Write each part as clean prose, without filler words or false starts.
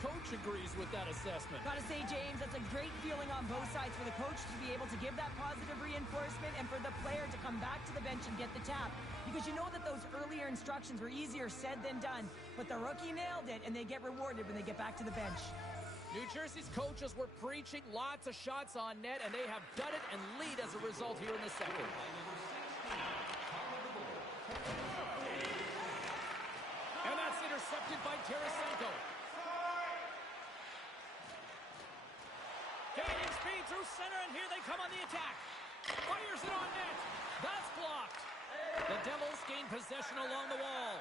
coach agrees with that assessment. Gotta say, James, that's a great feeling on both sides for the coach to be able to give that positive reinforcement and for the player to come back to the bench and get the tap. Because you know that those earlier instructions were easier said than done. But the rookie nailed it, and they get rewarded when they get back to the bench. New Jersey's coaches were preaching lots of shots on net, and they have done it and lead as a result here in the second. And that's intercepted by Tarasenko. Gaining speed through center, and here they come on the attack. Fires it on net. That's blocked. The Devils gain possession along the wall.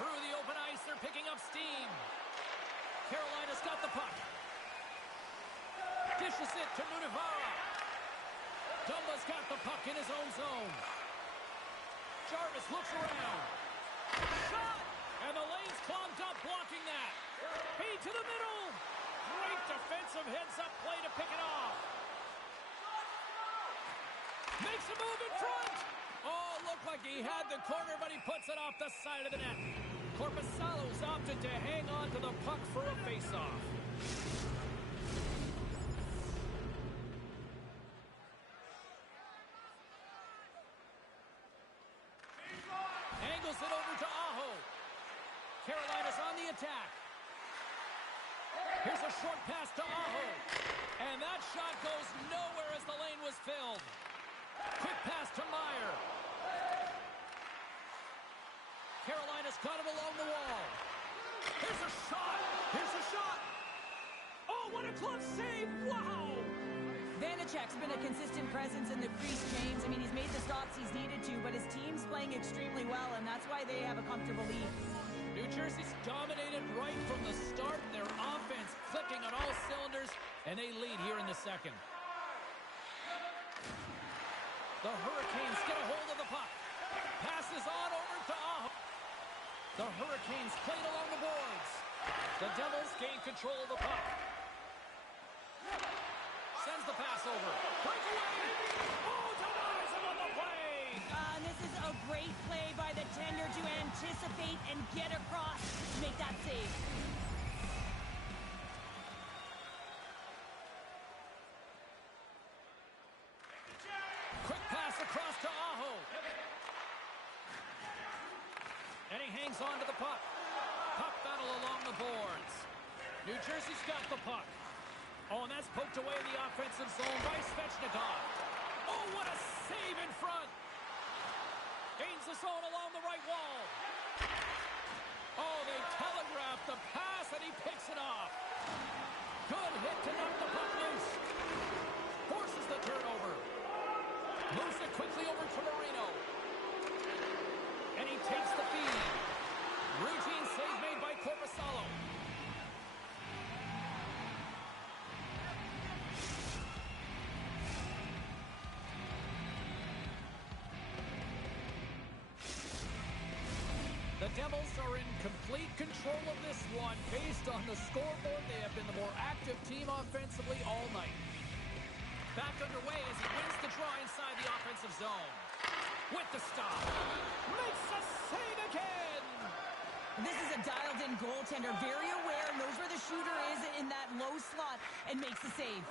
Through the open ice, they're picking up steam. Carolina's got the puck. Dishes it to Munivara. Dumba's got the puck in his own zone. Jarvis looks around. Shot! And the lane's clogged up, blocking that. Feed to the middle. Great defensive heads-up play to pick it off. Makes a move in front. Oh, looked like he had the corner, but he puts it off the side of the net. Korpisalo's opted to hang on to the puck for a face-off. Angles it over to Aho. Carolina's on the attack. Here's a short pass to Aho. And that shot goes nowhere as the lane was filled. Quick pass to Meyer. Carolina's got it along the wall. Here's a shot. Here's a shot. Oh, what a glove save. Wow. Vanacek's been a consistent presence in the crease, James. I mean, he's made the stops he's needed to, but his team's playing extremely well, and that's why they have a comfortable lead. New Jersey's dominated right from the start. Their offense clicking on all cylinders, and they lead here in the second. The Hurricanes get a hold of the puck. Passes on over to Aho. The Hurricanes played along the boards. The Devils gain control of the puck. Sends the pass over. Breakaway! Oh, denies him on the play! And this is a great play by the tender to anticipate and get across to make that save. Quick pass across to Aho. And he hangs on to the puck. Puck battle along the boards. New Jersey's got the puck. Oh, and that's poked away in the offensive zone by Svechnikov. Oh, what a save in front. Gains the zone along the right wall. Oh, they telegraphed the pass, and he picks it off. Good hit to knock the puck loose. Forces the turnover. Moves it quickly over to Marino. And he takes the feed. Routine save made by Korpisalo. The Devils are in complete control of this one. Based on the scoreboard, they have been the more active team offensively all night. Back underway as he wins the draw inside the offensive zone. With the stop. Makes a save again! This is a dialed-in goaltender, very aware, knows where the shooter is in that low slot, and makes the save.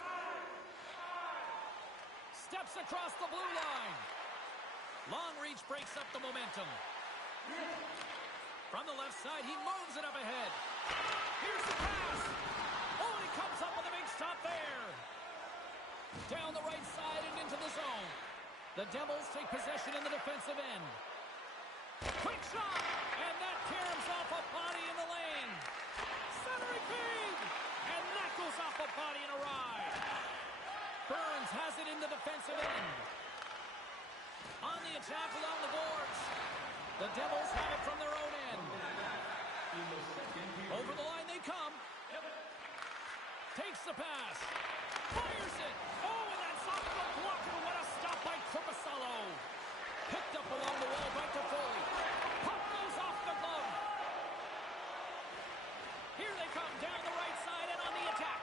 Steps across the blue line. Long reach breaks up the momentum. From the left side, he moves it up ahead. Here's the pass. Oh, and he comes up with a big stop there. Down the right side and into the zone. The Devils take possession in the defensive end. Quick shot! And that caroms off a body in the lane. Centering feed! And that goes off a body in a ride. Burns has it in the defensive end. On the attack along the boards. The Devils have it from their own end. Over the line they come. Takes the pass. Fires it. Oh, and that's off the blocker. What a stop by Korpisalo. Picked up along the wall by Toffoli. Puck goes off the glove. Here they come down the right side and on the attack.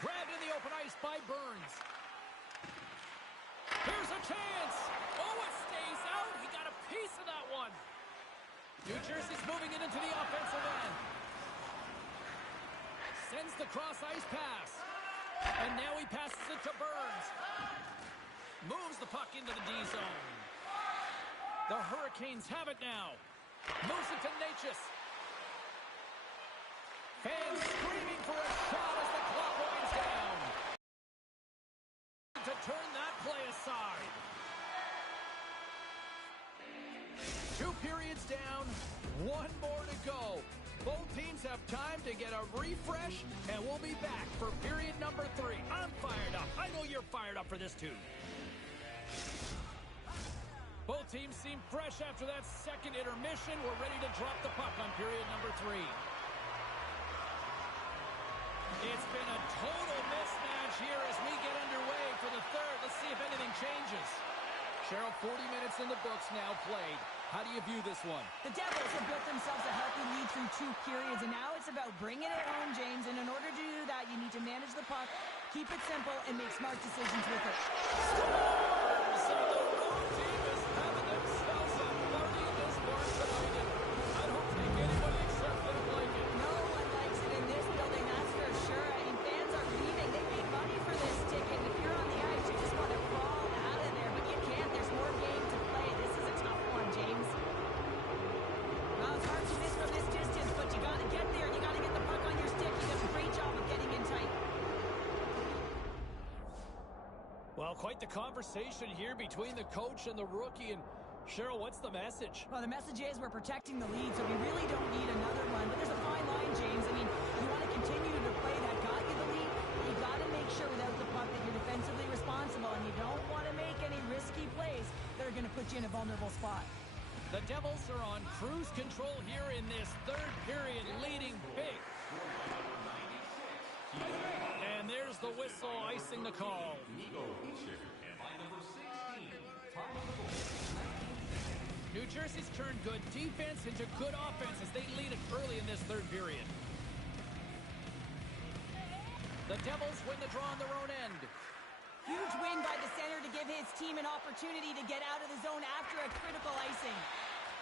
Grabbed in the open ice by Burns. Here's a chance. Oh, it stays out piece of that one. New Jersey's moving it into the offensive end. Sends the cross-ice pass. And now he passes it to Burns. Moves the puck into the D zone. The Hurricanes have it now. Moves it to Natchez. Fans screaming for a shot as the clock winds down. To turn that play aside. 2 periods down, 1 more to go. Both teams have time to get a refresh, and we'll be back for period number 3. I'm fired up. I know you're fired up for this too. Both teams seem fresh after that second intermission. We're ready to drop the puck on period number 3. It's been a total mismatch here as we get underway for the third. Let's see if anything changes. Cheryl, 40 minutes in the books now played. How do you view this one? The Devils have built themselves a healthy lead through 2 periods, and now it's about bringing it home, James. And in order to do that, you need to manage the puck, keep it simple, and make smart decisions with it. Scores! So the road team is having themselves a party in this bar tonight, and I don't think anybody except them like it. No one likes it in this building, that's for sure. I mean, fans are leaving. They paid money for this ticket. If you're on the ice, you just want to crawl out of there, but you can't. There's more game to play. This is a tough one, James. Well, it's hard to miss from this distance, but you got to get there. You got to get the puck on your stick. He does a great job of getting in tight. Well, quite the conversation here between the coach and the rookie. And Cheryl, what's the message? Well, the message is we're protecting the lead, so we really don't need another one. But there's a fine line, James. I mean, you want to continue to play that got you the lead, but you got to make sure without the puck that you're defensively responsible, and you don't want to make any risky plays that are going to put you in a vulnerable spot. The Devils are on cruise control here in this third period, leading big. And there's the whistle, icing the call. New Jersey's turned good defense into good offense as they lead it early in this third period. The Devils win the draw on their own end. Huge win by the center to give his team an opportunity to get out of the zone after a critical icing.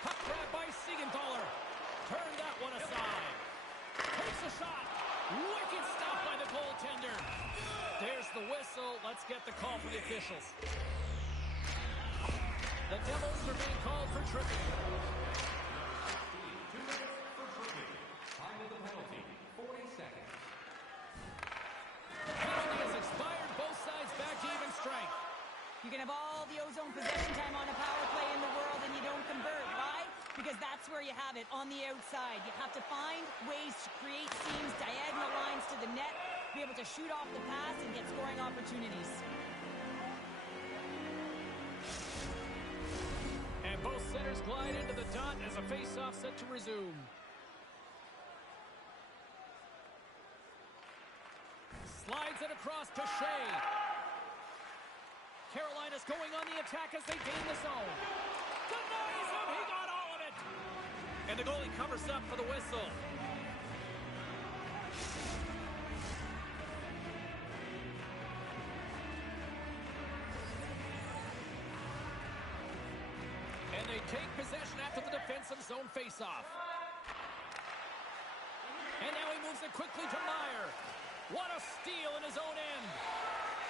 Puck grab by Siegenthaler. Turn that one aside. Takes a shot. Wicked stop by the goaltender. There's the whistle. Let's get the call for the officials. The Devils are being called for tripping. 2 minutes for tripping. Time of the penalty, 40 seconds. Penalty has expired. Both sides back to even strength. You can have all the ozone possession time on a power play in the world and you don't convert. Why? Because that's where you have it, on the outside. You have to find ways to create seams, diagonal lines to the net, be able to shoot off the pass and get scoring opportunities. And both centers glide into the dot as a face-off set to resume. Slides it across to Shea. Carolina's going on the attack as they gain the zone. Denies him. He got all of it. And the goalie covers up for the whistle. And they take possession after the defensive zone faceoff. And now he moves it quickly to Meyer. What a steal in his own end.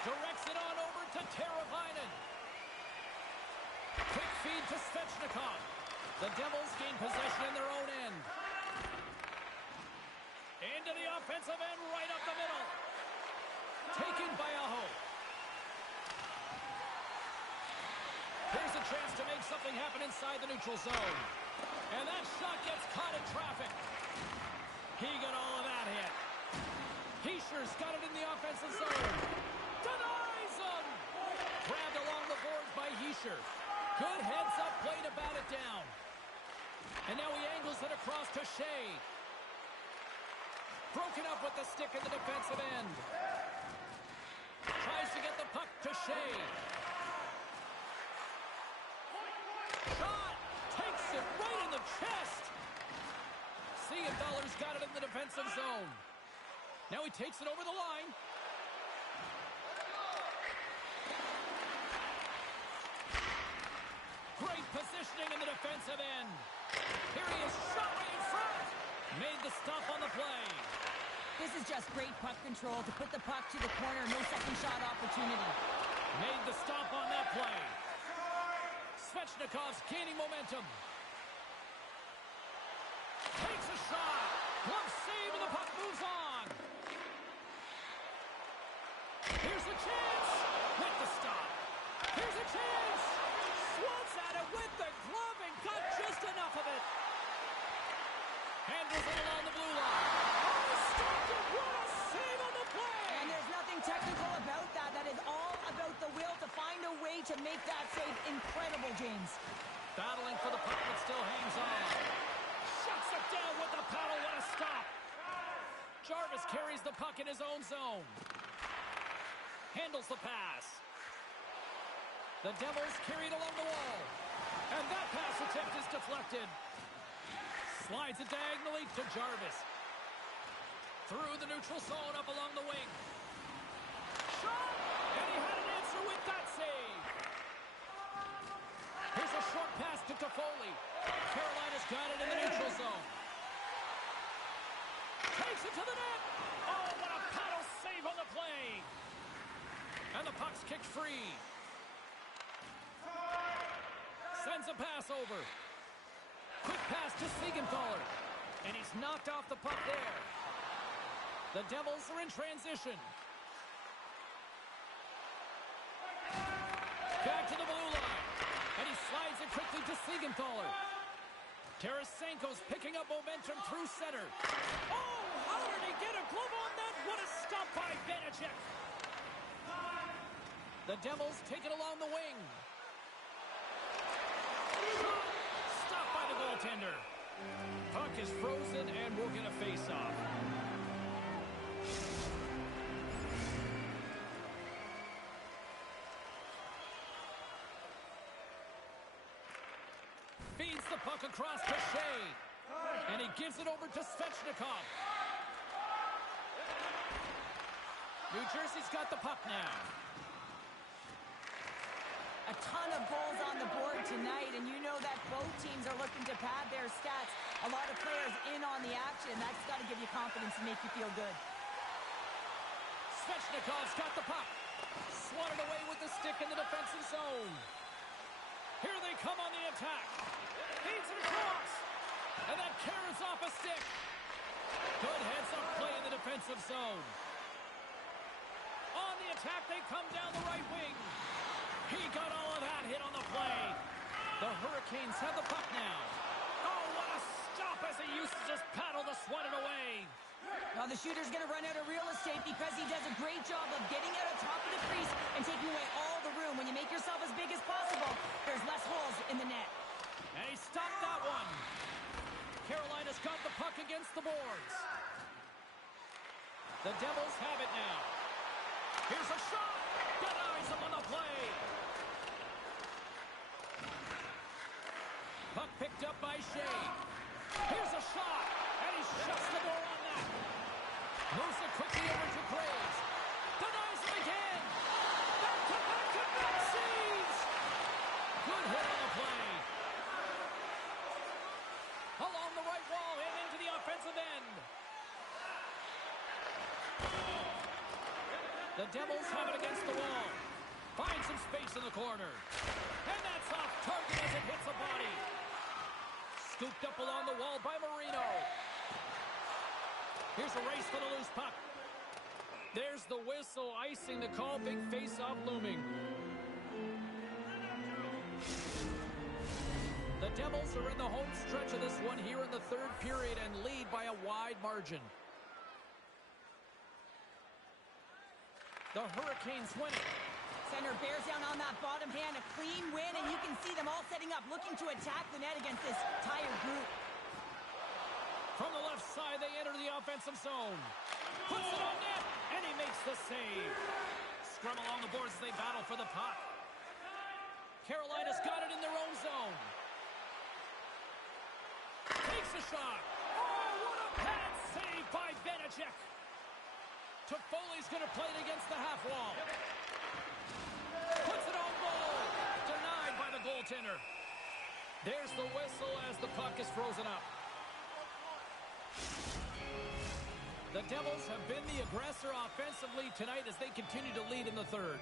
Directs it on over to Teravainen. Quick feed to Svechnikov. The Devils gain possession in their own end. Into the offensive end, right up the middle. Taken by Aho. Here's a chance to make something happen inside the neutral zone. And that shot gets caught in traffic. He got all of that hit. Heischer's got it in the offensive zone. Denies him! Grabbed along the boards by Hischer. Good heads-up play to bat it down. And now he angles it across to Shea. Broken up with the stick in the defensive end. Tries to get the puck to Shea. Shot! Takes it right in the chest! Siegenthaler's got it in the defensive zone. Now he takes it over the line. Great positioning in the defensive end. Here he is, shot right in front. Made the stop on the play. This is just great puck control to put the puck to the corner. No second shot opportunity. Made the stop on that play. Svechnikov's gaining momentum. Takes a shot. Glove save and the puck moves on. Here's a chance. With the stop. Here's a chance. Swats at it with the glove and got just enough of it. Handles it along the blue line. Oh, stopped it. What a save on the play. And there's nothing technical about that. That is all about the will to find a way to make that save. Incredible, James. Battling for the puck, but still hangs on. Shuts it down with the paddle. What a stop. Jarvis carries the puck in his own zone. Handles the pass. The Devils carried along the wall. And that pass attempt is deflected. Slides it diagonally to Jarvis. Through the neutral zone up along the wing. Shot! And he had an answer with that save. Here's a short pass to Toffoli. Carolina's got it in the neutral zone. Takes it to the net. Oh, what a paddle save on the play. And the puck's kicked free. Sends a pass over. Quick pass to Siegenthaler. And he's knocked off the puck there. The Devils are in transition. Back to the blue line. And he slides it quickly to Siegenthaler. Tarasenko's picking up momentum through center. Oh, how did he get a glove on that? What a stop by Vanacek. The Devils take it along the wing. Stopped by the goaltender. Puck is frozen and we'll get a face-off. Feeds the puck across to Shea. And he gives it over to Svechnikov. New Jersey's got the puck now. A ton of goals on the board tonight, and you know that both teams are looking to pad their stats. A lot of players in on the action. That's got to give you confidence and make you feel good. Svechnikov's got the puck. Swatted away with the stick in the defensive zone. Here they come on the attack. Feeds it across. And that carries off a stick. Good heads-up play in the defensive zone. On the attack, they come down the right wing. He got all of that hit on the play. The Hurricanes have the puck now. Oh, what a stop as he used to just paddle to swat it away. Well, the shooter's going to run out of real estate because he does a great job of getting out on top of the crease and taking away all the room. When you make yourself as big as possible, there's less holes in the net. And he stopped that one. Carolina's got the puck against the boards. The Devils have it now. Here's a shot. Denies him on the play. Puck picked up by Shea. Here's a shot. And he shuts the door on that. Moves it quickly over to Graves. Denies him again. Back-to-back saves. Good hit on the play. Along the right wall and into the offensive end. The Devils have it against the wall. Find some space in the corner. And that's off target as it hits the body. Scooped up along the wall by Marino. Here's a race for the loose puck. There's the whistle, icing the call. Big face-off looming. The Devils are in the home stretch of this one here in the third period and lead by a wide margin. The Hurricanes win it. Center bears down on that bottom hand, a clean win, and you can see them all setting up, looking to attack the net against this tired group. From the left side, they enter the offensive zone. Puts it on net, and he makes the save. Scrum along the boards as they battle for the puck. Carolina's got it in their own zone. Takes a shot. Oh, what a pad save by Vanacek. Toffoli's going to play it against the half wall. Puts it on goal. Denied by the goaltender. There's the whistle as the puck is frozen up. The Devils have been the aggressor offensively tonight as they continue to lead in the third.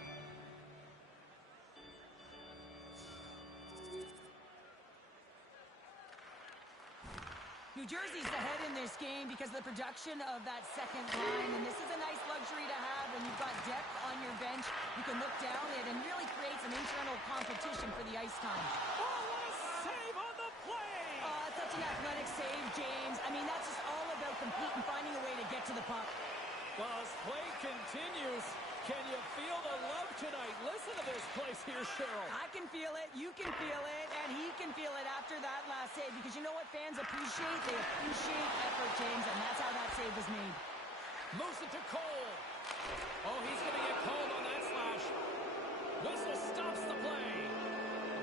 New Jersey's ahead in this game because of the production of that second line, and this is a nice luxury to have when you've got depth on your bench. You can look down it and really create some internal competition for the ice time. Oh, what a save on the play! Such an athletic save, James. I mean, that's just all about competing, finding a way to get to the puck. Well, as play continues, can you feel the love tonight? Listen to this place here, Cheryl. I can feel it, you can feel it, and he can feel it after that last save, because you know what fans appreciate? They appreciate effort, James, and that's how that save was made. Moves it to Cole. Oh, he's going to get called on that slash. Whistle stops the play.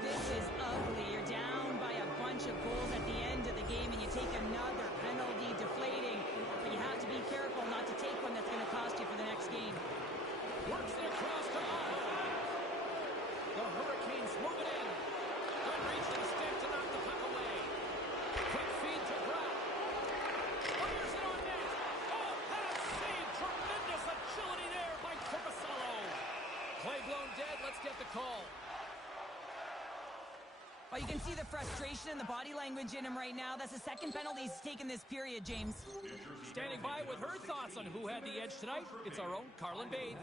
This is ugly. You're down by a bunch of goals at the end of the game, and you take another penalty, deflating. But you have to be careful not to take one that's going to cost you for the next game. Works it across to Aho. The Hurricanes move it in. Good reach to the stick to knock the puck away. Quick feed to Brown. Fires it on net. Oh, that a save. Tremendous agility there by Corpusalo. Play blown dead. Let's get the call. Well, you can see the frustration and the body language in him right now. That's the second penalty he's taken this period, James. Standing by with her thoughts on who had the edge tonight, it's our own Carlin Bade.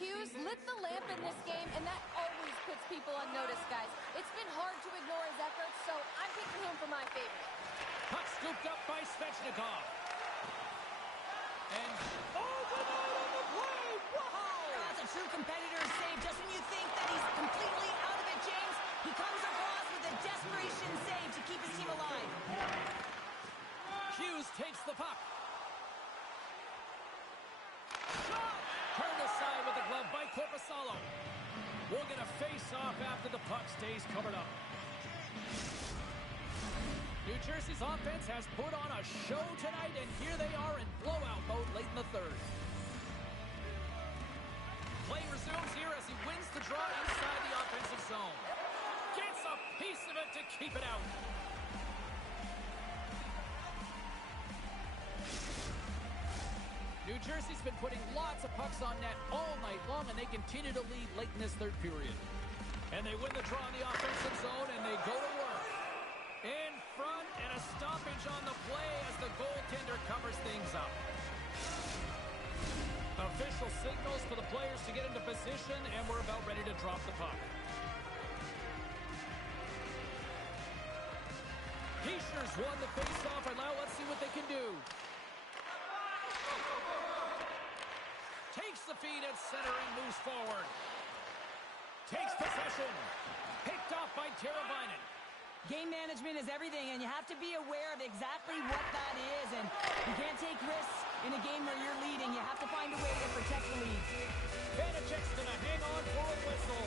Hughes lit the lamp in this game, and that always puts people on notice, guys. It's been hard to ignore his efforts, so I'm picking him for my favorite. Puck scooped up by Svechnikov. And, oh, denied on the play! Wow! That's a true competitor's save. Just when you think that he's completely out of it, James, he comes across with a desperation save to keep his team alive. Hughes takes the puck. Shot! Turned aside with the glove by Corpusalo. We'll get a face-off after the puck stays covered up. New Jersey's offense has put on a show tonight, and here they are in blowout mode late in the third. Play resumes here as he wins the draw inside the offensive zone. Gets a piece of it to keep it out. New Jersey's been putting lots of pucks on net all night long, and they continue to lead late in this third period. And they win the draw in the offensive zone, and they go to work. In front, and a stoppage on the play as the goaltender covers things up. Official signals for the players to get into position, and we're about ready to drop the puck. Heischer's won the face-off, and now let's see what they can do. Takes the feed at center and moves forward. Takes possession. Picked off by Teravainen. Game management is everything, and you have to be aware of exactly what that is. And you can't take risks in a game where you're leading. You have to find a way to protect the lead. Vanacek's going to hang on for a whistle.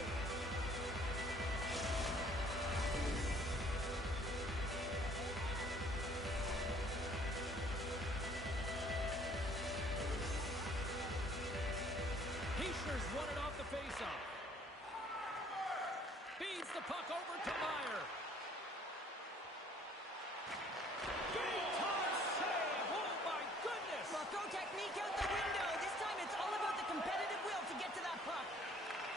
Heischer's won it off the faceoff. Feeds the puck over to Meyer. Big time save! Oh my goodness! Well, throw technique out the window. This time it's all about the competitive will to get to that puck.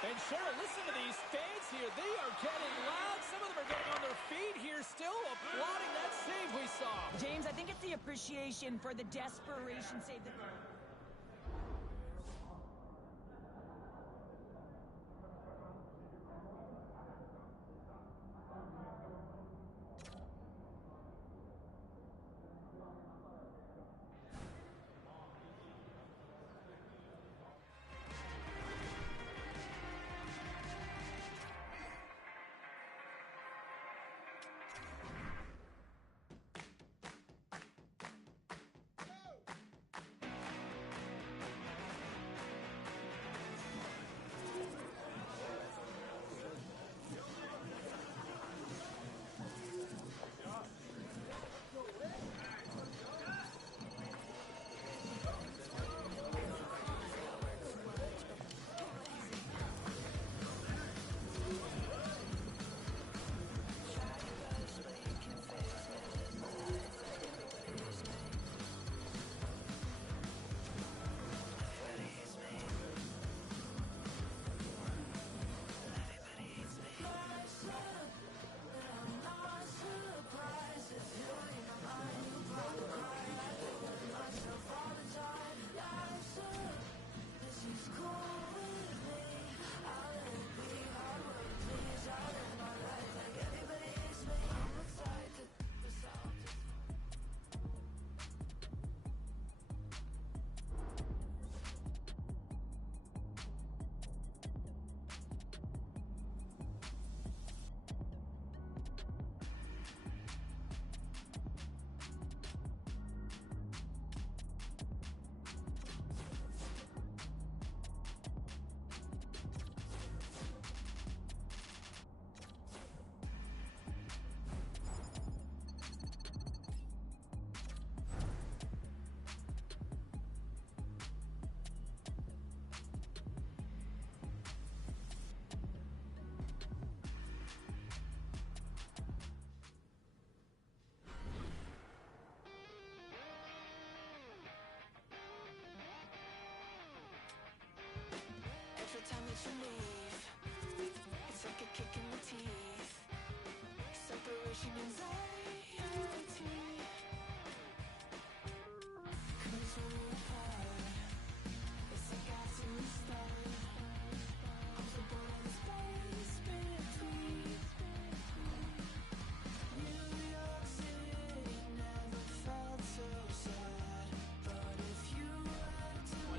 And Cheryl, listen to these fans here. They are getting loud. Some of them are getting on their feet here, still applauding that save we saw. James, I think it's the appreciation for the desperation save that...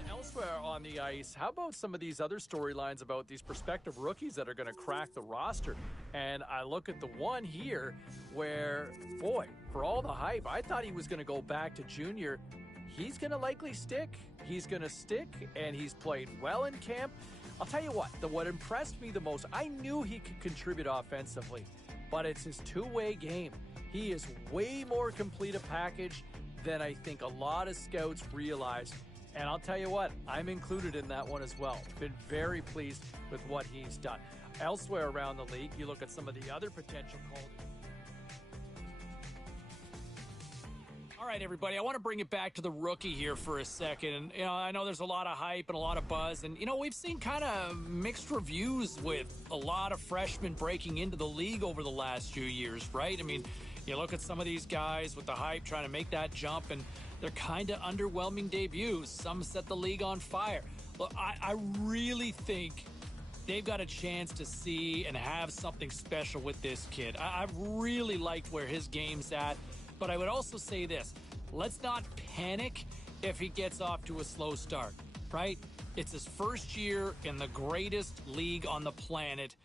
Elsewhere on the ice, how about some of these other storylines about these prospective rookies that are going to crack the roster? And I look at the one here where, boy, for all the hype, I thought he was going to go back to junior. He's going to likely stick. He's going to stick, and he's played well in camp. I'll tell you what impressed me the most, I knew he could contribute offensively, but it's his two-way game. He is way more complete a package than I think a lot of scouts realize. And I'll tell you what, I'm included in that one as well. Been very pleased with what he's done. Elsewhere around the league, you look at some of the other potential calls. All right, everybody, I want to bring it back to the rookie here for a second. And, I know there's a lot of hype and a lot of buzz. And, we've seen kind of mixed reviews with a lot of freshmen breaking into the league over the last few years, right? I mean, you look at some of these guys with the hype trying to make that jump, and they're kind of underwhelming debuts. Some set the league on fire. Look, I really think they've got a chance to see and have something special with this kid. I've really liked where his game's at. But I would also say this, let's not panic if he gets off to a slow start, right? It's his first year in the greatest league on the planet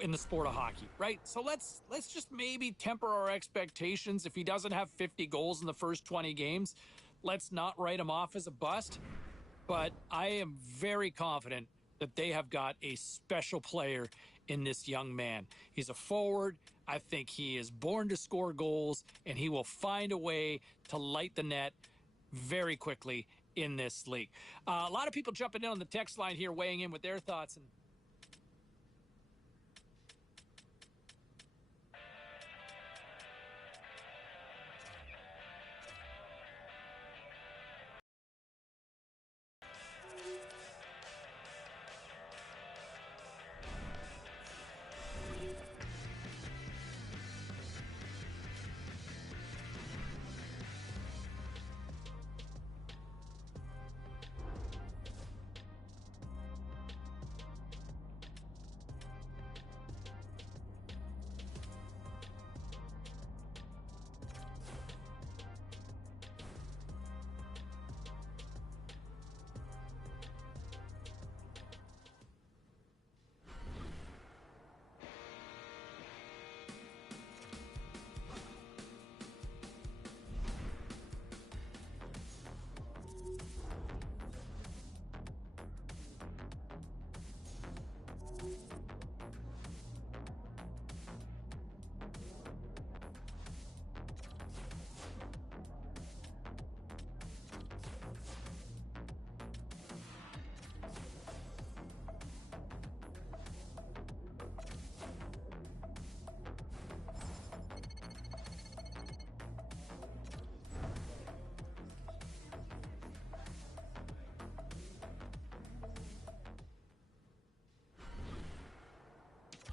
in the sport of hockey, right? So let's just maybe temper our expectations. If he doesn't have 50 goals in the first 20 games, let's not write him off as a bust. But I am very confident that they have got a special player in this young man. He's a forward. I think he is born to score goals, and he will find a way to light the net very quickly in this league. A lot of people jumping in on the text line here, weighing in with their thoughts. And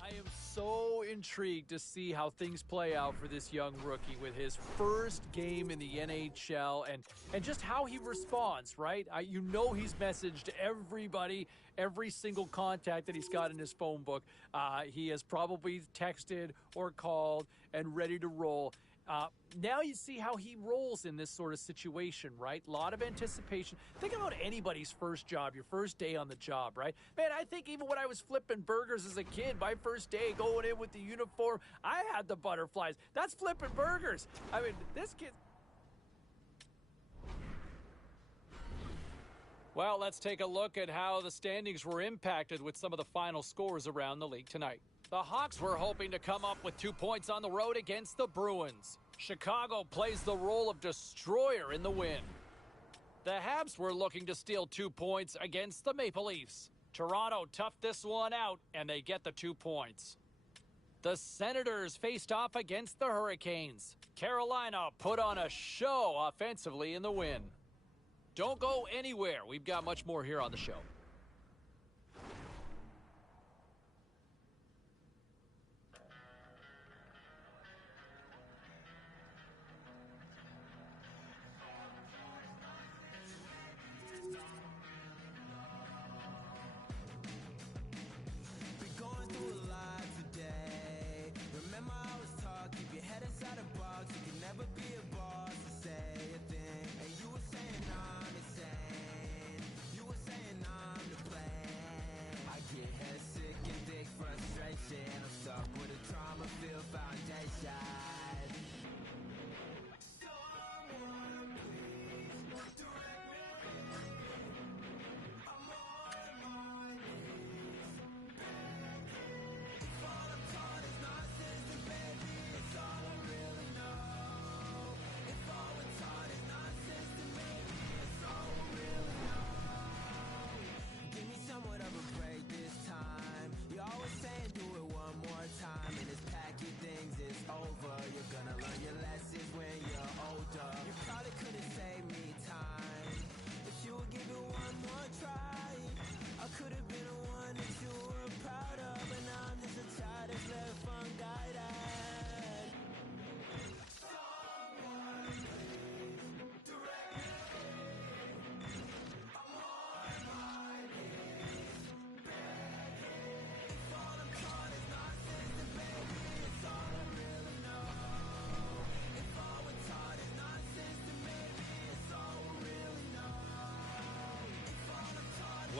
I am so intrigued to see how things play out for this young rookie with his first game in the NHL and just how he responds, right? He's messaged everybody, every single contact that he's got in his phone book. He has probably texted or called and ready to roll. Now you see how he rolls in this sort of situation, right? A lot of anticipation. Think about anybody's first job, your first day on the job, right? Man, I think even when I was flipping burgers as a kid, my first day going in with the uniform, I had the butterflies. That's flipping burgers. I mean, this kid... Well, let's take a look at how the standings were impacted with some of the final scores around the league tonight. The Hawks were hoping to come up with 2 points on the road against the Bruins. Chicago plays the role of destroyer in the win. The Habs were looking to steal 2 points against the Maple Leafs. Toronto toughed this one out, and they get the 2 points. The Senators faced off against the Hurricanes. Carolina put on a show offensively in the win. Don't go anywhere. We've got much more here on the show.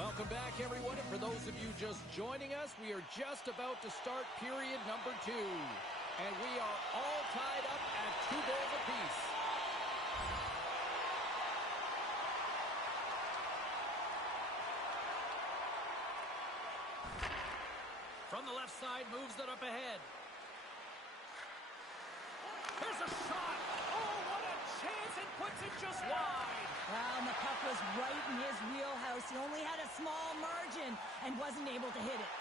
Welcome back, everyone. And for those of you just joining us, we are just about to start period number 2. And we are all tied up at 2 goals apiece. From the left side, moves it up ahead. Here's a shot. Oh, what a chance. It puts it just wide. Wow, and the puck was right in his wheelhouse. He only had a small margin and wasn't able to hit it.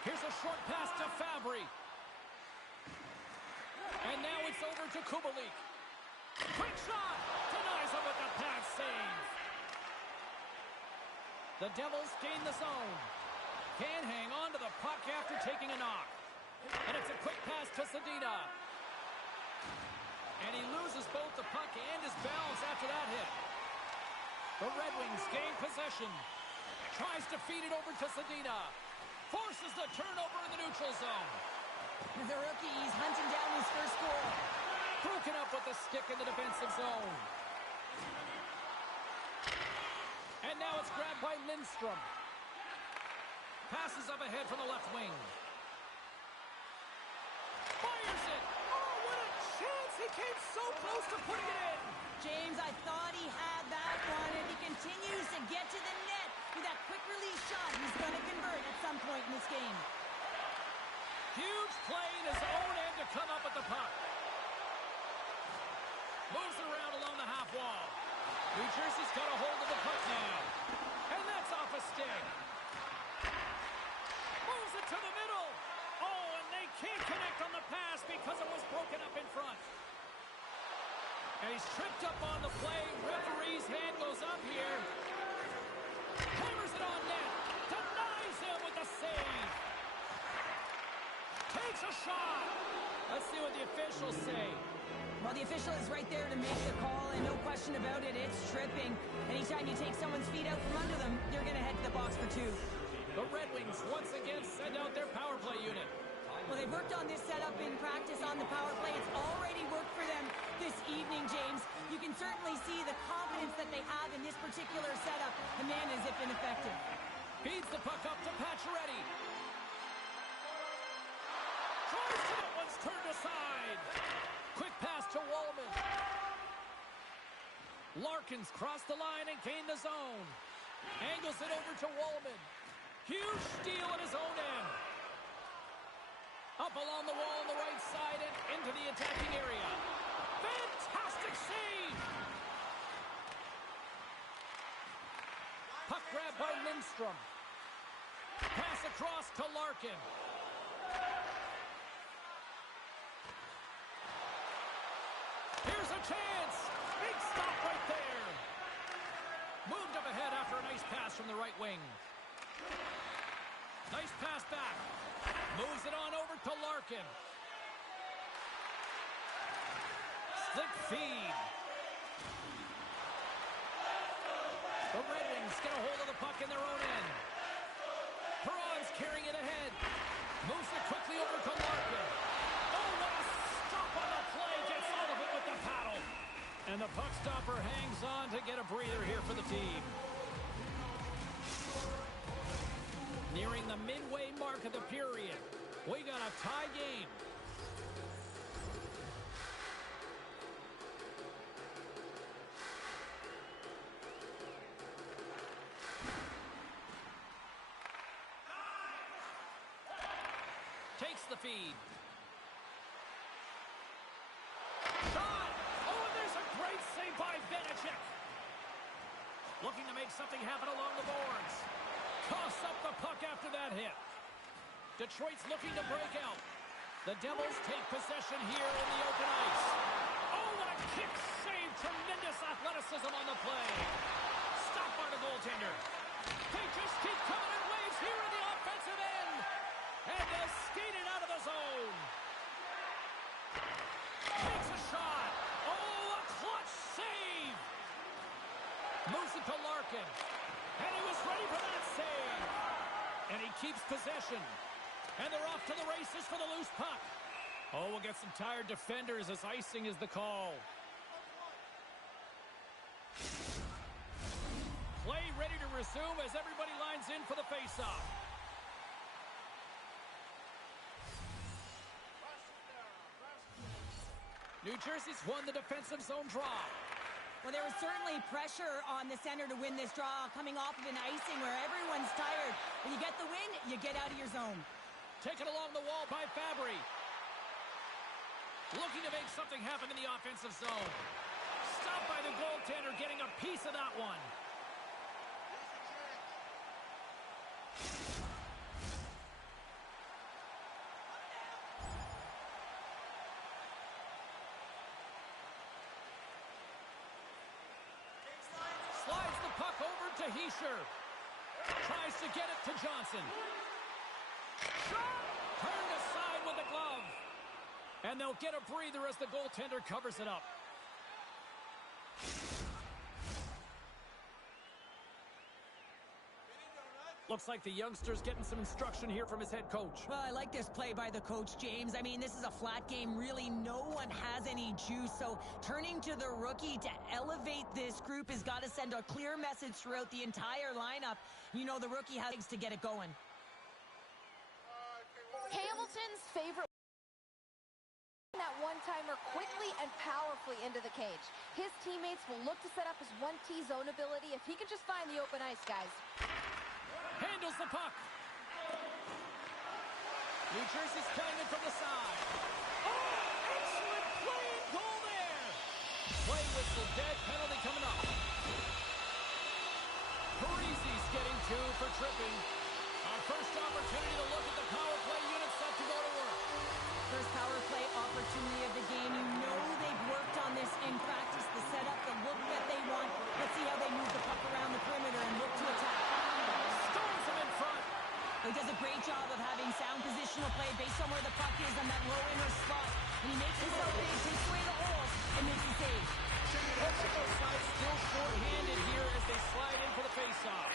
Here's a short pass to Fabry. And now it's over to Kubalik. Quick shot. Denies him with the pass save. The Devils gain the zone. Can hang on to the puck after taking a knock. And it's a quick pass to Zadina. And he loses both the puck and his balance after that hit. The Red Wings gain possession. Tries to feed it over to Zadina. Forces the turnover in the neutral zone. The rookie, he's hunting down his first goal. Broken up with the stick in the defensive zone. And now it's grabbed by Lindstrom. Passes up ahead from the left wing. Fires it! Oh, what a chance! He came so close to putting it in! James, I thought he had that one, and he continues to get to the net with that quick release shot he's going to convert at some point in this game. Huge play in his own end to come up with the puck. Moves it around along the half wall. New Jersey's got a hold of the puck now. And that's off a stick. Moves it to the middle. Oh, and they can't connect on the pass because it was broken up in front. And he's tripped up on the play. Referee's hand goes up here. Hammers it on net. Denies him with the save. Takes a shot. Let's see what the officials say. Well, the official is right there to make the call, and no question about it, it's tripping. Anytime you take someone's feet out from under them, you're going to head to the box for 2. The Red Wings once again send out their power play unit. Well, they've worked on this setup in practice on the power play. It's already worked for them this evening, James. You can certainly see the confidence that they have in this particular setup. The man is ineffective. Feeds the puck up to Pacioretty. Tries to that one's turned aside. Quick pass to Wallman. Larkins crossed the line and gained the zone. Angles it over to Wallman. Huge steal at his own end. Up along the wall on the right side and into the attacking area. Fantastic save! Puck grab by Lindstrom. Pass across to Larkin. Here's a chance! Big stop right there! Moved up ahead after a nice pass from the right wing. Nice pass back. Moves it on over to Larkin. Slick feed. The Red Wings get a hold of the puck in their own end. Perron's carrying it ahead. Moves it quickly over to Larkin. Oh, what a stop on the play. Gets out of it with the paddle. And the puck stopper hangs on to get a breather here for the team. Nearing the midway mark of the period. We got a tie game. Takes the feed. Shot! Oh, and there's a great save by Vanacek. Looking to make something happen along the boards. Toss up the puck after that hit. Detroit's looking to break out. The Devils take possession here in the open ice. Oh, what a kick save. Tremendous athleticism on the play. Stopped by the goaltender. They just keep coming in waves here in the offensive end. And they skate it out of the zone. Takes a shot. Oh, a clutch save. Moves it to Larkin. And he was ready for that save. And he keeps possession. And they're off to the races for the loose puck. Oh, we'll get some tired defenders as icing is the call. Play resume as everybody lines in for the face-off. New Jersey's won the defensive zone draw. Well, there was certainly pressure on the center to win this draw, coming off of an icing where everyone's tired. When you get the win, you get out of your zone. Taken along the wall by Fabry. Looking to make something happen in the offensive zone. Stopped by the goaltender, getting a piece of that one. Slides the puck over to Heischer. Tries to get it to Johnson. Shot! Turned aside with a glove. And they'll get a breather as the goaltender covers it up. Looks like the youngster's getting some instruction here from his head coach. Well, I like this play by the coach, James. I mean, this is a flat game. Really, no one has any juice. So turning to the rookie to elevate this group has got to send a clear message throughout the entire lineup. You know, the rookie has legs to get it going. Hamilton's favorite that one-timer quickly and powerfully into the cage. His teammates will look to set up his 1T zone ability if he can just find the open ice, guys. Handles the puck. New Jersey's playing it from the side. Oh, excellent play and goal there. Play whistle dead, penalty coming up. Parisi's getting 2 for tripping. Our first opportunity to look at the power play unit set to go to work. First power play opportunity of the game. You know they've worked on this in practice, the setup, the look that they want. Let's see how they move the puck around the perimeter and look to attack. Stones him in front. He does a great job of having sound positional play based on where the puck is on that low inner spot. And he makes himself big, takes away the holes, and makes the save. Both sides still short-handed here as they slide in for the face-off.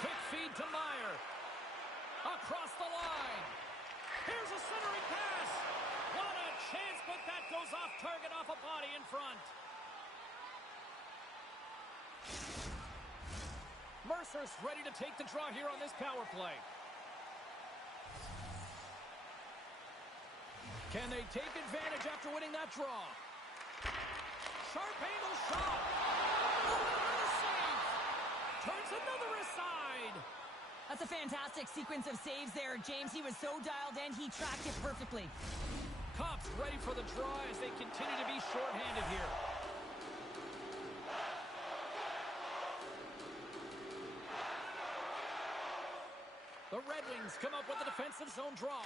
Quick feed to Meyer. Across the line. Here's a centering pass. What a chance, but that goes off target, off a body in front. Mercer's ready to take the draw here on this power play. Can they take advantage after winning that draw? Sharp angle shot. Oh, what a save. Turns another aside. That's a fantastic sequence of saves there, James. He was so dialed in, he tracked it perfectly. Cops ready for the draw as they continue to be short-handed here. The Red Wings come up with a defensive zone draw.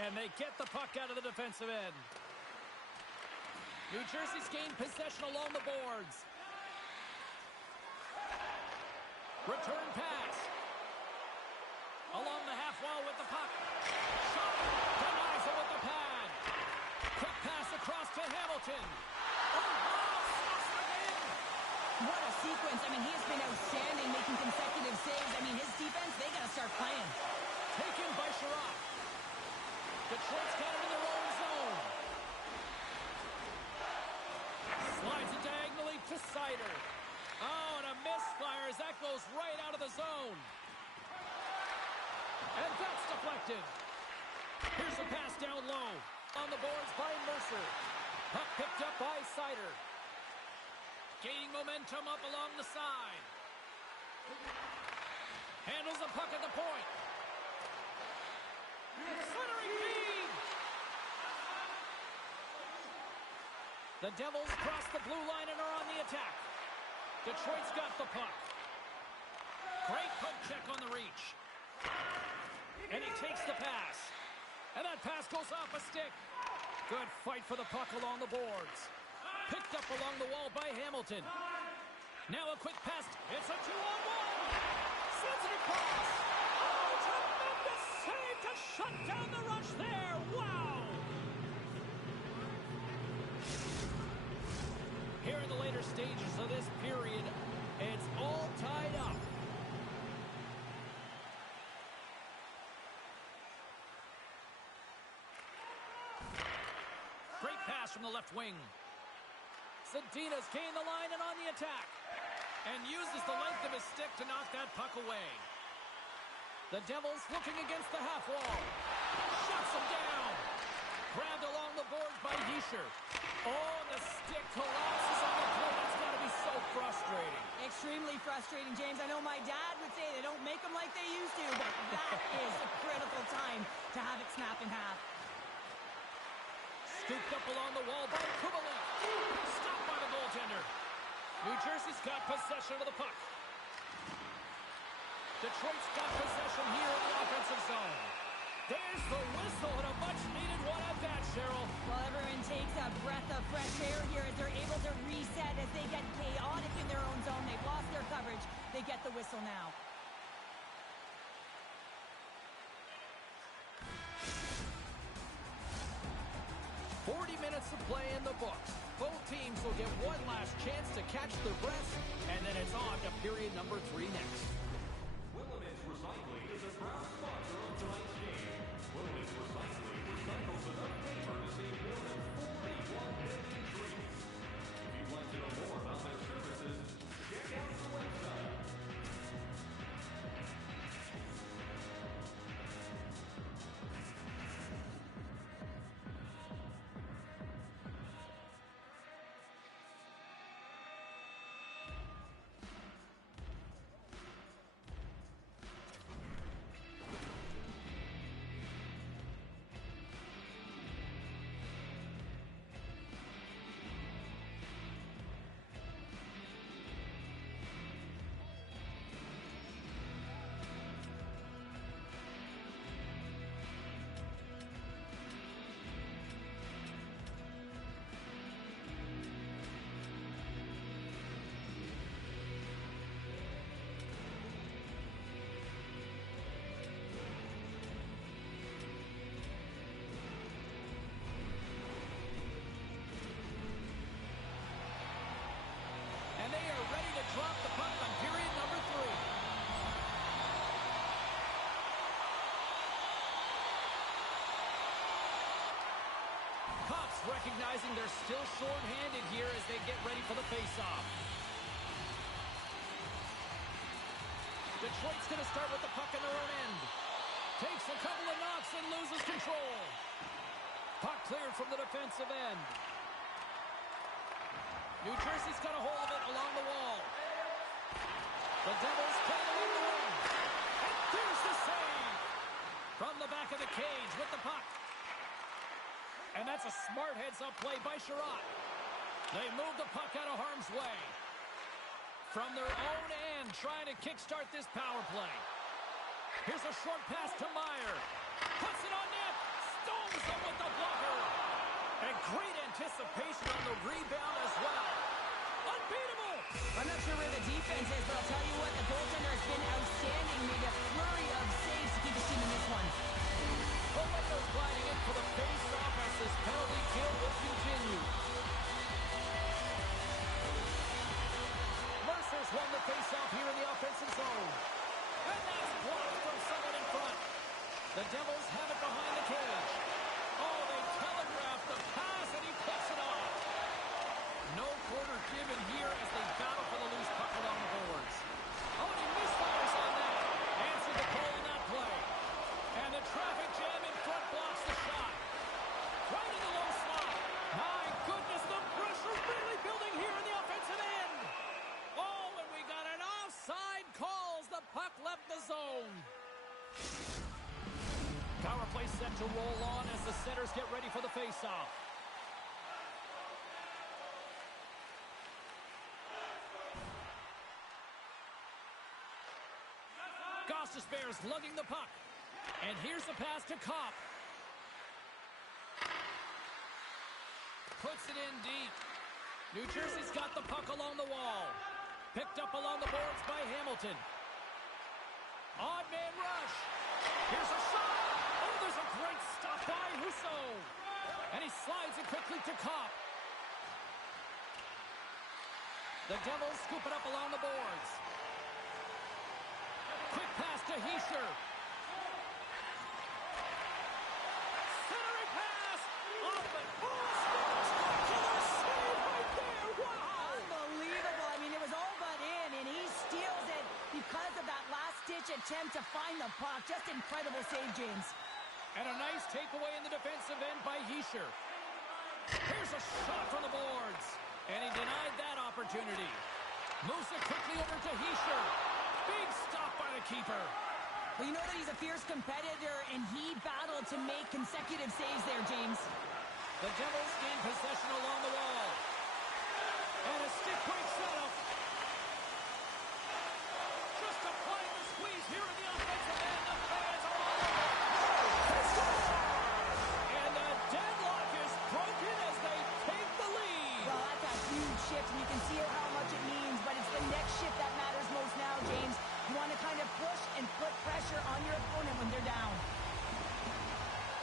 And they get the puck out of the defensive end. New Jersey's gained possession along the boards. Return pass. Along the half wall with the puck. Shot. Denies it with the pad. Quick pass across to Hamilton. Oh, stops the win. What a sequence. I mean, he has been outstanding, making consecutive saves. I mean, his defense, they got to start playing. Taken by Sherratt. Detroit's got it in their own zone. Slides it diagonally to Sider. Oh, and a misfire as that goes right out of the zone. And that's deflected. Here's a pass down low. On the boards by Mercer. Puck picked up by Sider. Gaining momentum up along the side. Handles the puck at the point. Centering feed. The Devils cross the blue line and are on the attack. Detroit's got the puck. Great poke check on the reach. And he takes the pass. And that pass goes off a stick. Good fight for the puck along the boards. Picked up along the wall by Hamilton. Now a quick pass. It's a 2-on-1. Sends it across. Oh, tremendous save to shut down the rush there. Wow. Here in the later stages of this period, it's all tied up. pass from the left wing. Zadina's gained the line and on the attack. And uses the length of his stick to knock that puck away. The Devils looking against the half wall. Shuts him down. Grabbed along the boards by Hischier. Oh, the stick collapses on the floor. That's got to be so frustrating. Extremely frustrating, James. I know my dad would say they don't make them like they used to, but that is a critical time to have it snap in half. Scooped up along the wall by Kubalik. Stopped by the goaltender. New Jersey's got possession of the puck. Detroit's got possession here in the offensive zone. There's the whistle and a much-needed one at that, Cheryl. Well, everyone takes a breath of fresh air here as they're able to reset as they get chaotic in their own zone. They've lost their coverage. They get the whistle now. Minutes of play in the books. Both teams will get one last chance to catch their breaths, and then it's on to period number 3 next. Willamette Recycling is a proud sponsor of tonight's game. Willamette Recycling recycles enough paper to save more than 41 million trees. If you'd like to know more about their services, check out the website. They are ready to drop the puck on period number 3. Cops recognizing they're still short-handed here as they get ready for the face-off. Detroit's going to start with the puck in their own end. Takes a couple of knocks and loses control. Puck cleared from the defensive end. New Jersey's got a hold of it along the wall. The Devils play it along the wing. And there's the save! From the back of the cage with the puck. And that's a smart heads-up play by Sherratt. They move the puck out of harm's way. From their own end, trying to kickstart this power play. Here's a short pass to Meyer. Puts it on net. Stones him with the blocker. And great anticipation on the rebound as well. Unbeatable! I'm not sure where the defense is, but I'll tell you what, the goaltender has been outstanding. Made a flurry of saves to keep his team in this one. Coletto's gliding in for the face-off as this penalty kill will continue. Mercer's won the face-off here in the offensive zone. And that's blocked from someone in front. The Devils have it behind the cage. Oh, they telegraphed the pass, and he puts it off. No quarter given here as they battle for the loose puck along the boards. Oh, and he misfires on that. Answered the call on that play. And the traffic jam in front blocks the shot. Right in the low slot. My goodness, the pressure really building here in the offensive end. Oh, and we got an offside call as the puck left the zone. Power play set to roll on as the centers get ready for the faceoff. Gostis Bears lugging the puck. And here's the pass to Kopp. Puts it in deep. New Jersey's got the puck along the wall. Picked up along the boards by Hamilton. Odd man rush. Here's a shot. Oh, there's a great stop by Husso. And he slides it quickly to Kopp. The Devils scoop it up along the boards. Quick pass to Hischier. Centering pass. Off it. Oh, attempt to find the puck. Just incredible save, James. And a nice takeaway in the defensive end by Hischier. Here's a shot from the boards. And he denied that opportunity. Moves it quickly over to Hischier. Big stop by the keeper. Well, you know that he's a fierce competitor, and he battled to make consecutive saves there, James. The Devils gain possession along the wall. And a stick break setup. Just applying the squeeze here in the offensive end. The fans are all over. And the deadlock is broken as they take the lead. Well, that's a huge shift, and you can see how much it means, but it's the next shift that matters most now, James. You want to kind of push and put pressure on your opponent when they're down.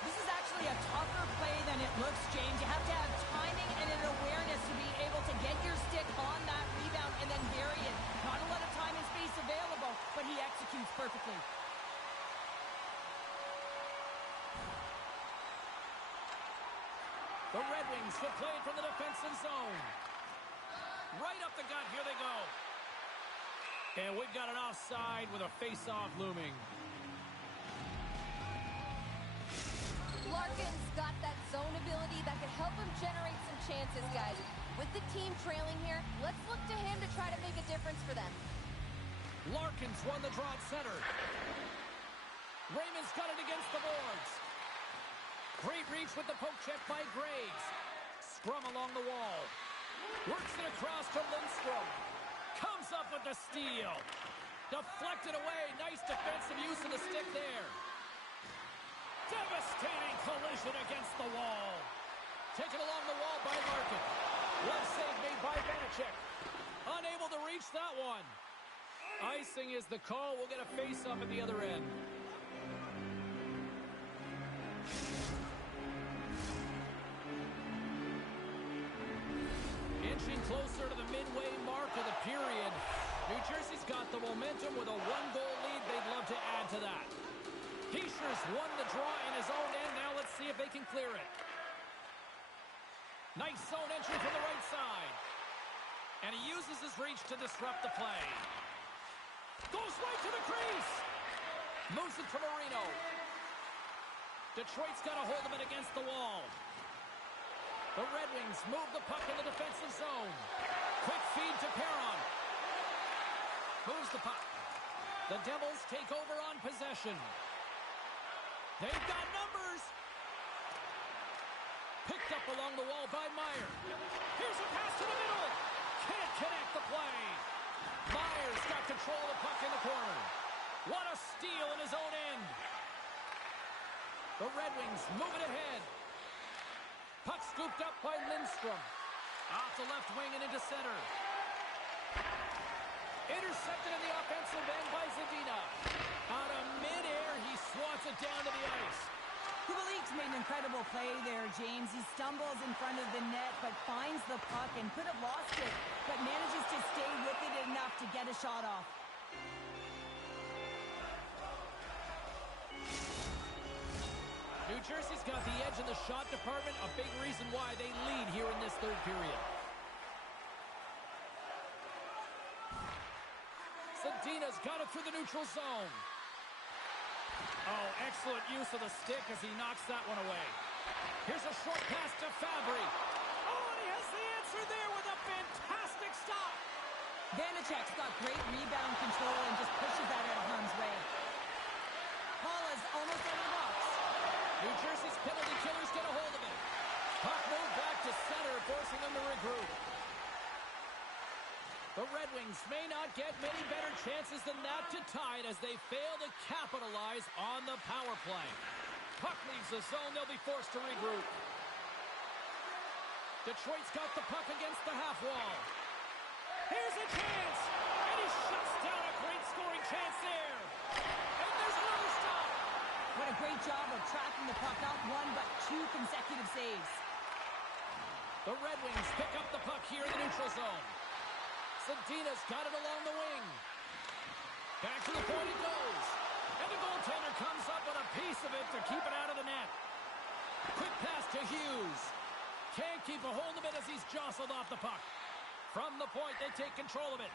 This is actually a tougher play than it looks, James. You have to have timing and an awareness to be able to get your stick on that rebound and then bury it. Not a lot of time and space available, but he executes perfectly. The Red Wings will play it from the defensive zone. Right up the gut, here they go. And we've got an offside with a face-off looming. Larkin's got that zone ability that can help him generate some chances, guys. With the team trailing here, let's look to him to try to make a difference for them. Larkin's won the draw at center. Raymond's got it against the boards. Great reach with the poke check by Graves. Scrum along the wall. Works it across to Lindstrom. Comes up with the steal. Deflected away. Nice defensive use of the stick there. Devastating collision against the wall. Taken along the wall by Larkin. Left save made by Vanacek. Unable to reach that one. Icing is the call. We'll get a face-up at the other end. Inching closer to the midway mark of the period. New Jersey's got the momentum with a one-goal lead. They'd love to add to that. Hischier's won the draw in his own end. Now let's see if they can clear it. Nice zone entry from the right side. And he uses his reach to disrupt the play. Goes right to the crease. Moves it from Marino. Detroit's got a hold of it against the wall. The Red Wings move the puck in the defensive zone. Quick feed to Perron. Moves the puck. The Devils take over on possession. They've got numbers. Picked up along the wall by Meyer. Here's a pass to the middle. Can't connect the play. Meyer's got control of the puck in the corner. What a steal in his own end. The Red Wings move it ahead. Puck scooped up by Lindstrom. Off the left wing and into center. Intercepted in the offensive end by Zadina. Out of midair, he swats it down to the ice. Kubalik's made an incredible play there, James. He stumbles in front of the net, but finds the puck and could have lost it, but manages to stay with it enough to get a shot off. New Jersey's got the edge in the shot department, a big reason why they lead here in this third period. Zadina's got it through the neutral zone. Oh, excellent use of the stick as he knocks that one away. Here's a short pass to Fabry. Oh, and he has the answer there with a fantastic stop. Vanacek's got great rebound control and just pushes that out of harm's way. Paula's almost out of the box. New Jersey's penalty killers get a hold of it. Puck moved back to center, forcing them to regroup. The Red Wings may not get many better chances than that to tie it as they fail to capitalize on the power play. Puck leaves the zone. They'll be forced to regroup. Detroit's got the puck against the half wall. Here's a chance. And he shuts down a great scoring chance there. And there's another stop. What a great job of tracking the puck. Not one, but two consecutive saves. The Red Wings pick up the puck here in the neutral zone. Zadina's got it along the wing. Back to the point it goes. And the goaltender comes up with a piece of it to keep it out of the net. Quick pass to Hughes. Can't keep a hold of it as he's jostled off the puck. From the point, they take control of it.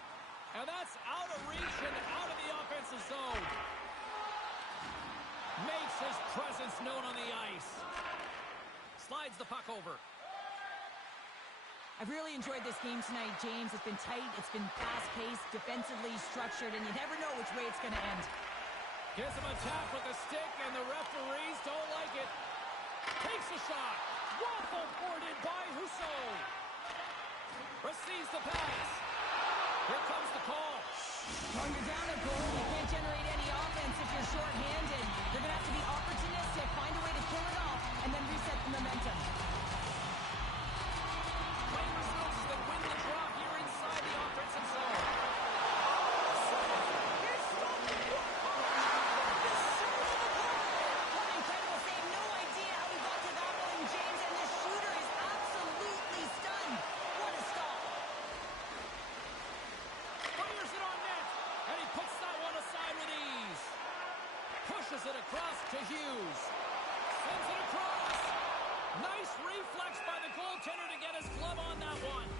And that's out of reach and out of the offensive zone. Makes his presence known on the ice. Slides the puck over. I've really enjoyed this game tonight, James. It's been tight, it's been fast-paced, defensively structured, and you never know which way it's going to end. Gives him a tap with the stick, and the referees don't like it. Takes a shot. Waffle boarded by Husso. Receives the pass. Here comes the call. When you're down a goal, you can't generate any offense if you're short-handed. You're going to have to be opportunistic, find a way to kill it off, and then reset the momentum. Play results that win the draw here inside the offensive zone. Here's stopped. This surge of the puck. What an incredible save. No idea how he got to that one, James, and the shooter is absolutely stunned. What a stop. Fires it on net, and he puts that one aside with ease. Pushes it across to Hughes. Sends it across. Nice reflex by the goaltender to get his glove on that one.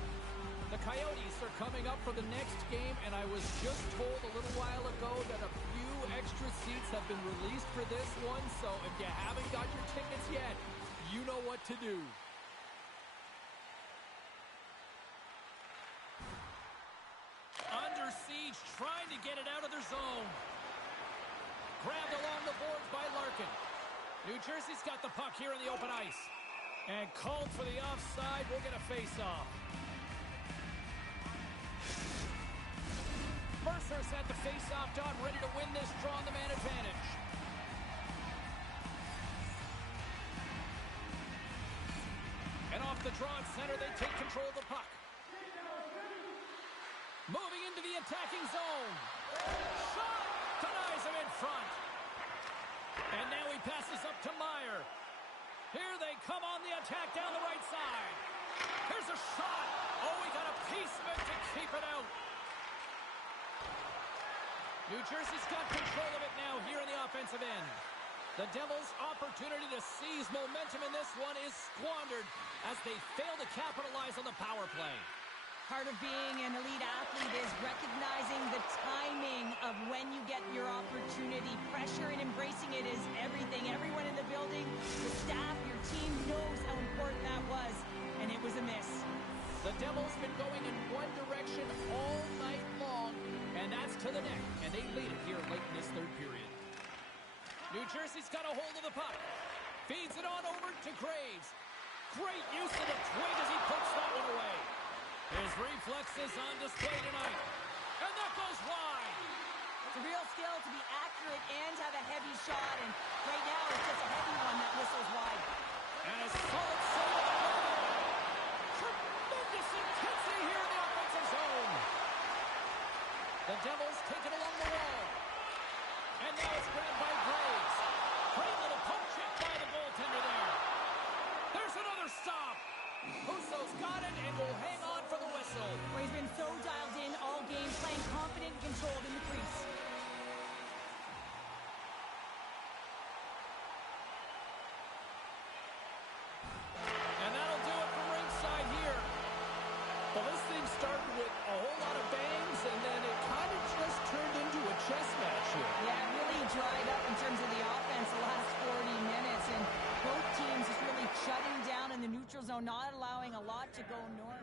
The Coyotes are coming up for the next game, and I was just told a little while ago that a few extra seats have been released for this one, so if you haven't got your tickets yet, you know what to do. Under siege, trying to get it out of their zone. Grabbed along the boards by Larkin. New Jersey's got the puck here in the open ice. And called for the offside. We'll get a face-off. Mercer's at the face-off dot, ready to win this draw on the man advantage. And off the draw at center, they take control of the puck. Moving into the attacking zone. Shot! Denies him in front. And now he passes up to Meyer. Here they come on the attack down the right side. Here's a shot. Oh, we got a piece of it to keep it out. New Jersey's got control of it now here in the offensive end. The Devils' opportunity to seize momentum in this one is squandered as they fail to capitalize on the power play. Part of being an elite athlete is recognizing the timing of when you get your opportunity. Pressure and embracing it is everything. Everyone in the building, the staff, your team knows how important that was, and it was a miss. The Devils been going in one direction all night long, and that's to the net, and they lead it here late in this third period. New Jersey's got a hold of the puck. Feeds it on over to Graves. Great use of the twig as he puts that one away. His reflexes on display tonight. And that goes wide. It's a real skill to be accurate and have a heavy shot. And right now, it's just a heavy one that whistles wide. And a solid save. Tremendous intensity here in the offensive zone. The Devils take it along the wall. And now it's grabbed by Graves. Great little poke check by the goaltender there. There's another stop. Husso's got it and will hang on for the whistle. Well, he's been so dialed in all game, playing confident and controlled in the crease. And that'll do it from ringside here. Well, this thing started with a whole lot of bangs, and then it kind of just turned into a chess match here. Yeah, it really dried up in terms of the offense the last 40 minutes, and both teams just really shutting down in the neutral zone, not allowing a lot to go north.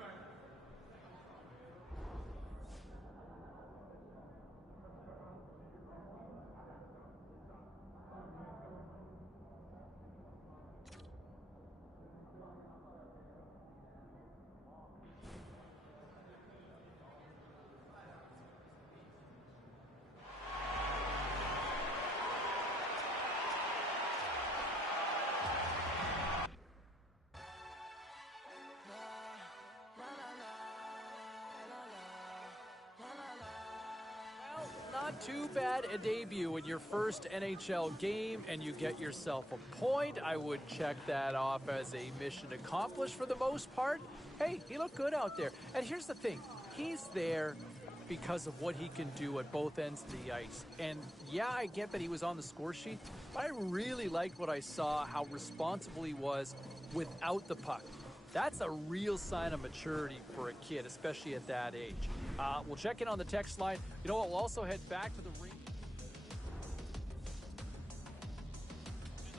Not too bad a debut in your first NHL game, and you get yourself a point. I would check that off as a mission accomplished for the most part. Hey, he looked good out there. And here's the thing. He's there because of what he can do at both ends of the ice. And yeah, I get that he was on the score sheet, but I really liked what I saw, how responsible he was without the puck. That's a real sign of maturity for a kid, especially at that age. We'll check in on the text line. You know what? We'll also head back to the ring.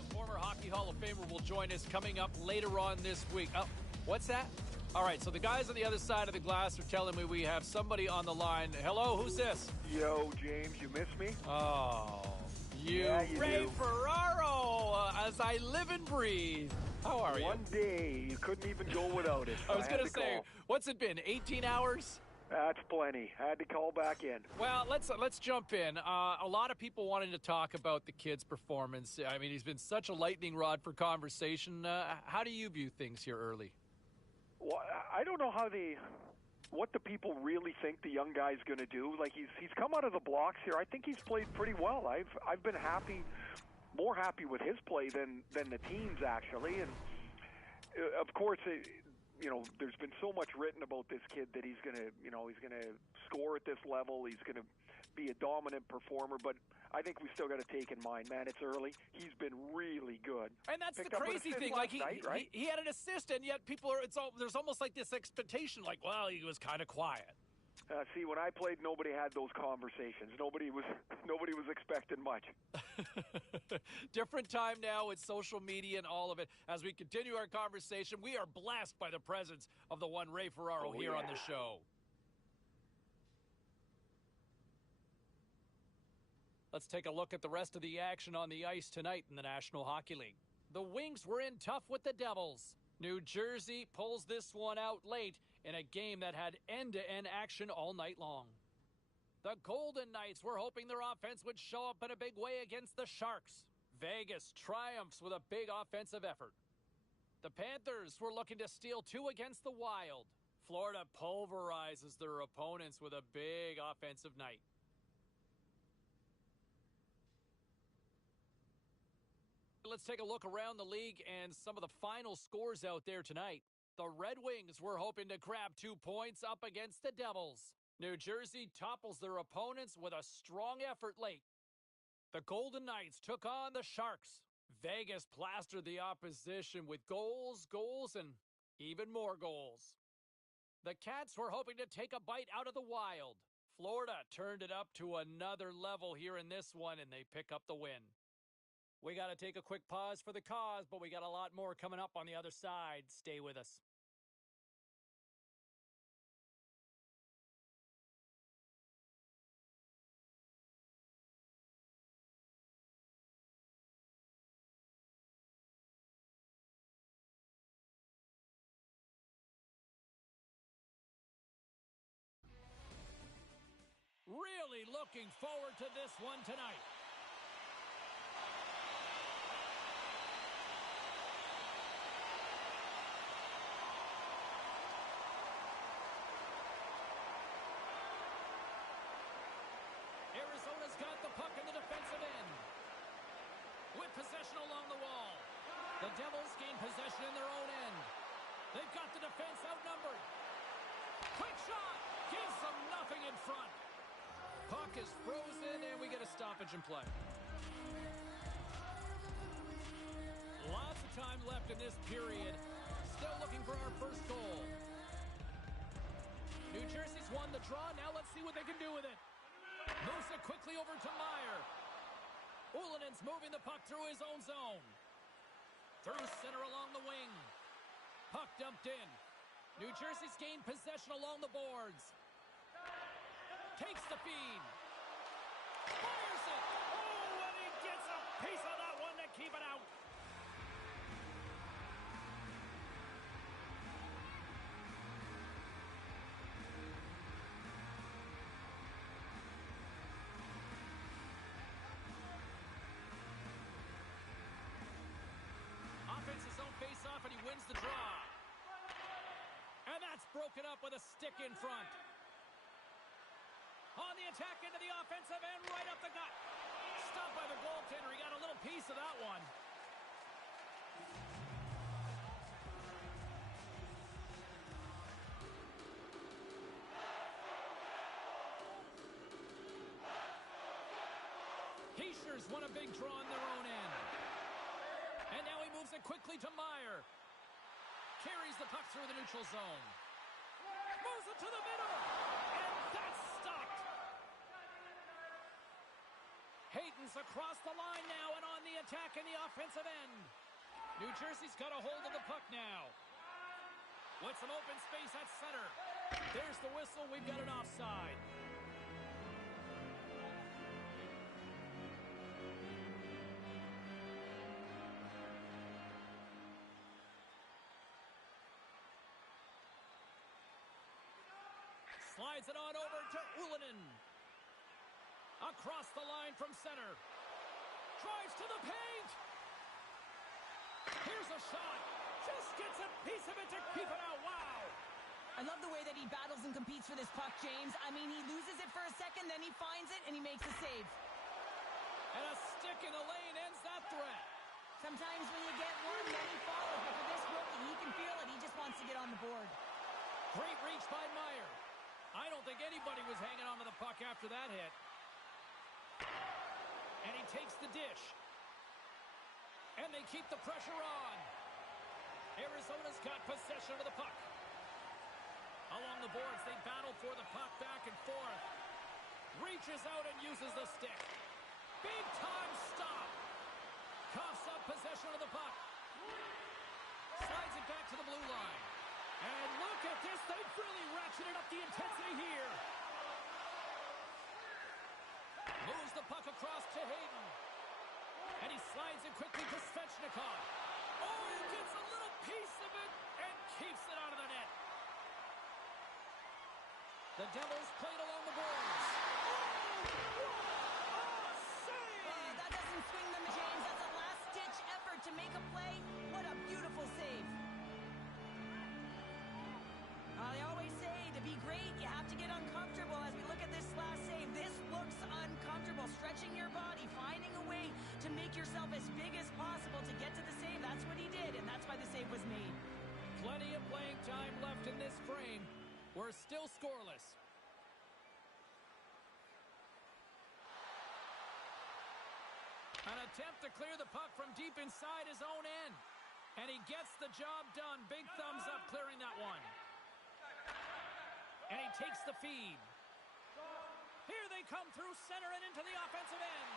The former Hockey Hall of Famer will join us coming up later on this week. Oh, what's that? All right, so the guys on the other side of the glass are telling me we have somebody on the line. Hello, who's this? Yo, James, you miss me? Oh, Yeah, you Ray do. Ferraro, as I live and breathe. How are you? One day, you couldn't even go without it. I was had going to say, call. what's it been, 18 hours? That's plenty. Had to call back in. Well, let's jump in. A lot of people wanted to talk about the kid's performance. I mean, he's been such a lightning rod for conversation. How do you view things here early? Well, I don't know what the people really think the young guy's going to do. Like he's come out of the blocks here. I think he's played pretty well. I've been more happy with his play than the team's actually. And of course, there's been so much written about this kid that he's going to score at this level. He's going to be a dominant performer, but I think we still got to take in mind, man, it's early. He's been really good. And that's Picked the up an crazy assist thing. last Like night, right? he had an assist, and yet there's almost like this expectation. Like, well, he was kind of quiet. See, when I played, nobody had those conversations. Nobody was expecting much. Different time now with social media and all of it. As we continue our conversation, we are blessed by the presence of the one Ray Ferraro here on the show. Let's take a look at the rest of the action on the ice tonight in the National Hockey League. The Wings were in tough with the Devils. New Jersey pulls this one out late in a game that had end-to-end action all night long. The Golden Knights were hoping their offense would show up in a big way against the Sharks. Vegas triumphs with a big offensive effort. The Panthers were looking to steal 2 against the Wild. Florida pulverizes their opponents with a big offensive night. Let's take a look around the league and some of the final scores out there tonight. The Red Wings were hoping to grab 2 points up against the Devils. New Jersey topples their opponents with a strong effort late. The Golden Knights took on the Sharks. Vegas plastered the opposition with goals, and even more goals. The Cats were hoping to take a bite out of the Wild. Florida turned it up to another level here in this one, and they pick up the win. We got to take a quick pause for the cause, but we got a lot more coming up on the other side. Stay with us. Really looking forward to this one tonight. Arizona's got the puck in the defensive end. With possession along the wall. The Devils gain possession in their own end. They've got the defense outnumbered. Quick shot! Gives them nothing in front. Puck is frozen, and we get a stoppage in play. Lots of time left in this period. Still looking for our first goal. New Jersey's won the draw. Now let's see what they can do with it. Moves it quickly over to Meyer. Ulanen's moving the puck through his own zone. Through center along the wing. Puck dumped in. New Jersey's gained possession along the boards. Takes the feed. Fires it. Oh, and he gets a piece of that one to keep it out. Offense's own face-off, and he wins the draw. And that's broken up with a stick in front. On the attack into the offensive end, right up the gut. Stopped by the goaltender. He got a little piece of that one. Heischer's won a big draw in their own end. And now he moves it quickly to Meyer. Carries the puck through the neutral zone. Moves it to the middle. And that's stopped. Hayton's across the line now and on the attack in the offensive end. New Jersey's got a hold of the puck now. With some open space at center. There's the whistle. We've got an offside. Slides it on over to Ullinen. Across the line from center. Drives to the paint. Here's a shot. Just gets a piece of it to keep it out. Wow. I love the way that he battles and competes for this puck, James. I mean, he loses it for a second, then he finds it, and he makes a save. And a stick in the lane ends that threat. Sometimes when you get one, then he follows. But for this rookie, he can feel it. He just wants to get on the board. Great reach by Meyer. I don't think anybody was hanging on to the puck after that hit. And he takes the dish. And they keep the pressure on. Arizona's got possession of the puck. Along the boards, they battle for the puck back and forth. Reaches out and uses the stick. Big time stop. Coughs up possession of the puck. Slides it back to the blue line. And look at this. They've really ratcheted up the intensity here. Moves the puck across to Hayden. And he slides it quickly to Svechnikov. Oh, he gets a little piece of it and keeps it out of the net. The Devils played along the boards. Oh, save! That doesn't swing them, James. That's a last-ditch effort to make a play. What a beautiful save. They always say to be great, you have to get uncomfortable. As we look at this last save, this looks uncomfortable. Stretching your body, finding a way to make yourself as big as possible to get to the save. That's what he did, and that's why the save was made. Plenty of playing time left in this frame. We're still scoreless. An attempt to clear the puck from deep inside his own end. And he gets the job done. Big thumbs up clearing that one. And he takes the feed. Here they come through center and into the offensive end.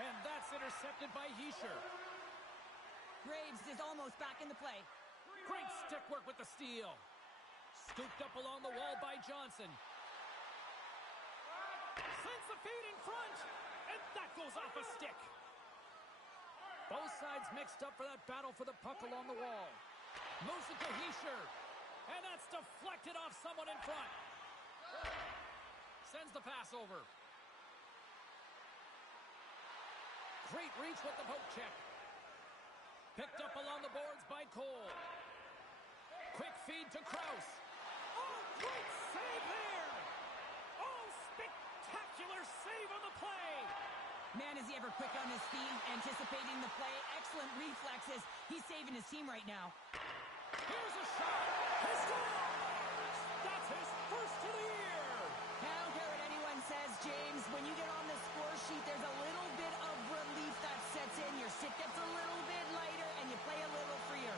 And that's intercepted by Hischier. Graves is almost back in the play. Great stick work with the steal. Scooped up along the wall by Johnson. Sends the feed in front. And that goes off a stick. Both sides mixed up for that battle for the puck along the wall. Moves it to Hischier. And that's deflected off someone in front. Sends the pass over. Great reach with the poke check. Picked up along the boards by Cole. Quick feed to Krause. Oh, great save there! Oh, spectacular save on the play! Man, is he ever quick on his feet, anticipating the play. Excellent reflexes. He's saving his team right now. Here's a shot. He scores! That's his first of the year! I don't care what anyone says, James. When you get on the score sheet, there's a little bit of relief that sets in. Your stick gets a little bit lighter, and you play a little freer.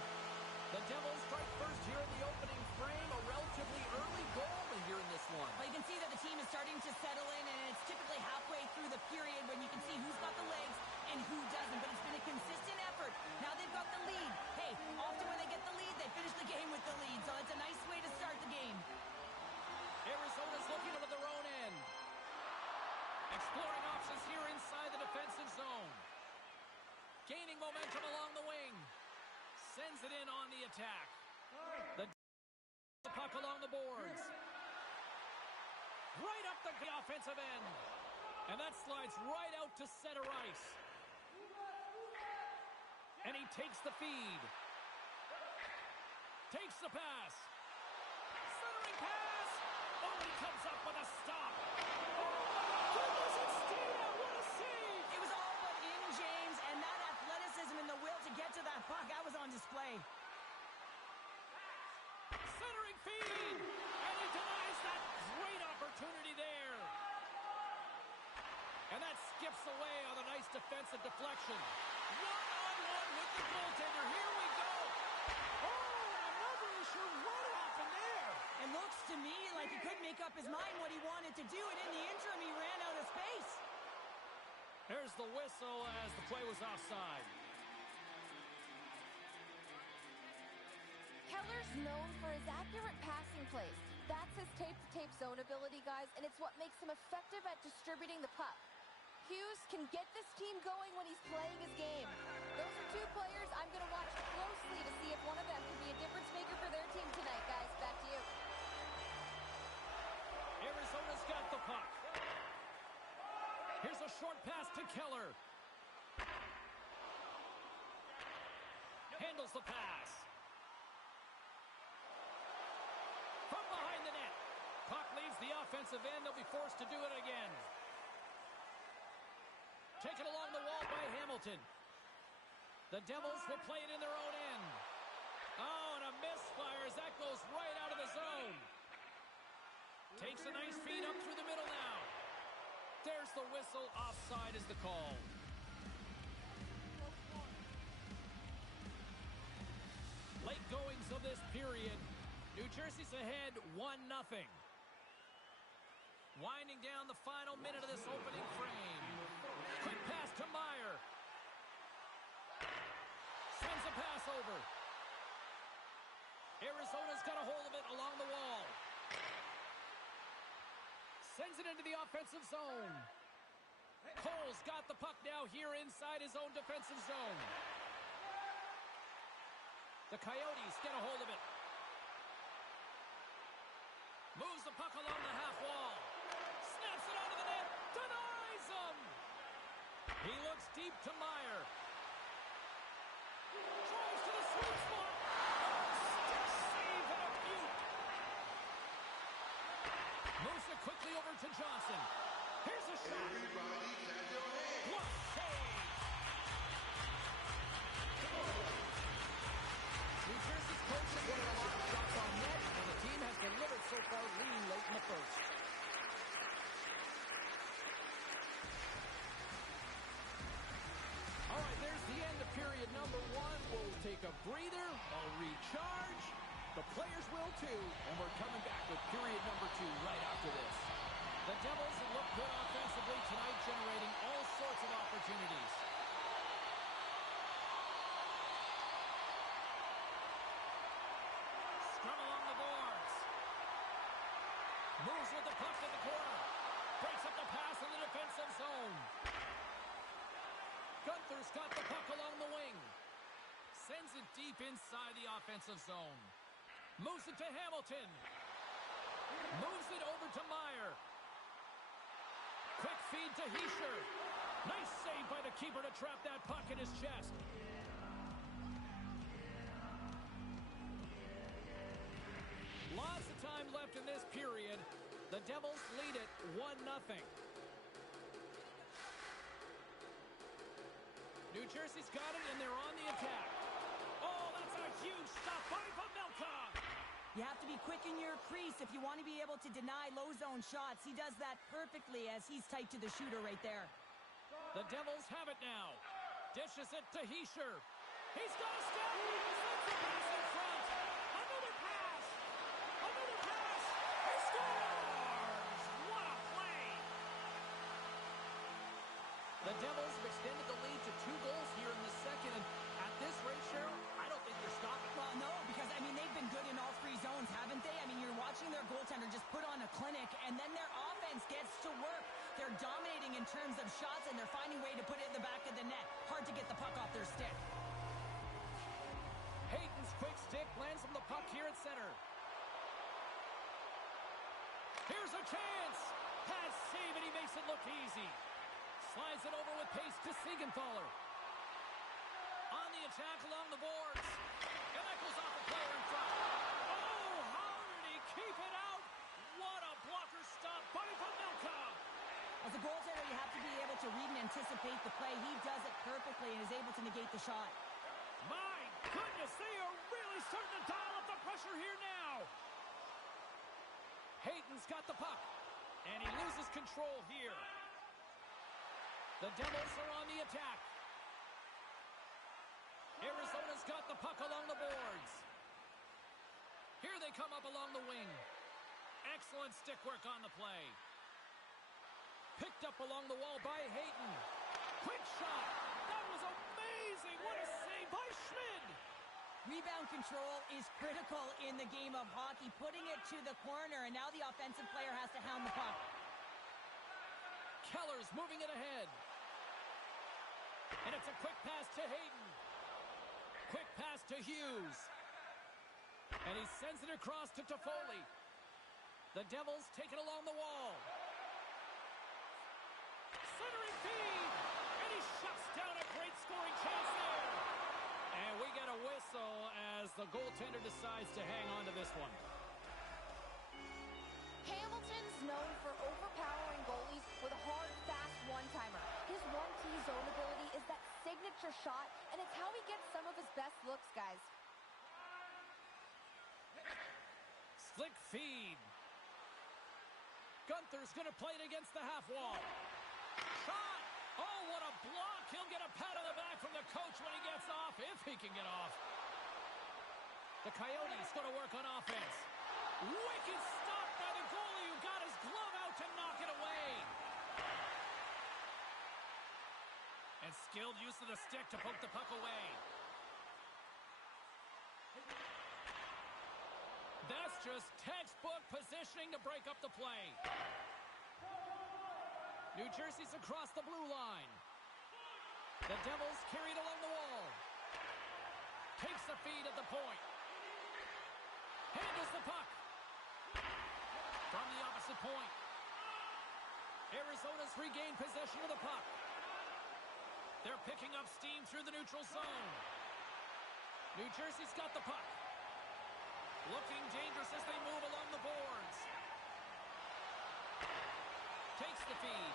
The Devils strike first here in the opening frame. A relatively early goal here in this one. Well, you can see that the team is starting to settle in, and it's typically halfway through the period when you can see who's got the legs and who doesn't. But it's been a consistent effort. Now they've got the lead. Hey, often when they get the lead, they finish the game with the lead. So it's a nice way to start the game. Arizona's looking into their own end. Exploring options here inside the defensive zone. Gaining momentum along the wing. Sends it in on the attack. The puck along the boards. Right up the offensive end. And that slides right out to center ice. And he takes the feed. Takes the pass. Centering pass. Oh, he comes up with a stop. Oh, goodness, it's Stia. What a save. It was all but in, James, and that athleticism and the will to get to that puck, that was on display. Centering feed. And he denies that great opportunity there. And that skips away on a nice defensive deflection. One-on-one with the goaltender. Here we go. Oh, up his mind what he wanted to do, and in the interim, he ran out of space. There's the whistle as the play was offside. Keller's known for his accurate passing plays. That's his tape-to-tape zone ability, guys, and it's what makes him effective at distributing the puck. Hughes can get this team going when he's playing his game. Those are two players I'm going to watch closely to see if one of them can be a difference maker for their team tonight, guys. Back to you. Arizona's got the puck. Here's a short pass to Keller. Handles the pass. From behind the net. Puck leaves the offensive end. They'll be forced to do it again. Taken along the wall by Hamilton. The Devils will play it in their own end. Oh, and a misfire as that goes right out of the zone. Takes a nice feed up through the middle now. There's the whistle. Offside is the call. Late goings of this period. New Jersey's ahead 1-0. Winding down the final minute of this opening frame. Quick pass to Meyer. Sends a pass over. Arizona's got a hold of it along the wall. Sends it into the offensive zone. Cole's got the puck now here inside his own defensive zone. The Coyotes get a hold of it. Moves the puck along the half wall. Snaps it onto the net. Denies him. He looks deep to Meyer. Drives to the sweet spot. Stick save and a beaut. Moves it quickly over to Johnson. Here's a shot. What a save. New Jersey's coach has getting a lot of shots on net, and the team has delivered so far, leading late in the first. All right, there's the end of period number one. We'll take a breather, I'll recharge. The players will too, and we're coming back with period number two right after this. The Devils look good offensively tonight, generating all sorts of opportunities. Scrum along the boards. Moves with the puck in the corner. Breaks up the pass in the defensive zone. Gunther's got the puck along the wing. Sends it deep inside the offensive zone. Moves it to Hamilton. Moves it over to Meyer. Quick feed to Hischier. Nice save by the keeper to trap that puck in his chest. Lots of time left in this period. The Devils lead it 1-0. New Jersey's got it, and they're on the attack. Oh, that's a huge stop by Pavelka. You have to be quick in your crease if you want to be able to deny low zone shots. He does that perfectly as he's tight to the shooter right there. The Devils have it now. Dishes it to Hischier. He's got a step. Sends the pass in front. Another pass. Another pass. He scores. What a play. The Devils have extended the lead to 2 goals here in the second. And at this rate, Cheryl, I don't think they're stopping. Well, no, because, I mean, they've been good in all 3 zones, haven't they? I mean, you're watching their goaltender just put on a clinic, and then their offense gets to work. They're dominating in terms of shots, and they're finding a way to put it in the back of the net. Hard to get the puck off their stick. Hayton's quick stick lands him the puck here at center. Here's a chance. Pass save, and he makes it look easy. Slides it over with pace to Siegenthaler. On the attack along the boards. And that goes off the player in front. Oh, how did he keep it out? What a blocker stop by Pavelka. As a goaltender, you have to be able to read and anticipate the play. He does it perfectly and is able to negate the shot. My goodness, they are really starting to dial up the pressure here now. Hayton's got the puck, and he loses control here. The Devils are on the attack. Arizona's got the puck along the boards. Here they come up along the wing. Excellent stick work on the play. Picked up along the wall by Hayden. Quick shot. That was amazing. What a save by Schmid. Rebound control is critical in the game of hockey, putting it to the corner, and now the offensive player has to hound the puck. Keller's moving it ahead. And it's a quick pass to Hayden. Quick pass to Hughes. And he sends it across to Toffoli. The Devils take it along the wall. Centering feed. And he shuts down a great scoring chance there. And we get a whistle as the goaltender decides to hang on to this one. Hamilton's known for overpowering goalies with a hard, fast one-timer. His one-key zone ability is that signature shot, and it's how he gets some of his best looks, guys. Slick feed. Gunther's going to play it against the half wall. Shot! Oh, what a block! He'll get a pat on the back from the coach when he gets off, if he can get off. The Coyotes going to work on offense. Wicked stop by the goalie who got his glove out to knock it away. And skilled use of the stick to poke the puck away. That's just textbook positioning to break up the play. New Jersey's across the blue line. The Devils carry it along the wall. Takes the feed at the point. Handles the puck. From the opposite point. Arizona's regained possession of the puck. They're picking up steam through the neutral zone. New Jersey's got the puck. Looking dangerous as they move along the boards. Takes the feed.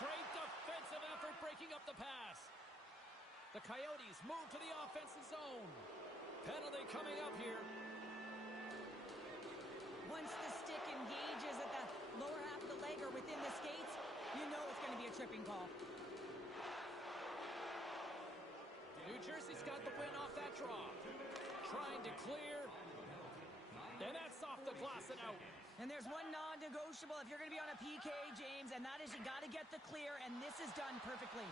Great defensive effort breaking up the pass. The Coyotes move to the offensive zone. Penalty coming up here. Once the stick engages at the lower half of the leg or within the skates, you know it's going to be a tripping call. New Jersey's got the win off that draw. Trying to clear. And that's off the glass and out. And there's one non-negotiable if you're going to be on a PK, James, and that is you got to get the clear, and this is done perfectly.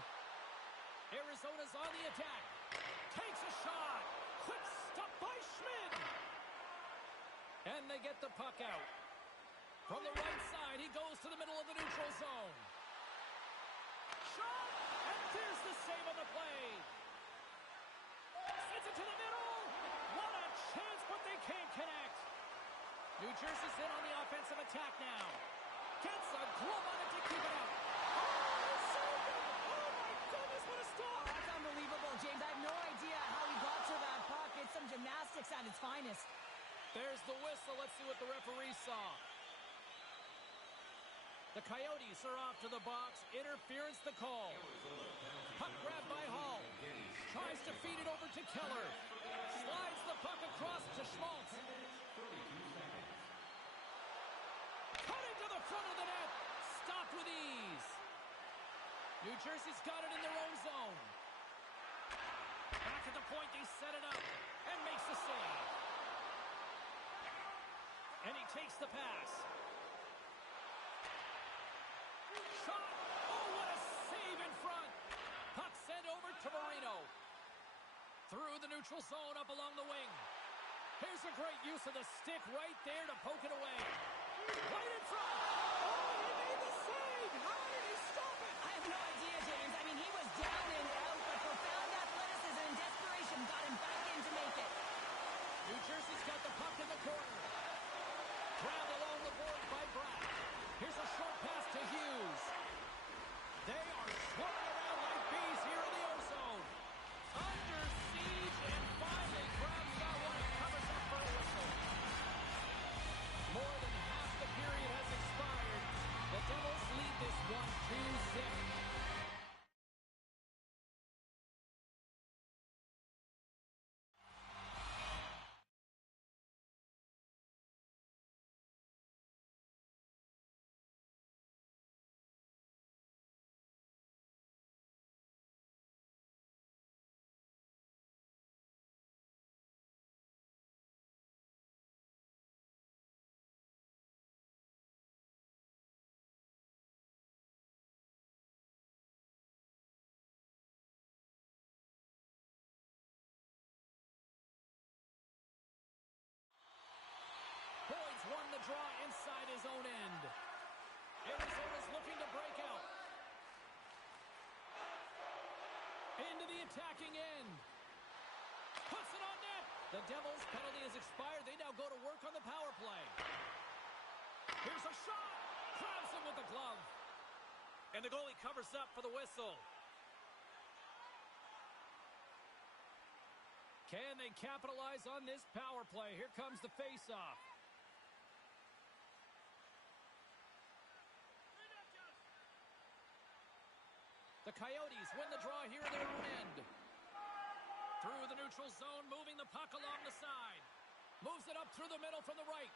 Arizona's on the attack. Takes a shot. Quick stop by Schmid. And they get the puck out. From the right side, he goes to the middle of the neutral zone. Shot! And there's the save on the play. Sends it to the middle. What a chance, but they can't connect. New Jersey's in on the offensive attack now. Gets a glove on it to keep it out. Oh, saved it! Oh, my goodness, what a stop! Oh, that's unbelievable, James. I have no idea how he got to that puck. It's some gymnastics at its finest. There's the whistle. Let's see what the referee saw. The Coyotes are off to the box. Interference the call. Puck grab by Hall. Tries to feed it over to Keller. Slides the puck across to Schmaltz. Cut into the front of the net. Stopped with ease. New Jersey's got it in their own zone. Back at the point, they set it up and makes the save. And he takes the pass. Shot. Oh, what a save in front. Puck sent over to Marino. Through the neutral zone up along the wing. Here's a great use of the stick right there to poke it away. Right in front. Oh, he made the save. How did he stop it? I have no idea, James. I mean, he was down and out, but profound athleticism and desperation got him back in to make it. New Jersey's got the puck in the corner. Grabbed along the boards by Brown. Here's a short pass to Hughes. They are swarming around like bees here in the O-zone. Under siege, and finally grabs that one and covers up for a whistle. More than half the period has expired, draw inside his own end. Arizona's looking to break out. Into the attacking end. Puts it on net. The Devils' penalty has expired. They now go to work on the power play. Here's a shot. Grabs him with the glove. And the goalie covers up for the whistle. Can they capitalize on this power play? Here comes the face-off. The Coyotes win the draw here in their own end. Through the neutral zone, moving the puck along the side. Moves it up through the middle from the right.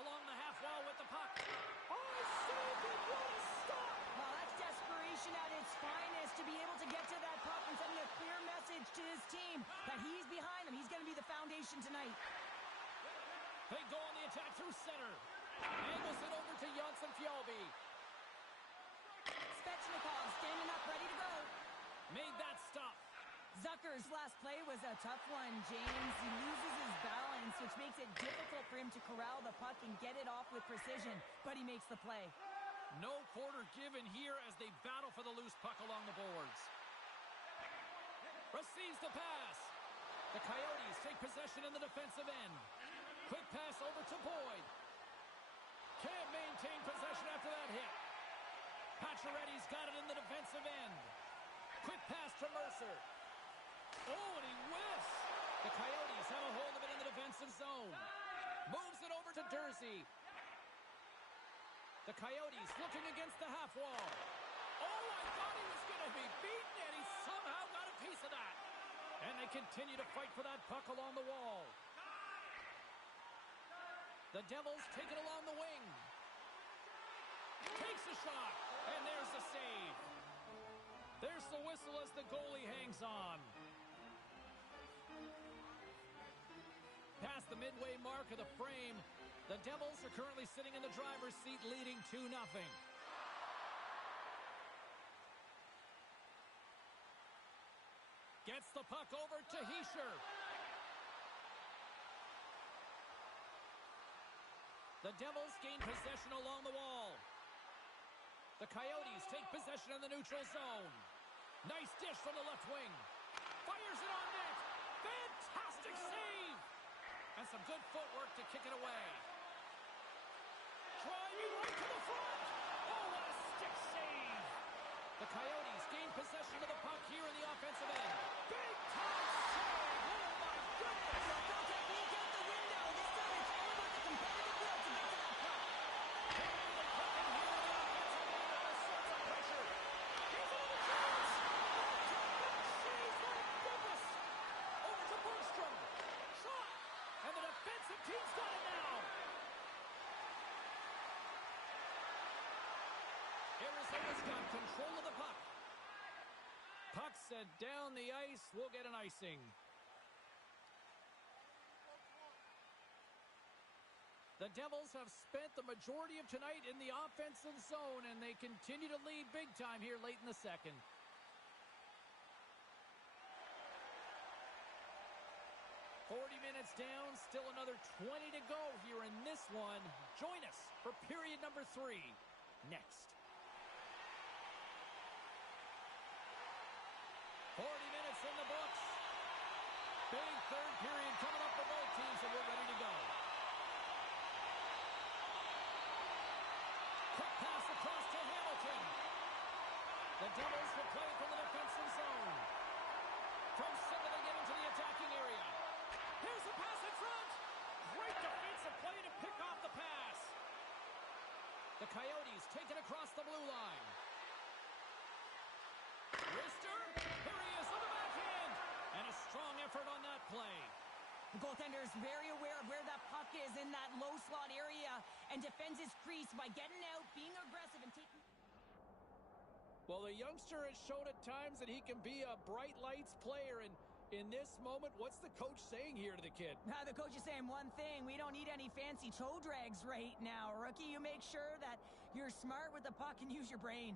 Along the half wall with the puck. Oh, save it! What a stop! Well, that's desperation at its finest to be able to get to that puck and sending a clear message to his team that he's behind them. He's going to be the foundation tonight. They go on the attack through center. Angles it over to Janssen Fjallby. Svechnikov standing up, ready to go. Made that stop. Zucker's last play was a tough one, James. He loses his balance, which makes it difficult for him to corral the puck and get it off with precision, but he makes the play. No quarter given here as they battle for the loose puck along the boards. Receives the pass. The Coyotes take possession in the defensive end. Quick pass over to Boyd. Can't maintain possession after that hit. Pacioretty's got it in the defensive end. Quick pass to Mercer. Oh, and he whiffs. The Coyotes have a hold of it in the defensive zone. Moves it over to Dursey. The Coyotes looking against the half wall. Oh, I thought he was going to be beaten, and he somehow got a piece of that. And they continue to fight for that puck along the wall. The Devils take it along the wing. Takes a shot, and there's the save. There's the whistle as the goalie hangs on. Past the midway mark of the frame, the Devils are currently sitting in the driver's seat leading 2-0. Gets the puck over to Hischier. The Devils gain possession along the wall. The Coyotes take possession in the neutral zone. Nice dish from the left wing. Fires it on net. Fantastic save. And some good footwork to kick it away. Driving right to the front. Oh, what a stick save. The Coyotes gain possession of the puck here in the offensive end. Big time save. Oh, my goodness. No technique out the window. This time it's all about the competitive will to get to that puck. Carrying the puck in here in the offensive end. All sorts of pressure. Here's another chance. Save, my goodness. Over to Bergstrom. Shot. And the defensive team's got it now. Arizona's got control of the puck. Puck sent down the ice. We'll get an icing. The Devils have spent the majority of tonight in the offensive zone, and they continue to lead big time here late in the second. Minutes down, still another 20 to go here in this one. Join us for period number 3 next. 40 minutes in the books. Big third period coming up for both teams, and we're ready to go. Quick pass across to Hamilton. The Devils will play from the defensive zone. From center, they get into the attacking area. Here's the pass in front. Great defensive play to pick off the pass. The Coyotes take it across the blue line. Rister, here he is on the backhand. And a strong effort on that play. The goaltender is very aware of where that puck is in that low slot area and defends his crease by getting out, being aggressive, and taking... Well, the youngster has shown at times that he can be a bright lights player, and in this moment, what's the coach saying here to the kid? The coach is saying one thing: we don't need any fancy toe drags right now, rookie. You make sure that you're smart with the puck and use your brain.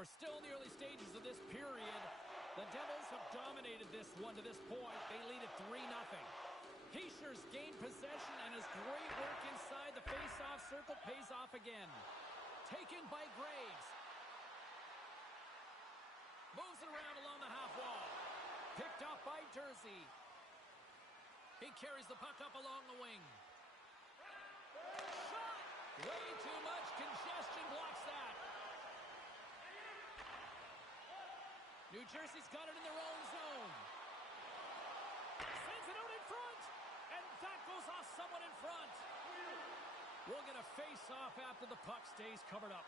We're still in the early stages of this period. The Devils have dominated this one to this point. They lead at 3-0. Heischer's gained possession, and his great work inside the face-off circle pays off again. Taken by Graves. Moves it around along the half wall. Picked up by Jersey. He carries the puck up along the wing. Shot! Way too much congestion blocks that. New Jersey's got it in their own zone. Sends it out in front. And that goes off someone in front. We'll get a face-off after the puck stays covered up.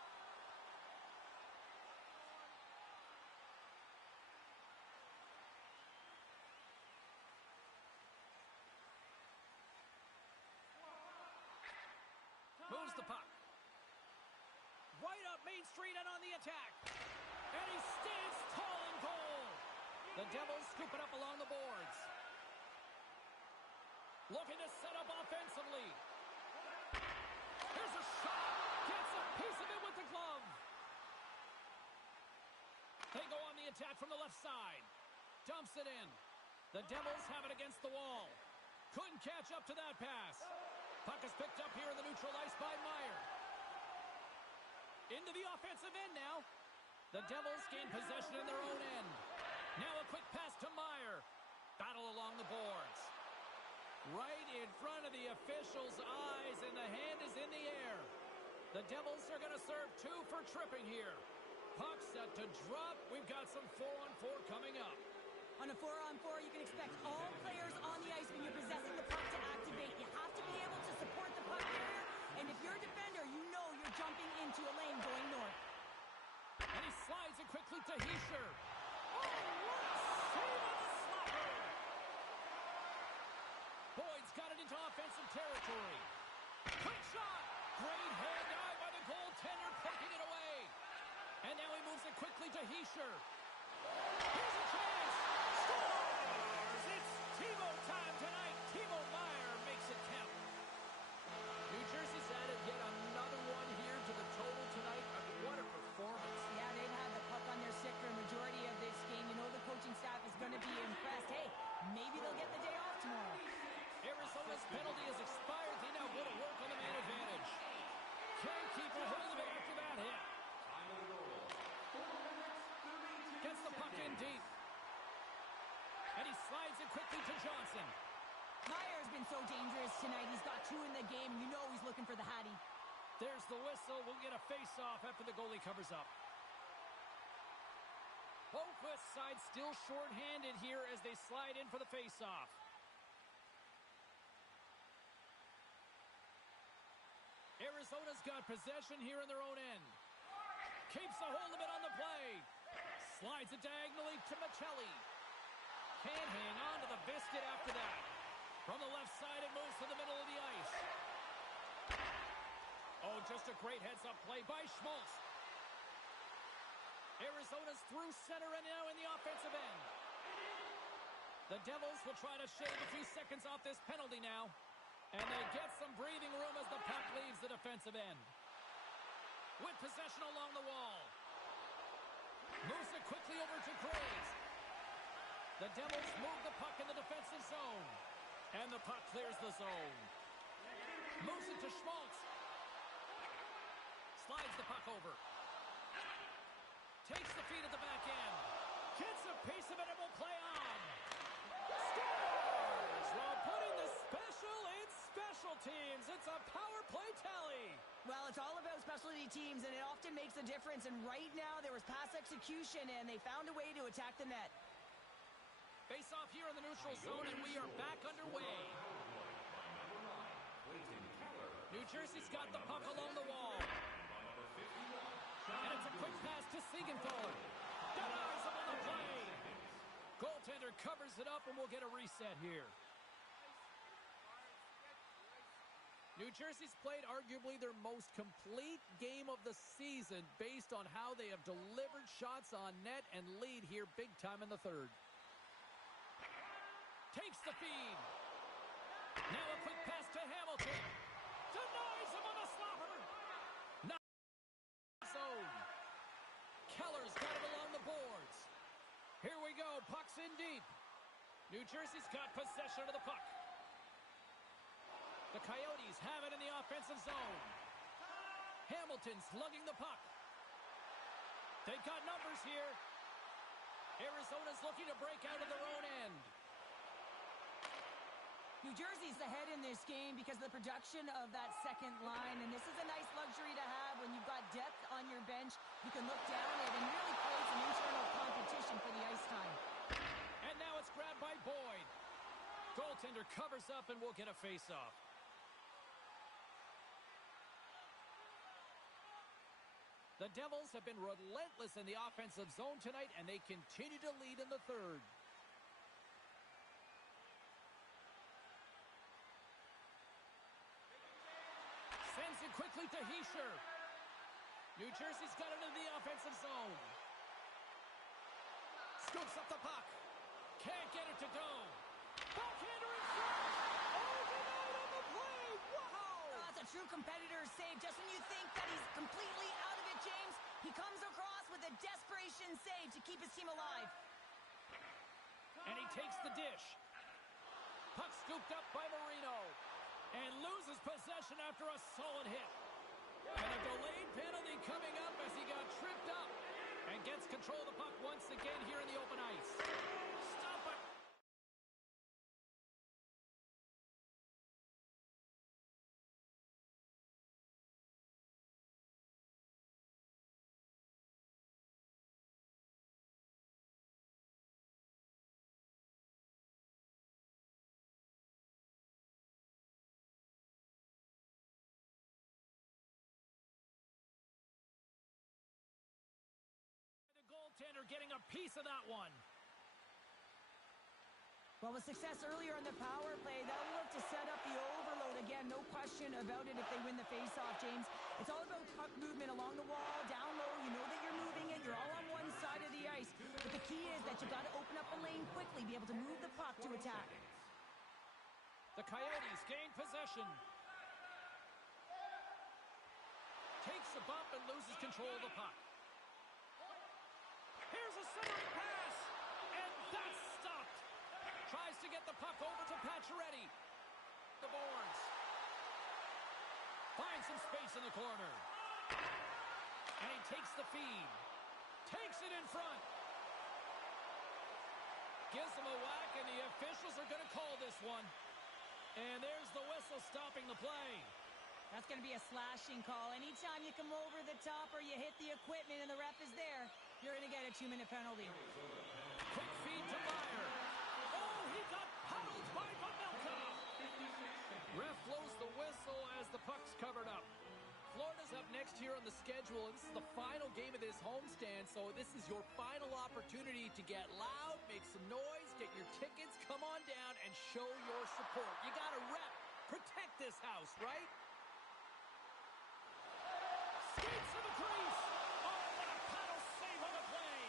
Moves the puck. Right up Main Street and on the attack. And he stands tall in goal. The Devils scoop it up along the boards. Looking to set up offensively. Here's a shot. Gets a piece of it with the glove. They go on the attack from the left side. Dumps it in. The Devils have it against the wall. Couldn't catch up to that pass. Puck is picked up here in the neutral ice by Meyer. Into the offensive end now. The Devils gain possession in their own end. Now a quick pass to Meyer. Battle along the boards. Right in front of the official's eyes, and the hand is in the air. The Devils are going to serve 2 for tripping here. Puck set to drop. We've got some 4-on-4 coming up. On a 4-on-4, you can expect all players on the ice when you're possessing the puck to activate. You have to be able to support the puck carrier, and if you're a defender, you know you're jumping into a lane going north. And he slides it quickly to Hischier. Oh, what a save on the slapper! Boyd's got it into offensive territory. Quick shot! Great hand eye by the goaltender, poking it away. And now he moves it quickly to Hischier. Here's a chance! Scores! It's TiVo time tonight. Timo Meier makes it count. New Jersey's added yet another one here to the total tonight. What a performance. Yeah, they've had the puck on their stick for a majority of this game. You know the coaching staff is going to be impressed. Hey, maybe they'll get the day off tomorrow. Arizona's penalty has expired. They now go to work on the man advantage. Can't keep a hold of it after that hit. Gets the puck in deep. And he slides it quickly to Johnson. Meyer's been so dangerous tonight. He's got 2 in the game. You know he's looking for the Hattie. There's the whistle. We'll get a face-off after the goalie covers up. Both West sides still short-handed here as they slide in for the face-off. Arizona's got possession here in their own end. Keeps a hold of it on the play. Slides it diagonally to Michelli. Can't hang on to the biscuit after that. From the left side, it moves to the middle of the ice. Oh, just a great heads-up play by Schmaltz. Arizona's through center and now in the offensive end. The Devils will try to shave a few seconds off this penalty now. And they get some breathing room as the puck leaves the defensive end. With possession along the wall. Moves it quickly over to Graves. The Devils move the puck in the defensive zone. And the puck clears the zone. Moves it to Schmaltz. Slides the puck over. Takes the feed at the back end. Gets a piece of it and will play on. Scores! While putting the special in special teams. It's a power play tally. Well, it's all about specialty teams, and it often makes a difference. And right now, there was pass execution, and they found a way to attack the net. Face off here in the neutral zone, and we are back underway. New Jersey's got the puck along the wall. And it's a quick pass to Siegenthaler. Denies him on the play. Goaltender covers it up, and we'll get a reset here. New Jersey's played arguably their most complete game of the season based on how they have delivered shots on net and lead here big time in the third. Takes the feed. Now a quick pass to Hamilton. Denies him on the slapper. Not zone. Keller's we go. Puck's in deep. New Jersey's got possession of the puck. The Coyotes have it in the offensive zone. Hamilton slugging the puck. They've got numbers here. Arizona's looking to break out of their own end. New Jersey's ahead in this game because of the production of that second line, and this is a nice luxury to have when you've got depth on your bench. You can look down it and really create some internal competition for the ice time. And now it's grabbed by Boyd. Goaltender covers up and will get a face-off. The Devils have been relentless in the offensive zone tonight, and they continue to lead in the third. Sends it quickly to Hischier. New Jersey's got it into the offensive zone. Scoops up the puck. Can't get it to go. Backhander in front. Oh, denied on the play. Wow! That's a true competitor's save. Just when you think that he's completely out of it, James, he comes across with a desperation save to keep his team alive. And he takes the dish. Puck scooped up by Marino. And loses possession after a solid hit. And a delayed penalty coming up as he got tripped up. And gets control of the puck once again here in the open ice. Stop it! Goaltender getting a piece of that one. Well, with success earlier on the power play, they'll look to set up the overload again. No question about it if they win the faceoff, James. It's all about puck movement along the wall, down low. You know that you're moving it. You're all on one side of the ice. But the key is that you got to open up a lane quickly, be able to move the puck to attack. The Coyotes gain possession. Takes a bump and loses control of the puck. Here's a centering pass, and that's stopped. Tries to get the puck over to Pacioretty. The boards. Finds some space in the corner. And he takes the feed. Takes it in front. Gives him a whack, and the officials are going to call this one. And there's the whistle stopping the play. That's going to be a slashing call. Anytime you come over the top or you hit the equipment and the ref is there, you're going to get a 2-minute penalty. Quick feed to Meyer. Oh, he got paddled by Pavelka. Ref blows the whistle as the puck's covered up. Florida's up next here on the schedule. This is the final game of this homestand, so this is your final opportunity to get loud, make some noise, get your tickets, come on down, and show your support. You got to rep, protect this house, right? Skates to the crease. Oh, what a paddle save on the play.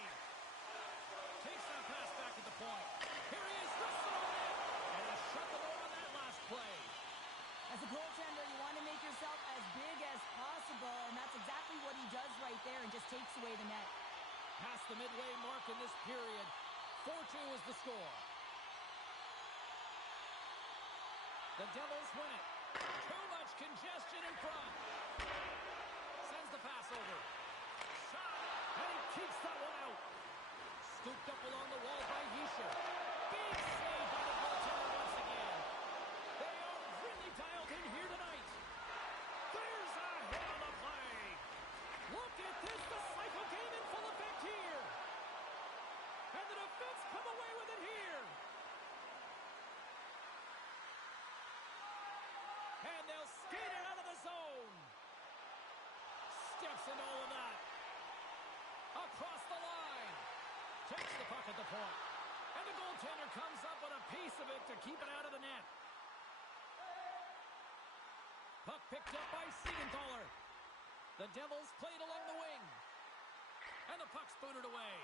Takes that pass back at the point. Here he is, wrestled on it. And he shut the door on that last play. As a goaltender, you want to make yourself as big as possible, and that's exactly what he does right there and just takes away the net. Past the midway mark in this period. 4-2 is the score. The Devils win it. Too much congestion in front. Sends the pass over. Shot, and he keeps that one out. Scooped up along the wall by Hischier. Big save by the goaltender once again. They are really dialed in here tonight. There's a hit on the play. Look at this, the cycle game in full effect here. And the defense come away with it here. And they'll skate it out of the zone. Steps in all of that. Across the line. Takes the puck at the point. And the goaltender comes up with a piece of it to keep it out of the net. Puck picked up by Siegenthaler. The Devils played along the wing. And the puck's booted away.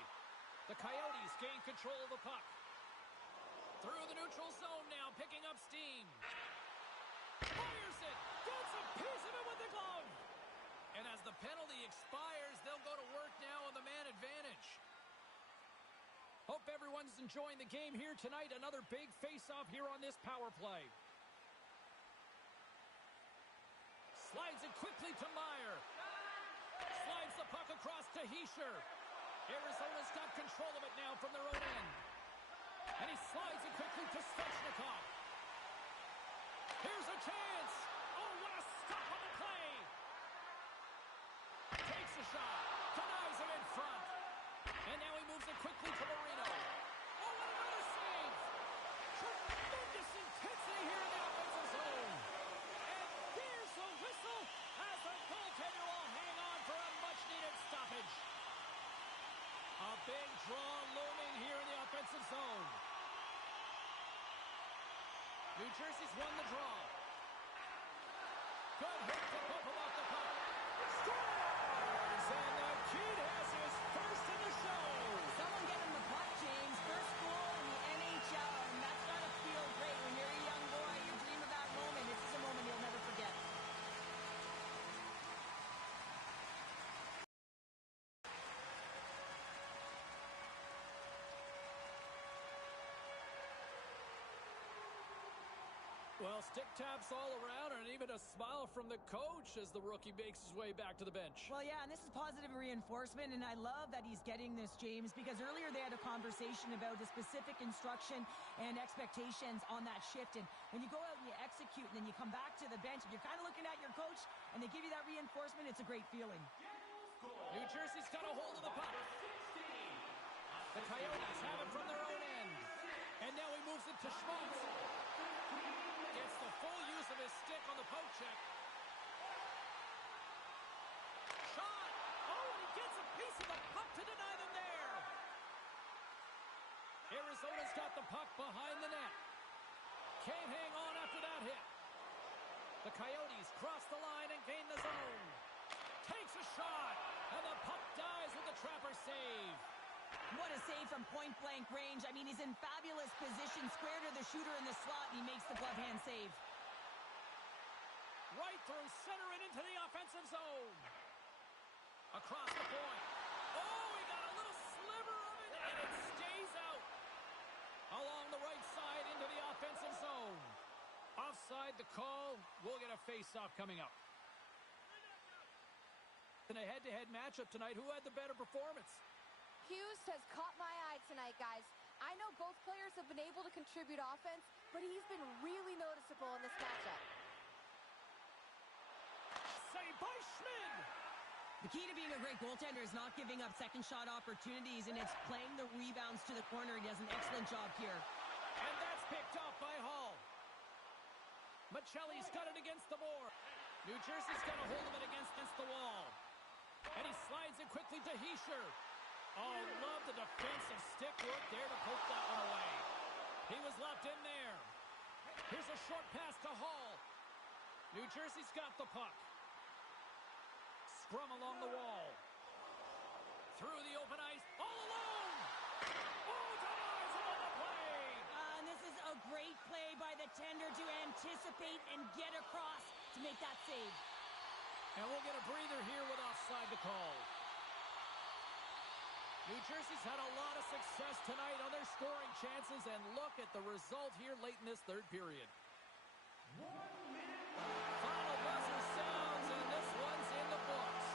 The Coyotes gain control of the puck. Through the neutral zone now, picking up steam. Fires it. Gets a piece of it with the glove. And as the penalty expires, they'll go to work now on the man advantage. Hope everyone everyone's enjoying the game here tonight. Another big face-off here on this power play. Slides it quickly to Meyer. Slides the puck across to Heischer. Arizona's got control of it now from their own end. And he slides it quickly to Svechnikov. Here's a chance. Oh, what a stop on the play. Takes a shot. Denies him in front. And now he moves it quickly to Marino. Oh, what another save. Tremendous intensity here in the offensive zone. And there's a whistle as the goaltender will hang on for a much-needed stoppage. A big draw looming here in the offensive zone. New Jersey's won the draw. Good hit to pump him off the puck. Scores! And the kid has his first in the show. Someone get him the puck, James. First goal in the NHL, and that's got to feel great. When you're a young boy, you dream of that moment. This is a moment you'll never forget. Well, stick taps all around and even a smile from the coach as the rookie makes his way back to the bench. Well, yeah, and this is positive reinforcement, and I love that he's getting this, James, because earlier they had a conversation about the specific instruction and expectations on that shift, and when you go out and you execute and then you come back to the bench, and you're kind of looking at your coach, and they give you that reinforcement, it's a great feeling. New Jersey's got a hold of the puck. The Coyotes have it from their own end. And now he moves it to Schmaltz. Gets the full use of his stick on the poke check. Shot! Oh, and he gets a piece of the puck to deny them there. Arizona's got the puck behind the net. Can't hang on after that hit. The Coyotes cross the line and gain the zone. Takes a shot, and the puck dies with the trapper save. What a save from point-blank range. I mean, he's in fabulous position, square to the shooter in the slot, and he makes the glove hand save. Right through center and into the offensive zone. Across the point. Oh, he got a little sliver of it, and it stays out. Along the right side into the offensive zone. Offside the call. We'll get a face-off coming up. In a head-to-head matchup tonight, who had the better performance? Hughes has caught my eye tonight, guys. I know both players have been able to contribute offense, but he's been really noticeable in this matchup. Saved by Schmid. The key to being a great goaltender is not giving up second shot opportunities, and it's playing the rebounds to the corner. He does an excellent job here. And that's picked up by Hall. Michelli's got it against the board. New Jersey's got a hold of it against the wall. And he slides it quickly to Heischer. Oh, love the defensive stick work there to poke that one away. He was left in there. Here's a short pass to Hall. New Jersey's got the puck. Scrum along the wall. Through the open ice, all alone. Oh, denies him on the play. And this is a great play by the tender to anticipate and get across to make that save. And we'll get a breather here with offside to call. New Jersey's had a lot of success tonight on their scoring chances, and look at the result here late in this third period. Final buzzer sounds, and this one's in the books.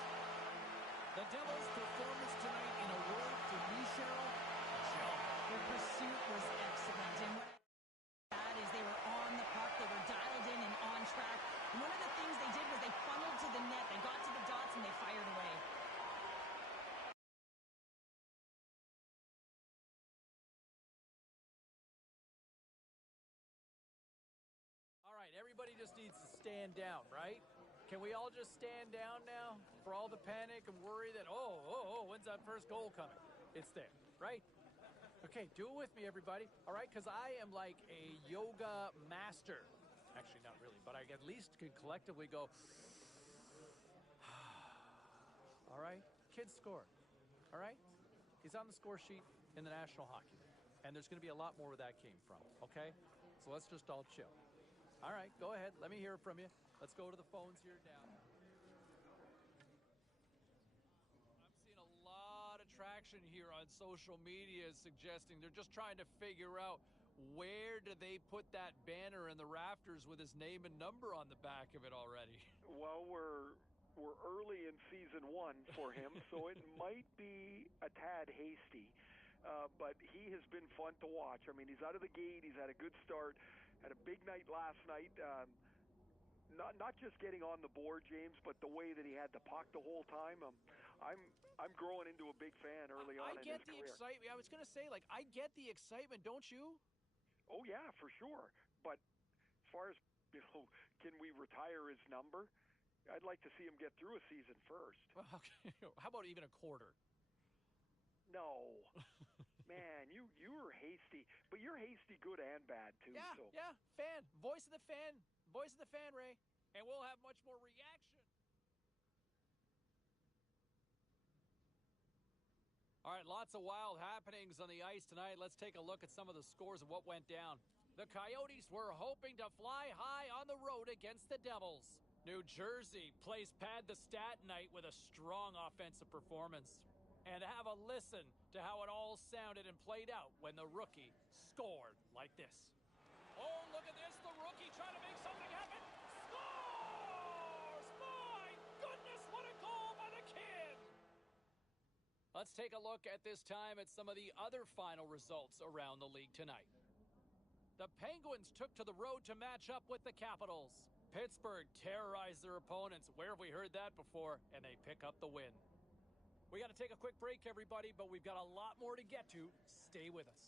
The Devils' performance tonight, in a word for me, Cheryl, jump. Their pursuit was excellent, and what that is they were on the puck, they were dialed in and on track. And one of the things they did was they funneled to the net, they got to the dots, and they fired away. All right, everybody just needs to stand down, right? Can we all just stand down now for all the panic and worry that, when's that first goal coming? It's there, right? Okay, do it with me, everybody. All right, because I am like a yoga master. Actually, not really, but I at least can collectively go, all right, kid scored, all right? He's on the score sheet in the National Hockey League, and there's going to be a lot more where that came from, okay? So let's just all chill. All right, go ahead. Let me hear from you. Let's go to the phones here now. I'm seeing a lot of traction reaction here on social media is suggesting they're just trying to figure out where do they put that banner in the rafters with his name and number on the back of it already. Well, we're early in season 1 for him, so it might be a tad hasty. But he has been fun to watch. I mean, he's out of the gate. He's had a good start. Had a big night last night. Not just getting on the board, James, but the way that he had the puck the whole time. I'm growing into a big fan early on in his career. I get the excitement. I was going to say, like, I get the excitement, don't you? Oh yeah, for sure. But as far as, can we retire his number? I'd like to see him get through a season first. Well, okay. How about even a quarter? No. Man, you were hasty, but you're hasty good and bad too. Yeah, so. yeah, fan. Voice of the fan. Voice of the fan, Ray. And we'll have much more reaction. All right, lots of wild happenings on the ice tonight. Let's take a look at some of the scores of what went down. The Coyotes were hoping to fly high on the road against the Devils. New Jersey plays pad the stat night with a strong offensive performance. And have a listen to how it all sounded and played out when the rookie scored like this. Oh, look at this. The rookie trying to make something happen. Scores! My goodness, what a goal by the kid! Let's take a look at this time at some of the other final results around the league tonight. The Penguins took to the road to match up with the Capitals. Pittsburgh terrorized their opponents. Where have we heard that before? And they pick up the win. We got to take a quick break, everybody, but we've got a lot more to get to. Stay with us.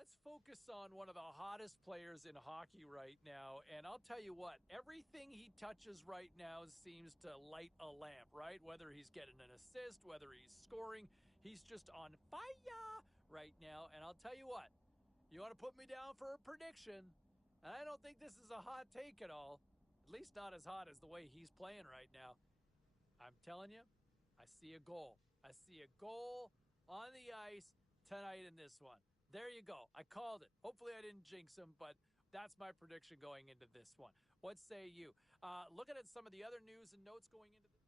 Let's focus on one of the hottest players in hockey right now. And I'll tell you what, everything he touches right now seems to light a lamp, right? Whether he's getting an assist, whether he's scoring, he's just on fire right now. And I'll tell you what, you want to put me down for a prediction? And I don't think this is a hot take at all. At least not as hot as the way he's playing right now. I'm telling you, I see a goal. I see a goal on the ice tonight in this one. There you go. I called it. Hopefully I didn't jinx him, but that's my prediction going into this one. What say you? Looking at some of the other news and notes going into this.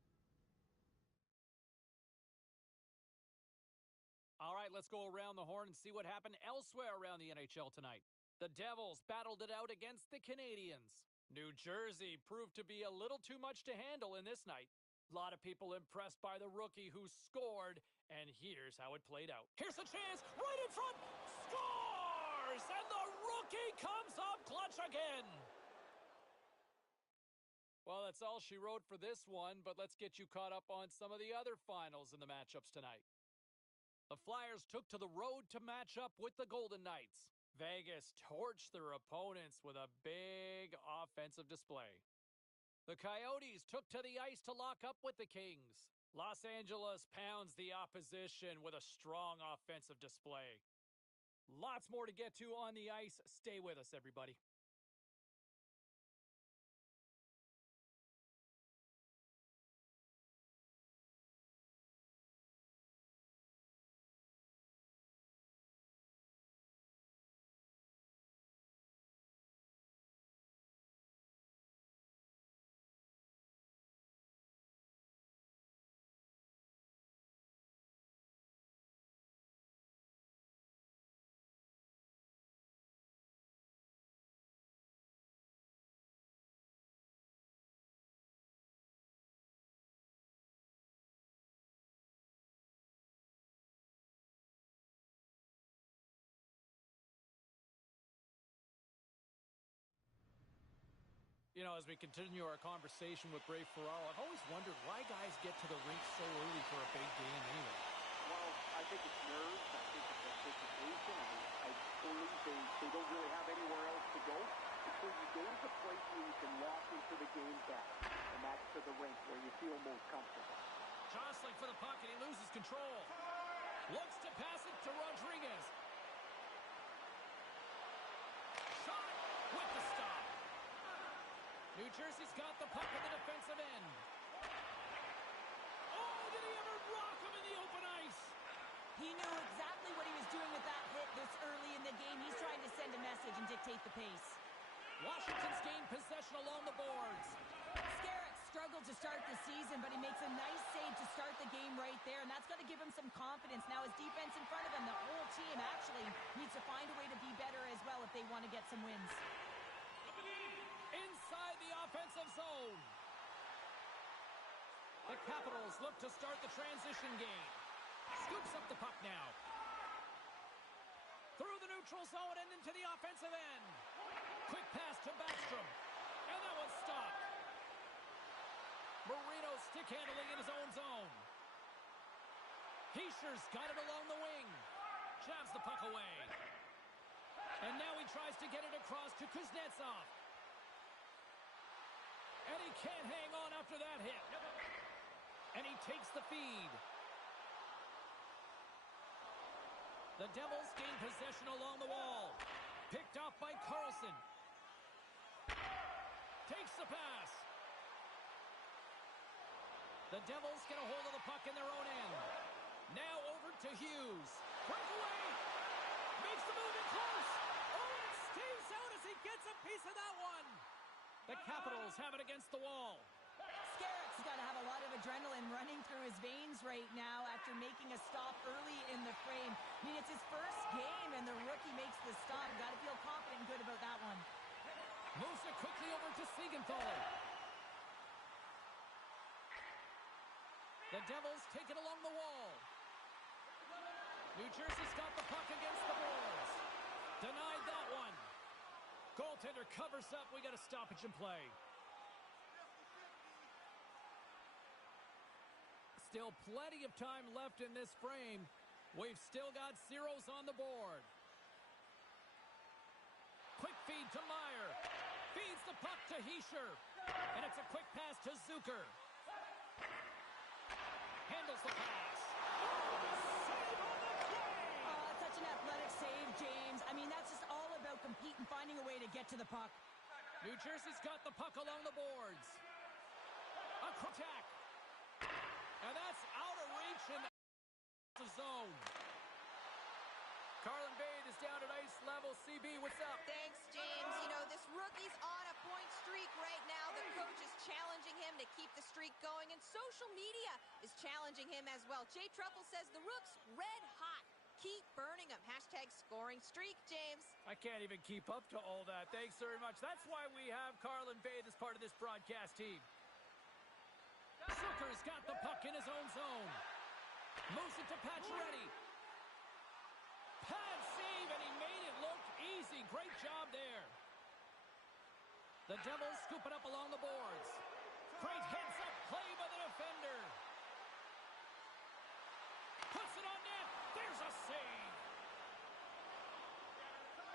All right, let's go around the horn and see what happened elsewhere around the NHL tonight. The Devils battled it out against the Canadiens. New Jersey proved to be a little too much to handle in this night. A lot of people impressed by the rookie who scored, and here's how it played out. Here's a chance, right in front, scores! And the rookie comes up clutch again. Well, that's all she wrote for this one, but let's get you caught up on some of the other finals in the matchups tonight. The Flyers took to the road to match up with the Golden Knights. Vegas torched their opponents with a big offensive display. The Coyotes took to the ice to lock up with the Kings. Los Angeles pounds the opposition with a strong offensive display. Lots more to get to on the ice. Stay with us, everybody. You know, as we continue our conversation with Ray Ferraro, I've always wondered why guys get to the rink so early for a big game anyway. Well, I think it's nerves. I think it's anticipation. I believe they don't really have anywhere else to go. So you go to the place where you can walk into the game best, and that's to the rink where you feel most comfortable. Jostling for the puck, and he loses control. Looks to pass it to Rodriguez. Shot with the stop. New Jersey's got the puck in the defensive end. Oh, did he ever rock him in the open ice? He knew exactly what he was doing with that hit this early in the game. He's trying to send a message and dictate the pace. Washington's gained possession along the boards. Skarek struggled to start the season, but he makes a nice save to start the game right there, and that's going to give him some confidence. Now his defense in front of him, the whole team actually needs to find a way to be better as well if they want to get some wins. Inside the offensive zone. The Capitals look to start the transition game. Scoops up the puck now. Through the neutral zone and into the offensive end. Quick pass to Backstrom. And that one's stopped. Marino stick handling in his own zone. Heischer's got it along the wing. Jabs the puck away. And now he tries to get it across to Kuznetsov. And he can't hang on after that hit. And he takes the feed. The Devils gain possession along the wall. Picked off by Carlson. Takes the pass. The Devils get a hold of the puck in their own end. Now over to Hughes. Breakaway. Makes the move in close. Oh, and it stays out as he gets a piece of that one. The Capitals have it against the wall. Skarek's got to have a lot of adrenaline running through his veins right now after making a stop early in the frame. I mean, it's his first game, and the rookie makes the stop. Got to feel confident and good about that one. Moves it quickly over to Siegenthaler. The Devils take it along the wall. New Jersey's got the puck against the boards. Denied that one. Goaltender covers up. We got a stoppage in play. Still plenty of time left in this frame. We've still got zeros on the board. Quick feed to Meyer. Feeds the puck to Hischier. And it's a quick pass to Zucker. Handles the pass. Save on the play! Such an athletic save, James. I mean, that's just all about competing, finding a way to get to the puck. New Jersey's got the puck along the boards. A attack. And that's out of reach in the zone. Carlin Bade is down at ice level. CB, what's up? Thanks, James. You know, this rookie's on a point streak right now. The coach is challenging him to keep the streak going, and social media is challenging him as well. Jay Truffle says the Rooks red hot. Keep burning them. Hashtag scoring streak, James. I can't even keep up to all that. Thanks very much. That's why we have Carlin Bade as part of this broadcast team. Zucker's got the puck in his own zone. Moves it to Pacioretty. Pad save, and he made it look easy. Great job there. The Devils scoop it up along the boards. Great heads-up play by the defender. Puts it on net. There's a save.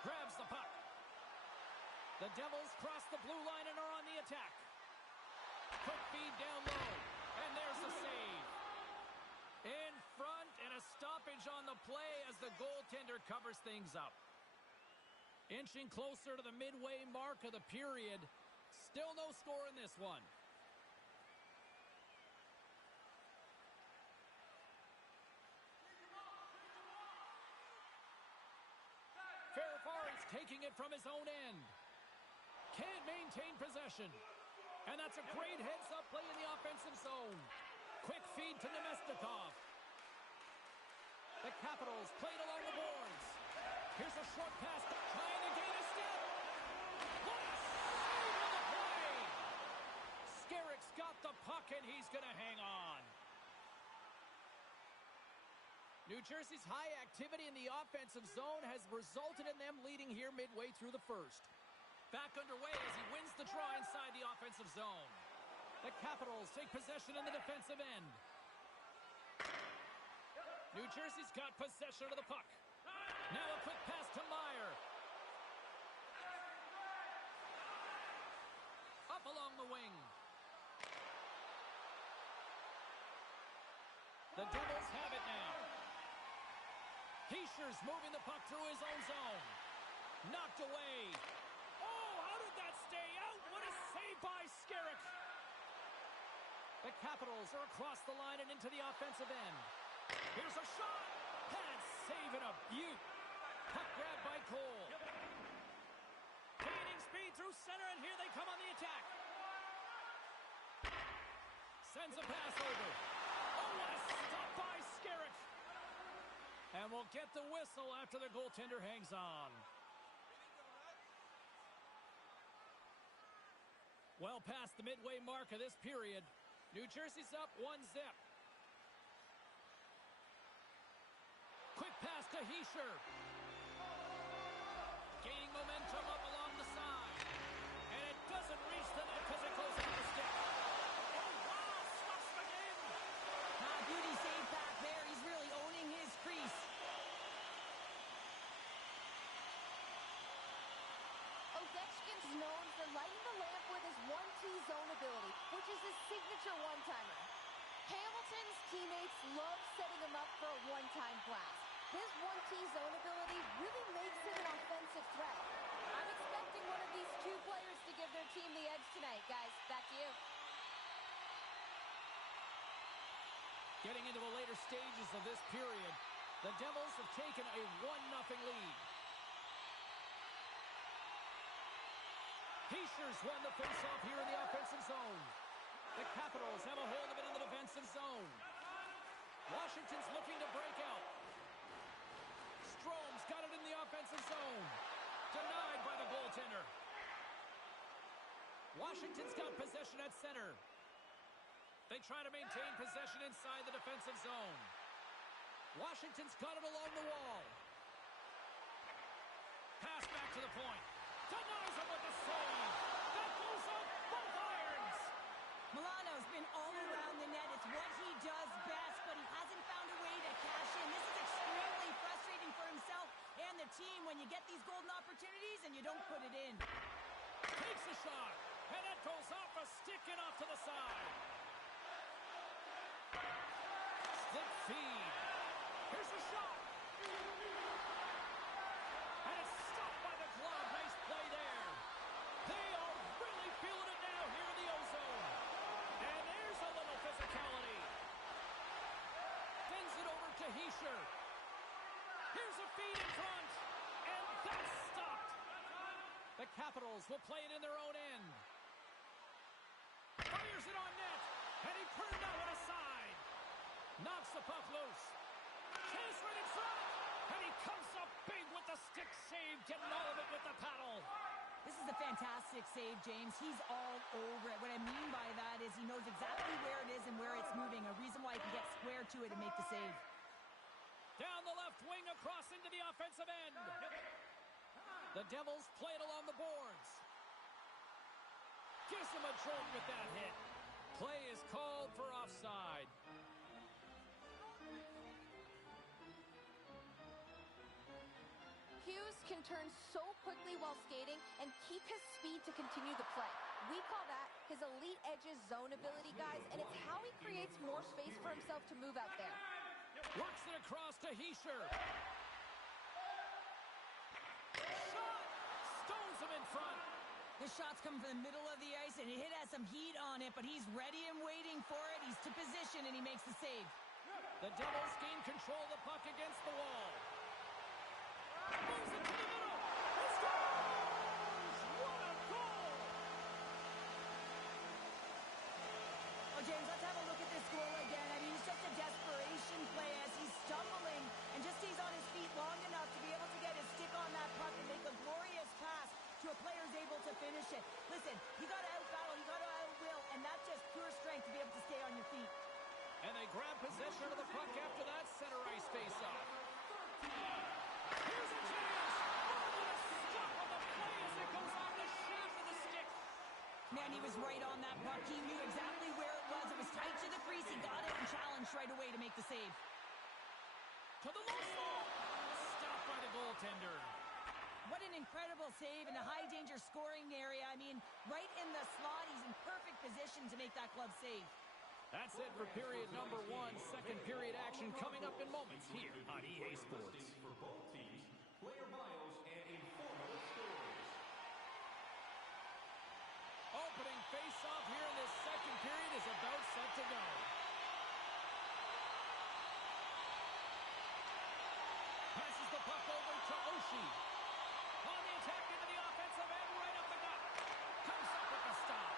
Grabs the puck. The Devils cross the blue line and are on the attack. Quick feed down low, and there's the save. In front, and a stoppage on the play as the goaltender covers things up. Inching closer to the midway mark of the period. Still no score in this one. Ferrafaris taking it from his own end. Can't maintain possession. And that's a great heads-up play in the offensive zone. Quick feed to Nemestikov. The Capitals played along the boards. Here's a short pass, trying to gain a step. What a save on the play! Skarek's got the puck, and he's going to hang on. New Jersey's high activity in the offensive zone has resulted in them leading here midway through the first. Back underway as he wins the draw inside the offensive zone. The Capitals take possession in the defensive end. New Jersey's got possession of the puck. Now a quick pass to Meyer. Up along the wing. The Devils have it now. Heischer's moving the puck through his own zone. Knocked away. Oh, how did that stay out? What a save by Skerrick. The Capitals are across the line and into the offensive end. Here's a shot. And save in a beaut. Puck grab by Cole. Gaining speed through center, and here they come on the attack. Sends a pass over. Oh, what a stop by Skerrick. And we'll get the whistle after the goaltender hangs on. Well past the midway mark of this period. New Jersey's up 1-0. Quick pass to Hischier. Gaining momentum up along the side. And it doesn't reach the net because it goes off the stick. Oh, wow! Slugs again! Beauty save back there. He's really owning his crease. Ovechkin's known for lighting the lamp with his 1T zone ability, which is his signature one-timer. Hamilton's teammates love setting him up for a one-time blast. His 1T zone ability really makes him an offensive threat. I'm expecting one of these two players to give their team the edge tonight, guys. Back to you. Getting into the later stages of this period, the Devils have taken a 1-0 lead. Hischier's won the faceoff here in the offensive zone. The Capitals have a hold of it in the defensive zone. Washington's looking to break out. Strome's got it in the offensive zone. Denied by the goaltender. Washington's got possession at center. They try to maintain possession inside the defensive zone. Washington's got it along the wall. Pass back to the point. Denies him with the save. That goes up both irons. Milano's been all around the net. It's what he does best, but he hasn't found a way to cash in. This is extremely frustrating for himself and the team when you get these golden opportunities and you don't put it in. Takes a shot, and it goes off a stick and off to the side. Stick feed. Here's a shot. And it's stopped by the glove. Nice play there. They are really feeling it now here in the ozone. And there's a little physicality. Sends it over to Hischier. Here's a feed in front. And that's stopped. The Capitals will play it in their own end. Fires it on net. And he turned out on a side. Knocks the puck loose. Chase right in front. And he comes up big with the stick save. Getting all of it with the paddle. This is a fantastic save, James. He's all over it. What I mean by that is he knows exactly where it is and where it's moving. A reason why he can get square to it and make the save. Down the left wing across into the offensive end. The Devils play it along the boards. Gives him a jolt with that hit. Play is called for offside. Hughes can turn so quickly while skating and keep his speed to continue the play. We call that his elite edges zone ability, guys, and it's how he creates more space for himself to move out there. Works it across to Hischier. Shot! Stones him in front. The shot's coming from the middle of the ice, and it has some heat on it, but he's ready and waiting for it. He's to position, and he makes the save. The Devils gain control of the puck against the wall. Moves it to the middle. He scores! What a goal! Oh, James, let's have a look at this goal again. I mean, it's just a desperation play as he's stumbling and just stays on his feet long enough to be able to get his stick on that puck and make a glorious pass to a player who's able to finish it. Listen, you got to out-battle, you got to out-will, and that's just pure strength to be able to stay on your feet. And they grab possession of the puck after that center ice face-off. Here's a chance! Man, he was right on that puck. He knew exactly where it was. It was tight to the crease. He got it and challenged right away to make the save. To the low slot. Stopped by the goaltender. What an incredible save in a high-danger scoring area. I mean, right in the slot. He's in perfect position to make that glove save. That's it for period number 1. Second period action coming up in moments here on EA Sports. For both teams, player bios and informative stories. Opening face-off here in this second period is about set to go. Passes the puck over to Oshie. On the attack into the offensive end, right up the gut. Comes up with the stop.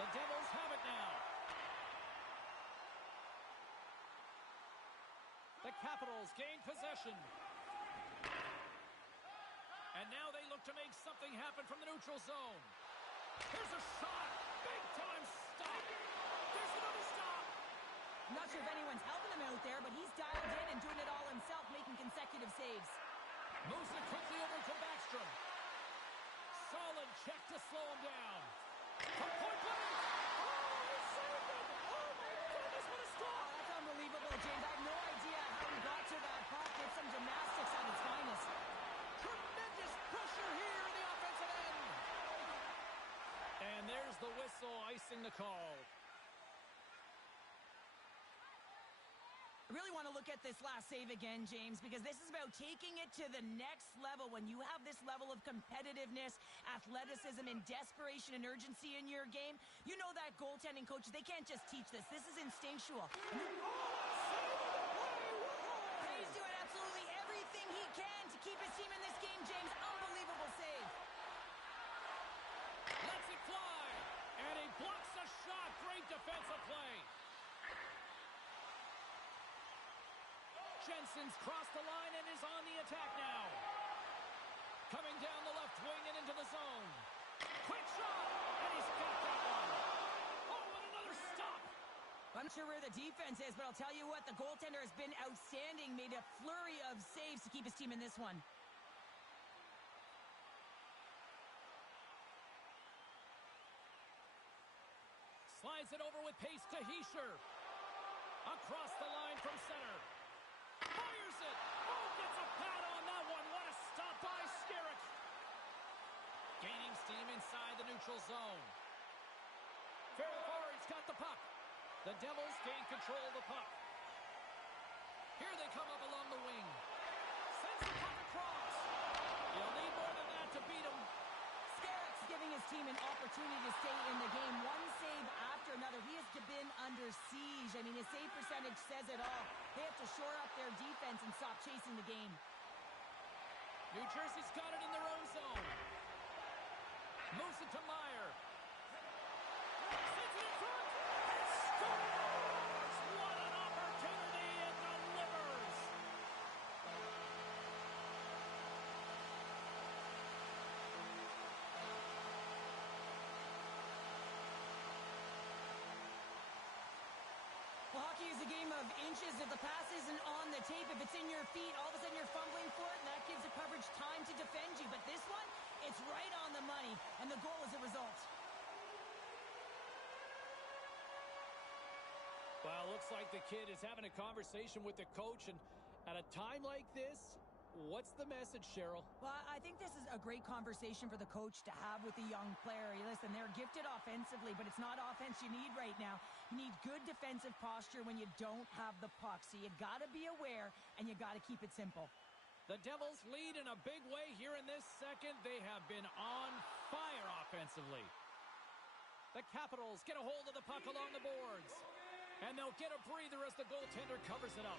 The Devils have it now. The Capitals gain possession. And now they look to make something happen from the neutral zone. Here's a shot. Big-time stop. There's another stop. I'm not sure if anyone's helping him out there, but he's dialed in and doing it all himself, making consecutive saves. Moves it quickly over to Backstrom. Solid check to slow him down. From point blank. Oh, he saved it. Oh, my goodness, what a stop. That's unbelievable, James. I have no idea how he got to that puck. It's some gymnastics at its finest. Tremendous pressure here in the offensive end. And there's the whistle icing the call. I really want to look at this last save again, James, because this is about taking it to the next level. When you have this level of competitiveness, athleticism, and desperation and urgency in your game, you know that goaltending coaches, they can't just teach this. This is instinctual. He's doing absolutely everything he can to keep his team in this game, James. Unbelievable save. Lets it fly. And he blocks a shot. Great defensive play. Jensen's crossed the line and is on the attack now. Coming down the left wing and into the zone. Quick shot, and he's got that one. Oh, and another stop. I'm not sure where the defense is, but I'll tell you what, the goaltender has been outstanding, made a flurry of saves to keep his team in this one. Slides it over with pace to Hischier. Across the line from center. Fires it! Oh, gets a pad on that one. What a stop by Skerritt. Gaining steam inside the neutral zone. Ferrari's got the puck. The Devils gain control of the puck. Here they come up along the wing. Sends the puck across. You'll need more than that to beat him. Skerritt's giving his team an opportunity to stay in the game. One save after another. He has been under siege. I mean, his save percentage says it all. They have to shore up their defense and stop chasing the game. New Jersey's got it in their own zone. Moves it to Meyer. Sends it in front. And scores! What an opportunity and delivers! Well, hockey is a game of inches. If the pass isn't on the tape, if it's in your feet, all of a sudden you're fumbling for it, and that gives the coverage time to defend you. But this one, it's right on the money, and the goal is a result. Well, looks like the kid is having a conversation with the coach, and at a time like this, what's the message, Cheryl? Well, I think this is a great conversation for the coach to have with a young player. Listen, they're gifted offensively, but it's not offense you need right now. You need good defensive posture when you don't have the puck. So you got to be aware, and you got to keep it simple. The Devils lead in a big way here in this second. They have been on fire offensively. The Capitals get a hold of the puck along the boards. And they'll get a breather as the goaltender covers it up.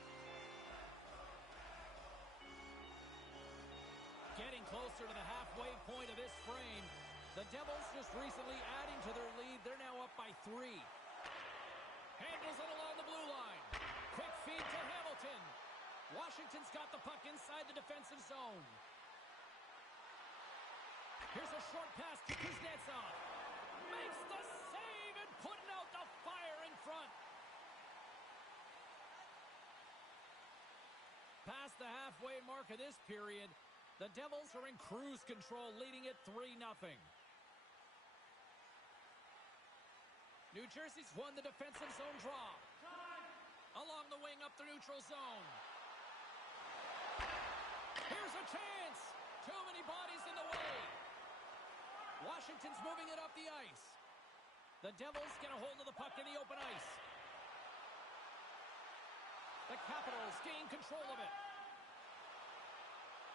Getting closer to the halfway point of this frame. The Devils just recently adding to their lead. They're now up by 3. Handles it along the blue line. Quick feed to Hamilton. Washington's got the puck inside the defensive zone. Here's a short pass to Kuznetsov. Makes the save and putting out the fire in front. Past the halfway mark of this period, the Devils are in cruise control, leading it 3-0. New Jersey's won the defensive zone draw. Along the wing up the neutral zone. Here's a chance. Too many bodies in the way. Washington's moving it up the ice. The Devils get a hold of the puck in the open ice. The Capitals gain control of it.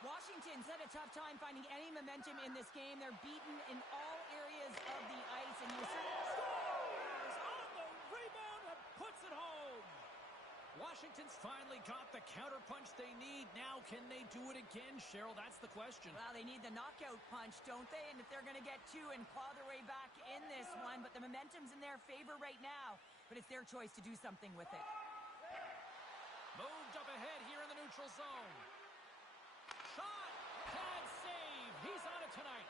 Washington's had a tough time finding any momentum in this game. They're beaten in all areas of the ice, and you Scores on the rebound and puts it home. Washington's finally got the counterpunch they need. Now, can they do it again, Cheryl? That's the question. Well, they need the knockout punch, don't they? And if they're going to get two and claw their way back in this one, but the momentum's in their favor right now. But it's their choice to do something with it. Moved up ahead here in the neutral zone. Shot! Pad save! He's on it tonight.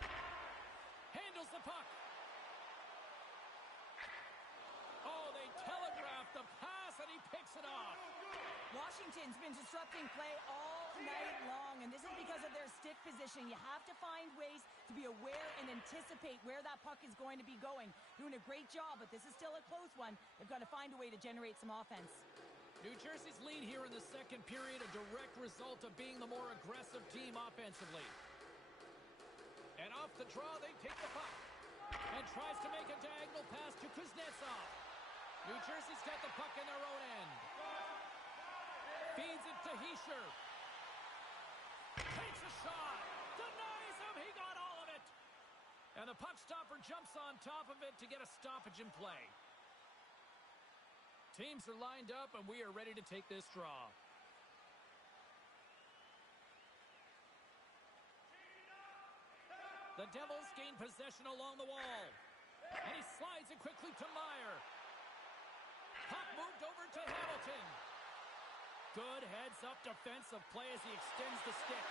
Handles the puck. Oh, they telegraphed the pass, and he picks it off. Washington's been disrupting play all night long, and this is because of their stick position. You have to find ways to be aware and anticipate where that puck is going to be going. Doing a great job, but this is still a close one. They've got to find a way to generate some offense. New Jersey's lead here in the second period, a direct result of being the more aggressive team offensively. And off the draw, they take the puck. And tries to make a diagonal pass to Kuznetsov. New Jersey's got the puck in their own end. Feeds it to Hischier. Takes a shot. Denies him. He got all of it. And the puck stopper jumps on top of it to get a stoppage in play. Teams are lined up, and we are ready to take this draw. The Devils gain possession along the wall. And he slides it quickly to Meyer. Puck moved over to Hamilton. Good heads-up defensive play as he extends the stick.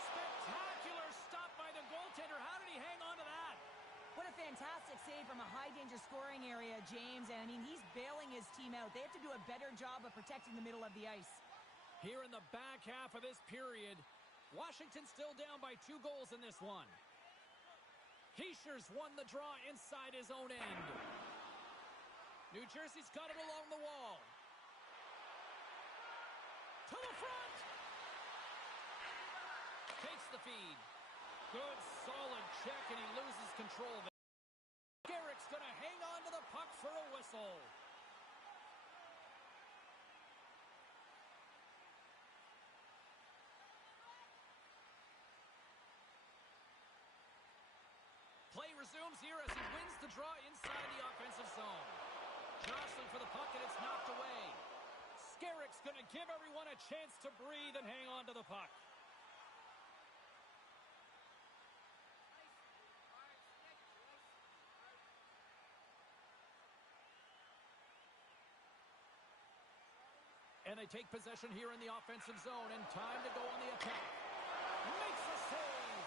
Spectacular stop by the goaltender. How did he hang on to that? What a fantastic save from a high-danger scoring area, James. And, I mean, he's bailing his team out. They have to do a better job of protecting the middle of the ice. Here in the back half of this period, Washington still down by 2 goals in this one. Hischier's won the draw inside his own end. New Jersey's got it along the wall. To the front! Takes the feed. Good, solid check, and he loses control of it. Garrick's going to hang on to the puck for a whistle. Play resumes here as he wins the draw inside the offensive zone. Jostling for the puck, and it's knocked away. Garrick's going to give everyone a chance to breathe and hang on to the puck. And they take possession here in the offensive zone, and time to go on the attack. Makes a save.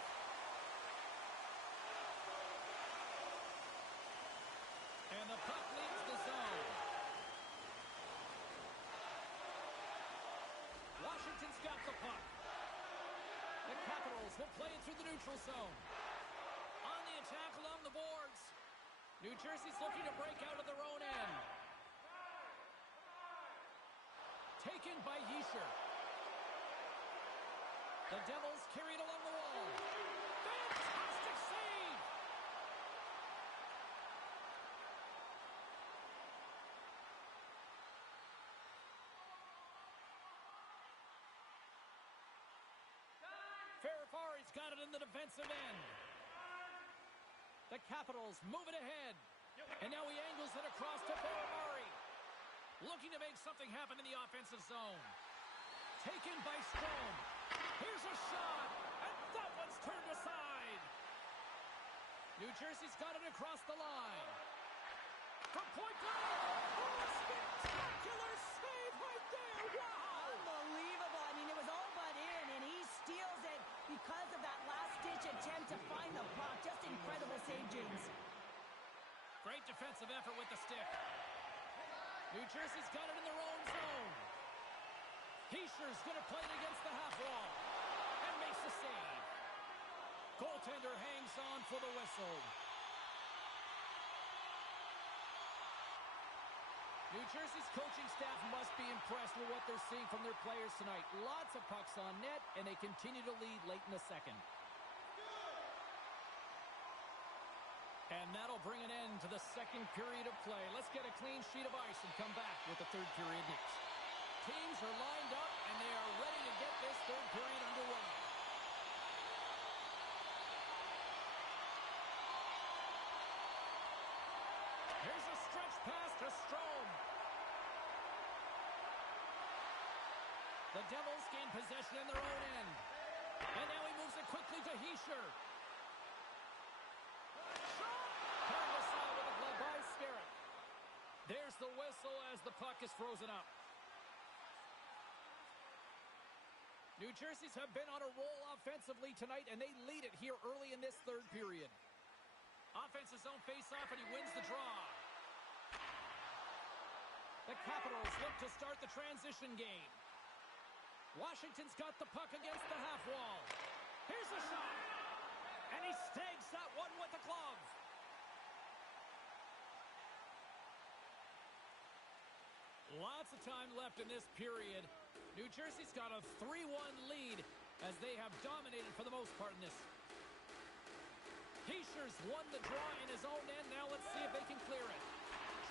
And the puck leaves the zone. Washington's got the puck. The Capitals will play it through the neutral zone. On the attack along the boards. New Jersey's looking to break out of their own end. Taken by Hischier. The Devils carried along the wall. Fantastic save! Ferrafari's got it in the defensive end. The Capitals move it ahead. And now he angles it across to Ferrafari. Looking to make something happen in the offensive zone. Taken by Strome. Here's a shot, and that one's turned aside. New Jersey's got it across the line. From point blank. Oh, a spectacular save right there. Wow. Unbelievable. I mean, it was all but in, and he steals it because of that last-ditch attempt to find the puck. Just incredible save, James. Great defensive effort with the stick. New Jersey's got it in their own zone. Hischier's going to play it against the half wall and makes the save. Goaltender hangs on for the whistle. New Jersey's coaching staff must be impressed with what they're seeing from their players tonight. Lots of pucks on net, and they continue to lead late in the second. And that'll bring an end to the second period of play. Let's get a clean sheet of ice and come back with the third period next. Teams are lined up, and they are ready to get this third period underway. Here's a stretch pass to Strome. The Devils gain possession in their own end. And now he moves it quickly to Hischier. Turned aside with a glove by Skerritt. There's the whistle as the puck is frozen up. New Jersey's have been on a roll offensively tonight, and they lead it here early in this third period. Offense's zone face-off, and he wins the draw. The Capitals look to start the transition game. Washington's got the puck against the half wall. Here's a shot. And he stags that one with the glove. Lots of time left in this period. New Jersey's got a 3-1 lead as they have dominated for the most part in this. Hischier's won the draw in his own end. Now let's see if they can clear it.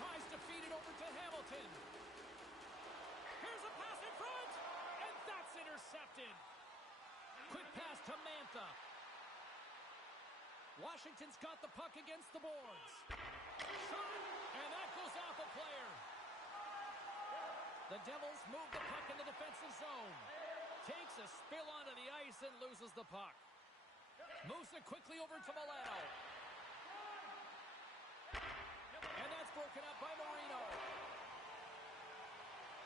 Tries to feed it over to Hamilton. Here's a pass in front. And that's intercepted. Quick pass to Mantha. Washington's got the puck against the boards. Shot. And that goes off a player. The Devils move the puck in the defensive zone. Takes a spill onto the ice and loses the puck. Moves it quickly over to Milano. And that's broken up by Marino.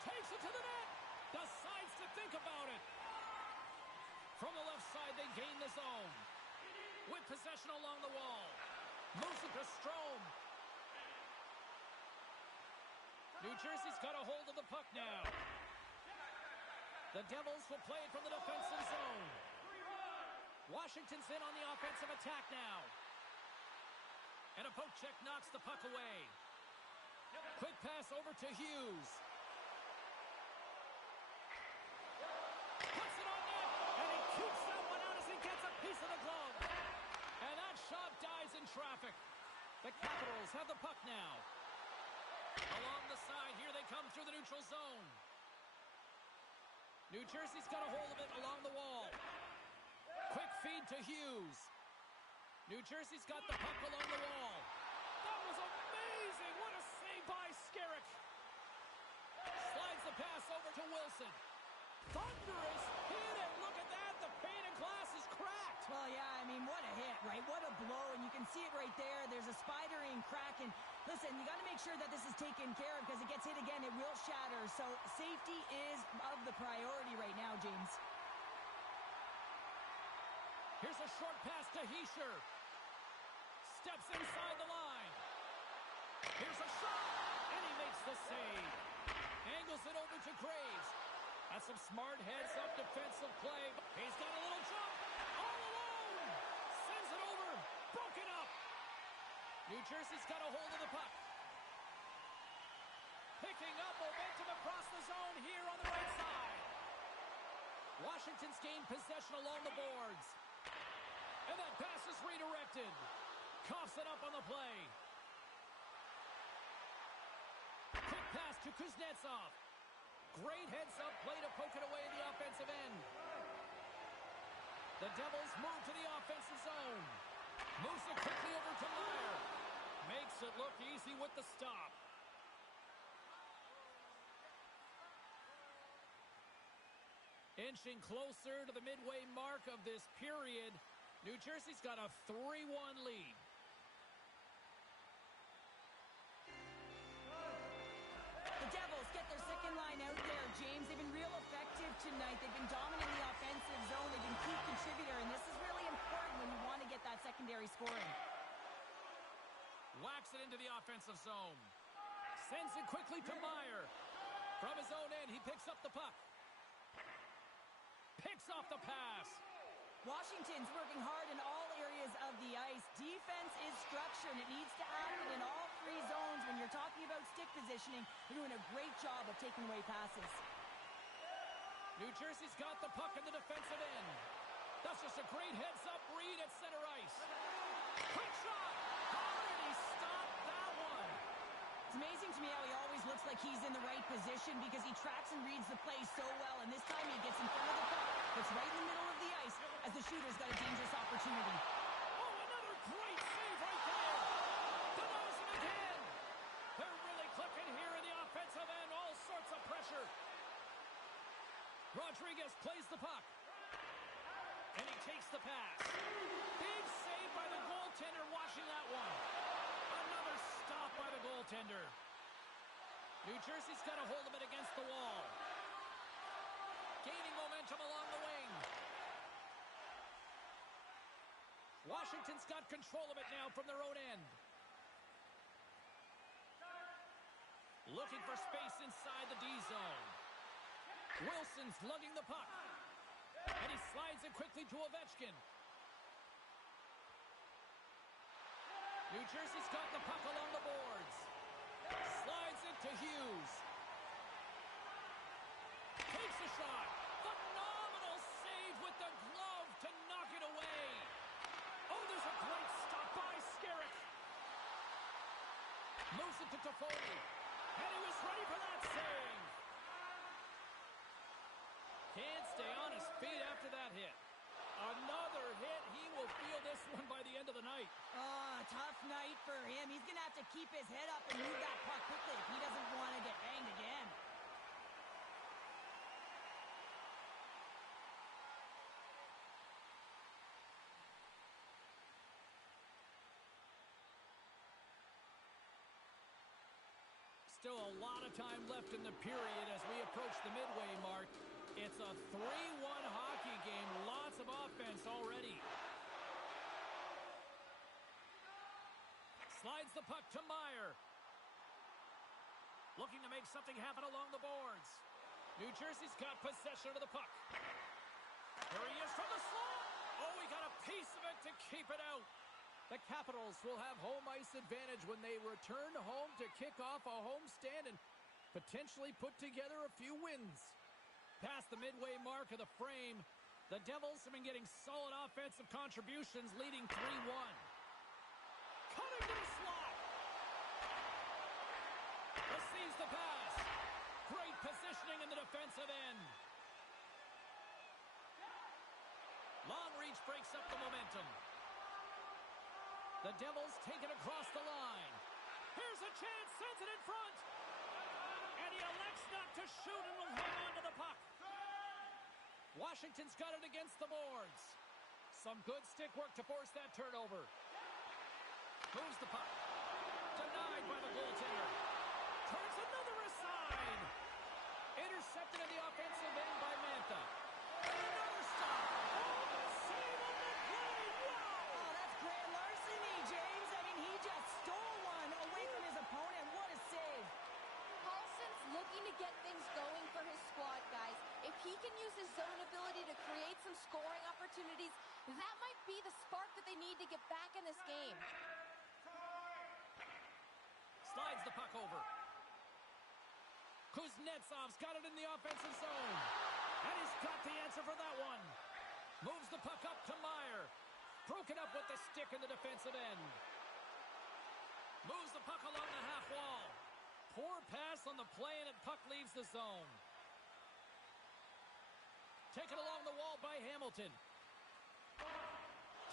Takes it to the net. Decides to think about it. From the left side, they gain the zone. With possession along the wall. Moves it to Strome. New Jersey's got a hold of the puck now. The Devils will play it from the defensive zone. Washington's in on the offensive attack now. And a poke check knocks the puck away. Quick pass over to Hughes. Puts it on net. And he keeps that one out as he gets a piece of the glove. And that shot dies in traffic. The Capitals have the puck now. Along the side, here they come through the neutral zone. New Jersey's got a hold of it along the wall. Quick feed to Hughes. New Jersey's got the puck along the wall. That was amazing! What a save by Skerritt. Slides the pass over to Wilson. Thunderous hit, and look at that! The pane of glass is cracked! Well, yeah, I mean, what a hit, right? What a blow, and you can see it right there. There's a spidering crack, and listen, you got to make sure that this is taken care of because it gets hit again, it will shatter. So safety is of the priority right now, James. Here's a short pass to Hischier. Steps inside the line. Here's a shot, and he makes the save. Angles it over to Graves. That's some smart heads-up defensive play. He's got a little jump. All alone. Sends it over. Broken up. New Jersey's got a hold of the puck. Picking up momentum across the zone here on the right side. Washington's gained possession along the boards. And that pass is redirected. Coughs it up on the play. Quick pass to Kuznetsov. Great heads-up play to poke it away in the offensive end. The Devils move to the offensive zone. Moves it quickly over to Meyer. Makes it look easy with the stop. Inching closer to the midway mark of this period. New Jersey's got a 3-1 lead. The Devils get their second line out there, James. They've been real effective tonight. They've been dominating the offensive zone. They've been key contributor, and this is really important when you want to get that secondary scoring. Whacks it into the offensive zone. Sends it quickly to Meyer. From his own end, he picks up the puck. Picks off the pass. Washington's working hard in all areas of the ice. Defense is structured. It needs to happen in all free zones, when you're talking about stick positioning, they're doing a great job of taking away passes. New Jersey's got the puck in the defensive end. That's just a great heads-up read at center ice. Quick shot! How did he stop that one? It's amazing to me how he always looks like he's in the right position because he tracks and reads the play so well, and this time he gets in front of the puck. It's right in the middle of the ice as the shooter's got a dangerous opportunity. Oh, another great save right there! Denies him again! They're really clicking here in the offensive end. All sorts of pressure. Rodriguez plays the puck. And he takes the pass. Big save by the goaltender watching that one. Another stop by the goaltender. New Jersey's got a hold of it against the wall. Gaining momentum along the wing. Washington's got control of it now from their own end. Looking for space inside the D zone. Wilson's lugging the puck. And he slides it quickly to Ovechkin. New Jersey's got the puck along the boards. Slides it to Hughes. Takes a shot. Phenomenal save with the glove to knock it away. Oh, there's a great stop by Skerrick. Moves it to Toffoli. And he was ready for that save. Can't stay on his feet after that hit. Another hit. He will feel this one by the end of the night. Tough night for him. He's going to have to keep his head up and move that puck quickly if he doesn't want to get banged again. Still a lot of time left in the period as we approach the midway mark. It's a 3-1 hockey game. Lots of offense already. Slides the puck to Meyer. Looking to make something happen along the boards. New Jersey's got possession of the puck. Here he is from the slot. Oh, he got a piece of it to keep it out. The Capitals will have home ice advantage when they return home to kick off a homestand and potentially put together a few wins. Past the midway mark of the frame, the Devils have been getting solid offensive contributions, leading 3-1. Cutting to the slot. Receives the pass. Great positioning in the defensive end. Long reach breaks up the momentum. The Devils take it across the line. Here's a chance, sends it in front. And he elects not to shoot and will hang on to the puck. Washington's got it against the boards. Some good stick work to force that turnover. Moves the puck. Denied by the goaltender. Turns another aside. Intercepted in the offensive end by Mantha. Another stop. Oh, the save on the play. Wow! Oh, that's grand larceny, James. I mean, he just stole one away from his opponent. What a save. Paulson's looking to get things going for his squad, guys. If he can use his zone ability to create some scoring opportunities, that might be the spark that they need to get back in this game. Slides the puck over. Kuznetsov's got it in the offensive zone. And he's got the answer for that one. Moves the puck up to Meyer. Broken up with the stick in the defensive end. Moves the puck along the half wall. Poor pass on the play, and the puck leaves the zone. Taken along the wall by Hamilton.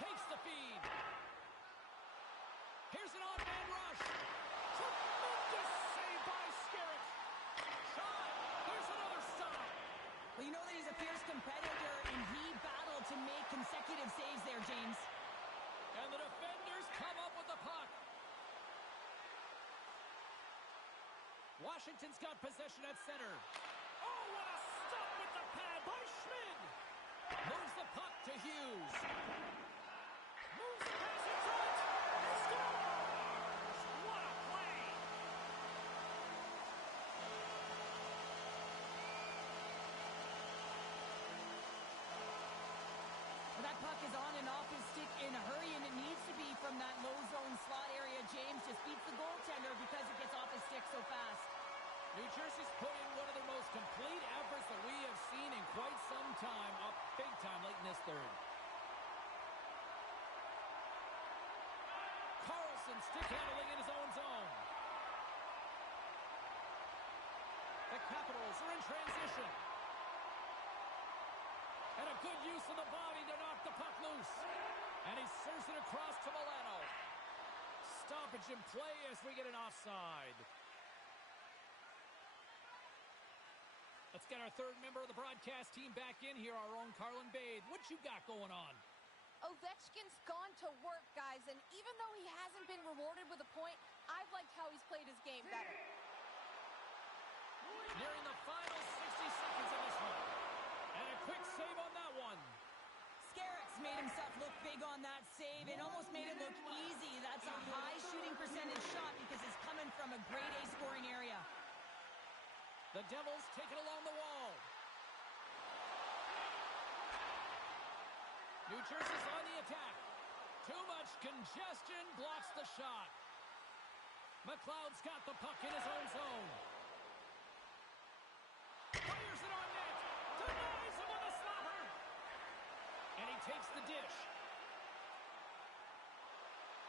Takes the feed. Here's an on-man rush. Tremendous save by Skerrick. Shot. There's another stop. Well, you know that he's a fierce competitor, and he battled to make consecutive saves there, James. And the defenders come up with the puck. Washington's got possession at center. Oh, what a stop with the pad by Schmid. Moves the puck to Hughes. Moves the pass in front. Scores! What a play! Well, that puck is on and off his stick in a hurry, and it needs to be from that low zone slot area, James. Just just beats the goaltender because it gets off his stick so fast. New Jersey's put in one of their most complete efforts that we have seen in quite some time, up big time late in this third. Carlson stick handling in his own zone. The Capitals are in transition. And a good use of the body to knock the puck loose. And he serves it across to Milano. Stoppage in play as we get an offside. Let's get our third member of the broadcast team back in here, our own Carlin Bade. What you got going on? Ovechkin's gone to work, guys, and even though he hasn't been rewarded with a point, I've liked how he's played his game better. Nearing the final 60 seconds of this one. And a quick save on that one. Skarik's made himself look big on that save. It almost made it look easy. That's a high shooting percentage shot because it's coming from a grade A scoring area. The Devils take it along the wall. New Jersey's on the attack. Too much congestion blocks the shot. McLeod's got the puck in his own zone. Fires it on net. Denies him on the slapper. And he takes the dish.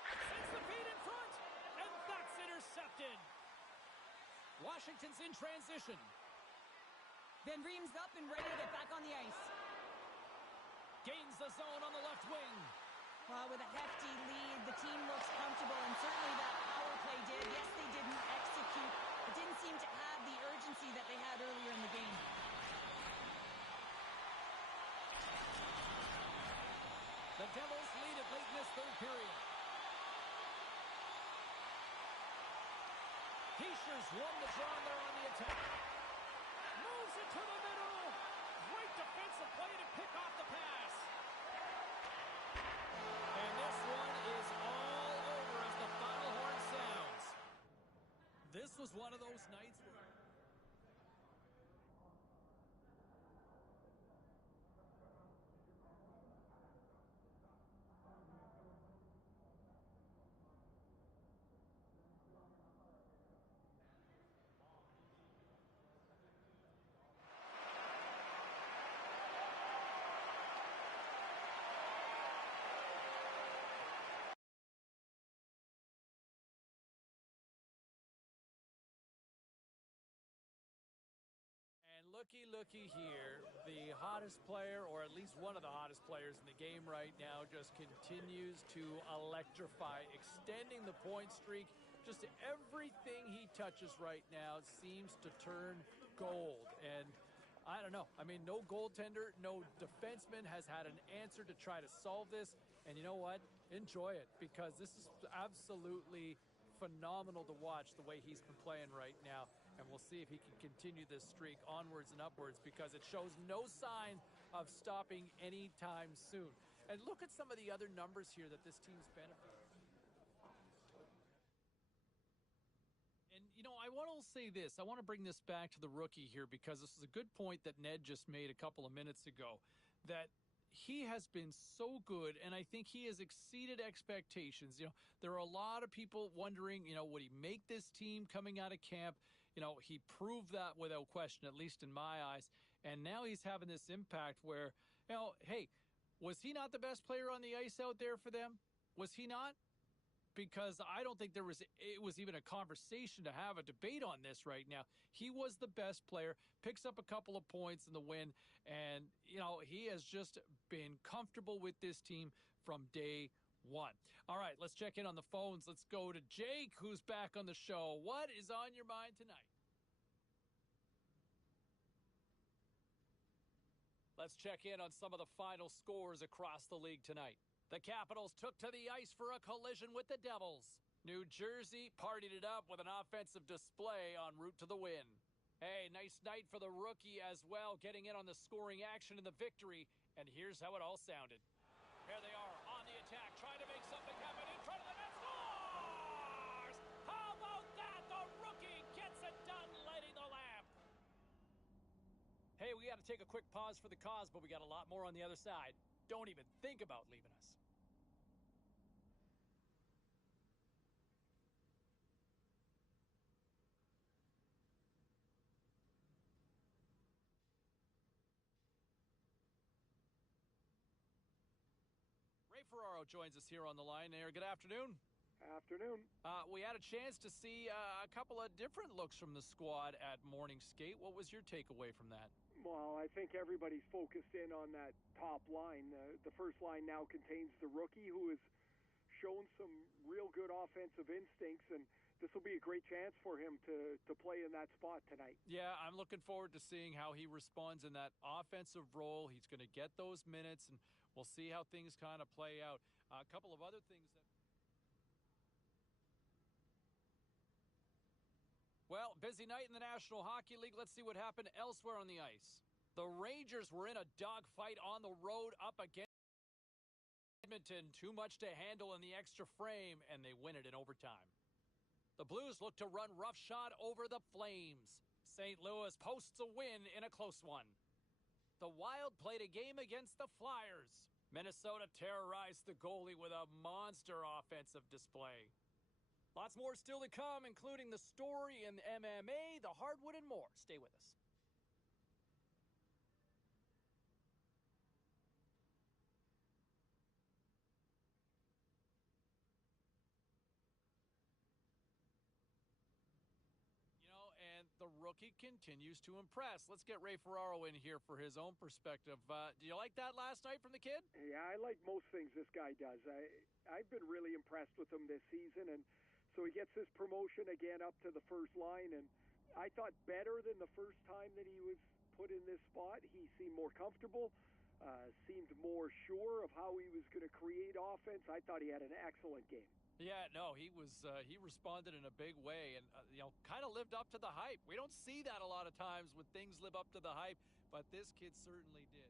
Sends the feed in front. And that's intercepted. Washington's in transition. Van Riem's up and ready to get back on the ice. Gains the zone on the left wing. With a hefty lead, the team looks comfortable, and certainly that power play did. Yes, they didn't execute. It didn't seem to have the urgency that they had earlier in the game. The Devils lead it late in this third period. Heischer's won the draw there on the attack. Moves it to the middle. Great defensive play to pick off the pass. And this one is all over as the final horn sounds. This was one of those nights where... And looky here, the hottest player, or at least one of the hottest players in the game right now, just continues to electrify, extending the point streak. Just everything he touches right now seems to turn gold. And I don't know. I mean, no goaltender, no defenseman has had an answer to try to solve this. And you know what? Enjoy it, because this is absolutely phenomenal to watch the way he's been playing right now. And we'll see if he can continue this streak onwards and upwards, because it shows no sign of stopping anytime soon. And look at some of the other numbers here that this team's benefited. And, you know, I want to say this. I want to bring this back to the rookie here, because this is a good point that Ned just made a couple of minutes ago, that he has been so good, and I think he has exceeded expectations. You know, there are a lot of people wondering, you know, would he make this team coming out of camp? You know, he proved that without question, at least in my eyes. And now he's having this impact where, you know, hey, was he not the best player on the ice out there for them? Was he not? Because I don't think it was even a conversation to have a debate on this right now. He was the best player, picks up a couple of points in the win, and, you know, he has just been comfortable with this team from day one. All right, let's check in on the phones. Let's go to Jake, who's back on the show. What is on your mind tonight? Let's check in on some of the final scores across the league tonight. The Capitals took to the ice for a collision with the Devils. New Jersey partied it up with an offensive display en route to the win. Hey, nice night for the rookie as well, getting in on the scoring action in the victory. And here's how it all sounded. Here they are on the attack, trying to make something happen in front of the net. Scores! How about that? The rookie gets it done, lighting the lamp. Hey, we got to take a quick pause for the cause, but we got a lot more on the other side. Don't even think about leaving us. Ferraro joins us here on the line there. Good afternoon. Afternoon. We had a chance to see a couple of different looks from the squad at morning skate. What was your takeaway from that? Well, I think everybody's focused in on that top line. The first line now contains the rookie who has shown some real good offensive instincts, and this will be a great chance for him to play in that spot tonight. Yeah, I'm looking forward to seeing how he responds in that offensive role. He's going to get those minutes, and we'll see how things kind of play out. A couple of other things that... Well, busy night in the National Hockey League. Let's see what happened elsewhere on the ice. The Rangers were in a dogfight on the road up against Edmonton. Too much to handle in the extra frame, and they win it in overtime. The Blues look to run roughshod over the Flames. St. Louis posts a win in a close one. The Wild played a game against the Flyers. Minnesota terrorized the goalie with a monster offensive display. Lots more still to come, including the story in MMA, the hardwood, and more. Stay with us. And the rookie continues to impress. Let's get Ray Ferraro in here for his own perspective. Do you like that last night from the kid? Yeah, I like most things this guy does. I've been really impressed with him this season, and so he gets his promotion again up to the first line, and I thought better than the first time that he was put in this spot. He seemed more comfortable, seemed more sure of how he was going to create offense. I thought he had an excellent game. Yeah, no, he responded in a big way and, kind of lived up to the hype. We don't see that a lot of times when things live up to the hype, but this kid certainly did.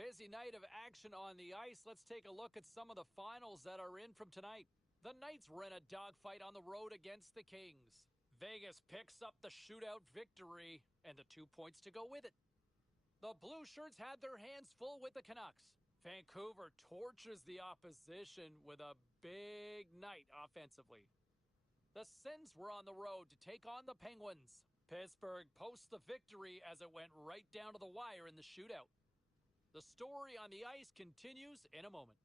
Busy night of action on the ice. Let's take a look at some of the finals that are in from tonight. The Knights were in a dogfight on the road against the Kings. Vegas picks up the shootout victory and the 2 points to go with it. The Blue Shirts had their hands full with the Canucks. Vancouver torches the opposition with a big night offensively. The Sens were on the road to take on the Penguins. Pittsburgh posts the victory as it went right down to the wire in the shootout. The story on the ice continues in a moment.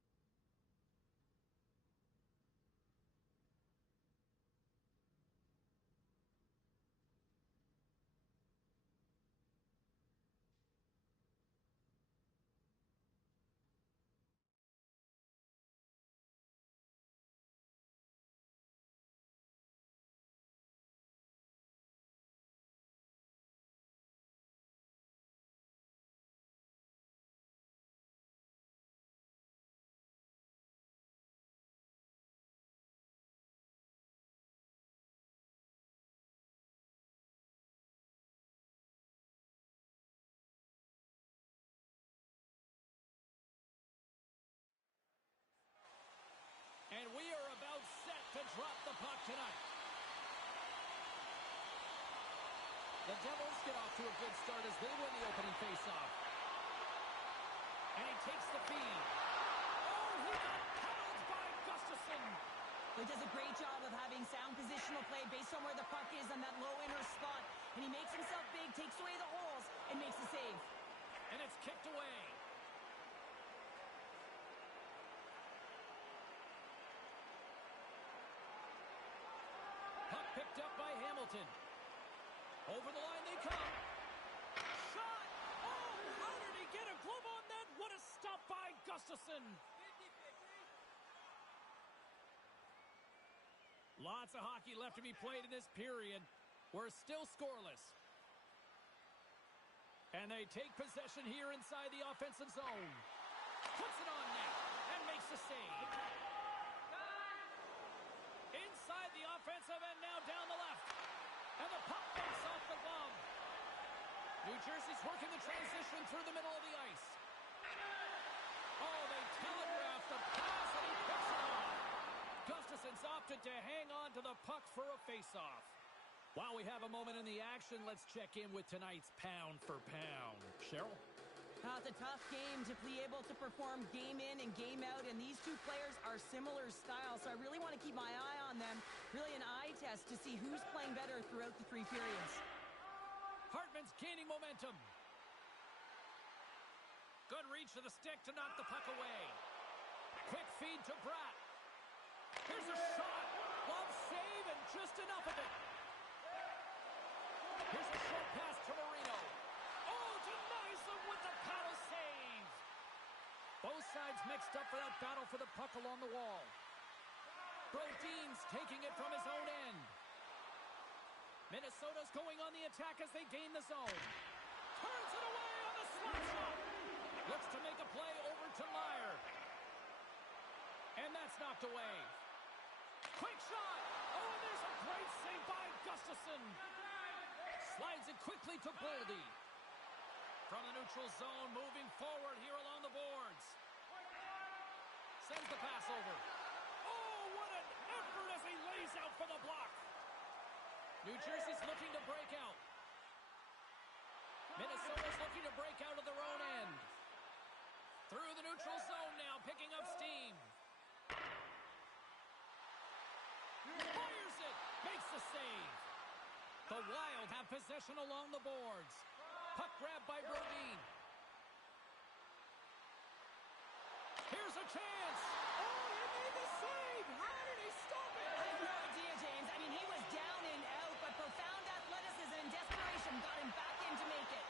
And we are about set to drop the puck tonight. The Devils get off to a good start as they win the opening faceoff. And he takes the feed. Oh, he got paddled by Gustafsson. He does a great job of having sound positional play based on where the puck is on that low inner spot. And he makes himself big, takes away the holes, and makes the save. And it's kicked away. Puck picked up by Hamilton. Over the line they come. Shot! Oh, how did he get a glove on that? What a stop by Gustafsson. Lots of hockey left to be played in this period. We're still scoreless. And they take possession here inside the offensive zone. Puts it on net and makes the save. Inside the offensive end now down the left. And the puck backs off the glove. New Jersey's working the transition through the middle of the ice. Oh, they telegraphed the pass and he picks it off. Gustafsson's opted to hang on to the puck for a face-off. While we have a moment in the action, let's check in with tonight's pound for pound. Cheryl? It's a tough game to be able to perform game in and game out, and these two players are similar styles, so I really want to keep my eye on them. Really an eye test to see who's playing better throughout the 3 periods. Hartman's gaining momentum. Good reach to the stick to knock the puck away. Quick feed to Bratt. Here's a shot. Love save and just enough of it. Here's a short pass to Marino. Oh, denies him with the paddle save. Both sides mixed up for that battle for the puck along the wall. Brodin's taking it from his own end. Minnesota's going on the attack as they gain the zone. Turns it away on the slap shot. Looks to make a play over to Meyer. And that's knocked away. Quick shot. Oh, and there's a great save by Gustafsson. Slides it quickly to Boldy. From the neutral zone, moving forward here along the boards. Sends the pass over. Oh, what an effort as he lays out for the block. New Jersey's looking to break out. Minnesota's looking to break out of their own end. Through the neutral zone now, picking up steam. Fires it, makes the save. The Wild have possession along the boards. Puck grab by Brodin. Here's a chance. Oh, he made the save. How did he stop it? I have no idea, James. I mean, he was down and out, but profound athleticism and desperation got him back in to make it.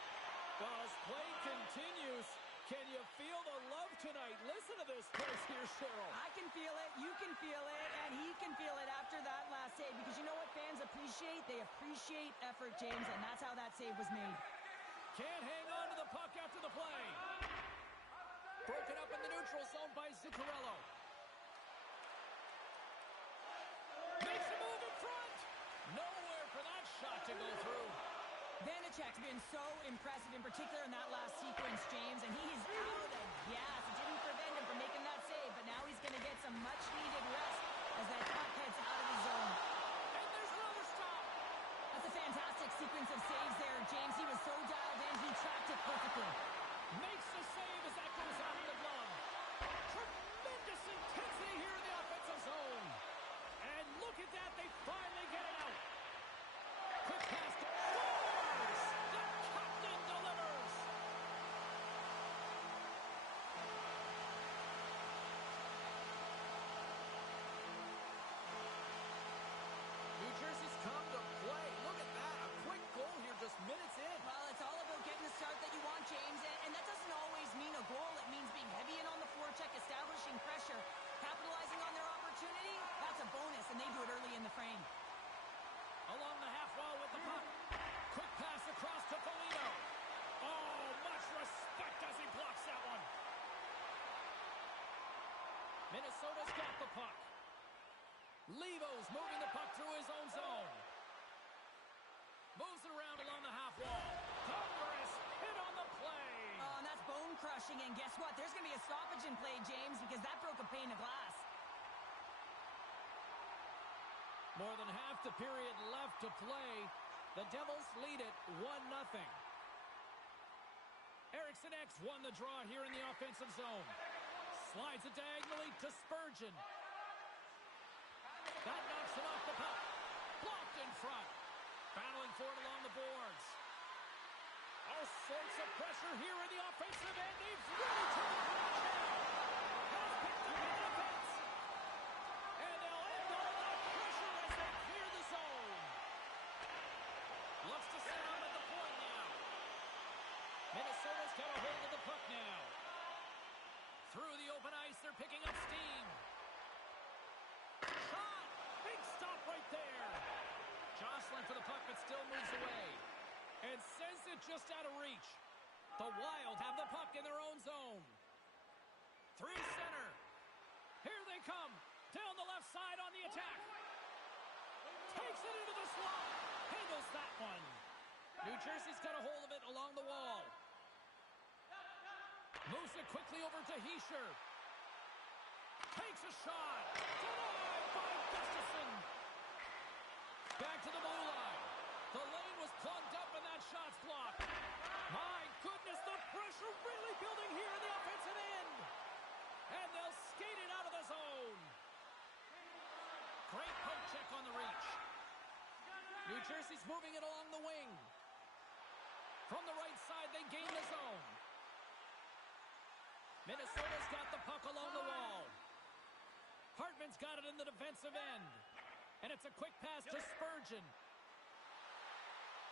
Well, as play continues, can you feel the love tonight? Listen to this place here, Cheryl. I can feel it, you can feel it, and he can feel it after that last save, because you know what fans appreciate? They appreciate effort, James, and that's how that save was made. Can't hang on to the puck after the play. Broken up in the neutral zone by Zuccarello. Makes a move in front. Nowhere for that shot to go through. Vanacek's been so impressive, in particular in that last sequence, James, and he's out of gas. It didn't prevent him from making that save, but now he's going to get some much-needed rest as that puck heads out of the zone. And there's another stop. That's a fantastic sequence of saves there, James. He was so dialed in, he tracked it perfectly. Makes the save as that goes out of the glove. Tremendous intensity here in the offensive zone. And look at that, they finally get it out. Quick pass to scores! The captain delivers! New Jersey's come to play. Look at that, a quick goal here just minutes in. Well, it's all about getting the start that you want, James, and that doesn't always mean a goal. It means being heavy in on the forecheck, establishing pressure, capitalizing on their opportunity. That's a bonus, and they do it early in the frame. Along the half wall with the puck. Quick pass across to Foligno. Oh, much respect as he blocks that one. Minnesota's got the puck. Levo's moving the puck through his own zone. Moves it around along the half wall. Thunderous hit on the play. Oh, and that's bone-crushing, and guess what? There's going to be a stoppage in play, James, because that broke a pane of glass. More than half the period left to play. The Devils lead it 1-0. Eriksson Ek won the draw here in the offensive zone. Slides it diagonally to Spurgeon. That knocks him off the puck. Blocked in front. Battling for it along the boards. All sorts of pressure here in the offensive end. He's really turned it around now. Has picked up in defense. And they'll end all that pressure as they clear the zone. Looks to set up at the point now. Minnesota's got a hold of the puck now. Through the open ice, they're picking up steam. Shot! Big stop right there. Jostling for the puck, but still moves away. And sends it just out of reach. The Wild have the puck in their own zone. Through center. Here they come. Down the left side on the attack. Takes it into the slot. Handles that one. New Jersey's got a hold of it along the wall. Moves it quickly over to Hischier. Takes a shot. Denied by Gustafsson. Back to the blue line. The lane was plugged up and that shot's blocked. My goodness, the pressure really New Jersey's moving it along the wing. From the right side, they gain the zone. Minnesota's got the puck along the wall. Hartman's got it in the defensive end. And it's a quick pass to Spurgeon.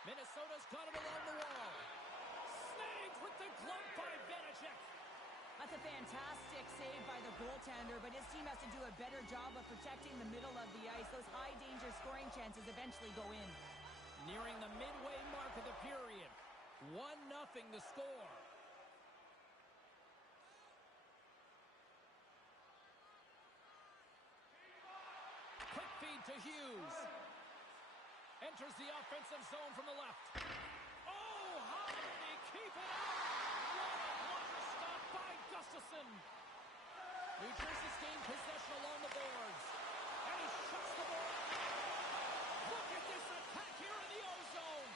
Minnesota's got it along the wall. Snagged with the glove by Vanacek. That's a fantastic save by the goaltender, but his team has to do a better job of protecting the middle of the ice. Those high-danger scoring chances eventually go in. Nearing the midway mark of the period. 1-0 the score. Quick feed to Hughes. Enters the offensive zone from the left. Oh, how did he keep it out? What a blocker stop by Gustafsson. New Jersey's gained possession along the boards. And he shuts the board. Look at this attack here in the O-zone.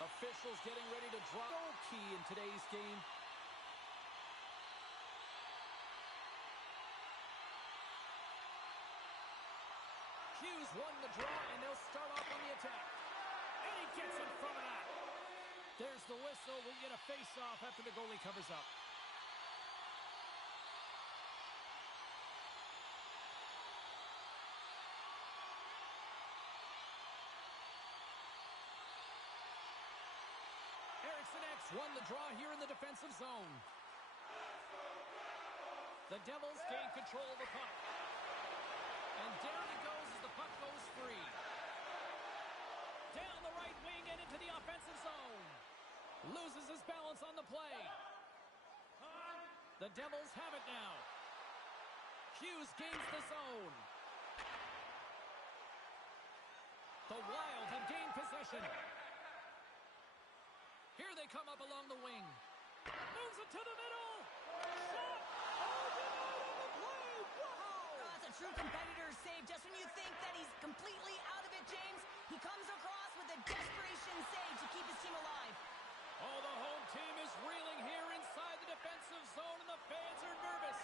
Officials getting ready to draw. So key in today's game. Hughes won the draw, and they'll start off on the attack. And he gets in front of that. There's the whistle. We'll get a face-off after the goalie covers up. Eriksson X won the draw here in the defensive zone. The Devils gain control of the puck. And down he goes as the puck goes free. Down the right wing and into the offensive zone. Loses his balance on the play. The Devils have it now. Hughes gains the zone. The Wild have gained possession. Here they come up along the wing. Moves it to the middle. Shot! Oh, denied on the play! Wow! That's a true competitor's save. Just when you think that he's completely out of it, James, he comes across with a desperation save to keep his team alive. Oh, the home team is reeling here inside the defensive zone, and the fans are nervous.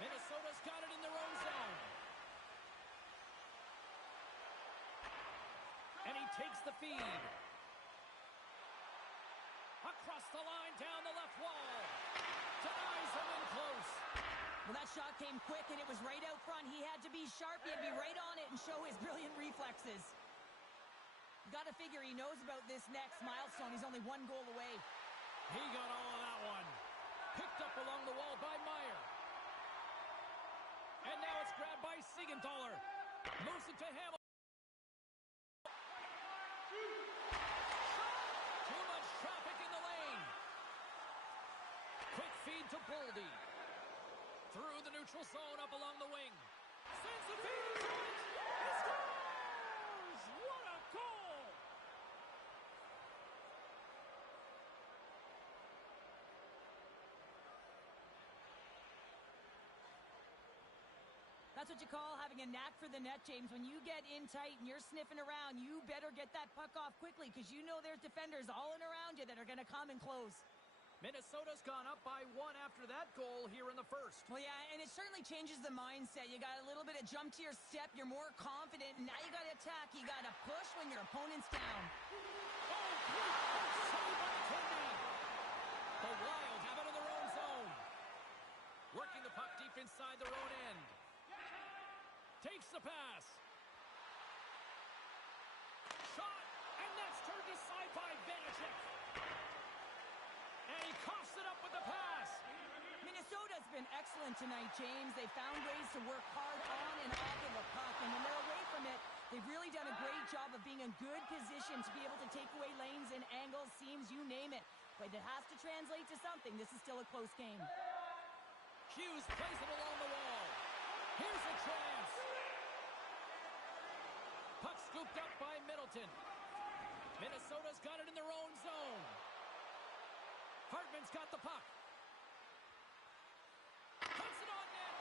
Minnesota's got it in their own zone. And he takes the feed. Across the line, down the left wall. Denies him in close. Well, that shot came quick, and it was right out front. He had to be sharp. He had to be right on it and show his brilliant reflexes. Got to figure he knows about this next milestone. He's only one goal away. He got all of that one. Picked up along the wall by Meyer. And now it's grabbed by Siegenthaler. Moves it to Hamilton. Too much traffic in the lane. Quick feed to Boldy. Through the neutral zone, up along the wing. Sends the feed into it. He scores! What a goal! That's what you call having a knack for the net, James. When you get in tight and you're sniffing around, you better get that puck off quickly because you know there's defenders all in around you that are going to come and close. Minnesota's gone up by one after that goal here in the first. Well, yeah, and it certainly changes the mindset. You got a little bit of jump to your step. You're more confident. And now you got to attack. You got to push when your opponent's down. Oh, great save by Kennedy. The Wild have it in their own zone. Working the puck deep inside their own end. Takes the pass. Shot, and that's turned aside by Vanacek. And he coughs it up with the pass. Minnesota's been excellent tonight, James. They found ways to work hard on and off of the puck. And when they're away from it, they've really done a great job of being in good position to be able to take away lanes and angles, seams, you name it. But it has to translate to something. This is still a close game. Hughes plays it along the wall. Here's a chance. Puck scooped up by Middleton. Minnesota's got it in their own zone. Hartman's got the puck. Puts it on net.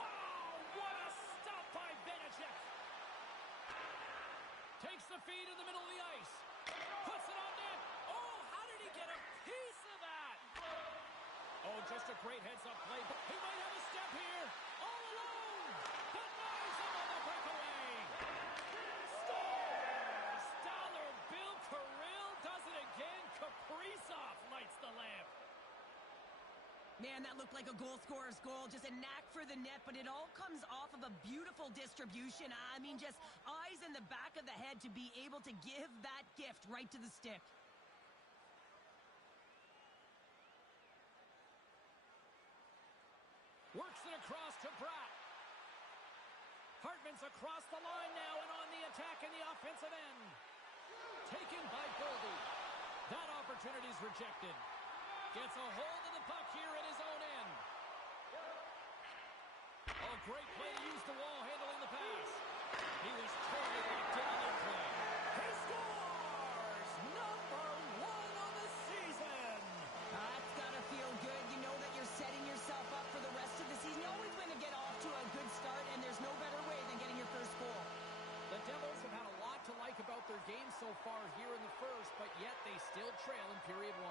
Wow, what a stop by Vanacek. Takes the feed in the middle of the ice. Puts it on net. Oh, how did he get a piece of that? Oh, just a great heads-up play. But he might have a step here. All alone. Denies him on the breakaway. Scores! Dollar Bill Kirill does it again. Kaprizov lights the lamp. Man, that looked like a goal scorer's goal. Just a knack for the net, but it all comes off of a beautiful distribution. I mean, just eyes in the back of the head to be able to give that gift right to the stick. Works it across to Bratt. Hartman's across the line now and on the attack in the offensive end. Taken by Goldie. That opportunity's rejected. Gets a hold of the puck here in his own end. Oh, great play to use the wall handling the pass. He was totally locked in on that play. He scores! Number 1 on the season! That's got to feel good. You know that you're setting yourself up for the rest of the season. You always want to get off to a good start, and there's no better way than getting your first goal. The Devils have had a lot to like about their game so far here in the first, but yet they still trail in period 1.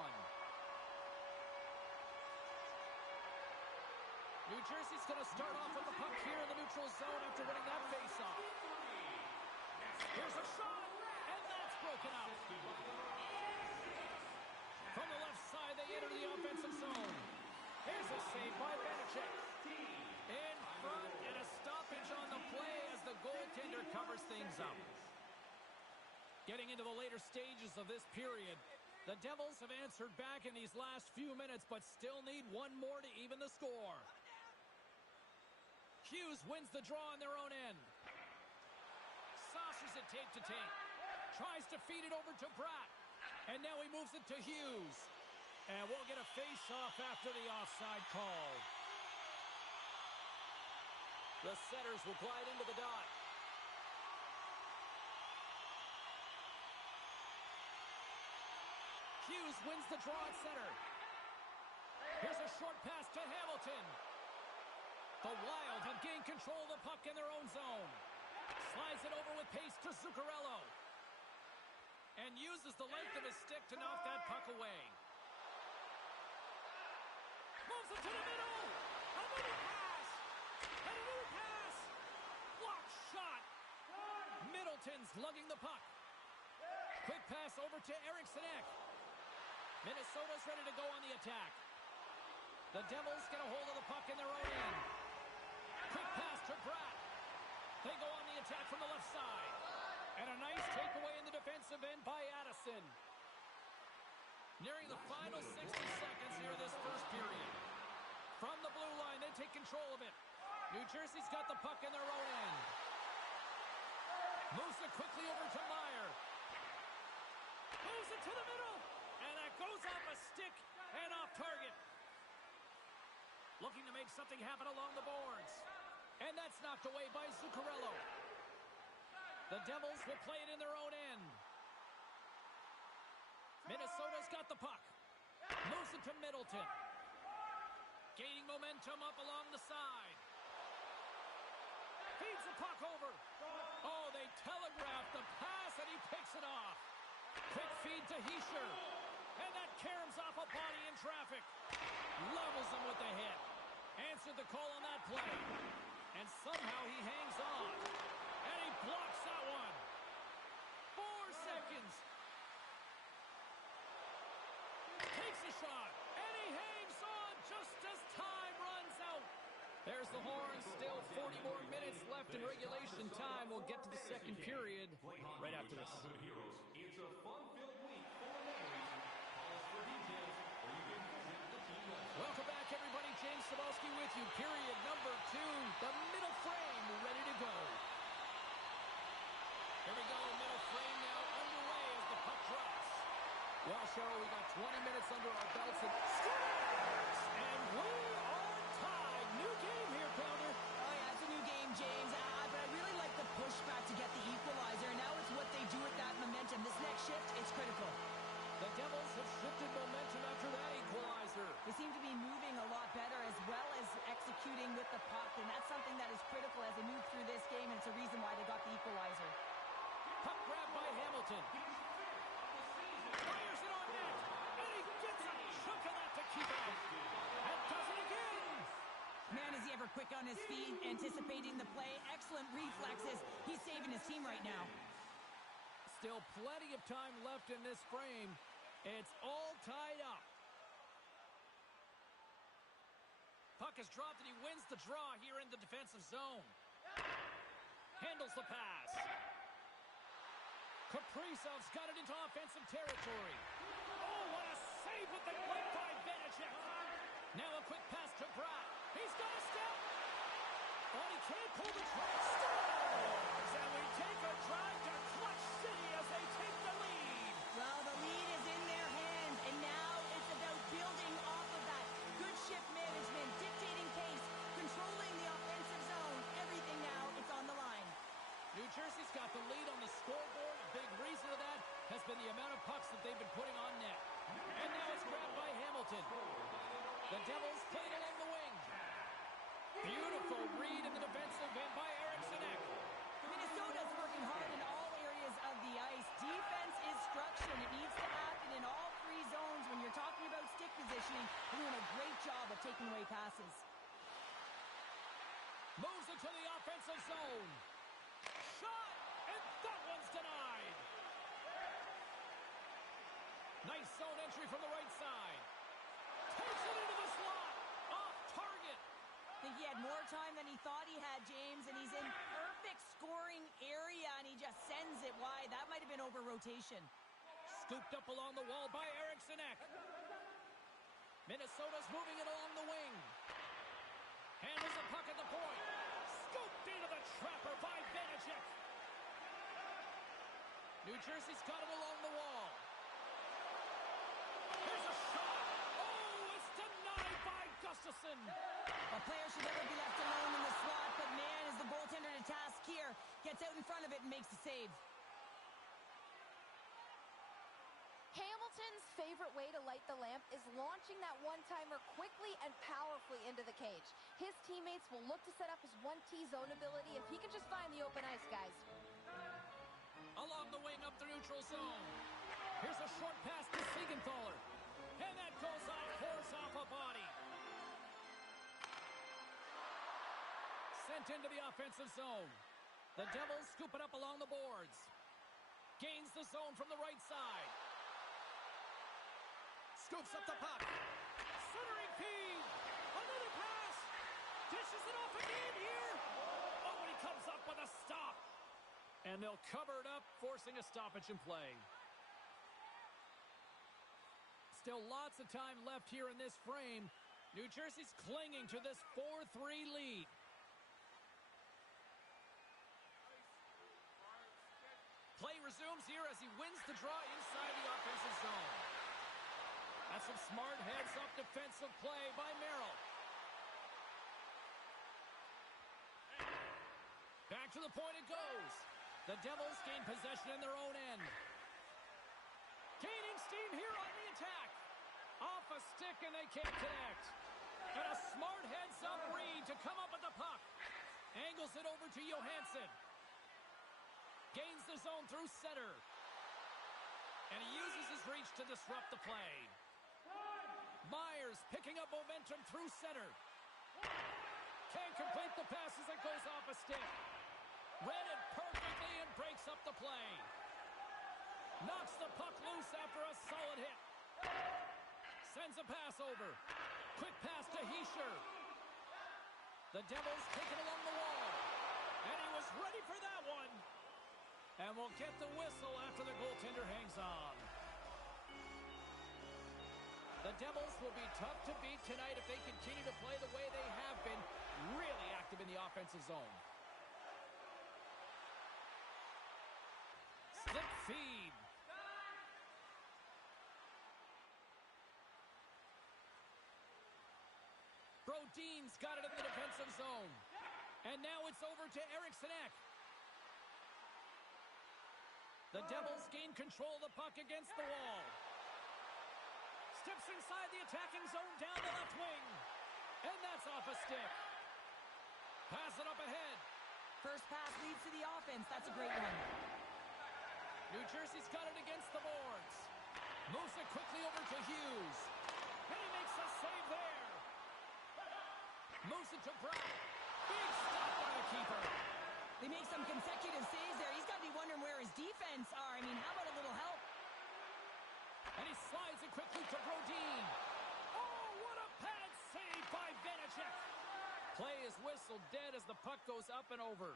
New Jersey's going to start off with the puck here in the neutral zone after winning that faceoff. Here's a shot, and that's broken up. From the left side, they enter the offensive zone. Here's a save by Vanacek. In front, and a stoppage on the play as the goaltender covers things up. Getting into the later stages of this period, the Devils have answered back in these last few minutes, but still need one more to even the score. Hughes wins the draw on their own end. Saucers it tape to tape. Tries to feed it over to Bratt. And now he moves it to Hughes. And we'll get a face-off after the offside call. The setters will glide into the dot. Hughes wins the draw at center. Here's a short pass to Hamilton. The Wild have gained control of the puck in their own zone. Slides it over with pace to Zuccarello. And uses the length of his stick to knock that puck away. Moves it to the middle. A mini pass. And a new pass. Block shot. Middleton's lugging the puck. Quick pass over to Eriksson Ek. Minnesota's ready to go on the attack. The Devils get a hold of the puck in their own end. Quick pass to Bratt. They go on the attack from the left side. And a nice takeaway in the defensive end by Addison. Nearing the final 60 seconds here of this first period. From the blue line, they take control of it. New Jersey's got the puck in their own end. Moves it quickly over to Meyer. Moves it to the middle. And that goes off a stick and off target. Looking to make something happen along the boards. And that's knocked away by Zuccarello. The Devils will play it in their own end. Minnesota's got the puck. Moves it to Middleton. Gaining momentum up along the side. Feeds the puck over. Oh, they telegraph the pass and he picks it off. Quick feed to Hischier. And that caroms off a body in traffic. Levels him with the hit. Answered the call on that play. And somehow he hangs on. And he blocks that one. 4 seconds. Takes a shot. And he hangs on just as time runs out. There's the horn. Still 40 more minutes left in regulation time. We'll get to the second period right after this. It's a fun-filled week full of memories. Call us for details, or you can visit the team website. Welcome back, everybody. James Cebulski with you. Period number 2. The middle frame ready to go. Here we go. Middle frame now underway as the puck drops. Well, Cheryl, we got 20 minutes under our belts and scores! And we are tied. New game here, Pounder. Oh, yeah, it's a new game, James. But I really like the pushback to get the equalizer. Now it's what they do with that momentum. This next shift, it's critical. The Devils have shifted momentum after that equalizer. They seem to be moving a lot better as well as executing with the puck, and that's something that is critical as they move through this game, and it's a reason why they got the equalizer. Puck grab by Hamilton. Fires it on net, and he quick on his feet, anticipating the play. Excellent reflexes. He's saving his team right now. Still plenty of time left in this frame. It's all tied up. Puck is dropped and he wins the draw here in the defensive zone. Handles the pass. Kaprizov's got it into offensive territory. Oh, what a save with the glove by Vanacek. Now a quick pass to Bratt. He's got a step. Oh, he can't pull the trigger. Scores! And we take a drive to Clutch City as they take the lead. Well, the lead is in their hands, and now it's about building off of that. Good shift management, dictating pace, controlling the offensive zone. Everything now, it's on the line. New Jersey's got the lead on the scoreboard. A big reason of that has been the amount of pucks that they've been putting on net. And now it's grabbed by Hamilton. The Devils played along the wing. Beautiful read in the defensive end by Eriksson Ek. Minnesota's working hard in all areas of the ice. Defense is structure, and it needs to happen in all three zones. When you're talking about stick positioning, they're doing a great job of taking away passes. Moves into the offensive zone. Shot, and that one's denied. Nice zone entry from the right side. Takes it into the slot. Off target. I think he had more time than he thought he had, James, and he's in perfect scoring area, and he just sends it wide. That might have been over rotation. Scooped up along the wall by Eriksson Ek. Minnesota's moving it along the wing. Handles the puck at the point. Scooped into the trapper by Vanacek. New Jersey's got it along the wall. Here's a shot. Oh, it's denied by Gustafsson. A player should never be left alone in the slot, but man, is the goaltender to task here. Gets out in front of it and makes the save. Hamilton's favorite way to light the lamp is launching that one-timer quickly and powerfully into the cage. His teammates will look to set up his 1T zone ability if he can just find the open ice, guys. Along the wing up the neutral zone. Here's a short pass to Siegenthaler. And that goes off, force off a body. Sent into the offensive zone. The Devils scoop it up along the boards. Gains the zone from the right side. Scoops up the puck. Centering feed. Another pass. Dishes it off again here. Oh, and he comes up with a stop. And they'll cover it up, forcing a stoppage in play. Still lots of time left here in this frame. New Jersey's clinging to this 4-3 lead. Play resumes here as he wins the draw inside the offensive zone. That's some smart heads-up defensive play by Merrill. Back to the point it goes. The Devils gain possession in their own end. Gaining steam here on the attack. Off a stick and they can't connect. And a smart heads-up read to come up with the puck. Angles it over to Johansson. Gains the zone through center. And he uses his reach to disrupt the play. Myers picking up momentum through center. Can't complete the pass as it goes off a stick. Read it perfectly and breaks up the play. Knocks the puck loose after a solid hit. Sends a pass over. Quick pass to Hischier. The Devils take it along the wall. And he was ready for that one. And we'll get the whistle after the goaltender hangs on. The Devils will be tough to beat tonight if they continue to play the way they have been, really active in the offensive zone. Slip feed. Brodin's got it in the defensive zone. And now it's over to Eriksson Ek. The Devils gain control of the puck against the wall. Steps inside the attacking zone down the left wing. And that's off a stick. Pass it up ahead. First pass leads to the offense. That's a great one. New Jersey's got it against the boards. Moves it quickly over to Hughes. And he makes a save there. Moves it to Brown. Big stop by the keeper. They make some consecutive saves there. He's got to be wondering where his defense are. I mean, how about a little help? And he slides it quickly to Brodin. Oh, what a pad save by Vanacek. Play is whistled dead as the puck goes up and over.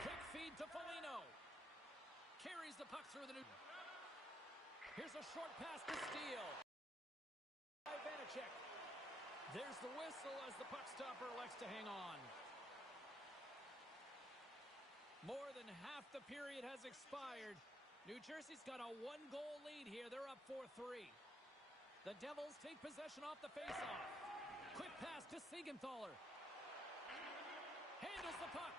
Quick feed to Foligno. Carries the puck through the new. Here's a short pass to Steele. By Vanacek. There's the whistle as the puck stopper elects to hang on. More than half the period has expired. New Jersey's got a one-goal lead here. They're up 4-3. The Devils take possession off the faceoff. Quick pass to Siegenthaler. Handles the puck.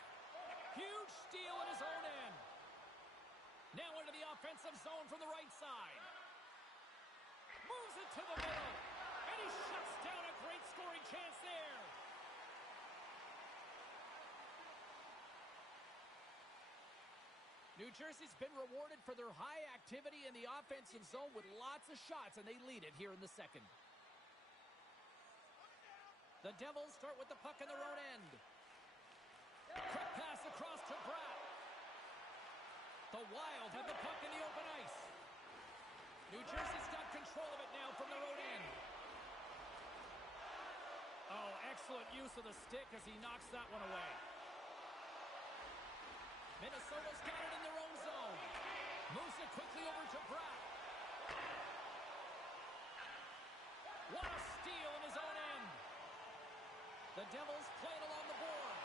Huge steal at his own end. Now into the offensive zone from the right side. Moves it to the middle. And he shuts down a great scoring chance there. New Jersey's been rewarded for their high activity in the offensive zone with lots of shots, and they lead it here in the second. The Devils start with the puck in their own end. Quick pass across to Bratt. The Wild have the puck in the open ice. New Jersey's got control of it now from their own end. Oh, excellent use of the stick as he knocks that one away. Minnesota's got it in their own zone. Moves it quickly over to Bratt. What a steal in his own end. The Devils play it along the boards.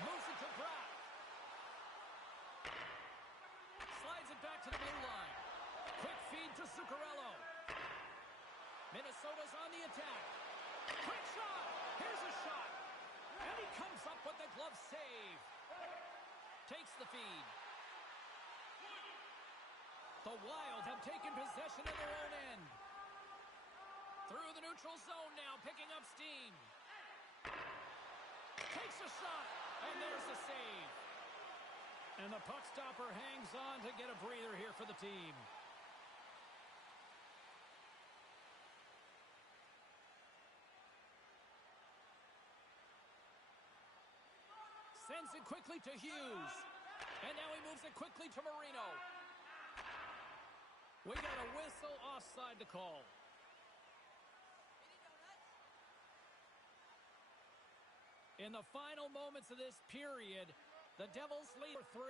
Moves it to Bratt. Slides it back to the blue line. Quick feed to Zuccarello. Minnesota's on the attack. Quick shot. Here's a shot. And he comes up with the glove save. Takes the feed. The Wild have taken possession of their own end. Through the neutral zone now, picking up steam. Takes a shot, and there's the save. And the puck stopper hangs on to get a breather here for the team. Sends it quickly to Hughes. And now he moves it quickly to Marino. We got a whistle offside to call. In the final moments of this period, the Devils lead 3.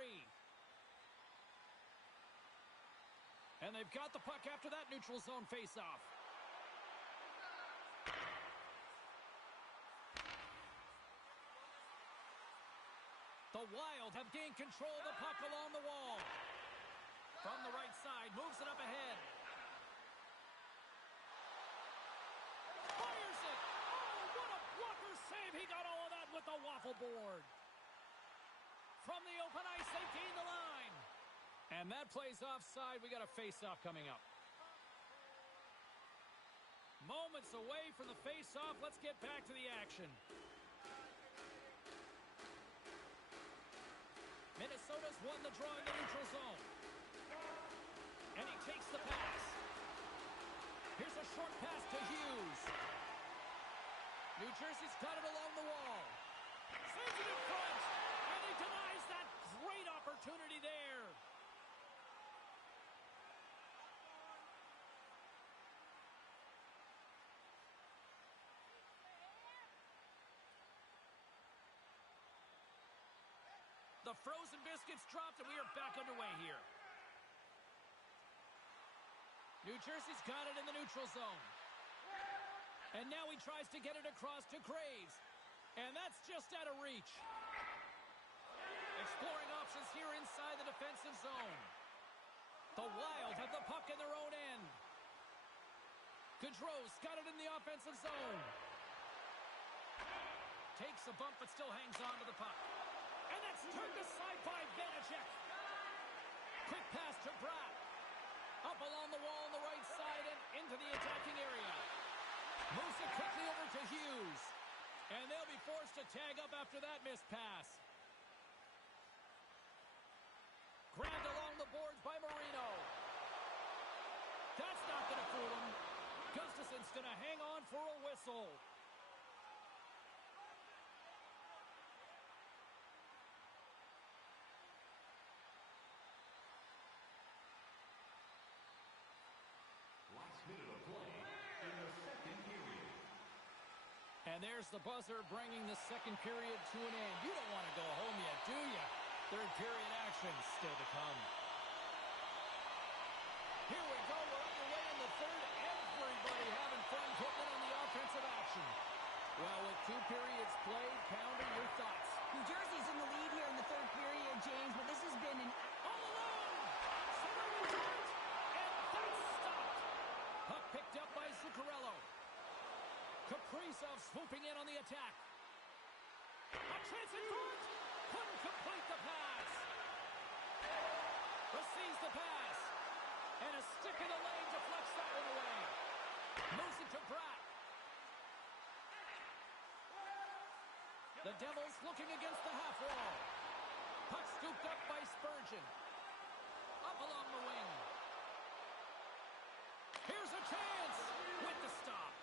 And they've got the puck after that neutral zone faceoff. The Wild have gained control of the puck along the wall. From the right side, moves it up ahead. Fires it! Oh, what a blocker save! He got all of that with the waffle board. From the open ice, they gain the line. And that plays offside. We got a face-off coming up. Moments away from the face-off. Let's get back to the action. Minnesota's won the draw in the neutral zone. And he takes the pass. Here's a short pass to Hughes. New Jersey's got it along the wall. Sends it in front. And he denies that great opportunity there. The frozen biscuits dropped, and we are back underway here. New Jersey's got it in the neutral zone. And now he tries to get it across to Graves. And that's just out of reach. Exploring options here inside the defensive zone. The Wild have the puck in their own end. Gaudreau's got it in the offensive zone. Takes a bump, but still hangs on to the puck. And that's turned aside by Vanacek. Quick pass to Bratt. Up along the wall on the right side and into the attack tag up after that missed pass. Grabbed along the boards by Marino. That's not going to fool him. Gustafson's going to hang on for a whistle. Last minute of play in the second period. And there's the buzzer bringing the second period to an end. You don't want to go home yet, do you? Third period action still to come. Here we go. We're underway in the third. Everybody having fun putting in on the offensive action. Well, with 2 periods played, Pounder, your thoughts? New Jersey's in the lead here in the third period, James, but this has been an... All alone! Somebody was hurt! And that's stopped! Puck picked up by Zuccarello. Kaprizov swooping in on the attack. A chance in front! Couldn't complete the pass. Receives the pass. And a stick in the lane deflects that one away. Moves it to Bratt. The Devils looking against the half wall. Puck scooped up by Spurgeon. Up along the wing. Here's a chance with the stop.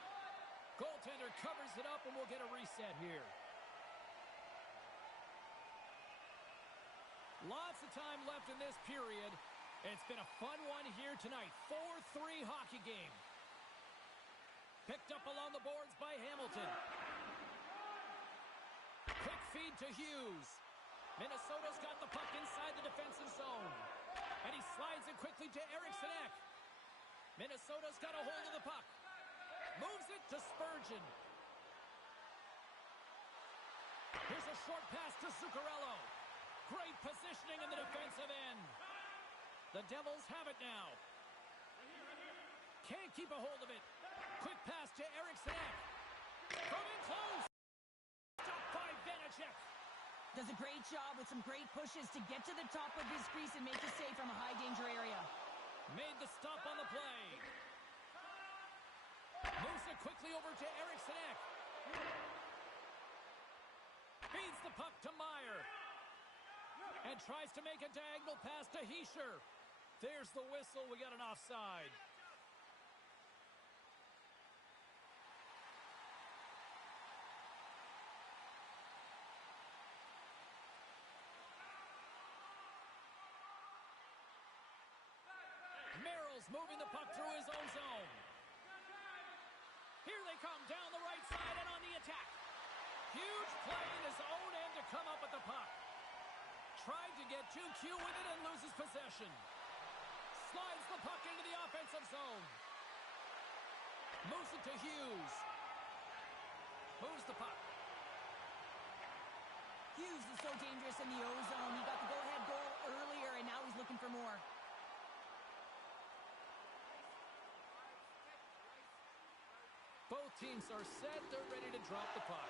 Goaltender covers it up and we'll get a reset here. Lots of time left in this period. It's been a fun one here tonight. 4-3 hockey game. Picked up along the boards by Hamilton. Quick feed to Hughes. Minnesota's got the puck inside the defensive zone. And he slides it quickly to Eriksson Ek. Minnesota's got a hold of the puck. Moves it to Spurgeon. Here's a short pass to Zuccarello. Great positioning in the defensive end. The Devils have it now. Can't keep a hold of it. Quick pass to Eriksson Ek. From in close. Stopped by Vanacek. Does a great job with some great pushes to get to the top of his crease and make a save from a high-danger area. Made the stop on the play. Moves it quickly over to Eriksson Ek. Feeds the puck to Meyer. And tries to make a diagonal pass to Hischier. There's the whistle. We got an offside. Merrill's moving the puck through his own zone. Here they come down the right side and on the attack. Huge play in his own end to come up with the puck. Tried to get 2Q with it and loses possession. Slides the puck into the offensive zone. Moves it to Hughes. Moves the puck. Hughes is so dangerous in the O-zone. He got the go-ahead goal earlier, and now he's looking for more. Both teams are set. They're ready to drop the puck.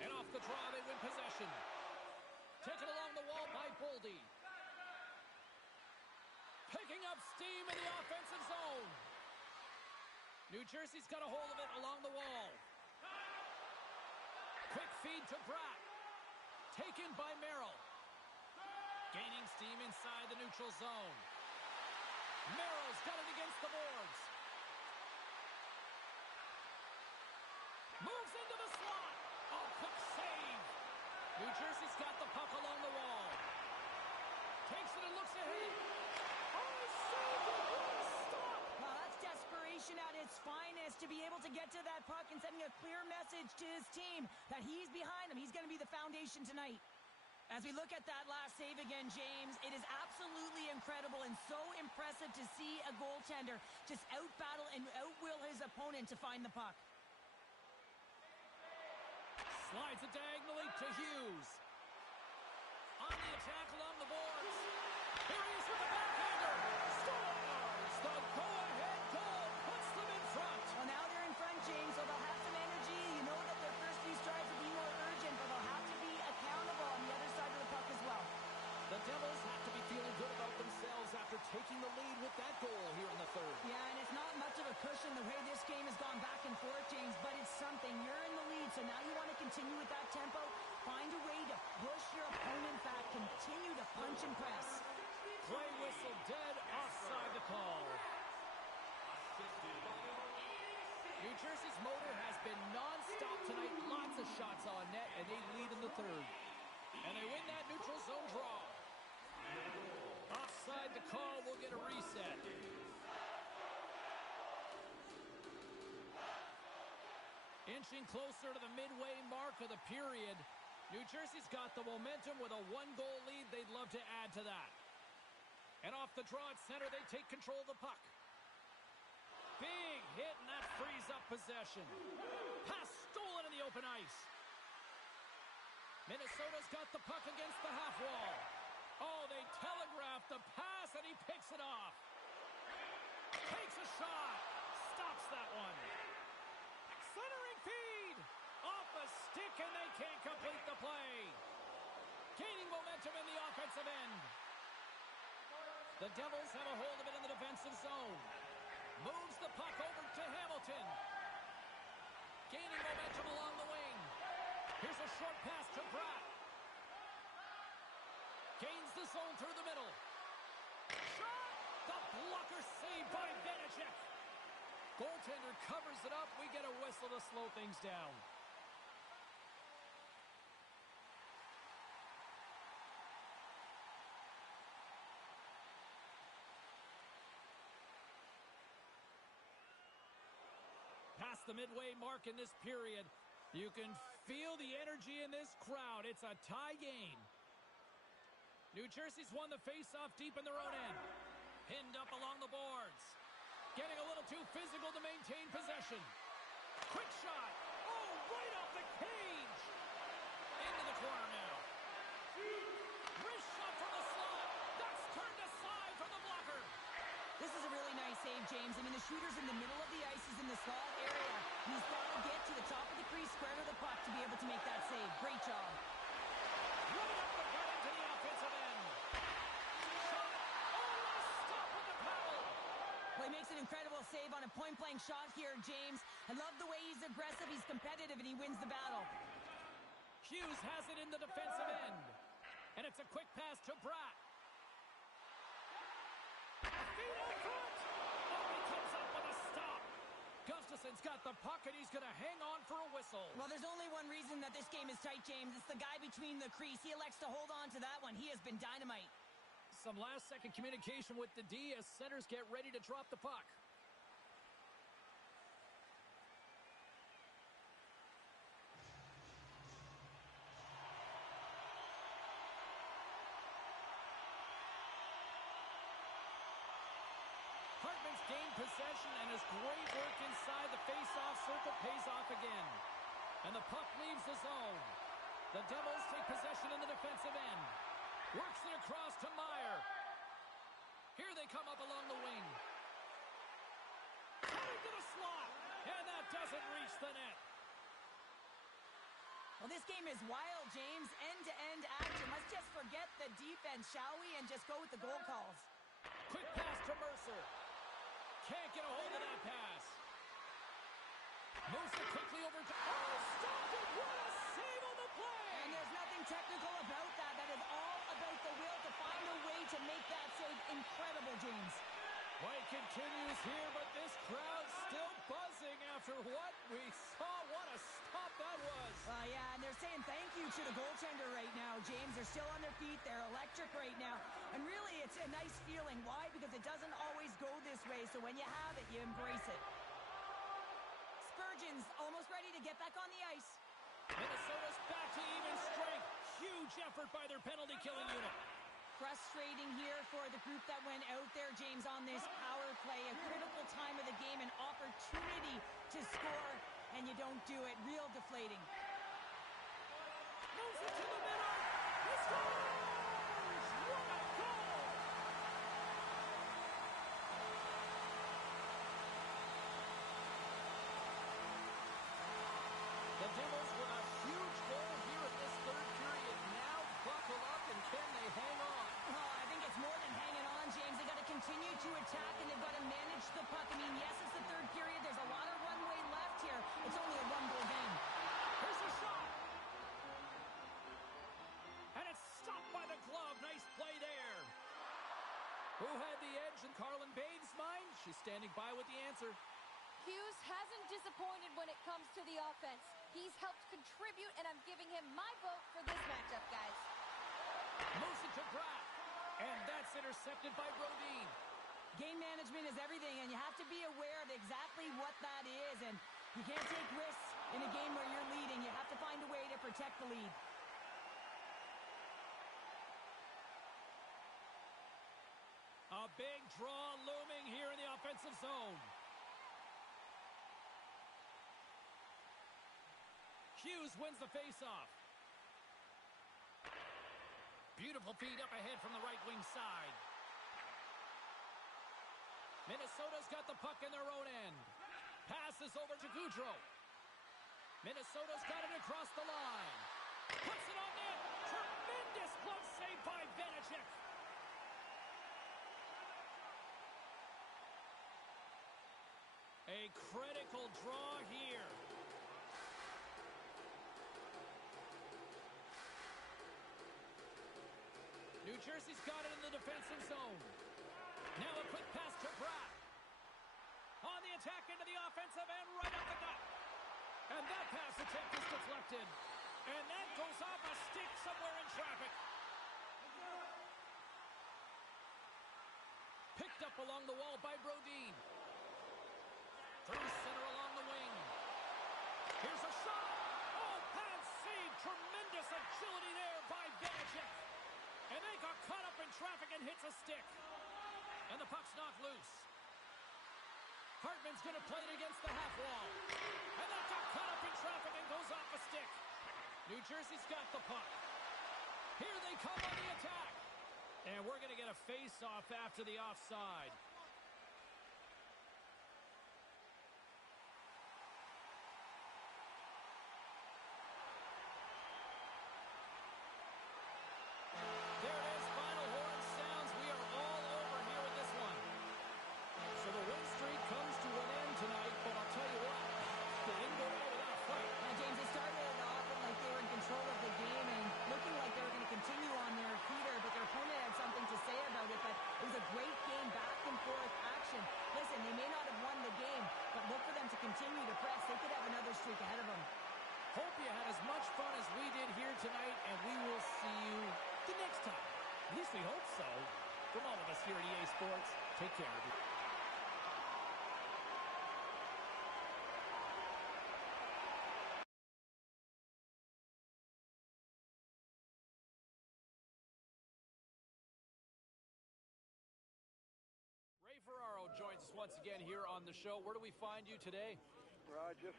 And off the draw, they win possession. Taken along the wall by Boldy. Picking up steam in the offensive zone. New Jersey's got a hold of it along the wall. Quick feed to Bratt. Taken by Merrill. Gaining steam inside the neutral zone. Merrill's got it against the boards. Moves into the slot. Oh, quick save. New Jersey's got the puck along the wall. Takes it and looks ahead. Oh, saved it. What a stop. Well, that's desperation at its finest to be able to get to that puck and sending a clear message to his team that he's behind them. He's going to be the foundation tonight. As we look at that last save again, James, it is absolutely incredible and so impressive to see a goaltender just out-battle and out-will his opponent to find the puck. Slides it diagonally to Hughes. On the attack along the boards. Here he is with the backhander. Scores! The go-ahead goal puts them in front. Well, now they're in front, James, so they'll have some energy. You know that their first few strides will be more urgent, but they'll have to be accountable on the other side of the puck as well. The Devils have to be feeling good about themselves after taking the lead with that goal here in the third. Yeah, and it's not much of a cushion the way this game has punch and press. Play whistle dead, offside the call. New Jersey's motor has been non-stop tonight. Lots of shots on net, and they lead in the third. And they win that neutral zone draw. Offside the call, will get a reset. Inching closer to the midway mark of the period. New Jersey's got the momentum with a one-goal lead. They'd love to add to that. And off the draw at center, they take control of the puck. Big hit, and that frees up possession. Pass stolen in the open ice. Minnesota's got the puck against the half wall. Oh, they telegraphed the pass, and he picks it off. Takes a shot. Stops that one. Centering feed. Off a stick, and they can't complete the play. Gaining momentum in the offensive end. The Devils have a hold of it in the defensive zone. Moves the puck over to Hamilton. Gaining momentum along the wing. Here's a short pass to Pratt. Gains the zone through the middle. Shot! The blocker saved by Vanacek. Goaltender covers it up. We get a whistle to slow things down. Past the midway mark in this period. You can feel the energy in this crowd. It's a tie game. New Jersey's won the faceoff deep in their own end. Pinned up along the boards. Getting a little too physical to maintain possession. Quick shot. Oh, right off the cage. Into the corner now. Wrist shot from the slot. That's turned aside from the blocker. This is a really nice save, James. I mean, the shooter's in the middle of the ice. He's in the slot area. He's got to get to the top of the crease, square to the puck to be able to make that save. Great job. Running up the gut into the offensive end. Shot. Oh, what a stop with the paddle. Well, he makes an incredible save on a point-blank shot here, James. I love the way he's aggressive, he's competitive, and he wins the battle. Hughes has it in the defensive end. And it's a quick pass to Bratt. Feet in front. Oh, he comes up with a stop. Gustafson's got the puck, and he's going to hang on for a whistle. Well, there's only one reason that this game is tight, James. It's the guy between the crease. He elects to hold on to that one. He has been dynamite. Some last-second communication with the D as centers get ready to drop the puck. Hartman's gained possession, and his great work inside the face-off circle pays off again. And the puck leaves the zone. The Devils take possession in the defensive end. Works it across to Meyer. Here they come up along the wing. Coming to the slot. And that doesn't reach the net. Well, this game is wild, James. End-to-end action. Let's just forget the defense, shall we? And just go with the goal calls. Quick pass to Mercer. Can't get a hold of that pass. Moves it quickly over to... Oh, stopped it! What a save on the play! And there's nothing technical about that. That is all about the will to find a way to make that save. Incredible, James. Fight continues here, but this crowd still buzzing after what we saw. What a stop that was. Yeah, and they're saying thank you to the goaltender right now, James. They're still on their feet. They're electric right now. And really, it's a nice feeling. Why? Because it doesn't always go this way. So when you have it, you embrace it. Spurgeon's almost ready to get back on the ice. Minnesota's back to even strength. Huge effort by their penalty-killing unit. Frustrating here for the group that went out there, James, on this power play. A critical time of the game, an opportunity to score, and you don't do it. Real deflating. Moves it to the middle. He scores! What a goal! The Devils with a huge goal here in this third period. Now buckle up, and can they hang on? Oh, I think it's more than hanging on, James. They got to continue to attack, and they've got to manage the puck. I mean, yes, it's the third period. There's a lot of runway left here. It's only a one-goal game. Here's a shot. And it's stopped by the glove. Nice play there. Who had the edge in Carlin Bain's mind? She's standing by with the answer. Hughes hasn't disappointed when it comes to the offense. He's helped contribute, and I'm giving him my vote for this matchup, guys. Moves it to Bratt. And that's intercepted by Brodeen. Game management is everything, and you have to be aware of exactly what that is. And you can't take risks in a game where you're leading. You have to find a way to protect the lead. A big draw looming here in the offensive zone. Hughes wins the faceoff. Beautiful feed up ahead from the right wing side. Minnesota's got the puck in their own end. Passes over to Goudreau. Minnesota's got it across the line. Puts it on net. Tremendous glove save by Vanacek. A critical draw here. New Jersey's got it in the defensive zone. Now a quick pass to Bratt. On the attack into the offensive end, right up the gut. And that pass attempt is deflected. And that goes off a stick somewhere in traffic. Picked up along the wall by Brodeen. Through center along the wing. Here's a shot. Oh, pad save. Tremendous agility there by Vanacek. And they got caught up in traffic and hits a stick. And the puck's knocked loose. Hartman's going to play it against the half wall. And that got caught up in traffic and goes off a stick. New Jersey's got the puck. Here they come on the attack. And we're going to get a face-off after the offside. There it is, final horn sounds. We are all over here with this one. So the win streak comes to an end tonight, but I'll tell you what, they didn't go out without a fight. Now, James, they started off like they were in control of the game and looking like they were going to continue on their heater, but their opponent had something to say about it. But it was a great game, back and forth action. Listen, they may not have won the game, but look for them to continue to press. They could have another streak ahead of them. Hope you had as much fun as we did here tonight, and we will see you the next time. At least we hope so. From all of us here at EA Sports, take care of you. Ray Ferraro joins us once again here on the show. Where do we find you today? Just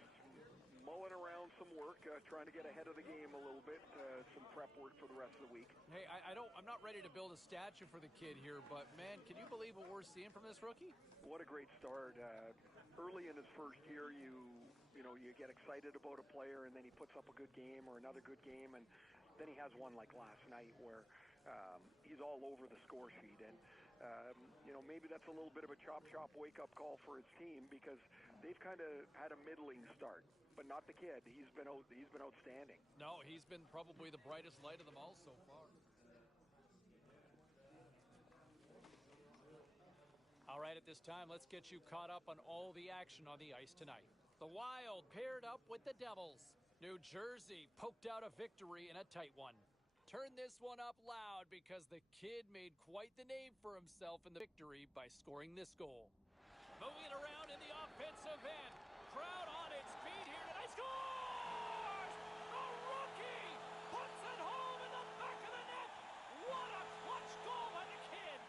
mulling around some work, trying to get ahead of the game a little bit, some prep work for the rest of the week. Hey, I'm not ready to build a statue for the kid here, but man, can you believe what we're seeing from this rookie? What a great start. Early in his first year, you get excited about a player, and then he puts up a good game or another good game, and then he has one like last night where he's all over the score sheet. And maybe that's a little bit of a chop shop wake-up call for his team because they've kind of had a middling start, but not the kid. He's been outstanding. No, he's been probably the brightest light of them all so far. All right, at this time, let's get you caught up on all the action on the ice tonight. The Wild paired up with the Devils. New Jersey poked out a victory in a tight one. Turn this one up loud because the kid made quite the name for himself in the victory by scoring this goal. Moving it around in the offensive end. Crowd on its feet here tonight. Scores! The rookie puts it home in the back of the net. What a clutch goal by the kid!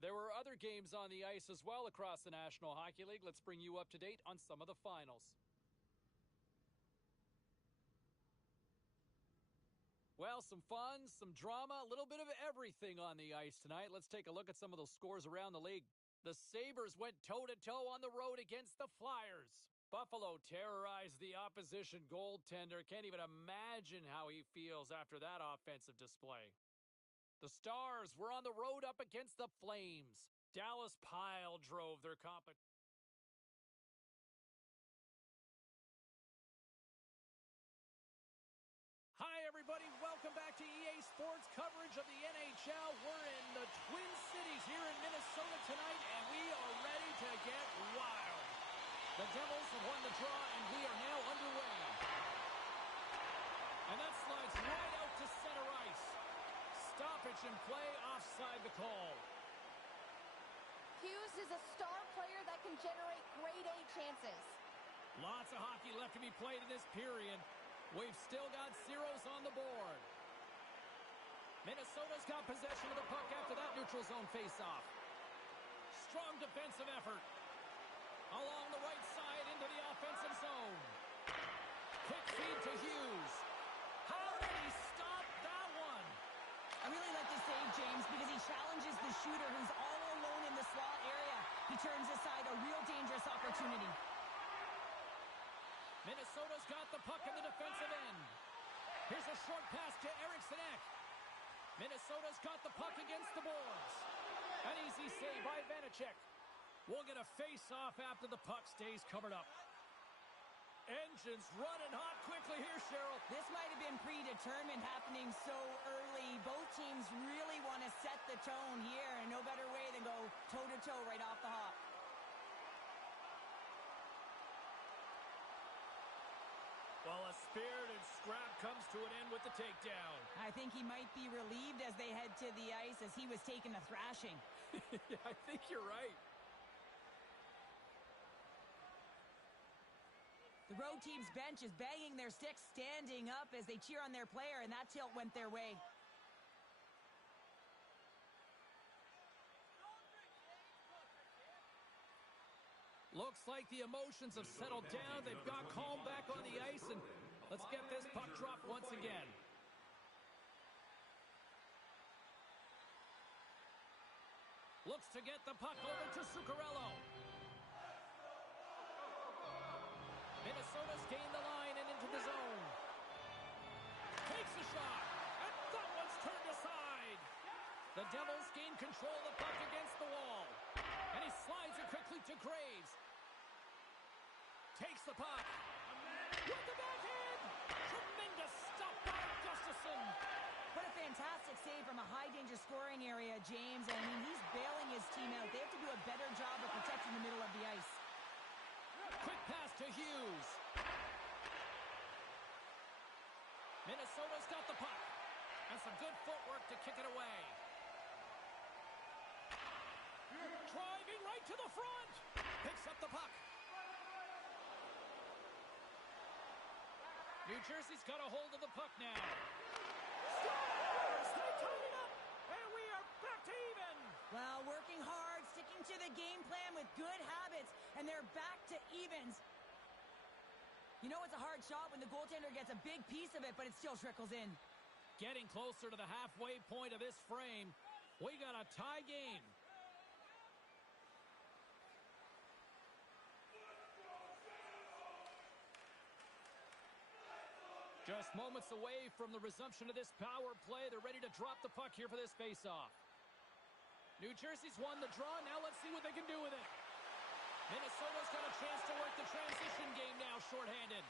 There were other games on the ice as well across the National Hockey League. Let's bring you up to date on some of the finals. Well, some fun, some drama, a little bit of everything on the ice tonight. Let's take a look at some of those scores around the league. The Sabres went toe-to-toe on the road against the Flyers. Buffalo terrorized the opposition goaltender. Can't even imagine how he feels after that offensive display. The Stars were on the road up against the Flames. Dallas pile drove their competition. Hi, everybody. Welcome back to EA sports coverage of the NHL. We're in the Twin Cities here in Minnesota tonight, and we are ready to get wild. The Devils have won the draw, and we are now underway. And that slides right out to center ice. Stoppage in play, offside the call. Hughes is a star player that can generate grade A chances. Lots of hockey left to be played in this period. We've still got zeros on the board. Minnesota's got possession of the puck after that neutral zone faceoff. Strong defensive effort. Along the right side into the offensive zone. Quick feed to Hughes. How did he stop that one? I really like this save, James, because he challenges the shooter who's all alone in the slot area. He turns aside a real dangerous opportunity. Minnesota's got the puck in the defensive end. Here's a short pass to Eriksson Ek. Minnesota's got the puck against the boards. An easy save by Vanacek. We'll get a face-off after the puck stays covered up. Engines running hot quickly here, Cheryl. This might have been predetermined, happening so early. Both teams really want to set the tone here, and no better way than go toe-to-toe right off the hop. Well, a spirited scrap comes to an end with the takedown. I think he might be relieved as they head to the ice, as he was taking a thrashing. Yeah, I think you're right. The road team's bench is banging their sticks, standing up as they cheer on their player, and that tilt went their way. Looks like the emotions have settled down. They've got calm back on the ice, and let's get this puck dropped once again. Looks to get the puck over to Zuccarello. Minnesota's gained the line and into the zone. Takes a shot, and that one's turned aside. The Devils gain control of the puck against the wall, and he slides it quickly to Graves. Takes the puck. With the backhand! Tremendous stop by Gustafsson. What a fantastic save from a high-danger scoring area, James. I mean, he's bailing his team out. They have to do a better job of protecting the middle of the ice. Quick pass to Hughes. Minnesota's got the puck. And some good footwork to kick it away. Driving right to the front. Picks up the puck. New Jersey's got a hold of the puck now. Scores! They tied it up, and we are back to even. Well, working hard, sticking to the game plan with good habits, and they're back to evens. You know it's a hard shot when the goaltender gets a big piece of it, but it still trickles in. Getting closer to the halfway point of this frame. We got a tie game. Just moments away from the resumption of this power play. They're ready to drop the puck here for this faceoff. New Jersey's won the draw. Now let's see what they can do with it. Minnesota's got a chance to work the transition game now, shorthanded.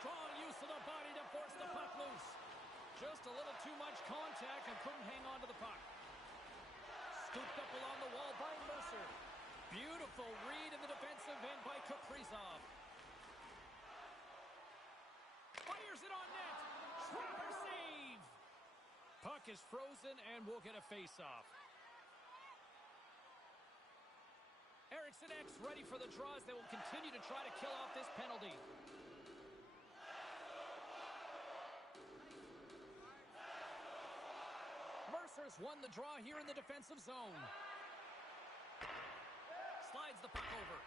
Strong use of the body to force the puck loose. Just a little too much contact and couldn't hang on to the puck. Scooped up along the wall by Mercer. Beautiful read in the defensive end by Kaprizov. Fires it on net. Trapper save. Puck is frozen, and we'll get a face-off. Eriksson Ek ready for the draws. They will continue to try to kill off this penalty. Mercer's won the draw here in the defensive zone. Slides the puck over.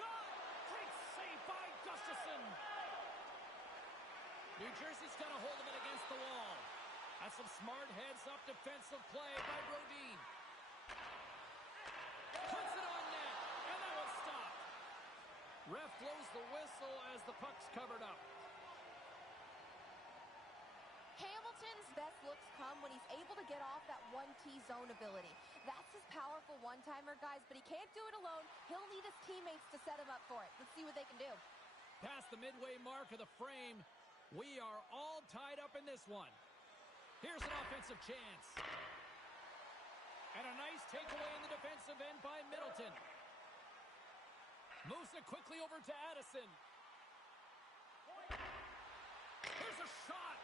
Shot! Great save by Gustafsson. New Jersey's got a hold of it against the wall. That's some smart heads-up defensive play by Brodin. Puts it on net, and that was stopped. Ref blows the whistle as the puck's covered up. Hamilton's best looks come when he's able to get off that 1T zone ability. That's his powerful one-timer, guys, but he can't do it alone. He'll need his teammates to set him up for it. Let's see what they can do. Past the midway mark of the frame, we are all tied up in this this one. Here's an offensive chance. And a nice takeaway in the defensive end by Middleton. Moves it quickly over to Addison. Here's a shot.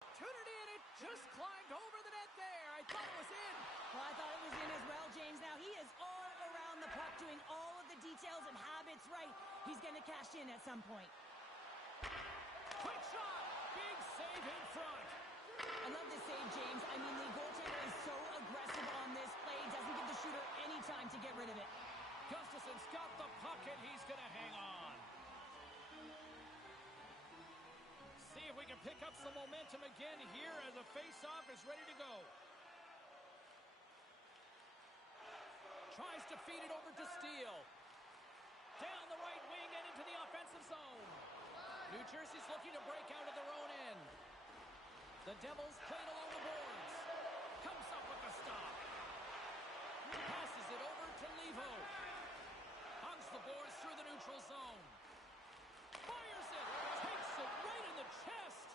Opportunity, and it just climbed over the net there. I thought it was in. Well, I thought it was in as well, James. Now, he is all around the puck, doing all of the details and habits right. He's going to cash in at some point. Quick shot. Big save in front. I love this save, James. I mean, the goaltender is so aggressive on this play. Doesn't give the shooter any time to get rid of it. Gustafson's got the puck, and he's going to hang on. See if we can pick up some momentum again here as the face-off is ready to go. Tries to feed it over to Steele. Down the right wing and into the offensive zone. New Jersey's looking to break out of their own end. The Devils playing along the boards. Comes up with the stop. Passes it over to Levo. Hugs the boards through the neutral zone. Fires it. Takes it right in the chest.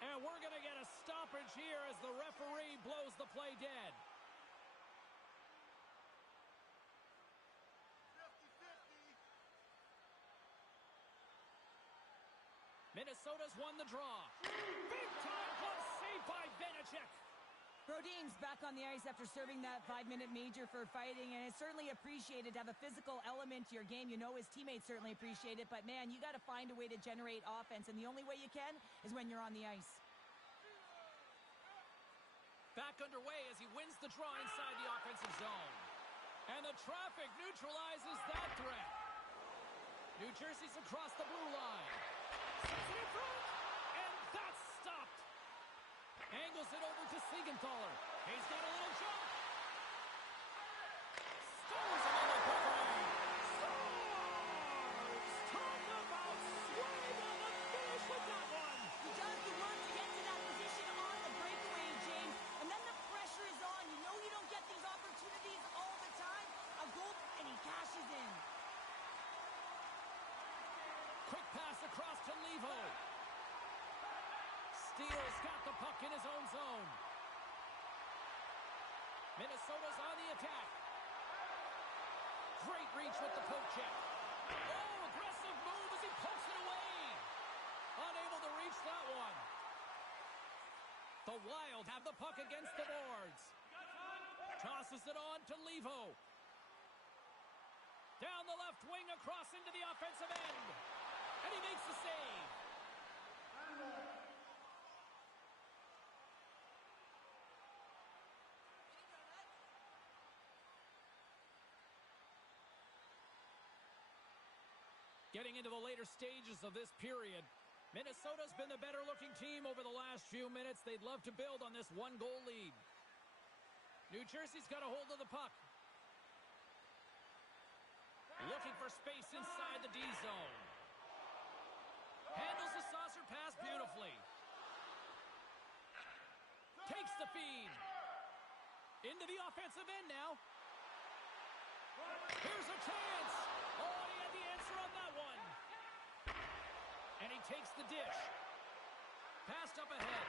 And we're going to get a stoppage here as the referee blows the play dead. Minnesota's won the draw. Big time glove save by Vanacek. Brodin's back on the ice after serving that 5-minute major for fighting, and it's certainly appreciated to have a physical element to your game. You know his teammates certainly appreciate it, but man, you got to find a way to generate offense, and the only way you can is when you're on the ice. Back underway as he wins the draw inside the offensive zone. And the traffic neutralizes that threat. New Jersey's across the blue line. Sets it in front, and that's stopped. Angles it over to Siegenthaler. He's got a little jump. Stones him on the breakaway. Scores! Talk about swing on the finish with that one. He does the work to get to that position on the breakaway, James, and then the pressure is on. You know you don't get these opportunities all the time. A goal, and he cashes in. Quick pass across to Levo. Steele's got the puck in his own zone. Minnesota's on the attack. Great reach with the poke check. Oh, aggressive move as he pokes it away. Unable to reach that one. The Wild have the puck against the boards. Tosses it on to Levo. Down the left wing across into the offensive end. And he makes the save. Getting into the later stages of this period, Minnesota's been the better-looking team over the last few minutes. They'd love to build on this one-goal lead. New Jersey's got a hold of the puck. Looking for space inside the D zone. Handles the saucer pass beautifully. Takes the feed. Into the offensive end now. Here's a chance. Oh, he had the answer on that one. And he takes the dish. Passed up ahead.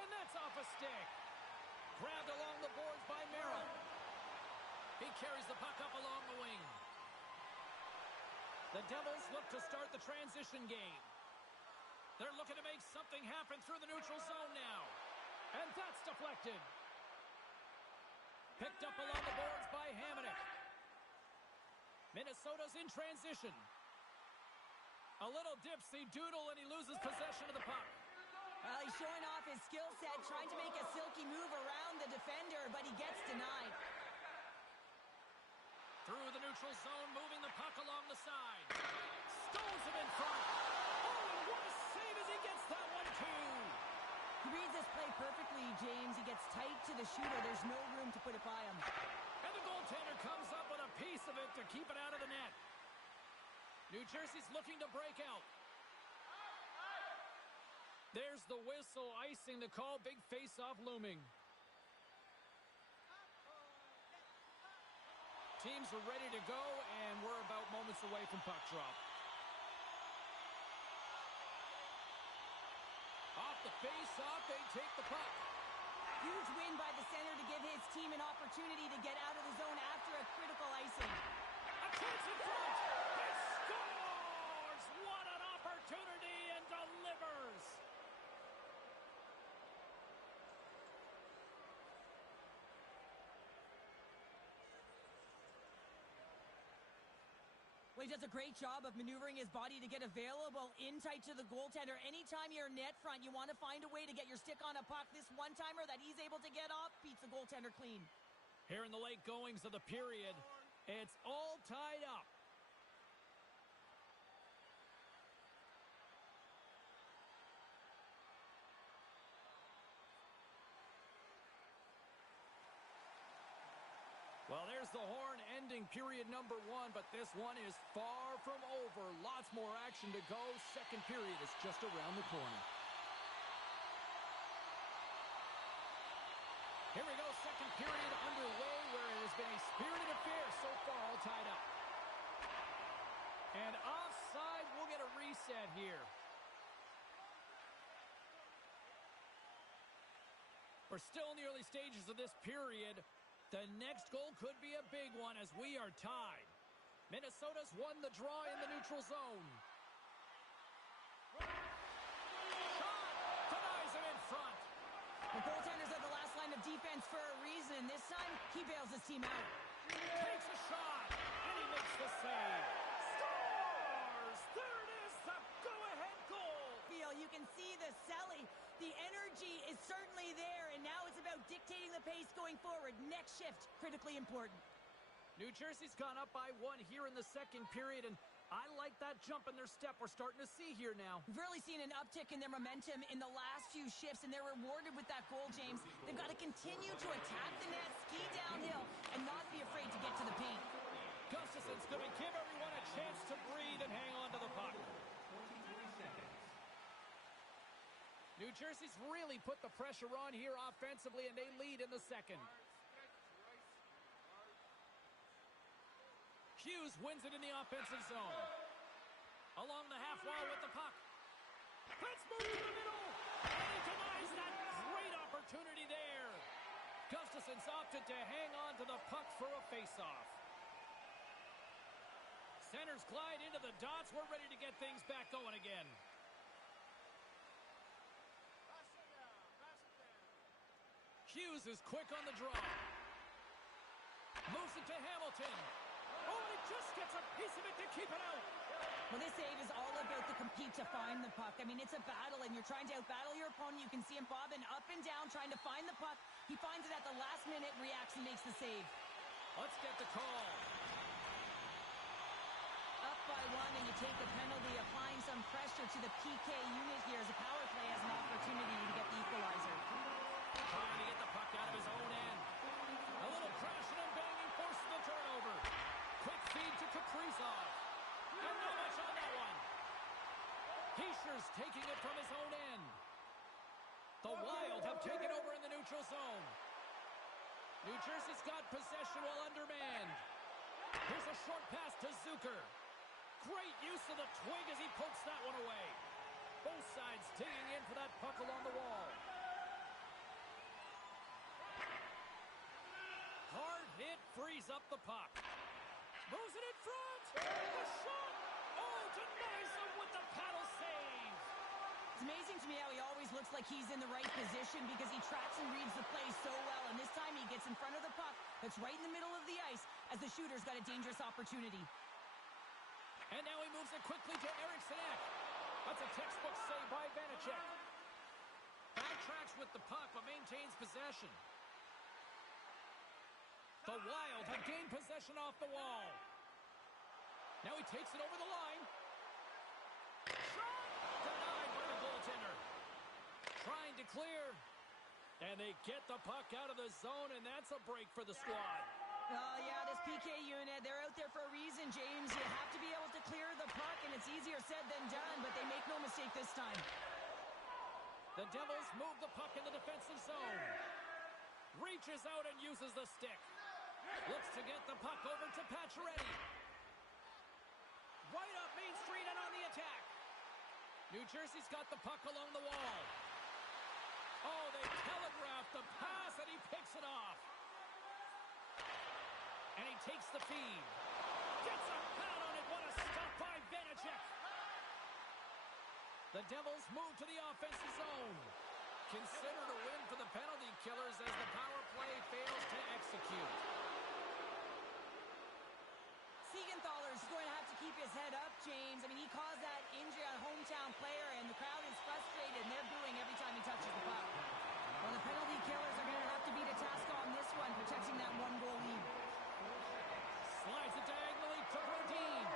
And that's off a stick. Grabbed along the boards by Merrill. He carries the puck up along the wing. The Devils look to start the transition game. They're looking to make something happen through the neutral zone now. And that's deflected. Picked up along the boards by Hamonic. Minnesota's in transition. A little dipsy doodle and he loses possession of the puck. Well, he's showing off his skill set, trying to make a silky move around the defender, but he gets denied. Through the neutral zone, moving the puck along the side. Stones him in front. Oh, and what a save as he gets that one, too. He reads this play perfectly, James. He gets tight to the shooter. There's no room to put it by him. And the goaltender comes up with a piece of it to keep it out of the net. New Jersey's looking to break out. There's the whistle, icing the call. Big face-off looming. Teams are ready to go, and we're about moments away from puck drop. the face-off. They take the puck. Huge win by the center to give his team an opportunity to get out of the zone after a critical icing. A chance in front. He scores! What an opportunity, and delivers! Well, he does a great job of maneuvering his body to get available in tight to the goaltender. Anytime you're net front, you want to find a way to get your stick on a puck. This one-timer that he's able to get off beats the goaltender clean. Here in the late goings of the period, it's all tied up. Well, there's the horn ending period number 1, but this one is far from over. Lots more action to go. Second period is just around the corner. Here we go, second period underway, where it has been a spirited affair so far, all tied up. And offside, we'll get a reset here. We're still in the early stages of this period. The next goal could be a big one as we are tied. Minnesota's won the draw in the neutral zone. Shot! Denies him in front. The goaltenders are the last line of defense for a reason. This time, he bails his team out. Takes a shot, and he makes the save. Scores! There it is, the go-ahead goal. You can see the selling. The energy is certainly there, and now it's about dictating the pace going forward. Next shift, critically important. New Jersey's gone up by 1 here in the second period, and I like that jump in their step we're starting to see here now. We've really seen an uptick in their momentum in the last few shifts, and they're rewarded with that goal, James. They've got to continue to attack the net, ski downhill, and not be afraid to get to the paint. Gustafson's going to give everyone a chance to breathe and hang on to the puck. New Jersey's really put the pressure on here offensively, and they lead in the second. Hughes wins it in the offensive zone. Along the half wall with the puck. Let's move to the middle. And he denies that great opportunity there. Gustafson's opted to hang on to the puck for a face-off. Centers glide into the dots. We're ready to get things back going again. Hughes is quick on the draw. Moves it to Hamilton. Oh, and he just gets a piece of it to keep it out. Well, this save is all about the compete to find the puck. I mean, it's a battle, and you're trying to outbattle your opponent. You can see him bobbing up and down, trying to find the puck. He finds it at the last minute, reacts, and makes the save. Let's get the call. Up by 1, and you take the penalty, applying some pressure to the PK unit here as a power play has an opportunity to get the equalizer. Trying to get the puck out of his own end. A little crashing and banging forces the turnover. Quick feed to Kaprizov. And not much on that one. Heischer's taking it from his own end. The Wild have taken over in the neutral zone. New Jersey's got possession while undermanned. Here's a short pass to Zucker. Great use of the twig as he pokes that one away. Both sides digging in for that puck along the wall. Hard hit frees up the puck. Moves it in front. The shot. Oh, denies him with the paddle save. It's amazing to me how he always looks like he's in the right position because he tracks and reads the play so well. And this time he gets in front of the puck that's right in the middle of the ice as the shooter's got a dangerous opportunity. And now he moves it quickly to Eriksson Ek. That's a textbook save by Vanacek. Backtracks with the puck but maintains possession. The Wild have gained possession off the wall. Now he takes it over the line. Shot! Denied by the goaltender. Trying to clear. And they get the puck out of the zone, and that's a break for the squad. Oh, yeah, this PK unit, they're out there for a reason, James. You have to be able to clear the puck, and it's easier said than done, but they make no mistake this time. The Devils move the puck in the defensive zone. Reaches out and uses the stick. Looks to get the puck over to Pacioretty. Right up Main Street and on the attack. New Jersey's got the puck along the wall. takes the feed. Gets a pound on it. What a stop by Vanacek. The Devils move to the offensive zone. Considered a win for the penalty killers as the power play fails to execute. Siegenthaler's going to have to keep his head up, James. I mean, he caused that injury on a hometown player, and the crowd is frustrated, and they're booing every time he touches the puck. Well, the penalty killers are going to have to beat a task on this one, protecting that one-goal lead. Slides it diagonally to Brodin.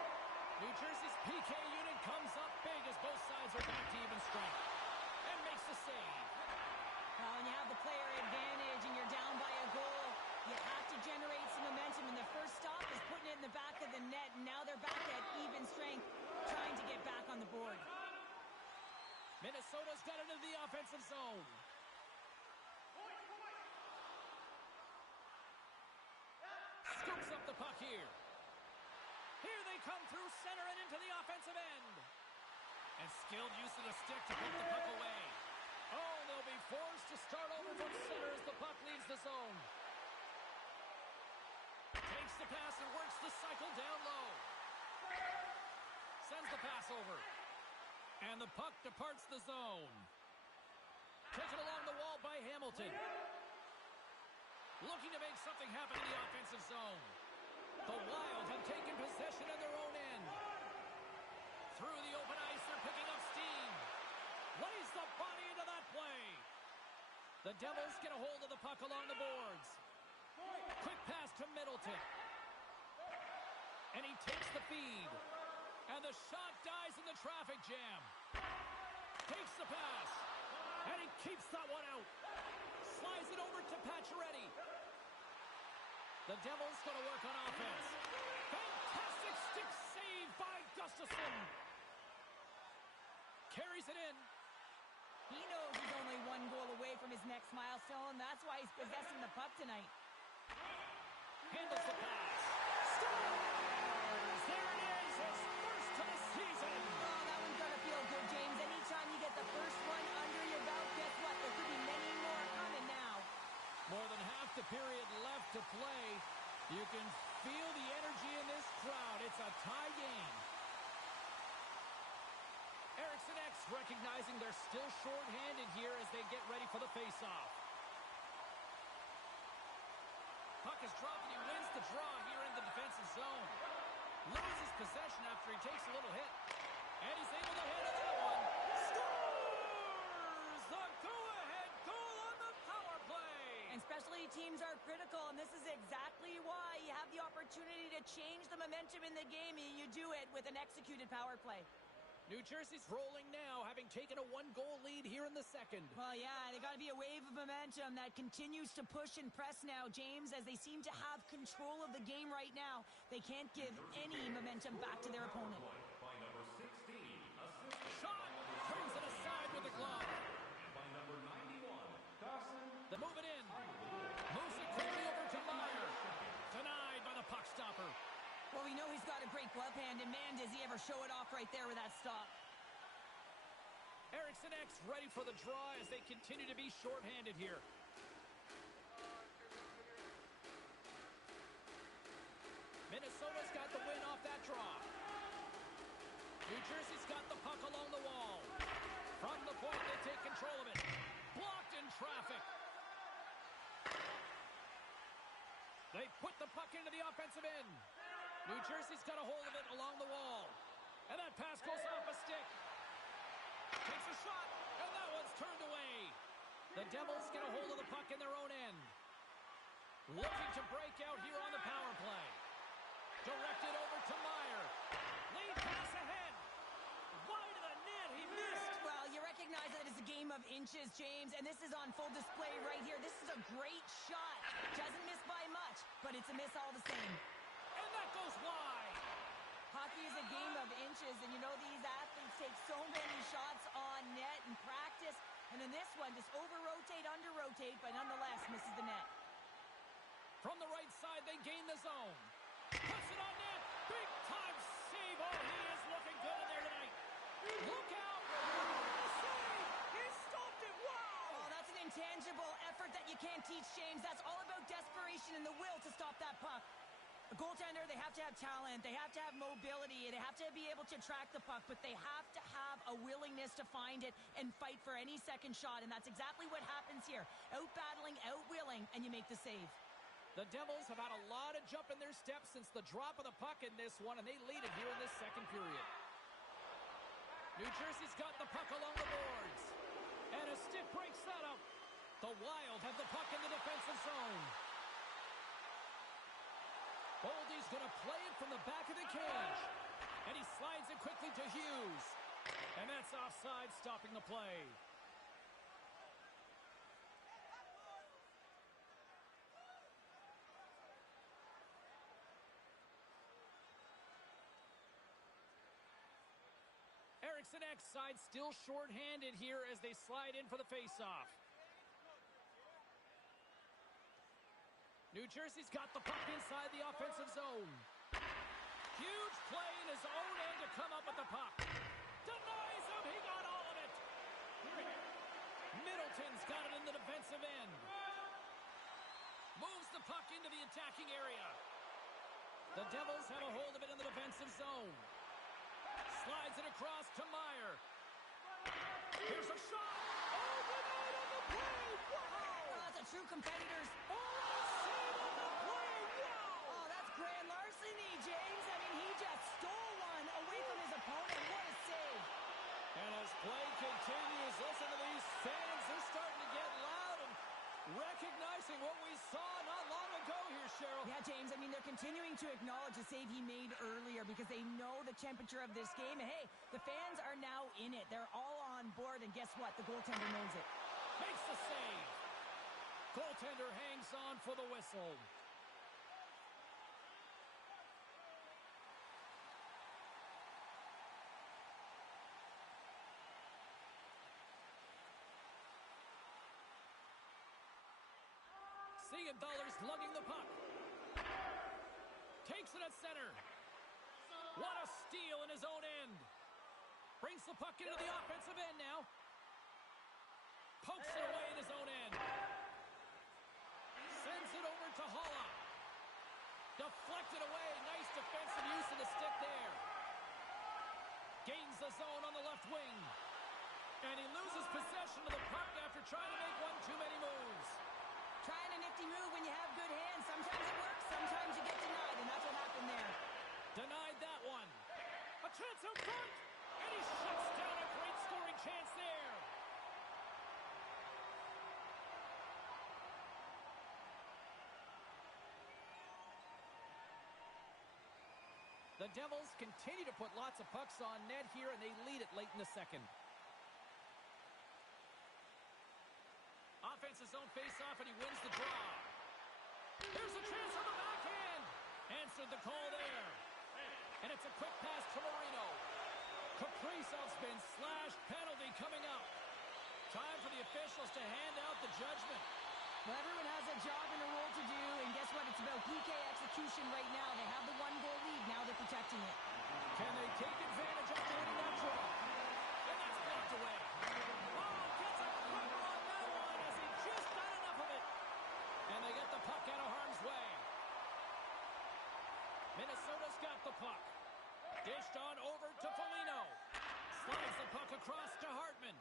New Jersey's PK unit comes up big as both sides are back to even strength. And makes the save. Well, when you have the player advantage and you're down by a goal, you have to generate some momentum. And the first stop is putting it in the back of the net. And now they're back at even strength, trying to get back on the board. Minnesota's got into the offensive zone. Scoops up the puck here. Here they come through center and into the offensive end. And skilled use of the stick to put the puck away. Oh, they'll be forced to start over from center as the puck leaves the zone. Takes the pass and works the cycle down low. Sends the pass over. And the puck departs the zone. Taken along the wall by Hamilton. Looking to make something happen in the offensive zone. The Wild have taken possession of their own end. Through the open ice, they're picking up steam. Lays the body into that play. The Devils get a hold of the puck along the boards. Quick pass to Middleton. And he takes the feed. And the shot dies in the traffic jam. Takes the pass. And he keeps that one out. Slides it over to Pacioretty. The Devils going to work on offense. Fantastic stick save by Gustafsson. Carries it in. He knows he's only one goal away from his next milestone. That's why he's possessing the puck tonight. Handles the pass. Scores! There it is, his first of the season. Oh, that one's going to feel good, James. Anytime you get the first one under your belt, guess what? There could be many more coming now. More than half the period left to play. You can feel the energy in this crowd. It's a tie game. Eriksson X recognizing they're still short-handed here as they get ready for the face-off. Puck is dropped and he wins the draw here in the defensive zone. Loses possession after he takes a little hit. And he's able to handle that one. Scores! The go-ahead goal on the power play! And specialty teams are critical, and this is exactly why you have the opportunity to change the momentum in the game, and you do it with an executed power play. New Jersey's rolling now, having taken a one-goal lead here in the second. Well, yeah, they got to be a wave of momentum that continues to push and press now, James, as they seem to have control of the game right now. They can't give any momentum back to their opponent. By number 16, assisted. Shot! Turns it aside with the glove. By number 91, Dawson. They move it in. Moves it quickly over to Meyer. Denied by the puck stopper. Well, we know he's got a great glove hand, and man, does he ever show it off right there with that stop. Eriksson X ready for the draw as they continue to be short-handed here. Minnesota's got the win off that draw. New Jersey's got the puck along the wall. From the point, they take control of it. Blocked in traffic. They put the puck into the offensive end. New Jersey's got a hold of it along the wall. And that pass goes off a stick. Takes a shot, and that one's turned away. The Devils get a hold of the puck in their own end. Looking to break out here on the power play. Directed over to Meyer. Lead pass ahead. Wide of the net, he missed. Well, you recognize that it's a game of inches, James, and this is on full display right here. This is a great shot. Doesn't miss by much, but it's a miss all the same. And that goes wide. Hockey is a game of inches, and you know these athletes take so many shots on net in practice, and in this one, just over-rotate, under-rotate, but nonetheless misses the net. From the right side, they gain the zone. Puts it on net. Big-time save. Oh, he is looking good in there tonight. Look out. Save. He stopped it. Wow. Oh, that's an intangible effort that you can't teach, James. That's all about desperation and the will to stop that puck. A goaltender, they have to have talent, they have to have mobility, they have to be able to track the puck, but they have to have a willingness to find it and fight for any second shot, and that's exactly what happens here. Out-battling, out-willing, and you make the save. The Devils have had a lot of jump in their steps since the drop of the puck in this one, and they lead it here in this second period. New Jersey's got the puck along the boards, and a stick breaks that up. The Wild have the puck in the defensive zone. Boldy's going to play it from the back of the cage. And he slides it quickly to Hughes. And that's offside, stopping the play. Eriksson X side still short-handed here as they slide in for the face-off. New Jersey's got the puck inside the offensive zone. Huge play in his own end to come up with the puck. Denies him. He got all of it. Middleton's got it in the defensive end. Moves the puck into the attacking area. The Devils have a hold of it in the defensive zone. Slides it across to Meyer. Here's a shot. Oh, denied on the play. Wow. That's a true competitor's. Grand larceny, James. I mean, he just stole one away from his opponent. What a save. And as play continues, listen to these fans. They're starting to get loud and recognizing what we saw not long ago here, Cheryl. Yeah, James, I mean, they're continuing to acknowledge the save he made earlier because they know the temperature of this game. And, hey, the fans are now in it. They're all on board, and guess what? The goaltender knows it. Makes the save. Goaltender hangs on for the whistle. Siegenthaler's lugging the puck. Takes it at center. What a steal in his own end. Brings the puck into the offensive end now. Pokes it away in his own end. Sends it over to Halla. Deflected away. Nice defensive use of the stick there. Gains the zone on the left wing. And he loses possession of the puck after trying to make one too many moves. Trying a nifty move when you have good hands. Sometimes it works, sometimes you get denied, and that's what happened there. Denied that one. A chance out front, and he shuts down a great scoring chance there. The Devils continue to put lots of pucks on net here, and they lead it late in the second. Offensive zone face-off, and he wins the draw. Here's a chance on the backhand. Answered the call there. And it's a quick pass to Marino. Kaprizov's been slashed. Penalty coming up. Time for the officials to hand out the judgment. Well, everyone has a job and a role to do, and guess what? It's about PK execution right now. They have the one-goal lead. Now they're protecting it. Can they take advantage of winning that draw? And that's blocked away. Oh, gets a cover on that one as he just got enough of it. And they get the puck out of harm's way. Minnesota's got the puck. Dished on over to Foligno. Slides the puck across to Hartman.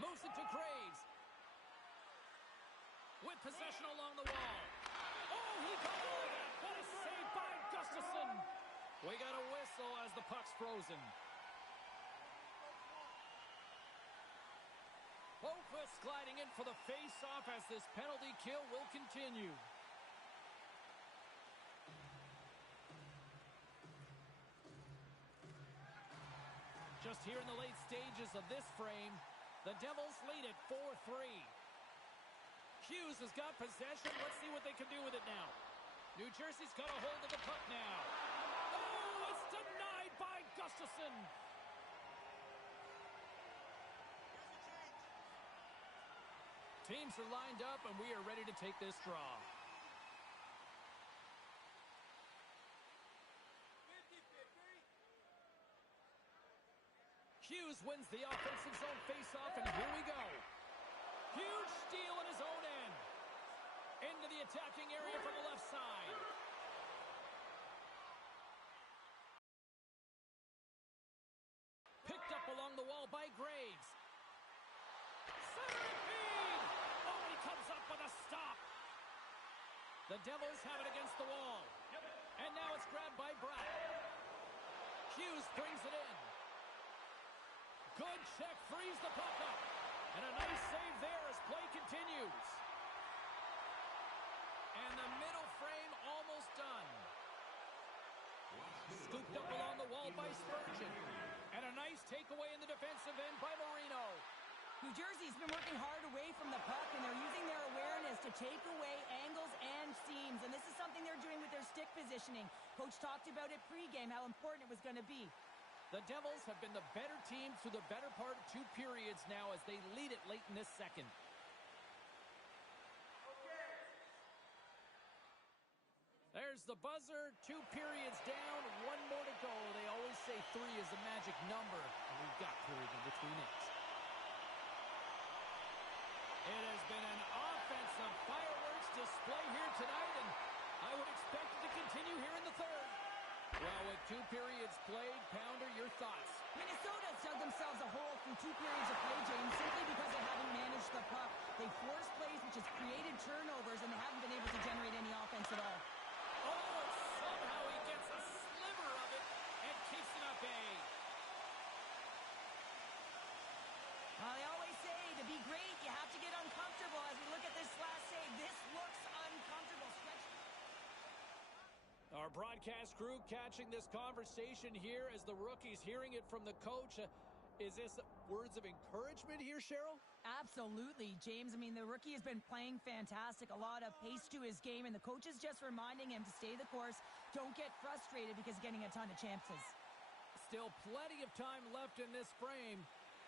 Moves it to Graves. With possession along the wall. Oh, he got all of that. What a save by Gustafsson. We got a whistle as the puck's frozen. Boqvist gliding in for the face-off as this penalty kill will continue. Just here in the late stages of this frame, the Devils lead it 4-3. Hughes has got possession. Let's see what they can do with it now. New Jersey's got a hold of the puck now. Oh, it's denied by Gustafsson. Teams are lined up, and we are ready to take this draw. Hughes wins the offensive zone faceoff, and here we go. Huge steal in his own end. Into the attacking area from the left side. The Devils have it against the wall. And now it's grabbed by Brown. Hughes brings it in. Good check, frees the puck up. And a nice save there as play continues. And the middle frame almost done. Scooped up along the wall by Spurgeon. And a nice takeaway in the defensive end by Marino. New Jersey's been working hard away from the puck, and they're using their awareness to take away angles and seams. And this is something they're doing with their stick positioning. Coach talked about it pregame, how important it was going to be. The Devils have been the better team through the better part of 2 periods now as they lead it late in this second. There's the buzzer. 2 periods down. 1 more to go. They always say 3 is a magic number. And we've got period in between it. It has been an offensive fireworks display here tonight, and I would expect it to continue here in the third. Well, with 2 periods played, Pounder, your thoughts? Minnesota's dug themselves a hole through 2 periods of play, James, simply because they haven't managed the puck. They forced plays, which has created turnovers, and they haven't been able to generate any offense at all. Oh, and somehow he gets a sliver of it and keeps it at bay. They always say to be great, you have to get uncomfortable. As we look at this last save, this looks uncomfortable. Our broadcast crew catching this conversation here as the rookie's hearing it from the coach. Is this words of encouragement here, Cheryl? Absolutely, James. I mean, the rookie has been playing fantastic. A lot of pace to his game, and the coach is just reminding him to stay the course. Don't get frustrated because he's getting a ton of chances. Still plenty of time left in this frame.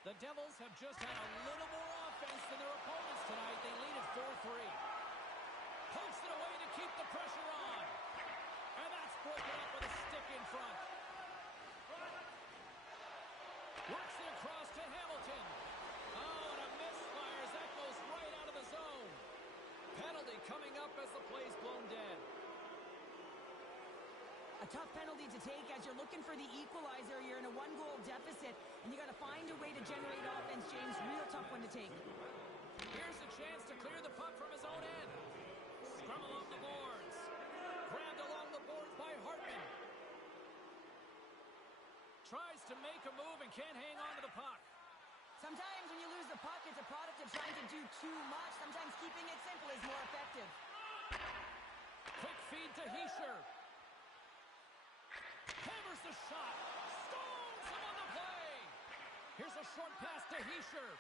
The Devils have just had a little more offense than their opponents tonight. They lead at 4-3. Pokes it away to keep the pressure on. And that's broken up with a stick in front. Works it across to Hamilton. Oh, and a misfire as that goes right out of the zone. Penalty coming up as the play's blown dead. A tough penalty to take as you're looking for the equalizer. You're in a 1-goal deficit, and you got to find a way to generate offense, James. Real tough one to take. Here's a chance to clear the puck from his own end. Scrum along the boards. Grabbed along the boards by Hartman. Tries to make a move and can't hang on to the puck. Sometimes when you lose the puck, it's a product of trying to do too much. Sometimes keeping it simple is more effective. Quick feed to Hischier. Hammers the shot. Stones him on the play. Here's a short pass to Hischier.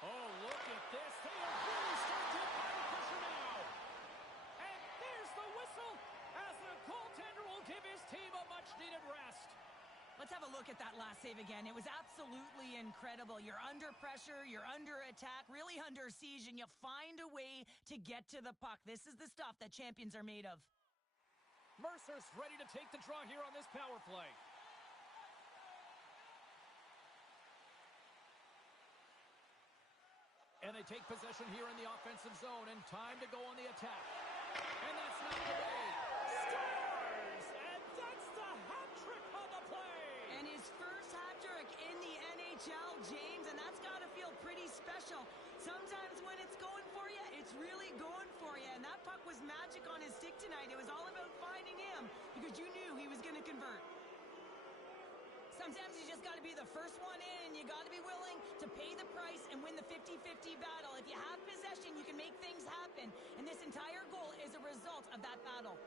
Oh, look at this. They are really starting to apply the pressure now. And there's the whistle as the goaltender will give his team a much-needed rest. Let's have a look at that last save again. It was absolutely incredible. You're under pressure, you're under attack, really under siege, and you find a way to get to the puck. This is the stuff that champions are made of. Mercer's ready to take the draw here on this power play. And they take possession here in the offensive zone, and time to go on the attack. And that's not the way. Scores! And that's the hat trick on the play! And his first hat trick in the NHL, James, and that's got to feel pretty special. Sometimes when it's going for you, it's really going for you. And that puck was magic on his stick tonight. It was all about finding him because you knew he was going to convert. Sometimes you just got to be the first one in, and you got to be willing to pay the price and win the 50-50 battle. If you have possession, you can make things happen. And this entire goal is a result of that battle.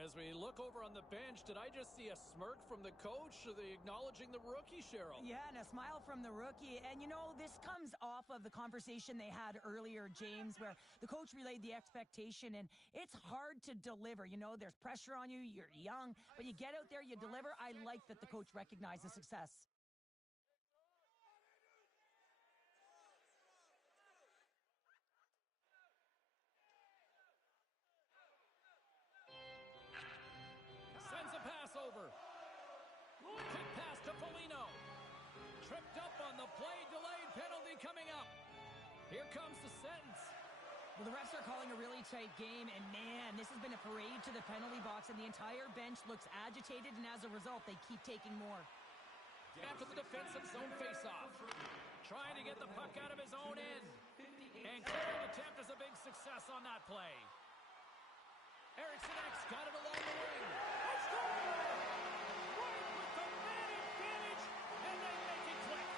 As we look over on the bench, did I just see a smirk from the coach or the acknowledging the rookie, Cheryl? Yeah, and a smile from the rookie. And, you know, this comes off of the conversation they had earlier, James, where the coach relayed the expectation, and it's hard to deliver. You know, there's pressure on you. You're young, but you get out there, you deliver. I like that the coach recognized the success. Sends a pass over. Quick pass to Foligno. Tripped up on the play. Delayed penalty coming up. Here comes the sentence. Well, the refs are calling a really tight game, and man, this has been a parade to the penalty box, and the entire bench looks agitated, and as a result, they keep taking more. after the defensive zone faceoff. Trying to get the puck out of his own end. And clearing attempt is a big success on that play. Eriksson got it along the wing. Let's go! Right with the man advantage, and they make it quick.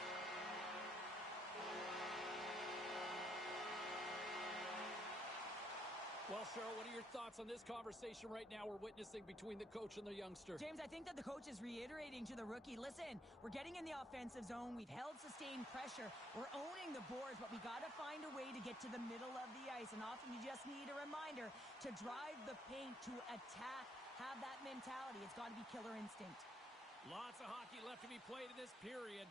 Well, Cheryl, what are your thoughts on this conversation right now we're witnessing between the coach and the youngster? James, I think that the coach is reiterating to the rookie, listen, we're getting in the offensive zone. We've held sustained pressure. We're owning the boards, but we got to find a way to get to the middle of the ice. And often you just need a reminder to drive the paint, to attack, have that mentality. It's got to be killer instinct. Lots of hockey left to be played in this period.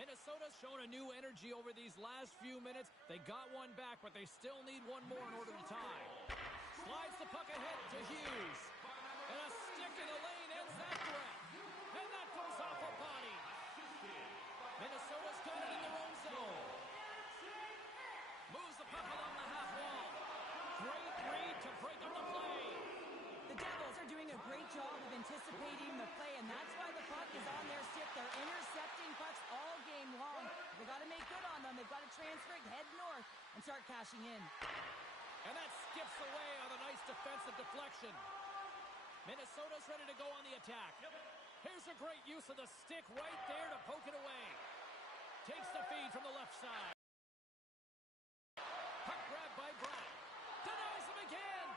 Minnesota's shown a new energy over these last few minutes. They got one back, but they still need one more in order to tie. Slides the puck ahead to Hughes. And a stick in the lane ends that threat. And that goes off a body. Minnesota's got it in their own zone. Moves the puck along the half wall. Great read to break up the play. The Devils are doing a great job of anticipating the play, and that's why the puck is on their stick. They're intercepting pucks all game long. They got to make good on them. They've got to transfer it, head north, and start cashing in. And that skips away on a nice defensive deflection. Minnesota's ready to go on the attack. Here's a great use of the stick right there to poke it away. Takes the feed from the left side. Puck grab by Brown. Denies him again.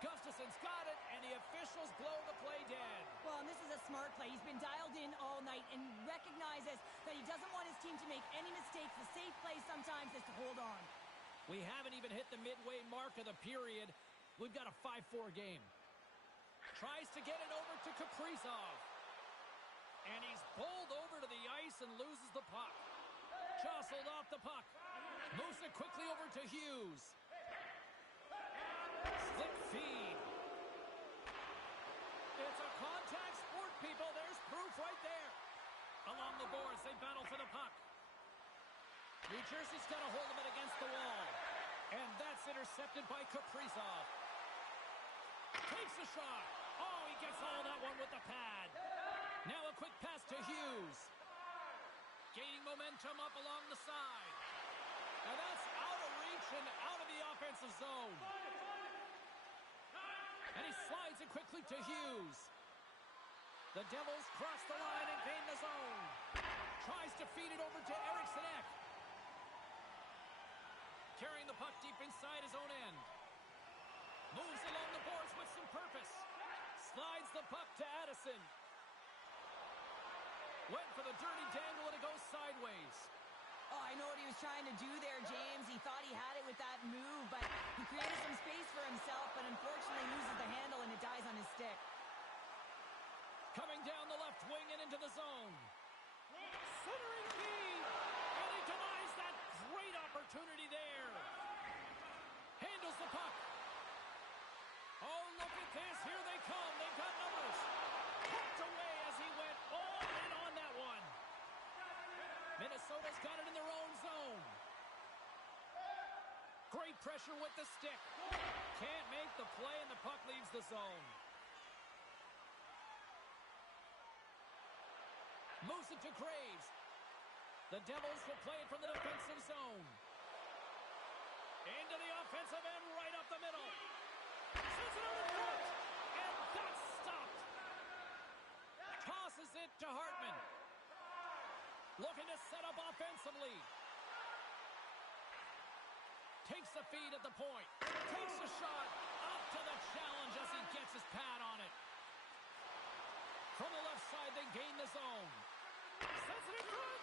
Gustafson's got it, and the officials blow the play dead. Well, and this is a smart play. He's been dialed in all night and recognizes that he doesn't want his team to make any mistakes. The safe play sometimes is to hold on. We haven't even hit the midway mark of the period. We've got a 5-4 game. Tries to get it over to Kaprizov. And he's bowled over to the ice and loses the puck. Jostled off the puck. Moves it quickly over to Hughes. Slip feed. It's a contact sport, people. There's proof right there. Along the boards, they battle for the puck. New Jersey's got a hold of it against the wall. And that's intercepted by Kaprizov. Takes the shot. Oh, he gets all that one with the pad. Now a quick pass to Hughes. Gaining momentum up along the side. And that's out of reach and out of the offensive zone. And he slides it quickly to Hughes. The Devils cross the line and gain the zone. Tries to feed it over to Eriksson. Carrying the puck deep inside his own end. Moves along the boards with some purpose. Slides the puck to Addison. Went for the dirty dangle and it goes sideways. Oh, I know what he was trying to do there, James. He thought he had it with that move, but he created some space for himself, but unfortunately loses the handle and it dies on his stick. Coming down the left wing and into the zone. Centering feed. And he denies that great opportunity there. Handles the puck. Oh, look at this. Here they come. They've got numbers. Poked away as he went all in on that one. Minnesota's got it in their own zone. Great pressure with the stick. Can't make the play, and the puck leaves the zone. Moves it to Graves. The Devils will play it from the defensive zone. Into the offensive end, right up the middle. Sends it over front, and that's stopped. Tosses it to Hartman. Looking to set up offensively. Takes the feed at the point. Takes the shot. Up to the challenge as he gets his pad on it. From the left side, they gain the zone. Sends it in front.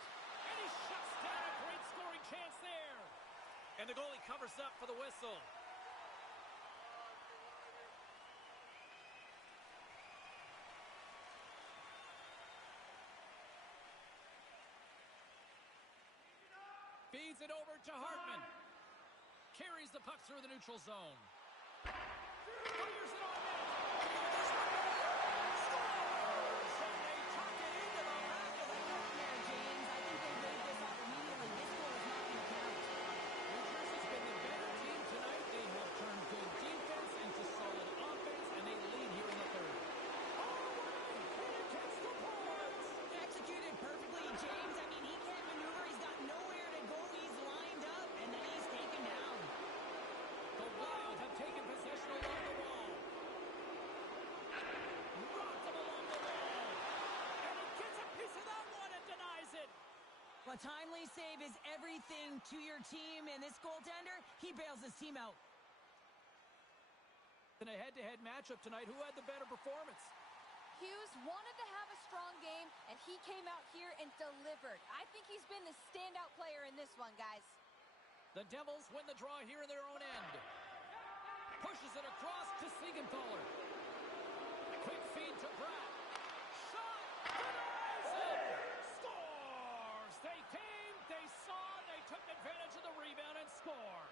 And he shuts down a great scoring chance there. And the goalie covers up for the whistle. Feeds it over to Hartman. Carries the puck through the neutral zone. Fires it on net. Scores! And they tuck it into the back of the net there, James. I think they laid this off immediately. This goal is not going to count. New Jersey's been the better team tonight. They have turned good defense into solid offense, and they lead here in the third. Oh, what a hit against the boards! Executed perfectly. A timely save is everything to your team, and this goaltender, he bails his team out. In a head-to-head matchup tonight, who had the better performance? Hughes wanted to have a strong game, and he came out here and delivered. I think he's been the standout player in this one, guys. The Devils win the draw here in their own end. Pushes it across to Siegenthaler. Quick feed to Pratt. Shot! Denies it! Scores! They came, they saw, they took advantage of the rebound and scored.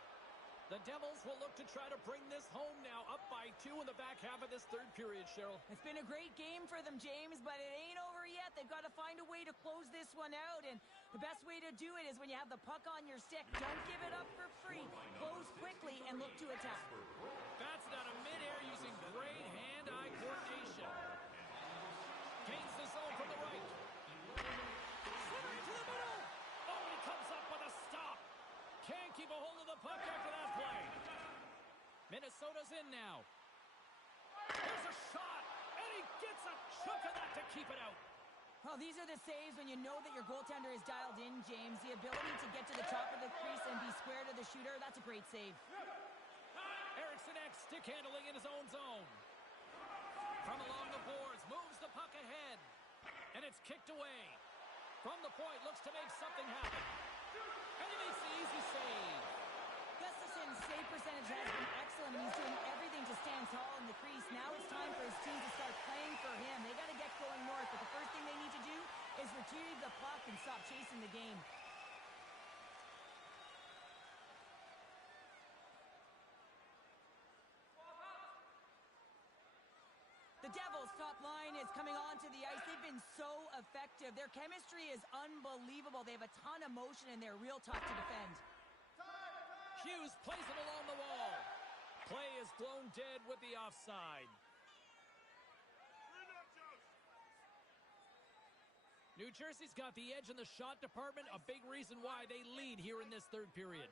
The Devils will look to try to bring this home now, up by 2 in the back half of this third period, Cheryl. It's been a great game for them, James, but it ain't over yet. They've got to find a way to close this one out, and the best way to do it is when you have the puck on your stick. Don't give it up for free. Close quickly and look to attack. Bats it out of midair using great hand-eye coordination. Gains the zone from the right. Center into the middle. Oh, and he comes up with a stop. Can't keep a hold of the puck after that play. Minnesota's in now. There's a shot, and he gets a chunk of that to keep it out. Oh, these are the saves when you know that your goaltender is dialed in, James. The ability to get to the top of the crease and be square to the shooter, that's a great save. Eriksson Ek stick handling in his own zone. From along the boards, moves the puck ahead. And it's kicked away. From the point, looks to make something happen. And he makes the easy save. Gustafson's save percentage has been excellent, and he's doing everything to stand tall in the crease. Now it's time for his team to start playing for him. They got to get going north, but the first thing they need to do is retrieve the puck and stop chasing the game. The Devils' top line is coming onto the ice. They've been so effective. Their chemistry is unbelievable. They have a ton of motion, and they're real tough to defend. Hughes plays it along the wall. Play is blown dead with the offside. New Jersey's got the edge in the shot department, a big reason why they lead here in this third period.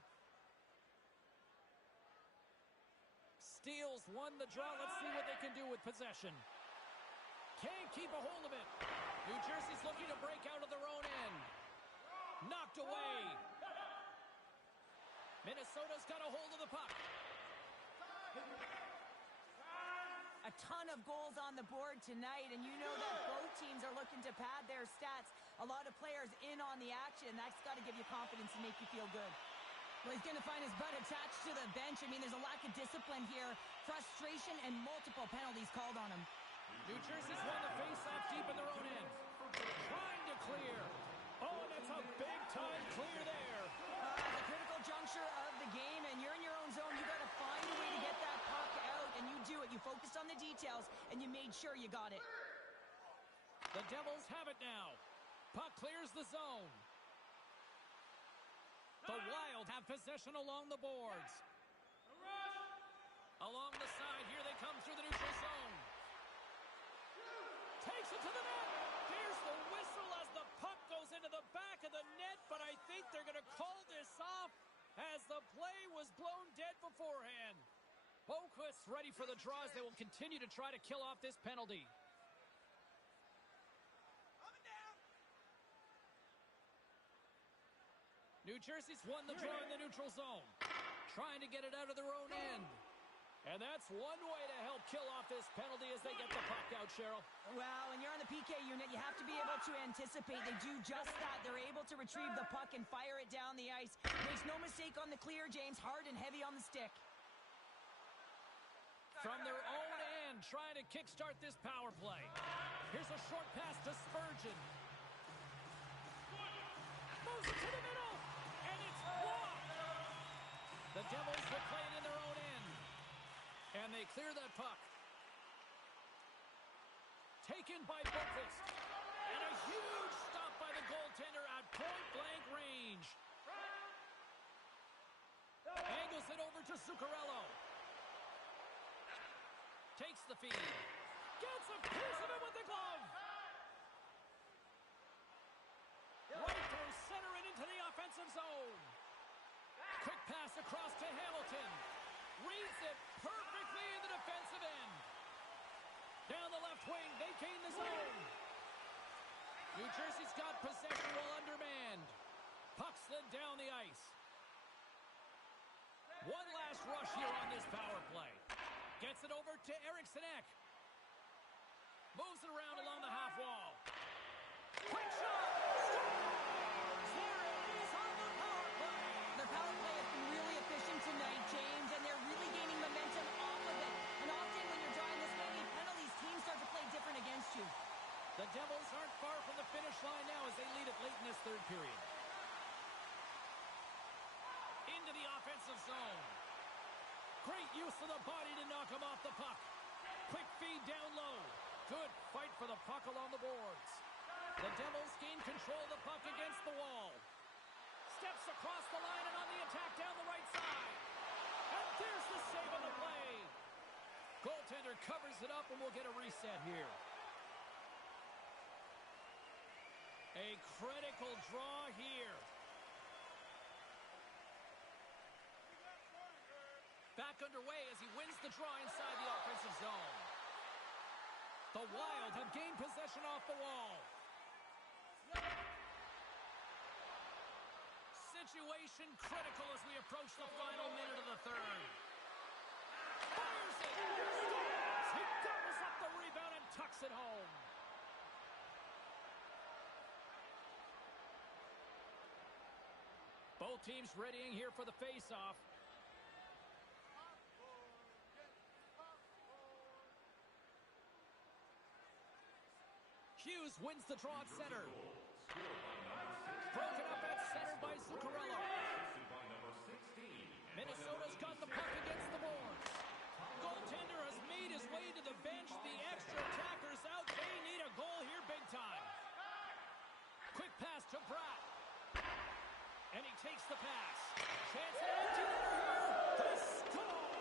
Steals won the draw. Let's see what they can do with possession. Can't keep a hold of it. New Jersey's looking to break out of their own end. Knocked away. Minnesota's got a hold of the puck. A ton of goals on the board tonight, and you know that both teams are looking to pad their stats. A lot of players in on the action. That's got to give you confidence and make you feel good. Well, he's going to find his butt attached to the bench. I mean, there's a lack of discipline here. Frustration and multiple penalties called on him. New Jersey's won the face-off deep in their own end. Trying to clear. Oh, and that's a big-time clear there. The critical juncture of the game, and you're in your own zone. You got to find a way to get that puck out, and you do it. You focused on the details, and you made sure you got it. The Devils have it now. Puck clears the zone. The Wild have possession along the boards. Along the side, here they come through the neutral zone. Takes it to the net. Here's the whistle as the puck goes into the back of the net, but I think they're going to call this off as the play was blown dead beforehand. Boquist's ready for the draws. They will continue to try to kill off this penalty. New Jersey's won the draw in the neutral zone. Trying to get it out of their own end. And that's one way to help kill off this penalty as they get the puck out, Cheryl. Well, when you're on the PK unit, you have to be able to anticipate. They do just that. They're able to retrieve the puck and fire it down the ice. Makes no mistake on the clear, James. Hard and heavy on the stick. From their own end, trying to kickstart this power play. Here's a short pass to Spurgeon. Moves it to the middle. And it's blocked. The Devils will play it in their own end. And they clear that puck. Taken by Boquist. And a huge stop by the goaltender at point-blank range. Angles it over to Zuccarello. Takes the feed. Gets a piece of it with the glove. Right through center and into the offensive zone. Quick pass across to Hamilton. Reads it perfectly in the defensive end. Down the left wing, they gain the zone. New Jersey's got possession while undermanned. Puck slid down the ice. One last rush here on this power play. Gets it over to Eriksson Ek. Moves it around along the half wall. Quick shot! Scores! There it is on the power play! Their power play has been really efficient tonight, James, and they're really gaining momentum off of it. And often when you're drawing this many penalties, teams start to play different against you. The Devils aren't far from the finish line now as they lead it late in this third period. Into the offensive zone. Great use of the body to knock him off the puck. Quick feed down low. Good fight for the puck along the boards. The Devils gain control of the puck against the wall. Steps across the line and on the attack down the right side. And there's the save on the play. Goaltender covers it up and we'll get a reset here. A critical draw here. Back underway as he wins the draw inside the offensive zone. The Wild have gained possession off the wall. Situation critical as we approach the final minute of the third. Fires it! Scores! He doubles up the rebound and tucks it home. Both teams readying here for the face-off. Hughes wins the draw at center. Broken up at center by Zuccarello. Minnesota's got the puck against the boards. Goaltender has made his way to the bench. The extra attackers out. They need a goal here big time. Quick pass to Bratt. And he takes the pass. Chance at empty netter here. To score!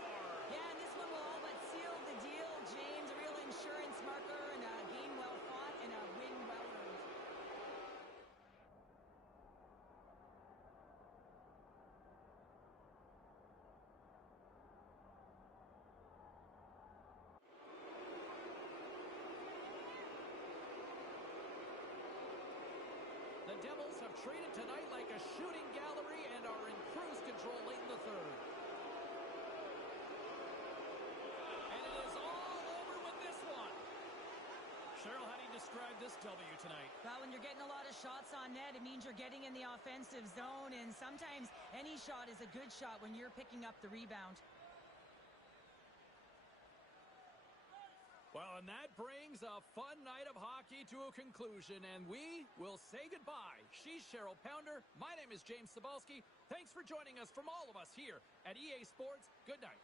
Yeah, and this one will all but seal the deal, James. A real insurance marker and a game well fought and a win well earned. The Devils have treated tonight like a shooting gallery and are in cruise control late in the third. And it is all over with this one. Cheryl, how do you describe this W tonight? Well, when you're getting a lot of shots on net, it means you're getting in the offensive zone, and sometimes any shot is a good shot when you're picking up the rebound. Well, and that brings a fun night of hockey to a conclusion, and we will say goodbye. She's Cheryl Pounder. My name is James Cebulski. Thanks for joining us from all of us here at EA Sports. Good night.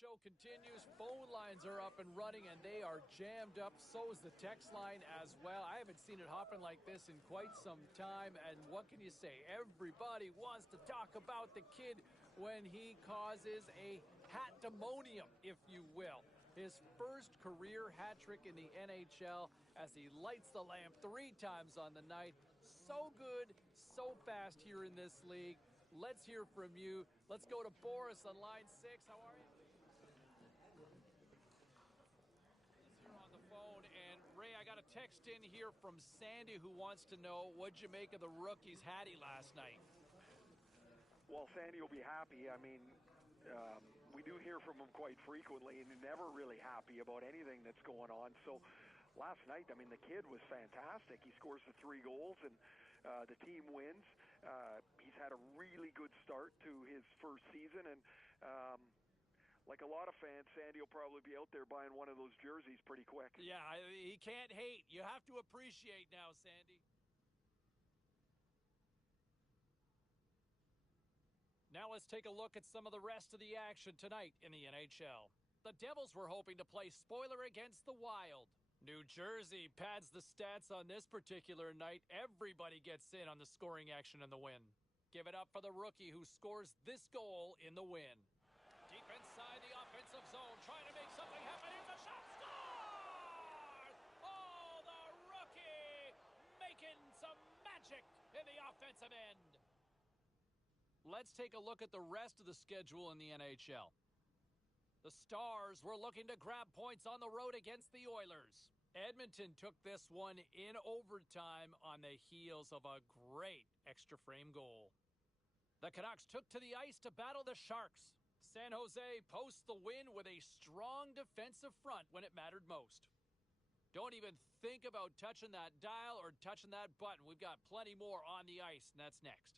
Show continues. Phone lines are up and running, and they are jammed up. So is the text line as well. I haven't seen it hopping like this in quite some time, and what can you say? Everybody wants to talk about the kid when he causes a hat-demonium, if you will. His first career hat trick in the NHL as he lights the lamp 3 times on the night. So good, so fast here in this league. Let's hear from you. Let's go to Boris on line 6. How are you? I got a text in here from Sandy who wants to know, what'd you make of the rookie's hattie last night? Well, Sandy will be happy. I mean, we do hear from him quite frequently, and he's never really happy about anything that's going on. So last night, I mean, the kid was fantastic. He scores the 3 goals, and the team wins. He's had a really good start to his first season, and like a lot of fans, Sandy will probably be out there buying one of those jerseys pretty quick. Yeah, he can't hate. You have to appreciate now, Sandy. Now let's take a look at some of the rest of the action tonight in the NHL. The Devils were hoping to play spoiler against the Wild. New Jersey pads the stats on this particular night. Everybody gets in on the scoring action in the win. Give it up for the rookie who scores this goal in the win. Deep inside the offensive zone, trying to make something happen. Here's a shot. Score! Oh, the rookie making some magic in the offense. defensive end. Let's take a look at the rest of the schedule in the NHL. The Stars were looking to grab points on the road against the Oilers. Edmonton took this one in overtime on the heels of a great extra frame goal. The Canucks took to the ice to battle the Sharks. San Jose posts the win with a strong defensive front when it mattered most. Don't even think about touching that dial or touching that button. We've got plenty more on the ice, and that's next.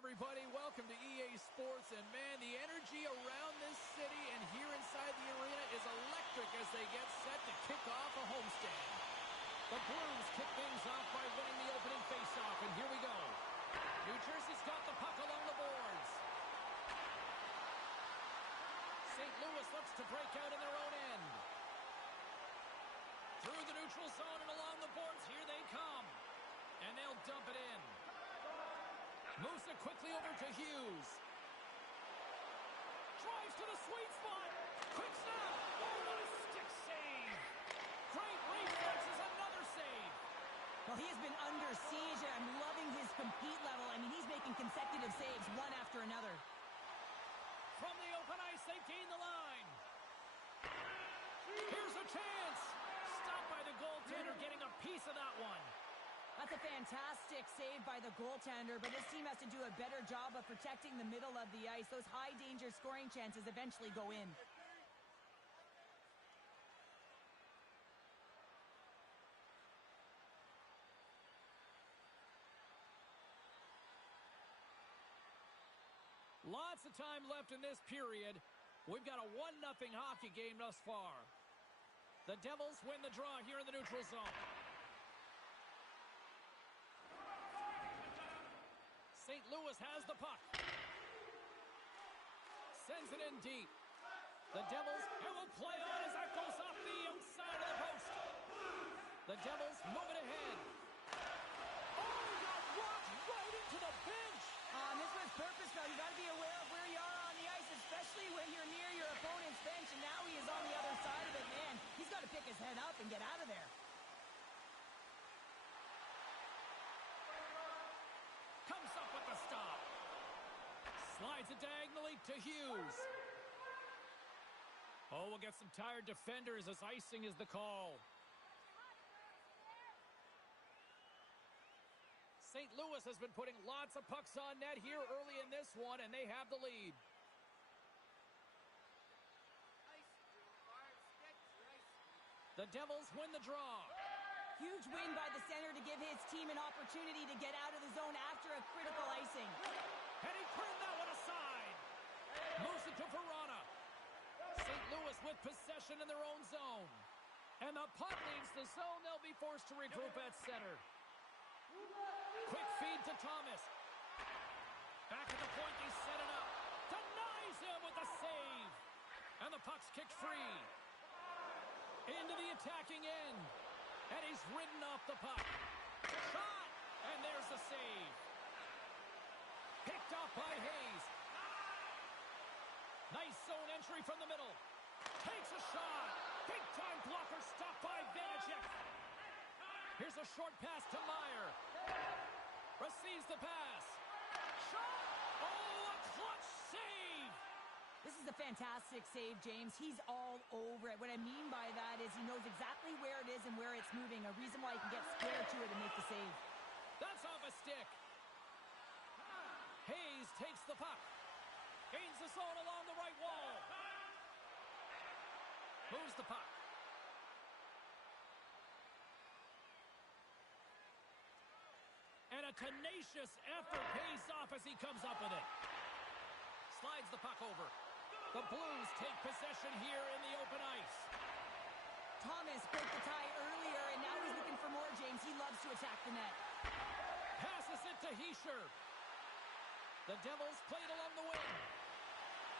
everybody. Welcome to EA Sports. And, man, the energy around this city and here inside the arena is electric as they get set to kick off a homestand. The Blues kick things off by winning the opening faceoff, and here we go. New Jersey's got the puck along the boards. St. Louis looks to break out in their own end. Through the neutral zone and along the boards, here they come. And they'll dump it in. Moves it quickly over to Hughes. Drives to the sweet spot. Quick snap. Oh, what a stick save. Great reflexes, another save. Well, he has been under siege, and I'm loving his compete level. I mean, he's making consecutive saves one after another. From the open ice, they've gained the line. Here's a chance. Stopped by the goaltender, getting a piece of that one. That's a fantastic save by the goaltender, but this team has to do a better job of protecting the middle of the ice. Those high-danger scoring chances eventually go in. Lots of time left in this period. We've got a 1-0 hockey game thus far. The Devils win the draw here in the neutral zone. St. Louis has the puck. Sends it in deep. The Devils, it will play on as that goes off the outside of the post. The Devils move it ahead. Oh, got rocked right into the bench. This was purpose, though. You got to be aware of where you are on the ice, especially when you're near your opponent's bench, and now he is on the other side of it. Man, he's got to pick his head up and get out of there. Comes up with the stop. Slides it diagonally to Hughes. Oh, we'll get some tired defenders as icing is the call. St. Louis has been putting lots of pucks on net here early in this one, and they have the lead. The Devils win the draw. Huge win by the center to give his team an opportunity to get out of the zone after a critical icing. And he turned that one aside. Moves it to Verona. St. Louis with possession in their own zone. And the puck leaves the zone. They'll be forced to regroup at center. Quick feed to Thomas. Back at the point, they set it up. Denies him with the save. And the puck's kicked free. Into the attacking end. And he's ridden off the puck. Shot! And there's the save. Picked off by Hayes. Nice zone entry from the middle. Takes a shot. Big-time blocker stopped by Vanacek. Here's a short pass to Meyer. Receives the pass. Shot! Oh, a clutch save! This is a fantastic save, James. He's all over it. What I mean by that is he knows exactly where it is and where it's moving. A reason why he can get square to it and make the save. That's off a stick. Hayes takes the puck. Gains the zone along the right wall. Moves the puck. And a tenacious effort pays off as he comes up with it. Slides the puck over. The Blues take possession here in the open ice. Thomas broke the tie earlier, and now he's looking for more, James. He loves to attack the net. Passes it to Hischier. The Devils played along the wing.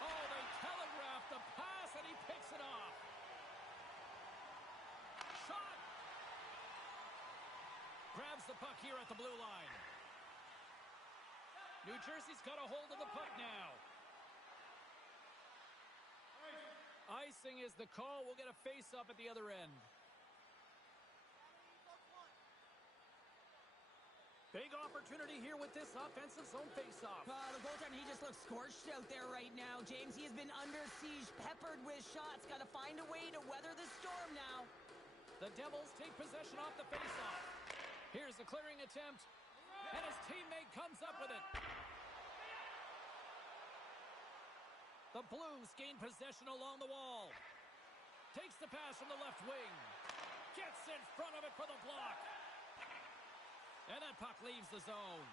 Oh, they telegraphed the pass, and he picks it off. Shot! Grabs the puck here at the blue line. New Jersey's got a hold of the puck now. Icing is the call. We'll get a face-up at the other end. Big opportunity here with this offensive zone face-off. The goaltender, he just looks scorched out there right now, James. He has been under siege, peppered with shots. Got to find a way to weather the storm now. The Devils take possession off the face-off. Here's the clearing attempt, and his teammate comes up with it. The Blues gain possession along the wall. Takes the pass from the left wing. Gets in front of it for the block. And that puck leaves the zone.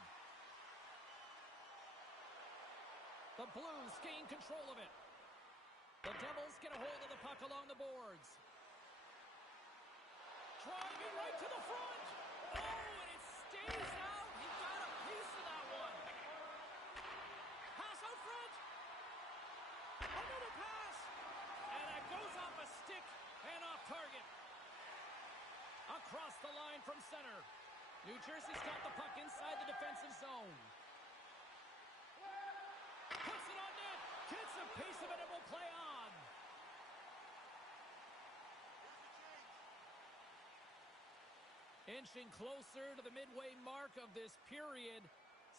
The Blues gain control of it. The Devils get a hold of the puck along the boards. Driving right to the front. Oh, and it stays out. He got a piece of that one. Pass out front. Another pass. And it goes off a stick and off target. Across the line from center. New Jersey's got the puck inside the defensive zone. Puts it on net. Gets a piece of it and will play on. Inching closer to the midway mark of this period.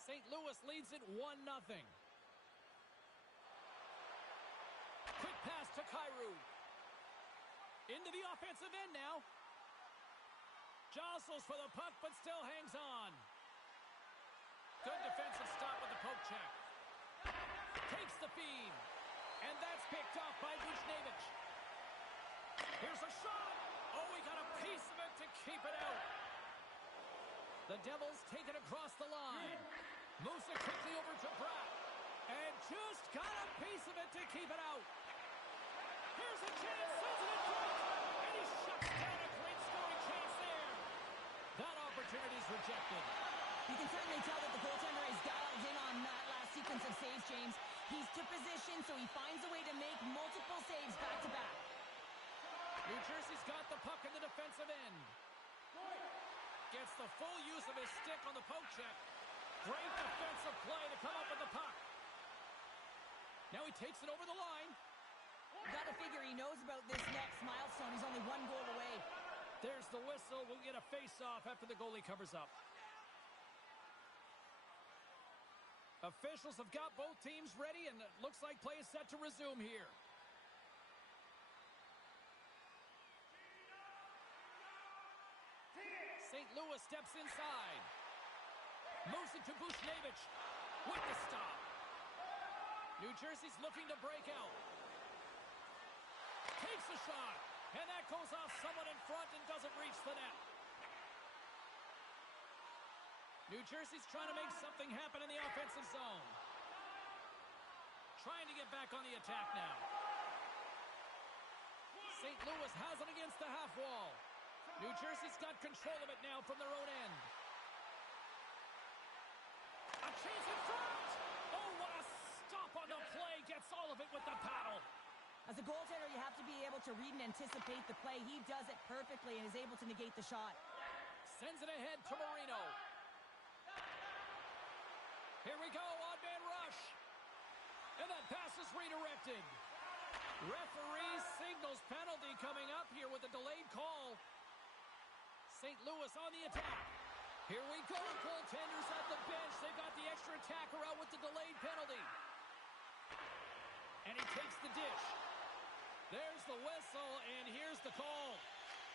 St. Louis leads it 1-0. Quick pass to Kyrou. Into the offensive end now. Jostles for the puck, but still hangs on. Good defensive stop with the poke check. Takes the feed. And that's picked off by Buchnevich. Here's a shot. Oh, he got a piece of it to keep it out. The Devils take it across the line. Moves it quickly over to Pratt. And just got a piece of it to keep it out. Here's a chance. Sends it in front. And he shuts down a great scoring chance there. That opportunity's rejected. You can certainly tell that the goaltender is dialed in on that last sequence of saves, James. He's to position, so he finds a way to make multiple saves back-to-back. New Jersey's got the puck in the defensive end. Gets the full use of his stick on the poke check. Great defensive play to come up with the puck. Now he takes it over the line. Gotta figure he knows about this next milestone. He's only one goal away. There's the whistle. We'll get a face-off after the goalie covers up. Officials have got both teams ready, and it looks like play is set to resume here. St. Louis steps inside. Moves it to Buchnevich with the stop. New Jersey's looking to break out. Takes a shot. And that goes off someone in front and doesn't reach the net. New Jersey's trying to make something happen in the offensive zone. Trying to get back on the attack now. St. Louis has it against the half wall. New Jersey's got control of it now from their own end. A chance in front! Oh, what a stop on the play. Gets all of it with the paddle. As a goaltender, you have to be able to read and anticipate the play. He does it perfectly and is able to negate the shot. Sends it ahead to Marino. Here we go, odd man rush. And that pass is redirected. Referee signals penalty coming up here with a delayed call. St. Louis on the attack. Here we go, goaltenders at the bench. They've got the extra attacker out with the delayed penalty. And he takes the dish. There's the whistle, and here's the call.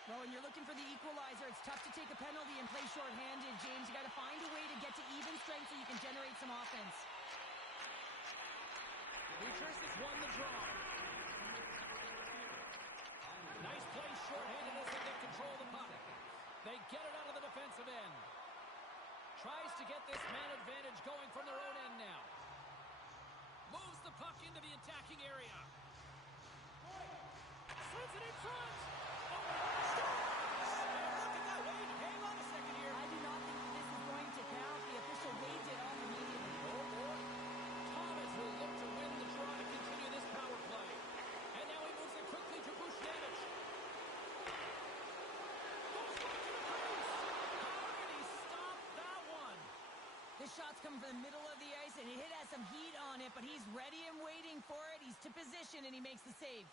Well, when you're looking for the equalizer, it's tough to take a penalty and play shorthanded, James. You got to find a way to get to even strength so you can generate some offense. New Jersey's won the draw. Nice play shorthanded as they get control of the puck. They get it out of the defensive end. Tries to get this man advantage going from their own end now. Moves the puck into the attacking area. Sends it in front. Oh, look at that. Wait, hang on a second here. I do not think that this is going to count. The official waved it off immediately. Oh, boy. Thomas will look to win the draw to continue this power play. And now he moves it quickly to Buchnevich. Goes right to the crease. How did he stop that one? This shot's coming from the middle of the ice, and it has some heat on it, but he's ready and waiting for it. He's to position, and he makes the save.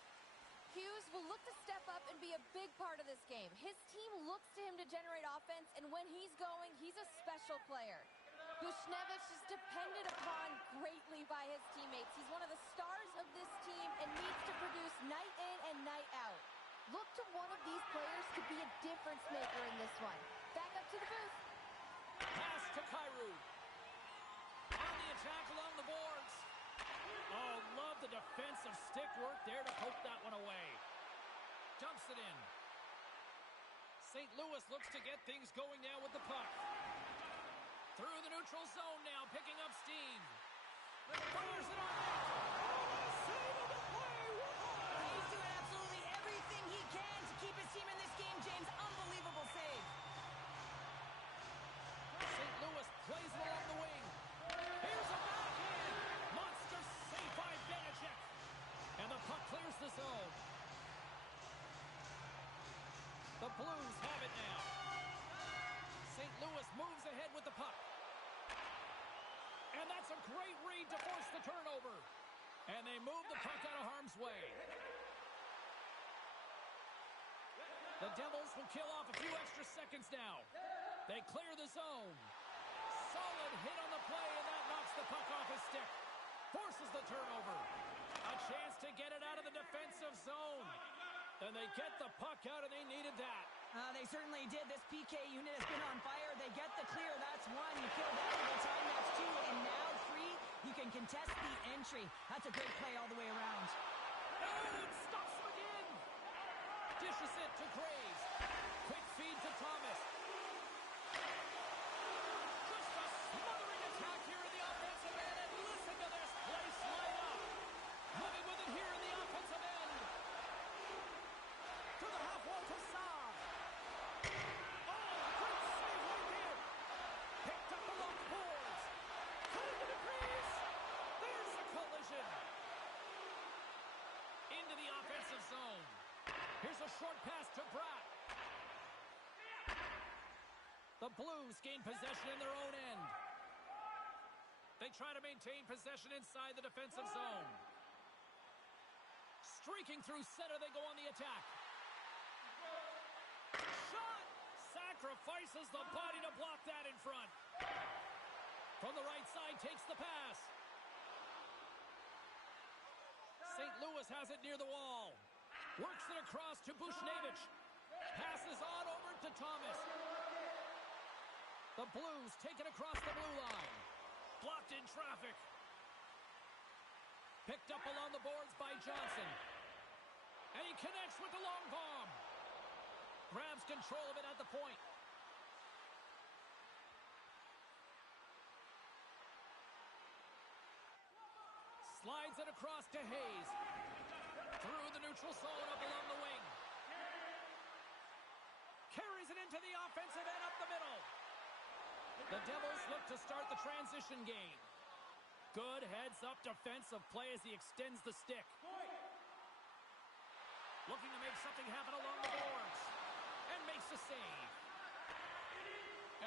Hughes will look to step up and be a big part of this game. His team looks to him to generate offense, and when he's going, he's a special player. Buchnevich is depended upon greatly by his teammates. He's one of the stars of this team and needs to produce night in and night out. Look to one of these players to be a difference maker in this one. Back up to the booth. Pass to Kyrou. On the attack along the boards. Oh, love the defensive stick work there to poke that one away. Dumps it in. St. Louis looks to get things going now with the puck. Through the neutral zone now, picking up steam. Fires it on net. Oh, save of the play. He's doing absolutely everything he can to keep his team in this game, James. Unbelievable save. St. Louis plays it along the wing. Here's a backhand. Monster save by Benachek. And the puck clears the zone. The Blues have it now. St. Louis moves ahead with the puck. And that's a great read to force the turnover. And they move the puck out of harm's way. The Devils will kill off a few extra seconds now. They clear the zone. Solid hit on the play, and that knocks the puck off his stick. Forces the turnover. A chance to get it out of the defensive zone. And they get the puck out, and they needed that. They certainly did. This PK unit has been on fire. They get the clear. That's one. You kill valuable time. That's two. And now three. You can contest the entry. That's a great play all the way around. Oh, it stops him again. Dishes it to Graves. Quick feed to Thomas. Just a smothering attack here in the offensive end. And listen to this place light up. Moving with it here in the offensive end. To the half wall to Saar. Oh, great save right there. Picked up along the boards. Cut into the crease. There's a collision. Into the offensive zone. Here's a short pass to Bratt. The Blues gain possession in their own end. They try to maintain possession inside the defensive zone. Streaking through center, they go on the attack. Shot! Sacrifices the body to block that in front. From the right side, takes the pass. St. Louis has it near the wall. Works it across to Bushnevich. Passes on over to Thomas. The Blues take it across the blue line. Blocked in traffic. Picked up along the boards by Johnson. And he connects with the long bomb. Grabs control of it at the point. Slides it across to Hayes. Through the neutral zone up along the wing. Carries it into the offensive end up the middle. The Devils look to start the transition game. Good heads-up defensive play as he extends the stick. Looking to make something happen along the boards. And makes a save.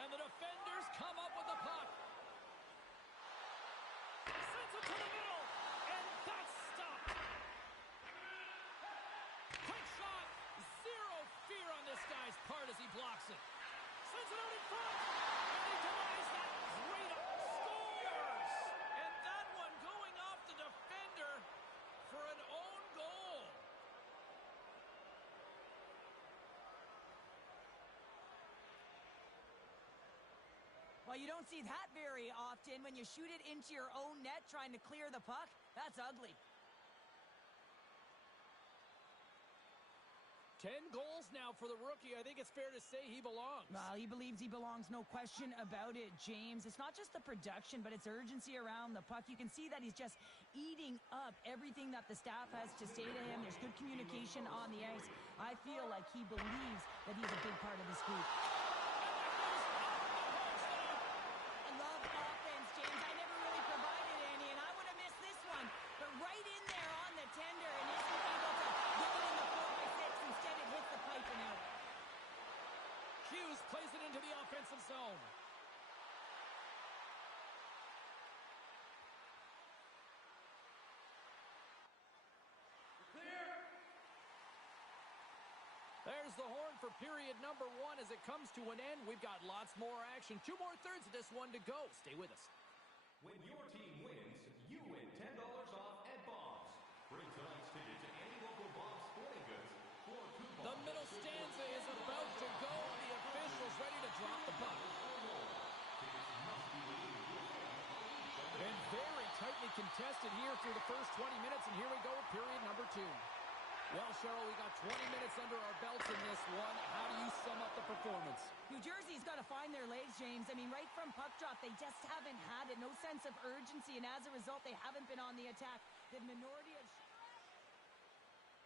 And the defenders come up with the puck. Sends it to the middle. And that's stopped. Quick shot. Zero fear on this guy's part as he blocks it. Sends it out in front. And he denies that. Great up. Scores. And that one going off the defender for an own goal. Well, you don't see that very often when you shoot it into your own net trying to clear the puck. That's ugly. 10 goals now for the rookie. I think it's fair to say he belongs. Well, he believes he belongs, no question about it, James. It's not just the production, but it's urgency around the puck. You can see that he's just eating up everything that the staff has to say to him. There's good communication on the ice. I feel like he believes that he's a big part of this group. I love offense, James. I never really provided any, and I would have missed this one. But right in there on the tender, and he's able to get it in the 4x6. Instead, it hits the pipe and out. Hughes plays it into the offensive zone. There's the horn for period number 1 as it comes to an end. We've got lots more action. 2 more thirds of this one to go. Stay with us. When your team wins, you win $10 off at Bob's. Bring tonight's ticket to any local Bob's Sporting Goods for a coupon. The middle stanza is about to go. The official's ready to drop the puck. And very tightly contested here through the first 20 minutes. And here we go with period number 2. Well, Cheryl, we got 20 minutes under our belts in this one. How do you sum up the performance. New Jersey's got to find their legs, James. I mean, right from puck drop, they just haven't had it. No sense of urgency, and as a result, they haven't been on the attack. The minority of...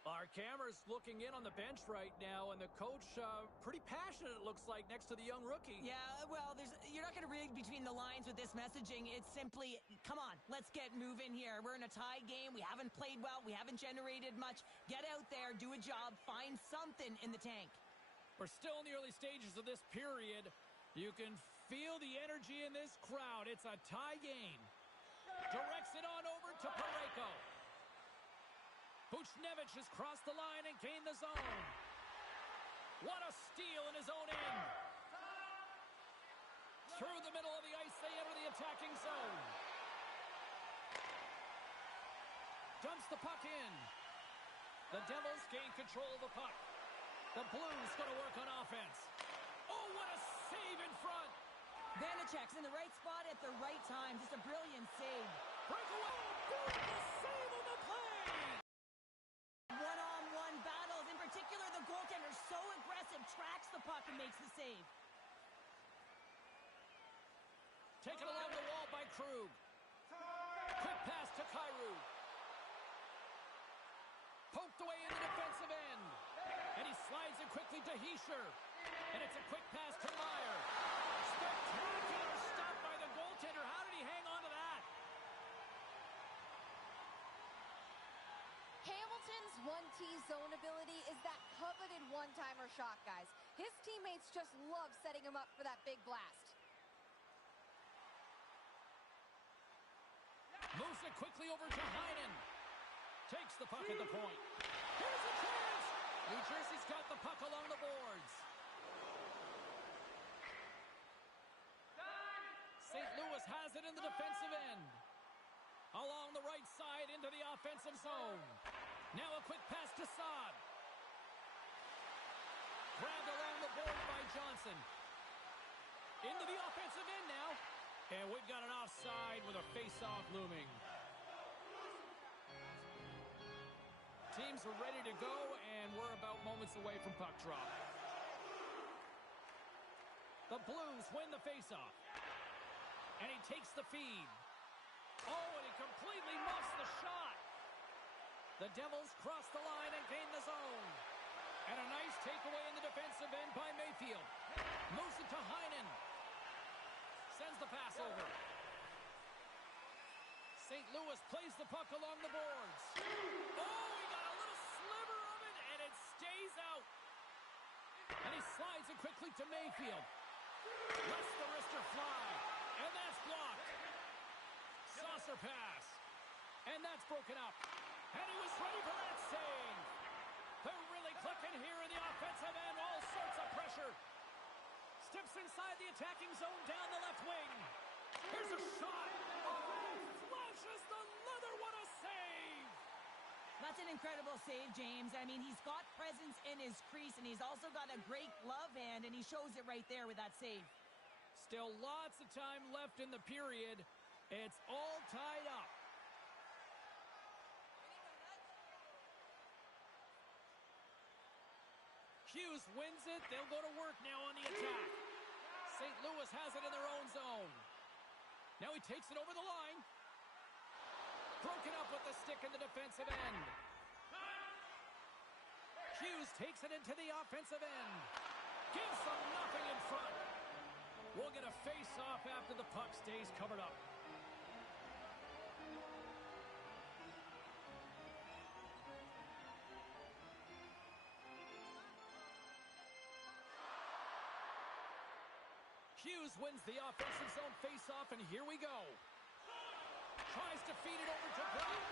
Our camera's looking in on the bench right now, and the coach pretty passionate, it looks like, next to the young rookie. Yeah, well, you're not going to read between the lines with this messaging. It's simply, come on, let's get moving here. We're in a tie game. We haven't played well. We haven't generated much. Get out there, do a job, find something in the tank. We're still in the early stages of this period. You can feel the energy in this crowd. It's a tie game. Directs it on over to Parayko. Buchnevich has crossed the line and gained the zone. What a steal in his own end. Through the middle of the ice, they enter the attacking zone. Dumps the puck in. The Devils gain control of the puck. The Blues going to work on offense. Oh, what a save in front. Vanacek's in the right spot at the right time. Just a brilliant save. Breakaway. Beautiful save on the play. One-on-one battles. In particular, the goaltender so aggressive, tracks the puck and makes the save. Taken along the wall by Krug. Quick pass to Kyrou. Poked away in the defensive end. And he slides it quickly to Hischier. And it's a quick pass to Meyer. Spectacular stop by the goaltender. How did he hang on to that? Hamilton's 1T zone ability is that coveted one-timer shot, guys. His teammates just love setting him up for that big blast. Moves it quickly over to Heinen. Takes the puck at the point. Here's a chance! New Jersey's got the puck along the boards. St. Louis has it in the defensive end. Along the right side into the offensive zone. Now a quick pass to Saad. Grabbed along the board by Johnson. Into the offensive end now. And we've got an offside with a face-off looming. Teams are ready to go, and we're about moments away from puck drop. The Blues win the face-off. And he takes the feed. Oh, and he completely muffs the shot. The Devils cross the line and gain the zone. And a nice takeaway in the defensive end by Mayfield. Moves it to Heinen. Sends the pass over. St. Louis plays the puck along the boards. Oh, he got a little sliver of it, and it stays out. And he slides it quickly to Mayfield. Lets the wrister fly. And that's blocked. Saucer pass. And that's broken up. And he was ready for that save. They're really clicking here in the offensive end. All sorts of pressure. Steps inside the attacking zone down the left wing. Here's a shot. Oh, flashes the leather. What a save. That's an incredible save, James. I mean, he's got presence in his crease, and he's also got a great glove hand, and he shows it right there with that save. Still lots of time left in the period. It's all tied up. Hughes wins it. They'll go to work now on the attack. St. Louis has it in their own zone. Now he takes it over the line. Broken up with the stick in the defensive end. Hughes takes it into the offensive end. Gives them nothing in front. We'll get a face-off after the puck stays covered up. Hughes wins the offensive zone face-off, and here we go. Tries to feed it over to Brown.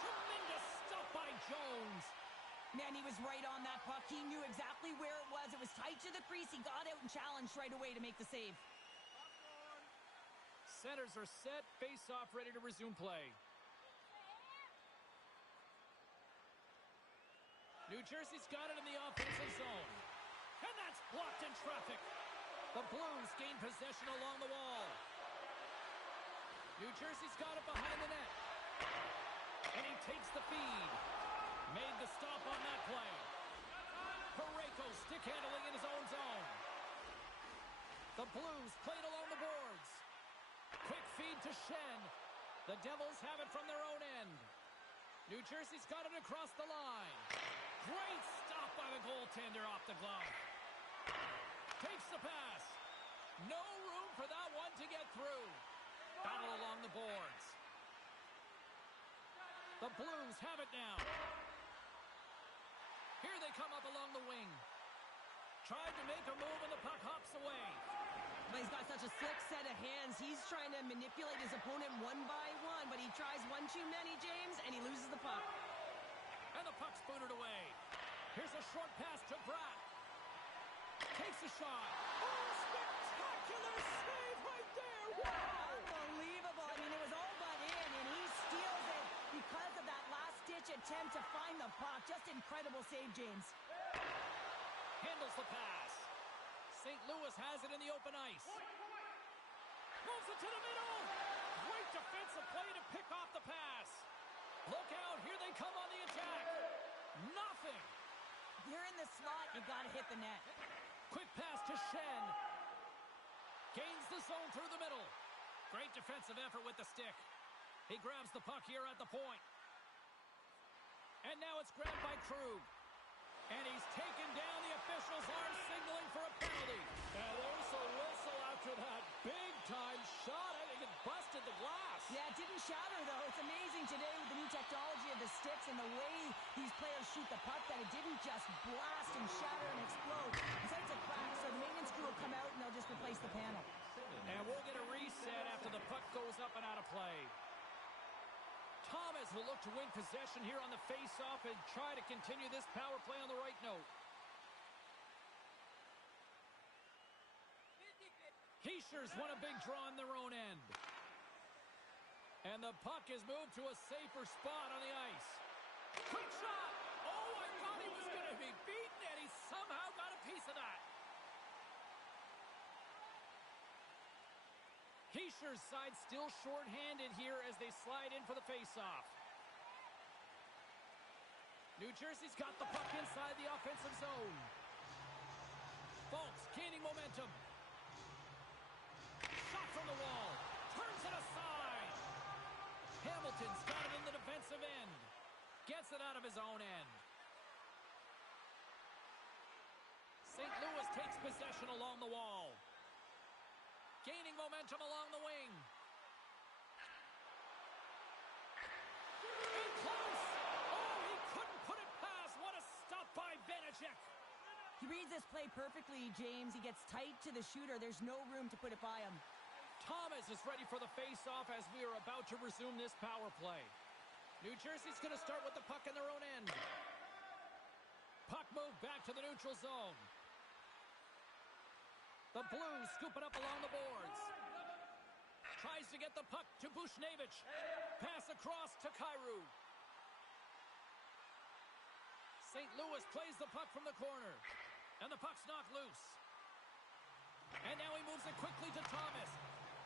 Tremendous stuff by Jones. Man, he was right on that puck. He knew exactly where it was. It was tight to the crease. He got out and challenged right away to make the save. Centers are set. Face-off ready to resume play. New Jersey's got it in the offensive zone. And that's blocked in traffic. The Blues gain possession along the wall. New Jersey's got it behind the net. And he takes the feed. Made the stop on that play. Parayko stick handling in his own zone. The Blues played along the boards. Quick feed to Shen. The Devils have it from their own end. New Jersey's got it across the line. Great stop by the goaltender off the glove. Takes the pass. No room for that one to get through. Battle along the boards. The Blues have it now. Here they come up along the wing. Tried to make a move and the puck hops away. But he's got such a slick set of hands. He's trying to manipulate his opponent one by one, but he tries one too many, James, and he loses the puck. And the puck's booted away. Here's a short pass to Bratt. Takes a shot. Oh, spectacular save right there. Wow! Unbelievable. I mean, it was all but in, and he steals it because of that last-ditch attempt to find the puck. Just incredible save, James. Handles the pass. St. Louis has it in the open ice. Moves it to the middle. Great defensive play to pick off the pass. Look out. Here they come on the attack. Nothing. You're in the slot. You got to hit the net. Quick pass to Shen. Gains the zone through the middle. Great defensive effort with the stick. He grabs the puck here at the point. And now it's grabbed by Krug. And he's taken down. The officials are signaling for a penalty. And there's a whistle after that big-time shot. I think it busted the glass. Yeah, it didn't shatter, though. It's amazing today with the new technology of the sticks and the way these players shoot the puck that it didn't just blast and shatter and explode. Instead, it's a crack, so the maintenance crew will come out and they'll just replace the panel. And we'll get a reset after the puck goes up and out of play. Thomas will look to win possession here on the face-off and try to continue this power play on the right note. Heischer's won a big draw on their own end. And the puck is moved to a safer spot on the ice. Quick shot! Oh, I thought he was going to be beaten, and he somehow got a piece of that. Heischer's side still short-handed here as they slide in for the face-off. New Jersey's got the puck inside the offensive zone. Fultz gaining momentum. Shot from the wall. Turns it aside. Hamilton's got it in the defensive end. Gets it out of his own end. St. Louis takes possession along the wall. Gaining momentum along the wing. In close. Oh, he couldn't put it past. What a stop by Vanacek. He reads this play perfectly, James. He gets tight to the shooter. There's no room to put it by him. Thomas is ready for the face-off as we are about to resume this power play. New Jersey's going to start with the puck in their own end. Puck moved back to the neutral zone. The Blues scoop it up along the boards. Tries to get the puck to Bushnevich. Pass across to Kyrou. St. Louis plays the puck from the corner. And the puck's knocked loose. And now he moves it quickly to Thomas.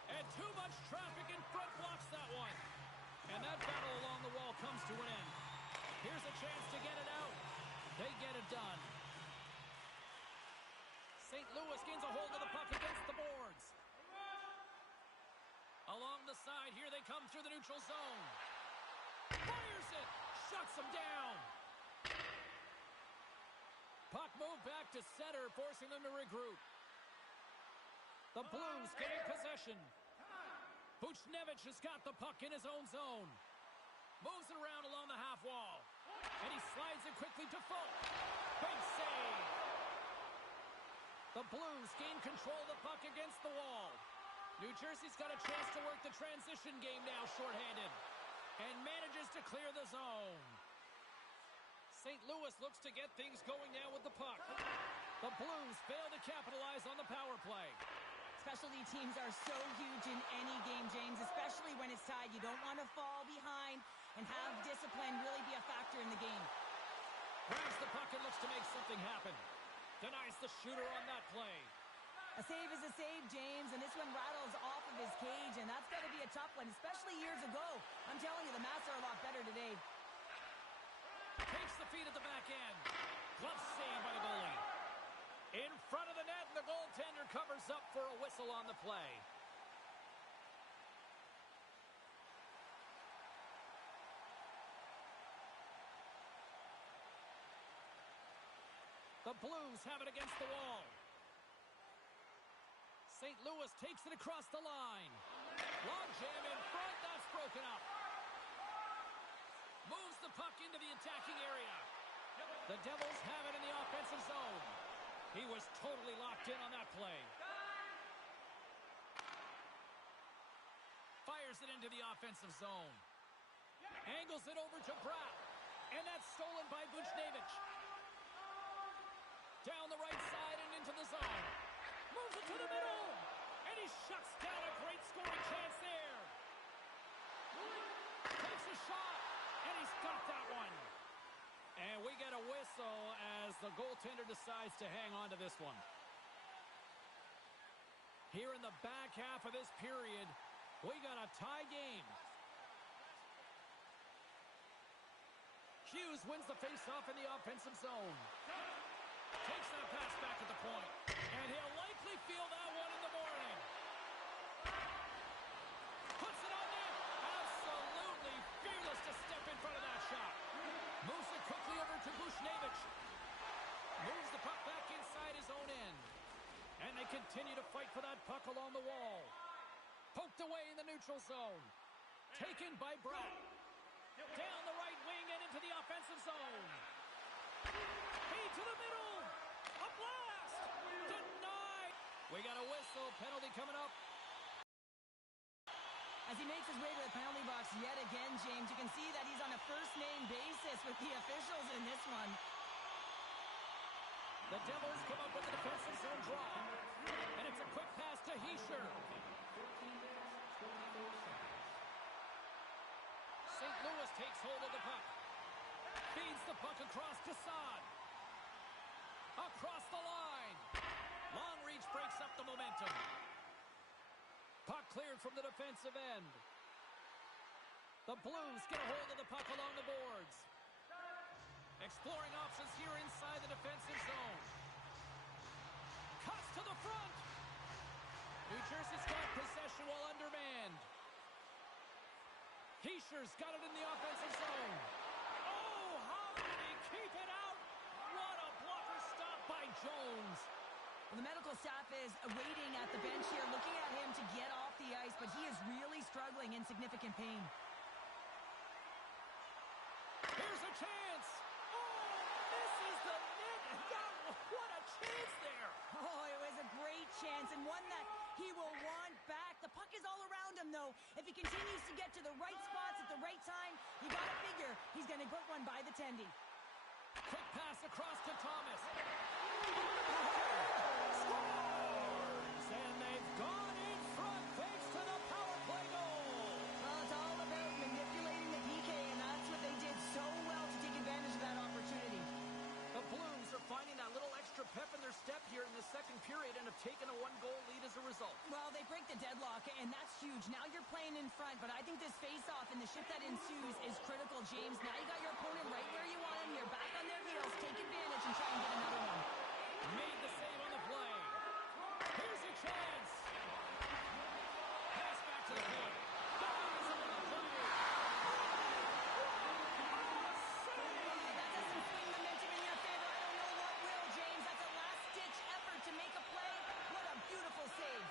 And too much traffic in front blocks that one. And that battle along the wall comes to an end. Here's a chance to get it out. They get it done. St. Louis gains a hold of the puck against the boards. Along the side, here they come through the neutral zone. Fires it! Shuts them down! Puck moved back to center, forcing them to regroup. The Blues getting possession. Bushnevich has got the puck in his own zone. Moves it around along the half wall. And he slides it quickly to Fultz. Big save! The Blues gain control of the puck against the wall. New Jersey's got a chance to work the transition game now shorthanded. And manages to clear the zone. St. Louis looks to get things going now with the puck. The Blues fail to capitalize on the power play. Specialty teams are so huge in any game, James, especially when it's tied. You don't want to fall behind and have discipline really be a factor in the game. Grabs the puck and looks to make something happen. Denies the shooter on that play. A save is a save, James, and this one rattles off of his cage, and that's got to be a tough one, especially years ago. I'm telling you, the Mats are a lot better today. Takes the feed at the back end. Glove save by the goalie. In front of the net, and the goal goaltender covers up for a whistle on the play. The Blues have it against the wall. St. Louis takes it across the line. Long jam in front, that's broken up. Moves the puck into the attacking area. The Devils have it in the offensive zone. He was totally locked in on that play. Fires it into the offensive zone. Angles it over to Brown. And that's stolen by Buchnevich. Down the right side and into the zone. Moves it to the middle. And he shuts down a great scoring chance there. Takes a shot. And he's got that one. And we get a whistle as the goaltender decides to hang on to this one. Here in the back half of this period, we got a tie game. Hughes wins the faceoff in the offensive zone. Takes that pass back at the point. And he'll likely feel that one in the morning. Puts it on net. Absolutely fearless to step in front of that shot. Moves it quickly over to Buchnevich. Moves the puck back inside his own end. And they continue to fight for that puck along the wall. Poked away in the neutral zone. Taken by Brown. Down the right wing and into the offensive zone. Feed to the middle. A blast. Denied. We got a whistle. Penalty coming up. As he makes his way to the penalty box yet again, James, you can see that he's on a first-name basis with the officials in this one. The Devils come up with the defensive zone draw. And it's a quick pass to Hischier. St. Louis takes hold of the puck. Feeds the puck across to Saad. Across the line. Long reach breaks up the momentum. Puck cleared from the defensive end. The Blues get a hold of the puck along the boards. Exploring options here inside the defensive zone. Cuts to the front. New Jersey's got possession while undermanned. Hischier's got it in the offensive zone. Oh, how did he keep it out? What a blocker stop by Jones. Well, the medical staff is waiting at the bench here, looking at him to get off the ice, but he is really struggling in significant pain. Here's a chance. Oh, misses the net. What a chance there. Oh, it was a great chance and one that he will want back. The puck is all around him, though. If he continues to get to the right spots at the right time, you got to figure he's going to put one by the tendy. Quick pass across to Thomas. Scores! And they've gone in front thanks to the power play goal. Well, it's all about manipulating the PK, and that's what they did so well to take advantage of that opportunity. The Blues are finding that little extra pep in their step here in the second period and have taken a one-goal lead as a result. Well, they break the deadlock, and that's huge. Now you're playing in front, but I think this face-off and the shift that ensues is critical, James. Now you got your opponent right where you want him. You're back on their heels. Take advantage and try and get another one. Made the save on the play. Here's a chance. Pass back to the point. That doesn't swing momentum in your favor. I don't know what will, James. That's a last-ditch effort to make a play. What a beautiful save.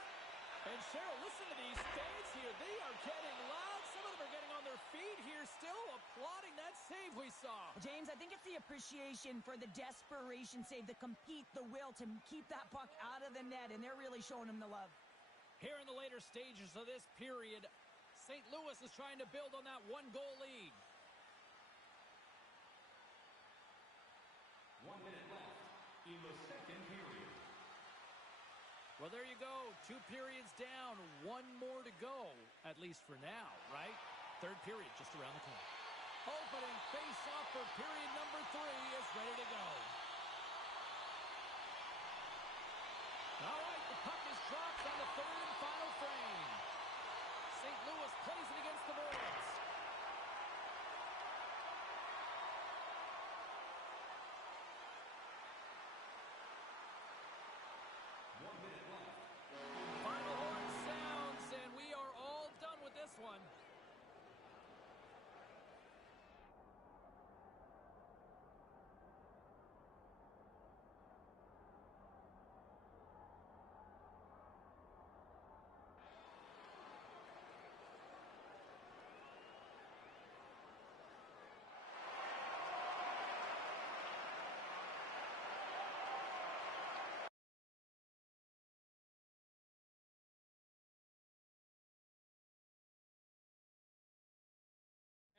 And Cheryl, listen to these fans here. They are getting loud. Some of them are getting on their feet here, still applauding that save we saw. James, I think it's the appreciation for the desperation save, the compete, the will to keep that puck out of the net, and they're really showing him the love. Here in the later stages of this period, St. Louis is trying to build on that one-goal lead. 1 minute left in the second period. Well, there you go. 2 periods down, 1 more to go, at least for now, right? Third period just around the corner. Opening face-off for period number 3 is ready to go. All right, the puck is dropped on the third and final frame. St. Louis plays it against the boards. One minute one.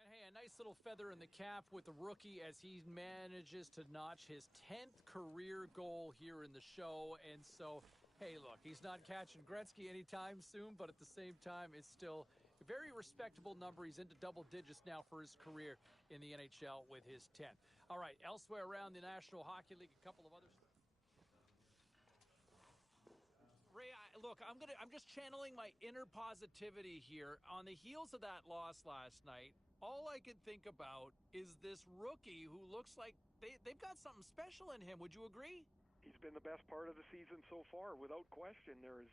And hey, a nice little feather in the cap with the rookie as he manages to notch his 10th career goal here in the show. And so, hey, look, he's not catching Gretzky anytime soon, but at the same time, it's still a very respectable number. He's into double digits now for his career in the NHL with his 10. All right, elsewhere around the National Hockey League, a couple of others. Ray, look, I'm just channeling my inner positivity here. On the heels of that loss last night, all I can think about is this rookie who looks like they've got something special in him. Would you agree? He's been the best part of the season so far, without question. There's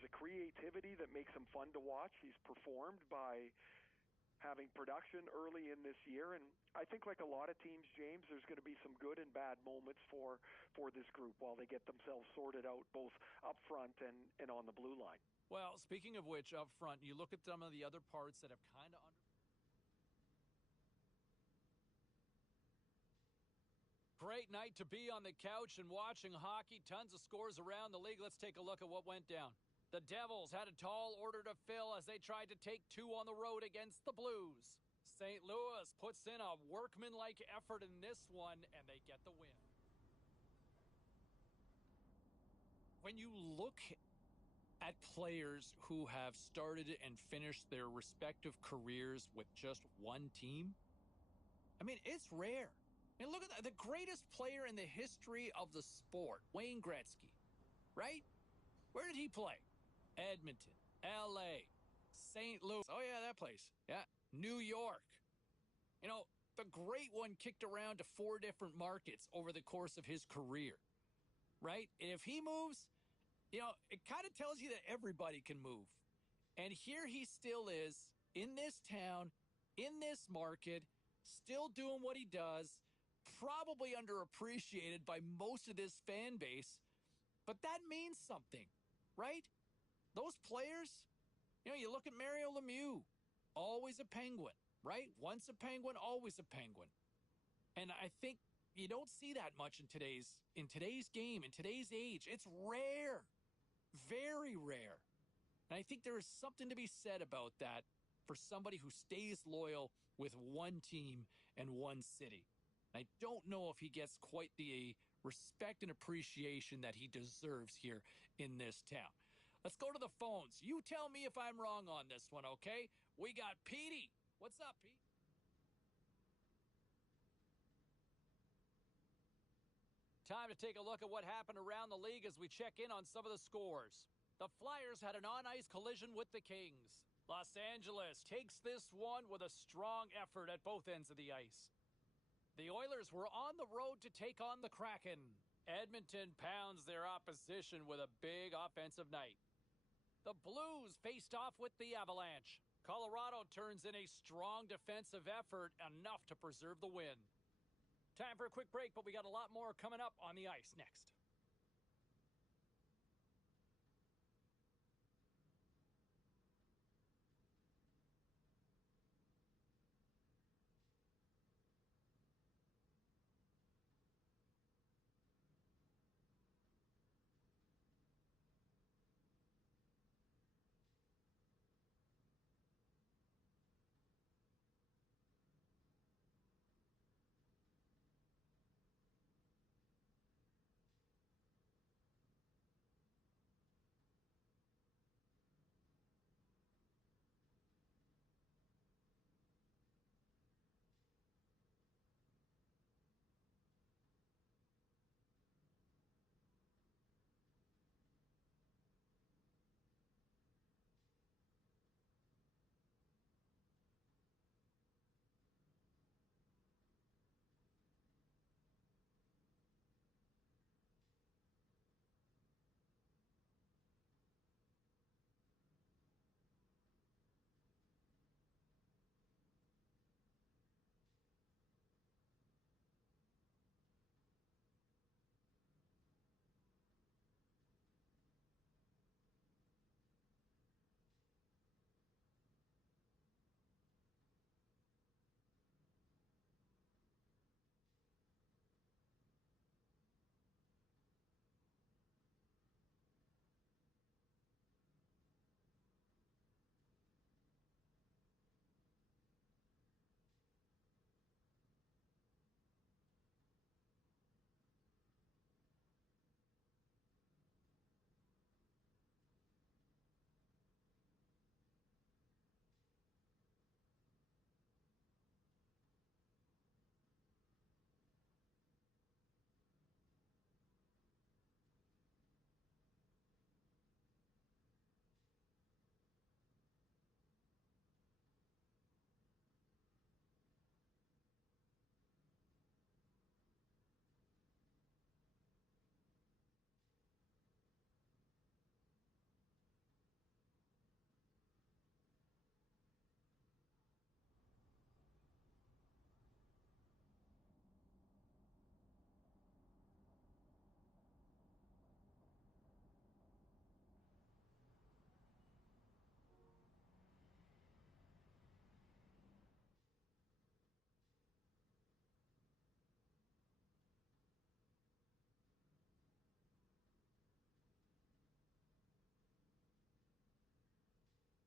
a creativity that makes him fun to watch. He's performed by having production early in this year, and I think like a lot of teams, James, there's going to be some good and bad moments for this group while they get themselves sorted out both up front and on the blue line. Well, speaking of which, up front, you look at some of the other parts that have kind of under. Great night to be on the couch and watching hockey. Tons of scores around the league. Let's take a look at what went down. The Devils had a tall order to fill as they tried to take two on the road against the Blues. St. Louis puts in a workmanlike effort in this one, and they get the win. When you look at players who have started and finished their respective careers with just one team, I mean, it's rare. I mean, look at that. The greatest player in the history of the sport, Wayne Gretzky, right? Where did he play? Edmonton, L.A., St. Louis. Oh, yeah, that place. Yeah, New York. You know, the great one kicked around to 4 different markets over the course of his career, right? And if he moves, you know, it kind of tells you that everybody can move. And here he still is in this town, in this market, still doing what he does, probably underappreciated by most of this fan base. But that means something, right? Those players, you know, you look at Mario Lemieux, always a Penguin, right? Once a Penguin, always a Penguin. And I think you don't see that much in today's game, in today's age. It's rare, very rare. And I think there is something to be said about that for somebody who stays loyal with one team and one city. And I don't know if he gets quite the respect and appreciation that he deserves here in this town. Let's go to the phones. You tell me if I'm wrong on this one, okay? We got Petey. What's up, Pete? Time to take a look at what happened around the league as we check in on some of the scores. The Flyers had an on-ice collision with the Kings. Los Angeles takes this one with a strong effort at both ends of the ice. The Oilers were on the road to take on the Kraken. Edmonton pounds their opposition with a big offensive night. The Blues faced off with the Avalanche. Colorado turns in a strong defensive effort, enough to preserve the win. Time for a quick break, but we got a lot more coming up on the ice next.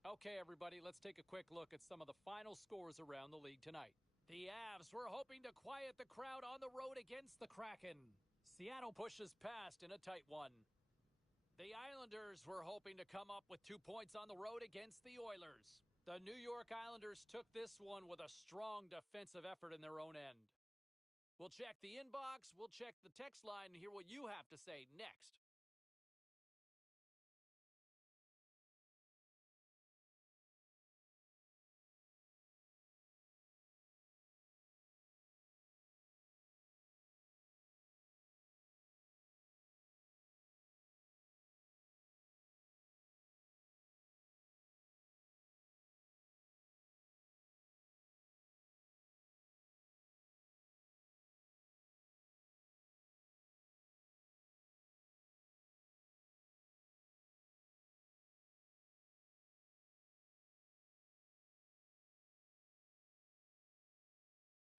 Okay, everybody, let's take a quick look at some of the final scores around the league tonight. The Avs were hoping to quiet the crowd on the road against the Kraken. Seattle pushes past in a tight one. The Islanders were hoping to come up with 2 points on the road against the Oilers. The New York Islanders took this one with a strong defensive effort in their own end. We'll check the inbox, we'll check the text line, and hear what you have to say next.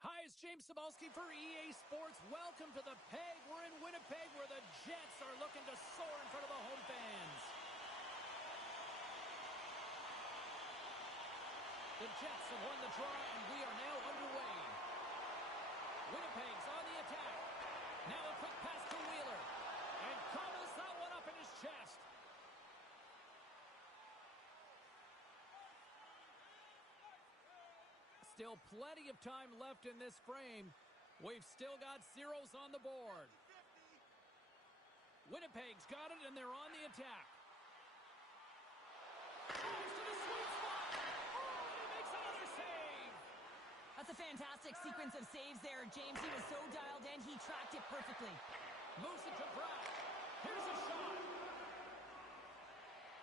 Hi, it's James Cebulski for EA Sports. Welcome to the Peg. We're in Winnipeg where the Jets are looking to soar in front of the home fans. The Jets have won the draw and we are now underway. Winnipeg's on the attack. Now a quick pass to Wheeler. And gobbles that one up in his chest. Still plenty of time left in this frame. We've still got zeros on the board. Winnipeg's got it, and they're on the attack. Drives to the sweet spot. Oh, and he makes another save. That's a fantastic sequence of saves there, James. He was so dialed in, he tracked it perfectly. Moves it to Brown. Here's a shot.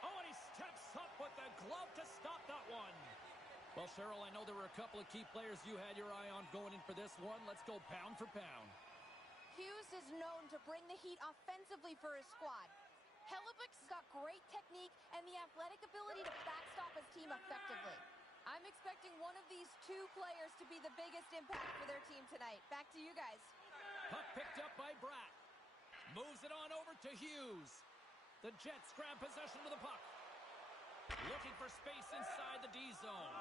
Oh, and he steps up with the glove to stop that one. Well, Cheryl, I know there were a couple of key players you had your eye on going in for this one. Let's go pound for pound. Hughes is known to bring the heat offensively for his squad. Hellebuck's got great technique and the athletic ability to backstop his team effectively. I'm expecting one of these two players to be the biggest impact for their team tonight. Back to you guys. Puck picked up by Bratt. Moves it on over to Hughes. The Jets grab possession of the puck. Looking for space inside the D zone.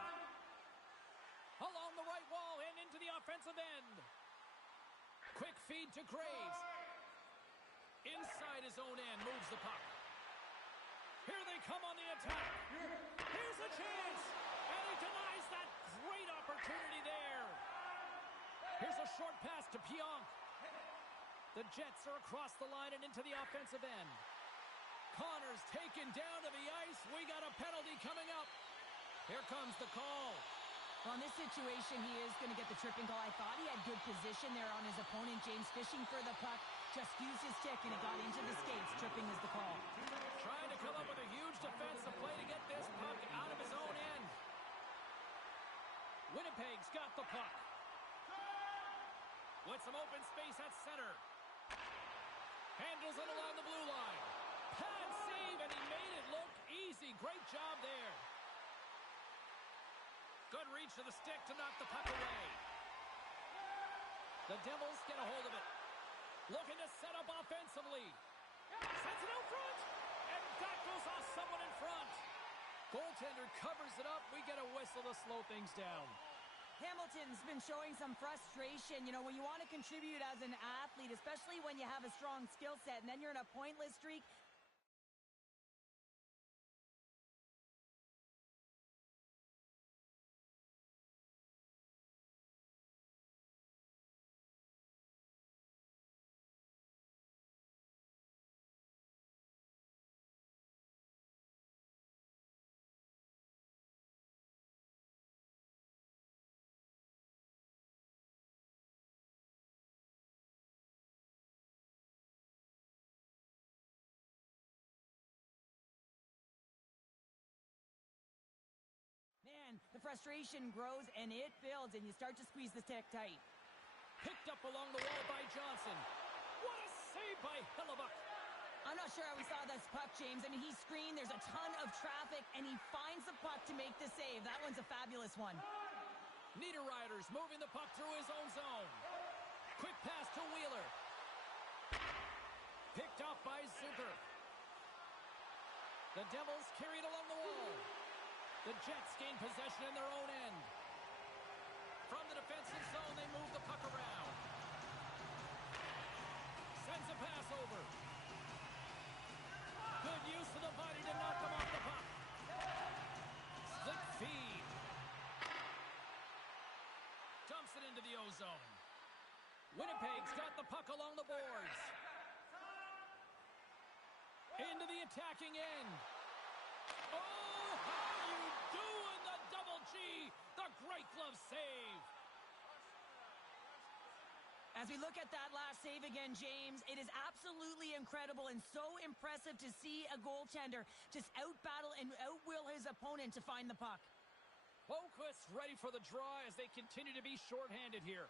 Along the right wall and into the offensive end. Quick feed to Graves. Inside his own end, moves the puck. Here they come on the attack. Here's a chance. And he denies that great opportunity there. Here's a short pass to Pionk. The Jets are across the line and into the offensive end. Connor's taken down to the ice. We got a penalty coming up. Here comes the call. Well, in this situation, he is going to get the tripping call. I thought he had good position there on his opponent. James fishing for the puck. Just used his stick, and it got into the skates. Tripping is the call. Trying to come up with a huge defensive play to get this puck out of his own end. Winnipeg's got the puck. With some open space at center. Handles it along the blue line. Pad save, and he made it look easy. Great job there. Good reach to the stick to knock the puck away. The Devils get a hold of it. Looking to set up offensively. Sends it out front. And that goes off someone in front. Goaltender covers it up. We get a whistle to slow things down. Hamilton's been showing some frustration. You know, when you want to contribute as an athlete, especially when you have a strong skill set, and then you're in a pointless streak, man, the frustration grows and it builds, and you start to squeeze the stick tight. Picked up along the wall by Johnson. What a save by Hellebuck. I'm not sure how we saw this puck, James. I mean, he screened, there's a ton of traffic, and he finds the puck to make the save. That one's a fabulous one. Niederreiter's moving the puck through his own zone. Quick pass to Wheeler. Picked off by Zucker. The Devils carry it along the wall. The Jets gain possession in their own end. From the defensive zone, they move the puck around. Sends a pass over. Good use of the body to knock him off the puck. Slick feed. Dumps it into the O-zone. Winnipeg's got the puck along the boards. Into the attacking end. Oh, how you doing, the double G? The great glove save. As we look at that last save again, James, it is absolutely incredible and so impressive to see a goaltender just out-battle and out-will his opponent to find the puck. Boquist ready for the draw as they continue to be shorthanded here.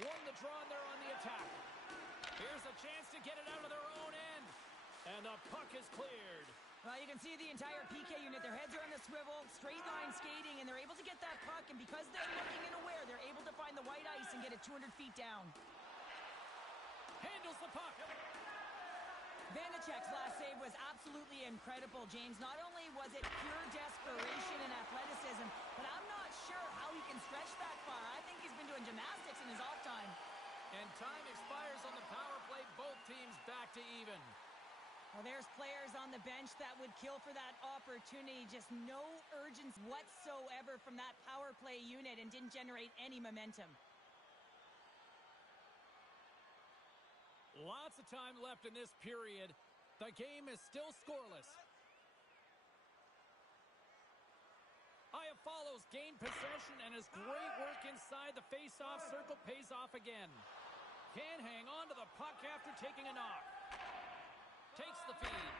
Won the draw and they're on the attack. Here's a chance to get it out of their own end. And the puck is cleared. Well, you can see the entire PK unit. Their heads are on the swivel, straight line skating, and they're able to get that puck. And because they're looking and aware, they're able to find the white ice and get it 200 feet down. Handles the puck. Vanacek's last save was absolutely incredible, James. Not only was it pure desperation and athleticism, but I'm not sure how he can stretch that far. I think he's been doing gymnastics in his off time. And time expires on the power play. Both teams back to even. Well, there's players on the bench that would kill for that opportunity. Just no urgency whatsoever from that power play unit and didn't generate any momentum. Lots of time left in this period. The game is still scoreless. Follows gain possession, and his great work inside the face-off circle pays off again. Can hang on to the puck after taking a knock. Takes the feed.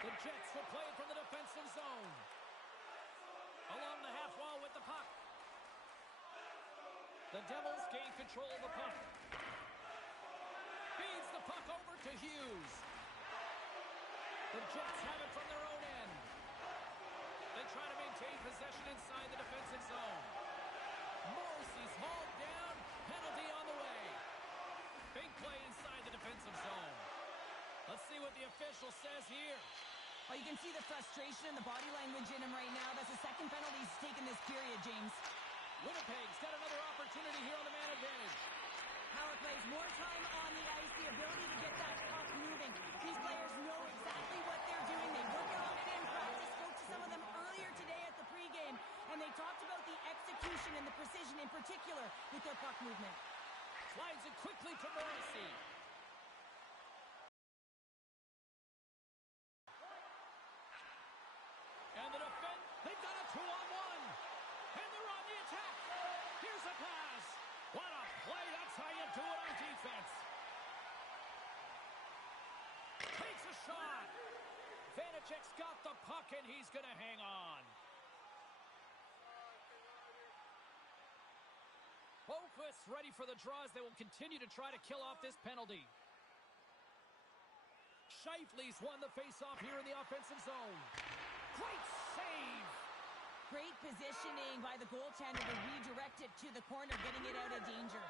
The Jets will play it from the defensive zone. Along the half wall with the puck. The Devils gain control of the puck. Feeds the puck over to Hughes. The Jets have it from their own end. They try to maintain possession inside the defensive zone. Morrissey's hauled down. Penalty on the way. Big play inside the defensive zone. Let's see what the official says here. Oh, you can see the frustration and the body language in him right now. That's the second penalty he's taken this period, James. Winnipeg's got another opportunity here on the man advantage. Power plays, more time on the ice, the ability to get that puck moving. These players know exactly what they're doing. They work on it in practice. Spoke to some of them earlier today at the pregame, and they talked about the execution and the precision in particular with their puck movement. Slides it quickly to Morrissey. And the defense, they've got a 2-on-1. And they're on the attack. Here's a pass. What a play. That's how you do it on defense. Takes a shot. Vanacek's got the puck, and he's going to hang on. Boquist ready for the draws. They will continue to try to kill off this penalty. Scheifele's won the faceoff here in the offensive zone. Great save. Great positioning by the goaltender to redirect it to the corner, getting it out of danger.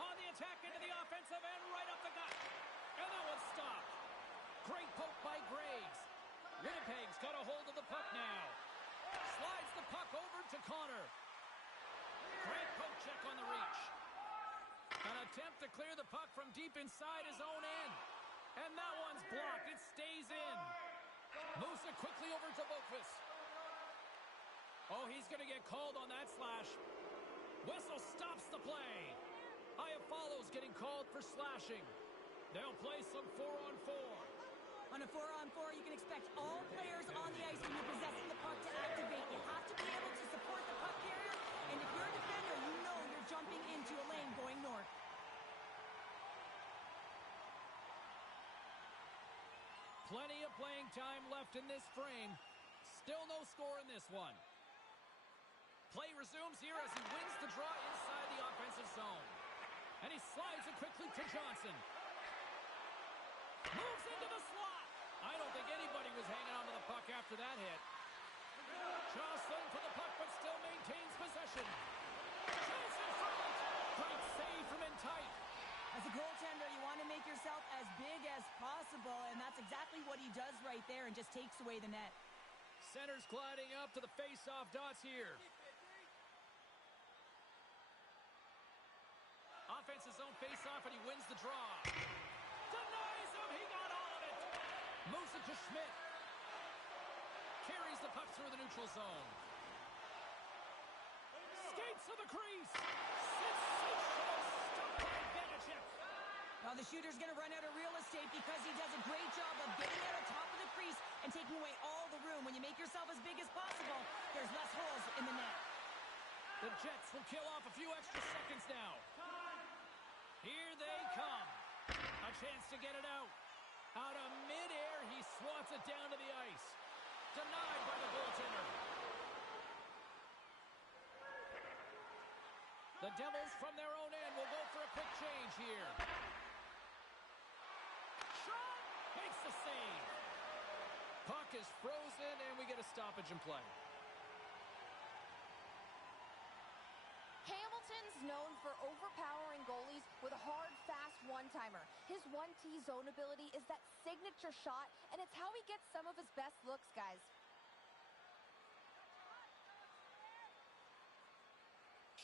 On the attack into the offensive end, right up the gut. And that one's stopped. Great poke by Graves. Winnipeg's got a hold of the puck now. Slides the puck over to Connor. Great poke check on the reach. An attempt to clear the puck from deep inside his own end. And that one's blocked. It stays in. Moves it quickly over to Boquist. Oh, he's going to get called on that slash. Whistle stops the play. Iafallo's getting called for slashing. They'll play some 4-on-4. On a 4-on-4, you can expect all players on the ice when you're possessing the puck to activate. You have to be able to support the puck carrier, and if you're a defender, you know you're jumping into a lane going north. Plenty of playing time left in this frame. Still no score in this one. Play resumes here as he wins the draw inside the offensive zone. And he slides it quickly to Johnson. Moves into the slot. I don't think anybody was hanging on to the puck after that hit. Johnson for the puck, but still maintains possession. Johnson from it. Great save from in tight. As a goaltender, you want to make yourself as big as possible. possible, and that's exactly what he does right there and just takes away the net. Center's gliding up to the face-off dots here. Offense's own face-off, and he wins the draw. Denies him. He got all of it. Moves it to Schmidt. Carries the puck through the neutral zone. Skates to the crease. Sensational stop by Vanacek. Now the shooter's going to run out of real estate because he does a great job of getting out on top of the crease and taking away all the room. When you make yourself as big as possible, there's less holes in the net. The Jets will kill off a few extra seconds now. Here they come. A chance to get it out. Out of midair, he swats it down to the ice. Denied by the goaltender. The Devils from their own end will go for a quick change here. Shot! Makes the save. Puck is frozen, and we get a stoppage in play. Hamilton's known for overpowering goalies with a hard, fast one-timer. His 1T zone ability is that signature shot, and it's how he gets some of his best looks, guys.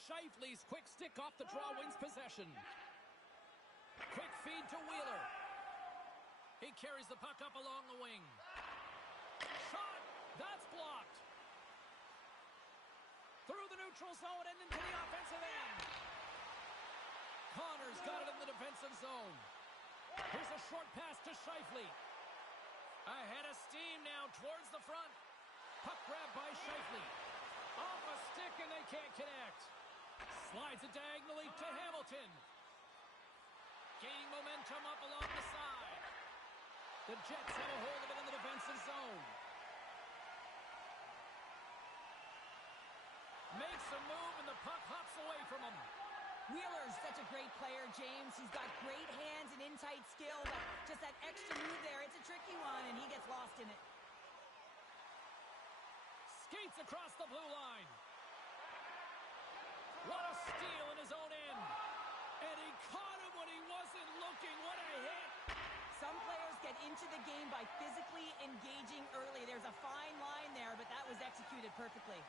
Scheifele's quick stick off the draw wins possession. Quick feed to Wheeler. He carries the puck up along the wing. Shot! That's blocked. Through the neutral zone and into the offensive end. Connor's got it in the defensive zone. Here's a short pass to Scheifele. Ahead of steam now towards the front. Puck grab by Scheifele. Off a stick and they can't connect. Slides it diagonally to Hamilton. Gaining momentum up along the side. The Jets have a hold of it in the defensive zone. Makes a move and the puck hops away from him. Wheeler's such a great player, James. He's got great hands and in-tight skill, but just that extra move there, it's a tricky one, and he gets lost in it. Skates across the blue line. What a steal in his own end. And he caught him when he wasn't looking. What a hit. Some players get into the game by physically engaging early. There's a fine line there, but that was executed perfectly.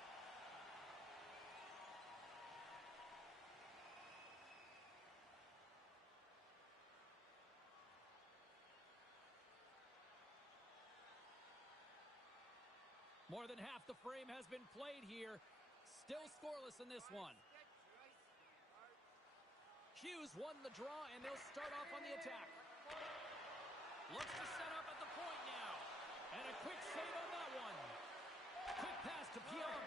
More than half the frame has been played here. Still scoreless in this one. Hughes won the draw, and they'll start off on the attack. Looks to set up at the point now. And a quick save on that one. Quick pass to Pierre.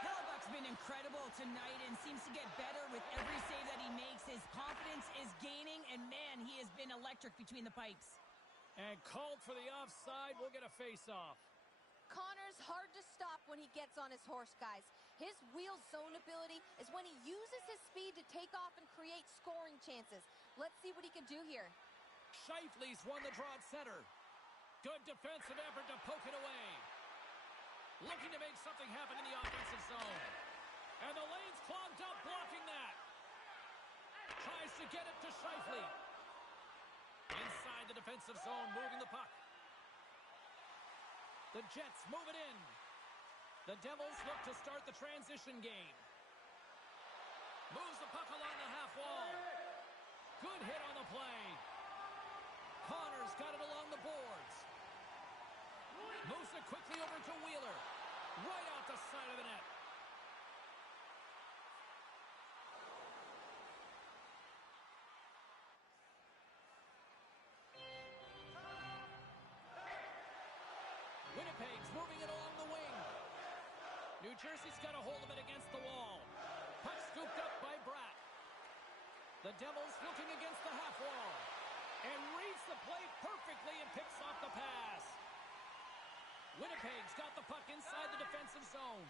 Hellebuck's been incredible tonight and seems to get better with every save that he makes. His confidence is gaining, and man, he has been electric between the pipes. And called for the offside. We'll get a face-off. Connor's hard to stop when he gets on his horse, guys. His wheel zone ability is when he uses his speed to take off and create scoring chances. Let's see what he can do here. Scheifele's won the draw at center. Good defensive effort to poke it away. Looking to make something happen in the offensive zone. And the lane's clogged up, blocking that. Tries to get it to Scheifele. Inside the defensive zone, moving the puck. The Jets move it in. The Devils look to start the transition game. Moves the puck along the half wall. Good hit on the play. Connor's got it along the boards. Moves it quickly over to Wheeler. Right out the side of the net. Winnipeg's moving it along the wing. New Jersey's got a hold of it against the wall. Puck scooped up by Bratt. The Devils looking against the half wall. And reads the play perfectly and picks off the pass. Winnipeg's got the puck inside the defensive zone.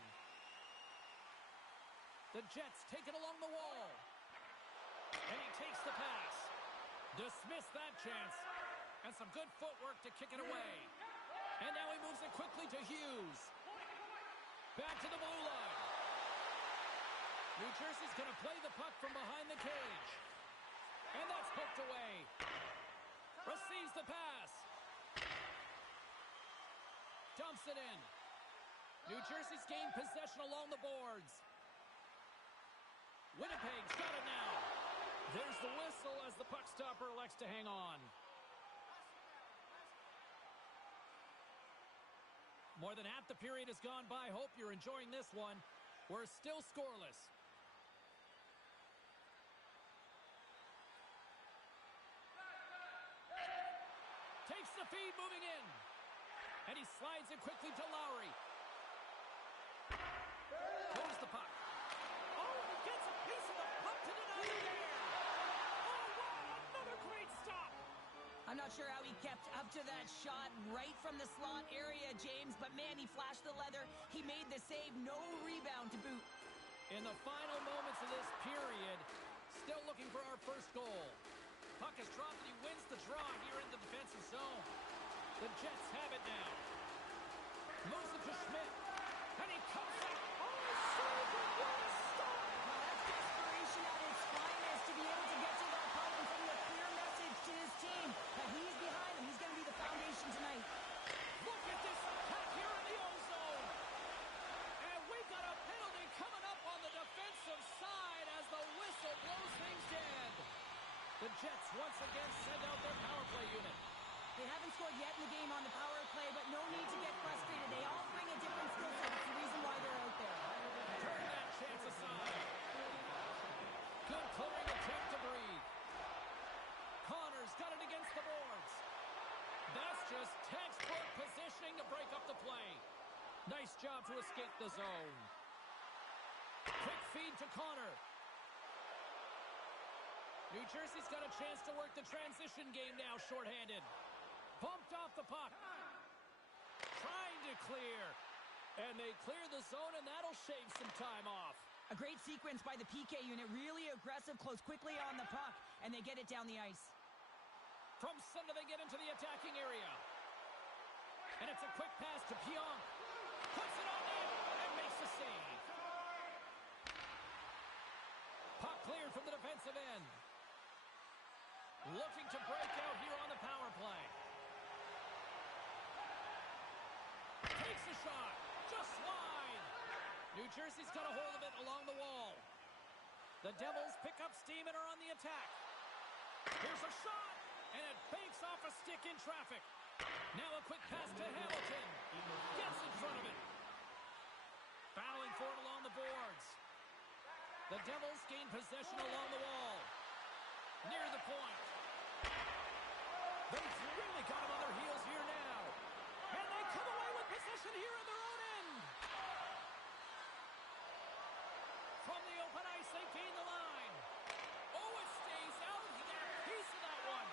The Jets take it along the wall. And he takes the pass. Dismissed that chance. And some good footwork to kick it away. And now he moves it quickly to Hughes. Back to the blue line. New Jersey's going to play the puck from behind the cage. And that's poked away. Receives the pass. Dumps it in. New Jersey's gained possession along the boards. Winnipeg's got it now. There's the whistle as the puck stopper elects to hang on. More than half the period has gone by. Hope you're enjoying this one. We're still scoreless. Takes the feed, moving in. And he slides it quickly to Lowry. Moves the puck. Oh, and he gets a piece of the puck to deny the air. Oh, wow, another great stop. I'm not sure how he kept up to that shot right from the slot area, James, but man, he flashed the leather. He made the save, no rebound to boot. In the final moments of this period, still looking for our first goal. Puck is dropped and he wins the draw here in the defensive zone. The Jets have it now. Moves it to Schmidt. And he comes up. Oh, save! What a stop! Now that's desperation at its finest to be able to get to that puck and send a clear message to his team that he's behind him. He's going to be the foundation tonight. Look at this attack here in the O-zone. And we got a penalty coming up on the defensive side as the whistle blows things dead. The Jets once again send out their power play unit. They haven't scored yet in the game on the power play, but no need to get frustrated. They all bring a different skill set. It's the reason why they're out there. Turn that chance aside. Good clearing attempt to breathe. Connor's got it against the boards. That's just textbook positioning to break up the play. Nice job to escape the zone. Quick feed to Connor. New Jersey's got a chance to work the transition game now, shorthanded. Bumped off the puck. Trying to clear. And they clear the zone, and that'll shave some time off. A great sequence by the PK unit. Really aggressive, close quickly on the puck, and they get it down the ice. From center, they get into the attacking area. And it's a quick pass to Pionk. Puts it on net and makes the save. Puck cleared from the defensive end. Looking to break out here on the power play. Takes a shot. Just wide. New Jersey's got a hold of it along the wall. The Devils pick up steam and are on the attack. Here's a shot. And it banks off a stick in traffic. Now a quick pass to Hamilton. Gets in front of it. Battling for it along the boards. The Devils gain possession along the wall. Near the point. They've really got them on their heels here now. And they come away with possession here in their own end. From the open ice, they gain the line. Oh, it stays out. He got a piece of that one.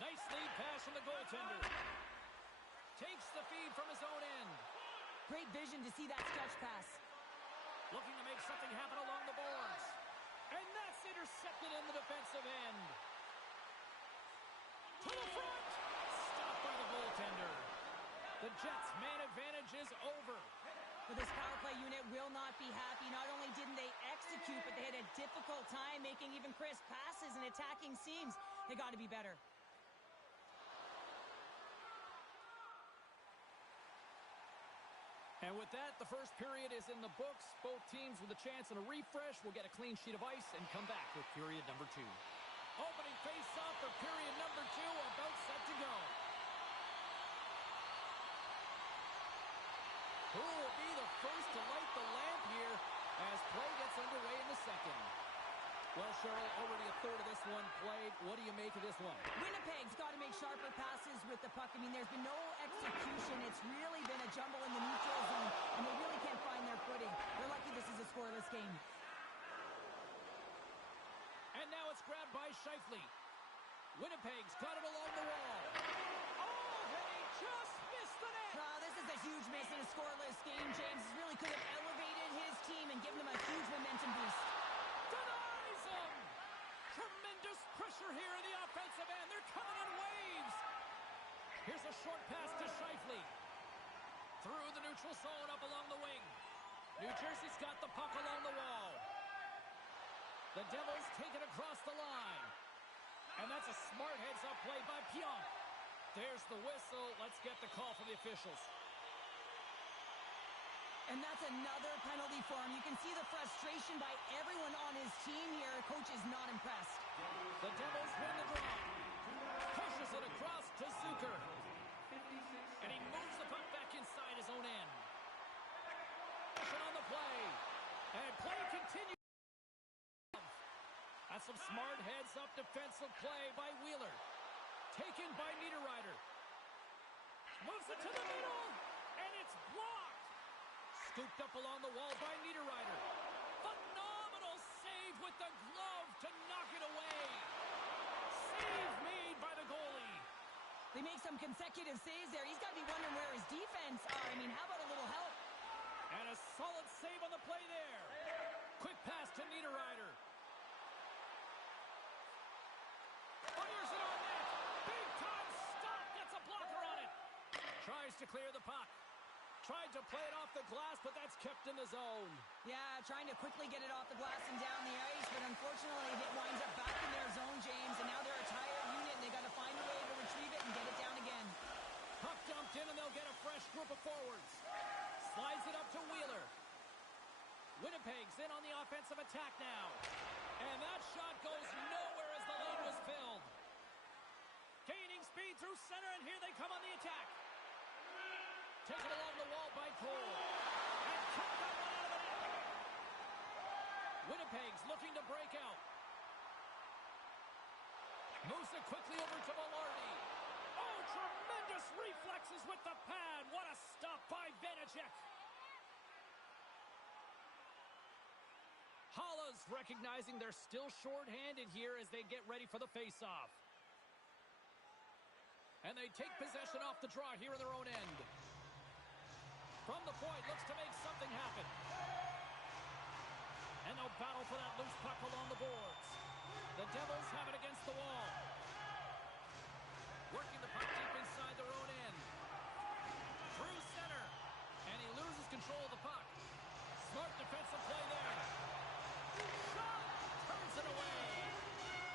Nice lead pass from the goaltender. Takes the feed from his own end. Great vision to see that stretch pass. Looking to make something happen along the boards. And that's intercepted in the defensive end. To the front. Stopped by the goaltender. The Jets' man advantage is over. But this power play unit will not be happy. Not only didn't they execute, but they had a difficult time making even crisp passes and attacking seams. They got to be better. And with that, the first period is in the books. Both teams with a chance and a refresh will get a clean sheet of ice and come back with period number 2. Opening face-off for period number 2, about set to go. Who will be the first to light the lamp here as play gets underway in the second? Well, Cheryl, already a third of this one played. What do you make of this one? Winnipeg's got to make sharper passes with the puck. I mean, there's been no execution. It's really been a jumble in the neutral zone, and they really can't find their footing. They're lucky this is a scoreless game. And now it's grabbed by Scheifele. Winnipeg's got it along the wall. Oh, and he just missed the net. No, this is a huge miss in a scoreless game, James. This really could have elevated his team and given him a huge momentum boost. Denies him. Tremendous pressure here in the offensive end. They're coming in waves. Here's a short pass to Scheifele. Through the neutral zone up along the wing. New Jersey's got the puck along the wall. The Devils take it across the line. And that's a smart heads-up play by Pionk. There's the whistle. Let's get the call from the officials. And that's another penalty for him. You can see the frustration by everyone on his team here. Coach is not impressed. The Devils win the draw. Pushes it across to Zucker. And he moves the puck back inside his own end. On the play. And play continues. That's some smart heads-up defensive play by Wheeler. Taken by Niederreiter. Moves it to the middle. And it's blocked. Scooped up along the wall by Niederreiter. Phenomenal save with the glove to knock it away. Save made by the goalie. They make some consecutive saves there. He's got to be wondering where his defense are. I mean, how about a little help? And a solid save on the play there. Quick pass to Niederreiter. Fires it on net. Big time stop. Gets a blocker on it. Tries to clear the puck. Tried to play it off the glass, but that's kept in the zone. Yeah, trying to quickly get it off the glass and down the ice, but unfortunately it winds up back in their zone, James, and now they're a tired unit, and they got to find a way to retrieve it and get it down again. Puck dumped in, and they'll get a fresh group of forwards. Slides it up to Wheeler. Winnipeg's in on the offensive attack now. And that shot goes nowhere as the lane was filled. Gaining speed through center, and here they come on the attack. Taken along the wall by Cole. And kicked that one out of the net. Winnipeg's looking to break out. Moves it quickly over to Velarde. Oh, tremendous reflexes with the pad. What a stop by Vanacek. Halla's recognizing they're still short-handed here as they get ready for the face-off. And they take possession off the draw here in their own end. From the point, looks to make something happen. And they'll battle for that loose puck along the boards. The Devils have it against the wall. Working the puck deep inside their own end. Through center. And he loses control of the puck. Smart defensive play there. Shot! Turns it away.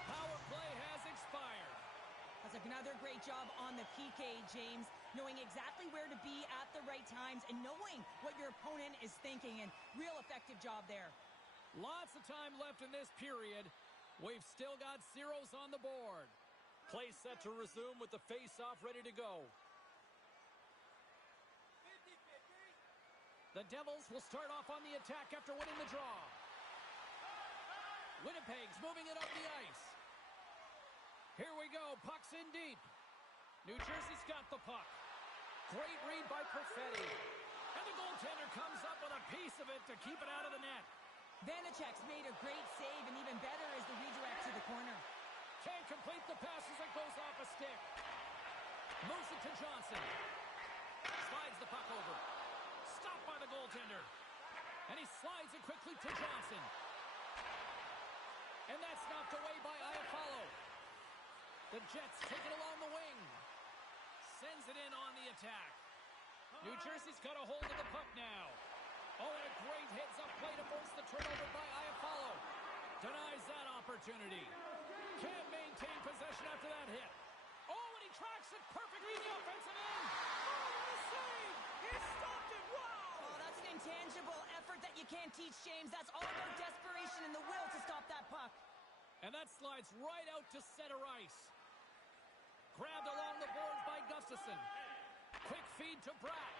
Power play has expired. That's another great job on the PK, James. Knowing exactly where to be at the right times and knowing what your opponent is thinking, and real effective job there. Lots of time left in this period. We've still got zeros on the board. Play set to resume with the face-off ready to go. The Devils will start off on the attack after winning the draw. Winnipeg's moving it up the ice. Here we go. Puck's in deep. New Jersey's got the puck. Great read by Perfetti. And the goaltender comes up with a piece of it to keep it out of the net. Vanacek's made a great save, and even better is the redirect to the corner. Can't complete the pass as it goes off a stick. Moves it to Johnson. Slides the puck over. Stopped by the goaltender. And he slides it quickly to Johnson. And that's knocked away by Iafallo. The Jets take it along the wing. Sends it in on the attack. New Jersey's got a hold of the puck now. Oh, and a great heads-up play to force the turnover by Iafallo. Denies that opportunity. Can't maintain possession after that hit. Oh, and he tracks it perfectly in the offensive end. Oh, what a save! He stopped it. Wow! Oh, that's an intangible effort that you can't teach, James. That's all about desperation and the will to stop that puck. And that slides right out to center ice. Grabbed along the boards by Gustafsson. Quick feed to Bratt.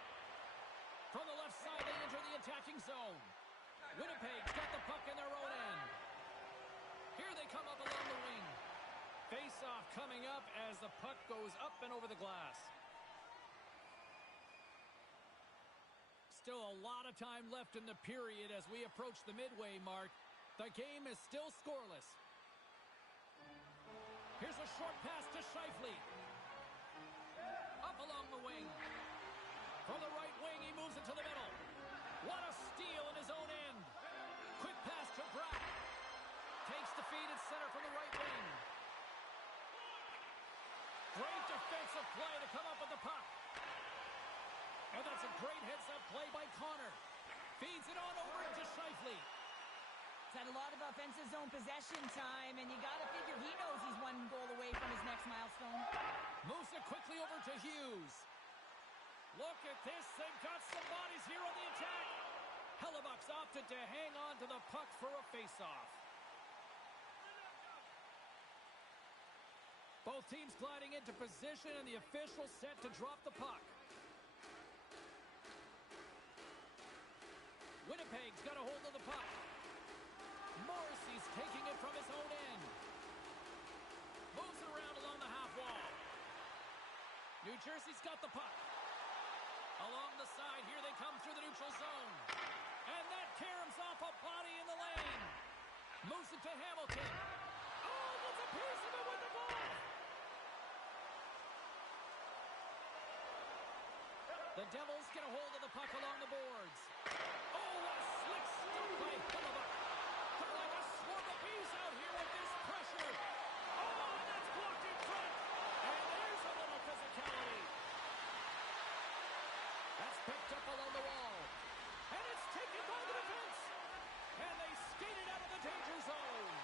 From the left side, they enter the attacking zone. Winnipeg's got the puck in their own end. Here they come up along the wing. Face-off coming up as the puck goes up and over the glass. Still a lot of time left in the period as we approach the midway mark. The game is still scoreless. Here's a short pass to Scheifele. Up along the wing. From the right wing, he moves it to the middle. What a steal in his own end. Quick pass to Bratt. Takes the feed at center from the right wing. Great defensive play to come up with the puck. And that's a great heads-up play by Connor. Feeds it on over to Scheifele. It's that got a lot of offensive zone possession time, and you got to figure he knows he's one goal away from his next milestone. Moves it quickly over to Hughes. Look at this. They've got some bodies here on the attack. Hellebuck's opted to hang on to the puck for a faceoff. Both teams gliding into position, and the official set to drop the puck. Winnipeg's got a hold of the puck. Morrissey's taking it from his own end. Moves it around along the half wall. New Jersey's got the puck. Along the side, here they come through the neutral zone. And that caroms off a body in the lane. Moves it to Hamilton. Oh, gets a piece of it with the ball. The Devils get a hold of the puck along the boards. Oh, a slick stop by Hellebuck. They're like a swarm of bees out here with this pressure. Oh, and that's blocked in front. And there's a little physicality. That's picked up along the wall. And it's taken by the defense. And they skate it out of the danger zone.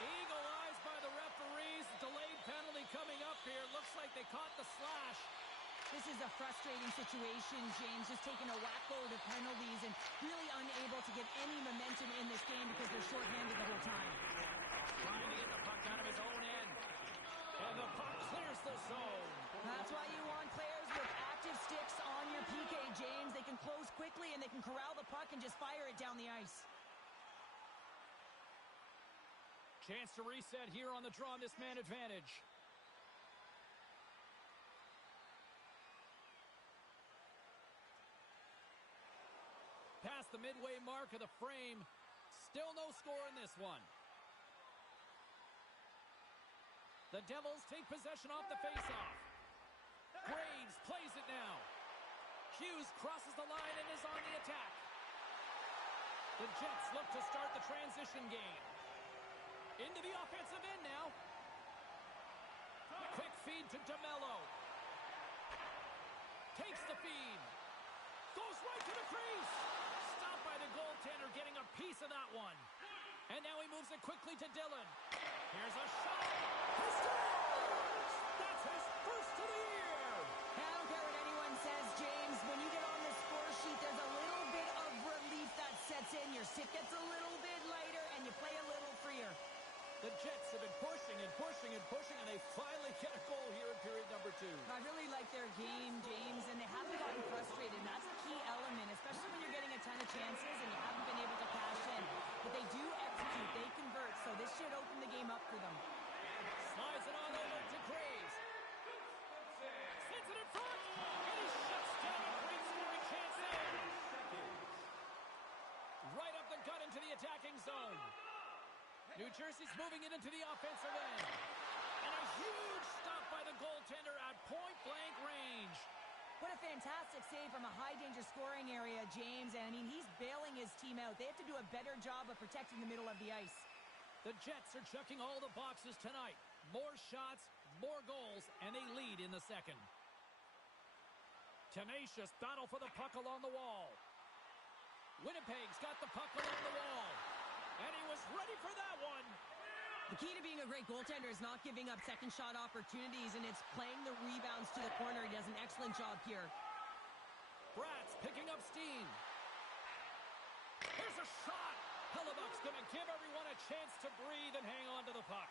Eagle eyes by the referees. Delayed penalty coming up here. Looks like they caught the slash. This is a frustrating situation, James, just taking a whack-load of penalties and really unable to get any momentum in this game because they're shorthanded the whole time. Trying to get the puck out of his own end. And the puck clears the zone. That's why you want players with active sticks on your PK, James. They can close quickly and they can corral the puck and just fire it down the ice. Chance to reset here on the draw on this man advantage. Past the midway mark of the frame. Still no score in this one. The Devils take possession off the faceoff. Graves plays it now. Hughes crosses the line and is on the attack. The Jets look to start the transition game. Into the offensive end now. Quick feed to DeMello. Takes the feed. Goes right to the crease. Stopped by the goaltender, getting a piece of that one. And now he moves it quickly to Dillon. Here's a shot. He scores! That's his first of the year. I don't care what anyone says, James. When you get on the score sheet, there's a little bit of relief that sets in. Your stick gets a little bit lighter, and you play a little freer. The Jets have been pushing and pushing and pushing, and they finally get a goal here in period number 2. I really like their game, James, and they haven't gotten frustrated. And that's a key element, especially when you're getting a ton of chances and you haven't been able to cash in. But they do execute. They convert, so this should open the game up for them. Slides it on over to Graves. Sends it in front, and he shuts down a great scoring chance there. Right up the gut into the attacking zone. New Jersey's moving it into the offensive end. And a huge stop by the goaltender at point-blank range. What a fantastic save from a high-danger scoring area, James. And, I mean, he's bailing his team out. They have to do a better job of protecting the middle of the ice. The Jets are checking all the boxes tonight. More shots, more goals, and they lead in the second. Tenacious battle for the puck along the wall. Winnipeg's got the puck along the wall. And he was ready for that one. The key to being a great goaltender is not giving up second shot opportunities, and it's playing the rebounds to the corner. He does an excellent job here. Bratz picking up steam. Here's a shot. Hellebuck's going to give everyone a chance to breathe and hang on to the puck.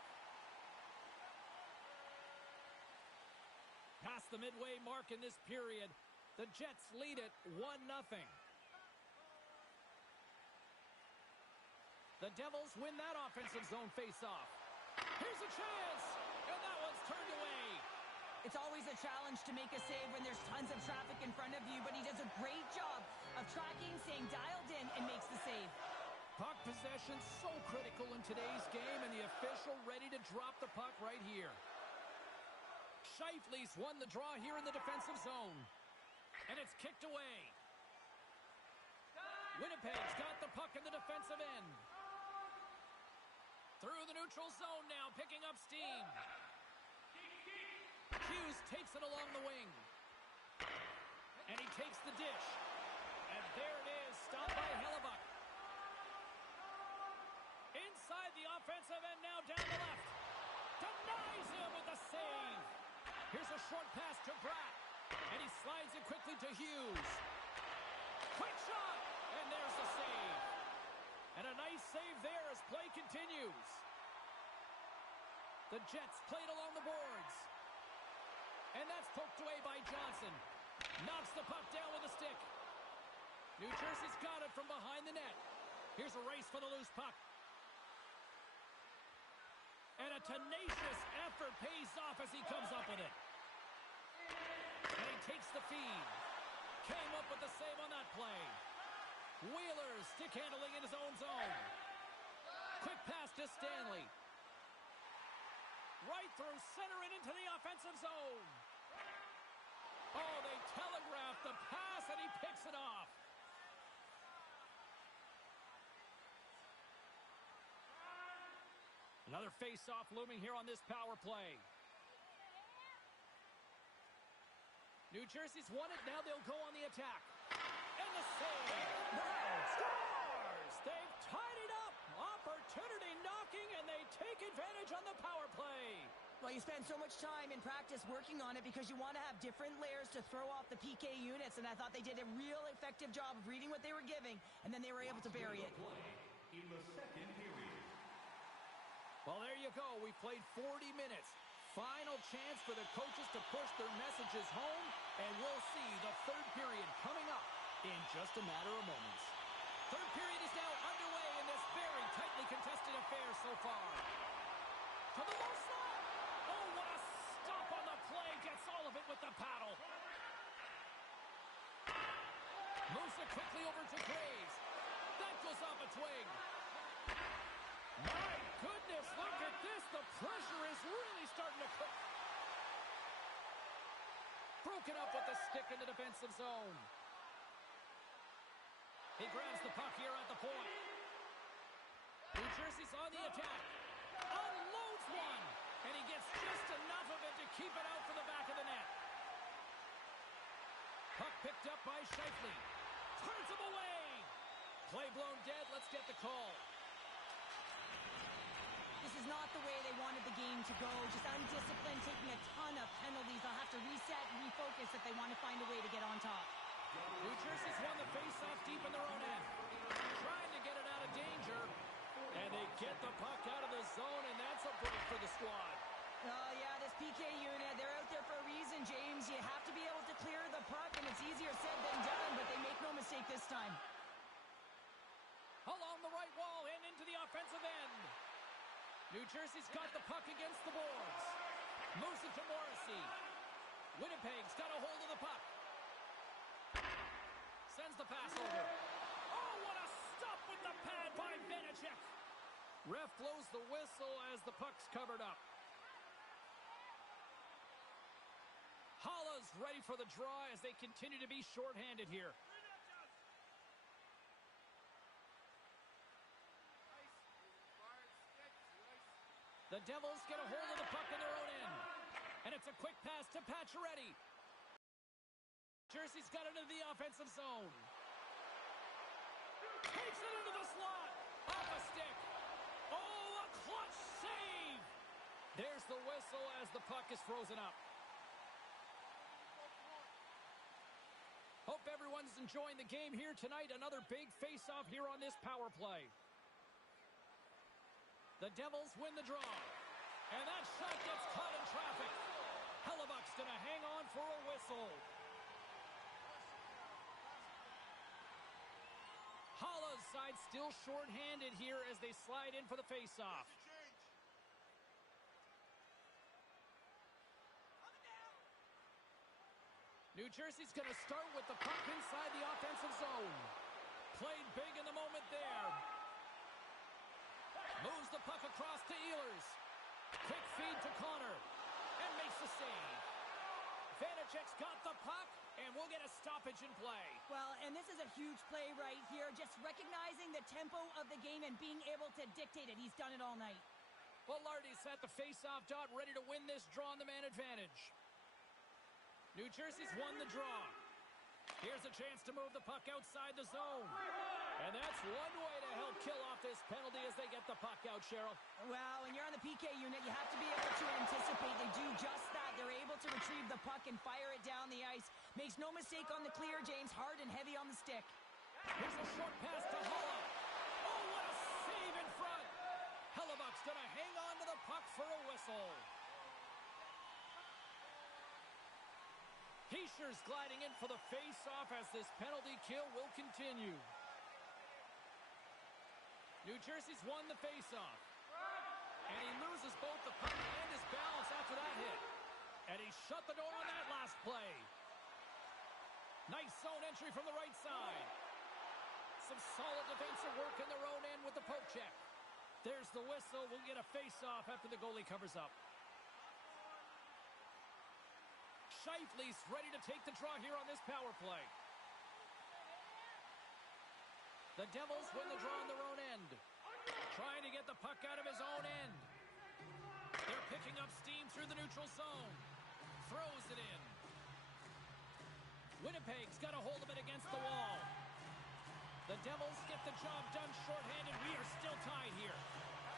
Past the midway mark in this period, the Jets lead it 1-0. The Devils win that offensive zone faceoff. Here's a chance, and that one's turned away. It's always a challenge to make a save when there's tons of traffic in front of you, but he does a great job of tracking, staying dialed in, and makes the save. Puck possession so critical in today's game, and the official ready to drop the puck right here. Scheifele's won the draw here in the defensive zone, and it's kicked away. Winnipeg's got the puck in the defensive end. Through the neutral zone now, picking up steam. Hughes takes it along the wing. And he takes the dish. And there it is, stopped by Hellebuck. inside the offensive end, now down the left. Denies him with the save. Here's a short pass to Bratt. And he slides it quickly to Hughes. Quick shot! And there's the save. And a nice save there as play continues. The Jets played along the boards. And that's poked away by Johnson. Knocks the puck down with a stick. New Jersey's got it from behind the net. Here's a race for the loose puck. And a tenacious effort pays off as he comes up with it. And he takes the feed. Came up with the save on that play. Wheeler stick handling in his own zone. Quick pass to Stanley. Right through center and into the offensive zone. Oh, they telegraphed the pass and he picks it off. Another face-off looming here on this power play. New Jersey's won it. Now they'll go on the attack. And the save. Scores! They've tied it up. Opportunity knocking, and they take advantage on the power play. Well, you spend so much time in practice working on it because you want to have different layers to throw off the PK units, and I thought they did a real effective job of reading what they were giving, and then they were able to bury it. In the second period. Well, there you go. We've played 40 minutes. Final chance for the coaches to push their messages home, and we'll see the third period coming up in just a matter of moments. Third period is now underway in this very tightly contested affair so far. To the low slot. Oh, what a stop on the play. Gets all of it with the paddle. Moves it quickly over to Graves. That goes off a twig. My goodness, look at this. The pressure is really starting to cook. Broken up with the stick in the defensive zone. He grabs the puck here at the point. New Jersey's on the attack. Unloads one. And he gets just enough of it to keep it out for the back of the net. Puck picked up by Scheifele. Turns him away. Play blown dead. Let's get the call. This is not the way they wanted the game to go. Just undisciplined, taking a ton of penalties. They'll have to reset and refocus if they want to find a way to get on top. New Jersey's won the face-off deep in their own end. Trying to get it out of danger. And they get the puck out of the zone, and that's a break for the squad. Oh, yeah, this PK unit, they're out there for a reason, James. You have to be able to clear the puck, and it's easier said than done, but they make no mistake this time. Along the right wall and into the offensive end. New Jersey's got the puck against the boards. Moves it to Morrissey. Winnipeg's got a hold of the puck. Sends the pass over. Oh, what a stop with the pad by Vanacek. Ref blows the whistle as the puck's covered up. Holla's ready for the draw as they continue to be shorthanded here. The Devils get a hold of the puck in their own end. And it's a quick pass to Pacioretty. Jersey's got it into the offensive zone. Takes it into the slot. Off a stick. Oh, a clutch save. There's the whistle as the puck is frozen up. Hope everyone's enjoying the game here tonight. Another big face-off here on this power play. The Devils win the draw. And that shot gets caught in traffic. Hellebuck's going to hang on for a whistle. Holla's side still short-handed here as they slide in for the face-off. New Jersey's going to start with the puck inside the offensive zone. Played big in the moment there. Moves the puck across to Ehlers. Quick feed to Connor. And makes the save. Vanacek's got the puck, and we'll get a stoppage in play. Well, and this is a huge play right here. Just recognizing the tempo of the game and being able to dictate it. He's done it all night. Well, Lardy's at the face-off dot, ready to win this draw on the man advantage. New Jersey's won the draw. Here's a chance to move the puck outside the zone. And that's one way to help kill off this penalty as as they get the puck out, Cheryl. Well, when you're on the PK unit, you have to be able to anticipate. They do just that. They're able to retrieve the puck and fire it down the ice. Makes no mistake on the clear, James. Hard and heavy on the stick. Here's a short pass to Holla. Oh, what a save in front. Hellebuck's going to hang on to the puck for a whistle. Heischer's gliding in for the face-off as this penalty kill will continue. New Jersey's won the face-off. And he loses both the puck and his balance after that hit. And he shut the door on that last play. Nice zone entry from the right side. Some solid defensive work in their own end with the poke check. There's the whistle. We'll get a face-off after the goalie covers up. Scheifele's ready to take the draw here on this power play. The Devils win the draw on their own end. Trying to get the puck out of his own end. They're picking up steam through the neutral zone. Throws it in. Winnipeg's got a hold of it against the wall. The Devils get the job done shorthanded. We are still tied here.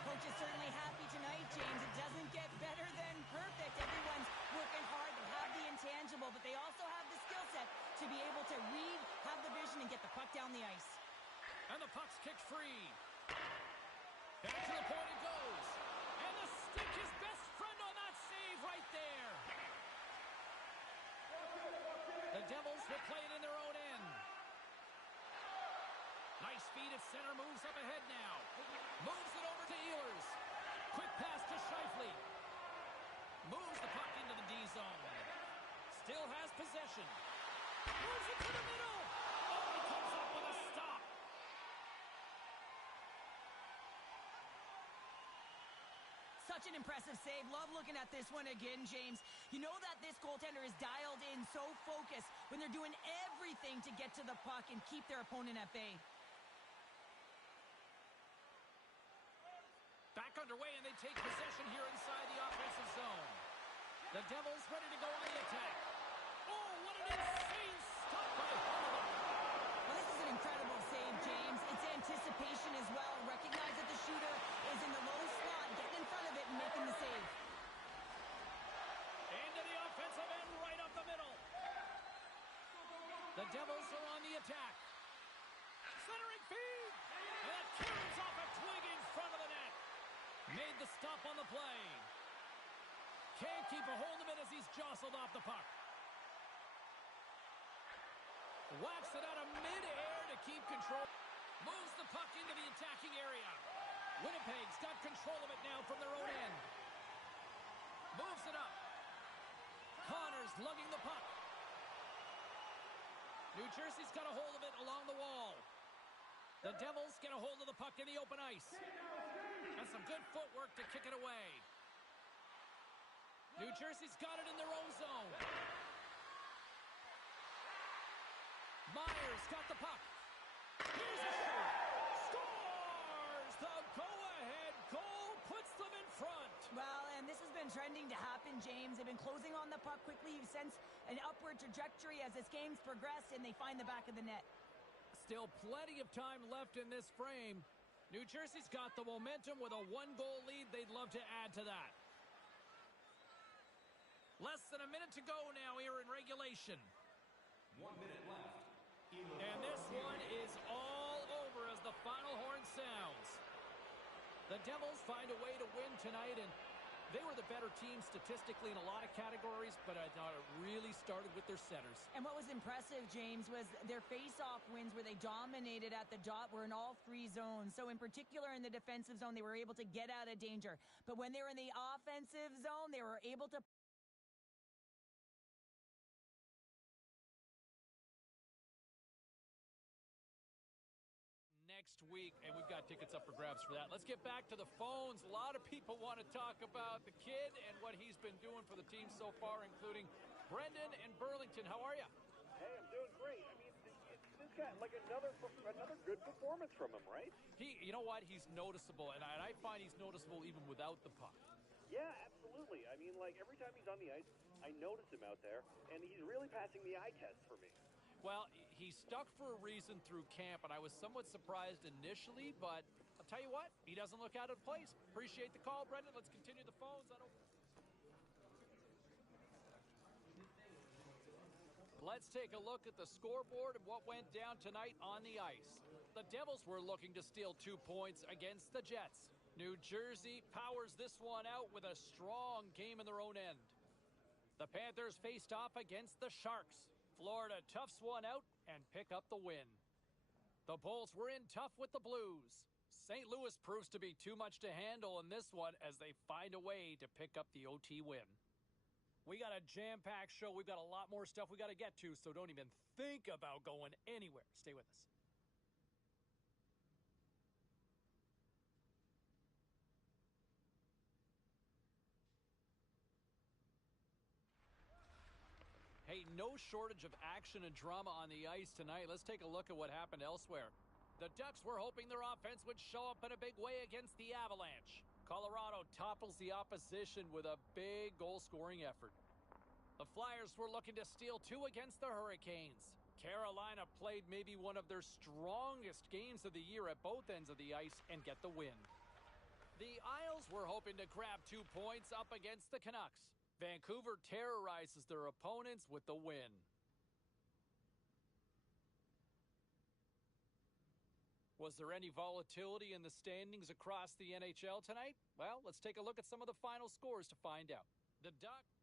Coach is certainly happy tonight, James. It doesn't get better than perfect. Everyone's working hard. They have the intangible, but they also have the skill set to be able to read, have the vision, and get the puck down the ice. And the puck's kicked free. Back to the point it goes. And the stick, his best friend on that save right there. The Devils will play it in their own end. Nice speed at center, moves up ahead now. Moves it over to Ehlers. Quick pass to Scheifele. Moves the puck into the D zone. Still has possession. Moves it to the middle. Oh, he comes up with a stop. Such an impressive save. Love looking at this one again, James. You know that this goaltender is dialed in, so focused when they're doing everything to get to the puck and keep their opponent at bay. Back underway, and they take possession here inside the offensive zone. The Devils ready to go on the attack. Oh, what an insane stop by Hellebuck. Well, this is an incredible save, James. It's anticipation as well. Recognize that the shooter is in the low slot, getting in front of it and making the save. Into the offensive end, right up the middle. The Devils are on the attack. Centering feed. And that carries off a twig in front of the net. Made the stop on the play. Can't keep a hold of it as he's jostled off the puck. Whacks it out of midair to keep control. Moves the puck into the attacking area. Winnipeg's got control of it now from their own end. Moves it up. Connors lugging the puck. New Jersey's got a hold of it along the wall. The Devils get a hold of the puck in the open ice. And some good footwork to kick it away. New Jersey's got it in their own zone. Myers got the puck. Here's a shot. Scores! The go-ahead goal puts them in front. Well, and this has been trending to happen, James. They've been closing on the puck quickly. You sense an upward trajectory as this game's progressed, and they find the back of the net. Still plenty of time left in this frame. New Jersey's got the momentum with a one-goal lead. They'd love to add to that. Less than a minute to go now here in regulation. 1 minute left. And this one is all over as the final horn sounds. The Devils find a way to win tonight, and they were the better team statistically in a lot of categories, but I thought it really started with their centers. And what was impressive, James, was their face-off wins where they dominated at the dot were in all three zones. So in particular in the defensive zone, they were able to get out of danger. But when they were in the offensive zone, they were able to next week, and we've got tickets up for grabs for that. Let's get back to the phones. A lot of people want to talk about the kid and what he's been doing for the team so far, including Brendan and Burlington. How are you? Hey, I'm doing great. I mean, this guy, like another good performance from him, right? You know what? He's noticeable, and I find he's noticeable even without the puck. Yeah, absolutely. I mean, like, every time he's on the ice, I notice him out there, and he's really passing the eye test for me. Well, he stuck for a reason through camp, and I was somewhat surprised initially, but I'll tell you what, he doesn't look out of place. Appreciate the call, Brendan. Let's continue the phones. Let's take a look at the scoreboard and what went down tonight on the ice. The Devils were looking to steal 2 points against the Jets. New Jersey powers this one out with a strong game in their own end. The Panthers faced off against the Sharks. Florida toughs one out and pick up the win. The Bulls were in tough with the Blues. St. Louis proves to be too much to handle in this one as they find a way to pick up the OT win. We got a jam-packed show. We've got a lot more stuff we got to get to, so don't even think about going anywhere. Stay with us. Hey, no shortage of action and drama on the ice tonight. Let's take a look at what happened elsewhere. The Ducks were hoping their offense would show up in a big way against the Avalanche. Colorado topples the opposition with a big goal-scoring effort. The Flyers were looking to steal 2 against the Hurricanes. Carolina played maybe one of their strongest games of the year at both ends of the ice and get the win. The Isles were hoping to grab 2 points up against the Canucks. Vancouver terrorizes their opponents with the win. Was there any volatility in the standings across the NHL tonight? Well, let's take a look at some of the final scores to find out. The Ducks.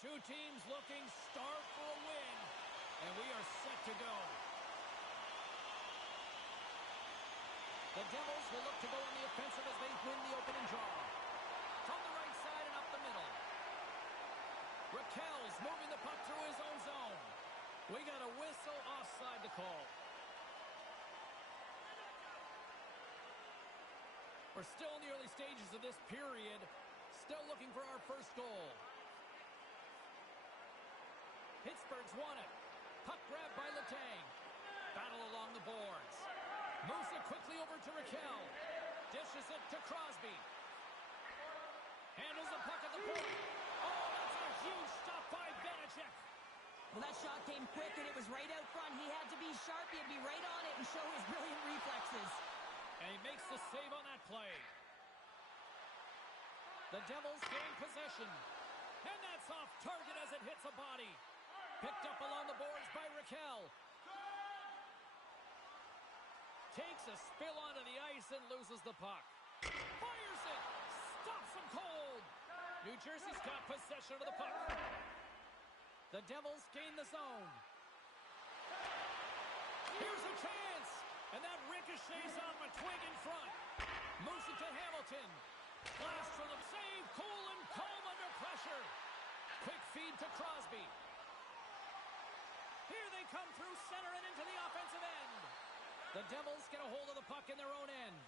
Two teams looking starved for a win, and we are set to go. The Devils will look to go on the offensive as they win the opening draw. From the right side and up the middle. Raquel's moving the puck through his own zone. We got a whistle offside to call. We're still in the early stages of this period. Still looking for our first goal. Pittsburgh's won it. Puck grabbed by Letang. Battle along the boards. Moves it quickly over to Raquel. Dishes it to Crosby. Handles the puck at the point. Oh, that's a huge stop by Vanacek. Well, that shot came quick, and it was right out front. He had to be sharp. He had to be right on it and show his brilliant reflexes. And he makes the save on that play. The Devils gain possession. And that's off target as it hits a body. Picked up along the boards by Raquel. Takes a spill onto the ice and loses the puck. Fires it. Stops him cold. New Jersey's got possession of the puck. The Devils gain the zone. Here's a chance. And that ricochets on McTwig in front. Moves it to Hamilton. Blast for the save. Cool and calm under pressure. Quick feed to Crosby. Here they come through center and into the offensive end. The Devils get a hold of the puck in their own end.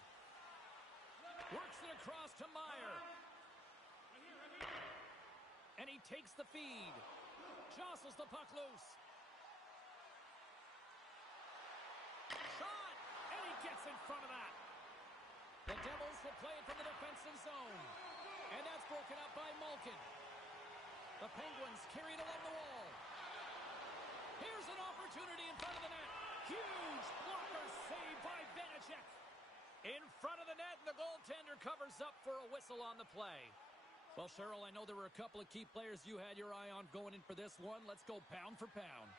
Works it across to Meyer. And he takes the feed. Jostles the puck loose. Shot! And he gets in front of that. The Devils will play it from the defensive zone. And that's broken up by Malkin. The Penguins carry it along the wall. Here's an opportunity in front of the net. Huge blocker save by Vanacek. In front of the net, and the goaltender covers up for a whistle on the play. Well, Cheryl, I know there were a couple of key players you had your eye on going in for this one. Let's go pound for pound.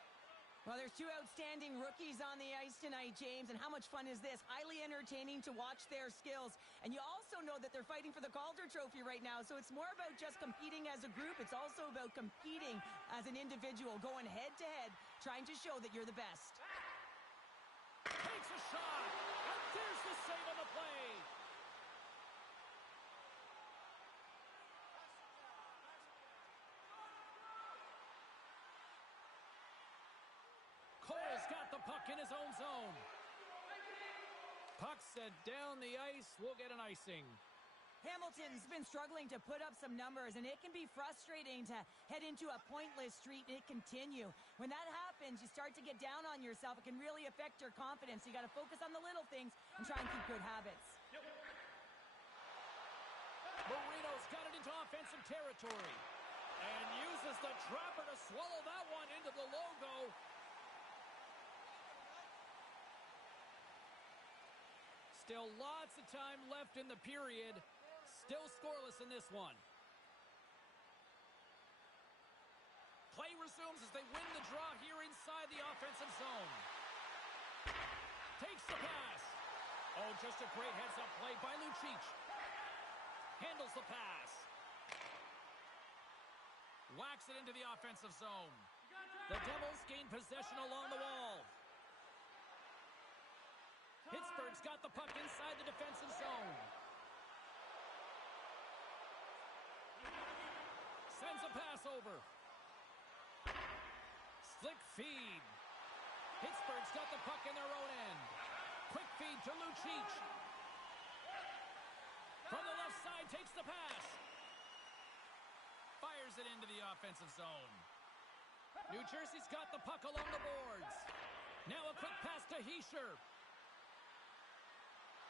Well, there's two outstanding rookies on the ice tonight, James, and how much fun is this? Highly entertaining to watch their skills. And you also know that they're fighting for the Calder Trophy right now, so it's more about just competing as a group. It's also about competing as an individual, going head-to-head, trying to show that you're the best. Takes a shot, and there's the save on the play. Cole's got the puck in his own zone. Puck sent down the ice. We'll get an icing. Hamilton's been struggling to put up some numbers, and it can be frustrating to head into a pointless streak and it continue. When that happens, you start to get down on yourself. It can really affect your confidence. You got to focus on the little things and try and keep good habits. Marino's got it into offensive territory and uses the trapper to swallow that one into the logo. Still lots of time left in the period. Still scoreless in this one. Play resumes as they win the draw here inside the offensive zone. Takes the pass. Oh, just a great heads-up play by Lucic. Handles the pass. Whacks it into the offensive zone. The Devils gain possession along the wall. Pittsburgh's got the puck inside the defensive zone. Sends a pass over. Slick feed. Pittsburgh's got the puck in their own end. Quick feed to Lucic. From the left side, takes the pass. Fires it into the offensive zone. New Jersey's got the puck along the boards. Now a quick pass to Hischier.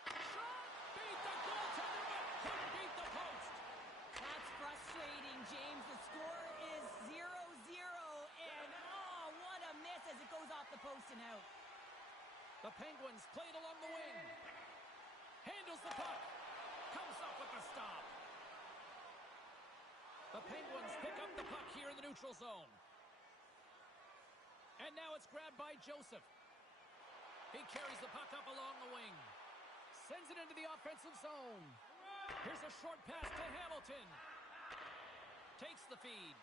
Beat the goaltender, but couldn't beat the post. That's frustrating, James. The score is 0-0, and oh, what a miss as it goes off the post and out. The Penguins played along the wing. Handles the puck. Comes up with the stop. The Penguins pick up the puck here in the neutral zone. And now it's grabbed by Joseph. He carries the puck up along the wing. Sends it into the offensive zone. Here's a short pass to Hamilton. Takes the feed.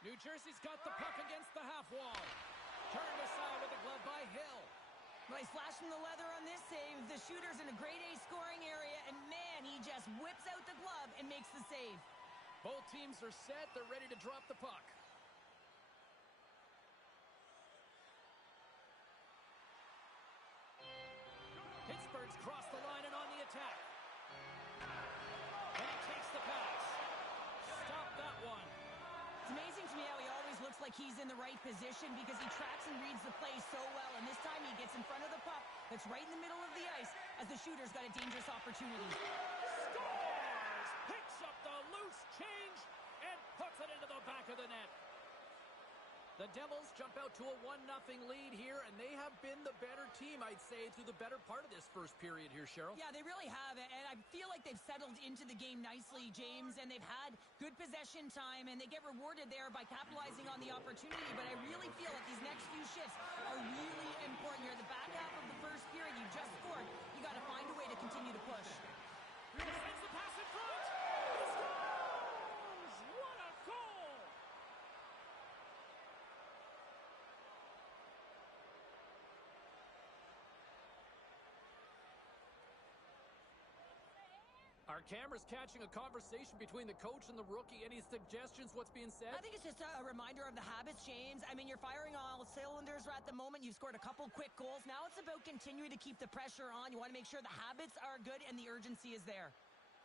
New Jersey's got the puck against the half wall. Turned aside with a glove by Hill. Well, he's flashing the leather on this save. The shooter's in a grade A scoring area, and man, he just whips out the glove and makes the save. Both teams are set. They're ready to drop the puck. Pittsburgh's crossed the line and on the attack. And he takes the pass. Stop that one. It's amazing to me how he always looks like he's in the right position because he tracks and reads the play so well. And this time he gets in front of the puck that's right in the middle of the ice as the shooter's got a dangerous opportunity. Scores! Picks up the loose change and puts it into the back of the net. The Devils jump out to a 1-0 lead here, and they have been the better team, I'd say, through the better part of this first period here, Cheryl. Yeah, they really have, and I feel like they've settled into the game nicely, James, and they've had good possession time, and they get rewarded there by capitalizing on the opportunity, but I really feel that these next few shifts are really important here. The back half of the first period, you just scored. You got to find a way to continue to push. Sends the pass in front. He scores! What a goal! Our camera's catching a conversation between the coach and the rookie. Any suggestions what's being said? I think it's just a reminder of the habits, James. I mean, you're firing on all cylinders at the moment. You've scored a couple quick goals. Now it's about continuing to keep the pressure on. You want to make sure the habits are good and the urgency is there.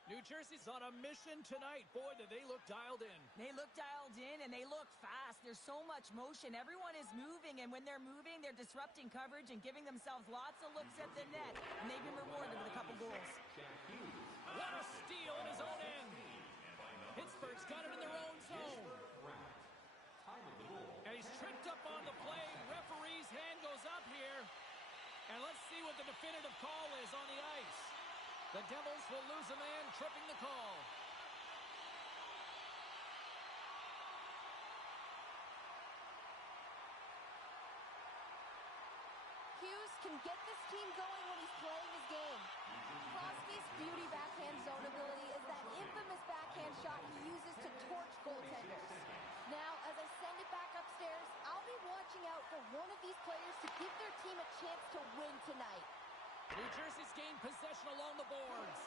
New Jersey's on a mission tonight. Boy, do they look dialed in. They look dialed in, and they look fast. There's so much motion. Everyone is moving, and when they're moving, they're disrupting coverage and giving themselves lots of looks at the net, and they've been rewarded with a couple goals. What a steal in his own end. Pittsburgh's got it in their own zone. And he's tripped up on the play. Referee's hand goes up here. And let's see what the definitive call is on the ice. The Devils will lose a man, tripping the call. Hughes can get this team going when he's playing his game. Crosby's beauty backhand zone ability is that infamous backhand shot he uses to torch goaltenders. Now, as I send it back upstairs, I'll be watching out for one of these players to give their team a chance to win tonight. New Jersey's gained possession along the boards.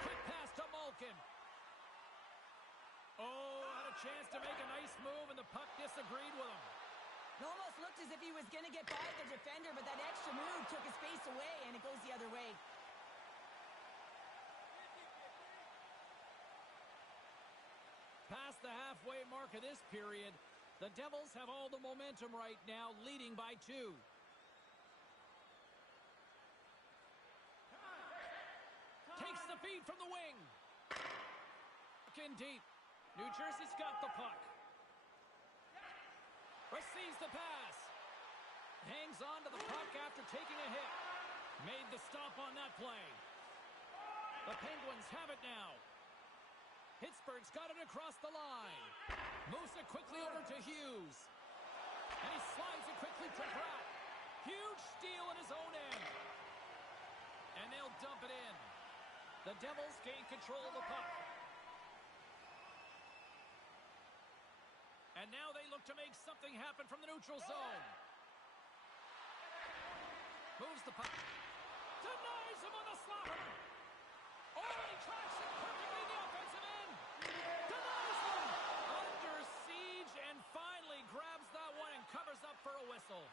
Quick pass to Malkin. Oh, had a chance to make a nice move, and the puck disagreed with him. It almost looked as if he was going to get by the defender, but that extra move took his face away, and it goes the other way. Past the halfway mark of this period, the Devils have all the momentum right now, leading by 2. Takes the feed from the wing. In deep. New Jersey's got the puck. Receives the pass. Hangs on to the puck after taking a hit. Made the stop on that play. The Penguins have it now. Pittsburgh's got it across the line. Moves it quickly over to Hughes. And he slides it quickly to Pratt. Huge steal at his own end. And they'll dump it in. The Devils gain control of the puck. And now they look to make something happen from the neutral zone. Moves the puck. Denies him on the slapper. Oh, he tracks it perfectly in the offensive end. Denies him. Under siege and finally grabs that one and covers up for a whistle.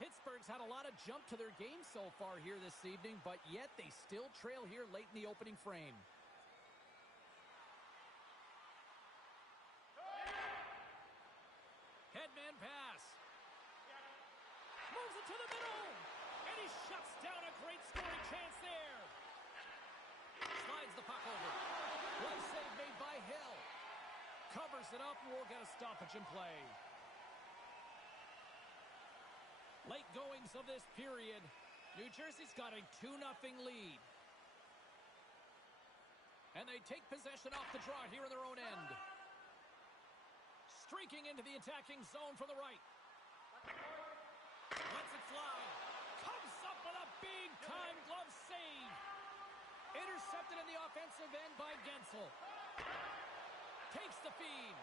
Pittsburgh's had a lot of jump to their game so far here this evening, but yet they still trail here late in the opening frame. Headman pass. Moves it to the middle. And he shuts down a great scoring chance there. Slides the puck over. One save made by Hill. Covers it up and we'll get a stoppage in play. Late goings of this period. New Jersey's got a 2-0 lead. And they take possession off the draw here in their own end. Streaking into the attacking zone from the right. Lets it fly. Comes up with a big-time glove save. Intercepted in the offensive end by Gensel. Takes the feed.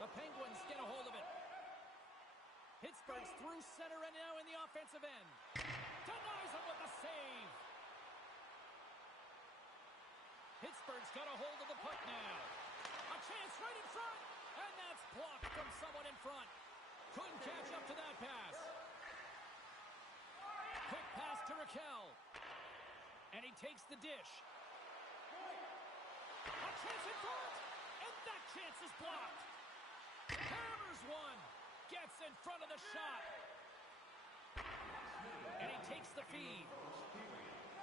The Penguins get a hold of it. Pittsburgh's through center and now in the offensive end. Denies him with the save. Pittsburgh's got a hold of the puck now. A chance right in front. And that's blocked from someone in front. Couldn't catch up to that pass. Quick pass to Raquel. And he takes the dish. A chance in front. And that chance is blocked. Hammers one. Gets in front of the shot. And he takes the feed.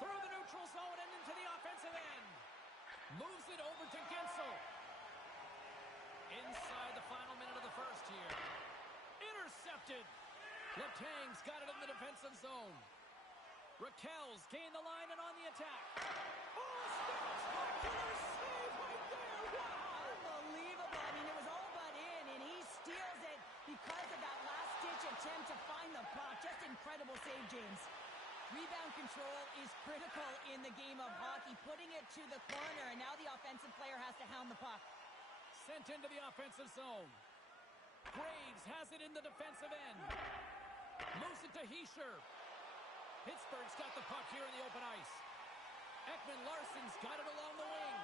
Through the neutral zone and into the offensive end. Moves it over to Gensel. Inside the final minute of the first here. Intercepted. Letang's got it in the defensive zone. Raquel's gained the line and on the attack. Oh, spectacular save right there. Wow. Unbelievable. I mean, it was all but in, and he steals it because of that last-ditch attempt to find the puck. Just incredible save, James. Rebound control is critical in the game of hockey. Putting it to the corner, and now the offensive player has to hound the puck. Sent into the offensive zone. Graves has it in the defensive end. Moves it to Heischer. Pittsburgh's got the puck here in the open ice. Ekman Larsson's got it along the wing.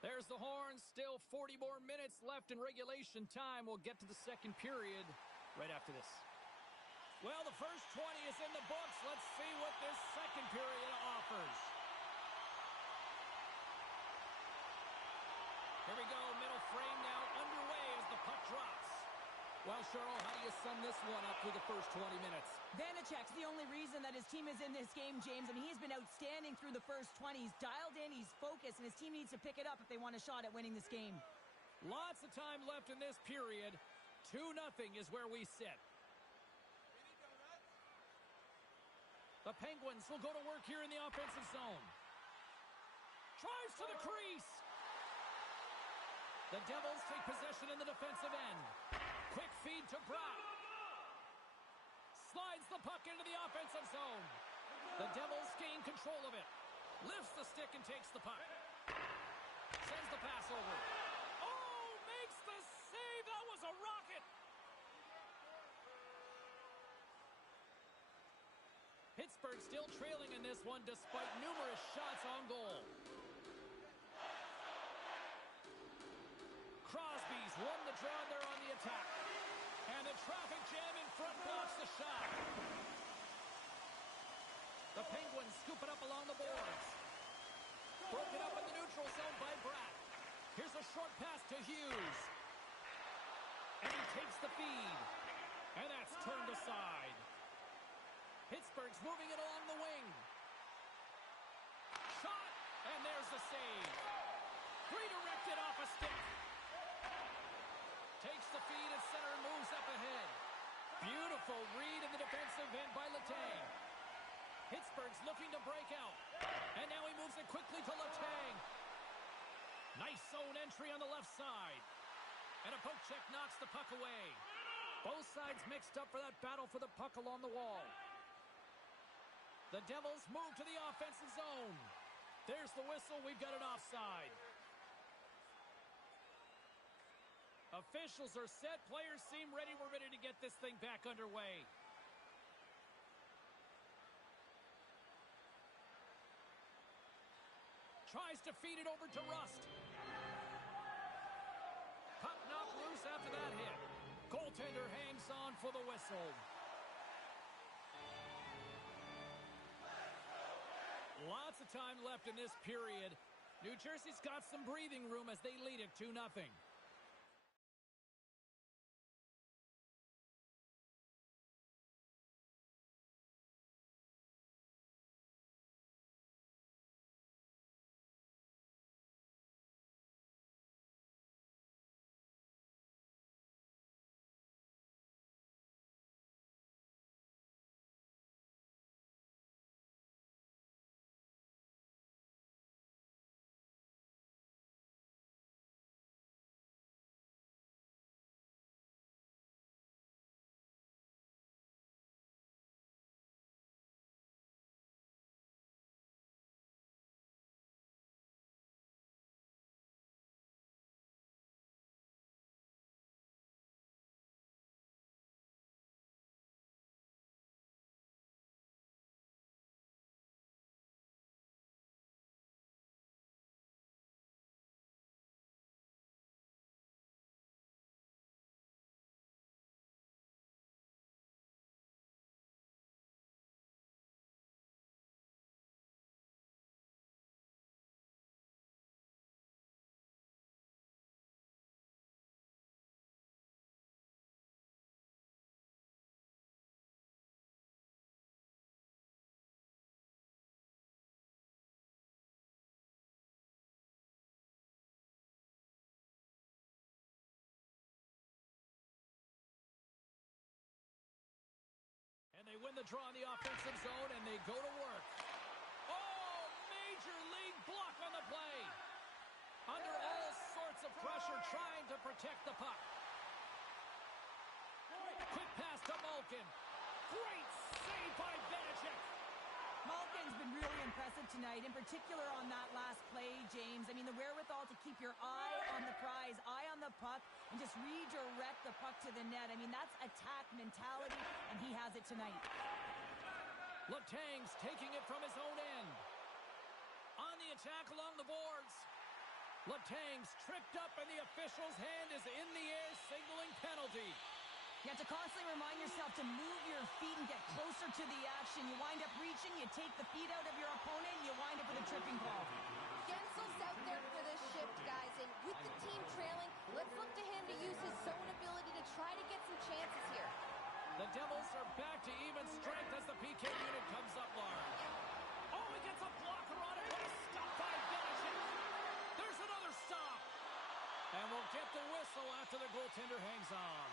There's the horn. Still 40 more minutes left in regulation time. We'll get to the second period right after this. Well, the first 20 is in the books. Let's see what this second period offers. Here we go. Middle frame now underway as the puck drops. Well, Cheryl, how do you sum this one up through the first 20 minutes? Vanacek's the only reason that his team is in this game, James, and he's been outstanding through the first 20. He's dialed in, he's focused, and his team needs to pick it up if they want a shot at winning this game. Lots of time left in this period. 2-0 is where we sit. The Penguins will go to work here in the offensive zone. Drives to the crease. The Devils take possession in the defensive end. Quick feed to Brock. Slides the puck into the offensive zone. The Devils gain control of it. Lifts the stick and takes the puck. Sends the pass over. Oh, makes the save. That was a rocket. Pittsburgh still trailing in this one despite numerous shots on goal. Crosby's won the draw and they're on the attack. And the traffic jam in front blocks the shot. The Penguins scoop it up along the boards. Broken up in the neutral zone by Bratt. Here's a short pass to Hughes. And he takes the feed. And that's turned aside. Pittsburgh's moving it along the wing. Shot, and there's the save. Redirected off a stick. Takes the feed at center and moves up ahead. Beautiful read in the defensive end by Letang. Pittsburgh's looking to break out. And now he moves it quickly to Letang. Nice zone entry on the left side. And a poke check knocks the puck away. Both sides mixed up for that battle for the puck along the wall. The Devils move to the offensive zone. There's the whistle. We've got an offside. Officials are set. Players seem ready. We're ready to get this thing back underway. Tries to feed it over to Rust. Puck knocked loose after that hit. Goaltender hangs on for the whistle. Lots of time left in this period. New Jersey's got some breathing room as they lead it 2-0. the draw in the offensive zone, and they go to work. Oh, major league block on the play. Under all sorts of pressure, trying to protect the puck. Quick pass to Malkin. Great save by Vanacek. Malkin's been really impressive tonight, in particular on that last play, James. I mean, the wherewithal to keep your eye on the prize, eye on the puck, and just redirect the puck to the net. I mean, that's attack mentality, and he has it tonight. Letang's taking it from his own end. On the attack along the boards. Letang's tripped up, and the official's hand is in the air, signaling penalty. You have to constantly remind yourself to move your feet and get closer to the action. You wind up reaching, you take the feet out of your opponent, and you wind up with a tripping call. Gensel's out there for this shift, guys, and with the team trailing, let's look to him to use his zone ability to try to get some chances here. The Devils are back to even strength as the PK unit comes up large. Oh, he gets a blocker on it, but a stop by Vanacek. There's another stop. And we'll get the whistle after the goaltender hangs on.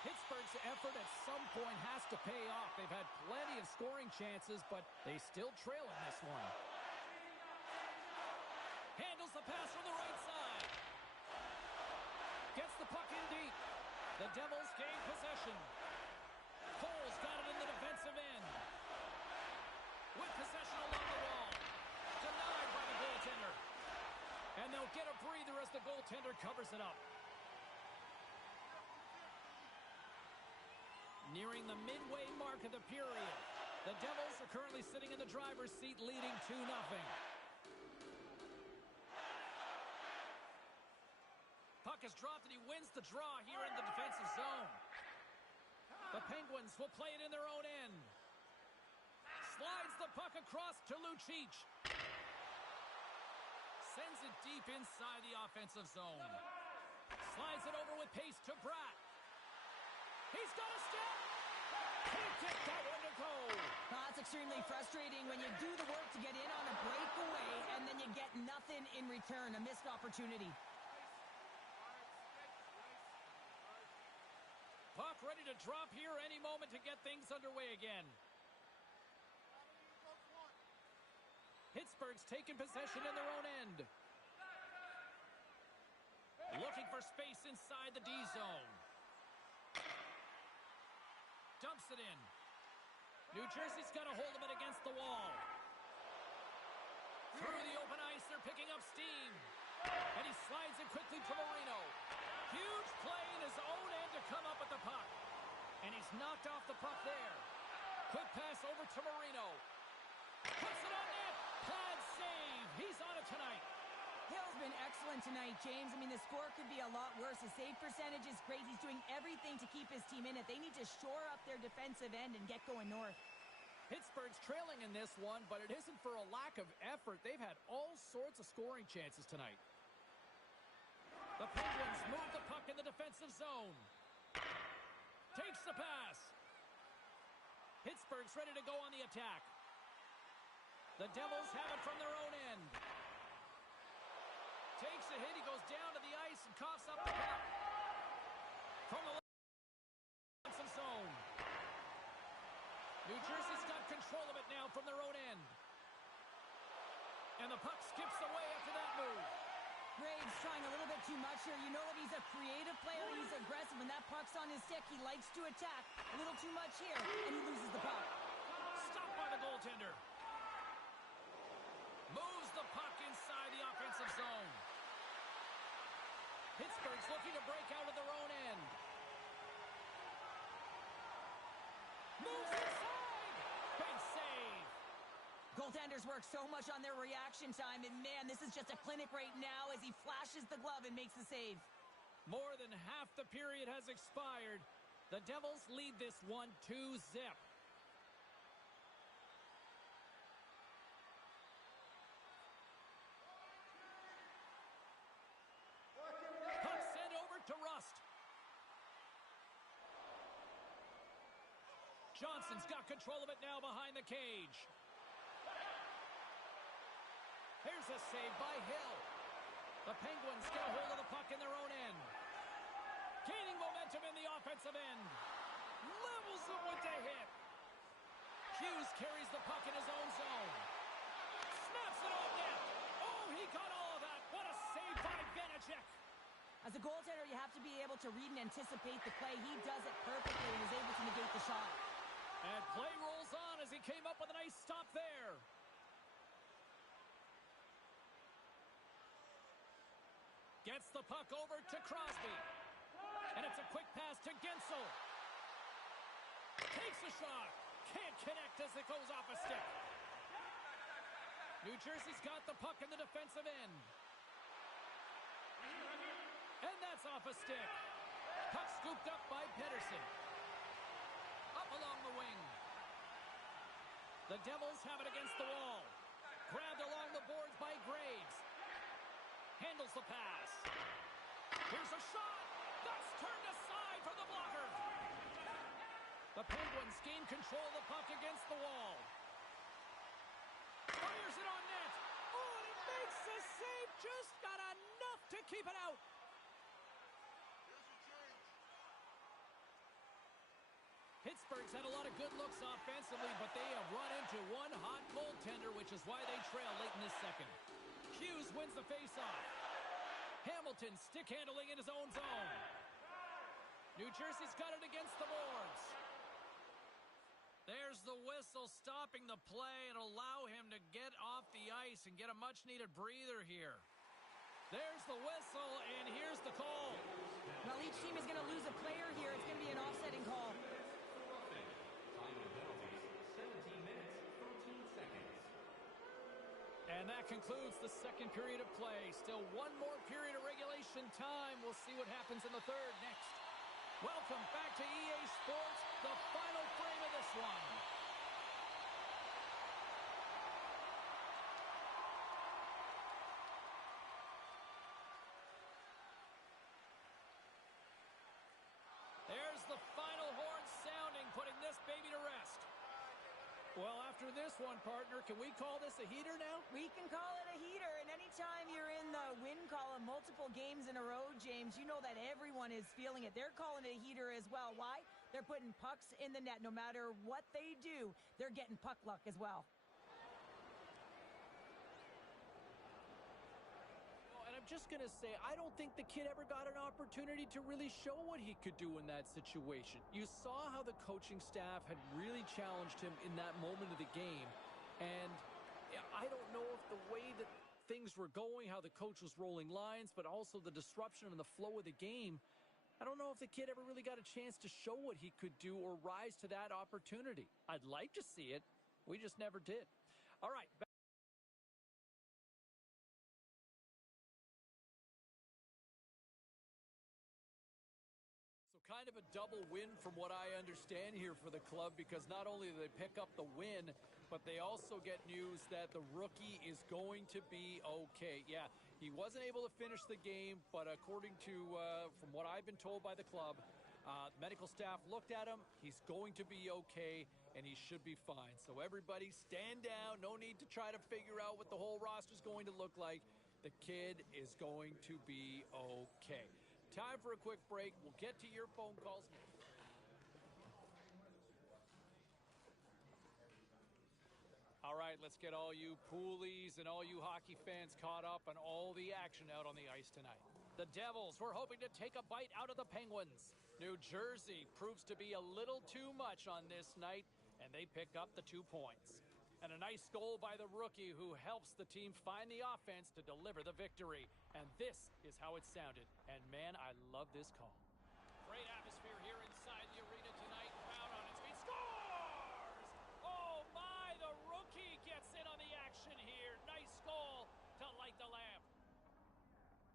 Pittsburgh's effort at some point has to pay off. They've had plenty of scoring chances, but they still trail in this one. Handles the pass from the right side. Gets the puck in deep. The Devils gain possession. Cole's got it in the defensive end. With possession along the wall. Denied by the goaltender. And they'll get a breather as the goaltender covers it up. Nearing the midway mark of the period. The Devils are currently sitting in the driver's seat, leading 2-0. Puck is dropped, and he wins the draw here in the defensive zone. The Penguins will play it in their own end. Slides the puck across to Lucic. Sends it deep inside the offensive zone. Slides it over with pace to Bratt. He's got a step. He kicked that one to go. That's extremely frustrating when you do the work to get in on a breakaway and then you get nothing in return, a missed opportunity. Puck ready to drop here any moment to get things underway again. Pittsburgh's taking possession in their own end. Looking for space inside the D zone. Dumps it in. New Jersey's got a hold of it against the wall. Through the open ice, they're picking up steam. And he slides it quickly to Marino. Huge play in his own end to come up with the puck. And he's knocked off the puck there. Quick pass over to Marino. Puts it on net. Pad save. He's on it tonight. Hill's been excellent tonight, James. I mean, the score could be a lot worse. The save percentage is great. He's doing everything to keep his team in it. They need to shore up their defensive end and get going north. Pittsburgh's trailing in this one, but it isn't for a lack of effort. They've had all sorts of scoring chances tonight. The Penguins move the puck in the defensive zone. Takes the pass. Pittsburgh's ready to go on the attack. The Devils have it from their own end. Takes a hit, he goes down to the ice and coughs up the puck. From the defensive zone. New Jersey's got control of it now from their own end. And the puck skips away after that move. Graves trying a little bit too much here. You know that he's a creative player. He's aggressive. When that puck's on his stick, he likes to attack. A little too much here, and he loses the puck. Stopped by the goaltender. Moves the puck inside the offensive zone. Pittsburgh's looking to break out of their own end. Moves inside. Big save. Goaltenders work so much on their reaction time, and man, this is just a clinic right now as he flashes the glove and makes the save. More than half the period has expired. The Devils lead this one 2-0. Puck sent over to Rust. Johnson's got control of it now behind the cage. Here's a save by Hill. The Penguins get a hold of the puck in their own end. Gaining momentum in the offensive end. Levels him with the hit. Hughes carries the puck in his own zone. Snaps it on net. Oh, he got all of that. What a save by Vanacek. As a goaltender, you have to be able to read and anticipate the play. He does it perfectly and is able to negate the shot. And play rolls on as he came up with a nice stop there. Gets the puck over to Crosby. And it's a quick pass to Gensel. Takes a shot. Can't connect as it goes off a stick. New Jersey's got the puck in the defensive end. And that's off a stick. Puck scooped up by Pedersen. Up along the wing. The Devils have it against the wall. Grabbed along the boards by Graves. Handles the pass. Here's a shot. That's turned aside from the blocker. The Penguins gain control of the puck against the wall. Fires it on net. Oh, and it makes the save. Just got enough to keep it out. Pittsburgh's had a lot of good looks offensively, but they have run into one hot goaltender, which is why they trail late in this second. Hughes wins the faceoff. Hamilton stick handling in his own zone. New Jersey's got it against the boards. There's the whistle stopping the play and allow him to get off the ice and get a much-needed breather here. There's the whistle, and here's the call. Well, each team is going to lose a player here. It's going to be an offsetting call. And that concludes the second period of play. Still one more period of regulation time. We'll see what happens in the third next. Welcome back to EA Sports, the final frame of this one. There's the final horn sounding, putting this baby to rest. Well, after this one, partner, can we call this a heater now? We can call it a heater, and anytime you're in the win column multiple games in a row, James, you know that everyone is feeling it. They're calling it a heater as well. Why? They're putting pucks in the net. No matter what they do, they're getting puck luck as well. And I'm just going to say, I don't think the kid ever got an opportunity to really show what he could do in that situation. You saw how the coaching staff had really challenged him in that moment of the game. And I don't know if the way that things were going, how the coach was rolling lines, but also the disruption in the flow of the game, I don't know if the kid ever really got a chance to show what he could do or rise to that opportunity. I'd like to see it. We just never did. All right. Kind of a double win from what I understand here for the club, because not only do they pick up the win, but they also get news that the rookie is going to be okay. Yeah, he wasn't able to finish the game, but according to from what I've been told by the club, medical staff looked at him. He's going to be okay, and he should be fine. So everybody stand down. No need to try to figure out what the whole roster is going to look like. The kid is going to be okay. Time for a quick break. We'll get to your phone calls. All right, let's get all you poolies and all you hockey fans caught up on all the action out on the ice tonight. The Devils were hoping to take a bite out of the Penguins. New Jersey proves to be a little too much on this night, and they pick up the 2 points. And a nice goal by the rookie who helps the team find the offense to deliver the victory. And this is how it sounded. And man, I love this call. Great atmosphere here inside the arena tonight. Crowd on its feet. Scores! Oh my, the rookie gets in on the action here. Nice goal to light the lamp.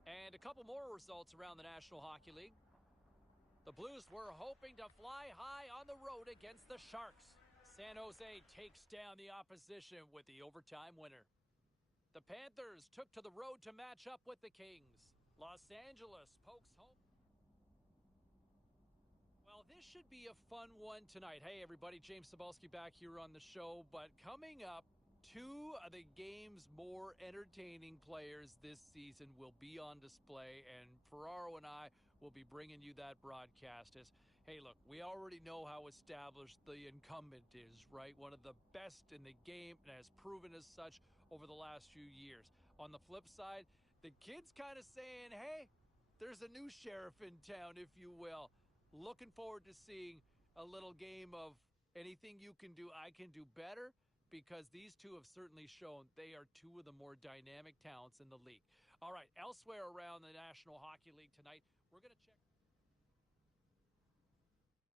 And a couple more results around the National Hockey League. The Blues were hoping to fly high on the road against the Sharks. San Jose takes down the opposition with the overtime winner. The Panthers took to the road to match up with the Kings. Los Angeles pokes home. Well, this should be a fun one tonight. Hey, everybody, James Cebulski back here on the show. But coming up, two of the game's more entertaining players this season will be on display. And Ferraro and I will be bringing you that broadcast. Hey, look, we already know how established the incumbent is, right? One of the best in the game and has proven as such over the last few years. On the flip side, the kid's kind of saying, hey, there's a new sheriff in town, if you will. Looking forward to seeing a little game of anything you can do, I can do better, because these two have certainly shown they are two of the more dynamic talents in the league. All right, elsewhere around the National Hockey League tonight, we're going to check.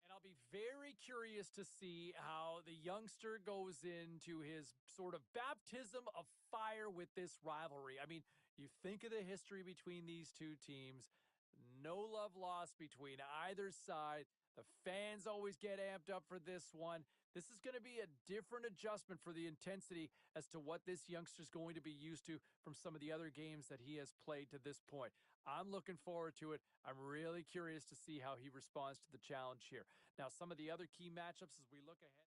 And I'll be very curious to see how the youngster goes into his sort of baptism of fire with this rivalry. I mean, you think of the history between these two teams, no love lost between either side. The fans always get amped up for this one. This is going to be a different adjustment for the intensity as to what this youngster's going to be used to from some of the other games that he has played to this point. I'm looking forward to it. I'm really curious to see how he responds to the challenge here. Now, some of the other key matchups as we look ahead.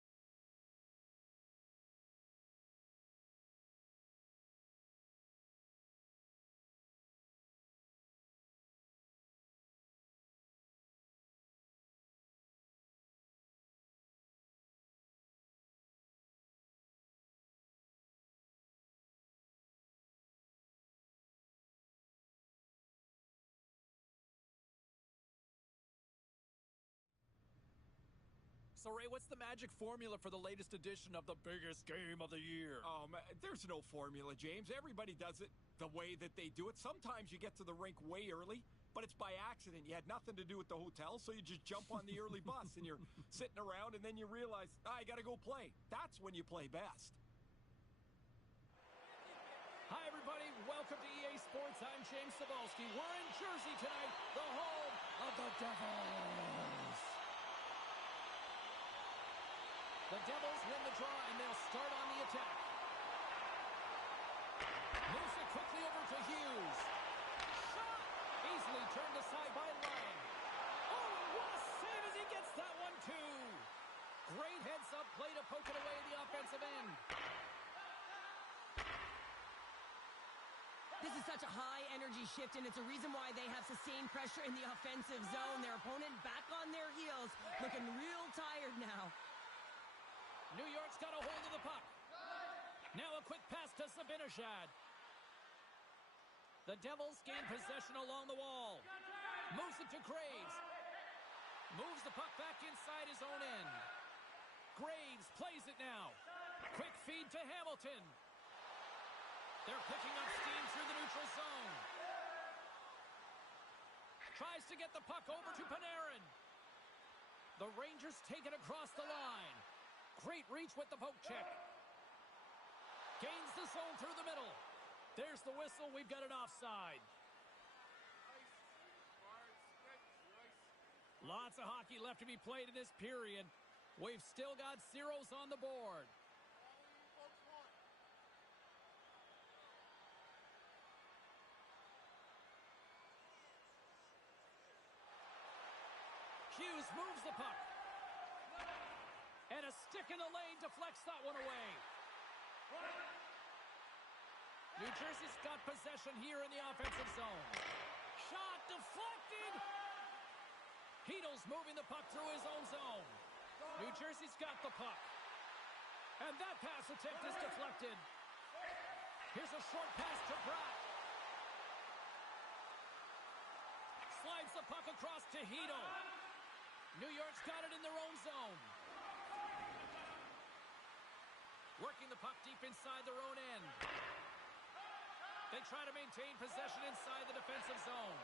So, Ray, what's the magic formula for the latest edition of the biggest game of the year? There's no formula, James. Everybody does it the way that they do it. Sometimes you get to the rink way early, but it's by accident. You had nothing to do with the hotel, so you just jump on the early bus and you're sitting around, and then you realize, I got to go play. That's when you play best. Hi, everybody. Welcome to EA Sports. I'm James Cebulski. We're in Jersey tonight, the home of the Devils. The Devils win the draw, and they'll start on the attack. Moves it quickly over to Hughes. Shot! Easily turned aside by Lang. Oh, what a save as he gets that one, too. Great heads-up play to poke it away at the offensive end. This is such a high-energy shift, and it's a reason why they have sustained pressure in the offensive zone. Their opponent back on their heels, looking real tired now. New York's got a hold of the puck. Now a quick pass to Zibanejad. The Devils gain possession along the wall. Moves it to Graves. Moves the puck back inside his own end. Graves plays it now. Quick feed to Hamilton. They're picking up steam through the neutral zone. Tries to get the puck over to Panarin. The Rangers take it across the line. Great reach with the poke check. Gains the zone through the middle. There's the whistle. We've got an offside. Lots of hockey left to be played in this period. We've still got zeros on the board. Hughes moves the puck. And a stick in the lane deflects that one away. New Jersey's got possession here in the offensive zone. Shot deflected. Heedle's moving the puck through his own zone. New Jersey's got the puck. And that pass attempt is deflected. Here's a short pass to Bratt. Slides the puck across to Heedle. New York's got it in their own zone. Working the puck deep inside their own end. They try to maintain possession inside the defensive zone.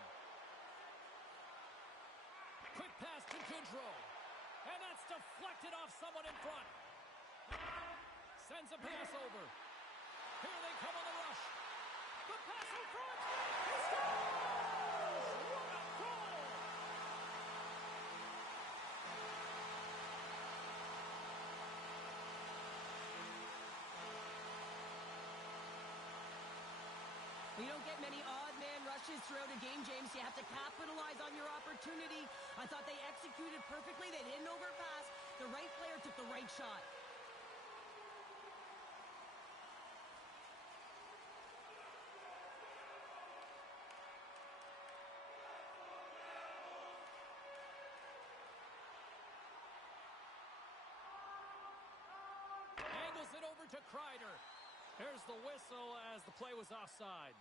Quick pass to Goodrow. And that's deflected off someone in front. Sends a pass over. Here they come on the rush. The pass in front. He scores! What a goal! You don't get many odd man rushes throughout a game, James. You have to capitalize on your opportunity. I thought they executed perfectly. They didn't overpass. The right player took the right shot. over to Kreider. There's the whistle as the play was offside.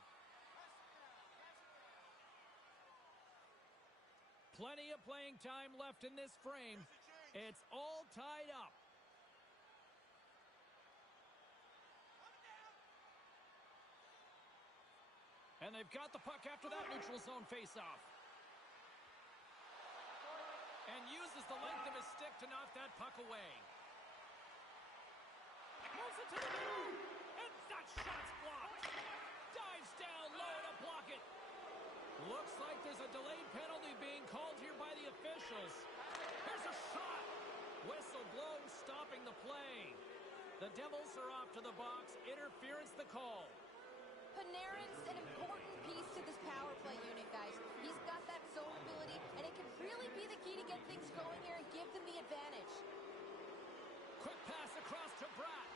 Plenty of playing time left in this frame. It's all tied up. And they've got the puck after that neutral zone faceoff. And uses the length of his stick to knock that puck away. Moves it to the middle. And that shot's blocked. Dives down low to block it. Looks like there's a delayed penalty being called here by the officials. Here's a shot. Whistle blown, stopping the play. The Devils are off to the box. Interference the call. Panarin's an important piece to this power play unit, guys. He's got that zone ability, and it can really be the key to get things going here and give them the advantage. Quick pass across to Bratt.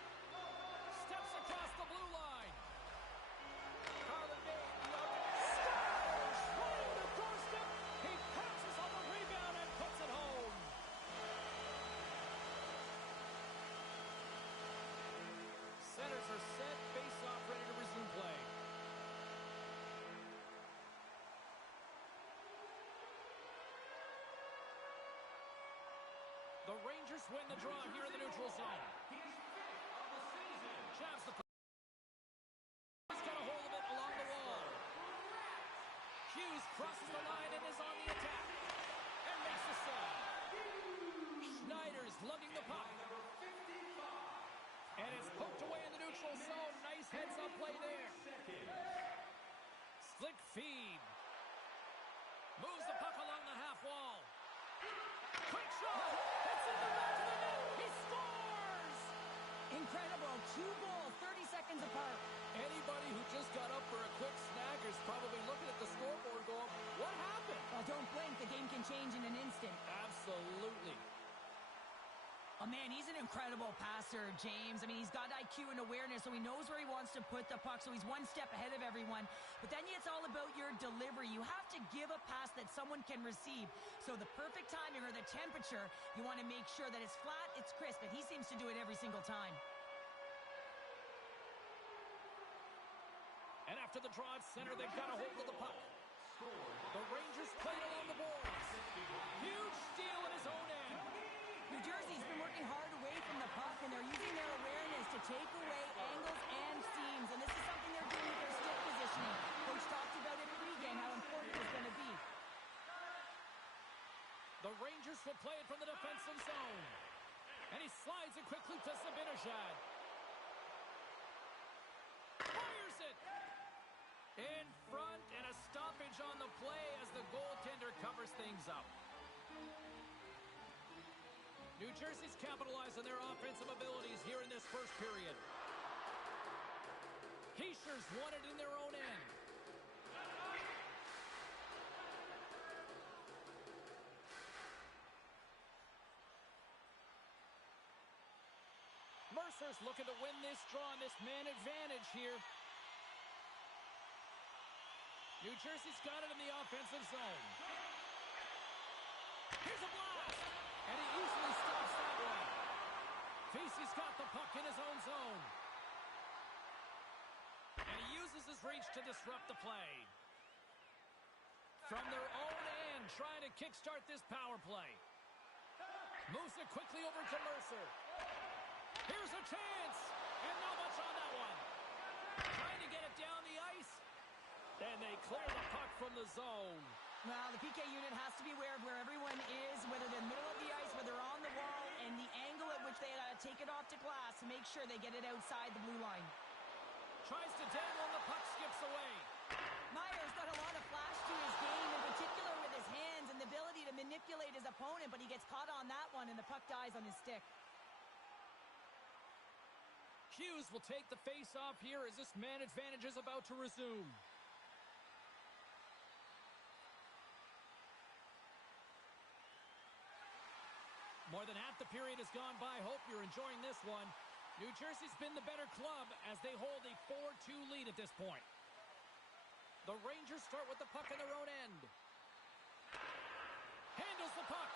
Steps across the blue line. Carlin May, scores! Right on the doorstep. He pounces on the rebound and puts it home. Centers are set. Face-off ready to resume play. The Rangers win the draw here in the neutral zone. Jabs the puck. He's got a hold of it along the wall. Hughes crosses the line and is on the attack. And makes the save. Schneider's lugging the puck. And it's poked away in the neutral zone. Nice heads-up play there. Slick feed. Moves the puck along the half wall. Quick shot. It's in the back of the net. He scores! Incredible. 2 goals, 30 seconds apart. Anybody who just got up for a quick snack is probably looking at the scoreboard going, what happened? Well, don't blink. The game can change in an instant. Absolutely. Oh, man, he's an incredible passer, James. I mean, he's got IQ and awareness, so he knows where he wants to put the puck, so he's one step ahead of everyone. But then it's all about your delivery. You have to give a pass that someone can receive. So the perfect timing or the temperature, you want to make sure that it's flat, it's crisp, and he seems to do it every single time. And after the draw at center, they've got a hold of the puck. The Rangers played along the boards. Huge steal in his own end. New Jersey's been working hard away from the puck, and they're using their awareness to take away angles and seams, and this is something they're doing with their stick positioning. Coach talked about it pregame, how important it's going to be. The Rangers will play it from the defensive zone. And he slides it quickly to Zibanejad. Fires it! In front, and a stoppage on the play as the goaltender covers things up. New Jersey's capitalized on their offensive abilities here in this first period. Heischer's won it in their own end. Mercer's looking to win this draw on this man advantage here. New Jersey's got it in the offensive zone. Here's a blast! And he easily stops that one. Vesey's got the puck in his own zone. And he uses his reach to disrupt the play. From their own end, trying to kickstart this power play. Moves it quickly over to Mercer. Here's a chance. And not much on that one. Trying to get it down the ice. And they clear the puck from the zone. Well, the PK unit has to be aware of where everyone is, whether they're in the middle of the ice, whether they're on the wall, and the angle at which they take it off to glass to make sure they get it outside the blue line. Tries to dangle and the puck skips away. Meyer's got a lot of flash to his game, in particular with his hands and the ability to manipulate his opponent, but he gets caught on that one and the puck dies on his stick. Hughes will take the face-off here as this man advantage is about to resume. More than half the period has gone by. Hope you're enjoying this one. New Jersey's been the better club as they hold a 4-2 lead at this point. The Rangers start with the puck in their own end. Handles the puck.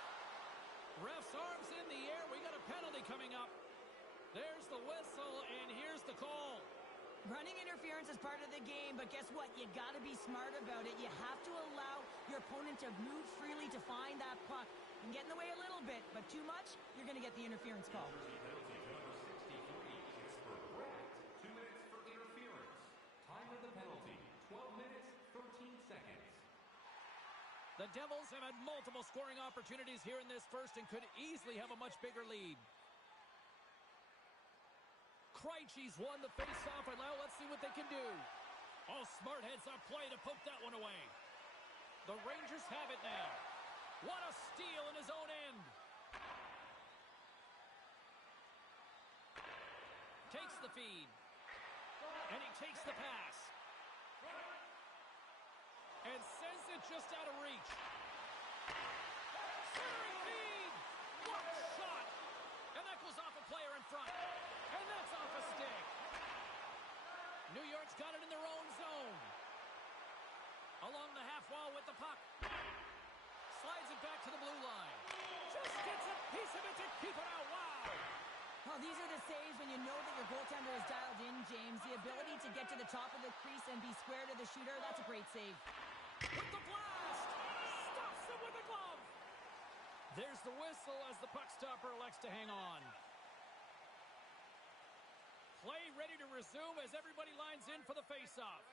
Ref's arms in the air. We got a penalty coming up. There's the whistle, and here's the call. Running interference is part of the game, but guess what? You got to be smart about it. You have to allow your opponent to move freely to find that puck and get in the way a little bit, but too much, you're going to get the interference call. Penalty to number 63, Jesper Bratt. 2 minutes for interference. Time of the penalty, 12 minutes, 13 seconds. The Devils have had multiple scoring opportunities here in this first and could easily have a much bigger lead. Krejci's won the face-off, and now let's see what they can do. Oh, smart heads-up play to poke that one away. The Rangers have it now. What a steal in his own end. Takes the feed. And he takes the pass. And sends it just out of reach. Centering feed! What a shot! And that goes off a player in front. And that's off a stick. New York's got it in their own zone. Along the half wall with the puck. Slides it back to the blue line. Just gets a piece of it to keep it out. Wow! Well, these are the saves when you know that your goaltender is dialed in, James. The ability to get to the top of the crease and be square to the shooter, that's a great save. With the blast! Stops him with a glove! There's the whistle as the puck stopper elects to hang on. Play ready to resume as everybody lines in for the face-off.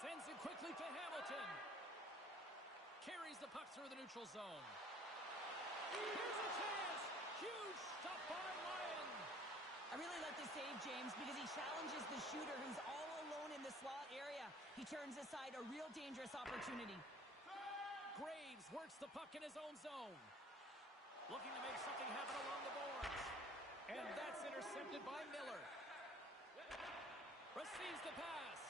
Sends it quickly to Hamilton. Carries the puck through the neutral zone. Here's a chance! Huge stop by Lyon. I really like this save, James, because he challenges the shooter who's all alone in the slot area. He turns aside a real dangerous opportunity. Graves works the puck in his own zone. Looking to make something happen along the boards. And that's intercepted by Miller. Receives the pass.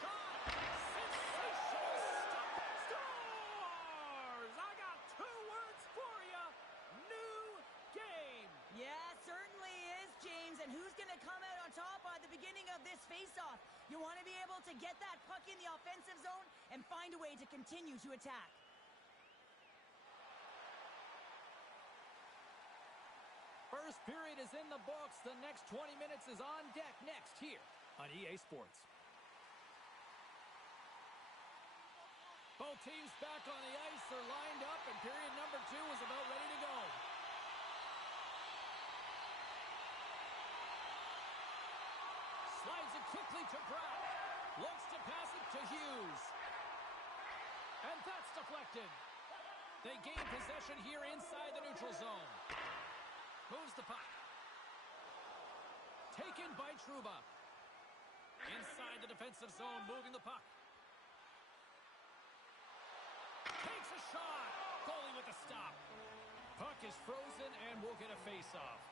Shot! Sensational stop! Scores! I got 2 words for you. New game. Yeah, certainly is, James. And who's going to come out on top at the beginning of this face-off? You want to be able to get that puck in the offensive zone and find a way to continue to attack. First period is in the books. The next 20 minutes is on deck next here on EA Sports. Both teams back on the ice. They're lined up, and period number 2 is about ready to go. Slides it quickly to Bratt. Looks to pass it to Hughes. And that's deflected. They gain possession here inside the neutral zone. Moves the puck. Taken by Trouba. Inside the defensive zone, moving the puck. Takes a shot. Goalie with a stop. Puck is frozen and we'll get a face-off.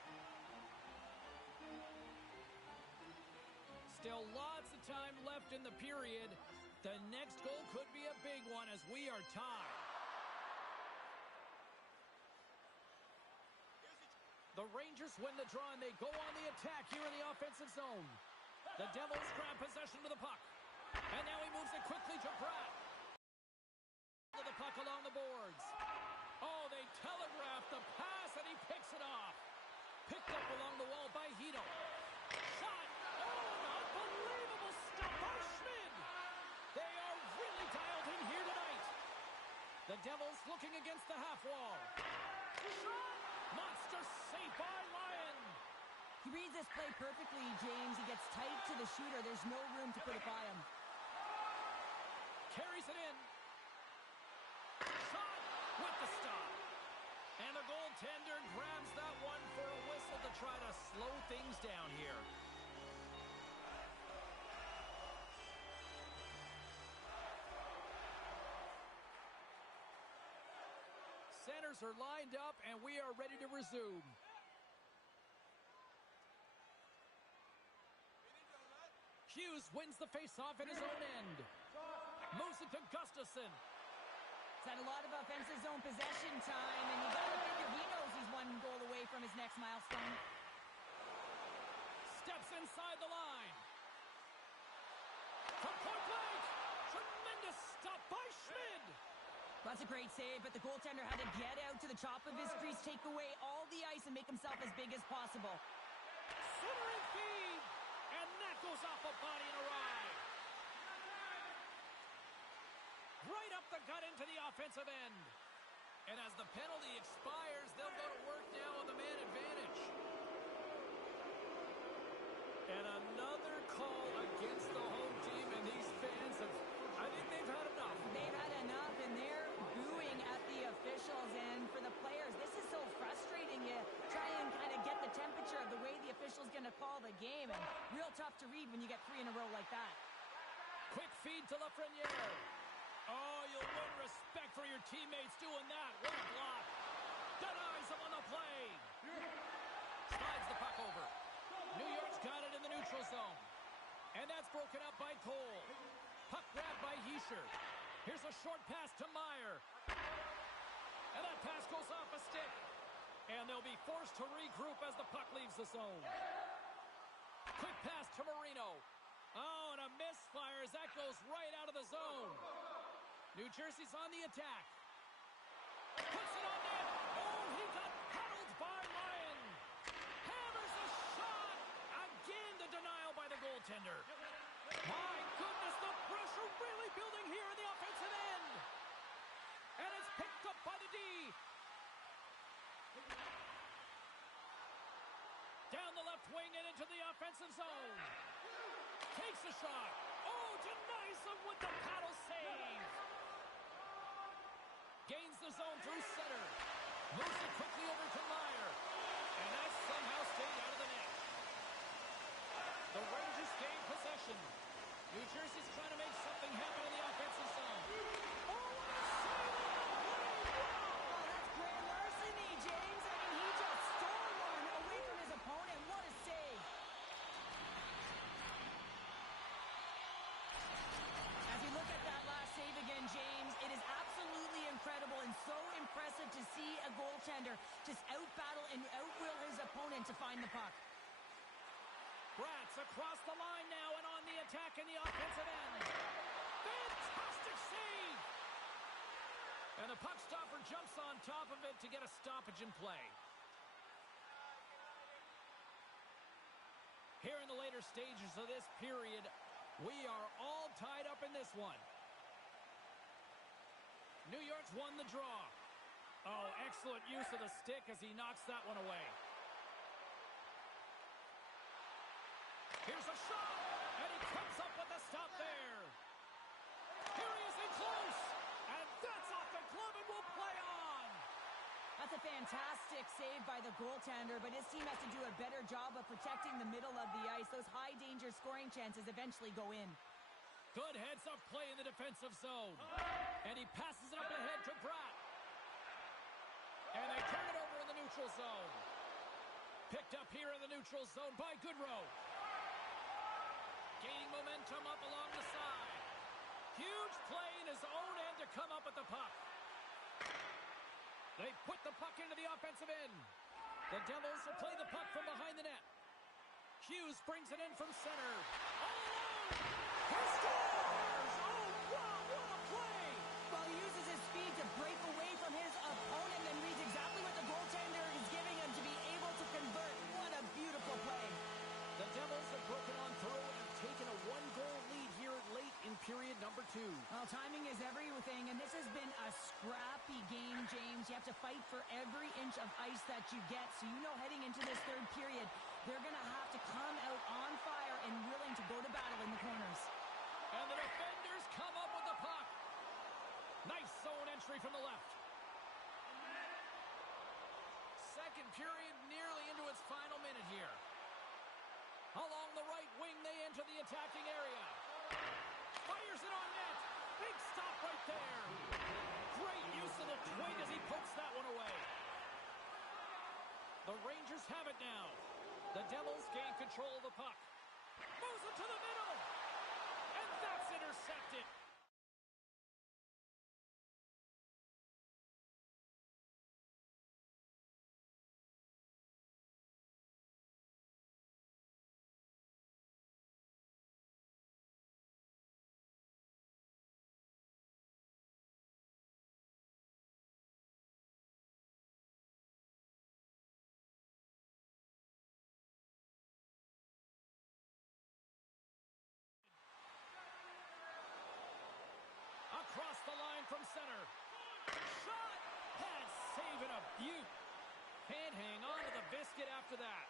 Still lots of time left in the period. The next goal could be a big one as we are tied. The Rangers win the draw and they go on the attack here in the offensive zone. The Devils grab possession of the puck. And now he moves it quickly to Bratt. The puck along the boards. Oh, they telegraph the pass and he picks it off. Picked up along the wall by Hito. Shot! Oh, an unbelievable stop by Schmid! They are really dialed in here tonight. The Devils looking against the half wall. Shot! Monster save by Lyon. He reads this play perfectly, James. He gets tight to the shooter. There's no room to put it by him. Carries it in. Shot with the stop. And the goaltender grabs that one for a whistle to try to slow things down here. Centers are lined up, and we are ready to resume. Hughes wins the faceoff at his own end. Moves it to Gustafsson. He's had a lot of offensive zone possession time, and you got to figure he knows he's 1 goal away from his next milestone. Steps inside the line. From point blank. to stop by Schmid. That's a great save, but the goaltender had to get out to the top of his crease, take away all the ice, and make himself as big as possible. Centering feed, and that goes off a body and a ride. Right up the gut into the offensive end. And as the penalty expires, they'll go to work now on the man advantage. And another call against the home team, and these fans have, I think they've had enough. They've had enough, and they're booing at the officials. And for the players, this is so frustrating. You try and kind of get the temperature of the way the official's going to call the game, and real tough to read when you get 3 in a row like that. Quick feed to Lafreniere. Oh, you'll win respect for your teammates doing that. What a block. Denies him on the play. Slides the puck over. New York's got it in the neutral zone. And that's broken up by Cole. Puck grabbed by Heischer. Here's a short pass to Meyer. And that pass goes off a stick. And they'll be forced to regroup as the puck leaves the zone. Quick pass to Marino. Oh, and a misfire as that goes right out of the zone. New Jersey's on the attack. Puts it on net. Oh, he got paddled by Lyon. Hammers a shot. Again, the denial by the goaltender. My goodness, the pressure really building here in the offensive end. And it's picked up by the D. Down the left wing and into the offensive zone. Takes a shot. Oh, denies him with the paddle save. Gains the zone through center. Moves it quickly over to Meyer. And that somehow stayed out of the net. The Rangers gain possession. New Jersey's trying to make something happen in the offensive zone. Oh, what a save on the play! Oh, that's great larceny, James. I mean, he just stole one away from his opponent. What a save. As we look at that last save again, James, it is absolutely incredible and so impressive to see a goaltender just out-battle and out-will his opponent to find the puck. Bratz across the line now and on the attack in the offensive end. Fantastic save! And the puck stopper jumps on top of it to get a stoppage in play. Here in the later stages of this period, we are all tied up in this one. New York's won the draw. Oh, excellent use of the stick as he knocks that one away. Here's a shot, and he comes up with a stop there. Here he is in close, and that's off the glove and will play on. That's a fantastic save by the goaltender, but his team has to do a better job of protecting the middle of the ice. Those high-danger scoring chances eventually go in. Good heads-up play in the defensive zone. And he passes it up ahead to Bratt. And they turn it over in the neutral zone. Picked up here in the neutral zone by Goodrow. Gaining momentum up along the side. Huge play in his own end to come up with the puck. They put the puck into the offensive end. The Devils will play the puck from behind the net. Hughes brings it in from center. All alone! He scores! Oh, wow, what a play! Well, he uses his speed to break away from his opponent and reads exactly what the goaltender is giving him to be able to convert. What a beautiful play. The Devils have broken on through and have taken a one-goal lead here late in period number 2. Well, timing is everything, and this has been a scrappy game, James. You have to fight for every inch of ice that you get, so you know heading into this third period, they're going to have to come out on fire and willing to go to battle in the corners. And the defenders come up with the puck. Nice zone entry from the left. Second period nearly into its final minute here. Along the right wing, they enter the attacking area. Fires it on net. Big stop right there. Great use of the twig as he pokes that one away. The Rangers have it now. The Devils gain control of the puck. Moves it to the middle. And that's intercepted. You can't hang on to the biscuit after that.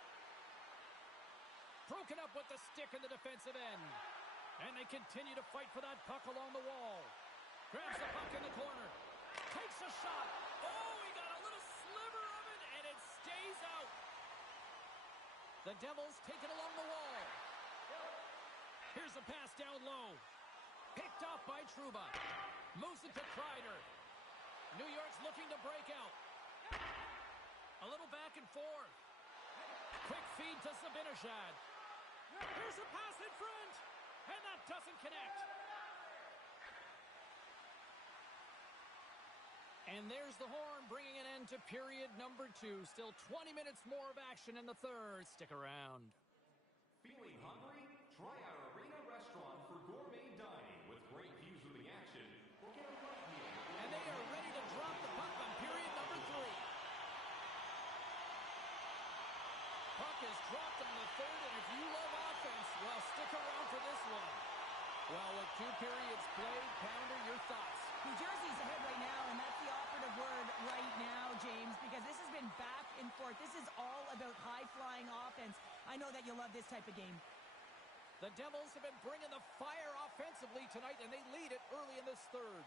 Broken up with the stick in the defensive end. And they continue to fight for that puck along the wall. Grabs the puck in the corner. Takes a shot. Oh, he got a little sliver of it, and it stays out. The Devils take it along the wall. Here's a pass down low. Picked off by Trouba. Moves it to Kreider. New York's looking to break out. A little back and forth. Quick feed to Zibanejad. Here's a pass in front. And that doesn't connect. And there's the horn, bringing an end to period number 2. Still 20 minutes more of action in the third. Stick around. Feeling hungry? Try our Arena Restaurant for gourmet dining with great views of the action. Or get a light meal. And they are ready to drop the puck on period number 3. Puck is dropped on the third, and if you love offense, well, stick around for this one. Well, with 2 periods played, Pounder, your thoughts? New Jersey's ahead right now, and that's the operative word right now, James, because this has been back and forth. This is all about high-flying offense. I know that you'll love this type of game. The Devils have been bringing the fire offensively tonight, and they lead it early in this third.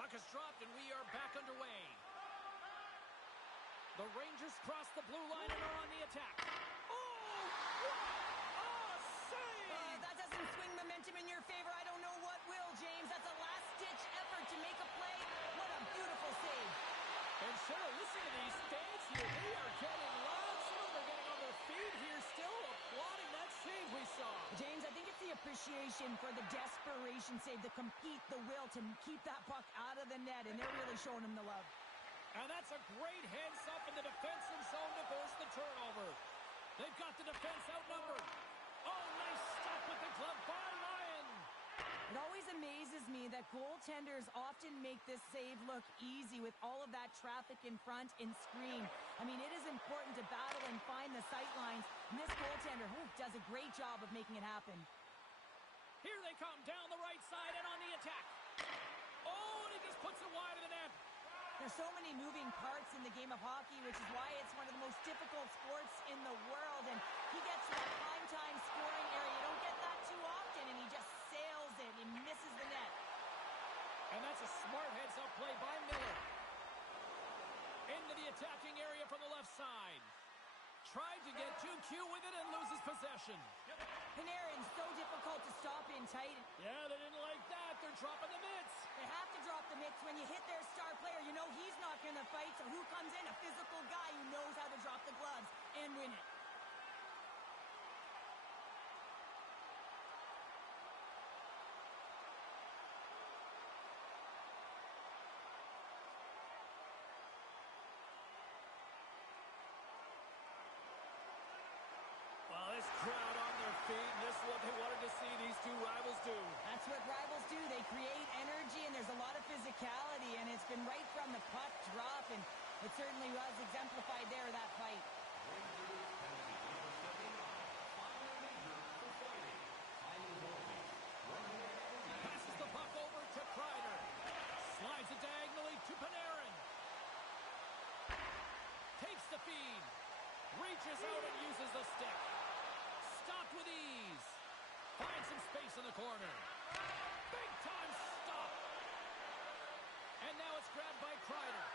Puck is dropped, and we are back underway. The Rangers cross the blue line and are on the attack. Oh, what a save! That doesn't swing momentum in your favor. I don't know what will, James. That's a last-ditch effort to make a play. What a beautiful save. And Cheryl, listen to these fans here. They are getting loud. Some of them are getting on their feet here, still applauding that save we saw. James, I think it's the appreciation for the desperation save, the compete, the will to keep that puck out of the net, and they're really showing him the love. And that's a great heads up in the defensive zone to force the turnover. They've got the defense outnumbered. Oh, nice stop with the glove by Ryan. It always amazes me that goaltenders often make this save look easy with all of that traffic in front and screen. I mean, it is important to battle and find the sight lines. And this goaltender does a great job of making it happen. Here they come down the right side and on the attack. Oh, and he just puts it wide of the net. There's so many moving parts in the game of hockey, which is why it's one of the most difficult sports in the world. And he gets to that prime time scoring area. You don't get that too often, and he just sails it and misses the net. And that's a smart heads-up play by Miller. Into the attacking area from the left side. Tried to get too cute with it and loses possession. Panarin, so difficult to stop in tight. Yeah, they didn't like that. They're dropping the mitts. They have to drop the mitts. When you hit their star player, you know he's not going to fight. So who comes in? A physical guy who knows how to drop the gloves and win it. Well, this crowd on their feet, and this is what they wanted to see these two rivals do. That's what rivals do. They create energy, and there's a lot of physicality, and it's been right from the puck drop, and it certainly was exemplified there, that fight. Passes the puck over to Kreider. Slides it diagonally to Panarin. Takes the feed. Reaches out and uses the stick. Stopped with ease. Finds some space in the corner. Big time stop. And now it's grabbed by Kreider.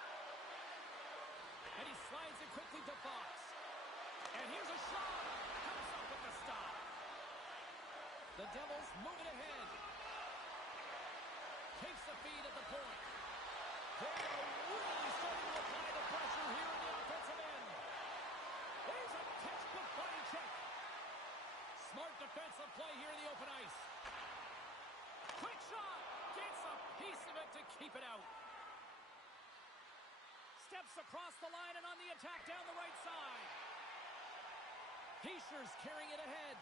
And he slides it quickly to Fox. And here's a shot. Comes up with the stop. The Devils moving ahead. Takes the feed at the point. They are really starting to apply the pressure here in the offensive end. There's a textbook body check. Smart defensive play here in the open ice. Quick shot. Gets a piece of it to keep it out. Steps across the line and on the attack down the right side. Heischer's carrying it ahead.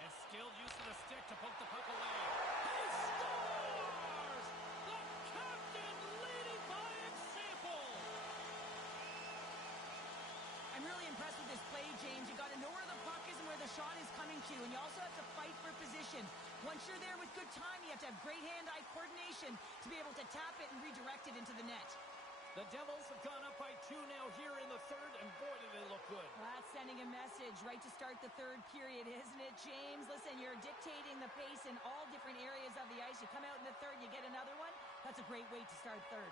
And skilled use of the stick to poke the puck away. He scores! The captain leading by example. I'm really impressed with this play, James. You got to know where the puck is and where the shot is coming to, and you also have to fight for position. Once you're there with good time, you have to have great hand-eye coordination to be able to tap it and redirect it into the net. The Devils have gone up by 2 now here in the third, and boy, do they look good. That's sending a message right to start the third period, isn't it, James? Listen, you're dictating the pace in all different areas of the ice. You come out in the third, you get another one. That's a great way to start third.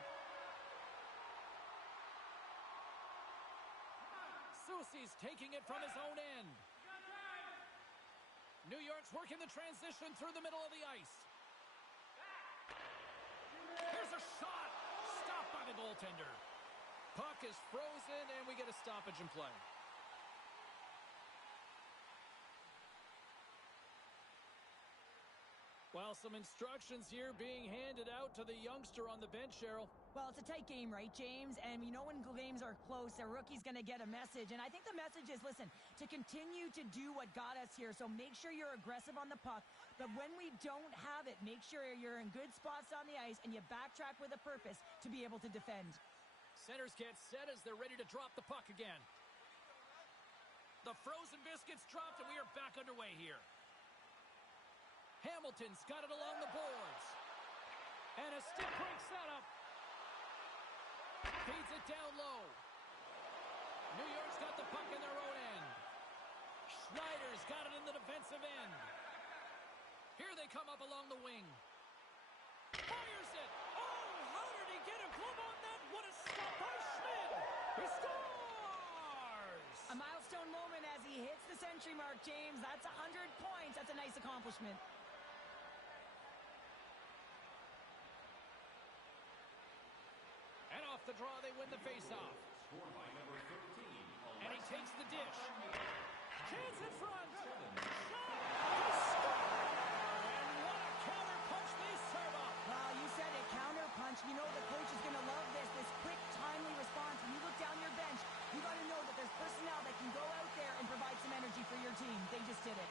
Soucy's taking it from his own end. New York's working the transition through the middle of the ice. Here's a shot. Stopped by the goaltender. Puck is frozen, and we get a stoppage in play. Well, some instructions here being handed out to the youngster on the bench, Cheryl. Well, it's a tight game, right, James? And you know when games are close, a rookie's going to get a message. And I think the message is, listen, to continue to do what got us here. So make sure you're aggressive on the puck. But when we don't have it, make sure you're in good spots on the ice and you backtrack with a purpose to be able to defend. Centers get set as they're ready to drop the puck again. The frozen biscuits dropped, and we are back underway here. Hamilton's got it along the boards. And a stick breaks that up. Feeds it down low. New York's got the puck in their own end. Schneider's got it in the defensive end. Here they come up along the wing. Fires it. Oh, how did he get a glove on that? What a stop by Schmidt. He scores! A milestone moment as he hits the century mark, James. That's 100 points. That's a nice accomplishment. And off the draw, they win the faceoff. Scored by number 13. And he takes the dish. Chance in front. Shot! And what a counter punch they serve up. Well, you said it, counter punch. You know the coach is going to love this quick, timely response. When you look down your bench, you got to know that there's personnel that can go out there and provide some energy for your team. They just did it.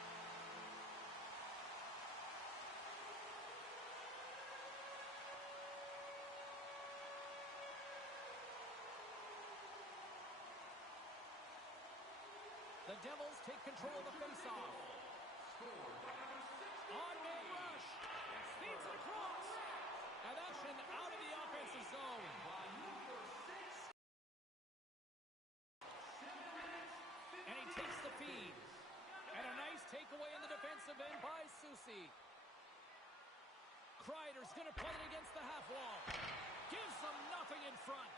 The Devils take control of the faceoff. On-man rush. Feeds it across. And action out of the offensive zone. And he takes the feed. And a nice takeaway in the defensive end by Soucy. Kreider's going to play it against the half wall. Gives them nothing in front.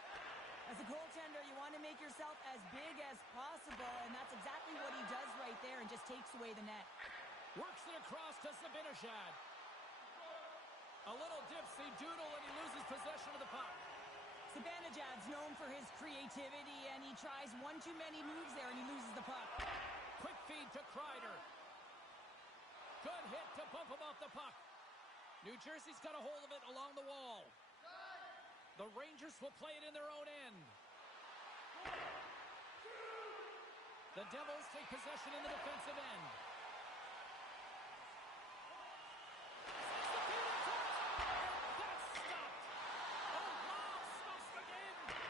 As a goaltender, you want to make yourself as big as possible, and that's exactly what he does right there and just takes away the net. Works it across to Zibanejad. A little dipsy doodle, and he loses possession of the puck. Zibanejad's known for his creativity, and he tries one too many moves there, and he loses the puck. Quick feed to Kreider. Good hit to bump him off the puck. New Jersey's got a hold of it along the wall. The Rangers will play it in their own end. The Devils take possession in the defensive end. That's stopped. Oh, wow, stops the game.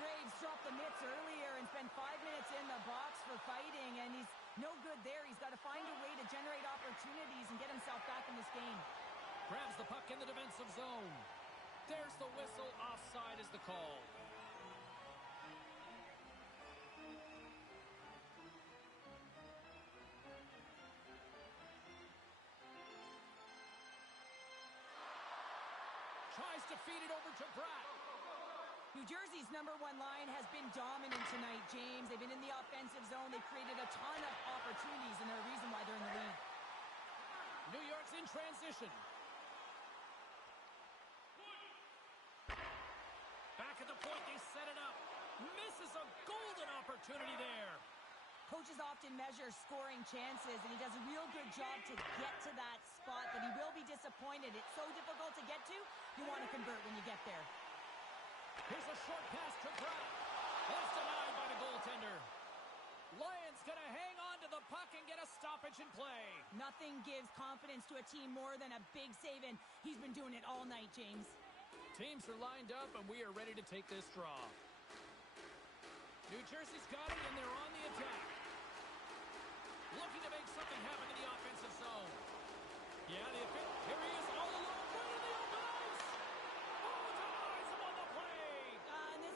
Graves dropped the mitts earlier and spent 5 minutes in the box for fighting, and he's no good there. He's got to find a way to generate opportunities and get himself back in this game. Grabs the puck in the defensive zone. There's the whistle. Offside is the call. Tries to feed it over to Bratt. New Jersey's #1 line has been dominant tonight, James. They've been in the offensive zone. They've created a ton of opportunities, and they're a reason why they're in the lead. New York's in transition. Back at the point, they set it up. Misses a golden opportunity there. Coaches often measure scoring chances, and he does a real good job to get to that spot, but he will be disappointed. It's so difficult to get to, you want to convert when you get there. Here's a short pass to Bratt. That's denied by the goaltender. Lions going to hang on to the puck and get a stoppage in play. Nothing gives confidence to a team more than a big save, and he's been doing it all night, James. Teams are lined up, and we are ready to take this draw. New Jersey's got it, and they're on the attack. Looking to make something happen in the offensive zone. Yeah, here he is all alone, right in the open ice. Oh, denies him on the play. And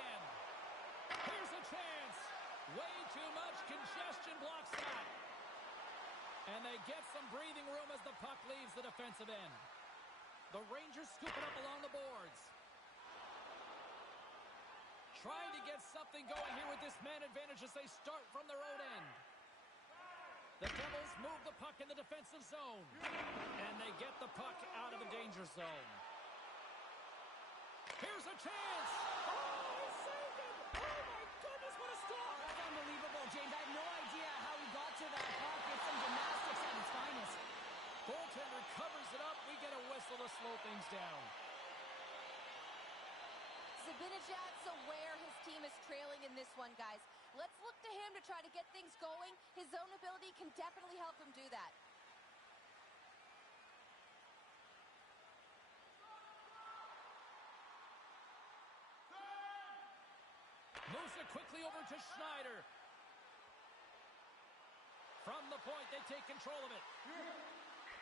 again. Here's a chance. Way too much congestion blocks that. And they get some breathing room as the puck leaves the defensive end. The Rangers scoop it up along the boards. Trying to get something going here with this man advantage as they start from their own end. The Devils move the puck in the defensive zone. And they get the puck out of the danger zone. Here's a chance. Oh, he saved it. Oh, my goodness, what a stop. That's unbelievable, James. I have no idea how he got to that puck. It's some gymnastics at its finest. Goaltender covers it up. We get a whistle to slow things down. Zibanejad's aware his team is trailing in this one, guys. Let's look to him to try to get things going. His zone ability can definitely help him do that. Moves it quickly over to Schneider. From the point, they take control of it.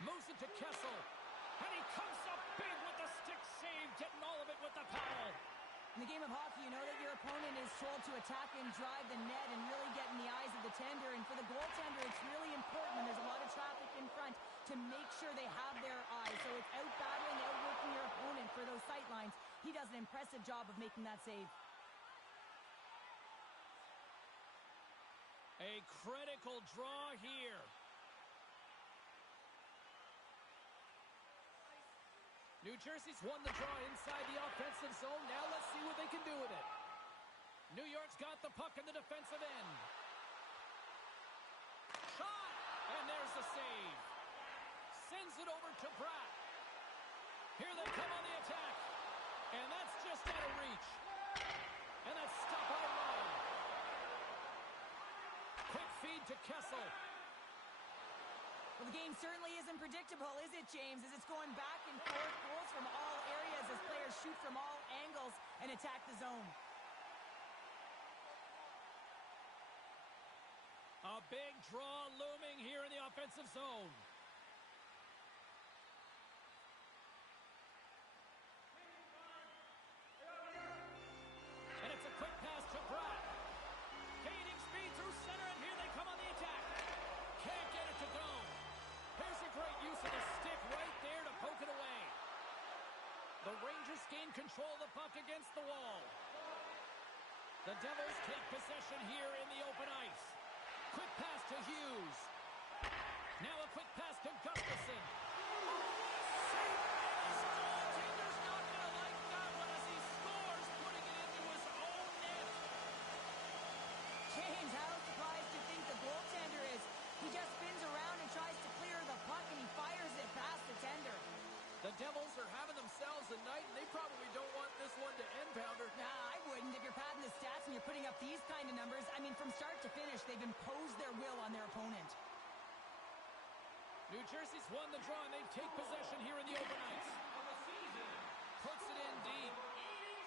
Moves it to Kessel. And he comes up big with the stick save, getting all of it with the paddle. In the game of hockey, you know that your opponent is told to attack and drive the net and really get in the eyes of the tender. And for the goaltender, it's really important when there's a lot of traffic in front to make sure they have their eyes. So it's out-battling, outworking your opponent for those sight lines. He does an impressive job of making that save. A critical draw here. New Jersey's won the draw inside the offensive zone. Now let's see what they can do with it. New York's got the puck in the defensive end. Shot! And there's the save. Sends it over to Bratt. Here they come on the attack. And that's just out of reach. And that's stopped by Lowe. Quick feed to Kessel. Well, the game certainly isn't predictable, is it, James? As it's going back and forth, goals from all areas as players shoot from all angles and attack the zone. A big draw looming here in the offensive zone. And it's a quick pass to Bratt. Gaining speed through center, and here they come on the attack. Can't get it to go. Here's a great use of the stick right there to poke it away. The Rangers gain control of the puck against the wall. The Devils take possession here in the open ice. Quick pass to Hughes. Now a quick pass to Gustafsson. Save! His goaltender's not going to like that one as he scores, putting it into his own net. James, how surprised do you think the goaltender is? He just spins around and tries to clear the puck, and he fires it past the tender. The Devils are having themselves a night, and they probably don't want this one to end, Pounder. Nah, I wouldn't. If you're padding the stats and you're putting up these kind of numbers, I mean, from start to finish, they've imposed their will on their opponent. New Jersey's won the draw, and they take possession here in the open ice. Puts it in deep.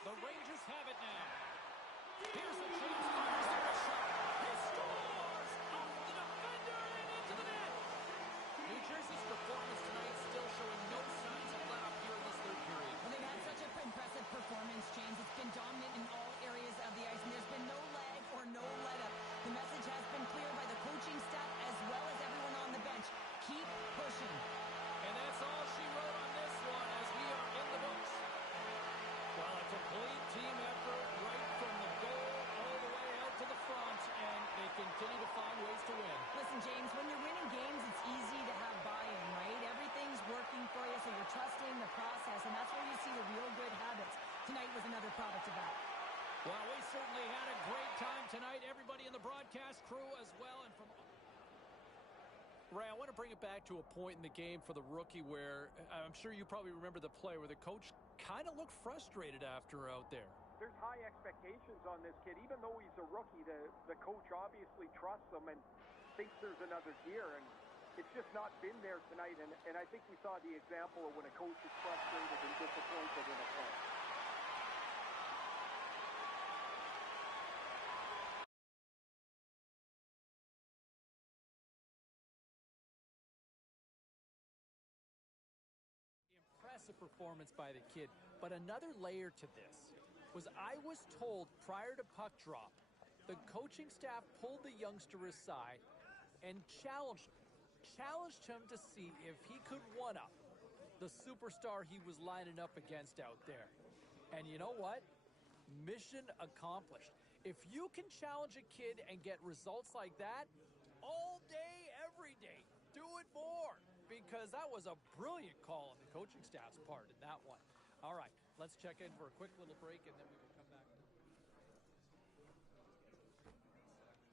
The Rangers have it now. Here's a chance. Fires there a shot. He scores! Off the defender and into the net. New Jersey's performance tonight still showing no signs of let up here in this third period. Well, they've had such an impressive performance, James. It's been dominant in all areas of the ice, and there's been no lag or no let-up. The message has been clear by the coaching staff as well as everyone on the bench. Keep pushing. And that's all she wrote on this one as we are in the books. Well, a complete team effort right from the goal all the way out to the front, and they continue to find ways to win. Listen, James, when you're winning games, it's easy to have buy-in, right? Everything's working for you, so you're trusting the process, and that's where you see the real good habits. Tonight was another product of that. Well, we certainly had a great time tonight. Everybody in the broadcast crew as well, and from... Ray, I want to bring it back to a point in the game for the rookie where I'm sure you probably remember the play where the coach kind of looked frustrated after out there. There's high expectations on this kid. Even though he's a rookie, the coach obviously trusts him and thinks there's another gear, and it's just not been there tonight. And I think we saw the example of when a coach is frustrated and disappointed in a play. Impressive performance by the kid, but another layer to this. was I was told prior to puck drop, the coaching staff pulled the youngster aside and challenged him to see if he could one-up the superstar he was lining up against out there. And you know what? Mission accomplished. If you can challenge a kid and get results like that, all day, every day, do it more. Because that was a brilliant call on the coaching staff's part in that one. All right, let's check in for a quick little break, and then we will come back.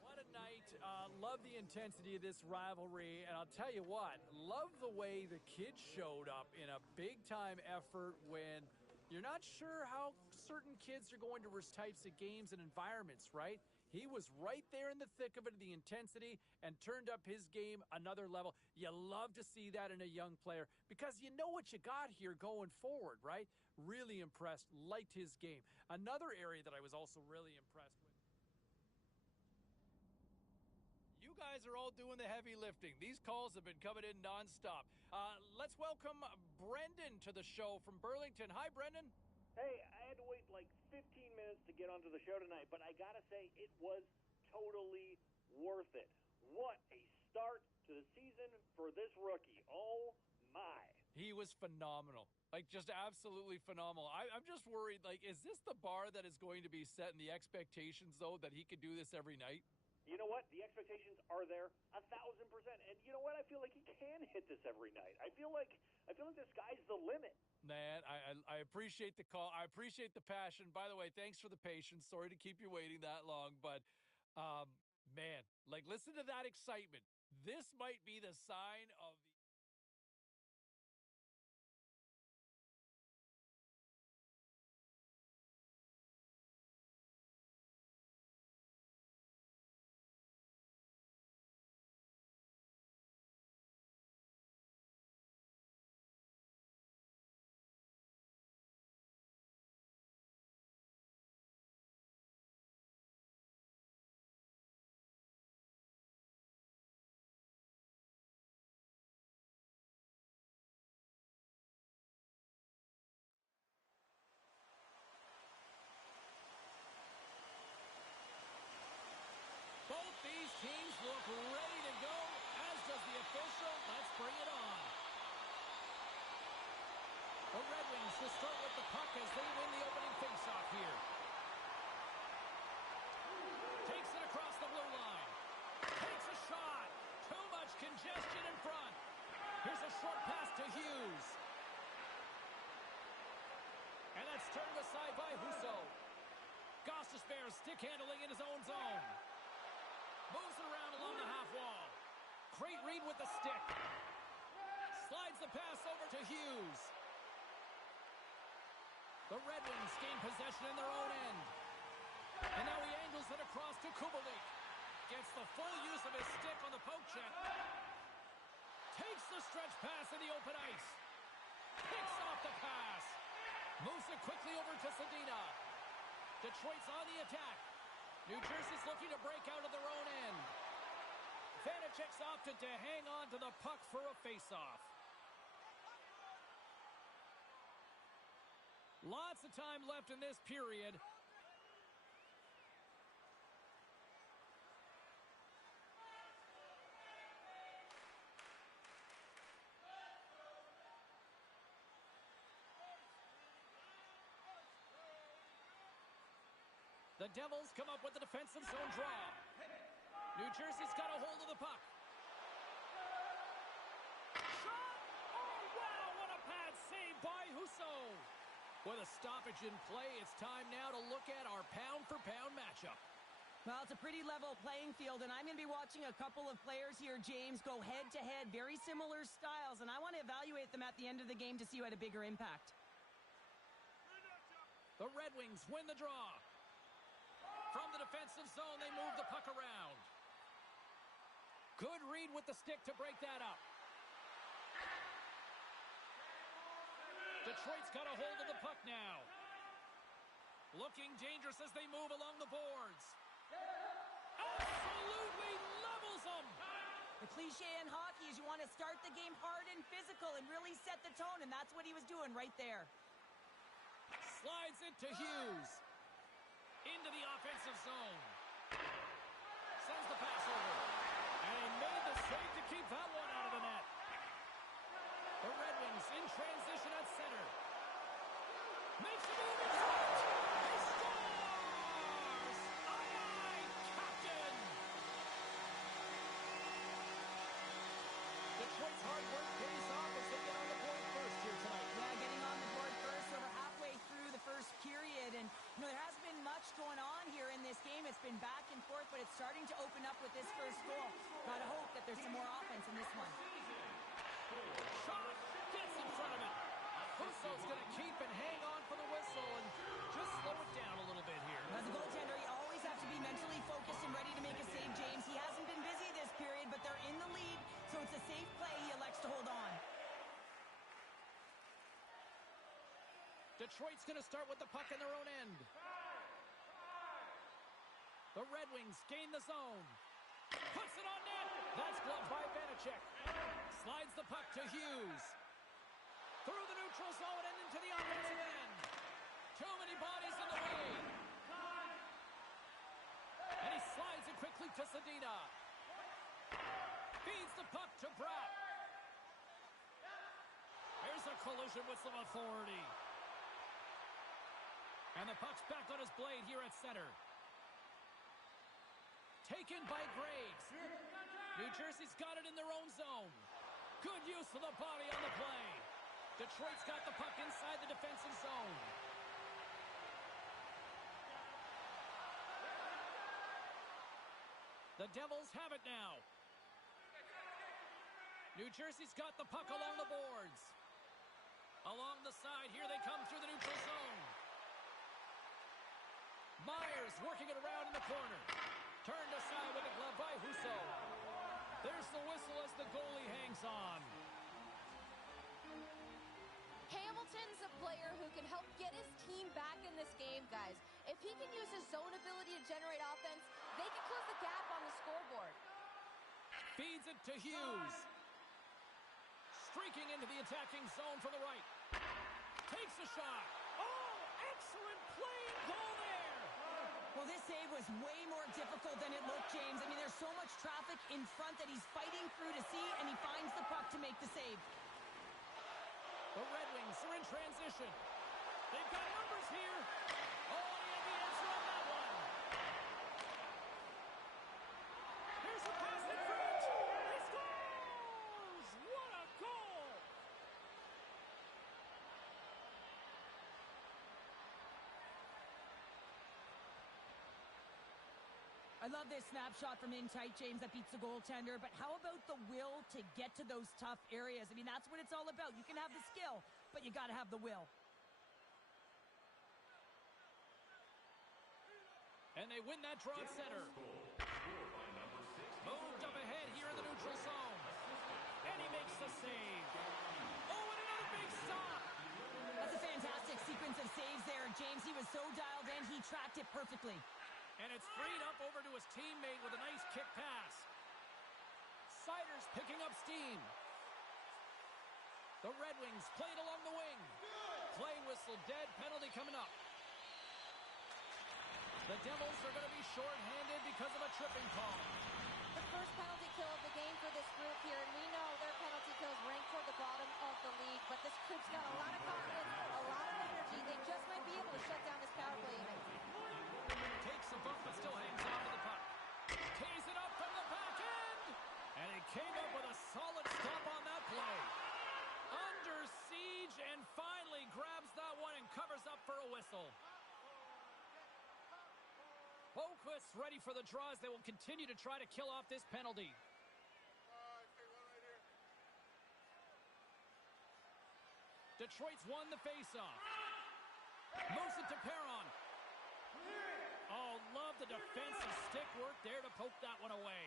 What a night. Love the intensity of this rivalry. And I'll tell you what, love the way the kids showed up in a big-time effort when you're not sure how certain kids are going to types of games and environments, right? He was right there in the thick of it, the intensity, and turned up his game another level. You love to see that in a young player because you know what you got here going forward, right? Really impressed, liked his game. Another area that I was also really impressed with. You guys are all doing the heavy lifting. These calls have been coming in nonstop. Let's welcome Brendan to the show from Burlington. Hi, Brendan. Hey, I had to wait like 15 minutes to get onto the show tonight, but I gotta say it was totally worth it. What a start to the season for this rookie. Oh my. He was phenomenal. Like, just absolutely phenomenal. I'm just worried, like, is this the bar that is going to be set in the expectations, though, that he could do this every night? You know what? The expectations are there 1,000%. And you know what? I feel like he can hit this every night. I feel like the sky's the limit. Man, I appreciate the call. I appreciate the passion. By the way, thanks for the patience. Sorry to keep you waiting that long, but man, like, listen to that excitement. This might be the sign of the Both these teams look ready to go, as does the official. Let's bring it on. The Red Wings to start with the puck as they win the opening faceoff here. Takes it across the blue line. Takes a shot. Too much congestion in front. Here's a short pass to Hughes. And that's turned aside by Husso. Gostisbehere stick handling in his own zone. Moves it around along the half wall. Great read with the stick. Slides the pass over to Hughes. The Red Wings gain possession in their own end. And now he angles it across to Kubalik. Gets the full use of his stick on the poke check. Takes the stretch pass in the open ice. Picks off the pass. Moves it quickly over to Sedina. Detroit's on the attack. New Jersey's looking to break out of their own end. Vanecek's opted to hang on to the puck for a faceoff. Lots of time left in this period. The Devils come up with the defensive zone draw. New Jersey's got a hold of the puck. Shot! Oh, wow, what a pad save by Husso. With a stoppage in play, it's time now to look at our pound-for-pound matchup. Well, it's a pretty level playing field, and I'm going to be watching a couple of players here, James, go head-to-head, very similar styles, and I want to evaluate them at the end of the game to see who had a bigger impact. The Red Wings win the draw. From the defensive zone, they move the puck around. Good read with the stick to break that up. Detroit's got a hold of the puck now. Looking dangerous as they move along the boards. Absolutely levels them. The cliche in hockey is you want to start the game hard and physical and really set the tone, and that's what he was doing right there. Slides it to Hughes. into the offensive zone. Sends the pass over. And he made the save to keep that one out of the net. The Red Wings in transition at center. Makes a move in front. He scores! Aye, aye, Captain! Detroit's hard work pays off as they get on the board first here tonight. Yeah, getting on the board first. So we're halfway through the first period. And, you know, there hasn't been much going on here in this game. It's been back and forth, but it's starting to open up with this first goal. Gotta hope that there's some more offense in this one. Shot! Gets in front of it. Husso's going to keep and hang on for the whistle and just slow it down a little bit here. As a goaltender, you always have to be mentally focused and ready to make a save, James. He hasn't been busy this period, but they're in the lead, so it's a safe play. He elects to hold on. Detroit's going to start with the puck in their own end. The Red Wings gain the zone. Puts it on net. That's gloved by Vanacek. Slides the puck to Hughes. Through the neutral zone and into the offensive end. Too many bodies in the way. And he slides it quickly to Zadina. Feeds the puck to Bratt. Here's a collision with some authority. And the puck's back on his blade here at center. Taken by Graves. New Jersey's got it in their own zone. Good use of the body on the play. Detroit's got the puck inside the defensive zone. The Devils have it now. New Jersey's got the puck along the boards. Along the side, here they come through the neutral zone. Myers working it around in the corner. Turned aside with a glove by Husso. There's the whistle as the goalie hangs on. Hamilton's a player who can help get his team back in this game, guys. If he can use his zone ability to generate offense, they can close the gap on the scoreboard. Feeds it to Hughes. Streaking into the attacking zone from the right. Takes a shot. Oh, excellent play and goal there. Well, this save was way more difficult than it looked, James. I mean, there's so much traffic in front that he's fighting through to see, and he finds the puck to make the save. The Red Wings are in transition. They've got numbers here. Oh, and he had the answer on that one. Here's a pass in front. He scores! What a goal! I love this snapshot from in tight, James, that beats the goaltender. But how about the will to get to those tough areas? I mean, that's what it's all about. You can have the skill, but you got to have the will. And they win that draw at center. Moved up ahead here in the neutral zone. And he makes the save. Oh, and another big stop. That's a fantastic sequence of saves there, James. He was so dialed in, he tracked it perfectly. And it's freed up over to his teammate with a nice kick pass. Sider's picking up steam. The Red Wings played along the wing. Play whistle dead, penalty coming up. The Devils are going to be shorthanded because of a tripping call. The first penalty kill of the game for this group here, and we know their penalty kills rank toward the bottom of the league, but this group's got a lot of confidence, a lot of energy. They just might be able to shut down this power play unit. Takes a bump but still hangs on to the puck. Tees it up from the back end. And he came up with a solid stop on that play. Under siege and finally grabs that one and covers up for a whistle. Boquist's ready for the draws. They will continue to try to kill off this penalty. Detroit's won the faceoff. Moves it to Perron. Oh, love the defensive stick work there to poke that one away.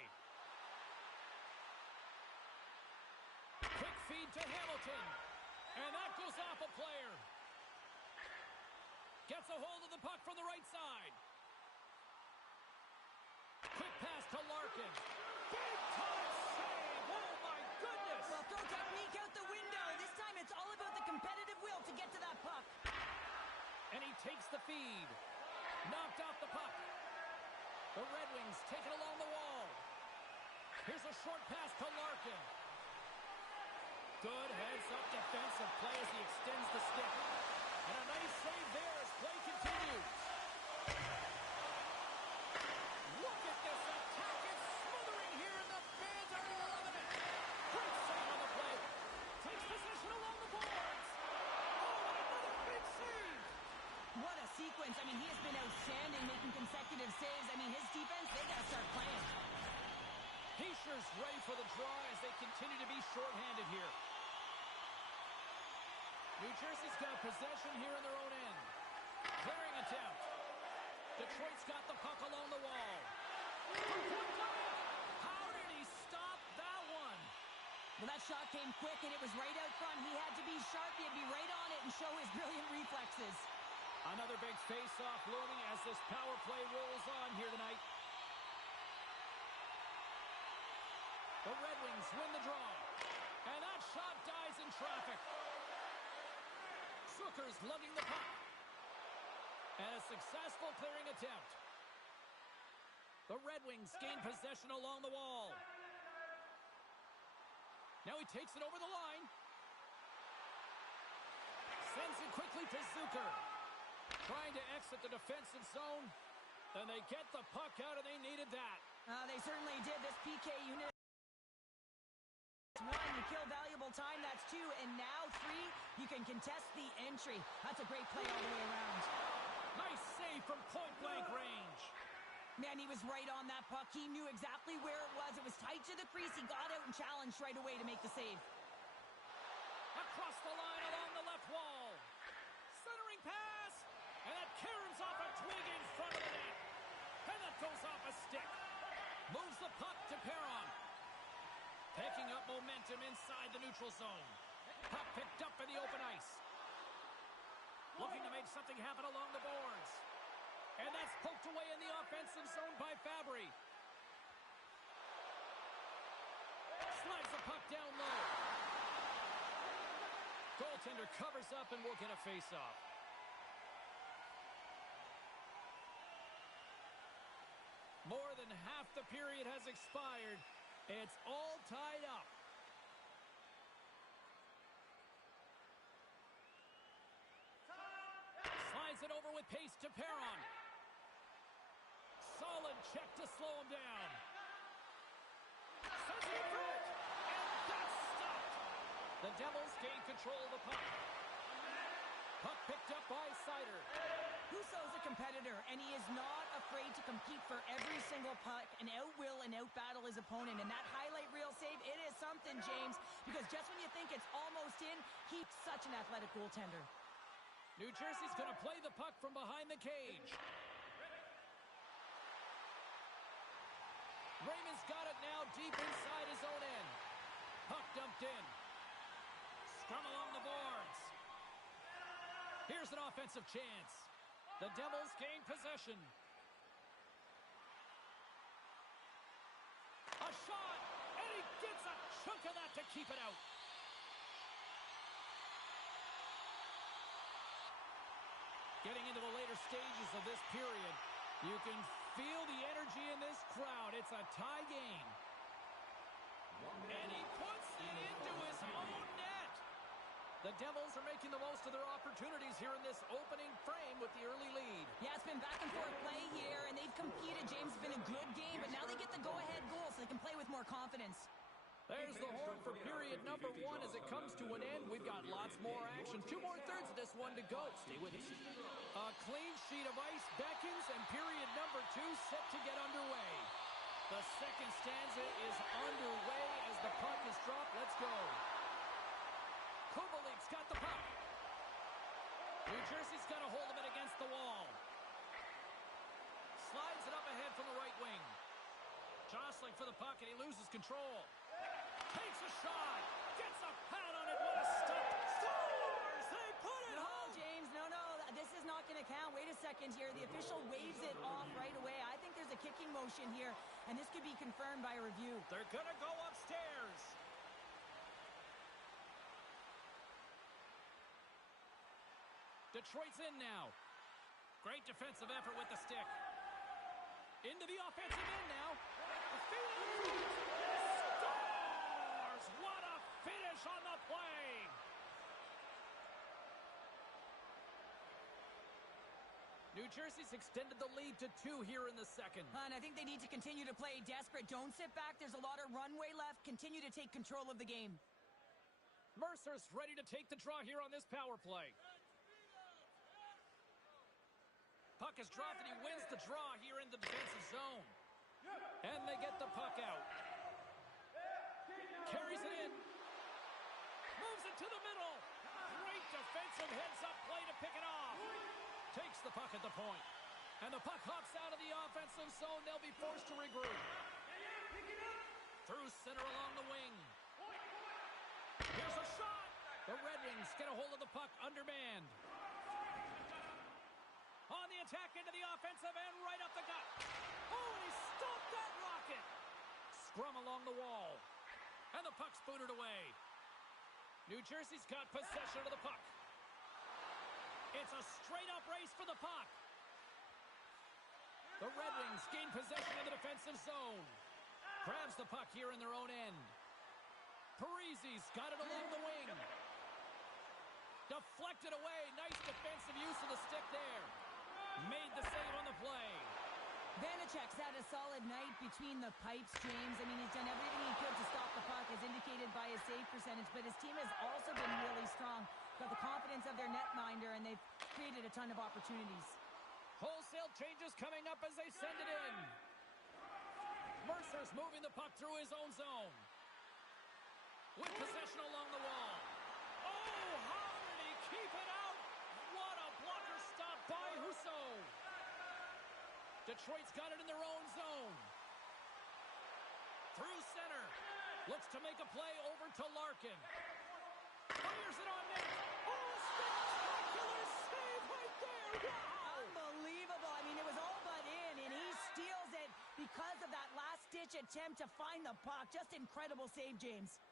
Quick feed to Hamilton. And that goes off a player. Gets a hold of the puck from the right side. Quick pass to Larkin. Big time save. Oh, my goodness. Well, throw technique out the window. This time it's all about the competitive will to get to that puck. And he takes the feed. Knocked off the puck. The Red Wings take it along the wall. Here's a short pass to Larkin. Good heads-up defensive play as he extends the stick. And a nice save there as play continues. Look at this attack. It's smothering here, and the fans are loving it. Great save on the play. Takes possession along the boards. Oh, and another big save. What a sequence. I mean, he has been outstanding making consecutive saves. I mean, his defense, they got to start playing. Heischer's ready for the draw as they continue to be shorthanded here. New Jersey's got possession here in their own end. Clearing attempt. Detroit's got the puck along the wall. How did he stop that one? Well, that shot came quick, and it was right out front. He had to be sharp. He had to be right on it and show his brilliant reflexes. Another big face-off looming as this power play rolls on here tonight. The Red Wings win the draw. And that shot dies in traffic. Zucker's lugging the puck. And a successful clearing attempt. The Red Wings gain possession along the wall. Now he takes it over the line. Sends it quickly to Zucker. Trying to exit the defensive zone. Then they get the puck out, and they needed that. They certainly did. This PK unit. One, you kill valuable time, that's two, and now three, you can contest the entry. That's a great play all the way around. Nice save from point-blank range. Man, he was right on that puck. He knew exactly where it was. It was tight to the crease. He got out and challenged right away to make the save. Across the line along the left wall. Centering pass, and that caroms off a twig in front of the net. And that goes off a stick. Moves the puck to Perron. Picking up momentum inside the neutral zone. Puck picked up in the open ice. Looking to make something happen along the boards. And that's poked away in the offensive zone by Fabry. Slides the puck down low. Goaltender covers up and will get a face-off. More than half the period has expired. It's all tied up. Slides it over with pace to Perron. Solid check to slow him down. Sends it in front, and that's stopped. The Devils gain control of the puck. Puck picked up by Sider. Husso's a competitor, and he is not afraid to compete for every single puck and out-will and out-battle his opponent. And that highlight reel save, it is something, James, because just when you think it's almost in, he's such an athletic goaltender. New Jersey's going to play the puck from behind the cage. Raymond's got it now deep inside his own end. Puck dumped in. Scrum along the boards. Here's an offensive chance. The Devils gain possession. A shot, and he gets a chunk of that to keep it out. Getting into the later stages of this period, you can feel the energy in this crowd. It's a tie game. And he puts it into his own net. The Devils are making the most of their opportunities here in this opening frame with the early lead. Yeah, it's been back and forth play here, and they've competed. James, it's been a good game, but now they get the go-ahead goal so they can play with more confidence. There's the horn for period number one as it comes to an end. We've got lots more action. 2 more thirds of this one to go. Stay with us. A clean sheet of ice beckons, and period number 2 set to get underway. The second stanza is underway as the puck is dropped. Let's go. Kubelik's got the puck. New Jersey's got a hold of it against the wall. Slides it up ahead from the right wing. Jostling for the puck, and he loses control. Takes a shot. Gets a pad on it. What a stop. Scores! They put it home! James, no. This is not going to count. Wait a second here. The official waves it off right away. I think there's a kicking motion here, and this could be confirmed by a review. They're going to go upstairs. Detroit's in now. Great defensive effort with the stick. Into the offensive end now. A feed in front. Scores! What a finish on the play! New Jersey's extended the lead to 2 here in the second. And I think they need to continue to play desperate. Don't sit back. There's a lot of runway left. Continue to take control of the game. Mercer's ready to take the draw here on this power play. Puck is dropped and he wins the draw here in the defensive zone. And they get the puck out. Carries it in. Moves it to the middle. Great defensive heads-up play to pick it off. Takes the puck at the point. And the puck hops out of the offensive zone. They'll be forced to regroup. Through center along the wing. Here's a shot. The Red Wings get a hold of the puck undermanned. On the attack into the offensive end, right up the gut. Oh, and he stopped that rocket. Scrum along the wall. And the puck's booted away. New Jersey's got possession of the puck. It's a straight-up race for the puck. The Red Wings gain possession of the defensive zone. Grabs the puck here in their own end. Parise's got it along the wing. Deflected away. Nice defensive use of the stick there. Made the save on the play. Vanacek's had a solid night between the pipes, James. I mean, he's done everything he could to stop the puck, as indicated by his save percentage, but his team has also been really strong. Got the confidence of their netminder, and they've created a ton of opportunities. Wholesale changes coming up as they send it in. Mercer's moving the puck through his own zone. With possession along the wall. Oh, how did he keep it out? What a blocker stop by Husso. Detroit's got it in their own zone. Through center. Looks to make a play over to Larkin. Fires it on net. Oh, spectacular save right there. Wow. Unbelievable. I mean, it was all but in, and he steals it because of that last-ditch attempt to find the puck. Just incredible save, James.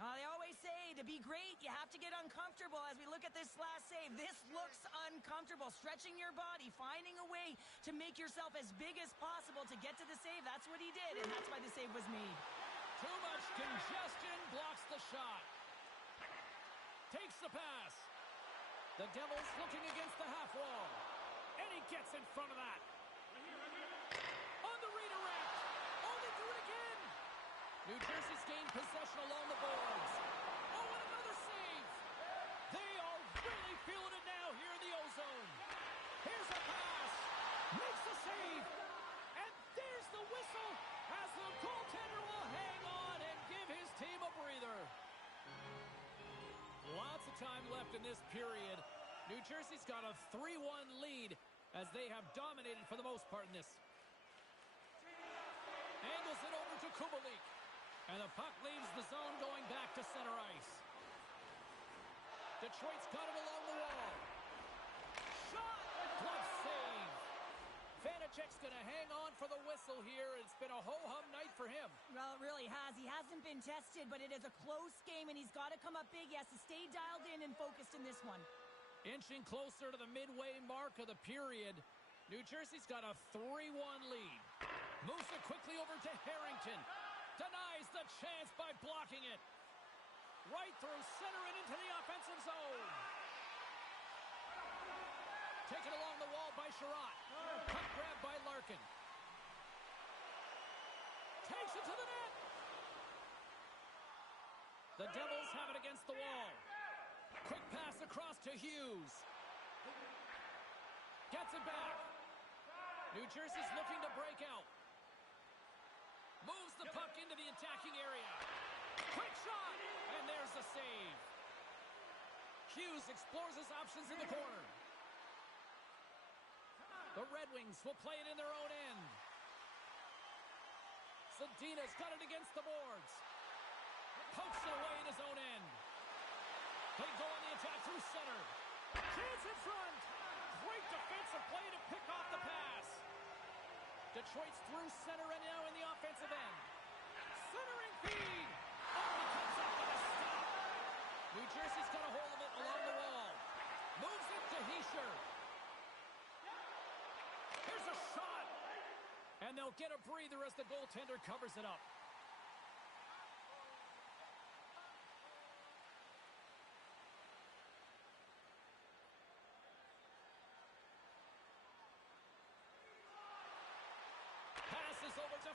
They always say, to be great, you have to get uncomfortable. As we look at this last save, this looks uncomfortable. Stretching your body, finding a way to make yourself as big as possible to get to the save. That's what he did, and that's why the save was made. Too much congestion blocks the shot. Takes the pass. The Devils looking against the half wall. And he gets in front of that. On the redirect. Oh, they do it again. New Jersey's gained possession along the boards. Oh, and another save. They are really feeling it now here in the O-Zone. Here's a pass. Makes the save. And there's the whistle as the goaltender will hang on and give his team a breather. Lots of time left in this period. New Jersey's got a 3-1 lead as they have dominated for the most part in this. Angles it over to Kubalik. And the puck leaves the zone going back to center ice. Detroit's got it along the wall. Shot! Glove save. Vanacek's going to hang on for the whistle here. It's been a ho-hum night for him. Well, it really has. He hasn't been tested, but it is a close game, and he's got to come up big. He has to stay dialed in and focused in this one. Inching closer to the midway mark of the period. New Jersey's got a 3-1 lead. Moves it quickly over to Harrington. Denies the chance by blocking it. Right through center and into the offensive zone. Taken along the wall by Sherratt. Puck grabbed by Larkin. Takes it to the net. The Devils have it against the wall. Quick pass across to Hughes. Gets it back. New Jersey's looking to break out. Moves the puck into the attacking area. Quick shot! And there's the save. Hughes explores his options in the corner. The Red Wings will play it in their own end. Zadina's got it against the boards. Pokes it away in his own end. They go on the attack through center. Chance in front. Great defensive play to pick off the pass. Detroit's through center and now in the offensive end. Centering feed. Oh, he comes up with a stop. New Jersey's got a hold of it along the wall. Moves it to Heischer. Here's a shot. And they'll get a breather as the goaltender covers it up. Passes over to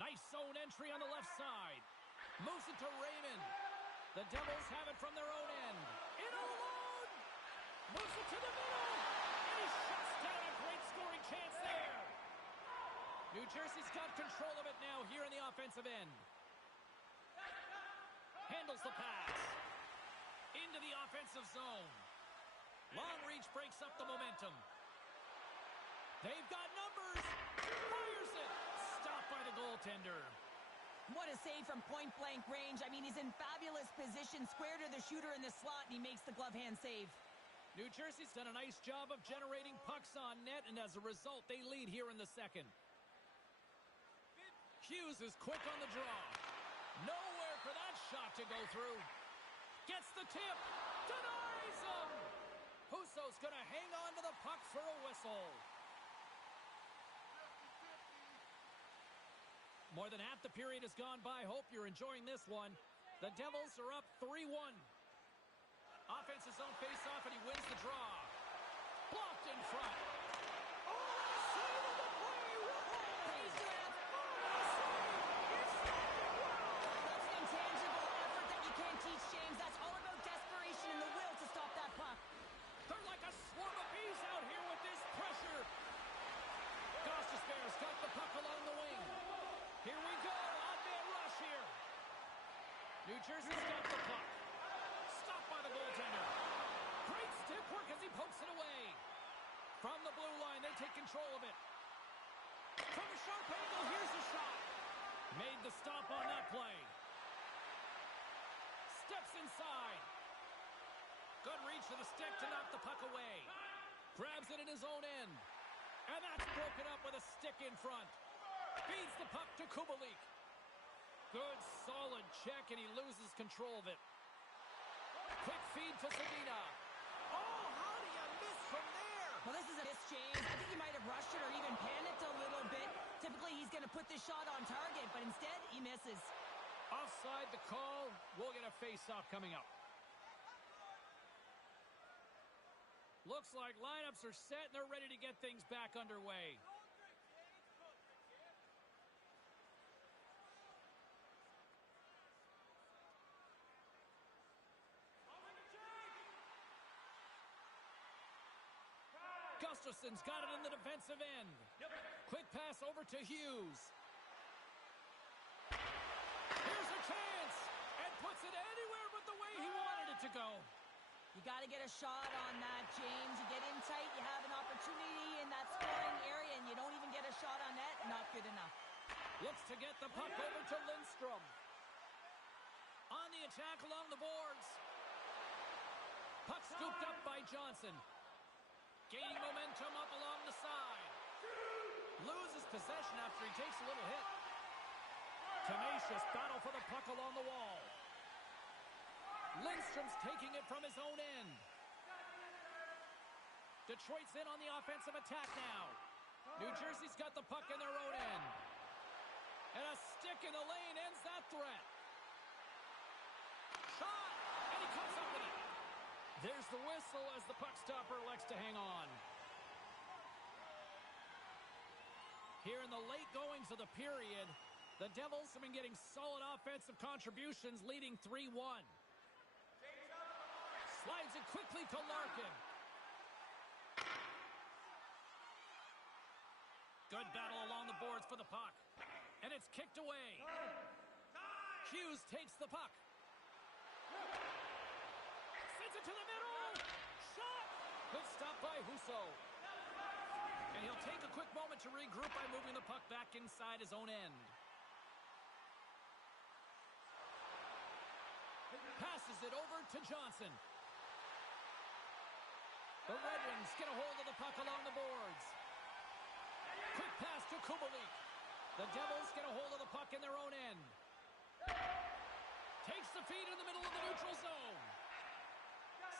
Nice zone entry on the left side. Moves it to Raymond. The Devils have it from their own end. In alone! Moves it to the middle! And he shuts down a great scoring chance there. New Jersey's got control of it now here in the offensive end. Handles the pass. Into the offensive zone. Long reach breaks up the momentum. They've got numbers. Fires it. Stopped by the goaltender. What a save from point-blank range. I mean, he's in fabulous position, square to the shooter in the slot, and he makes the glove hand save. New Jersey's done a nice job of generating pucks on net, and as a result, they lead here in the second. Hughes is quick on the draw. Nowhere for that shot to go through. Gets the tip. Denies him. Husso's going to hang on to the puck for a whistle. More than half the period has gone by. Hope you're enjoying this one. The Devils are up 3-1. Offensive zone face-off, and he wins the draw. Blocked in front. Oh, save of the play! Raise your hands. Oh, that's an intangible effort that you can't teach, James. That's all about desperation and the will to stop that puck. They're like a swarm of bees out here with this pressure. Costas Bears got the puck along the wing. Here we go, odd-man rush here. New Jersey's got the puck. Stopped by the goaltender. Great stick work as he pokes it away. From the blue line, they take control of it. From a sharp angle, here's the shot. Made the stop on that play. Steps inside. Good reach to the stick to knock the puck away. Grabs it in his own end. And that's broken up with a stick in front. Feeds the puck to Kubalik. Good, solid check, and he loses control of it. Quick feed to Zadina. Oh, how do you miss from there? Well, this is a miss, James. I think he might have rushed it or even panicked a little bit. Typically, he's going to put this shot on target, but instead, he misses. Offside the call. We'll get a face-off coming up. Looks like lineups are set, and they're ready to get things back underway. Gustafson's got it in the defensive end. Quick pass over to Hughes. Here's a chance, and puts it anywhere but the way he wanted it to go. You got to get a shot on that, James. You get in tight, you have an opportunity in that scoring area, and you don't even get a shot on net. Not good enough. Looks to get the puck over to Lindstrom. On the attack along the boards. Puck scooped up by Johnson. Gaining momentum up along the side. Loses possession after he takes a little hit. Tenacious battle for the puck along the wall. Lindstrom's taking it from his own end. Detroit's in on the offensive attack now. New Jersey's got the puck in their own end. And a stick in the lane ends that threat. Shot! And he comes up with it. There's the whistle as the puck stopper elects to hang on. Here in the late goings of the period, the Devils have been getting solid offensive contributions, leading 3-1. Slides it quickly to Larkin. Good battle along the boards for the puck. And it's kicked away. Hughes takes the puck. Sends it to the middle. Shot! Good stop by Husso. And he'll take a quick moment to regroup by moving the puck back inside his own end. Passes it over to Johnson. The Red Wings get a hold of the puck along the boards. Quick pass to Kubalik. The Devils get a hold of the puck in their own end. Takes the feed in the middle of the neutral zone.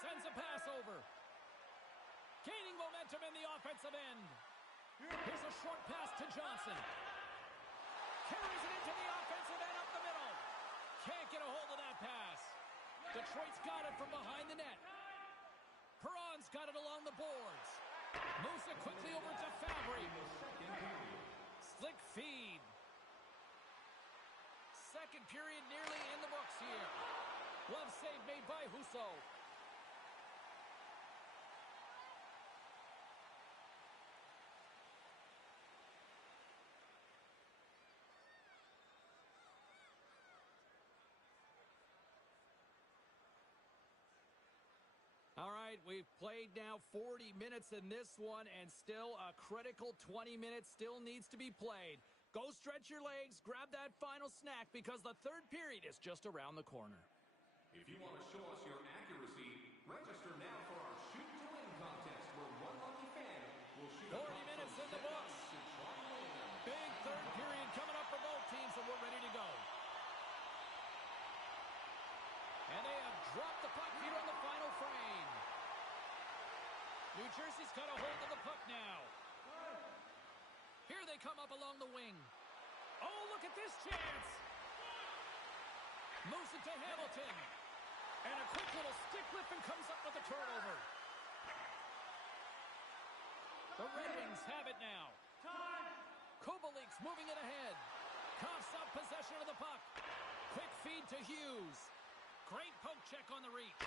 Sends a pass over. Gaining momentum in the offensive end. Here's a short pass to Johnson. Carries it into the offensive end up the middle. Can't get a hold of that pass. Detroit's got it from behind the net. Perron's got it along the boards. Moves it quickly over to Fabry. Slick feed. Second period nearly in the books here. Glove save made by Husso. All right, we've played now 40 minutes in this one, and still a critical 20 minutes still needs to be played. Go stretch your legs, grab that final snack, because the third period is just around the corner. If you want to show us your accuracy, register now for our Shoot to Win contest, where one lucky fan will shoot 40 minutes in the books. Big third period coming up for both teams, and we're ready to go. And they have dropped the puck here on the final frame. New Jersey's got a hold of the puck now. Here they come up along the wing. Oh, look at this chance. Moves it to Hamilton. And a quick little stick lift and comes up with a turnover. The Red Wings have it now. Kubalik's moving it ahead. Coughs up possession of the puck. Quick feed to Hughes. Great poke check on the reach.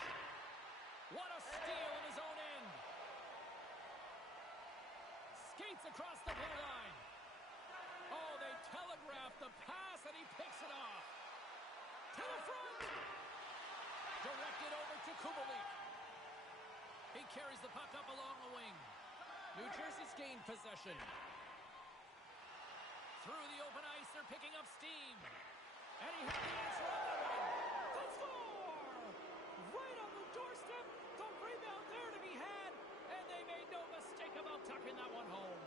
What a steal in his own end. Skates across the blue line. Oh, they telegraphed the pass, and he picks it off. To the front. Directed over to Kubalik. He carries the puck up along the wing. New Jersey's gained possession. Through the open ice, they're picking up steam. And he had the answer on that one. The score! Right on the doorstep. The rebound there to be had. And they made no mistake about tucking that one home.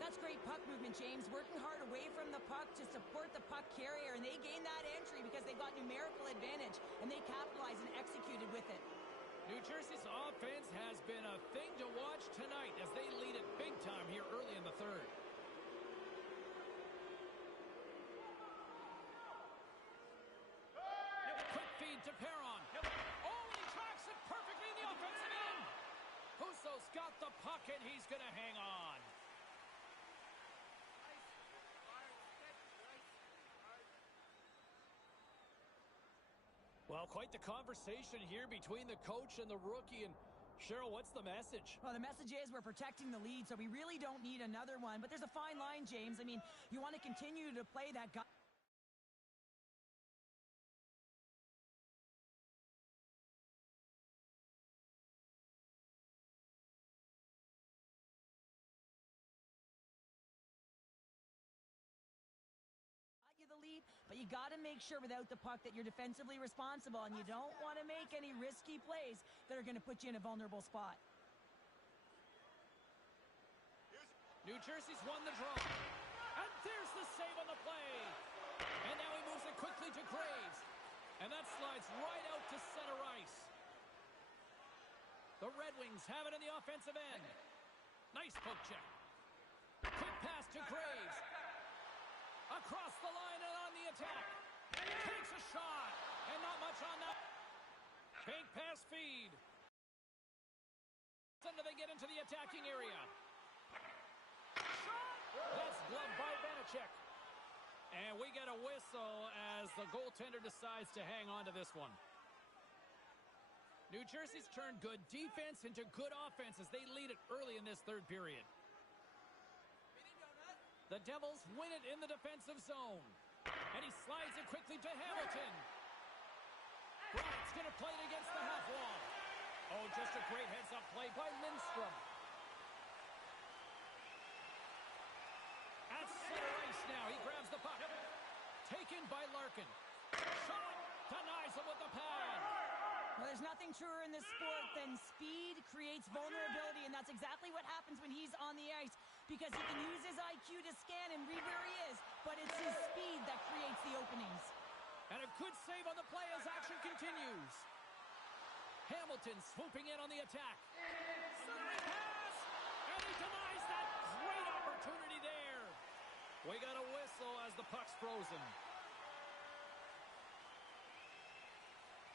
That's great puck movement, James. Working hard away from the puck to support the puck carrier, and they gained that entry because they've got numerical advantage, and they capitalized and executed with it. New Jersey's offense has been a thing to watch tonight as they lead it big time here early in the third. Quick feed to Perron. Oh, he tracks it perfectly in the offensive end. Husso's got the puck, and he's going to hang on. Well, quite the conversation here between the coach and the rookie. And Cheryl, what's the message? Well, the message is we're protecting the lead, so we really don't need another one. But there's a fine line, James. I mean, you want to continue to play that guy. You the lead, but you got to make sure without the puck that you're defensively responsible, and you don't want to make any risky plays that are going to put you in a vulnerable spot. New Jersey's won the draw. And there's the save on the play. And now he moves it quickly to Graves. And that slides right out to center ice. The Red Wings have it in the offensive end. Nice poke check. Quick pass to Graves. Across the line and on the attack. Takes a shot. And not much on that. Fake pass feed. Until they get into the attacking area. shot! That's gloved by Vanacek. And we get a whistle as the goaltender decides to hang on to this one. New Jersey's turned good defense into good offense as they lead it early in this third period. The Devils win it in the defensive zone. And he slides it quickly to Hamilton. Bryant's going to play it against the half wall. Oh, just a great heads-up play by Lindstrom. At center ice now, he grabs the puck. Taken by Larkin. Shot! Denies him with the pad. Well, there's nothing truer in this sport than speed creates vulnerability, and that's exactly what happens when he's on the ice, because he can use his IQ to scan and read where he is, but it's his speed that creates the openings. And a good save on the play as action continues. Hamilton swooping in on the attack. Centering pass! And he denies that great opportunity there. We got a whistle as the puck's frozen.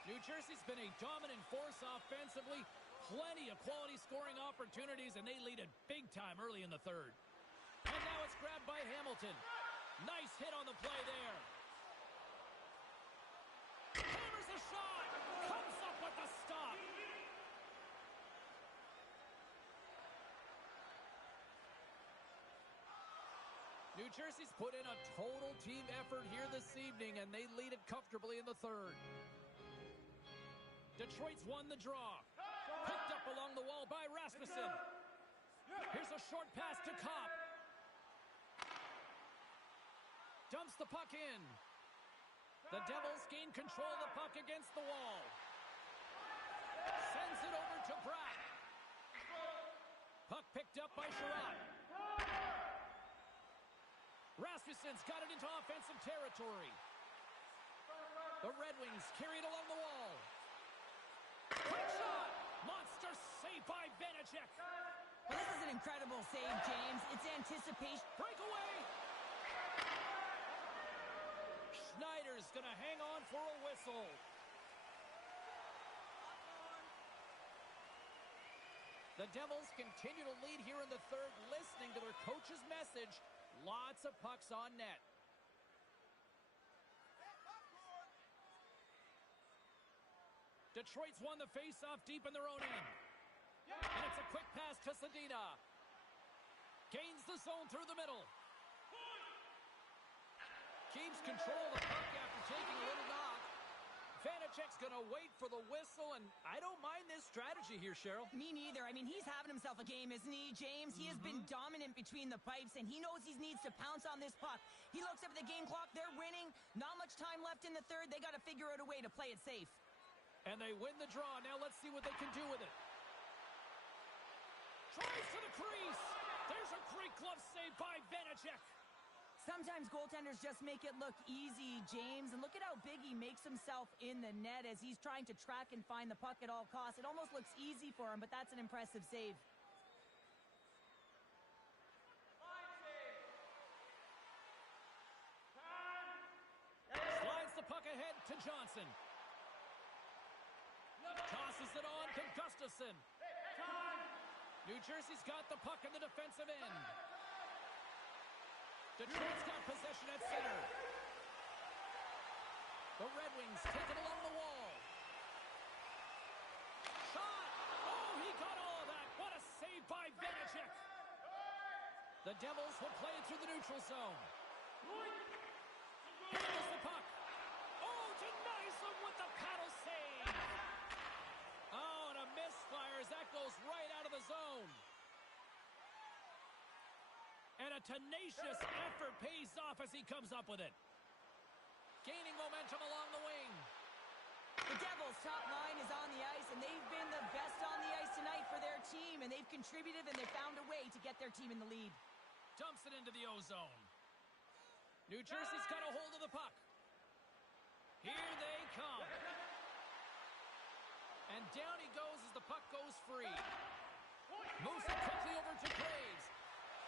New Jersey's been a dominant force offensively. Plenty of quality scoring opportunities, and they lead it big time early in the third. And now it's grabbed by Hamilton. Nice hit on the play there. Hammers a shot. Comes up with the stop. New Jersey's put in a total team effort here this evening, and they lead it comfortably in the third. Detroit's won the draw. Picked up along the wall by Rasmussen. Here's a short pass to Kopp. Dumps the puck in. The Devils gain control of the puck against the wall. Sends it over to Bratt. Puck picked up by Sherratt. Rasmussen's got it into offensive territory. The Red Wings carry it along the wall. Quick shot! Monster save by Vanacek. Well, this is an incredible save, James. It's anticipation. Breakaway! Schneider's going to hang on for a whistle. The Devils continue to lead here in the third, listening to their coach's message. Lots of pucks on net. Detroit's won the face-off deep in their own end. And it's a quick pass to Sedina. Gains the zone through the middle. Keeps control of the puck after taking a little knock. Vanacek's going to wait for the whistle, and I don't mind this strategy here, Cheryl. Me neither. I mean, he's having himself a game, isn't he, James? He has been dominant between the pipes, and he knows he needs to pounce on this puck. He looks up at the game clock. They're winning. Not much time left in the third. They got to figure out a way to play it safe. And they win the draw. Now let's see what they can do with it. Tries to the crease. There's a great glove save by Vanacek. Sometimes goaltenders just make it look easy, James. And look at how big he makes himself in the net as he's trying to track and find the puck at all costs. It almost looks easy for him, but that's an impressive save. Slides the puck ahead to Johnson. Tosses it on to Gustafsson. New Jersey's got the puck in the defensive end. Detroit's got possession at center. The Red Wings take it along the wall. Shot! Oh, he got all of that. What a save by Vanacek. The Devils will play it through the neutral zone. Handles the puck. Oh, denies him with the paddle save. Oh, and a misfire as that goes right out of the zone. And a tenacious effort pays off as he comes up with it. Gaining momentum along the wing. The Devils' top line is on the ice, and they've been the best on the ice tonight for their team, and they've contributed, and they've found a way to get their team in the lead. Dumps it into the O-zone. New Jersey's got a hold of the puck. Here they come. And down he goes as the puck goes free. Moves it quickly over to Graves.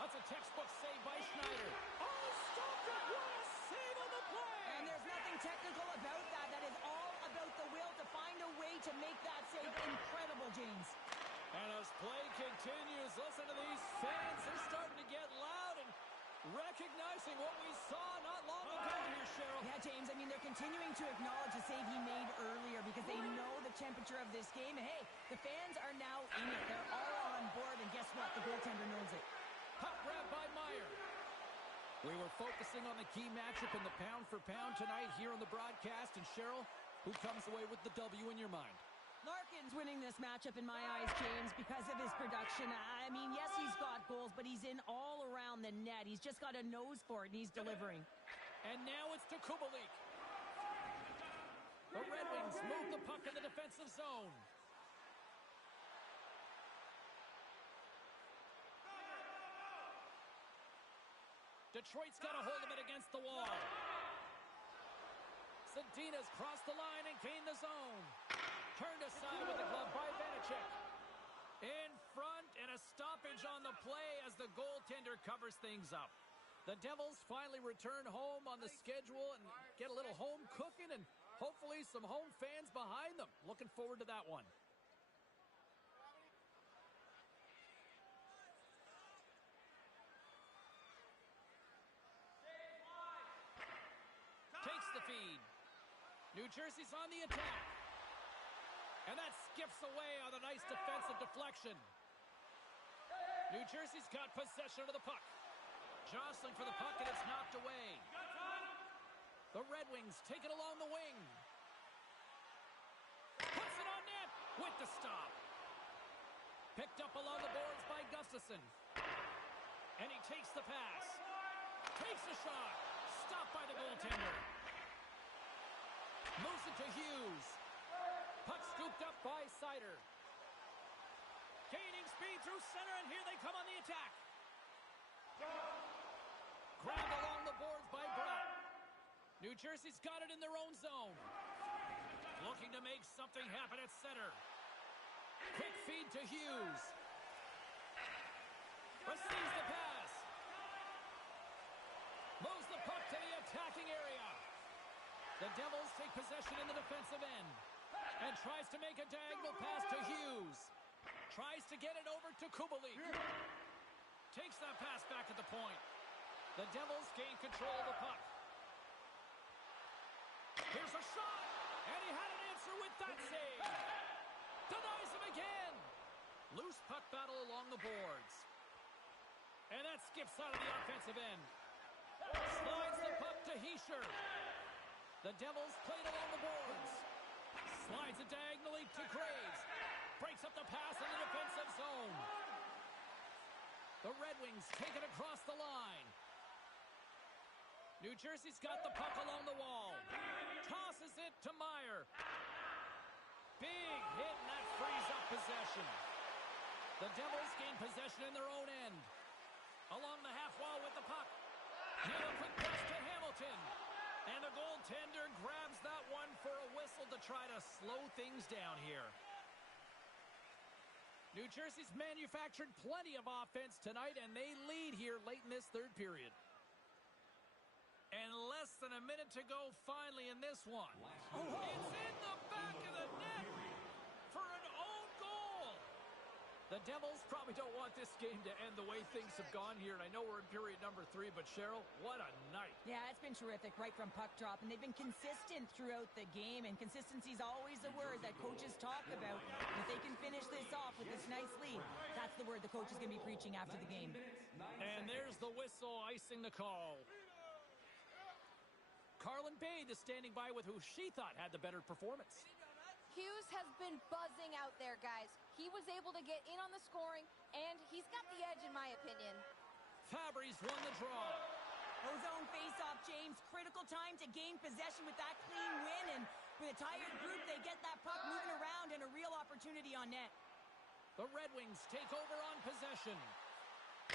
That's a textbook save by Schneider. Oh, stopped it! What a save on the play! And there's nothing technical about that. That is all about the will to find a way to make that save. Incredible, James. And as play continues, listen to these fans. They're starting to get loud Recognizing what we saw not long ago here, Cheryl. Yeah, James, I mean, they're continuing to acknowledge the save he made earlier because they know the temperature of this game. And, hey, the fans are now in it. They're all on board, and guess what? The goaltender knows it. Puck grab by Meyer. We were focusing on the key matchup in the pound-for-pound tonight here on the broadcast. And, Cheryl, who comes away with the W in your mind? Larkin's winning this matchup in my eyes, James, because of his production. I mean, yes, he's got goals, but he's in all around the net. He's just got a nose for it, and he's delivering. And now it's to Kubalik. The Red Wings move the puck in the defensive zone. Detroit's got a hold of it against the wall. Zadina's crossed the line and gained the zone. Turned aside with the glove by Vanacek. In front, and a stoppage on the play as the goaltender covers things up. The Devils finally return home on the schedule and get a little home cooking and hopefully some home fans behind them. Looking forward to that one. Takes the feed. New Jersey's on the attack. And that skips away on a nice defensive deflection. New Jersey's got possession of the puck. Jostling for the puck, and it's knocked away. The Red Wings take it along the wing. Puts it on net with the stop. Picked up along the boards by Gustafsson. And he takes the pass. Takes the shot. Stopped by the goaltender. Moves it to Hughes. Puck scooped up by Sider. Gaining speed through center, and here they come on the attack. Grabbed along the boards by Brown. New Jersey's got it in their own zone. Looking to make something happen at center. Quick feed to Hughes. Receives the pass. Moves the puck to the attacking area. The Devils take possession in the defensive end. And tries to make a diagonal pass to Hughes. Tries to get it over to Kubalik. Takes that pass back at the point. The Devils gain control of the puck. Here's a shot. And he had an answer with that save. Denies him again. Loose puck battle along the boards. And that skips out of the offensive end. Slides the puck to Hischier. The Devils played along the boards. Slides it diagonally to Graves. Breaks up the pass in the defensive zone. The Red Wings take it across the line. New Jersey's got the puck along the wall. Tosses it to Meyer. Big hit, and that frees up possession. The Devils gain possession in their own end. Along the half wall with the puck. Now a quick pass to Hamilton. And the goaltender grabs that one for a whistle to try to slow things down here. New Jersey's manufactured plenty of offense tonight, and they lead here late in this third period. And less than a minute to go finally in this one. It's in the back of the net for an own goal. The Devils probably don't want this game to end the way things have gone here. And I know we're in period number 3, but Cheryl, what a night. Yeah, it's been terrific right from puck drop, and they've been consistent throughout the game, and consistency is always a word that coaches talk about. And if they can finish this off with this nice lead, that's the word the coach is going to be preaching after the game. And there's the whistle icing the call. Carlin Bade is standing by with who she thought had the better performance. Hughes has been buzzing out there, guys. He was able to get in on the scoring, and he's got the edge, in my opinion. Fabry's won the draw. Ozone face-off, James. Critical time to gain possession with that clean win, and with a tired group, they get that puck moving around and a real opportunity on net. The Red Wings take over on possession.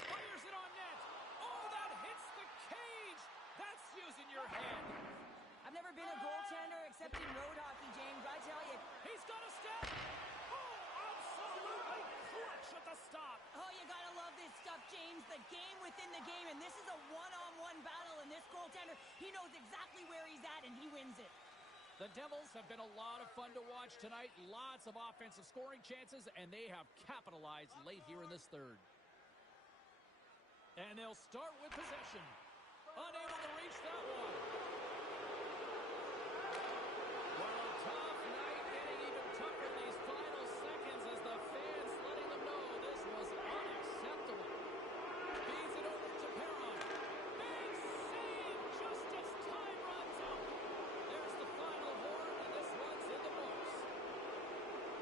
Fires it on net. Oh, that hits the cage. That's using your head. I've never been a goaltender except in road hockey, James. I tell you. He's got a step. Oh, absolutely clutch at the stop. Oh, you gotta love this stuff, James. The game within the game, and this is a one-on-one battle, and this goaltender, he knows exactly where he's at, and he wins it. The Devils have been a lot of fun to watch tonight. Lots of offensive scoring chances, and they have capitalized late here in this third. And they'll start with possession. Unable to reach that one. Well, a tough night, getting even tougher these final seconds as the fans letting them know this was unacceptable. Feeds it over to Perron. Big save just as time runs out. There's the final horn, and this one's in the books.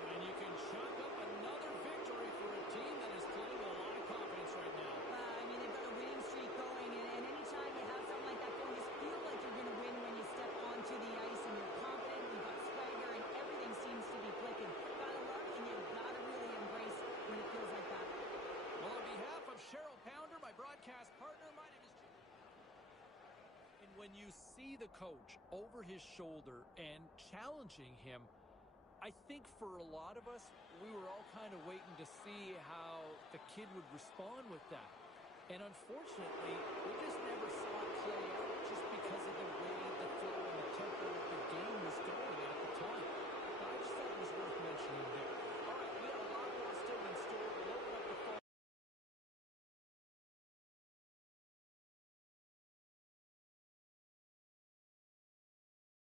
And you can chalk up another victory for a team that is playing with a lot of confidence right now. I mean, they've got a winning streak going, and anytime you have something like that going, you just feel like you're going to win when you step onto the ice and you're confident, you've got swagger, and everything seems to be clicking. Gotta love it, and you've got to really embrace when it feels like that. Well, on behalf of Cheryl Pounder, my broadcast partner, my name is Jim. And when you see the coach over his shoulder and challenging him, I think for a lot of us, we were all kind of waiting to see how the kid would respond with that. And unfortunately, we just never saw it play out just because of the way the flow and the tempo of the game was going at the time. I just thought it was worth mentioning there. All right, we got a lot more still in store. We'll open up the phone.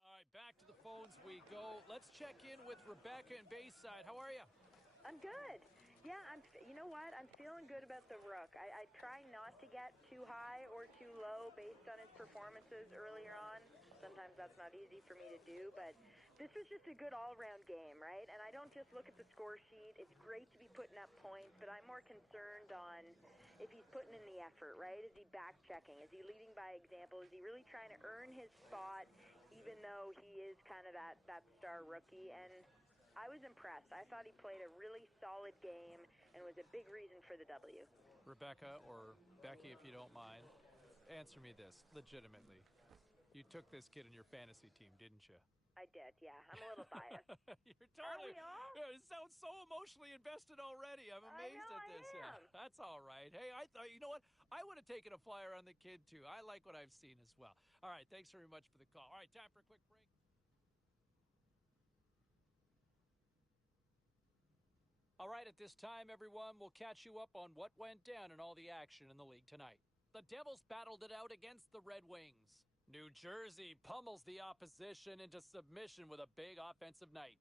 All right, back to the phones we go. Let's check in with Rebecca in Bayside. How are you? I'm good. Yeah, you know what? I'm feeling good about the Rook. I try not to get too high or too low based on his performances earlier on. Sometimes that's not easy for me to do, but this was just a good all-around game, right? And I don't just look at the score sheet. It's great to be putting up points, but I'm more concerned on if he's putting in the effort, right? Is he back-checking? Is he leading by example? Is he really trying to earn his spot even though he is kind of that star rookie? And I was impressed. I thought he played a really solid game and was a big reason for the W. Rebecca, or Becky, if you don't mind, answer me this legitimately. You took this kid in your fantasy team, didn't you? I did, yeah. I'm a little biased. You're totally. Are we all? Yeah, it sounds so emotionally invested already. I'm amazed I know, at this. I am. Yeah, that's all right. Hey, I thought, you know what? I would have taken a flyer on the kid too. I like what I've seen as well. All right, thanks very much for the call. All right, time for a quick break. All right, at this time, everyone, we'll catch you up on what went down in all the action in the league tonight. The Devils battled it out against the Red Wings. New Jersey pummels the opposition into submission with a big offensive night.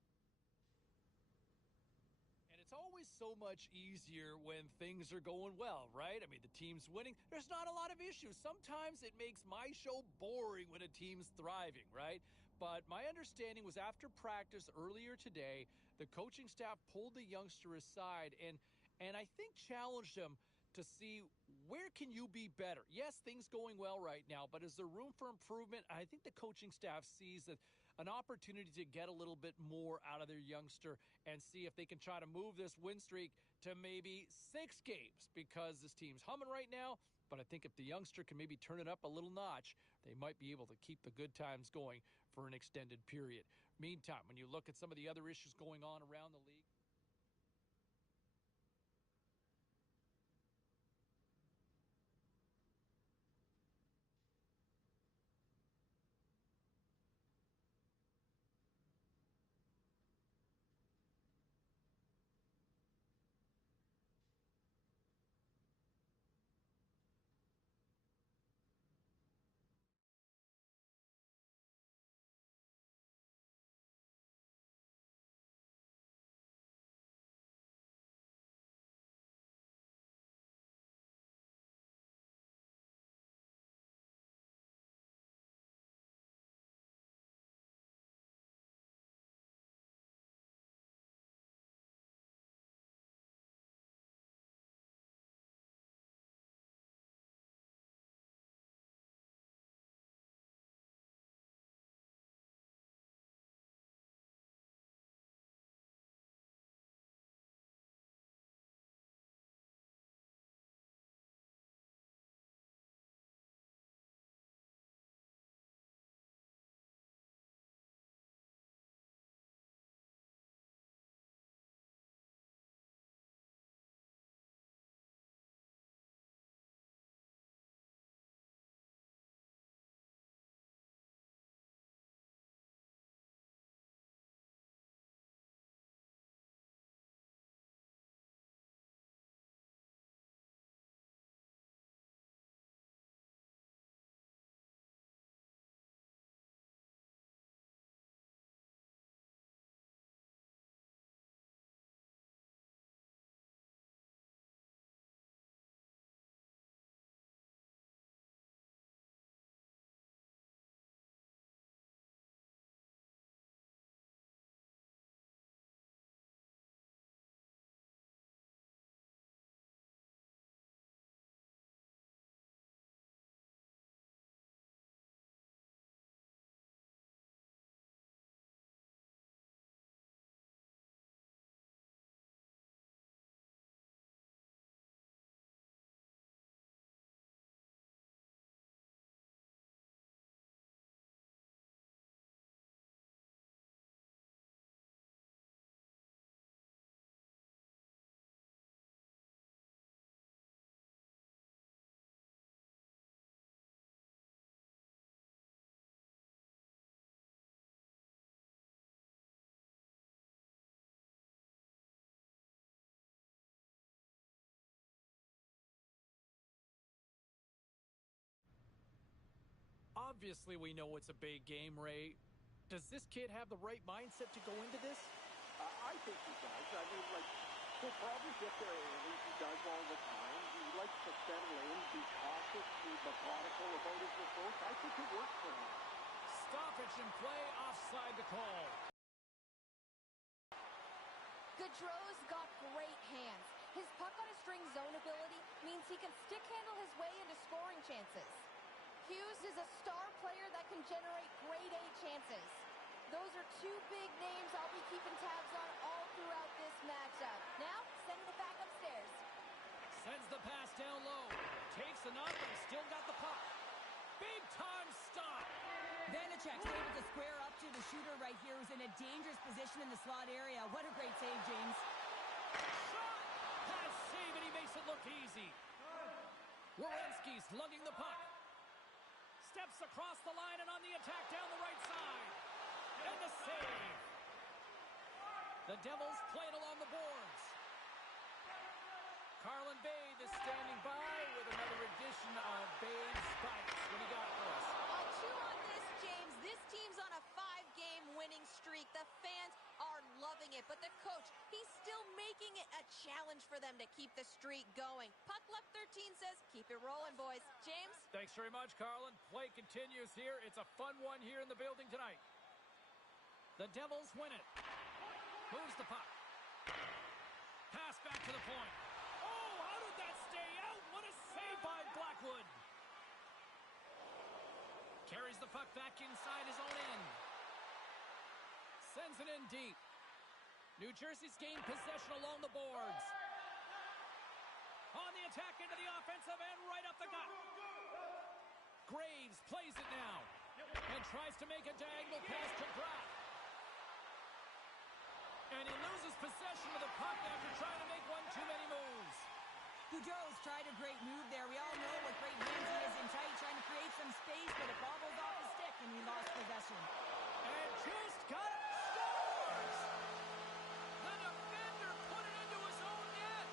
And it's always so much easier when things are going well, right? I mean, the team's winning. There's not a lot of issues. Sometimes it makes my show boring when a team's thriving, right? But my understanding was after practice earlier today, the coaching staff pulled the youngster aside and I think challenged him to see where can you be better. Yes, things going well right now, but is there room for improvement? I think the coaching staff sees that an opportunity to get a little bit more out of their youngster and see if they can try to move this win streak to maybe 6 games, because this team's humming right now. But I think if the youngster can maybe turn it up a little notch, they might be able to keep the good times going for an extended period. Meantime, when you look at some of the other issues going on around the league, Obviously, we know it's a big game, Ray. Does this kid have the right mindset to go into this? I think he does. I mean, like, he'll probably get there early. He does all the time. He likes to settle in, be cautious, be methodical about his approach. I think it works for him. Stoppage in play, offside the call. Gaudreau's got great hands. His puck-on-a-string zone ability means he can stick-handle his way into scoring chances. Hughes is a star player that can generate grade A chances. Those are two big names I'll be keeping tabs on all throughout this matchup. Now, sending it back upstairs. Sends the pass down low. Takes enough, but he's still got the puck. Big-time stop. Vanacek's able to square up to the shooter right here, who's in a dangerous position in the slot area. What a great save, James. Shot! Pass save, and he makes it look easy. Werenski's lugging the puck. Steps across the line and on the attack down the right side. And the save. The Devils play it along the boards. Carlin Bade is standing by with another edition of Bade's Spikes. What do you got for us? I'll chew on this, James. This team's on a 5-game winning streak. The fans are loving it, but the coach, he's still making it a challenge for them to keep the streak going. Puck Luck 13 says, keep it rolling, boys. James? Thanks very much, Carlin. Play continues here. It's a fun one here in the building tonight. The Devils win it. Moves the puck. Pass back to the point. Oh, how did that stay out? What a save by Blackwood. Carries the puck back inside his own end. Sends it in deep. New Jersey's gained possession along the boards. On the attack into the offensive end, right up the gut. Graves plays it now and tries to make a diagonal pass to Graff. And he loses possession of the puck after trying to make one too many moves. Gaudreau's tried a great move there. We all know what great hands he is in tight, trying to create some space, but it bobbled off the stick and he lost possession. And just got it. Scores! The defender put it into his own net.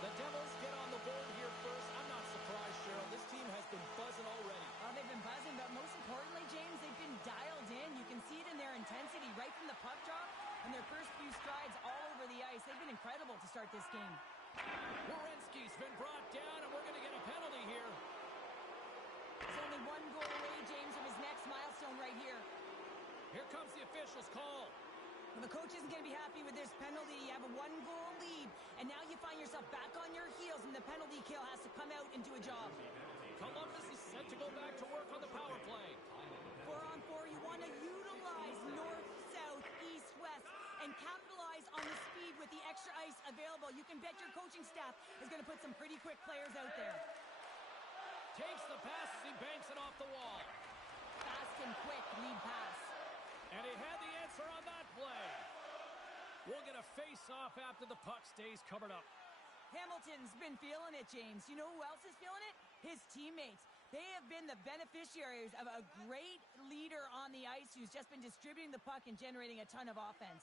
The Devils get on the board here first. I'm not surprised, Cheryl. This team has been buzzing already. They've been buzzing, but most importantly, James, they've been dialed in. You can see it in their intensity right from the puck drop and their first few strides all over the ice. They've been incredible to start this game. Werenski's been brought down, and we're going to get a penalty here. He's only one goal away, James, from his next milestone right here. Here comes the official's call. Well, the coach isn't going to be happy with this penalty. You have a one-goal lead, and now you find yourself back on your heels, and the penalty kill has to come out and do a job. Columbus is set to go back to work on the power play. 4-on-4, you want to utilize north, south, east, west, and capitalize on the speed with the extra ice available. You can bet your coaching staff is going to put some pretty quick players out there. Takes the pass as he banks it off the wall. Fast and quick lead pass. And he had the answer on that play. We'll get a face-off after the puck stays covered up. Hamilton's been feeling it, James. You know who else is feeling it? His teammates. They have been the beneficiaries of a great leader on the ice who's just been distributing the puck and generating a ton of offense.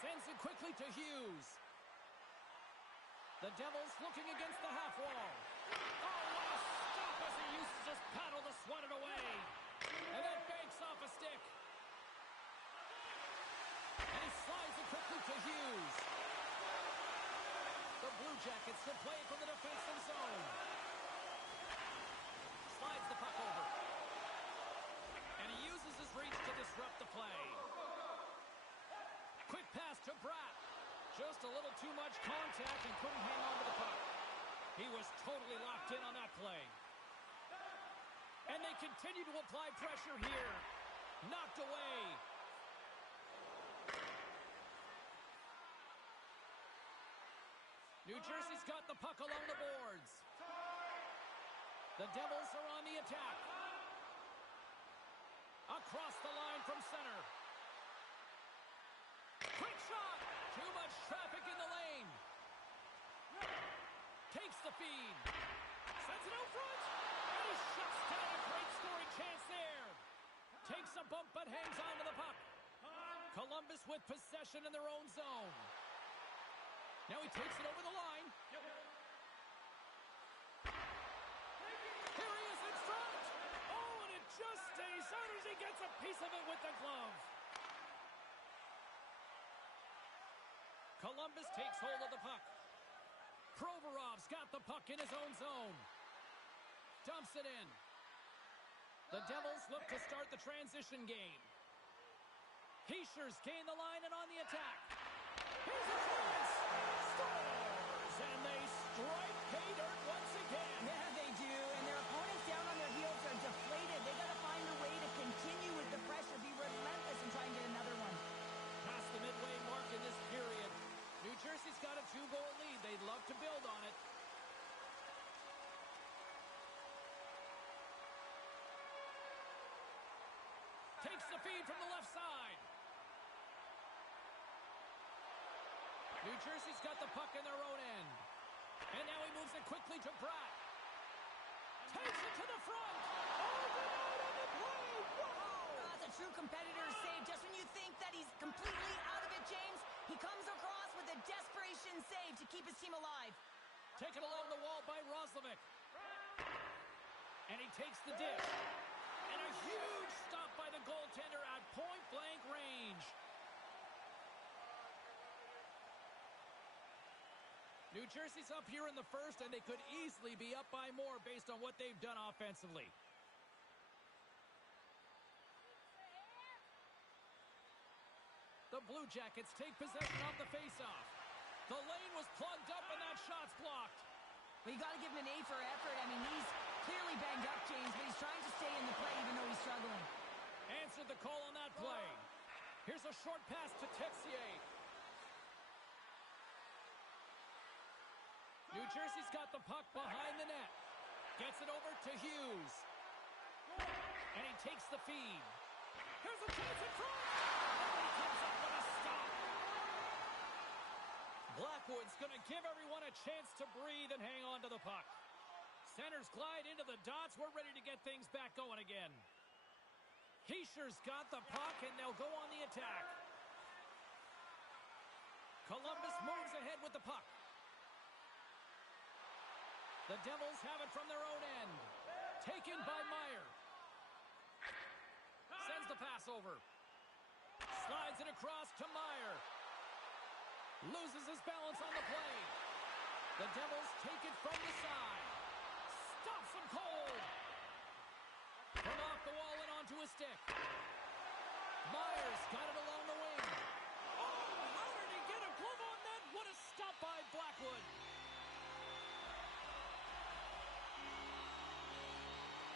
Sends it quickly to Hughes. The Devils looking against the half wall. Oh, what a stop as he uses his paddle to swat it away. And then banks off a stick. And he slides it quickly to Hughes. The Blue Jackets still play from the defensive zone. Slides the puck over. And he uses his reach to disrupt the play. Quick pass to Bratt. Just a little too much contact and couldn't hang on to the puck. He was totally locked in on that play. And they continue to apply pressure here. Knocked away. New Jersey's got the puck along the boards. The Devils are on the attack. Across the line from center. Quick shot! Too much traffic in the lane. Takes the feed. Sends it out front. And he shuts down a great scoring chance there. Takes a bump but hangs on to the puck. Columbus with possession in their own zone. Now he takes it over the line. Here he is in front. Oh, and it just stays out as he gets a piece of it with the glove. Columbus takes hold of the puck. Provorov's got the puck in his own zone. Dumps it in. The Devils look to start the transition game. Heishers gain the line and on the attack. Here's a chance. Scores! And they strike pay dirt once again. Yeah, they do. And their opponents down on their heels are deflated. They got to find a way to continue with the pressure, be relentless, and try and get another one. Past the midway mark in this period. New Jersey's got a 2-goal lead. They'd love to build on it. Takes the feed from the left side. New Jersey's got the puck in their own end. And now he moves it quickly to Pratt. Takes it to the front. Oh, denied on the play. Wow! That's a true competitor's save. Just when you think that he's completely out of it, James, he comes across with a desperation save to keep his team alive. Taken along the wall by Roslovic. And he takes the dish. And a huge stop by the goaltender at point-blank range. New Jersey's up here in the first, and they could easily be up by more based on what they've done offensively. The Blue Jackets take possession off the faceoff. The lane was plugged up, and that shot's blocked. Well, you got to give him an A for effort. I mean, he's clearly banged up, James, but he's trying to stay in the play even though he's struggling. Answered the call on that play. Here's a short pass to Texier. New Jersey's got the puck behind the net. Gets it over to Hughes. And he takes the feed. Here's a chance in front. And he comes up with a stop. Blackwood's going to give everyone a chance to breathe and hang on to the puck. Centers glide into the dots. We're ready to get things back going again. Heischer's got the puck, and they'll go on the attack. Columbus moves ahead with the puck. The Devils have it from their own end. Taken by Meyer. Sends the pass over. Slides it across to Meyer. Loses his balance on the play. The Devils take it from the side. Stops him cold. From off the wall and onto his stick. Myers got it along the wing. Oh, how did he get a glove on that? What a stop by Blackwood.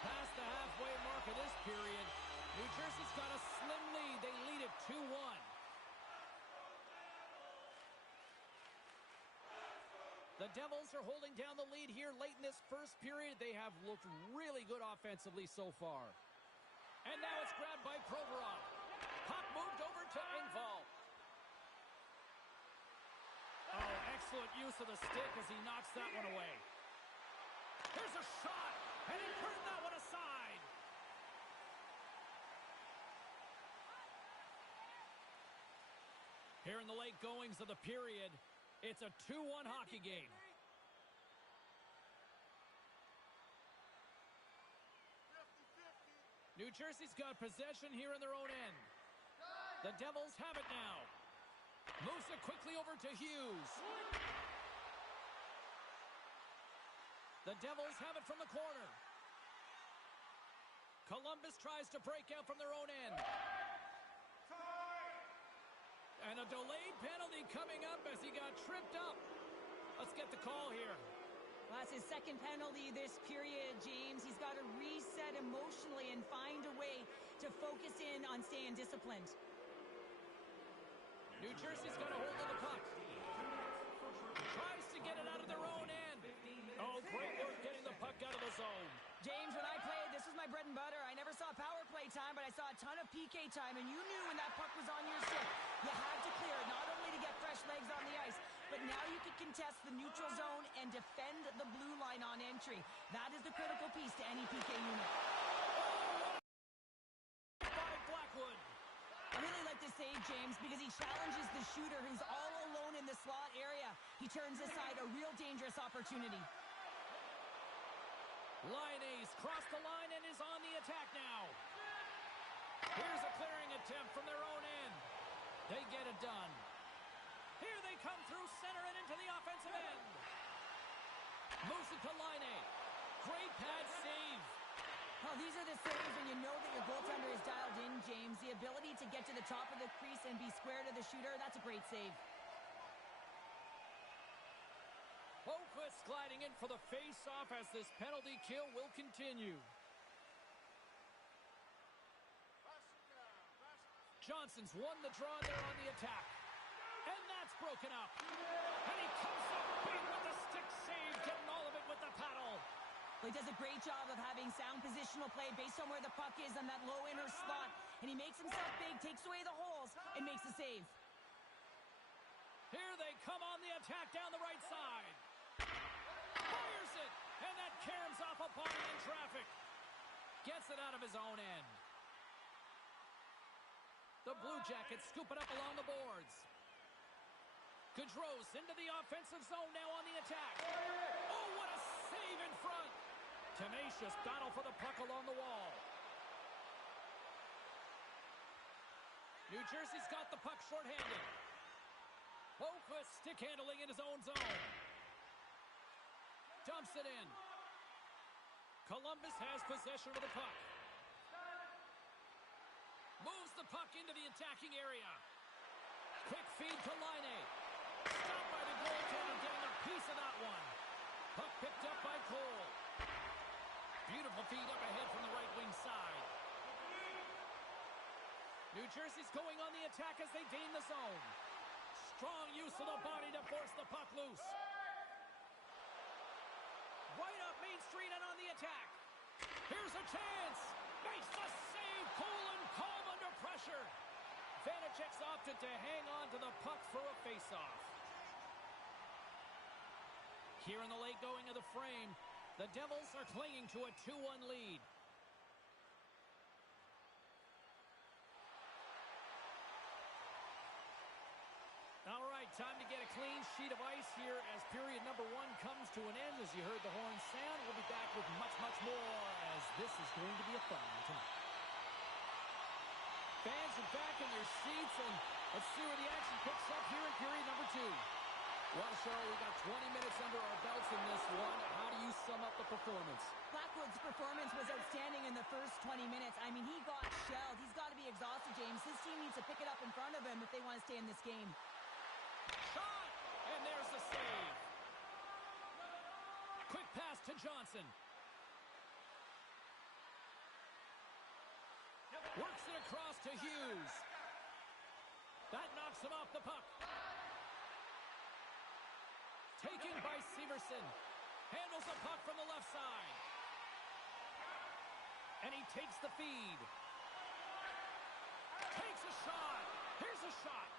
Past the halfway mark of this period, New Jersey's got a slim lead. They lead it 2-1. The Devils are holding down the lead here late in this first period. They have looked really good offensively so far. And now it's grabbed by Provorov. Puck moved over to Engvall. Oh, excellent use of the stick as he knocks that one away. Here's a shot, and he turned that one aside. Here in the late goings of the period, it's a 2-1 hockey game. New Jersey's got possession here in their own end. The Devils have it now. Moves it quickly over to Hughes. The Devils have it from the corner. Columbus tries to break out from their own end. And a delayed penalty coming up as he got tripped up. Let's get the call here. Well, that's his second penalty this period, James. He's got to reset emotionally and find a way to focus in on staying disciplined. New Jersey's got a hold of the puck. Tries to get it out of their own end. Oh, great work getting the puck out of the zone. James, when I played, this was my bread and butter. I never saw power play time, but I saw a ton of PK time, and you knew when that puck was on your stick, you had to clear it, not only to get fresh legs on the ice, but now you could contest the neutral zone and defend the blue line on entry. That is the critical piece to any PK unit. By Blackwood. I really like this save, James, because he challenges the shooter who's all alone in the slot area. He turns aside a real dangerous opportunity. Liney's crossed the line and is on the attack now. Here's a clearing attempt from their own end. They get it done. Here they come through center and into the offensive end. Moves it to Liney. Great pad save. Well, these are the saves when you know that your goaltender is dialed in, James. The ability to get to the top of the crease and be square to the shooter, that's a great save. Boquist gliding in for the face-off as this penalty kill will continue. Johnson's won the draw there on the attack. And that's broken up. And he comes up big with the stick save, getting all of it with the paddle. Well, he does a great job of having sound positional play based on where the puck is on that low inner slot. And he makes himself big, takes away the holes, and makes the save. Here they come on the attack down the right side. Fires it, and that caroms off a body in traffic. Gets it out of his own end. The Blue Jackets scoop it up along the boards. Gaudreau's into the offensive zone now on the attack. Oh, what a save in front. Tenacious battle for the puck along the wall. New Jersey's got the puck shorthanded. Boquist stick handling in his own zone. Dumps it in. Columbus has possession of the puck. Moves the puck into the attacking area. Quick feed to Liney. Stopped by the goaltender, getting a piece of that one. Puck picked up by Cole. Beautiful feed up ahead from the right wing side. New Jersey's going on the attack as they gain the zone. Strong use of the body to force the puck loose. Right up Main Street and on the attack. Here's a chance. Makes the save. Cool and calm under pressure. Vanacek's opted to hang on to the puck for a faceoff. Here in the late going of the frame, the Devils are clinging to a 2-1 lead. All right, time to get a clean sheet of ice here as period number 1 comes to an end. As you heard the horn sound, we'll be back with much, much more as this is going to be a fun one tonight. Fans are back in their seats, and let's see where the action picks up here in period number 2. Well, Cheryl, we got 20 minutes under our belts in this one. How do you sum up the performance? Blackwood's performance was outstanding in the first 20 minutes. I mean, he got shelled. He's got to be exhausted, James. His team needs to pick it up in front of him if they want to stay in this game. Shot! And there's the save. Quick pass to Johnson. Works it across to Hughes. That knocks him off the puck. Taken by Severson. Handles the puck from the left side. And he takes the feed. Takes a shot. Here's a shot.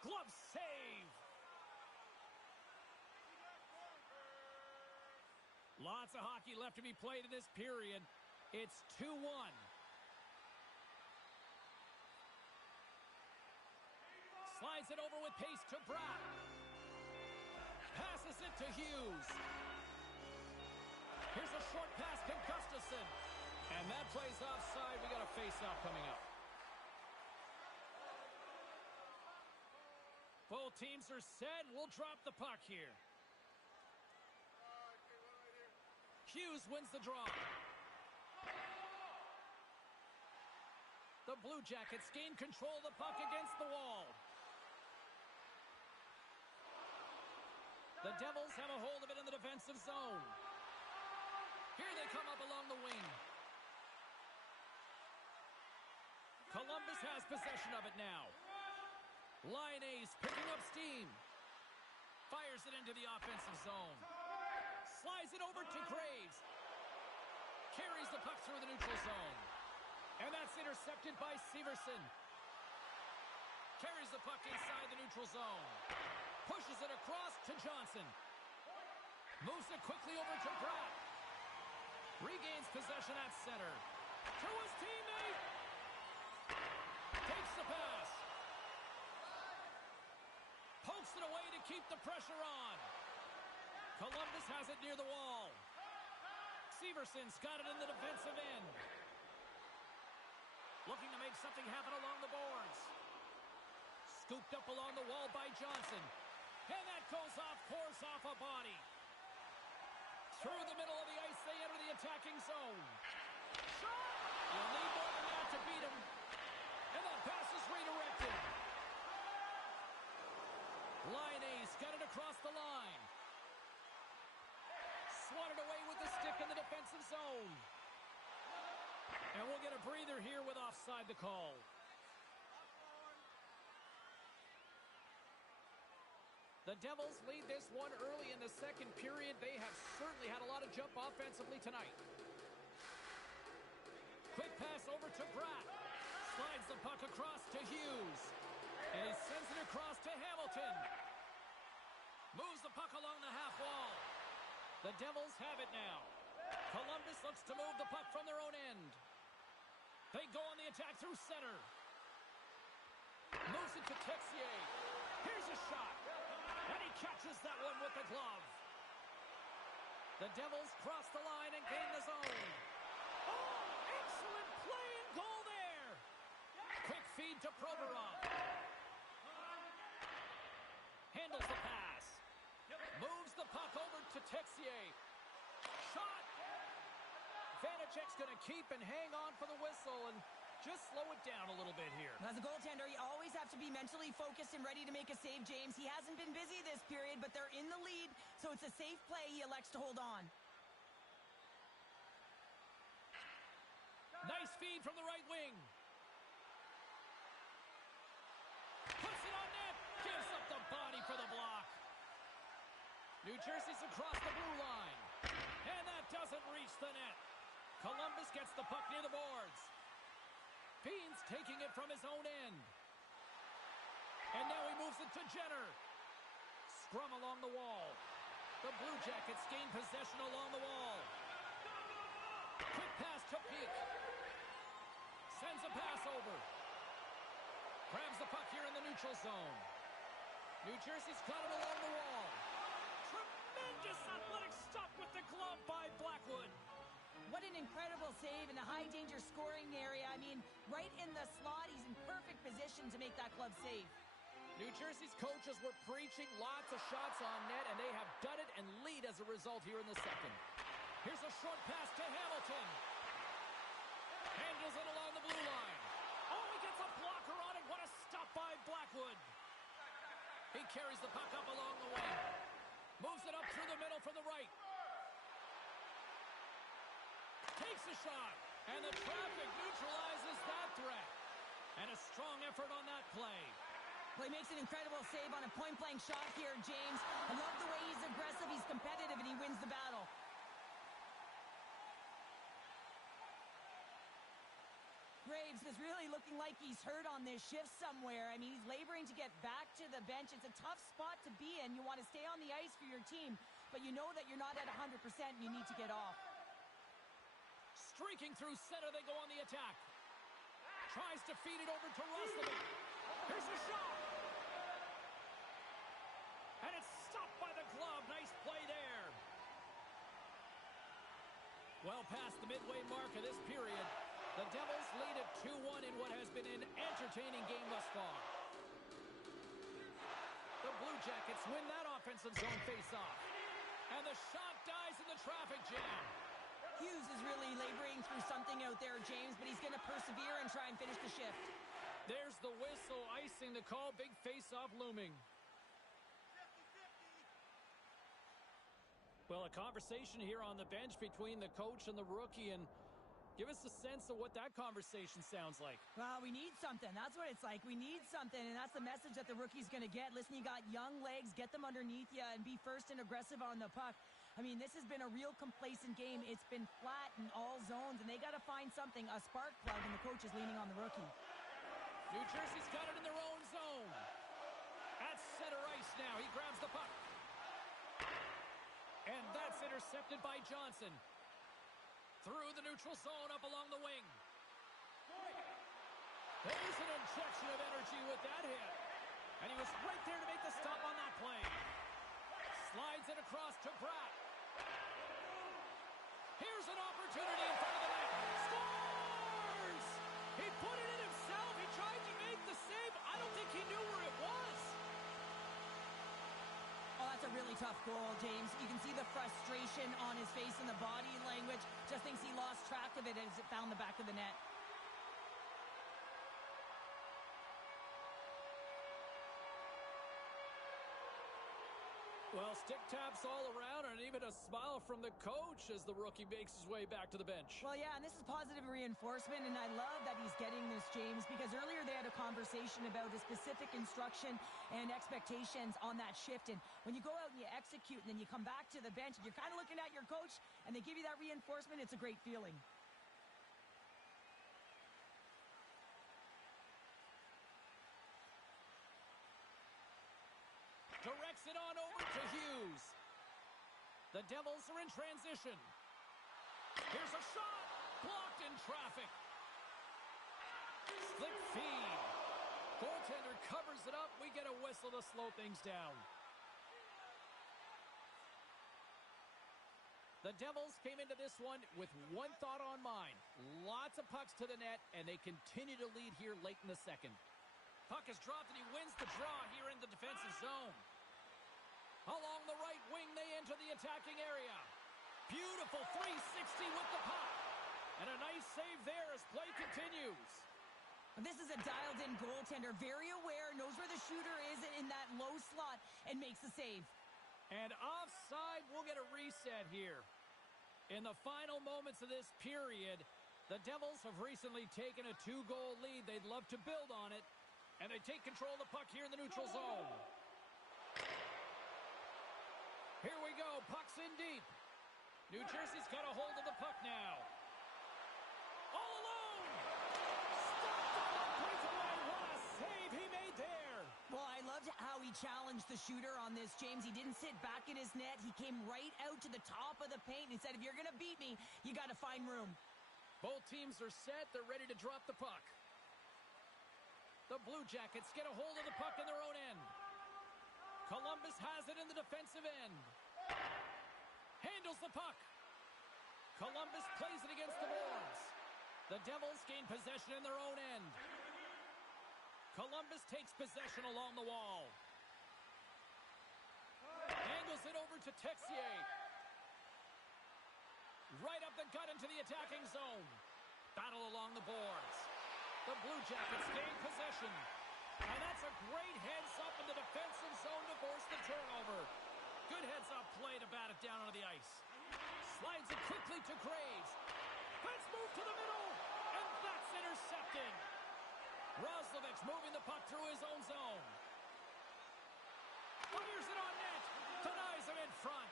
Glove save. Lots of hockey left to be played in this period. It's 2-1. Slides it over with pace to Bratt. Passes it to Hughes. Here's a short pass to Gustafsson. And that plays offside. We got a face-off coming up. Both teams are set. We'll drop the puck here. Hughes wins the draw. The Blue Jackets gain control of the puck against the wall. The Devils have a hold of it in the defensive zone. Here they come up along the wing. Columbus has possession of it now. Liney's picking up steam. Fires it into the offensive zone. Slides it over to Graves. Carries the puck through the neutral zone. And that's intercepted by Severson. Carries the puck inside the neutral zone. Pushes it across to Johnson. Moves it quickly over to Bratt. Regains possession at center. To his teammate. Takes the pass. Pokes it away to keep the pressure on. Columbus has it near the wall. Severson's got it in the defensive end. Looking to make something happen along the boards. Scooped up along the wall by Johnson. And that goes off, pours off a body. Through the middle of the ice, they enter the attacking zone. Shot! You'll need more than that to beat him. And that pass is redirected. Line ace got it across the line. Swatted away with the stick in the defensive zone. And we'll get a breather here with offside the call. The Devils lead this one early in the second period. They have certainly had a lot of jump offensively tonight. Quick pass over to Bratt. Slides the puck across to Hughes. And he sends it across to Hamilton. Moves the puck along the half wall. The Devils have it now. Columbus looks to move the puck from their own end. They go on the attack through center. Moves it to Texier. Here's a shot. And he catches that one with the glove. The Devils cross the line and gain the zone. Oh, excellent play and goal there. Quick feed to Provorov. Handles the pass. Moves the puck over to Texier. Shot. Vanacek's going to keep and hang on for the whistle and just slow it down a little bit here. As a goaltender, you always have to be mentally focused and ready to make a save, James. He hasn't been busy this period, but they're in the lead, so it's a safe play. He elects to hold on. Nice feed from the right wing. Puts it on net. Gives up the body for the block. New Jersey's across the blue line. And that doesn't reach the net. Columbus gets the puck near the boards. Beans taking it from his own end. And now he moves it to Jenner. Scrum along the wall. The Blue Jackets gain possession along the wall. Quick pass to Peak. Sends a pass over. Grabs the puck here in the neutral zone. New Jersey's got it along the wall. Tremendous athletic stop with the glove by Blackwood. What an incredible save in the high-danger scoring area. I mean, right in the slot, he's in perfect position to make that glove save. New Jersey's coaches were preaching lots of shots on net, and they have done it and lead as a result here in the second. Here's a short pass to Hamilton. Handles it along the blue line. Oh, he gets a blocker on it. What a stop by Blackwood. He carries the puck up along the wing. Moves it up through the middle from the right. Takes a shot. And the traffic neutralizes that threat. And a strong effort on that play. Well, he makes an incredible save on a point-blank shot here, James. I love the way he's aggressive, he's competitive, and he wins the battle. Graves is really looking like he's hurt on this shift somewhere. I mean, he's laboring to get back to the bench. It's a tough spot to be in. You want to stay on the ice for your team, but you know that you're not at 100% and you need to get off. Streaking through center, they go on the attack. Tries to feed it over to Roslovic. Here's a shot. And it's stopped by the glove. Nice play there. Well past the midway mark of this period, the Devils lead at 2-1 in what has been an entertaining game thus far. The Blue Jackets win that offensive zone face-off. And the shot dies in the traffic jam. Hughes is really laboring through something out there, James, but he's going to persevere and try and finish the shift. There's the whistle, icing the call, big face-off looming. Well, a conversation here on the bench between the coach and the rookie, and give us a sense of what that conversation sounds like. Well, we need something. That's what it's like. We need something, and that's the message that the rookie's going to get. Listen, you got young legs. Get them underneath you and be first and aggressive on the puck. I mean, this has been a real complacent game. It's been flat in all zones, and they got to find something, a spark plug, and the coach is leaning on the rookie. New Jersey's got it in their own zone. At center ice now. He grabs the puck. And that's intercepted by Johnson. Through the neutral zone, up along the wing. There's an injection of energy with that hit. And he was right there to make the stop on that play. Slides it across to Pratt. Here's an opportunity in front of the net. Scores! He put it in himself. He tried to make the save. I don't think he knew where it was. Oh, that's a really tough goal, James. You can see the frustration on his face and the body language. Just thinks he lost track of it as it found the back of the net. Well, stick taps all around and even a smile from the coach as the rookie makes his way back to the bench. Well, yeah, and this is positive reinforcement, and I love that he's getting this, James, because earlier they had a conversation about the specific instruction and expectations on that shift, and when you go out and you execute and then you come back to the bench and you're kind of looking at your coach and they give you that reinforcement, it's a great feeling. Directs it on over to Hughes. The Devils are in transition. Here's a shot. Blocked in traffic. Slip feed. Goaltender covers it up. We get a whistle to slow things down. The Devils came into this one with one thought on mind. Lots of pucks to the net, and they continue to lead here late in the second. Puck is dropped, and he wins the draw here in the defensive zone. Along the right wing, they enter the attacking area. Beautiful 360 with the puck. And a nice save there as play continues. This is a dialed-in goaltender, very aware, knows where the shooter is in that low slot, and makes the save. And offside, we'll get a reset here. In the final moments of this period, the Devils have recently taken a 2-goal lead. They'd love to build on it, and they take control of the puck here in the neutral zone. Here we go, puck's in deep. New Jersey's got a hold of the puck now. All alone! Stopped on the breakaway. What a save he made there! Well, I loved how he challenged the shooter on this, James. He didn't sit back in his net. He came right out to the top of the paint and said, if you're going to beat me, you got to find room. Both teams are set. They're ready to drop the puck. The Blue Jackets get a hold of the puck in their own end. Columbus has it in the defensive end. Handles the puck. Columbus plays it against the boards. The Devils gain possession in their own end. Columbus takes possession along the wall. Angles it over to Texier. Right up the gut into the attacking zone. Battle along the boards. The Blue Jackets gain possession. And that's a great heads-up in the defensive zone to force the turnover. Good heads-up play to bat it down onto the ice. Slides it quickly to Graves. Let's move to the middle. And that's intercepted. Roslovich moving the puck through his own zone. Fires it on net. Denies him in front.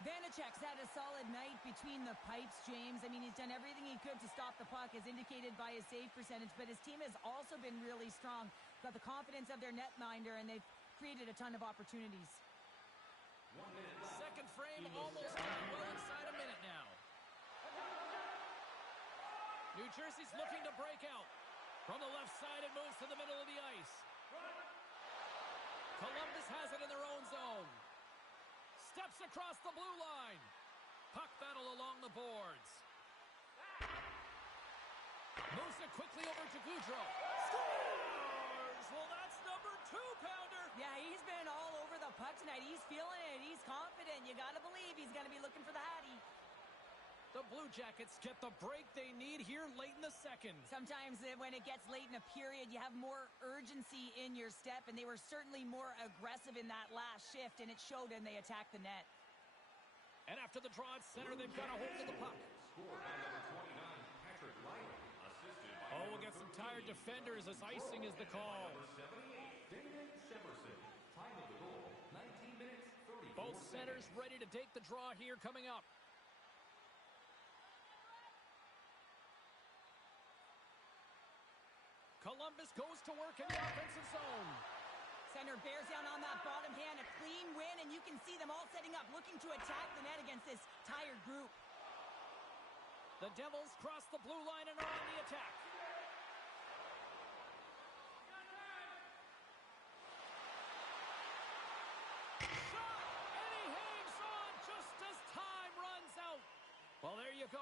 Vanacek's had a solid night between the pipes, James. I mean, he's done everything he could to stop the puck, as indicated by his save percentage, but his team has also been really strong. Got the confidence of their netminder, and they've created a ton of opportunities. 1 minute left. Second frame almost done, well inside a minute now. New Jersey's looking to break out. From the left side, it moves to the middle of the ice. Columbus has it in their own zone. Steps across the blue line. Puck battle along the boards. Moves it quickly over to Goudreau. Scores! Well, that's number 2-pounder. Yeah, he's been all over the puck tonight. He's feeling it. He's confident. You got to believe he's going to be looking for the Hattie. The Blue Jackets get the break they need here late in the second. Sometimes when it gets late in a period, you have more urgency in your step, and they were certainly more aggressive in that last shift, and it showed, and they attacked the net. And after the draw at center, they've got a hold of the puck. Scored by number 29, Patrick Riley. Assisted by Oh, we'll get some tired defenders as icing is the call. number 78, David Severson. Time of the goal, 19 minutes, 34 Both centers seconds. ready to take the draw here coming up. Columbus goes to work in the offensive zone. Center bears down on that bottom hand, a clean win, and you can see them all setting up, looking to attack the net against this tired group. The Devils cross the blue line and are on the attack.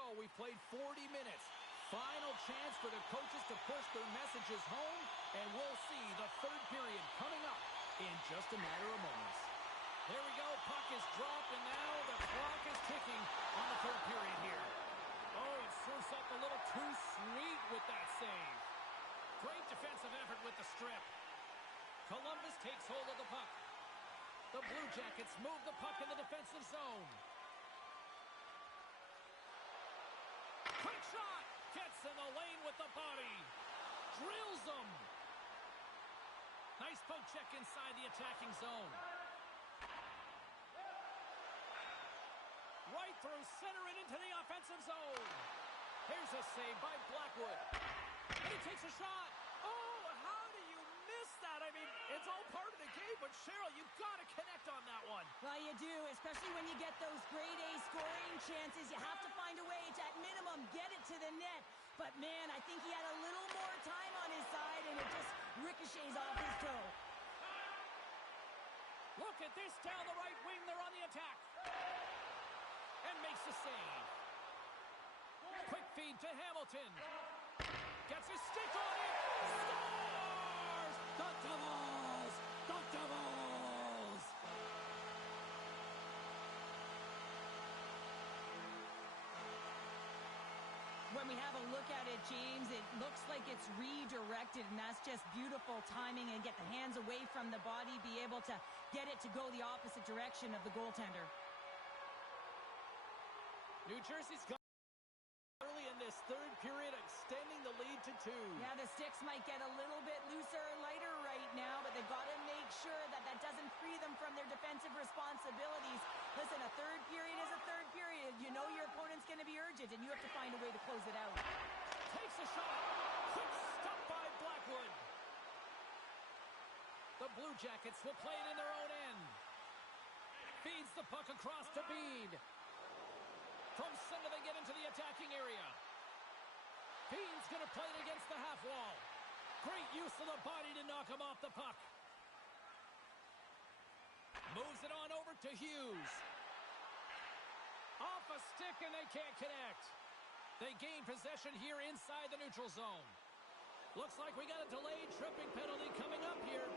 go. We've played 40 minutes. Final chance for the coaches to push their messages home, and we'll see the third period coming up in just a matter of moments. There we go. Puck is dropped, and now the clock is ticking on the third period here. Oh, it surfs up a little too sweet with that save. Great defensive effort with the strip. Columbus takes hold of the puck. The Blue Jackets move the puck in the defensive zone. Quick shot! Gets in the lane with the body. Drills them. Nice poke check inside the attacking zone. Right through center and into the offensive zone. Here's a save by Blackwood. And he takes a shot. Oh, how do you miss that? I mean, it's all part of the game, but Cheryl, you've got to connect on that one. Well, you do, especially when you get those grade A scoring chances. You have to find a way to, at minimum, get it to the net. But, man, I think he had a little more time on his side, and it just ricochets off his toe. Look at this down the right wing. They're on the attack. And makes the save. Quick feed to Hamilton. Gets his stick on it. Scores! The Devils! The Devils! When we have a look at it, James, it looks like it's redirected, and that's just beautiful timing, and get the hands away from the body, be able to get it to go the opposite direction of the goaltender. New Jersey's got early in this third period, extending the lead to 2. Yeah, the sticks might get a little bit looser or lighter right now, but they've got to make sure that that doesn't free them from their defensive responsibilities. Listen, a third period is a third period. You know your opponent's going to be urgent, and you have to find a way to close it out. Takes a shot. Quick stop by Blackwood. The Blue Jackets will play it in their own end. Feeds the puck across to Bean. From center, they get into the attacking area. Bean's going to play it against the half wall. Great use of the body to knock him off the puck. Moves it on over to Hughes. Off a stick, and they can't connect. They gain possession here inside the neutral zone. Looks like we got a delayed tripping penalty coming up here.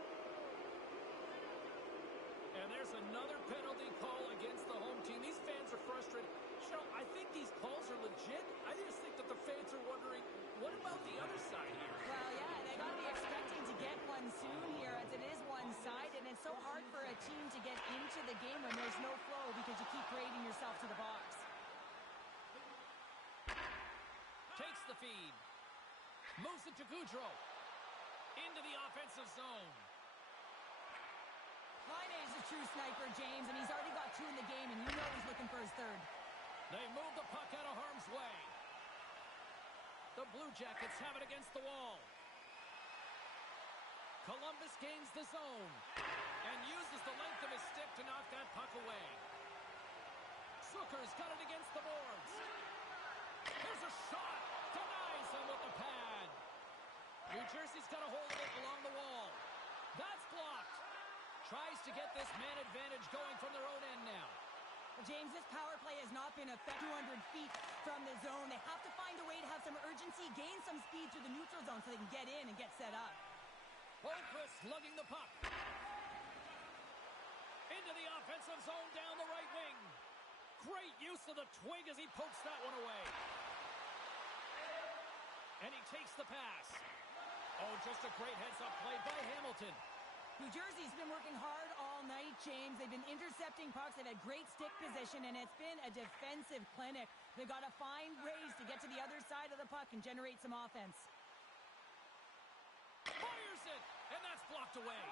And there's another penalty call against the home team. These fans are frustrated. Cheryl, I think these calls are legit. I just think that the fans are wondering, what about the other side here? Well, yeah, they got to be expecting to get one soon here, as it is one-sided, and it's so hard for a team to get into the game when there's no flow because you keep parading yourself to the box. Takes the feed. Moves it to Goudreau. Into the offensive zone. Laine is a true sniper, James, and he's already got 2 in the game, and you know he's looking for his third. They move the puck out of harm's way. The Blue Jackets have it against the wall. Columbus gains the zone and uses the length of his stick to knock that puck away. Zucker's got it against the boards. Here's a shot. Denies him with the pad. New Jersey's got a hold of it along the wall. That's blocked. Tries to get this man advantage going from their own end now. Well, James, this power play has not been effective 200 feet from the zone. They have to find a way to have some urgency, gain some speed through the neutral zone so they can get in and get set up. Holmquist lugging the puck. Into the offensive zone down the right wing. Great use of the twig as he pokes that one away. And he takes the pass. Oh, just a great heads-up play by Hamilton. New Jersey's been working hard all night, James. They've been intercepting pucks. They've had great stick position, and it's been a defensive clinic. They've got to find ways to get to the other side of the puck and generate some offense. Fires it, and that's blocked away.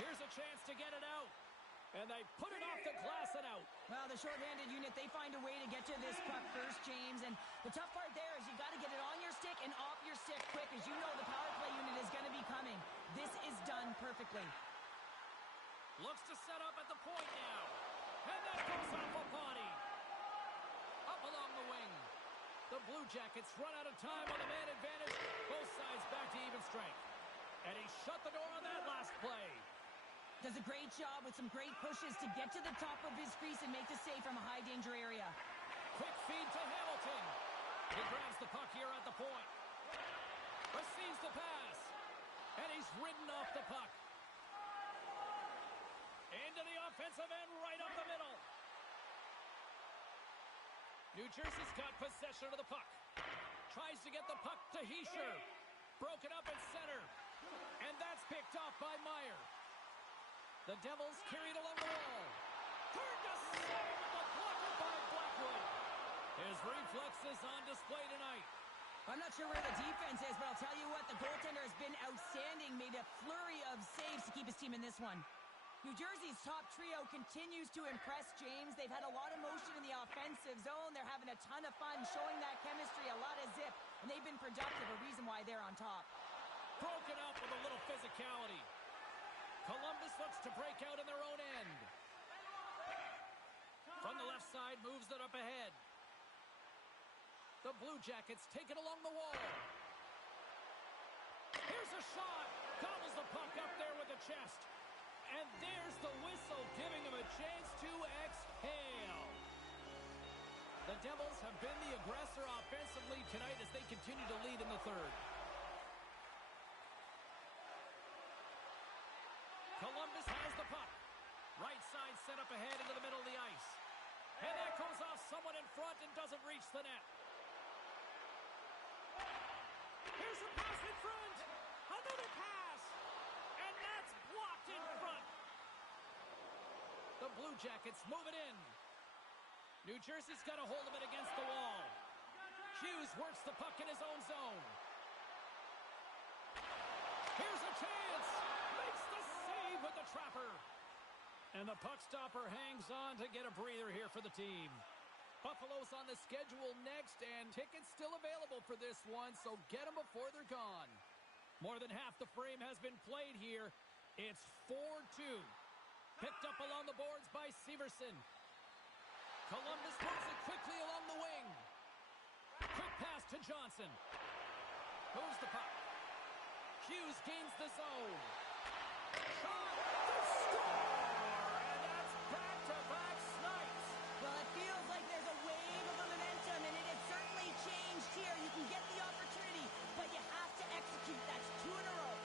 Here's a chance to get it out. And they put it off the glass and out. Well, the shorthanded unit, they find a way to get to this puck first, James. And the tough part there is you got to get it on your stick and off your stick quick. As you know, the power play unit is going to be coming. This is done perfectly. Looks to set up at the point now. And that goes off a body. Up along the wing. The Blue Jackets run out of time on the man advantage. Both sides back to even strength. And he shut the door on that last play. Does a great job with some great pushes to get to the top of his crease and make the save from a high-danger area. Quick feed to Hamilton. He grabs the puck here at the point. Receives the pass. And he's ridden off the puck. Into the offensive end, right up the middle. New Jersey's got possession of the puck. Tries to get the puck to Hischier. Broken up in center. And that's picked off by Meyer. The Devils carried along the wall. Turned to save with the blocker by Blackwood. His reflexes on display tonight. I'm not sure where the defense is, but I'll tell you what, the goaltender has been outstanding. Made a flurry of saves to keep his team in this one. New Jersey's top trio continues to impress, James. They've had a lot of motion in the offensive zone. They're having a ton of fun, showing that chemistry, a lot of zip, and they've been productive, a reason why they're on top. Broken up with a little physicality. Columbus looks to break out in their own end. From the left side, moves it up ahead. The Blue Jackets take it along the wall. Here's a shot. Gobbles the puck up there with the chest. And there's the whistle, giving him a chance to exhale. The Devils have been the aggressor offensively tonight as they continue to lead in the third. Columbus has the puck. Right side set up ahead into the middle of the ice. And that goes off someone in front and doesn't reach the net. Here's a pass in front. Another pass. And that's blocked in front. The Blue Jackets move it in. New Jersey's got a hold of it against the wall. Hughes works the puck in his own zone. Here's a chance. Makes the save with the trapper. And the puck stopper hangs on to get a breather here for the team. Buffalo's on the schedule next, and tickets still available for this one, so get them before they're gone. More than half the frame has been played here. It's 4-2. Picked up along the boards by Severson. Columbus moves it quickly along the wing. Quick pass to Johnson. Moves the puck. Hughes gains the zone. Shot! The score! And that's back-to-back snipes. Well, it feels like there's a wave of momentum, and it has certainly changed here. You can get the opportunity, but you have to execute. That's 2 in a row.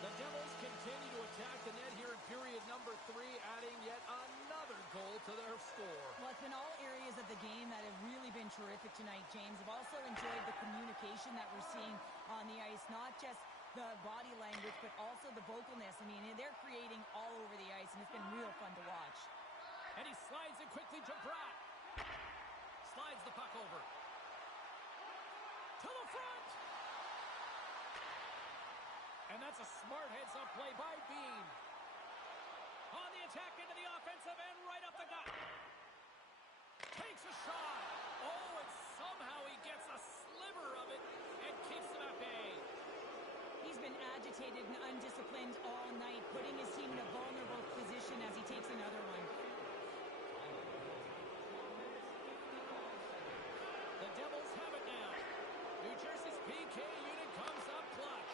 The Devils continue to attack the net here in period number 3, adding yet another goal to their score. Well, it's been all areas of the game that have really been terrific tonight, James. I've also enjoyed the communication that we're seeing on the ice, not just the body language, but also the vocalness. I mean, they're creating all over the ice, and it's been real fun to watch. And he slides it quickly to Bratt. Slides the puck over. To the front! And that's a smart heads-up play by Bean. On the attack into the offensive end, right up the gut. Takes a shot. Oh, and somehow he gets a sliver of it and keeps them at bay. He's been agitated and undisciplined all night, putting his team in a vulnerable position as he takes another one. The Devils have it now. New Jersey's PK unit comes up clutch.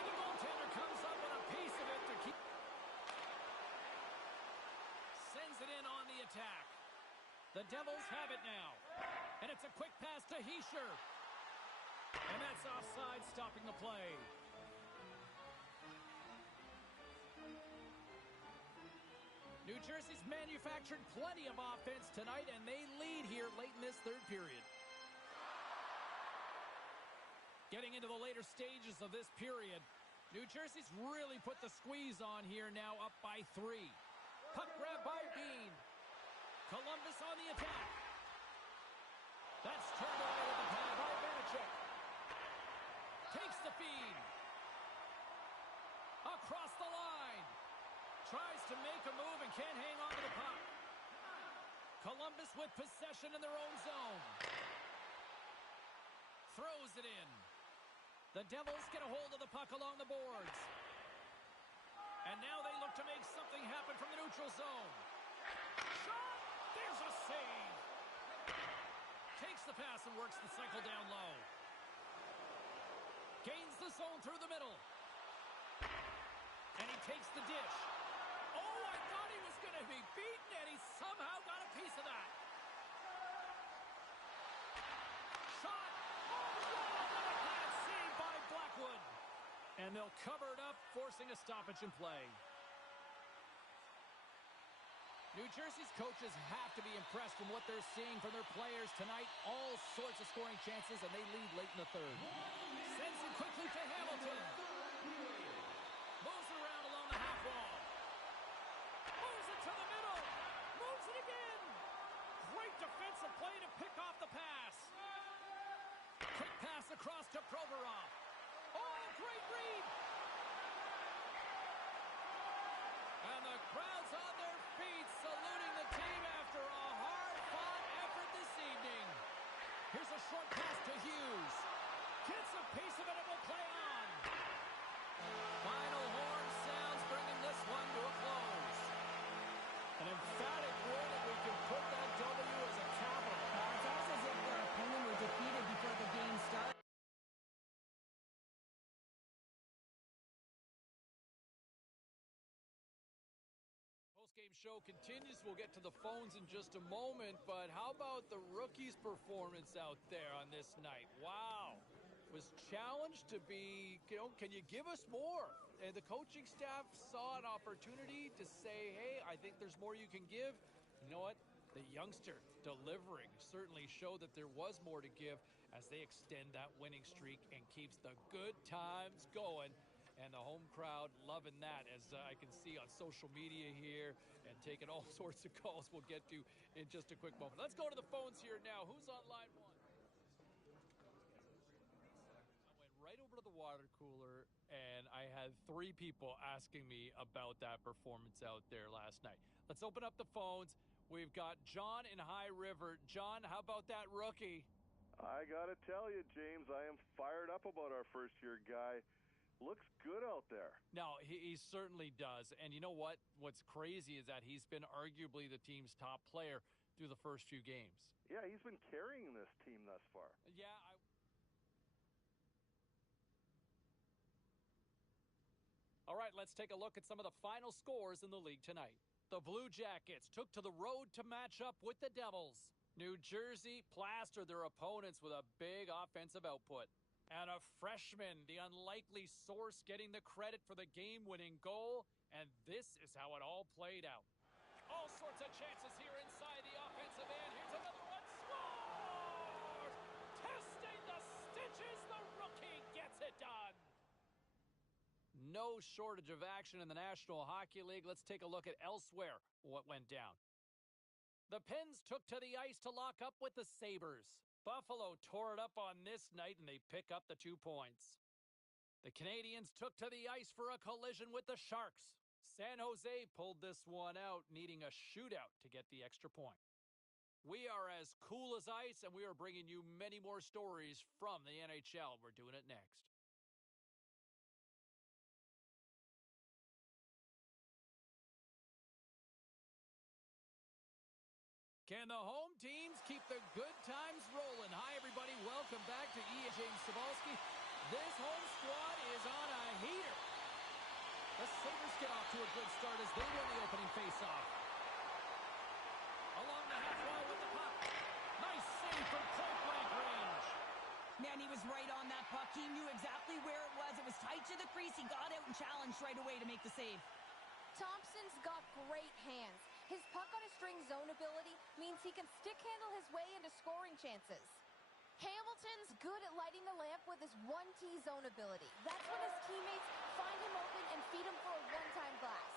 And the goaltender comes up with a piece of it to keep. Sends it in on the attack. The Devils have it now. And it's a quick pass to Hischier. And that's offside, stopping the play. New Jersey's manufactured plenty of offense tonight, and they lead here late in this third period. Getting into the later stages of this period, New Jersey's really put the squeeze on here, now up by 3. Puck grab by Bean. Columbus on the attack. That's turned away with the pad by Vanacek. Takes the feed. Across the line. Tries to make a move and can't hang on to the puck. Columbus with possession in their own zone. Throws it in. The Devils get a hold of the puck along the boards. And now they look to make something happen from the neutral zone. Shot! There's a save. Takes the pass and works the cycle down low. Gains the zone through the middle. And he takes the dish. Oh, I thought he was going to be beaten, and he somehow got a piece of that. shot. Oh, what a bad save by Blackwood. And they'll cover it up, forcing a stoppage in play. New Jersey's coaches have to be impressed from what they're seeing from their players tonight. All sorts of scoring chances, and they lead late in the third. Sends it quickly to Hamilton. Moves it around along the half wall. Moves it to the middle. Moves it again. Great defensive play to pick off the pass. Quick pass across to Provorov. Oh, great read. And the crowd's on their feet, saluting the team after a hard-fought effort this evening. Here's a short pass to Hughes. Gets a piece of it and will play on. Final horn sounds, bringing this one to a close. An emphatic way that we can put that W as a capital. It's almost as if their opponent were defeated before the game started. Post-game show continues. We'll get to the phones in just a moment, but how about the rookies' performance out there on this night? Wow. Was challenged to be, can you give us more? And the coaching staff saw an opportunity to say, hey, I think there's more you can give. You know what? The youngster delivering certainly showed that there was more to give as they extend that winning streak and keeps the good times going. And the home crowd loving that, as I can see on social media here and taking all sorts of calls we'll get to in just a quick moment. Let's go to the phones here now. Who's on line one? I went right over to the water cooler, and I had 3 people asking me about that performance out there last night. Let's open up the phones. We've got John in High River. John, how about that rookie? I got to tell you, James, I am fired up about our first-year guy. Looks good out there. No, he certainly does. And you know what? What's crazy is that he's been arguably the team's top player through the first few games. Yeah, he's been carrying this team thus far. Yeah, All right, let's take a look at some of the final scores in the league tonight. The Blue Jackets took to the road to match up with the Devils. New Jersey plastered their opponents with a big offensive output. And a freshman, the unlikely source, getting the credit for the game-winning goal. And this is how it all played out. All sorts of chances here inside the offensive end. Here's another one. Scores! Testing the stitches. The rookie gets it done. No shortage of action in the National Hockey League. Let's take a look at elsewhere what went down. The Pens took to the ice to lock up with the Sabres. Buffalo tore it up on this night, and they pick up the 2 points. The Canadiens took to the ice for a collision with the Sharks. San Jose pulled this one out, needing a shootout to get the extra point. We are as cool as ice, and we are bringing you many more stories from the NHL. We're doing it next. Can the home teams keep the good times rolling? Hi, everybody. Welcome back to EA James Cebulski. This home squad is on a heater. The Sabres get off to a good start as they win the opening faceoff. Along the half wall with the puck. Nice save from point-blank range. Man, he was right on that puck. He knew exactly where it was. It was tight to the crease. He got out and challenged right away to make the save. Thompson's got great hands. His puck-on-a-string zone ability means he can stick-handle his way into scoring chances. Hamilton's good at lighting the lamp with his 1T zone ability. That's when his teammates find him open and feed him for a one-time blast.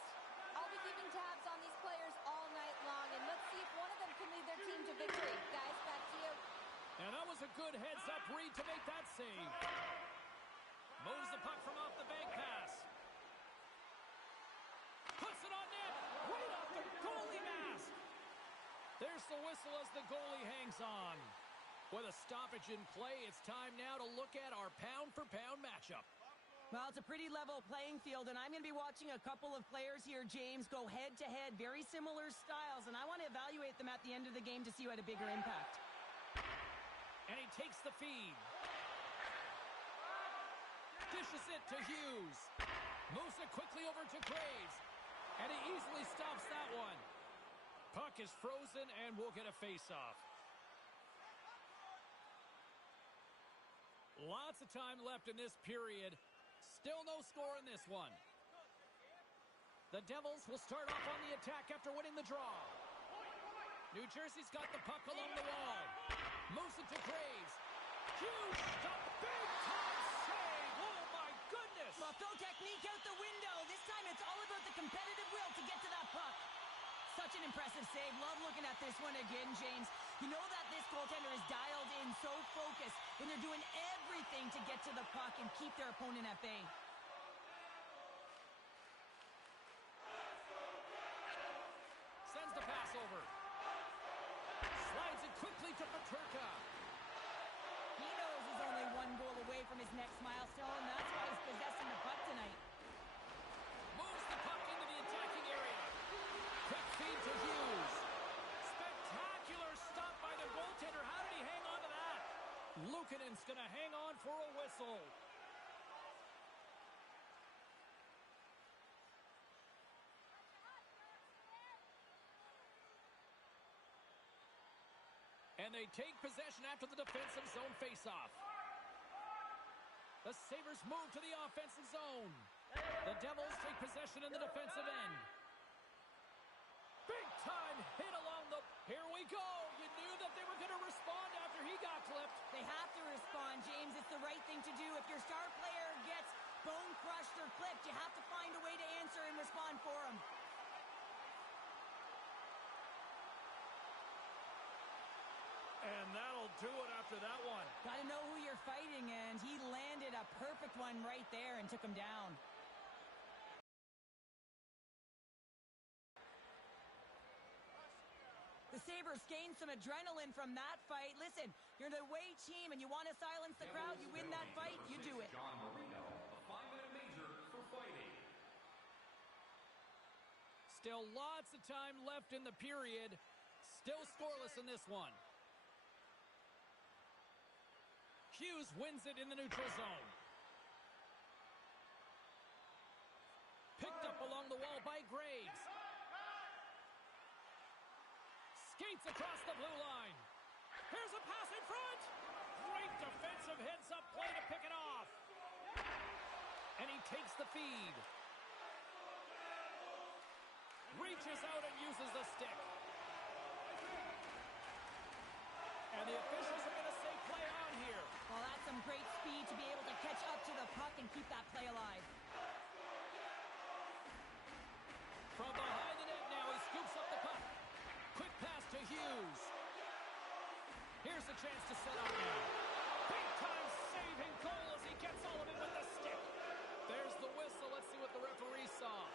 I'll be keeping tabs on these players all night long, and let's see if one of them can lead their team to victory. Guys, back to you. And that was a good heads-up read to make that save. Moves the puck from off the bank pass. Puts it on net. Right off the goalie mask. There's the whistle as the goalie hangs on. With a stoppage in play, it's time now to look at our pound-for-pound matchup. Well, it's a pretty level playing field, and I'm going to be watching a couple of players here, James, go head-to-head, very similar styles, and I want to evaluate them at the end of the game to see who had a bigger impact. And he takes the feed. Dishes it to Hughes. Moves it quickly over to Graves. And he easily stops that one. Puck is frozen, and we'll get a face-off. Lots of time left in this period. Still no score in this one. The Devils will start off on the attack after winning the draw. New Jersey's got the puck along the wall. Moves it to Graves. Huge stop. Big time save. Oh, my goodness. Well, throw technique out the window. This time it's all about the competitive will to get to that puck. Such an impressive save. Love looking at this one again, James. You know that this goaltender is dialed in, so focused when they're doing everything to get to the puck and keep their opponent at bay. Sends the pass over. Slides it quickly to Peterka. He knows he's only one goal away from his next milestone. That's why he's possessing the puck tonight. Moves the puck into the attacking area. Quick feed to Hughes. Spectacular stop by the goaltender. How did he hang on to that? Luukkonen's going to hang on for a whistle. And they take possession after the defensive zone faceoff. The Sabres move to the offensive zone. The Devils take possession in the defensive end. Big time hit along the... Here we go. You knew that they were going to respond after he got clipped. They have to respond, James. It's the right thing to do. If your star player gets bone crushed or clipped, you have to find a way to answer and respond for him. And that'll do it after that one. Got to know who you're fighting, and he landed a perfect one right there and took him down. The Sabres gained some adrenaline from that fight. Listen, you're the away team and you want to silence the crowd. You win that fight, you do it. John Marino, a 5-minute major for fighting. Still lots of time left in the period. Still scoreless in this one. Hughes wins it in the neutral zone. Picked up along the wall by Graves. Skates across the blue line. Here's a pass in front. Great defensive heads-up play to pick it off. And he takes the feed. Reaches out and uses the stick. And the officials are going to say play on here. Well, that's some great speed to be able to catch up to the puck and keep that play alive. From behind the net now, he scoops up the puck. Quick pass to Hughes. Here's a chance to set up now. Big time saving goal as he gets all of it with the stick. There's the whistle. Let's see what the referee saw.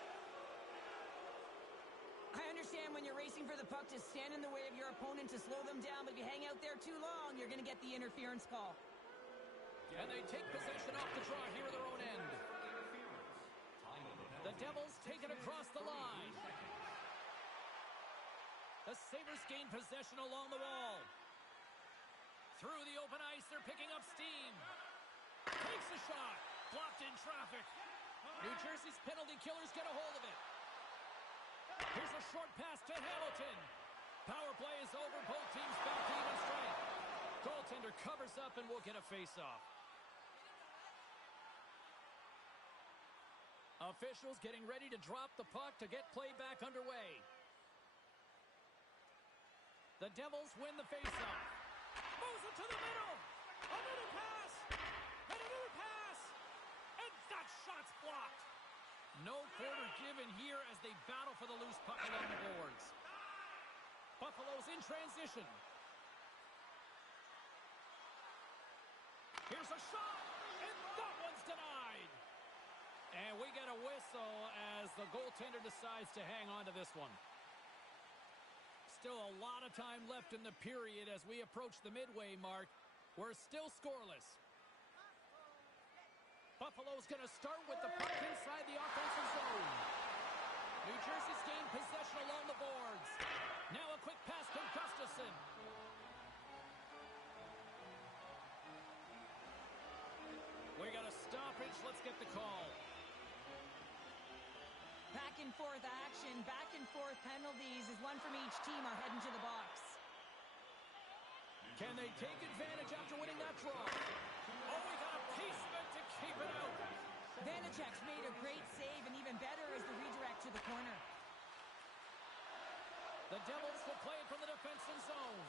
I understand when you're racing for the puck to stand in the way of your opponent to slow them down, but if you hang out there too long, you're going to get the interference call. And they take possession off the draw here at their own end. The Devils take it across the line. The Sabres gain possession along the wall. Through the open ice, they're picking up steam. Takes a shot. Blocked in traffic. New Jersey's penalty killers get a hold of it. Here's a short pass to Hamilton. Power play is over. Both teams back to even strength. Goaltender covers up and will get a face-off. Officials getting ready to drop the puck to get play back underway. The Devils win the face-off. Moves it to the middle. Another pass. And another pass. And that shot's blocked. No quarter given here as they battle for the loose puck along the boards. Buffalo's in transition. Here's a shot. And that one's denied. And we get a whistle as the goaltender decides to hang on to this one. Still a lot of time left in the period as we approach the midway mark. We're still scoreless. Buffalo's going to start with the puck inside the offensive zone. New Jersey's gained possession along the boards. Now a quick pass to Gustafsson. We got a stoppage. Let's get the call. Back and forth action, back and forth penalties as one from each team are heading to the box. Can they take advantage after winning that draw? Oh, we got the corner. The Devils will play it from the defensive zone.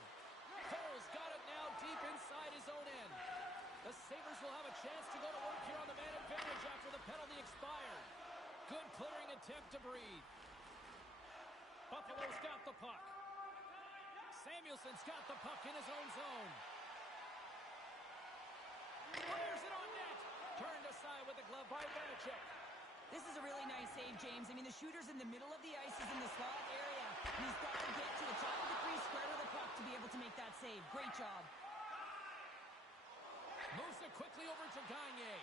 Cole's got it now deep inside his own end. The Sabres will have a chance to go to work here on the man advantage after the penalty expired. Good clearing attempt to breathe. Buffalo's got the puck. Samuelson's got the puck in his own zone. Fires it on net. Turned aside with the glove by Vanacek. This is a really nice save, James. I mean, the shooter's in the middle of the ice. He's in the slot area. He's got to get to the top of the crease, square to the puck to be able to make that save. Great job. Moves it quickly over to Gagne.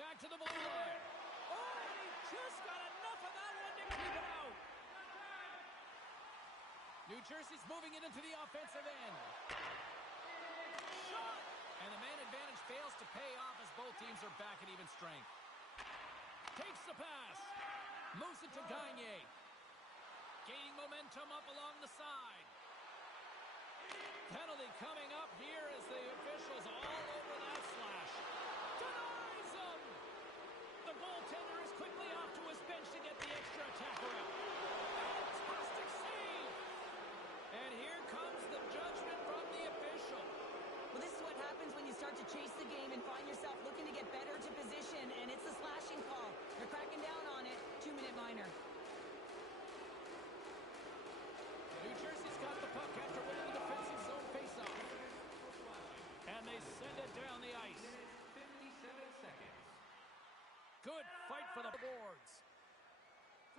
Back to the blue line. Oh, and he just got enough of that one to keep it out. New Jersey's moving it into the offensive end. Shot! And the man advantage fails to pay off as both teams are back at even strength. Takes the pass. Moves it to Gagne. Gaining momentum up along the side. Penalty coming up here as the officials all over that slash. Denies him! The goaltender is quickly off to his bench to get the extra attacker out. Fantastic save! And here comes the judgment from the official. Well, this is what happens when you start to chase the game and find yourself looking to get better to position, and it's a slashing call. They're cracking down on it. 2-minute minor. New Jersey's got the puck after winning the defensive zone faceoff. And they send it down the ice. 57 seconds. Good fight for the boards.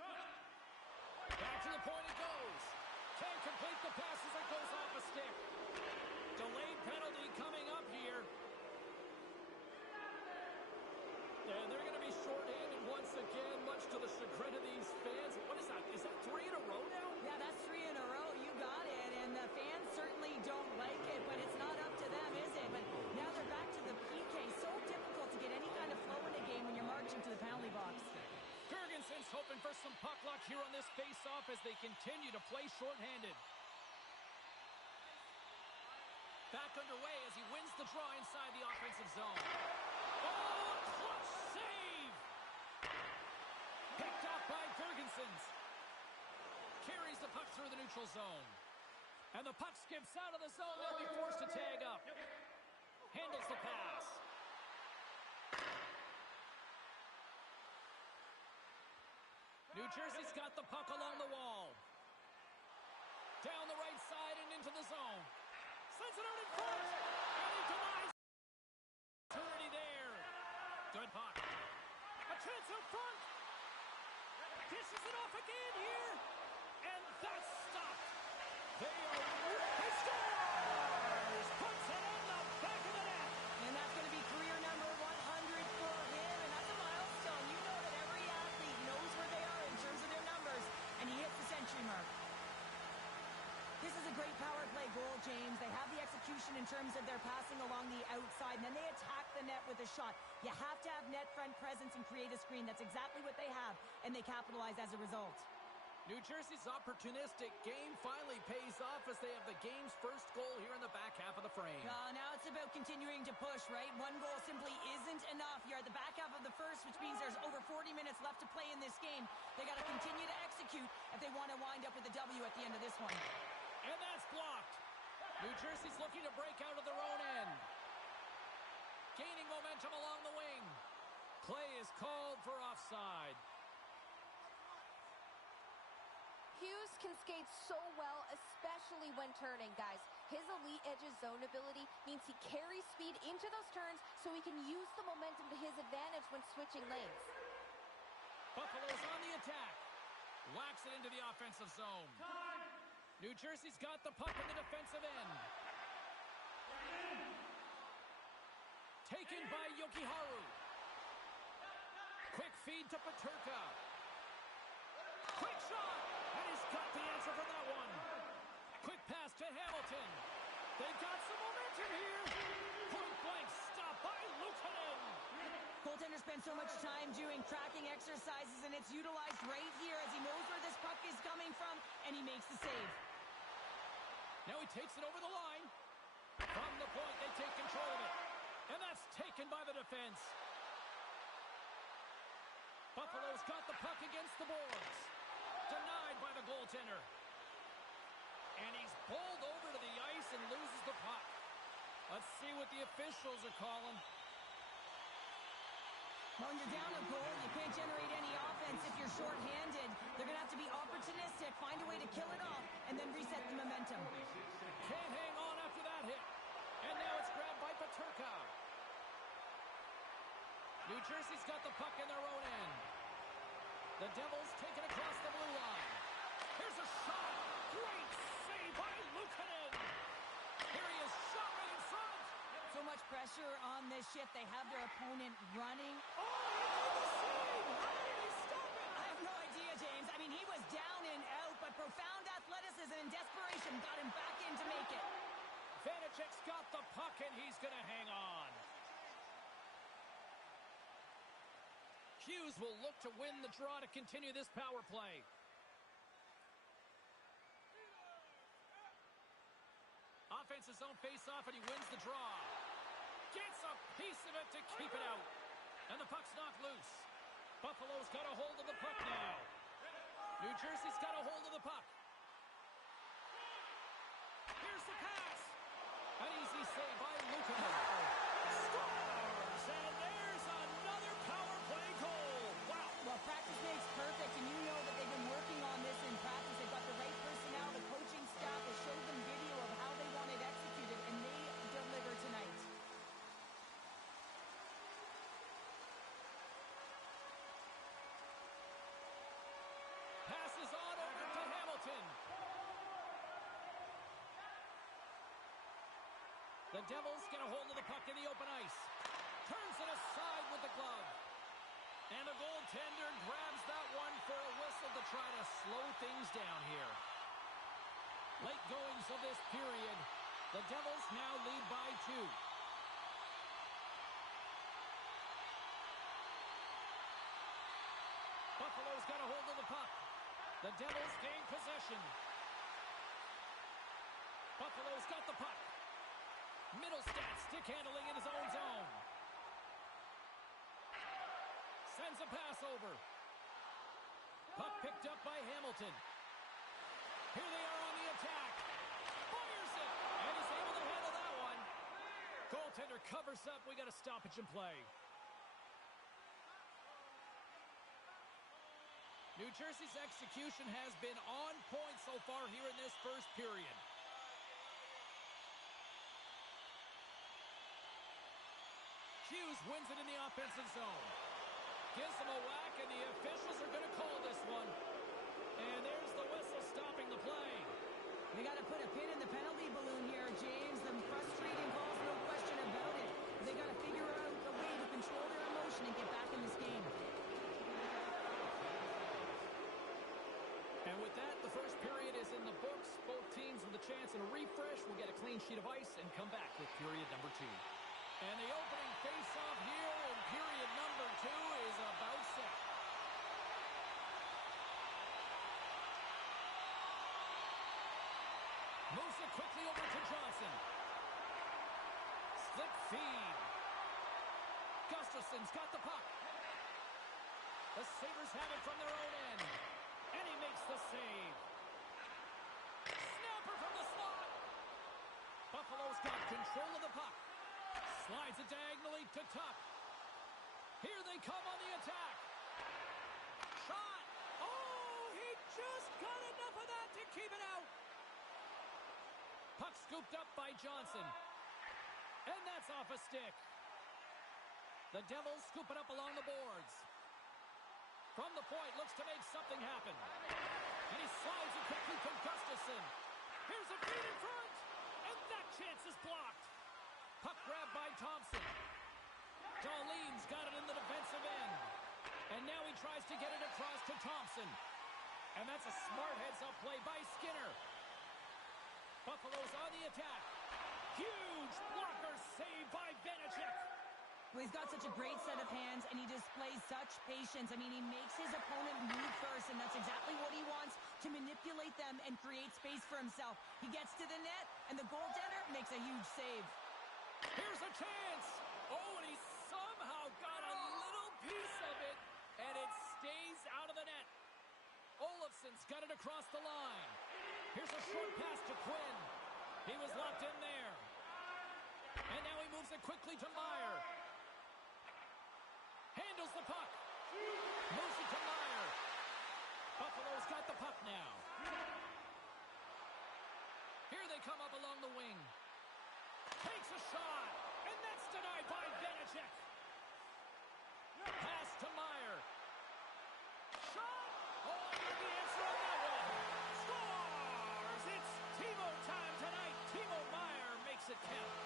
Back to the point it goes. Can't complete the pass as it goes off a stick. Delayed penalty coming up here. And they're going to be shorthanded once again, much to the chagrin of these fans. What is that? Is that 3 in a row now? Yeah, that's 3 in a row. You got it. And the fans certainly don't like it, but it's not up to them, is it? But now they're back to the PK. So difficult to get any kind of flow in a game when you're marching to the penalty box. Jurgensen's hoping for some puck luck here on this face-off as they continue to play shorthanded. Back underway as he wins the draw inside the offensive zone. Oh, clutch save! Picked off by Jurgensen's. Carries the puck through the neutral zone. And the puck skips out of the zone. They'll be forced to tag up. Handles the pass. New Jersey's got the puck along the wall. Down the right side and into the zone. Sends it out in front. And he denies. Opportunity there. Good puck. A chance out front. Dishes it off again here. And that's stopped. They scores! Puts it on the back of the net. And that's going to be career number 100 for him. And that's a milestone. You know that every athlete knows where they are in terms of their numbers. And he hits the century mark. This is a great power play goal, James. They have the execution in terms of their passing along the outside, and then they attack the net with a shot. You have to have net front presence and create a screen. That's exactly what they have, and they capitalize as a result. New Jersey's opportunistic game finally pays off as they have the game's first goal here in the back half of the frame. Now it's about continuing to push, right? One goal simply isn't enough. You're at the back half of the first, which means there's over 40 minutes left to play in this game. They got to continue to execute if they want to wind up with a W at the end of this one. And that's blocked. New Jersey's looking to break out of their own end. Gaining momentum along the wing. Play is called for offside. Hughes can skate so well, especially when turning, guys. His elite edges zone ability means he carries speed into those turns so he can use the momentum to his advantage when switching lanes. Buffalo's on the attack. Whacks it into the offensive zone. New Jersey's got the puck in the defensive end. Taken by Yokiharu. Quick feed to Peterka. Quick shot! And he's got the answer for that one. Quick pass to Hamilton. They've got some momentum here. Point blank stop by Luukkonen. Goaltender spends so much time doing tracking exercises, and it's utilized right here as he knows where this puck is coming from, and he makes the save. Now he takes it over the line. From the point, they take control of it. And that's taken by the defense. Buffalo's got the puck against the boards. Denied by the goaltender. And he's bowled over to the ice and loses the puck. Let's see what the officials are calling. When you're down a goal, you can't generate any offense if you're shorthanded. They're going to have to be opportunistic, find a way to kill it off, and then reset the momentum. Can't hang on after that hit. And now it's grabbed by Paterka. New Jersey's got the puck in their own end. The Devils take it across the blue line. Here's a shot. Great save by Luukkonen. Here he is, shot right in front. So much pressure on this shift. They have their opponent running. Oh, he made the save. How did he stop it? I have no idea, James. I mean, he was down and out, but profound athleticism and desperation got him back in to make it. Vanecek's got the puck, and he's going to hang on. Hughes will look to win the draw to continue this power play. Offensive zone face-off, and he wins the draw. Gets a piece of it to keep it out. And the puck's knocked loose. Buffalo's got a hold of the puck now. New Jersey's got a hold of the puck. Here's the pass. An easy save by Luukkonen. Scores! And there's another power play goal. Wow. Well, practice makes perfect, and you know that they've been working on this in practice. They've got the right personnel. The coaching staff has showed them video of how they want it executed, and they deliver tonight. Passes on over to Hamilton. The Devils get a hold of the puck in the open ice. Turns it aside with the glove. And the goaltender grabs that one for a whistle to try to slow things down here. Late goings of this period. The Devils now lead by 2. Buffalo's got a hold of the puck. The Devils gain possession. Buffalo's got the puck. Middlestat stick handling in his own zone. Sends a pass over. Puck picked up by Hamilton. Here they are on the attack. Fires it. And he's able to handle that one. Goaltender covers up. We got a stoppage in play. New Jersey's execution has been on point so far here in this first period. Hughes wins it in the offensive zone. Gives him a whack, and the officials are going to call this one. And there's the whistle stopping the play. They got to put a pin in the penalty balloon here, James. Them frustrating calls, no question about it. They got to figure out a way to control their emotion and get back in this game. And with that, the first period is in the books. Both teams with a chance and a refresh will get a clean sheet of ice and come back with period number 2. And the opening face-off here in period number 2 is about set. Moves it quickly over to Johnson. Slip feed. Gustafson's got the puck. The Sabres have it from their own end. And he makes the save. Snapper from the slot. Buffalo's got control of the puck. Slides it diagonally to Tuck. Here they come on the attack. Shot. Oh, he just got enough of that to keep it out. Puck scooped up by Johnson. And that's off a stick. The Devils scoop it up along the boards. From the point, looks to make something happen. And he slides it quickly to Gustafson. Here's a feed in front. And that chance is blocked. Puck grabbed by Thompson. Darlene's got it in the defensive end. And now he tries to get it across to Thompson. And that's a smart heads-up play by Skinner. Buffalo's on the attack. Huge blocker save by Vanecek. Well, he's got such a great set of hands, and he displays such patience. I mean, he makes his opponent move first, and that's exactly what he wants, to manipulate them and create space for himself. He gets to the net, and the goaltender makes a huge save. Here's a chance. Oh, and he somehow got a little piece of it, and it Thompson's got it across the line. Here's a short pass to Quinn. He was locked in there. And now he moves it quickly to Meyer. Handles the puck. Moves it to Meyer. Buffalo's got the puck now. Here they come up along the wing. Takes a shot. And that's denied by Vanacek. Pass to Meyer. Shot! Oh, and the answer on that one. Scores! It's Timo time tonight. Timo Meyer makes it count.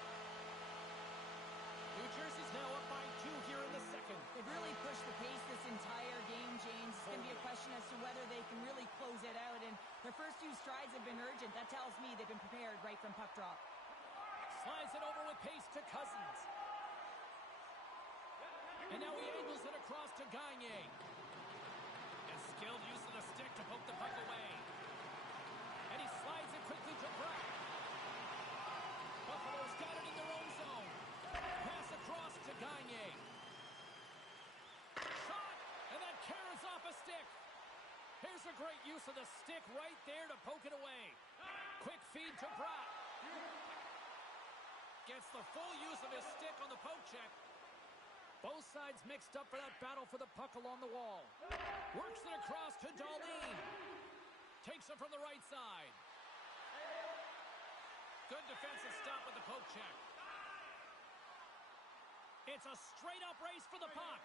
New Jersey's now up by 2 here in the second. They've really pushed the pace this entire game, James. It's going to be a question as to whether they can really close it out. And their first few strides have been urgent. That tells me they've been prepared right from puck drop. Slides it over with pace to Cousins. And now he angles it across to Gagne. A skilled use of the stick to poke the puck away. And he slides it quickly to Brock. Buffalo's got it in their own zone. Pass across to Gagne. Shot! And that carries off a stick. Here's a great use of the stick right there to poke it away. Quick feed to Brock. Gets the full use of his stick on the poke check. Both sides mixed up for that battle for the puck along the wall. Works it across to Dahlin. Takes it from the right side. Good defensive stop with the poke check. It's a straight-up race for the puck.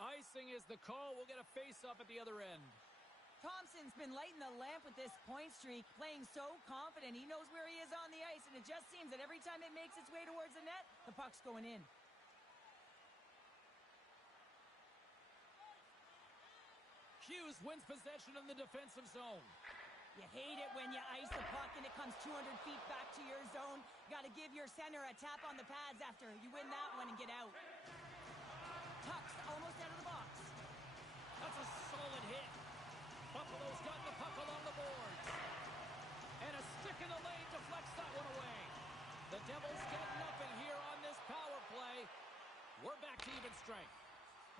Icing is the call. We'll get a face-up at the other end. Thompson's been lighting the lamp with this point streak, playing so confident. He knows where he is on the ice, and it just seems that every time it makes its way towards the net, the puck's going in. Hughes wins possession in the defensive zone. You hate it when you ice the puck and it comes 200 feet back to your zone. Got to give your center a tap on the pads after you win that one and get out. Tucks almost out of the box. That's a solid hit. Buffalo's gotten the puck along the boards. And a stick in the lane deflects that one away. The Devils get nothing here on this power play. We're back to even strength.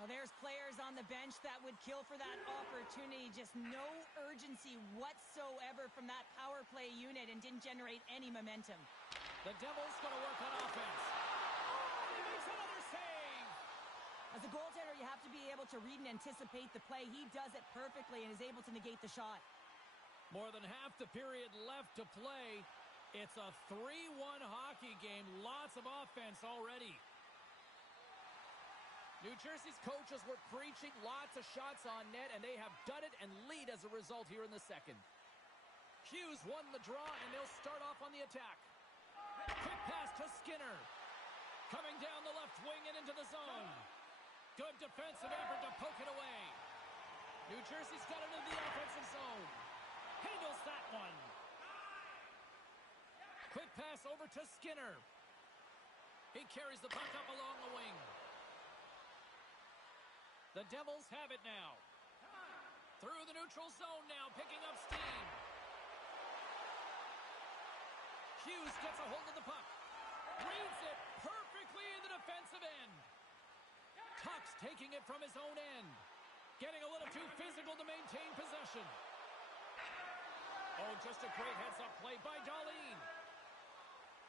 Well, there's players on the bench that would kill for that opportunity. Just no urgency whatsoever from that power play unit and didn't generate any momentum. The Devils going to work on offense. Oh, he makes another save. As a goaltender, you have to be able to read and anticipate the play. He does it perfectly and is able to negate the shot. More than half the period left to play. It's a 3-1 hockey game. Lots of offense already. New Jersey's coaches were preaching lots of shots on net, and they have done it and lead as a result here in the second. Hughes won the draw, and they'll start off on the attack. Quick pass to Skinner. Coming down the left wing and into the zone. Good defensive effort to poke it away. New Jersey's got it in the offensive zone. Handles that one. Quick pass over to Skinner. He carries the puck up along the wing. The Devils have it now. Through the neutral zone now, picking up steam. Hughes gets a hold of the puck. Reads it perfectly in the defensive end. Tucks taking it from his own end. Getting a little too physical to maintain possession. Oh, just a great heads-up play by Dahlin.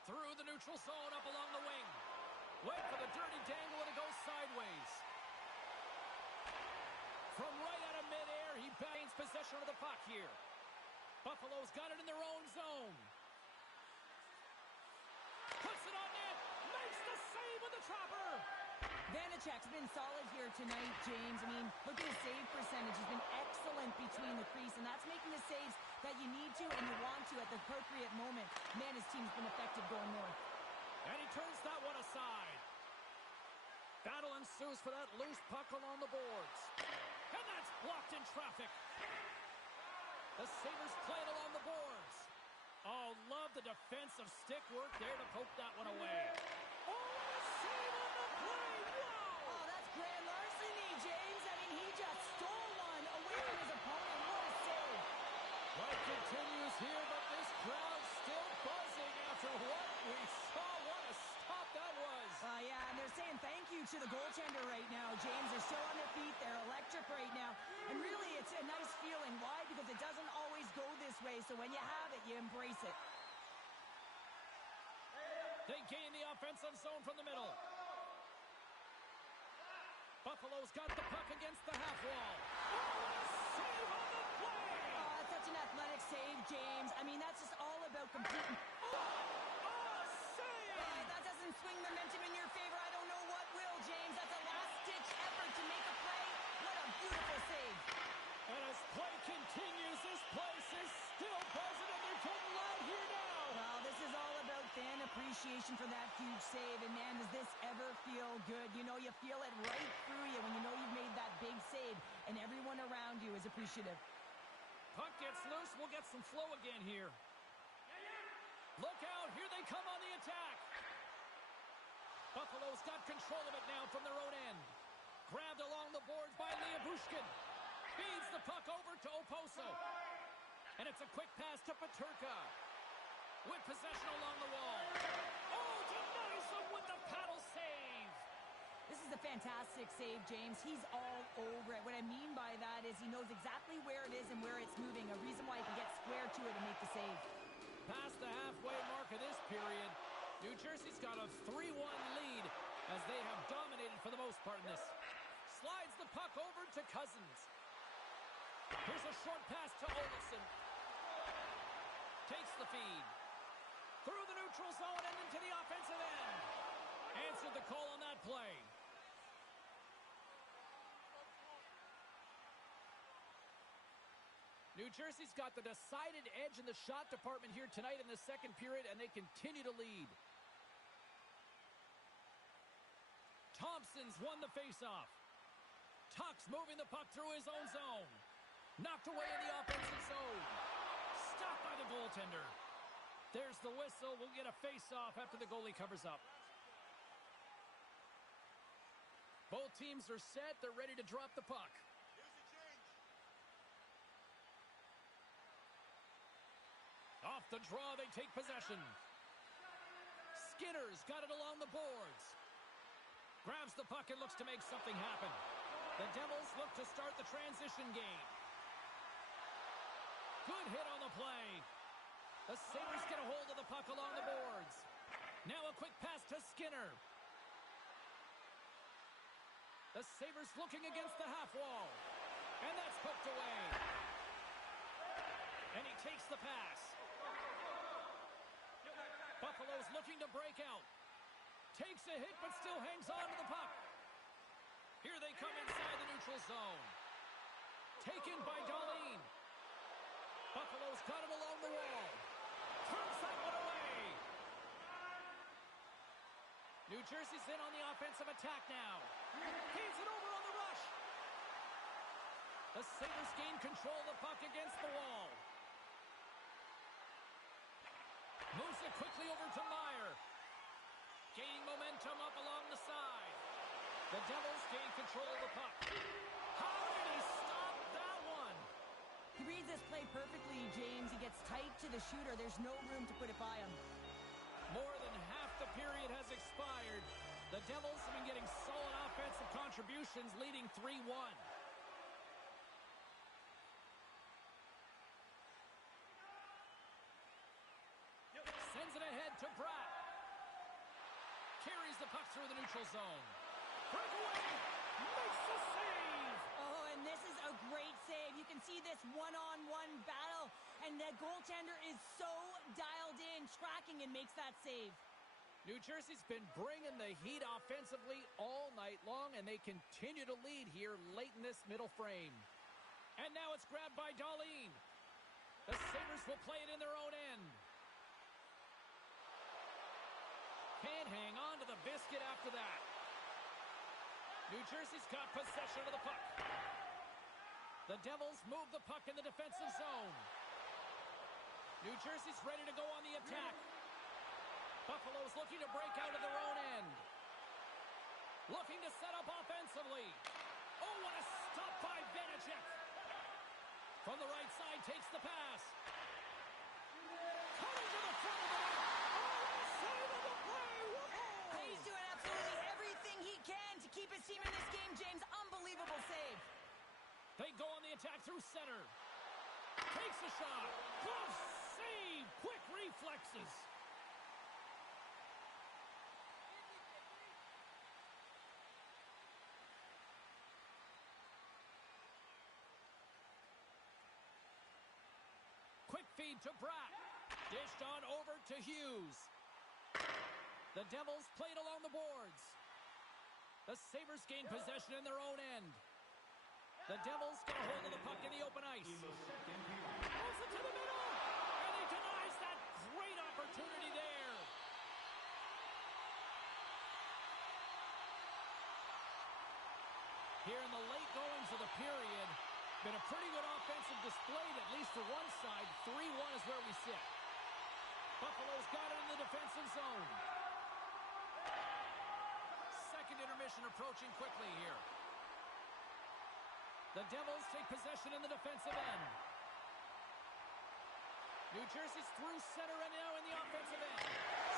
Through the neutral zone, up along the wing. Wait for the dirty dangle, and it goes sideways. From right out of midair, he gains possession of the puck here. Buffalo's got it in their own zone. Puts it on net. Makes the save with the chopper. Vanacek's been solid here tonight, James. I mean, look at his save percentage. He's been excellent between the crease, and that's making the saves that you need to and you want to at the appropriate moment. Man, his team's been effective going north. And he turns that one aside. Battle ensues for that loose puck along the boards. And that's blocked in traffic. The Sabres play it along the boards. Oh, love the defensive stick work there to poke that one away. Oh, and a save on the play. Wow! Oh, that's grand larceny, James. I mean, he just stole one away from his opponent. What a save. Fight continues here, but this crowd still buzzing after what we saw. What a stop that was. Yeah, and they're saying saying thank you to the goaltender right now, James. They're still on their feet. They're electric right now. And really, it's a nice feeling. Why? Because it doesn't always go this way. So when you have it, you embrace it. They gain the offensive zone from the middle. Buffalo's got the puck against the half wall. Oh, save on the play! Such an athletic save, James. I mean, that's just all about completing. Save! That doesn't swing momentum in your favor. I don't know what will, James. That's a last-ditch effort to make a play. What a beautiful save. And as play continues, this place is still buzzing, and they're getting loud here now. Well, this is all about fan appreciation for that huge save. And, man, does this ever feel good? You know, you feel it right through you when you know you've made that big save, and everyone around you is appreciative. Puck gets loose. We'll get some flow again here. Look out. Here they come on the attack. Buffalo's got control of it now from their own end. Grabbed along the boards by Bushkin. Feeds the puck over to Oposo. And it's a quick pass to Paterka. With possession along the wall. Oh, denies them with the paddle save. This is a fantastic save, James. He's all over it. What I mean by that is he knows exactly where it is and where it's moving. A reason why he can get square to it and make the save. Past the halfway mark of this period, New Jersey's got a 3-1 lead as they have dominated for the most part in this. Slides the puck over to Cousins. Here's a short pass to Olofsson. Takes the feed. Through the neutral zone and into the offensive end. Answered the call on that play. New Jersey's got the decided edge in the shot department here tonight in the second period, and they continue to lead. Thompson's won the faceoff. Tuck's moving the puck through his own zone. Knocked away in the offensive zone. Stopped by the goaltender. There's the whistle. We'll get a face-off after the goalie covers up. Both teams are set. They're ready to drop the puck. Off the draw, they take possession. Skinner's got it along the boards. Grabs the puck and looks to make something happen. The Devils look to start the transition game. Good hit on the play. The Sabres get a hold of the puck along the boards. Now a quick pass to Skinner. The Sabres looking against the half wall. And that's poked away. And he takes the pass. Buffalo's looking to break out. Takes a hit, but still hangs on to the puck. Here they come inside the neutral zone. Taken by Darlene. Buffalo's got him along the wall. Turns that one away. New Jersey's in on the offensive attack now. Feeds it over on the rush. The Sabres gain control of the puck against the wall. Moves it quickly over to Meyer. Gaining momentum up along the side. The Devils gain control of the puck. How did he stop that one? He reads this play perfectly, James. He gets tight to the shooter. There's no room to put it by him. More than half the period has expired. The Devils have been getting solid offensive contributions, leading 3-1. Sends it ahead to Pratt. Carries the puck through the neutral zone. Breakaway! Makes the save! Oh, and this is a great save. You can see this one-on-one battle, and the goaltender is so dialed in, tracking, and makes that save. New Jersey's been bringing the heat offensively all night long, and they continue to lead here late in this middle frame. And now it's grabbed by Darlene. The Sabres will play it in their own end. Can't hang on to the biscuit after that. New Jersey's got possession of the puck. The Devils move the puck in the defensive zone. New Jersey's ready to go on the attack. Buffalo's looking to break out of their own end. Looking to set up offensively. Oh, what a stop by Benedict. From the right side, takes the pass. Coming to the front of the net. Oh, save of the play. He's doing absolutely everything he They go on the attack through center. Takes a shot. Glove save. Quick reflexes. Quick feed to Bratt. Dished on over to Hughes. The Devils played along the boards. The Sabres gain possession in their own end. The Devils get a hold of the puck in the open ice. Pulls it to the middle. And he denies that great opportunity there. Here in the late goings of the period, been a pretty good offensive display, at least for one side. 3-1 is where we sit. Buffalo's got it in the defensive zone. Second intermission approaching quickly here. The Devils take possession in the defensive end. New Jersey's through center and now in the offensive end.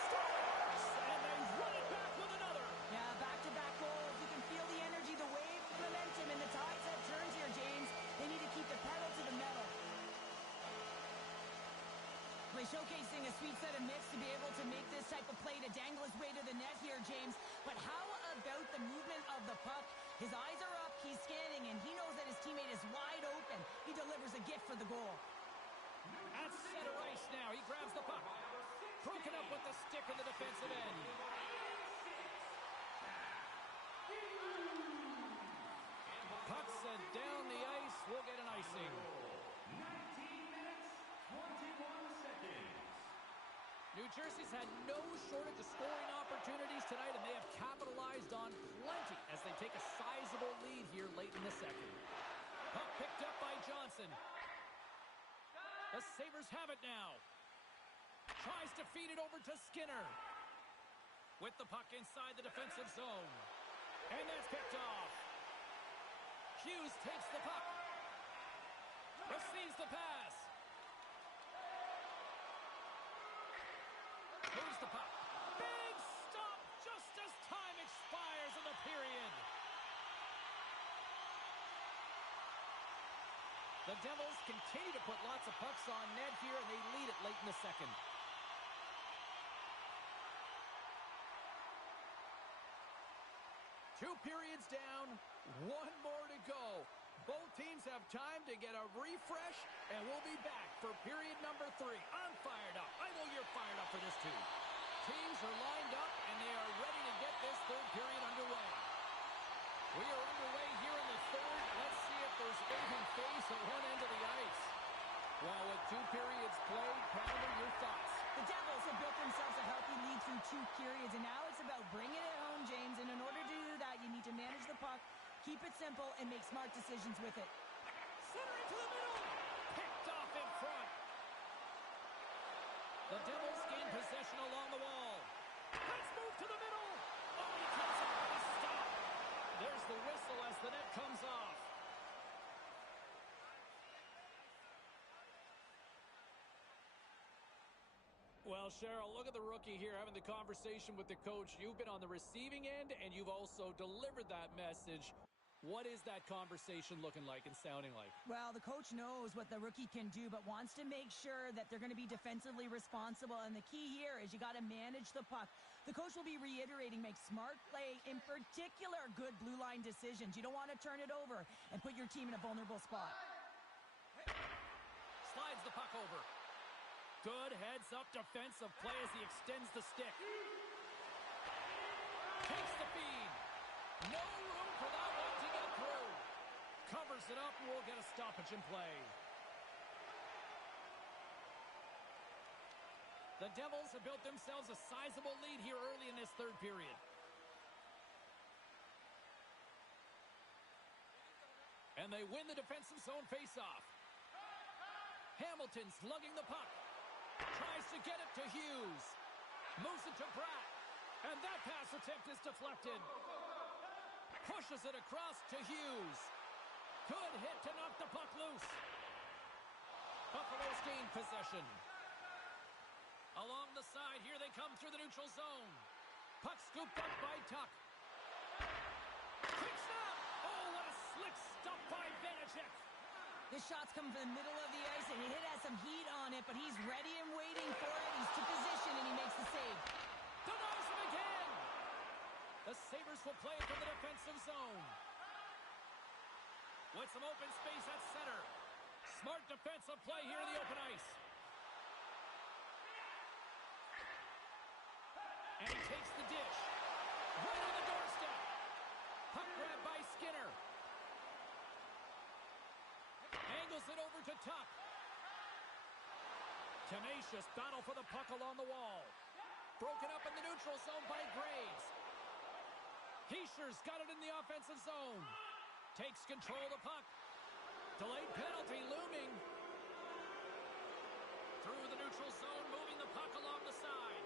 Scores! And they run it back with another. Yeah, back-to-back goals. You can feel the energy, the wave, the momentum, and the tides have turned here, James. They need to keep the pedal to the metal. Play showcasing a sweet set of mitts to be able to make this type of play to dangle his way to the net here, James. But how about the movement of the puck? His eyes are up, he's scanning, and he knows that his teammate is wide open. He delivers a gift for the goal. At center ice now, he grabs the puck. Broken up with the stick in the defensive end. Puck sent down the ice, will get an icing. 19 minutes, 21 seconds. New Jersey's had no shortage of scoring opportunities tonight, and they have capitalized on plenty as they take a sizable lead here late in the second. Puck picked up by Johnson. The Sabres have it now. Tries to feed it over to Skinner. With the puck inside the defensive zone. And that's picked off. Hughes takes the puck. Receives the pass. Moves the puck. Big stop just as time expires in the period. The Devils continue to put lots of pucks on net here, and they lead it late in the second. Two periods down, one more to go. Both teams have time to get a refresh, and we'll be back for period number 3. I'm fired up. I know you're fired up for this too. Teams are lined up, and they are ready to get this third period underway. We are underway here in the third. Let's see if there's even face at one end of the ice. Well, with 2 periods played, Pounder, your thoughts? The Devils have built themselves a healthy lead through 2 periods, and now it's about bringing it home, James. And in order to do that, you need to manage the puck, keep it simple, and make smart decisions with it. Center into the middle. Picked off in front. The Devils gain possession along the wall. Let's move to the middle. Oh, he comes up with a stop. There's the whistle as the net comes off. Well, Cheryl, look at the rookie here having the conversation with the coach. You've been on the receiving end, and you've also delivered that message. What is that conversation looking like and sounding like? Well, the coach knows what the rookie can do, but wants to make sure that they're going to be defensively responsible. And the key here is you got to manage the puck. The coach will be reiterating, make smart play, in particular, good blue line decisions. You don't want to turn it over and put your team in a vulnerable spot. Slides the puck over. Good heads-up defensive play as he extends the stick. Takes the feed. No room for that one to get through. Covers it up and we'll get a stoppage in play. The Devils have built themselves a sizable lead here early in this third period. And they win the defensive zone face-off. Hamilton slugging the puck. Tries to get it to Hughes. Moves it to Bratt. And that pass attempt is deflected. Pushes it across to Hughes. Good hit to knock the puck loose. Buffalo's gained possession. Along the side, here they come through the neutral zone. Puck scooped up by Tuck. Quick snap! Oh, what a slick stop by Vanacek. This shot's coming from the middle of the ice, and it has some heat on it, but he's ready and waiting for it. He's to position, and he makes the save. Denies him again. The Sabres will play from the defensive zone. With some open space at center. Smart defensive play here in the open ice. And he takes the dish. Right on the doorstep. Puck grab by Skinner. Angles it over to Tuck. Tenacious battle for the puck along the wall. Broken up in the neutral zone by Graves. Heischer's got it in the offensive zone. Takes control of the puck. Delayed penalty looming. Through the neutral zone, moving the puck along the side.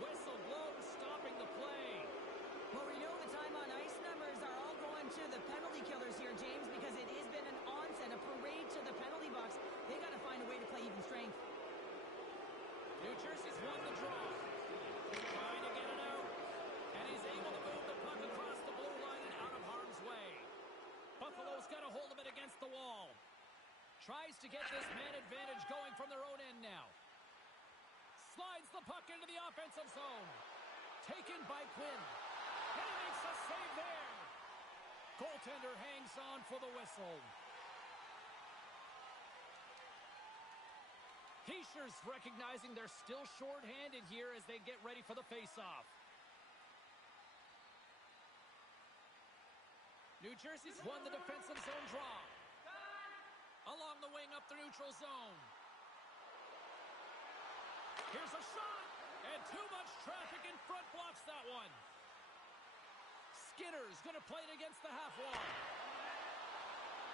Whistle blows, stopping the play. Well, we know the time on ice numbers are all going to the penalty killers here, James, because it has been an onset, a parade to the penalty box. They got to find a way to play even strength. New Jersey's won the draw. Trying to get it out. And he's able to move the puck across the blue line and out of harm's way. Buffalo's got a hold of it against the wall. Tries to get this man advantage going from their own end now. Slides the puck into the offensive zone. Taken by Quinn. And he makes a save there. Goaltender hangs on for the whistle. Heischer's recognizing they're still short-handed here as they get ready for the face-off. New Jersey's won the defensive zone draw. Along the wing up the neutral zone. Here's a shot, and too much traffic in front blocks that one. Skinner's going to play it against the half wall.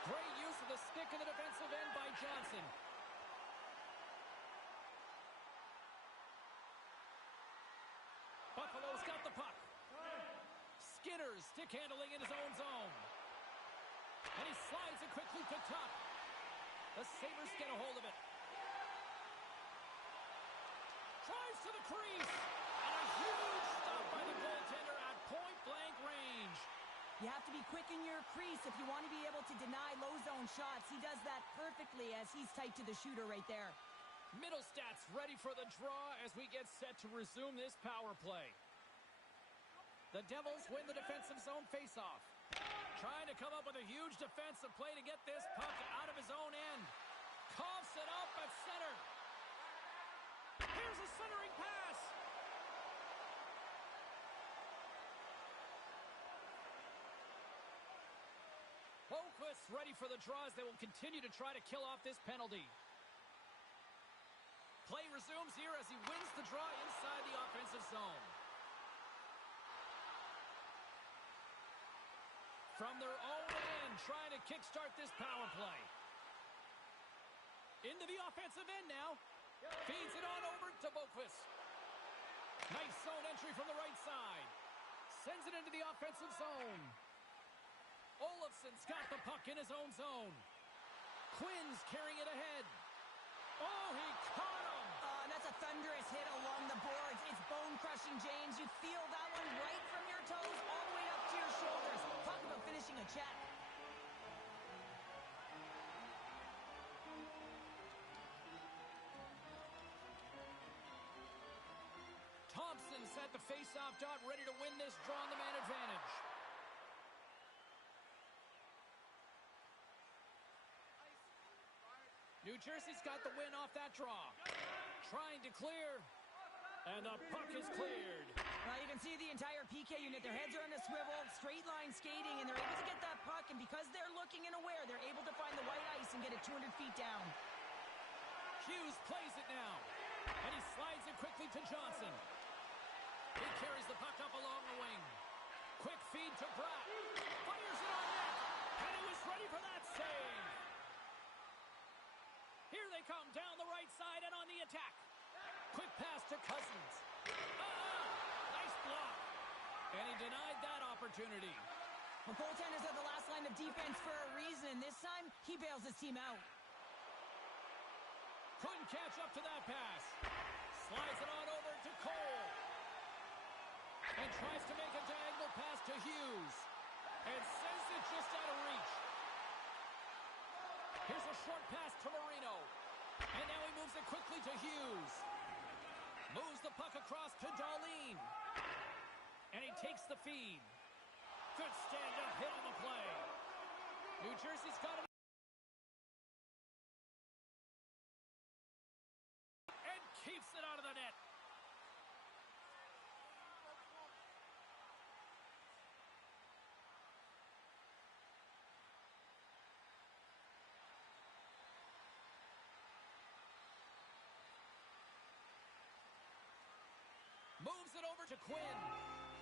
Great use of the stick in the defensive end by Johnson. Buffalo's got the puck. Skinner's stick handling in his own zone. And he slides it quickly to Tuck. The Sabres get a hold of it. Drives to the crease. And a huge stop by the goaltender at point-blank range. You have to be quick in your crease if you want to be able to deny low zone shots. He does that perfectly as he's tight to the shooter right there. Middlestad's ready for the draw as we get set to resume this power play. The Devils win the defensive zone faceoff. Trying to come up with a huge defensive play to get this puck out of his own end. Coughs it up at center. Here's a centering pass. Boquist ready for the draw as they will continue to try to kill off this penalty. Play resumes here as he wins the draw inside the offensive zone. From their own end, trying to kickstart this power play. Into the offensive end now. Feeds it on over to Boquist. Nice zone entry from the right side. Sends it into the offensive zone. Olofsson's got the puck in his own zone. Quinn's carrying it ahead. Oh, he caught him! And that's a thunderous hit along the boards. It's bone-crushing, James. You feel that one right from your toes all the way up to your shoulders. Talk about finishing a check. Thompson's at the face-off dot, ready to win this draw on the man advantage. New Jersey's got the win off that draw. Trying to clear. And the puck is cleared. Well, you can see the entire PK unit. Their heads are on a swivel, straight line skating, and they're able to get that puck. And because they're looking and aware, they're able to find the white ice and get it 200 feet down. Hughes plays it now. And he slides it quickly to Johnson. He carries the puck up along the wing. Quick feed to Bratt. Fires it on net. And he was ready for that save. Here they come down the right side and on the attack. Quick pass to Cousins. Nice block. And he denied that opportunity. Well, goaltenders are the last line of defense for a reason. This time, he bails his team out. Couldn't catch up to that pass. Slides it on over to Cole. And tries to make a diagonal pass to Hughes. And sends it just out of reach. Here's a short pass to Marino. And now he moves it quickly to Hughes. Moves the puck across to Darlene. And he takes the feed. Good stand-up hit on the play. New Jersey's got it. And keeps it out of the net. Moves it over to Quinn.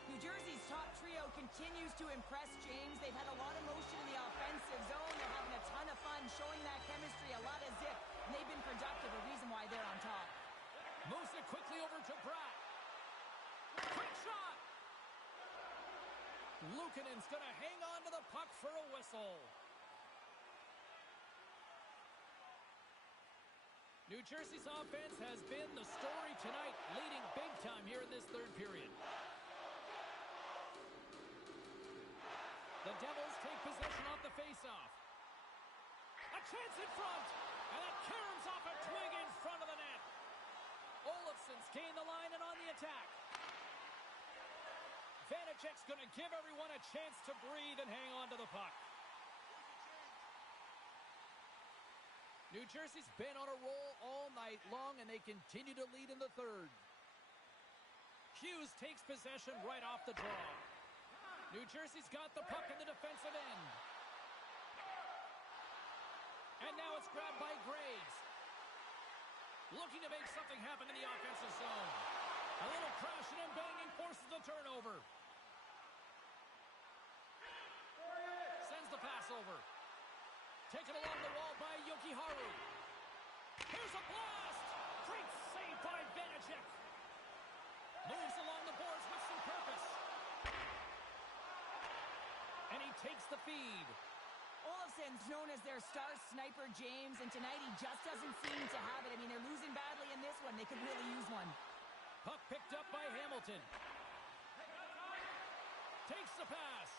New Jersey's top trio continues to impress, James. They've had a lot of motion in the offensive zone. They're having a ton of fun, showing that chemistry, a lot of zip, and they've been productive, a reason why they're on top. Moves it quickly over to Bratt. Quick shot! Luukkonen's going to hang on to the puck for a whistle. New Jersey's offense has been the story tonight, leading big time here in this third period. The Devils take possession off the faceoff. A chance in front, and it caroms off a twig in front of the net. Olofsson's gained the line and on the attack. Vanacek's going to give everyone a chance to breathe and hang on to the puck. New Jersey's been on a roll all night long, and they continue to lead in the third. Hughes takes possession right off the draw. New Jersey's got the puck in the defensive end. And now it's grabbed by Graves. Looking to make something happen in the offensive zone. A little crashing and banging forces the turnover. Sends the pass over. Taken along the wall by Jokiharju. Here's a blast! Great save by Vanacek. Moves along the boards with some purpose. And he takes the feed. Olofsson's known as their star sniper, James, and tonight he just doesn't seem to have it. I mean, they're losing badly in this one. They could really use one. Puck picked up by Hamilton. Takes the pass.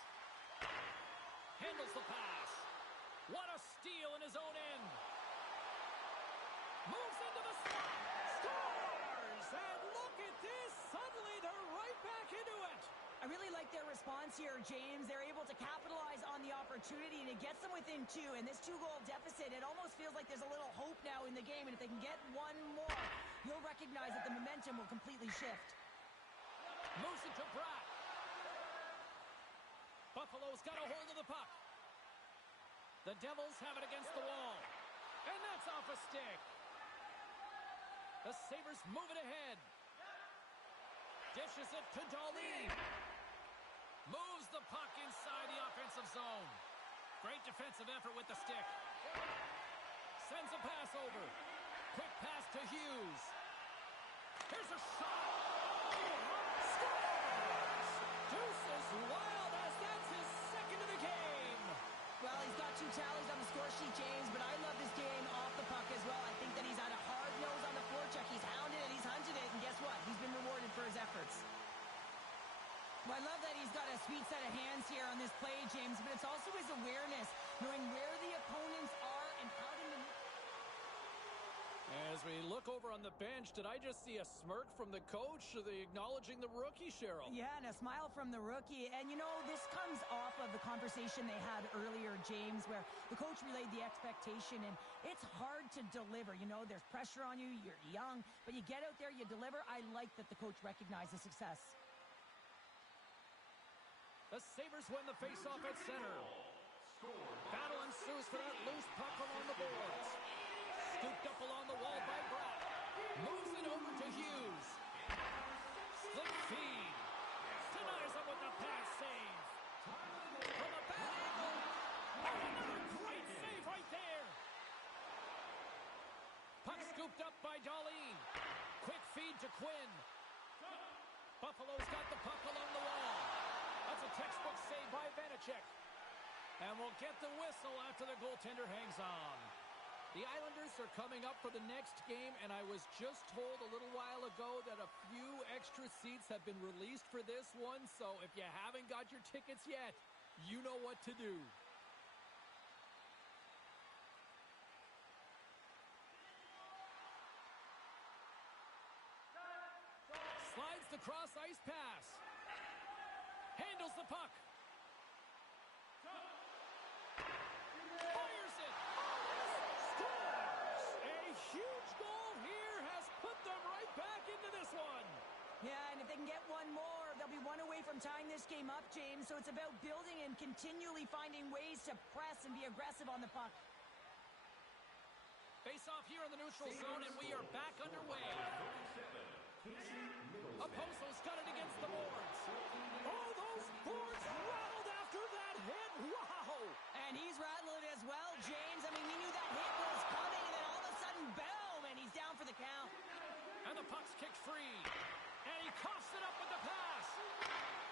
Handles the pass. What a steal in his own end. Moves into the slot. Scores! And look at this. Suddenly they're right back into it. I really like their response here, James. They're able to capitalize on the opportunity, and it gets them within two. And this two-goal deficit, it almost feels like there's a little hope now in the game. And if they can get one more, you'll recognize that the momentum will completely shift. Moves it to Bratt. Buffalo's got a hold of the puck. The Devils have it against the wall. And that's off a stick. The Sabres move it ahead. Dishes it to Darlene. Moves the puck inside the offensive zone. Great defensive effort with the stick. Sends a pass over. Quick pass to Hughes. Here's a shot. Scores! Deuces Wild as that's his second of the game. Well, he's got 2 tallies on the score sheet, James, but I love this game off the puck as well. I think that he's had a hard nose on the forecheck. He's hounded it, he's hunted it, and guess what? He's been rewarded for his efforts. Well, I love that he's got a sweet set of hands here on this play, James, but it's also his awareness, knowing where the opponents are and how to maneuver. As we look over on the bench, did I just see a smirk from the coach? Are they acknowledging the rookie, Cheryl? Yeah, and a smile from the rookie. And, you know, this comes off of the conversation they had earlier, James, where the coach relayed the expectation, and it's hard to deliver. You know, there's pressure on you, you're young, but you get out there, you deliver. I like that the coach recognized the success. The Sabres win the faceoff at center. Battle ensues for that loose puck along the boards. Scooped up along the wall by Bratt. Moves it over to Hughes. Slick feed. Denies him with the pass save. From a bad angle. Oh, another great save right there. Puck scooped up by Darlene. Quick feed to Quinn. Buffalo's got the puck along the wall. That's a textbook save by Vanacek. And we'll get the whistle after the goaltender hangs on. The Islanders are coming up for the next game, and I was just told a little while ago that a few extra seats have been released for this one, so if you haven't got your tickets yet, you know what to do. Steals the puck. Fires it. Scores. A huge goal here has put them right back into this one. Yeah, and if they can get one more, they'll be one away from tying this game up, James. So it's about building and continually finding ways to press and be aggressive on the puck. Face off here in the neutral zone, and we are back underway. Oposo's got it against the boards. Oh, those boards rattled after that hit. Wow! And he's rattling as well, James. I mean, we knew that hit was coming, and then all of a sudden, boom, and he's down for the count. And the puck's kicked free. And he coughs it up with the pass.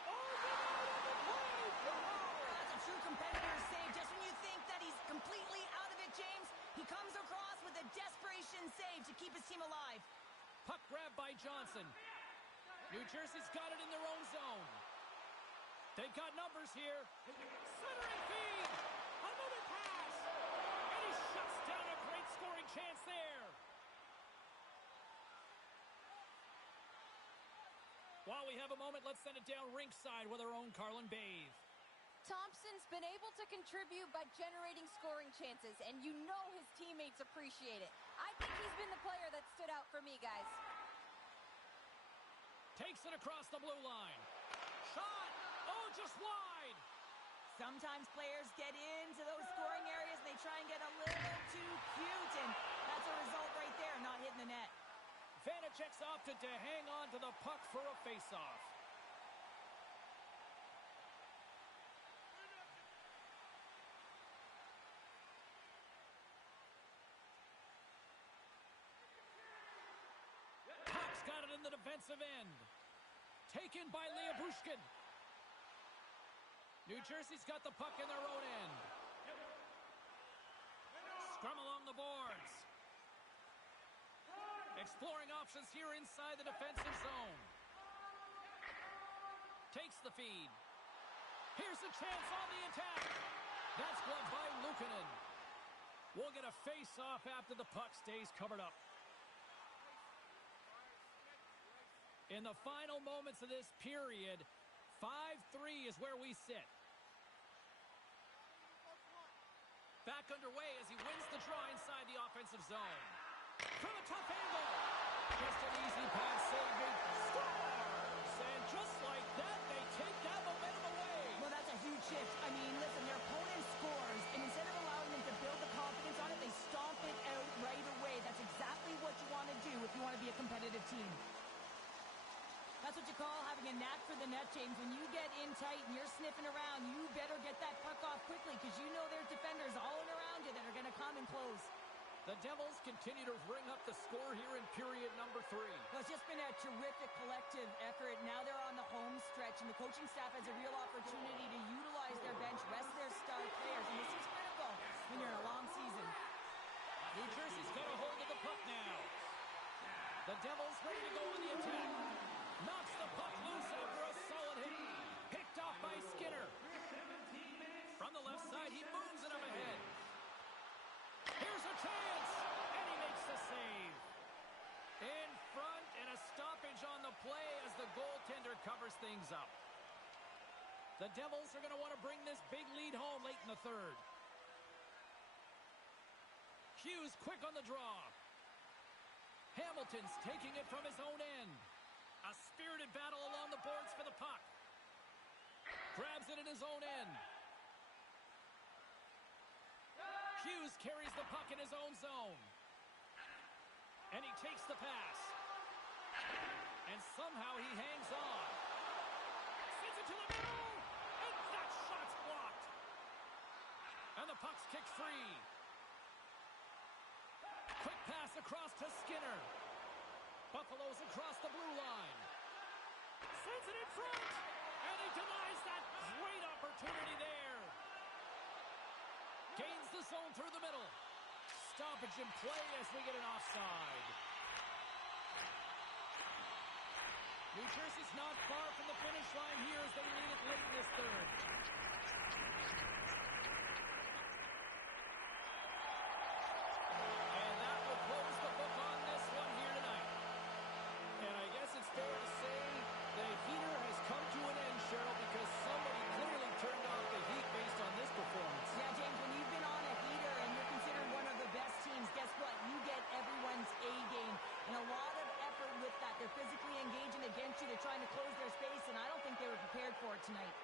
Oh, get out of the play! Oh, that's a true competitor's save. Just when you think that he's completely out of it, James, he comes across with a desperation save to keep his team alive. Puck grabbed by Johnson. New Jersey's got it in their own zone. They've got numbers here. Centering feed. Another pass. And he shuts down a great scoring chance there. While we have a moment, let's send it down rinkside with our own Carlin Bathe. Thompson's been able to contribute by generating scoring chances, and you know his teammates appreciate it. I think he's been the player that stood out for me, guys. Takes it across the blue line. Shot! Oh, just wide! Sometimes players get into those scoring areas and they try and get a little too cute, and that's a result right there, not hitting the net. Vanacek's opted to hang on to the puck for a face-off. Puck's got it in the defensive end. Taken by Liabushkin. New Jersey's got the puck in their own end. Scrum along the boards. Exploring options here inside the defensive zone. Takes the feed. Here's a chance on the attack. That's gloved by Luukkonen. We'll get a face-off after the puck stays covered up. In the final moments of this period, 5-3 is where we sit. Back underway as he wins the draw inside the offensive zone. From a tough angle. Just an easy pass saving. Scores! And just like that, they take that momentum away. Well, that's a huge shift. I mean, listen, their opponent scores, and instead of allowing them to build the confidence on it, they stomp it out right away. That's exactly what you want to do if you want to be a competitive team. That's what you call having a knack for the net, James. When you get in tight and you're sniffing around, you better get that puck off quickly because you know there's defenders all around you that are going to come and close. The Devils continue to ring up the score here in period number 3. Well, it's just been a terrific collective effort. Now they're on the home stretch, and the coaching staff has a real opportunity to utilize their bench, rest their star players, and this is critical when you're in a long season. New Jersey's got a hold of the puck now. The Devils ready to go on the attack. Knocks the puck loose after a solid hit. Picked off by Skinner. From the left side, he moves it up ahead. Here's a chance, and he makes the save. In front, and a stoppage on the play as the goaltender covers things up. The Devils are going to want to bring this big lead home late in the third. Hughes quick on the draw. Hamilton's taking it from his own end. A spirited battle along the boards for the puck. Grabs it in his own end. Hughes carries the puck in his own zone. And he takes the pass. And somehow he hangs on. Sends it to the middle. And that shot's blocked. And the puck's kicked free. Quick pass across to Skinner. Buffalo's across the blue line. Sends it in front. And he denies that great opportunity there. Gains the zone through the middle. Stoppage in play as we get an offside. New Jersey's not far from the finish line here as they lead it late in this third. And that will close the book on this one here tonight. And I guess it's fair to say the heater has come to an end, Cheryl, because somebody They're trying to close their space, and I don't think they were prepared for it tonight.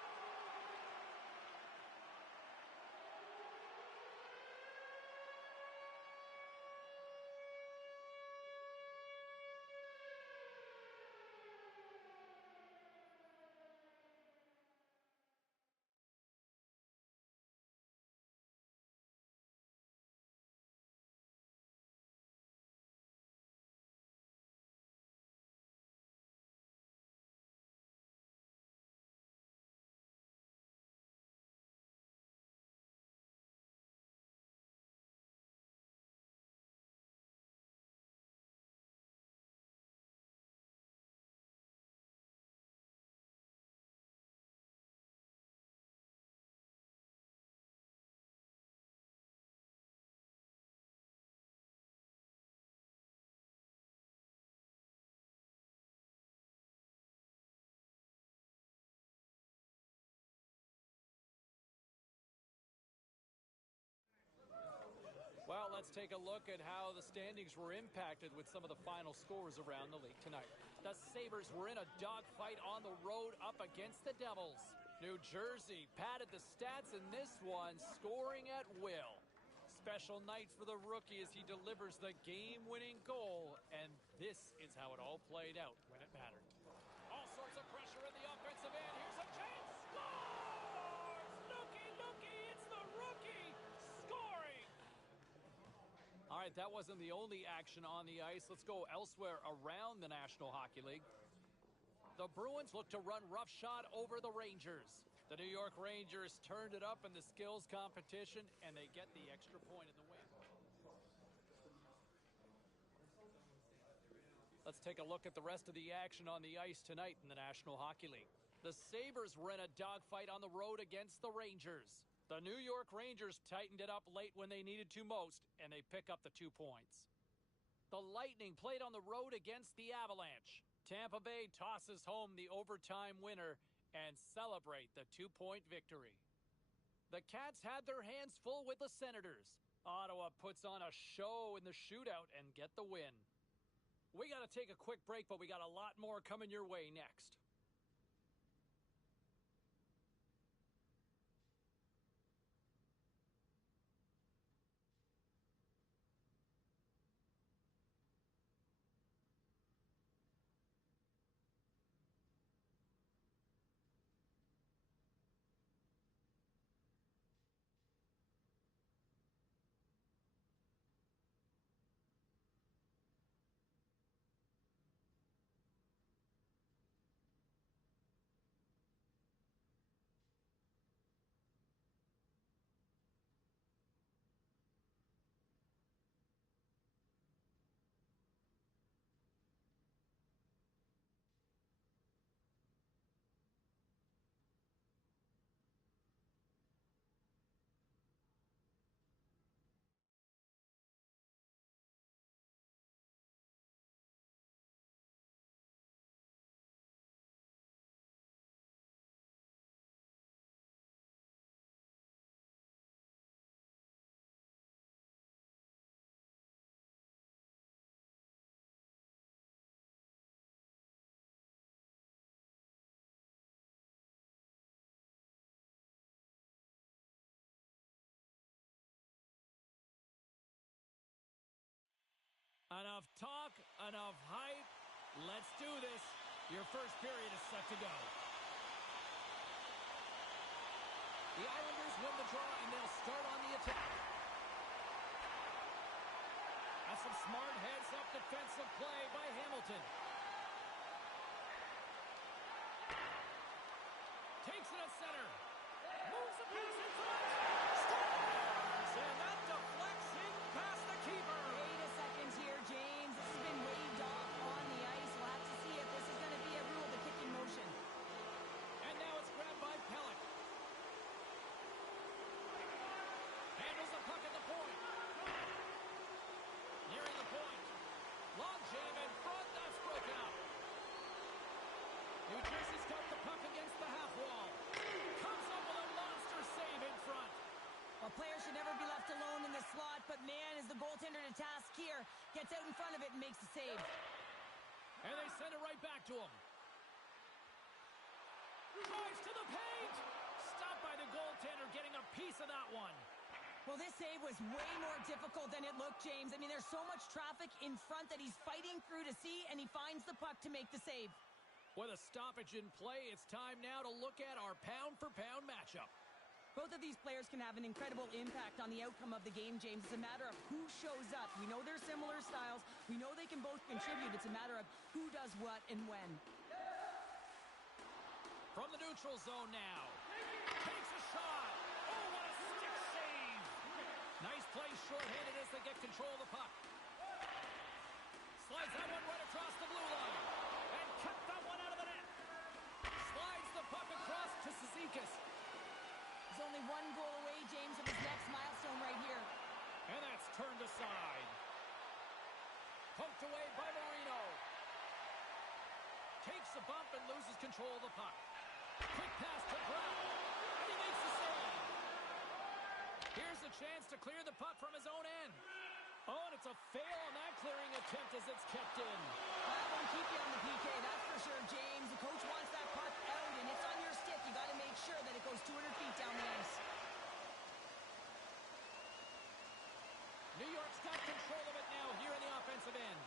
Well, let's take a look at how the standings were impacted with some of the final scores around the league tonight. The Sabres were in a dogfight on the road up against the Devils. New Jersey padded the stats in this one, scoring at will. Special night for the rookie as he delivers the game-winning goal, and this is how it all played out when it mattered. All sorts of pressure in the offensive end. Here's a chance. Scores! Looky, it's the rookie scoring! All right, that wasn't the only action on the ice. Let's go elsewhere around the National Hockey League. The Bruins look to run roughshod over the Rangers. The New York Rangers turned it up in the skills competition, and they get the extra point in the win. Let's take a look at the rest of the action on the ice tonight in the National Hockey League. The Sabres were in a dogfight on the road against the Rangers. The New York Rangers tightened it up late when they needed to most, and they pick up the 2 points. The Lightning played on the road against the Avalanche. Tampa Bay tosses home the overtime winner and celebrate the 2-point victory. The Cats had their hands full with the Senators. Ottawa puts on a show in the shootout and get the win. We got to take a quick break, but we got a lot more coming your way next. Enough talk, enough hype. Let's do this. Your first period is set to go. The Islanders win the draw, and they'll start on the attack. That's some smart heads-up defensive play by Hamilton. Takes it at center. Moves the pass in front. Scores! And that deflects in past the keeper. Wait a second here, James. This has been waved off on the ice. We'll have to see if this is going to be a rule to kick in motion. And now it's grabbed by Pellick. Handles the puck at the point. Nearing the point. Long jam in front. That's broken up. New Jersey's got the puck against the half wall. Comes up with a monster save in front. Well, players should never be left alone in the slot, but man, is the goaltender to task here. Gets out in front of it and makes the save. And they send it right back to him. Drives to the paint. Stopped by the goaltender, getting a piece of that one. Well, this save was way more difficult than it looked, James. I mean, there's so much traffic in front that he's fighting through to see, and he finds the puck to make the save. With a stoppage in play, it's time now to look at our pound-for-pound matchup. Both of these players can have an incredible impact on the outcome of the game, James. It's a matter of who shows up. We know they're similar styles. We know they can both contribute. It's a matter of who does what and when. From the neutral zone now. Takes a shot. Oh, what a stick save. Nice play shorthanded as they get control of the puck. Slides that one right across the blue line. And kept that one out of the net. Slides the puck across to Cizikas. He's only one goal away, James, from his next milestone right here. And that's turned aside. Poked away by Marino. Takes a bump and loses control of the puck. Quick pass to Brown. And he makes the save. Here's a chance to clear the puck from his own end. Oh, and it's a fail on that clearing attempt as it's kept in. That won't keep you on the PK, that's for sure, James. The coach wants that puck out, and it's on your stick. You got to make sure that it goes 200 feet down the ice. New York's got control of it now here in the offensive end.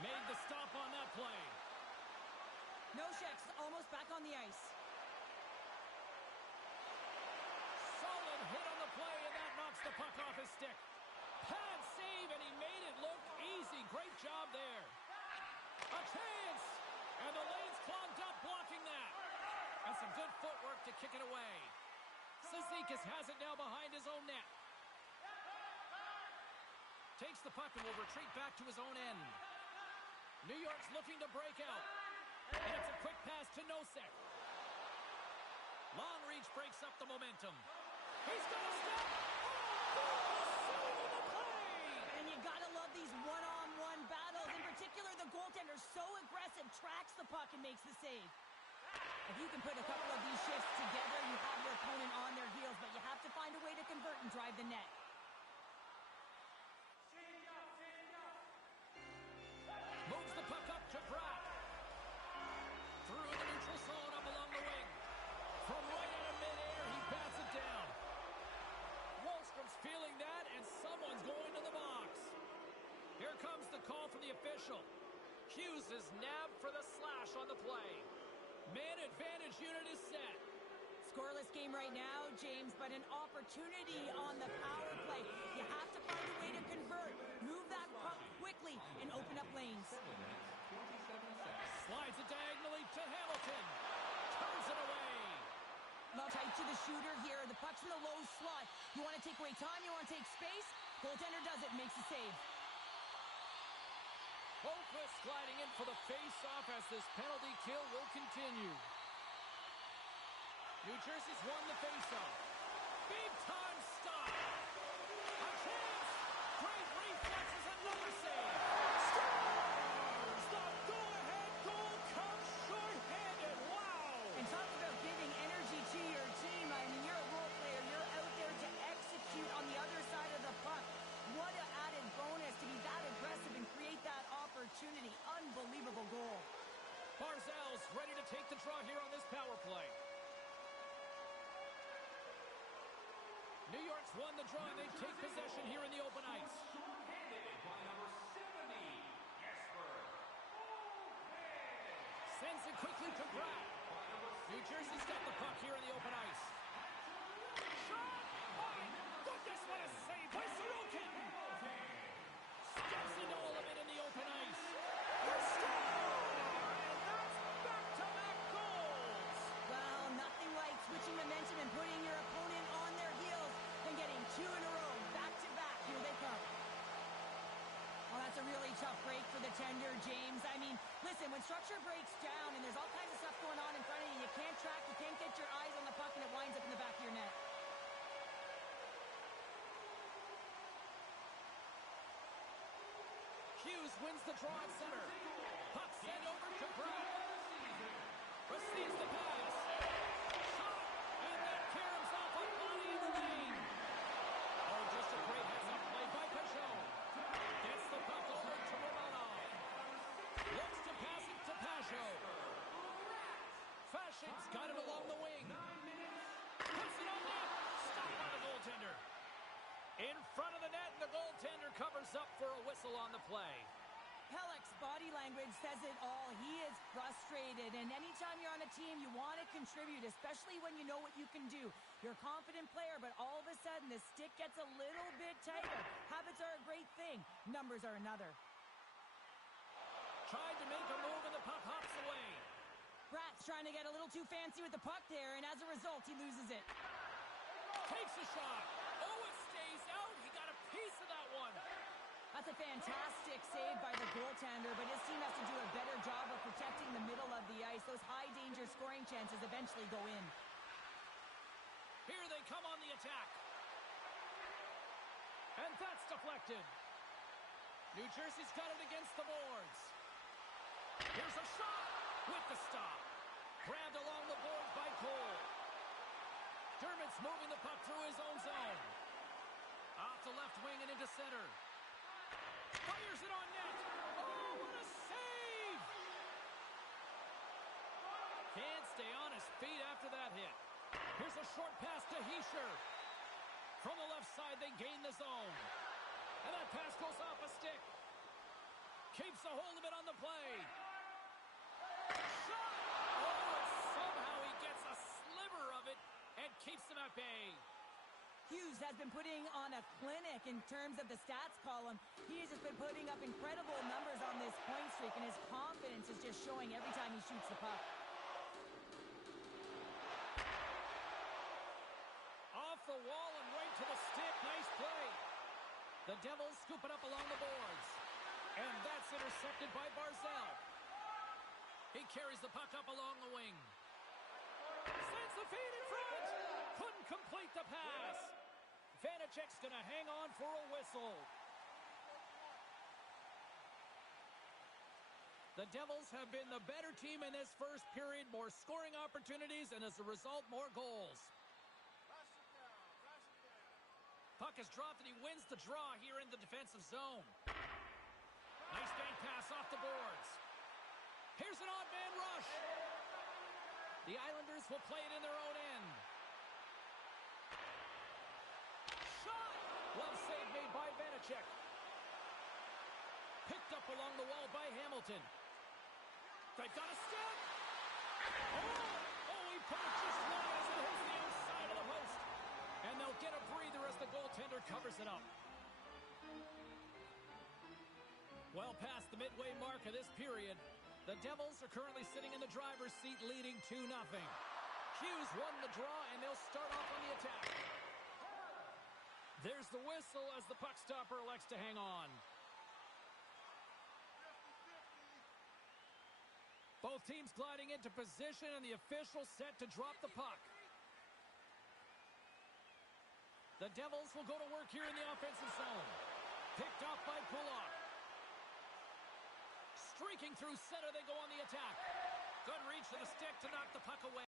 Made the stop on that play. Noshek's almost back on the ice. Solid hit on the play, and that knocks the puck off his stick. Pad save, and he made it look easy. Great job there. A chance! And the lane's clogged up, blocking that. And some good footwork to kick it away. Cizikas has it now behind his own net. Takes the puck and will retreat back to his own end. New York's looking to break out. And it's a quick pass to Nosek. Long reach breaks up the momentum. He's got a step. And you gotta love these one-on-one battles. In particular, the goaltender, so aggressive, tracks the puck and makes the save. If you can put a couple of these shifts together, you have your opponent on their heels, but you have to find a way to convert and drive the net. Moves the puck up to Brown. Through the neutral zone, up along the wing. From right out of midair, he bats it down. Wallstrom's feeling that, and someone's going to the box. Here comes the call from the official. Hughes is nabbed for the slash on the play. Man advantage unit is set. Scoreless game right now, James, but an opportunity on the power play. You have to find a way to convert. Move that puck quickly and open up lanes. Slides it diagonally to Hamilton. Turns it away. Love tight to the shooter here. The puck's in the low slot. You want to take away time, you want to take space. Goaltender does it, makes the save. Boquist sliding in for the face-off as this penalty kill will continue. New Jersey's won the face-off. Big-time stop. A chance. Great reflexes, another save. Scores! The go-ahead goal comes short-handed. Wow! And talk about giving energy to your team. I mean, you're a role player. You're out there to execute on the other side of the puck. What an added bonus to be that aggressive and create that opportunity. Unbelievable goal. Barzal's ready to take the draw here on this power play. New York's won the draw, and they take possession here in the open ice. Sends it quickly to Brown. New Jersey's got the puck here in the open ice. Shot! My goodness, what a save by Sorokin! Steps into all of it in the open ice. A score! And that's back-to-back goals! Well, nothing like switching momentum and putting your opponent on their heels and getting two in a row, back-to-back. Here they come. Well, that's a really tough break for the tender, James. I mean, listen, when structure breaks down and there's all kinds of stuff going on in front of you, you can't track, you can't get your eyes on the puck, and it winds up in the back of your net. Hughes wins the draw at center. Puck sent over to Brown. Receives the pass. Shot! And that caroms off a body in the lane. Oh, just a great heads-up play by Peugeot. Gets the puck over to Romanov. Looks to pass it to Peugeot. Rushing's got it along the wing. Puts it on net. Stopped by the goaltender. In front of the net, the goaltender covers up for a whistle on the play. Pelech's body language says it all. He is frustrated, and anytime you're on a team, you want to contribute, especially when you know what you can do. You're a confident player, but all of a sudden, the stick gets a little bit tighter. Habits are a great thing. Numbers are another. Tried to make a move, and the puck hops away. Pratt's trying to get a little too fancy with the puck there, and as a result, he loses it. Takes a shot. Oh, it stays out. He got a piece of that one. That's a fantastic save by the goaltender, but his team has to do a better job of protecting the middle of the ice. Those high-danger scoring chances eventually go in. Here they come on the attack. And that's deflected. New Jersey's got it against the boards. Here's a shot with the stop. Grabbed along the boards by Cole. Dermott's moving the puck through his own zone. Off the left wing and into center. Fires it on net. Oh, what a save! Can't stay on his feet after that hit. Here's a short pass to Hischier. From the left side, they gain the zone. And that pass goes off a stick. Keeps a hold of it on the play. Shot! Oh, and somehow he gets a sliver of it and keeps them at bay. Hughes has been putting on a clinic in terms of the stats column. He has just been putting up incredible numbers on this point streak, and his confidence is just showing every time he shoots the puck. Off the wall and right to the stick. Nice play. The Devils scoop it up along the boards. And that's intercepted by Barzal. He carries the puck up along the wing. Sends the feed in front. Couldn't complete the pass. Vanacek's going to hang on for a whistle. The Devils have been the better team in this first period. More scoring opportunities, and as a result, more goals. Puck is dropped, and he wins the draw here in the defensive zone. Nice bank pass off the boards. Here's an odd man rush. The Islanders will play it in their own end. Shot! Love save made by Vanacek. Picked up along the wall by Hamilton. They've got a stick. Oh, he put it just wide as it hits the outside of the post. And they'll get a breather as the goaltender covers it up. Well past the midway mark of this period, the Devils are currently sitting in the driver's seat leading 2-0. Hughes won the draw, and they'll start off on the attack. There's the whistle as the puck stopper elects to hang on. Both teams gliding into position, and the official set to drop the puck. The Devils will go to work here in the offensive zone. Picked off by Pulak. Streaking through center, they go on the attack. Good reach to the stick to knock the puck away.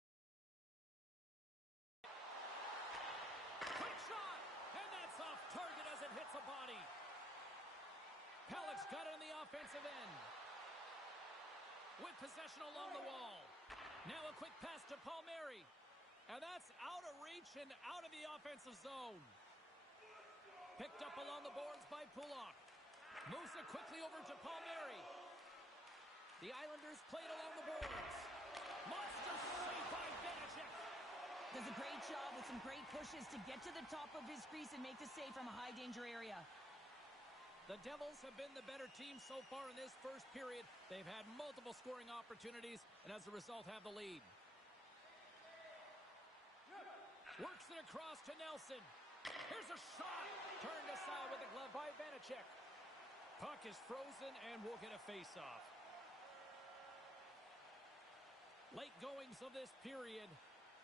Quick shot! And that's off target as it hits a body. Pelech's got it on the offensive end. With possession along the wall. Now a quick pass to Palmieri. And that's out of reach and out of the offensive zone. Picked up along the boards by Pulak. Moves it quickly over to Palmieri. The Islanders played along the boards. Monster save by Vanacek. Does a great job with some great pushes to get to the top of his crease and make the save from a high-danger area. The Devils have been the better team so far in this first period. They've had multiple scoring opportunities, and as a result have the lead. Works it across to Nelson. Here's a shot. Turned aside with a glove by Vanacek. Puck is frozen, and we'll get a face-off. Late goings of this period.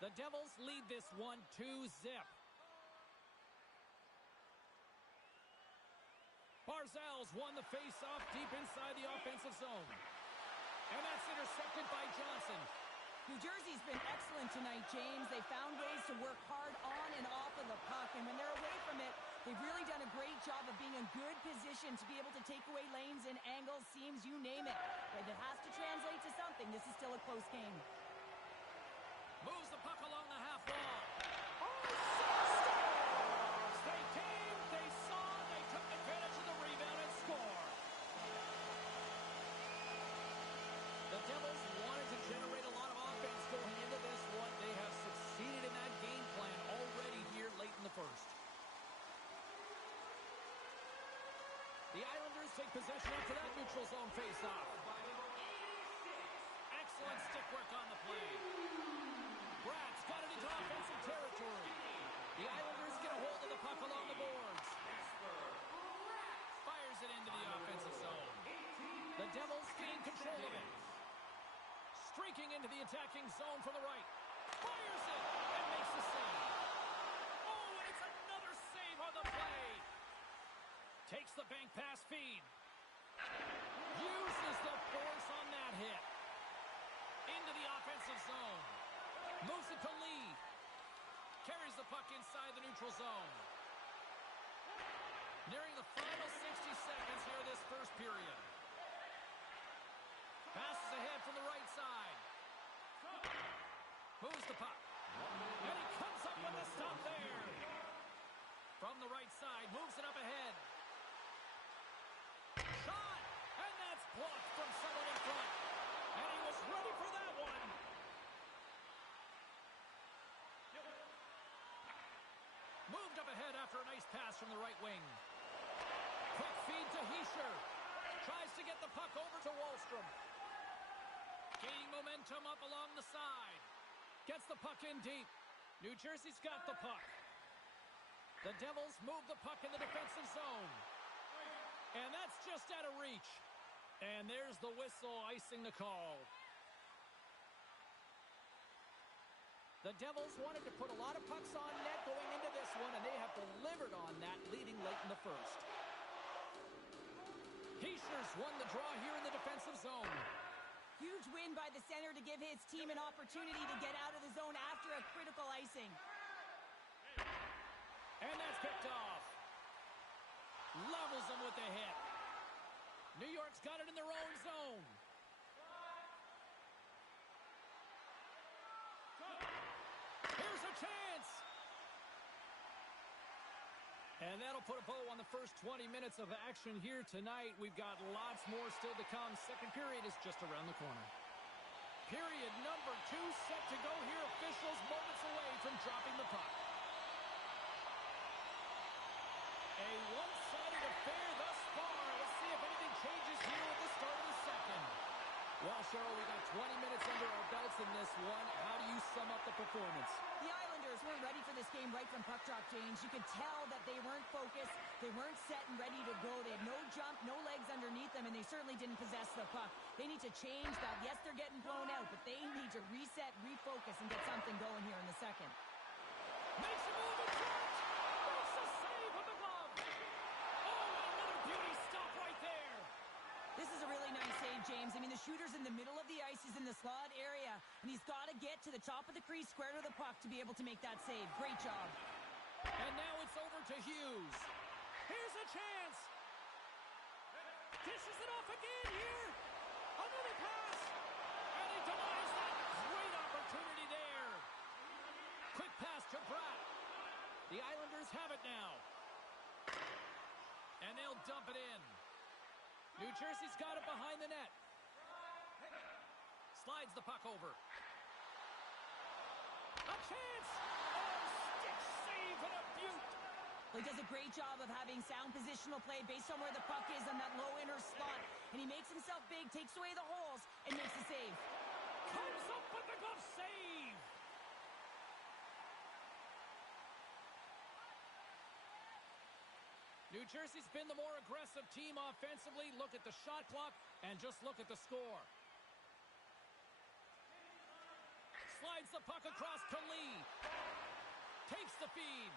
The Devils lead this one 2-0. Barzal's won the face-off deep inside the offensive zone. And that's intercepted by Johnson. New Jersey's been excellent tonight, James. They found ways to work hard on and off of the puck, and when they're away from it, they've really done a great job of being in good position to be able to take away lanes and angles, seams, you name it. But it has to translate to something. This is still a close game. Moves the puck along the half wall. They came, they saw, they took advantage of the rebound and scored. The Devils wanted to generate a lot of offense going into this one. They have succeeded in that game plan already here late in the first. The Islanders take possession after that neutral zone faceoff. Excellent stick work on the play. Bratz got it into offensive territory. The Islanders get a hold of the puck along the boards. Fires it into the offensive zone. The Devils gain control of it. Streaking into the attacking zone from the right. Fires it and makes the save. Oh, and it's another save on the play. Takes the bank pass feed. Uses the force on that hit. Into the offensive zone. Moves it to Lee. Carries the puck inside the neutral zone. Nearing the final 60 seconds here this first period. Passes ahead from the right side. Moves the puck. And he comes up with a stop there. From the right side, moves it up ahead. Shot! And that's blocked from someone in front. And he was ready for that one. Moved up ahead after a nice pass from the right wing. Quick feed to Hischier. Tries to get the puck over to Wahlstrom. Gaining momentum up along the side. Gets the puck in deep. New Jersey's got the puck. The Devils move the puck in the defensive zone. And that's just out of reach. And there's the whistle icing the call. The Devils wanted to put a lot of pucks on net going into this one, and they have delivered on that leading late in the first. Hischier's won the draw here in the defensive zone. Huge win by the center to give his team an opportunity to get out of the zone after a critical icing. And that's picked off. Levels them with the hit. New York's got it in their own zone. Here's a chance. And that'll put a bow on the first 20 minutes of action here tonight. We've got lots more still to come. Second period is just around the corner. Period number 2 set to go here. Officials moments away from dropping the puck. A one-sided affair thus far. Let's see if anything changes here at the start of the second. Well, Cheryl, we got 20 minutes under our belts in this one. How do you sum up the performance? The Islanders weren't ready for this game right from puck drop, James. You could tell that they weren't focused. They weren't set and ready to go. They had no jump, no legs underneath them, and they certainly didn't possess the puck. They need to change that. Yes, they're getting blown out, but they need to reset, refocus, and get something going here in the second. Makes a move in front. Makes a save with the glove. Oh, and another beauty stop right there. This is a really nice save, James. I mean, the shooter's in the middle of the ice. He's in the slot area, and he's got to get to the top of the crease, square to the puck, to be able to make that save. Great job. And now it's over to Hughes. Here's a chance. Dishes it off again here. Another pass. And he denies that great opportunity there. Quick pass to Bratt. The Islanders have it now. And they'll dump it in. New Jersey's got it behind the net. Slides the puck over. A chance! Oh, stick save and a beaut! He does a great job of having sound positional play based on where the puck is on that low inner slot. And he makes himself big, takes away the holes, and makes a save. Comes up with the glove save! New Jersey's been the more aggressive team offensively. Look at the shot clock and just look at the score. Slides the puck across to Lee. Takes the feed.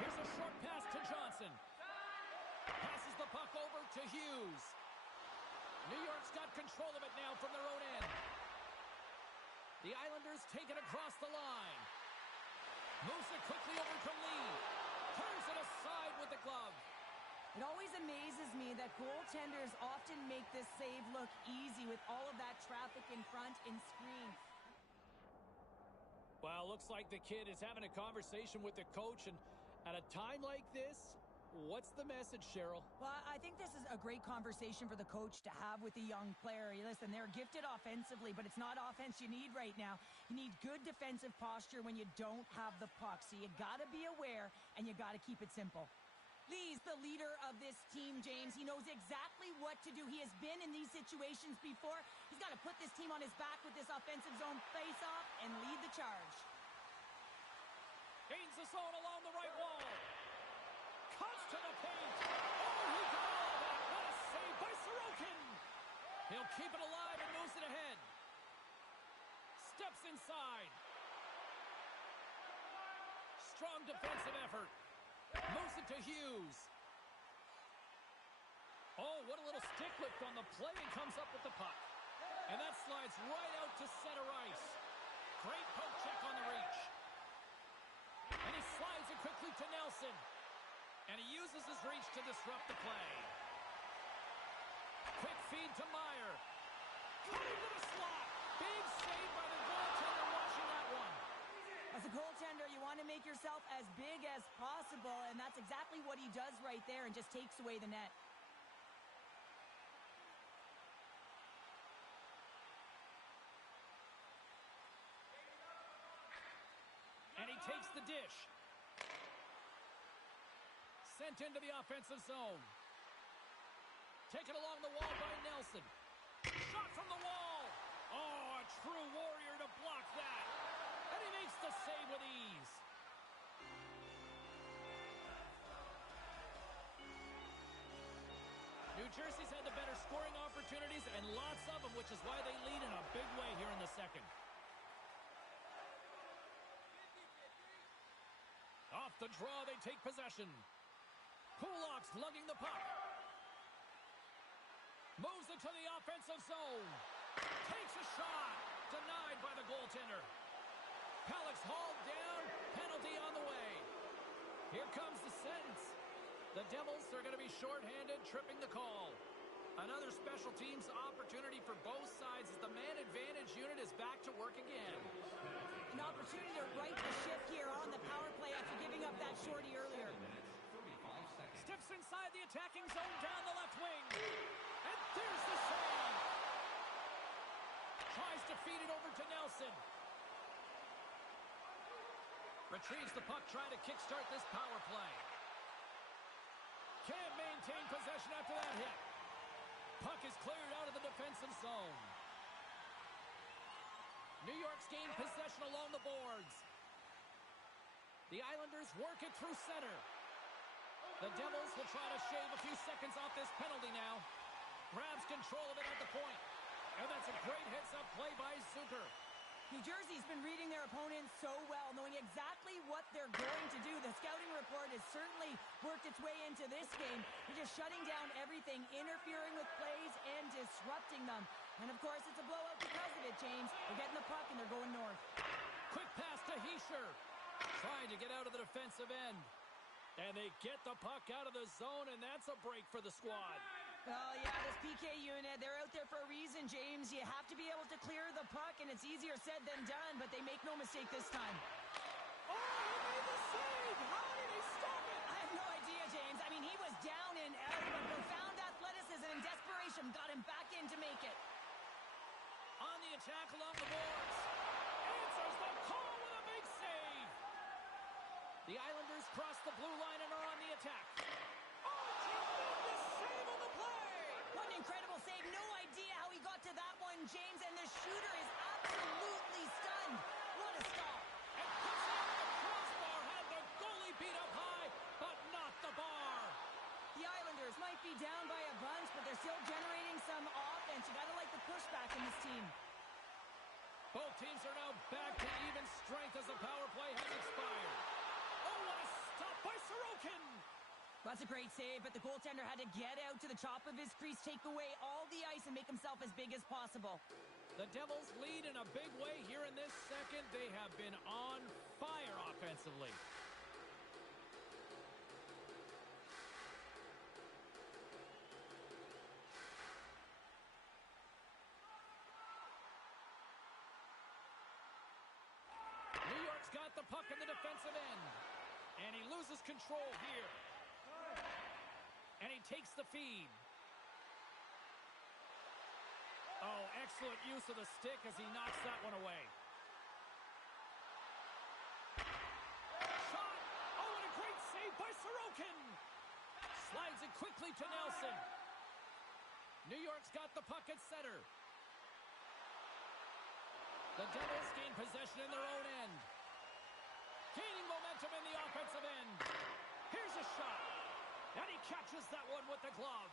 Here's a short pass to Johnson. Passes the puck over to Hughes. New York's got control of it now from their own end. The Islanders take it across the line. Moves it quickly over to Lee. Turns it aside with the glove. It always amazes me that goaltenders often make this save look easy with all of that traffic in front and screen. Well, looks like the kid is having a conversation with the coach, and at a time like this, what's the message, Cheryl? Well, I think this is a great conversation for the coach to have with the young player. Listen, they're gifted offensively, but it's not offense you need right now. You need good defensive posture when you don't have the puck. So you got to be aware, and you got to keep it simple. Lee's the leader of this team, James. He knows exactly what to do. He has been in these situations before. He's got to put this team on his back with this offensive zone face-off and lead the charge. Gains the zone along the right wall. Cuts to the paint. Oh, he got all of that. What a save by Sorokin. He'll keep it alive and moves it ahead. Steps inside. Strong defensive effort. Moves it to Hughes. Oh, what a little stick lift on the play, and comes up with the puck. And that slides right out to center ice. Great poke check on the reach. And he slides it quickly to Nelson. And he uses his reach to disrupt the play. Quick feed to Meyer. Cutting to the slot. Big save by the goaltender, watching that one. As a goaltender, you want to make yourself as big as possible, and that's exactly what he does right there and just takes away the net. And he takes the dish. Sent into the offensive zone. Taken along the wall by Nelson. Shot from the wall. Oh, a true warrior to block that. And he makes the save with ease. New Jersey's had the better scoring opportunities, and lots of them, which is why they lead in a big way here in the second. Off the draw, they take possession. Kulak's lugging the puck. Moves it to the offensive zone. Takes a shot. Denied by the goaltender. Pellick's hauled down. Penalty on the way. Here comes the sentence. The Devils are going to be shorthanded, tripping the call. Another special teams opportunity for both sides as the man advantage unit is back to work again. An opportunity to right the ship here on the power play after giving up that shorty earlier. Steps inside the attacking zone down the left wing. And there's the save. Tries to feed it over to Nelson. Retrieves the puck, trying to kickstart this power play. Can't maintain possession after that hit. Puck is cleared out of the defensive zone. New York's gained possession along the boards. The Islanders work it through center. The Devils will try to shave a few seconds off this penalty now. Grabs control of it at the point. And that's a great heads-up play by Zucker. New Jersey's been reading their opponents so well, knowing exactly what they're going to do. The scouting report has certainly worked its way into this game. They're just shutting down everything, interfering with plays, and disrupting them. And, of course, it's a blowout because of it, James. They're getting the puck, and they're going north. Quick pass to Hischier. Trying to get out of the defensive end. And they get the puck out of the zone, and that's a break for the squad. Oh, yeah, this PK unit, they're out there for a reason, James. You have to be able to clear the puck, and it's easier said than done, but they make no mistake this time. Oh, he made the save! How did he stop it? I have no idea, James. I mean, he was down and out, but profound athleticism and desperation got him back in to make it. On the attack along the boards. Answers the call with a big save. The Islanders cross the blue line and are on the attack. Oh, tremendous save on the play! What an incredible save. No idea how he got to that one, James, and the shooter is absolutely stunned. What a stop. And puts it on the crossbar. Had the goalie beat up high, but not the bar. The Islanders might be down by a bunch, but they're still generating some offense. You gotta like the pushback in this team. Both teams are now back to even strength as the power play has expired. Oh, what a stop by Sorokin! That's a great save, but the goaltender had to get out to the top of his crease, take away all the ice, and make himself as big as possible. The Devils lead in a big way here in this second. They have been on fire offensively. York's got the puck in the defensive end. And he loses control here. And he takes the feed. Oh, excellent use of the stick as he knocks that one away. Shot! Oh, and a great save by Sorokin! Slides it quickly to Nelson. New York's got the puck at center. The Devils gain possession in their own end. Gaining momentum in the offensive end. Here's a shot. And he catches that one with the glove.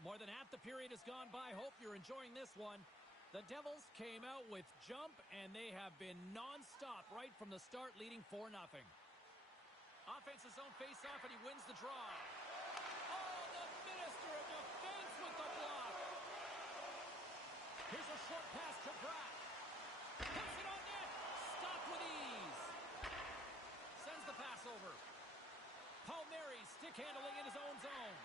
More than half the period has gone by. Hope you're enjoying this one. The Devils came out with jump, and they have been nonstop right from the start, leading 4-0. Offense's own face-off, and he wins the draw. Oh, the Minister of Defense with the block. Here's a short pass to Bratt. Puts it on net. Stopped with ease. Sends the pass over. Palmieri stick handling in his own zone.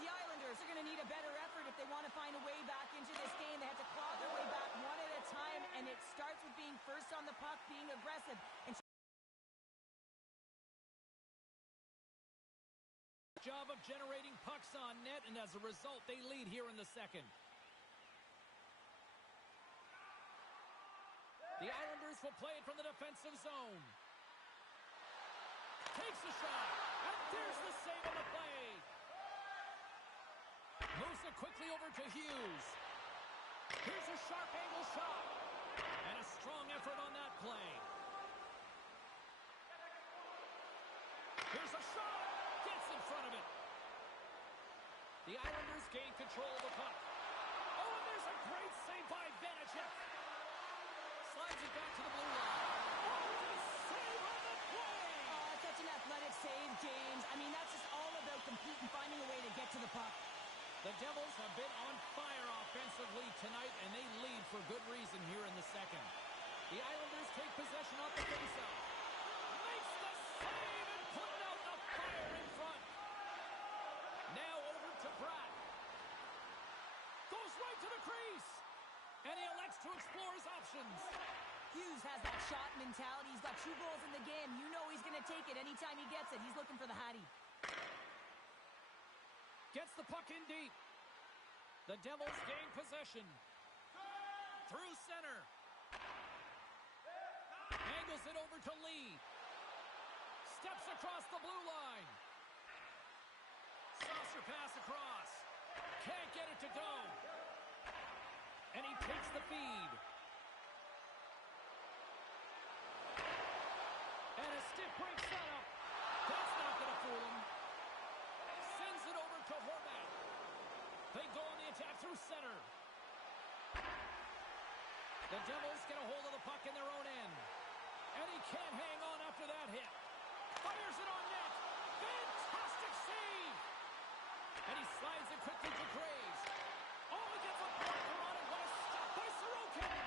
The Islanders are going to need a better effort if they want to find a way back into this game. They have to claw their way back one at a time, and it starts with being first on the puck, being aggressive. And job of generating pucks on net, and as a result, they lead here in the second. The Islanders will play it from the defensive zone. Takes a shot, and there's the save on the play. Moves it quickly over to Hughes. Here's a sharp angle shot. And a strong effort on that play. Here's a shot. Gets in front of it. The Islanders gain control of the puck. Oh, and there's a great save by Vanacek. Slides it back to the blue line. Oh, the save on the play. oh, such an athletic save, James. I mean, that's just all about competing, finding a way to get to the puck. The Devils have been on fire offensively tonight, and they lead for good reason here in the second. The Islanders take possession off the faceoff. Makes the save and putting out the fire in front. Now over to Bratt. Goes right to the crease. And he elects to explore his options. Hughes has that shot mentality. He's got 2 goals in the game. You know he's going to take it anytime he gets it. He's looking for the Hattie. Gets the puck in deep. The Devils gain possession. Through center. Angles it over to Lee. Steps across the blue line. Saucer pass across. Can't get it to go. And he takes the feed. And a stick break setup. That's not going to fool him. Sends it over to Horvat. They go on the attack through center. The Devils get a hold of the puck in their own end. And he can't hang on after that hit. Fires it on net. Fantastic save. And he slides it quickly to Graves. Oh, he gets a blocker on it. What a stop by Sorokin.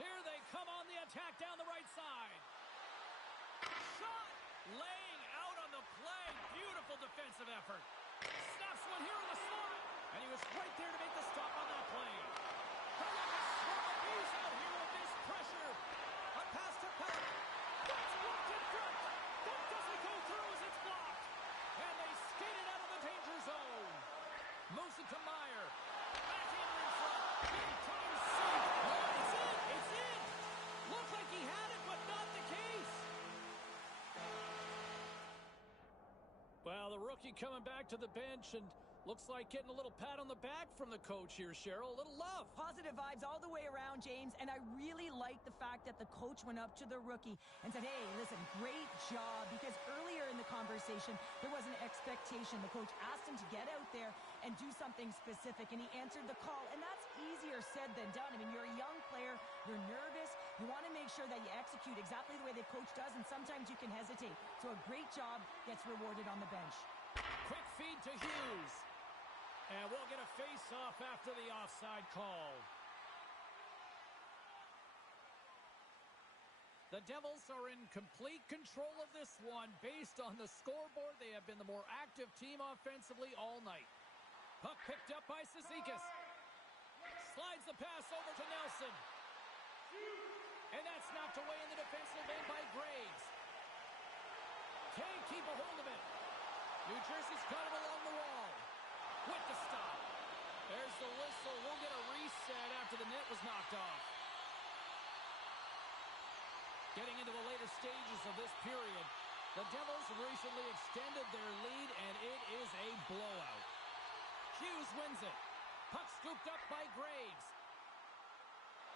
Here they come on the attack down the right side. Shot. Laying out on the play. Beautiful defensive effort. Snaps one here in the slot. And he was right there to make the stop on that play. He's out here with this pressure. A pass to Pellet. That's blocked in front. That doesn't go through as it's blocked. And they skate it out of the danger zone. Moves it to Meyer. Backhander in front. Big time save. Oh, it's in. It's in. Looked like he had it, but not the case. Well, the rookie coming back to the bench and looks like getting a little pat on the back from the coach here, Cheryl. A little love. Positive vibes all the way around, James, and I really like the fact that the coach went up to the rookie and said, hey, listen, great job, because earlier in the conversation, there was an expectation. The coach asked him to get out there and do something specific, and he answered the call, and that's easier said than done. I mean, you're a young player, you're nervous, you want to make sure that you execute exactly the way the coach does, and sometimes you can hesitate. So a great job gets rewarded on the bench. Quick feed to Hughes. And we'll get a face-off after the offside call. The Devils are in complete control of this one. Based on the scoreboard, they have been the more active team offensively all night. Puck Picked up by Cizikas. Slides the pass over to Nelson. And that's knocked away in the defensive end by Graves. Can't keep a hold of it. New Jersey's got it along the wall. With the stop. There's the whistle. We'll get a reset after the net was knocked off. Getting into the later stages of this period, the Devils recently extended their lead, and it is a blowout. Hughes wins it. Puck scooped up by Graves.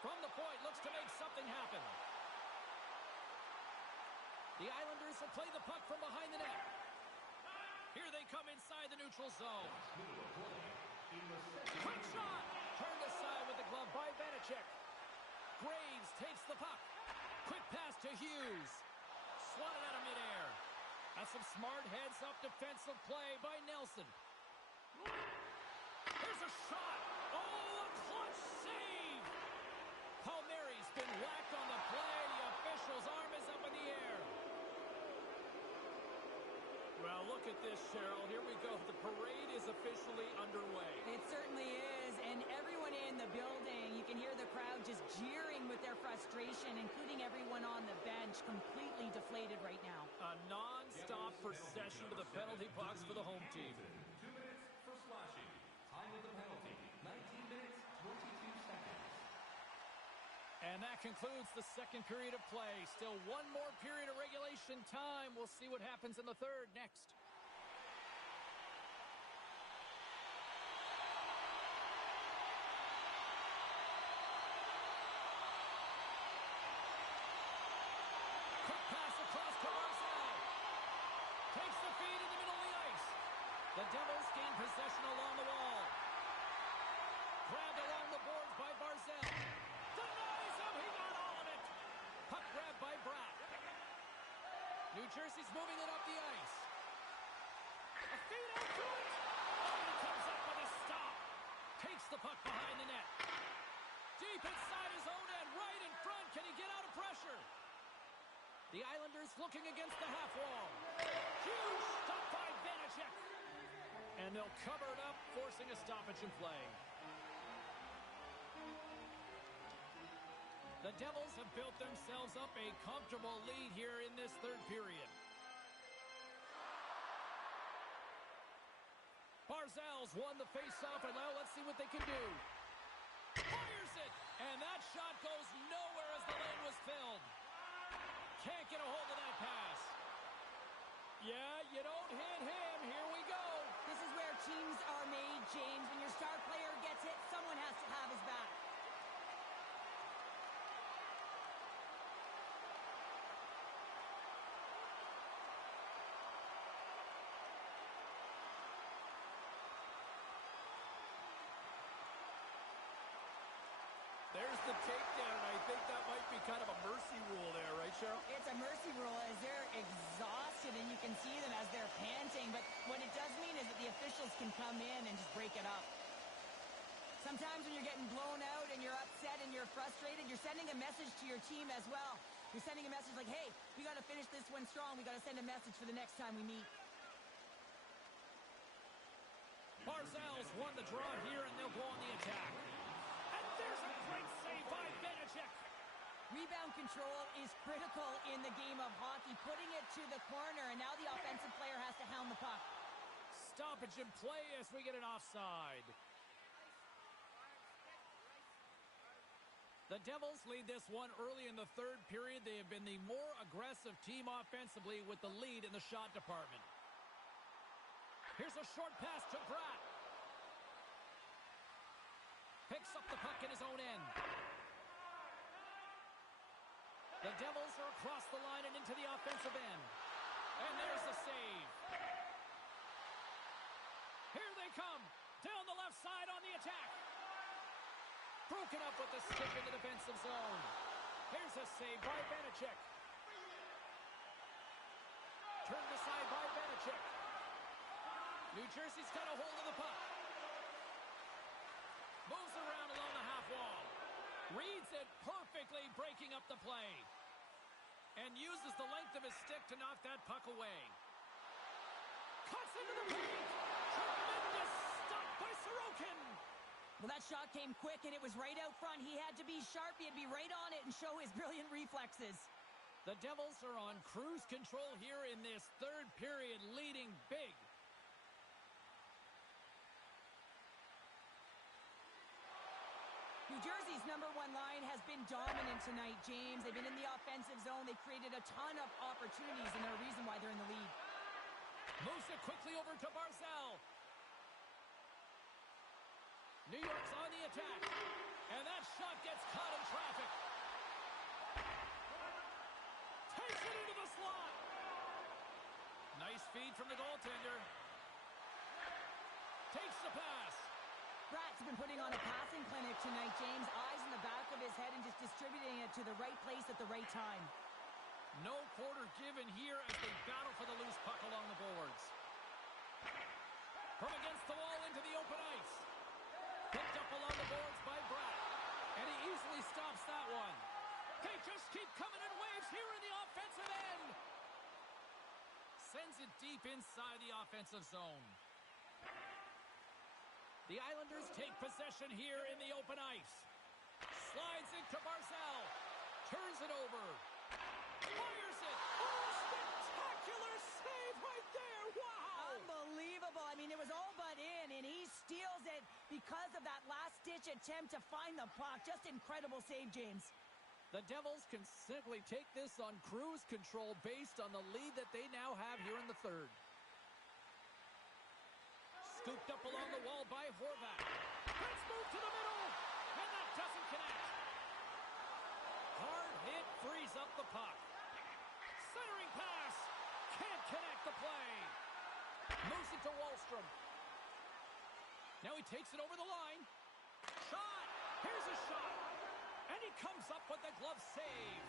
From the point, looks to make something happen. The Islanders will play the puck from behind the net. Here they come inside the neutral zone. Quick shot! Turned aside with the glove by Vanacek. Graves takes the puck. Quick pass to Hughes. Swatted out of midair. That's some smart heads-up defensive play by Nelson. Here's a shot. Oh, a clutch save. Palmieri's been whacked on the play. The official's arm is up in the air. Well, look at this, Cheryl. Here we go. The parade is officially underway. It certainly is, and everyone in the building, you can hear the crowd just jeering with their frustration, including everyone on the bench, completely deflated right now. A non-stop procession to the penalty box for the home team. 2 minutes for slashing. Time of the penalty, 19 minutes, 22 seconds. And that concludes the second period of play. Still one more period of regulation time. We'll see what happens in the third next. Quick pass across to Barzal. Takes the feed in the middle of the ice. The Devils gain possession along the wall. Grabbed along the boards by Barzal. Denies him. He got all of it. Puck grabbed by Bratt. New Jersey's moving it up the ice. A feed out to it. Oh, he comes up with a stop. Takes the puck behind the net. Deep inside his own end. Right in front. Can he get out of pressure? The Islanders looking against the half wall. Huge stop by Vanacek. And they'll cover it up, forcing a stoppage in play. The Devils have built themselves up a comfortable lead here in this third period. Barzal's won the faceoff, and now let's see what they can do. Fires it, and that shot goes nowhere as the lane was filled. Can't get a hold of that pass. Yeah, you don't hit him. Here we go. This is where teams are made, James. When your star player gets hit, someone has to have his back. There's the takedown, and I think that might be kind of a mercy rule there, right, Cheryl? It's a mercy rule as they're exhausted, and you can see them as they're panting. But what it does mean is that the officials can come in and just break it up. Sometimes when you're getting blown out and you're upset and you're frustrated, you're sending a message to your team as well. You're sending a message like, hey, we got to finish this one strong. We got to send a message for the next time we meet. Barzal's won the draw here, and they'll go on the attack. And there's a great save by Vanacek. Rebound control is critical in the game of hockey, putting it to the corner, and now the offensive player has to hound the puck. Stoppage in play as we get an offside. The Devils lead this one early in the third period. They have been the more aggressive team offensively with the lead in the shot department. Here's a short pass to Bratt. Picks up the puck in his own end. The Devils are across the line and into the offensive end. And there's the save. Here they come. Down the left side on the attack. Broken up with the stick in the defensive zone. Here's a save by Vanacek. Turned aside by Vanacek. New Jersey's got a hold of the puck. Moves around along the half wall. Reads it perfectly, breaking up the play. And uses the length of his stick to knock that puck away. Cuts into the paint. Tremendous stop by Sorokin. Well, that shot came quick, and it was right out front. He had to be sharp. He had to be right on it and show his brilliant reflexes. The Devils are on cruise control here in this third period, leading big. New Jersey's #1 line has been dominant tonight, James. They've been in the offensive zone. They've created a ton of opportunities, and they're a reason why they're in the lead. Moves it quickly over to Barzal. New York's on the attack. And that shot gets caught in traffic. Takes it into the slot. Nice feed from the goaltender. Takes the pass. Brat's been putting on a passing clinic tonight, James. Eyes in the back of his head and just distributing it to the right place at the right time. No quarter given here as they battle for the loose puck along the boards. From against the wall into the open ice. Picked up along the boards by Bratt. And he easily stops that one. They just keep coming in waves here in the offensive end. Sends it deep inside the offensive zone. The Islanders take possession here in the open ice. Slides it to Barzal. Turns it over. Fires it. Oh, spectacular save right there. Wow. Unbelievable. I mean, it was all but in, and he steals it because of that last-ditch attempt to find the puck. Just incredible save, James. The Devils can simply take this on cruise control based on the lead that they now have here in the third. Scooped up along the wall by Horvat. Let's move to the middle, and that doesn't connect. Hard hit frees up the puck. Centering pass. Can't connect the play. Moves it to Wahlstrom. Now he takes it over the line. Shot. Here's a shot. And he comes up with the glove save.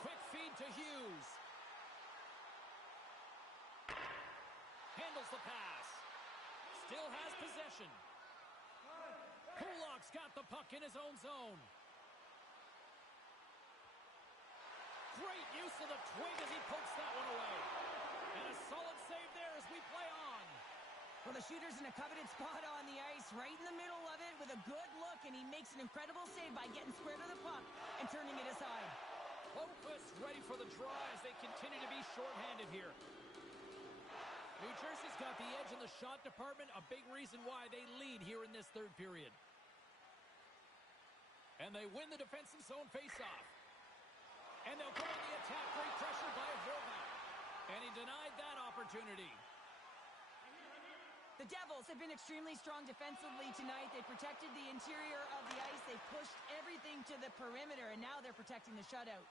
Quick feed to Hughes. Handles the pass. Still has possession. Kulak's got the puck in his own zone. Great use of the twig as he pokes that one away. And a solid save there as we play on. Well, the shooter's in a coveted spot on the ice, right in the middle of it with a good look, and he makes an incredible save by getting square to the puck and turning it aside. Lopez ready for the draw as they continue to be shorthanded here. New Jersey's got the edge in the shot department, a big reason why they lead here in this third period. And they win the defensive zone faceoff. And they'll go on the attack, great pressure by Horvat. And he denied that opportunity. The Devils have been extremely strong defensively tonight. They protected the interior of the ice. They pushed everything to the perimeter, and now they're protecting the shutout.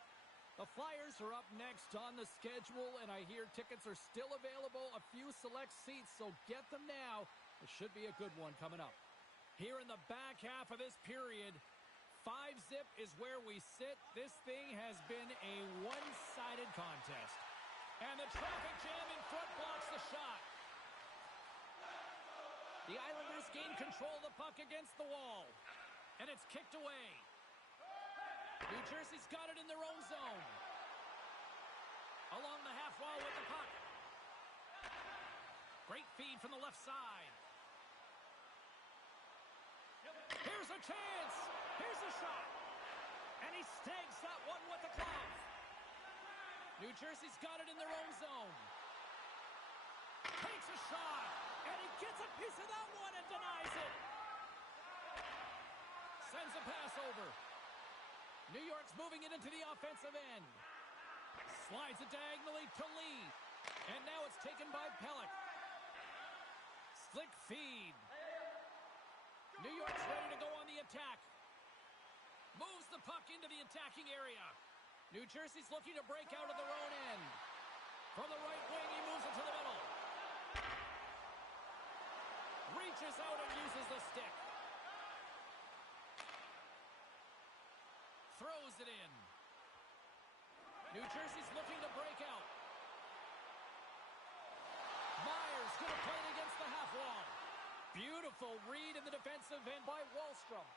The Flyers are up next on the schedule, and I hear tickets are still available, a few select seats, so get them now. It should be a good one coming up. Here in the back half of this period, 5-zip is where we sit. This thing has been a one-sided contest. And the traffic jam in front blocks the shot. The Islanders gain control of the puck against the wall. And it's kicked away. New Jersey's got it in their own zone. Along the half wall with the puck. Great feed from the left side. Here's a chance. Here's a shot. And he snags that one with the glove. New Jersey's got it in their own zone. Takes a shot. And he gets a piece of that one and denies it. Sends a pass over. New York's moving it into the offensive end. Slides it diagonally to Lee. And now it's taken by Pelech. Slick feed. New York's ready to go on the attack. Moves the puck into the attacking area. New Jersey's looking to break out of their own end. From the right wing, he moves it to the middle. Reaches out and uses the stick. Throws it in. New Jersey's looking to break out. Myers going to play it against the half wall. Beautiful read in the defensive end by Wahlstrom.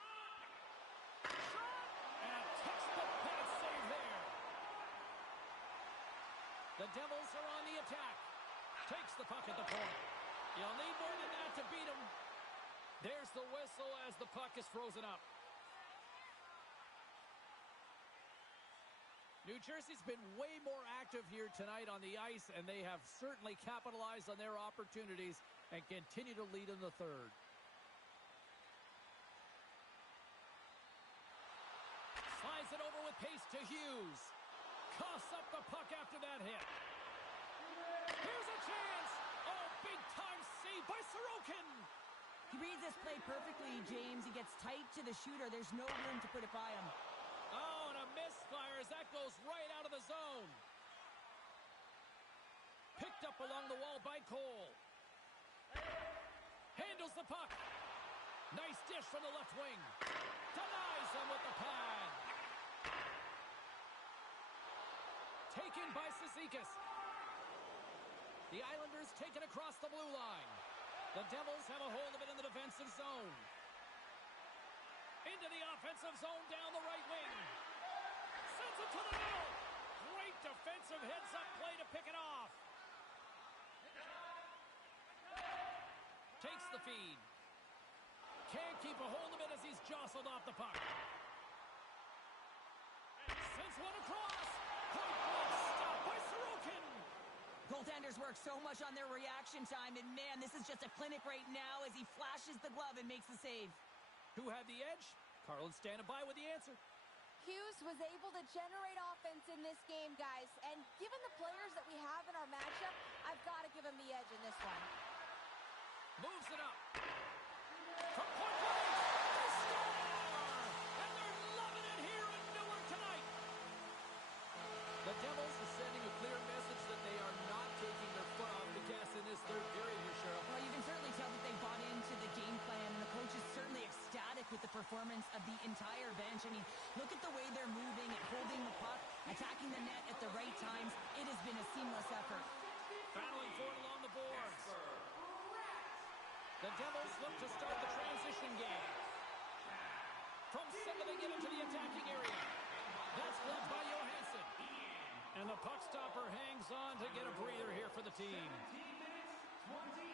Shot! The Devils are on the attack. Takes the puck at the point. You'll need more than that to beat them. There's the whistle as the puck is frozen up. New Jersey's been way more active here tonight on the ice, and they have certainly capitalized on their opportunities and continue to lead in the third. Slides it over with pace to Hughes. Coughs up the puck after that hit. Here's a chance. Oh, big-time save by Sorokin. He reads this play perfectly, James. He gets tight to the shooter. There's no room to put it by him. Oh, and a misfire as that goes right out of the zone. Picked up along the wall by Cole. Handles the puck. Nice dish from the left wing. Denies him with the pad. Taken by Cizikas. The Islanders take it across the blue line. The Devils have a hold of it in the defensive zone. Into the offensive zone down the right wing. Sends it to the middle. Great defensive heads-up play to pick it off. Takes the feed. Can't keep a hold of it as he's jostled off the puck. Sends one across. Point blank stop by Sorokin. Goaltenders work so much on their reaction time, and man, this is just a clinic right now as he flashes the glove and makes the save. Who had the edge? Carlin standing by with the answer. Hughes was able to generate offense in this game, guys. And given the players that we have in our matchup, I've got to give him the edge in this one. Moves it up. From point blank, they score! And they're loving it here in Newark tonight. The Devils are sending a clear message that they are not taking their foot off the gas in this third period here, Cheryl. Well, you can certainly tell that they bought into the game plan, and the coach is certainly ecstatic with the performance of the entire bench. I mean, look at the way they're moving and holding the puck, attacking the net at the right times. It has been a seamless effort. Battling for it along the boards. The Devils look to start the transition game. From center, they get into the attacking area. That's blocked by Johansson. And the puck stopper hangs on to get a breather here for the team. 28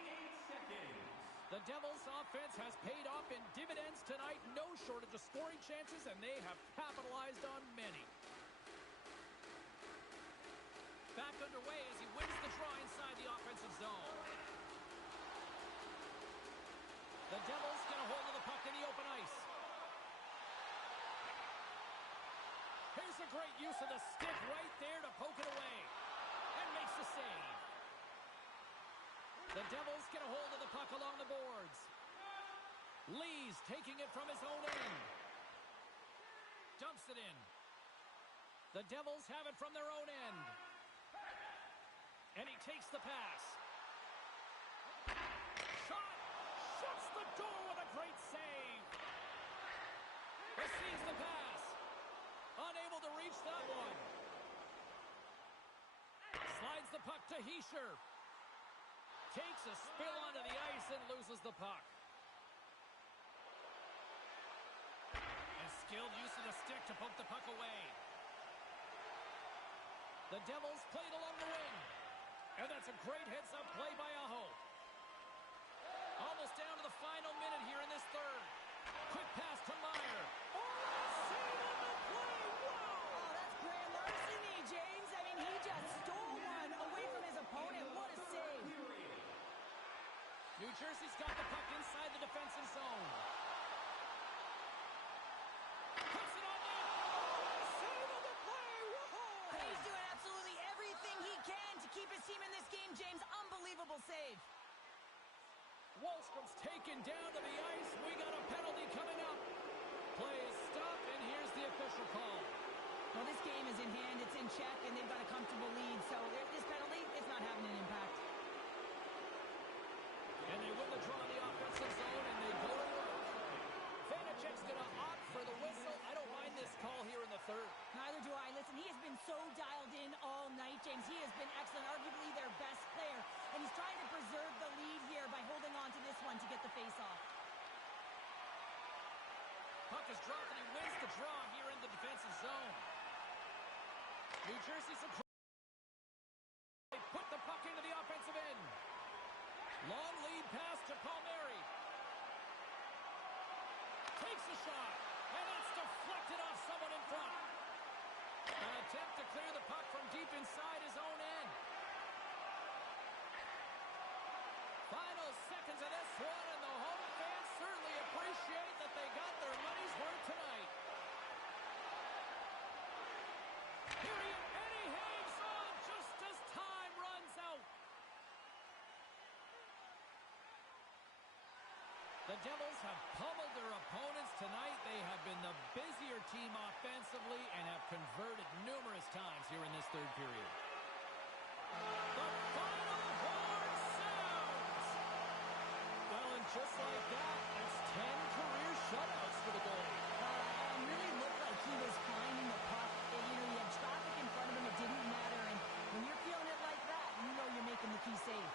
seconds. The Devils' offense has paid off in dividends tonight. No shortage of scoring chances, and they have capitalized on many. Back underway as he wins the draw inside the offensive zone. The Devils get a hold of the puck in the open ice. Here's a great use of the stick right there to poke it away. And makes the save. The Devils get a hold of the puck along the boards. Lee's taking it from his own end. Dumps it in. The Devils have it from their own end. And he takes the pass. Shot! Shuts the door with a great save. Receives the pass. Unable to reach that one. Slides the puck to Hischier. Takes a spill onto the ice and loses the puck. And skilled use of the stick to poke the puck away. The Devils played along the wing. And that's a great heads-up play by Aho. Almost down to the final minute here in this third. Quick pass to Meyer. Oh, save on the play! Wow! Oh, that's grand larceny, James. I mean, he just stole one away from his opponent. What a save. New Jersey's got the puck inside the defensive zone. Puts it on net. Save on the play! Whoa! He's doing absolutely everything he can to keep his team in this game, James. Unbelievable save. Wallstrom's taken down to the ice. We got a penalty coming up. Play is stopped, and here's the official call. Well, this game is in hand. It's in check, and they've got a comfortable lead. So this penalty, it's not having an impact. And they win the draw in the offensive zone, and they go to work. Vanacek's going to opt for the whistle. I don't mind this call here in the third. Neither do I. Listen, he has been so dialed in all night, James. He has been excellent, arguably their best player. And he's trying to preserve the lead here by holding on to this one to get the face-off. Puck is dropped, and he wins the draw here in the defensive zone. New Jersey's across. Long lead pass to Palmieri. Takes a shot, and it's deflected off someone in front. An attempt to clear the puck from deep inside his own end. Final seconds of this one, and the home fans certainly appreciate that they got their money's worth tonight. Here he is, and he hangs on just as time runs out. The Devils have pummeled their opponents tonight. They have been the busier team offensively and have converted numerous times here in this third period. The final horn sounds! Well, and just like that, that's 10 career shutouts for the goalie. And really looked like he was finding the puck. And, you know, he had traffic in front of him. It didn't matter. And when you're feeling it like that, you know you're making the key save.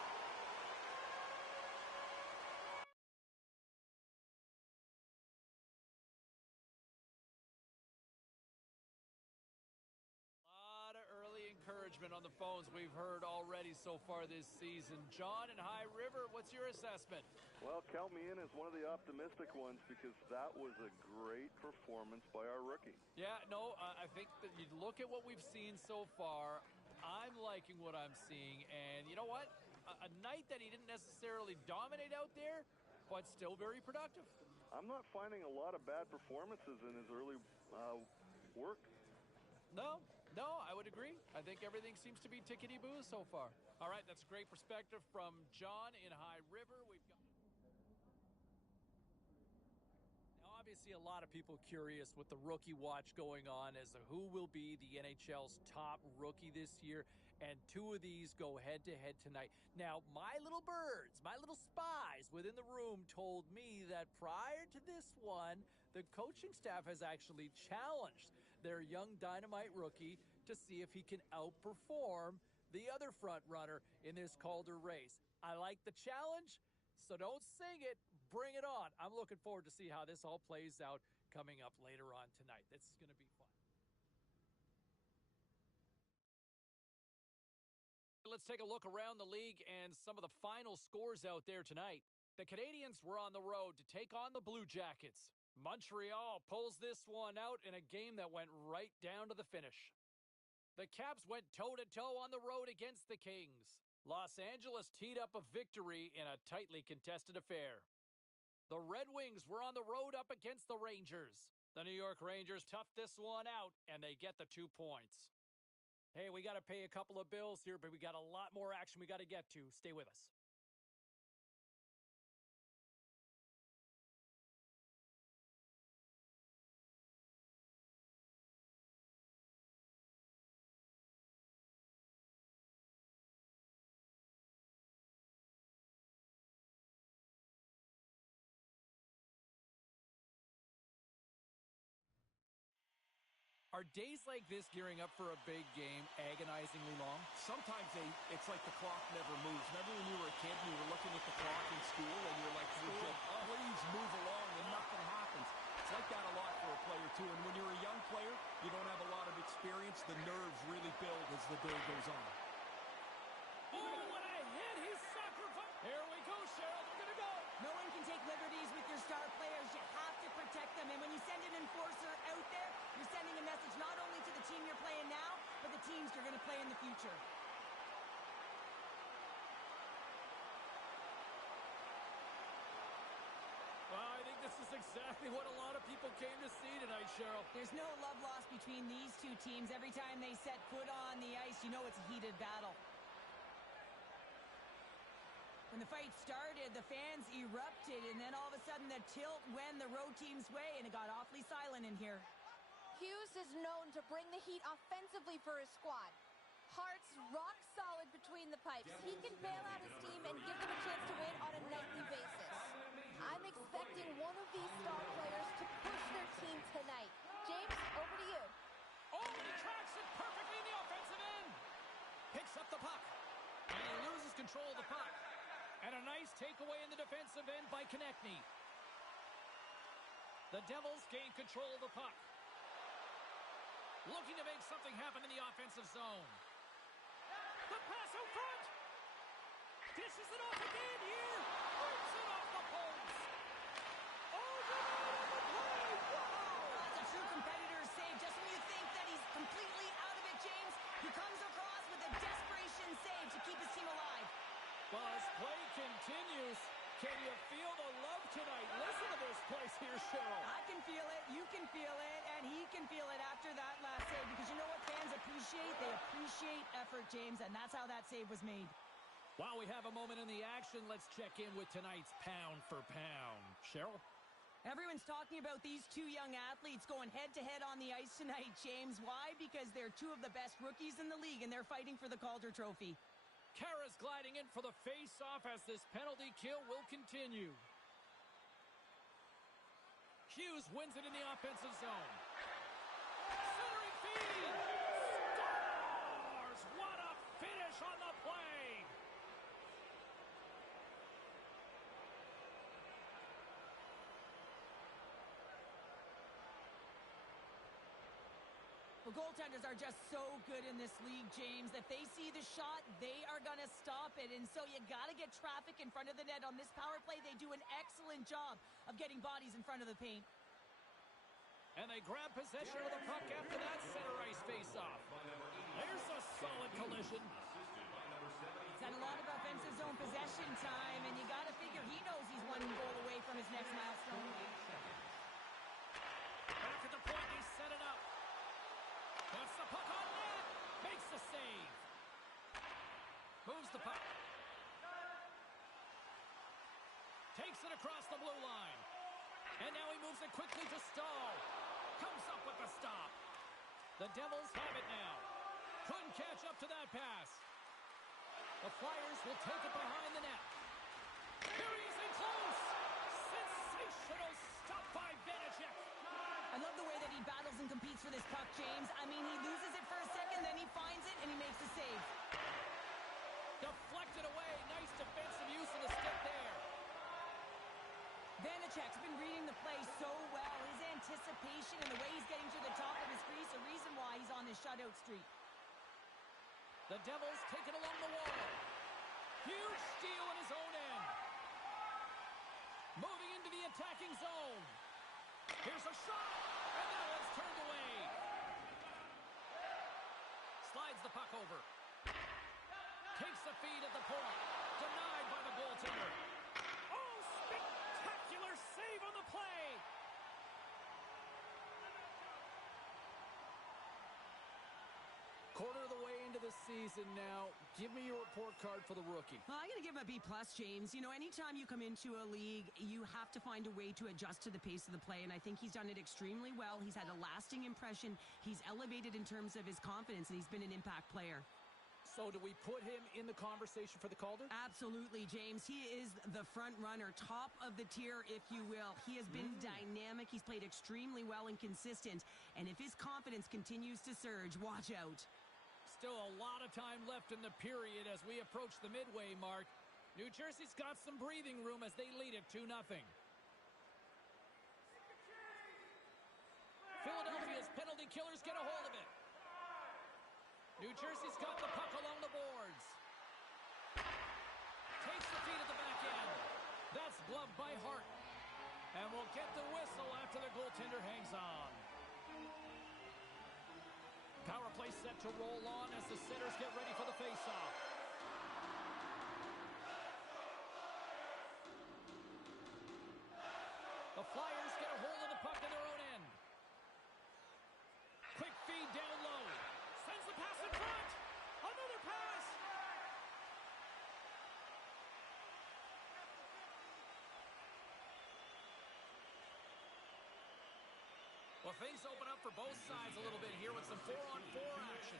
Encouragement on the phones we've heard already so far this season. John in High River, what's your assessment? Well, count me in as one of the optimistic ones because that was a great performance by our rookie. Yeah, no, I think that you look at what we've seen so far, I'm liking what I'm seeing. And you know what? A night that he didn't necessarily dominate out there, but still very productive. I'm not finding a lot of bad performances in his early work. No, I would agree. I think everything seems to be tickety-boo so far. All right, that's a great perspective from John in High River. We've got... Now, obviously, a lot of people curious with the rookie watch going on as to who will be the NHL's top rookie this year, and two of these go head-to-head tonight. Now, my little birds, my little spies within the room told me that prior to this one, the coaching staff has actually challenged their young dynamite rookie to see if he can outperform the other front runner in this Calder race. I like the challenge, so don't sing it, bring it on. I'm looking forward to see how this all plays out coming up later on tonight. This is going to be fun. Let's take a look around the league and some of the final scores out there tonight. The Canadiens were on the road to take on the Blue Jackets. Montreal pulls this one out in a game that went right down to the finish. The Caps went toe-to-toe on the road against the Kings. Los Angeles teed up a victory in a tightly contested affair. The Red Wings were on the road up against the Rangers. The New York Rangers toughed this one out, and they get the 2 points. Hey, we got to pay a couple of bills here, but we got a lot more action we got to get to. Stay with us. Are days like this gearing up for a big game agonizingly long? Sometimes it's like the clock never moves. Remember when you were a kid and you were looking at the clock in school and you're like, please move along and nothing happens. It's like that a lot for a player too. And when you're a young player, you don't have a lot of experience. The nerves really build as the day goes on. Oh, what a hit! He's sacrificed. Here we go, Cheryl. They're going to go. No one can take liberties with your star players. You have to protect them. And when you send an enforcer out there, you're sending a message not only to the team you're playing now, but the teams you're going to play in the future. Well, I think this is exactly what a lot of people came to see tonight, Cheryl. There's no love lost between these two teams. Every time they set foot on the ice, you know it's a heated battle. When the fight started, the fans erupted, and then all of a sudden the tilt went the road team's way, and it got awfully silent in here. Hughes is known to bring the heat offensively for his squad. Hart's rock solid between the pipes. He can bail out his team and give them a chance to win on a nightly basis. I'm expecting one of these star players to push their team tonight. James, over to you. Oh, and he tracks it perfectly in the offensive end. Picks up the puck, and he loses control of the puck. And a nice takeaway in the defensive end by Konechny. The Devils gain control of the puck. Looking to make something happen in the offensive zone. The pass out front. Dishes it off again here. Brings it off the post. Over the play. Wow. That's a true competitor's save. Just when you think that he's completely out of it, James, he comes across with a desperation save to keep his team alive. Well, as play continues, can you feel the love tonight? Listen to this place here, Cheryl. I can feel it, you can feel it, and he can feel it after that last save. Because you know what fans appreciate? They appreciate effort, James, and that's how that save was made. While we have a moment in the action, let's check in with tonight's pound for pound. Cheryl? Everyone's talking about these two young athletes going head-to-head on the ice tonight, James. Why? Because they're two of the best rookies in the league, and they're fighting for the Calder Trophy. Kara's gliding in for the face-off as this penalty kill will continue. Hughes wins it in the offensive zone. Centering feed! Scores! What a finish on the play! The goaltenders are just so good in this league, James. If they see the shot, they are going to stop it. And so you got to get traffic in front of the net. On this power play, they do an excellent job of getting bodies in front of the paint. And they grab possession of the puck after that center ice face-off. There's a solid collision. He's had a lot of offensive zone possession time, and you got to figure he knows he's one goal away from his next milestone. Back at the point, they set it up. Puts the puck on net. Makes the save. Moves the puck. Takes it across the blue line. And now he moves it quickly to Stahl. Comes up with the stop. The Devils have it now. Couldn't catch up to that pass. The Flyers will take it behind the net. Here he is in close. Sensational stop by Vanacek. I love the way that he battles and competes for this puck, James. I mean, he loses it for a second, then he finds it, and he makes a save. Deflected away. Nice defensive use of the stick there. Vanacek's been reading the play so well. His anticipation and the way he's getting to the top of his crease, a reason why he's on this shutout streak. The Devils take it along the wall. Huge steal in his own end. Moving into the attacking zone. Here's a shot, and that one's turned away. Slides the puck over. Takes the feed at the point. Denied by the goaltender. Oh, spectacular save on the play. Quarter of the way into the season now. Give me your report card for the rookie. Well, I'm going to give him a B+, James. You know, anytime you come into a league, you have to find a way to adjust to the pace of the play, and I think he's done it extremely well. He's had a lasting impression. He's elevated in terms of his confidence, and he's been an impact player. So do we put him in the conversation for the Calder? Absolutely, James. He is the front runner, top of the tier, if you will. He has been dynamic. He's played extremely well and consistent, and if his confidence continues to surge, watch out. Still a lot of time left in the period as we approach the midway mark. New Jersey's got some breathing room as they lead it 2-0. Philadelphia's penalty killers get a hold of it. New Jersey's got the puck along the boards. Takes the feed at the back end. That's gloved by Hart. And we'll get the whistle after the goaltender hangs on. Power play set to roll on as the centers get ready for the face-off. The Flyers get a hold of the puck in their own end. Quick feed down low. Sends the pass in front. Another pass. Well, things open up for both sides a little bit here with some 4-on-4 action.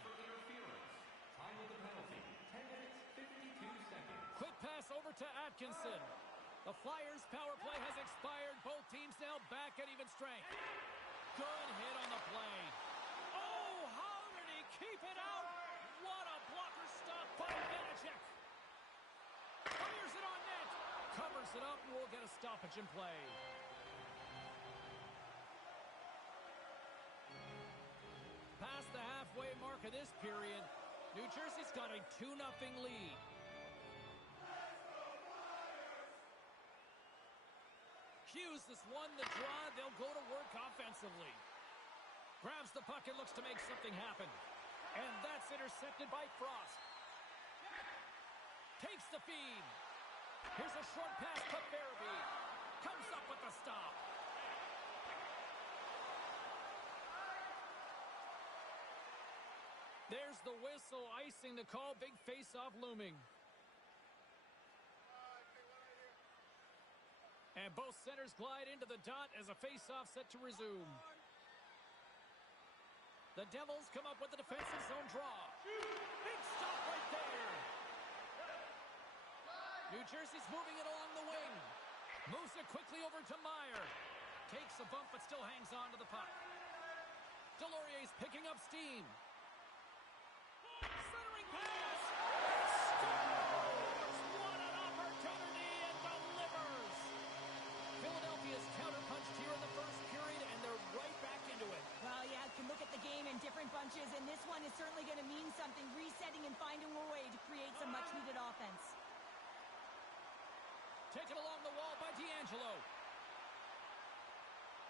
Time of the penalty, 10 minutes, 52 seconds. Quick pass over to Atkinson. The Flyers' power play has expired. Both teams now back at even strength. Good hit on the play. Oh, how did he keep it out? What a blocker stop by Vanacek. Fires it on net. Covers it up, and we'll get a stoppage in play. Past the halfway mark of this period, New Jersey's got a 2-0 lead. Hughes has won the draw. They'll go to work offensively. Grabs the puck and looks to make something happen. And that's intercepted by Frost. Takes the feed. Here's a short pass to Farabee. Comes up with the stop. There's the whistle, icing the call. Big face-off looming. And both centers glide into the dot as a face-off set to resume. The Devils come up with the defensive zone draw. Big stop right there. New Jersey's moving it along the wing. Moves it quickly over to Meyer. Takes a bump but still hangs on to the puck. Delorier's picking up steam. Centering pass. Scores! What an opportunity, and delivers. Philadelphia's counterpunched here in the first period, and they're right back into it. Well, yeah, can look at the game in different bunches, and this one is certainly going to mean something, resetting and finding a way to create some much-needed offense. Taken along the wall by D'Angelo.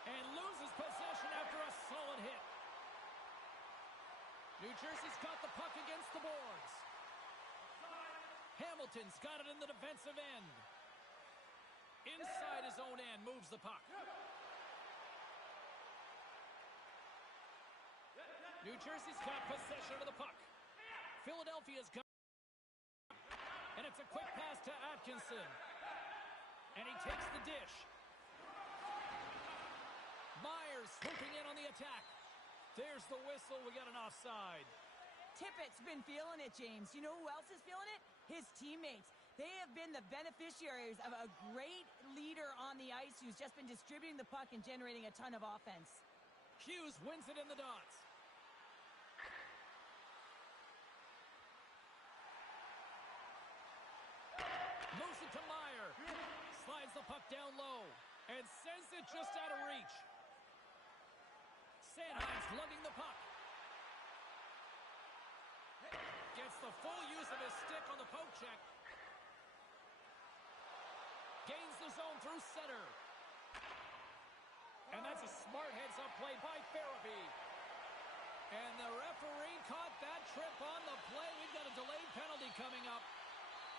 And loses possession after a solid hit. New Jersey's got the puck against the boards. Hamilton's got it in the defensive end. Inside his own end, moves the puck. New Jersey's got possession of the puck. Philadelphia's got it. And it's a quick pass to Atkinson. And he takes the dish. Myers swooping in on the attack. There's the whistle. We got an offside. Tippett's been feeling it, James. You know who else is feeling it? His teammates. They have been the beneficiaries of a great leader on the ice who's just been distributing the puck and generating a ton of offense. Hughes wins it in the dots. Moves it to Meyer. Slides the puck down low and sends it just out of reach. Sanheim's lugging the puck. Gets the full use of his stick on the poke check. Gains the zone through center. And that's a smart heads-up play by Farabee. And the referee caught that trip on the play. We've got a delayed penalty coming up.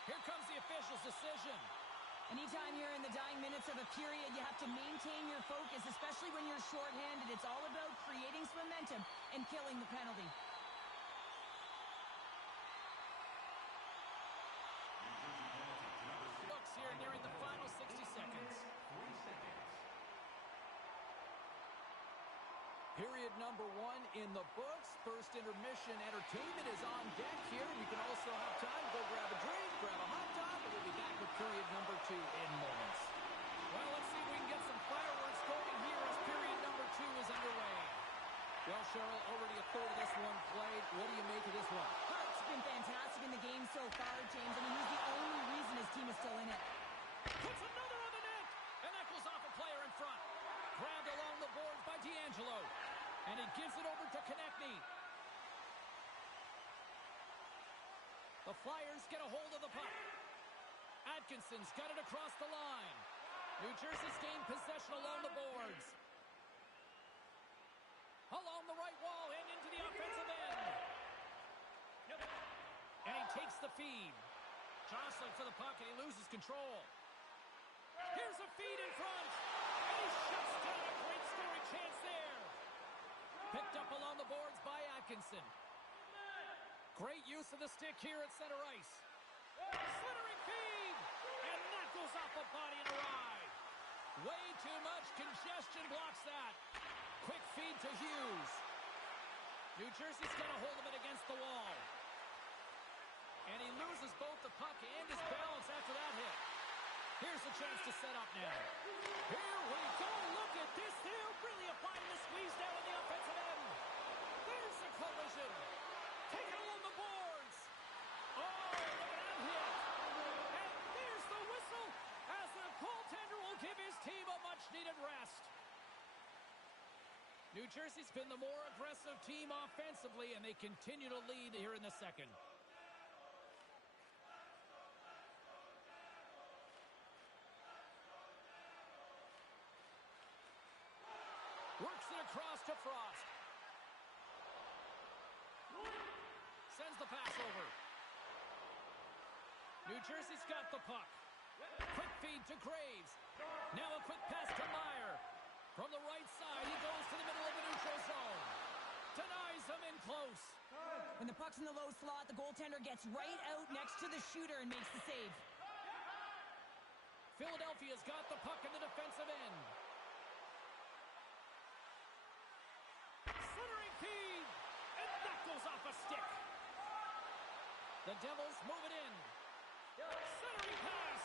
Here comes the official's decision. Anytime you're in the dying minutes of a period, you have to maintain your focus, especially when you're shorthanded. It's all about creating some momentum and killing the penalty. Looks here nearing the final 60 seconds. Period number 1 in the books. First intermission entertainment is on deck here. You can also have time to go grab a drink, grab a hot dog, and we'll be back with period number 2 in moments. Well, let's see if we can get some fireworks going here as period number 2 is underway. Well, Cheryl, already a third of this one played. What do you make of this one? Hart's been fantastic in the game so far, James. I mean, he's the only reason his team is still in it. Puts another on the net, and that goes off a player in front. Grabbed along the boards by D'Angelo, and he gives it over to Konechny. The Flyers get a hold of the puck. Atkinson's got it across the line. New Jersey's gained possession along the boards. Along the right wall and into the offensive end. And he takes the feed. Jostling for the puck, and he loses control. Here's a feed in front. And he shuts down a great scoring chance there. Picked up along the boards by Atkinson. Great use of the stick here at center ice. Slithering feed. And that goes off the body and a ride. Way too much congestion blocks that. Quick feed to Hughes. New Jersey's got a hold of it against the wall. And he loses both the puck and his balance after that hit. Here's a chance to set up now. Here we go. Look at this. They're really applying the squeeze down on the offensive end. There's a collision. Taken along the boards. Oh, look at that hit. And there's the whistle as the goaltender will give his team a much-needed rest. New Jersey's been the more aggressive team offensively, and they continue to lead here in the second. Frost. Sends the pass over. New Jersey's got the puck. Quick feed to Graves. Now a quick pass to Meyer. From the right side, he goes to the middle of the neutral zone. Denies him in close. When the puck's in the low slot, the goaltender gets right out next to the shooter and makes the save. Philadelphia's got the puck in the defensive end. Centering feed, and that goes off a stick. The Devils move it in. Centering pass,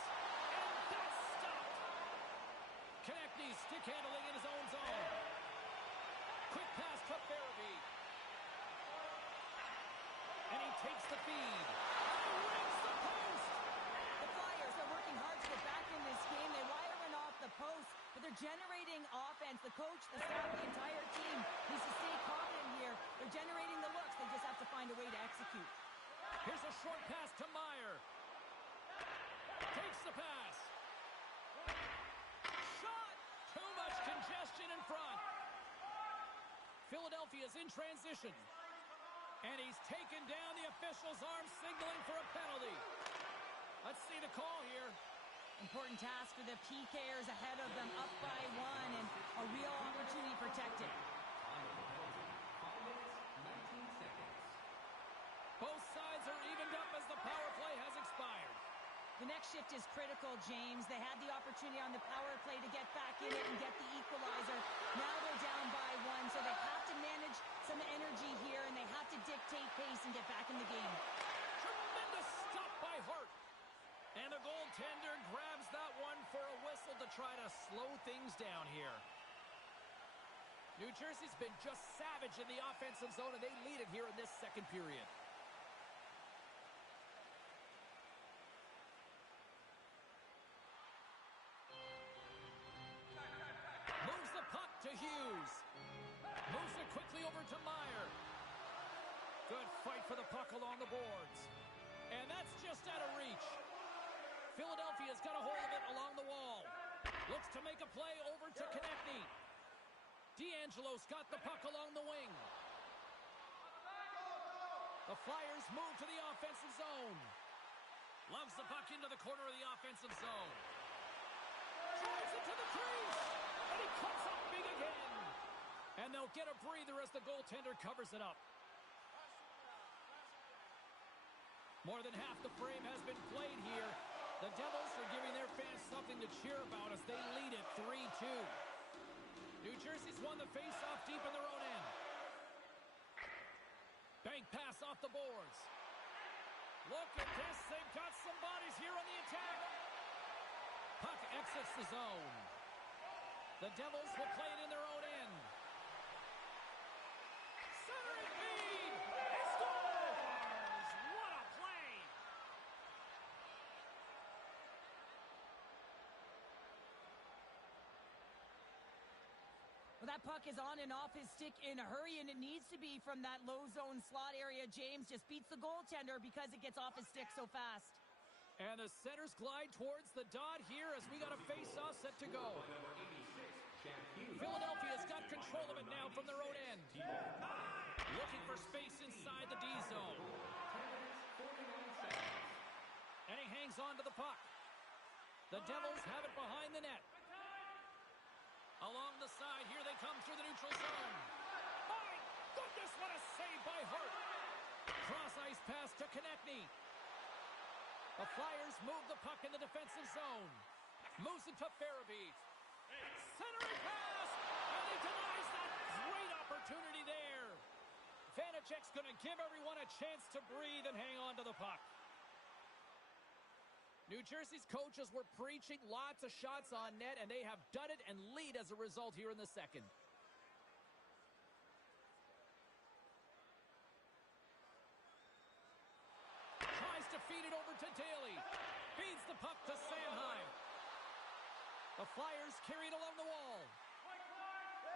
and that's stopped. Konechny stick handling in his own zone. Quick pass to Farabee. And he takes the feed. Rings the post. The Flyers are working hard to get back in this game. They wire in off the post, but they're generating offense. The coach, the staff, the entire team needs to stay confident here. They're generating the looks. They just have to find a way to execute. Here's a short pass to Meyer. Takes the pass. Shot! Too much congestion in front. Philadelphia's in transition. And he's taken down. The official's arm signaling for a penalty. Let's see the call here. Important task for the PKers ahead of them, up by one, and a real opportunity protected. Both sides are evened up as the power play has expired. The next shift is critical, James. They had the opportunity on the power play to get back in it and get the equalizer. Now they're down by one, so they have to manage some energy here, and they have to dictate pace and get back in the game. Tremendous stop by Hart. And the goaltender grabs that one for a whistle to try to slow things down here. New Jersey's been just savage in the offensive zone, and they lead it here in this second period. Moves the puck to Hughes. Moves it quickly over to Meyer. Good fight for the puck along the boards. And that's just out of reach. Philadelphia's got a hold of it along the wall. Looks to make a play over to Konechny. D'Angelo's got the puck along the wing. The Flyers move to the offensive zone. Loves the puck into the corner of the offensive zone. Drives it to the crease. And he comes up big again. And they'll get a breather as the goaltender covers it up. More than half the frame has been played here. The Devils are giving their fans something to cheer about as they lead it 3-2. New Jersey's won the face-off deep in their own end. Bank pass off the boards. Look at this. They've got some bodies here on the attack. Puck exits the zone. The Devils will play it in their own end. Centering feed. He scores! What a play! Well, that puck is on and off his stick in a hurry, and it needs to be from that low zone slot area. James just beats the goaltender because it gets off his stick so fast. And the centers glide towards the dot here as we got a face-off set to go. Philadelphia's got control of it now from their own end. Looking for space inside the D zone. And he hangs on to the puck. The Devils have it behind the net. Along the side, here they come through the neutral zone. My goodness, what a save by Hart. Cross-ice pass to Konechny. The Flyers move the puck in the defensive zone. Moves it to Farabee. Centering pass, and he denies that great opportunity there. Vanacek's going to give everyone a chance to breathe and hang on to the puck. New Jersey's coaches were preaching lots of shots on net, and they have done it and lead as a result here in the second. Tries to feed it over to Daly. Feeds the puck to Sanheim. The Flyers carry it along the wall.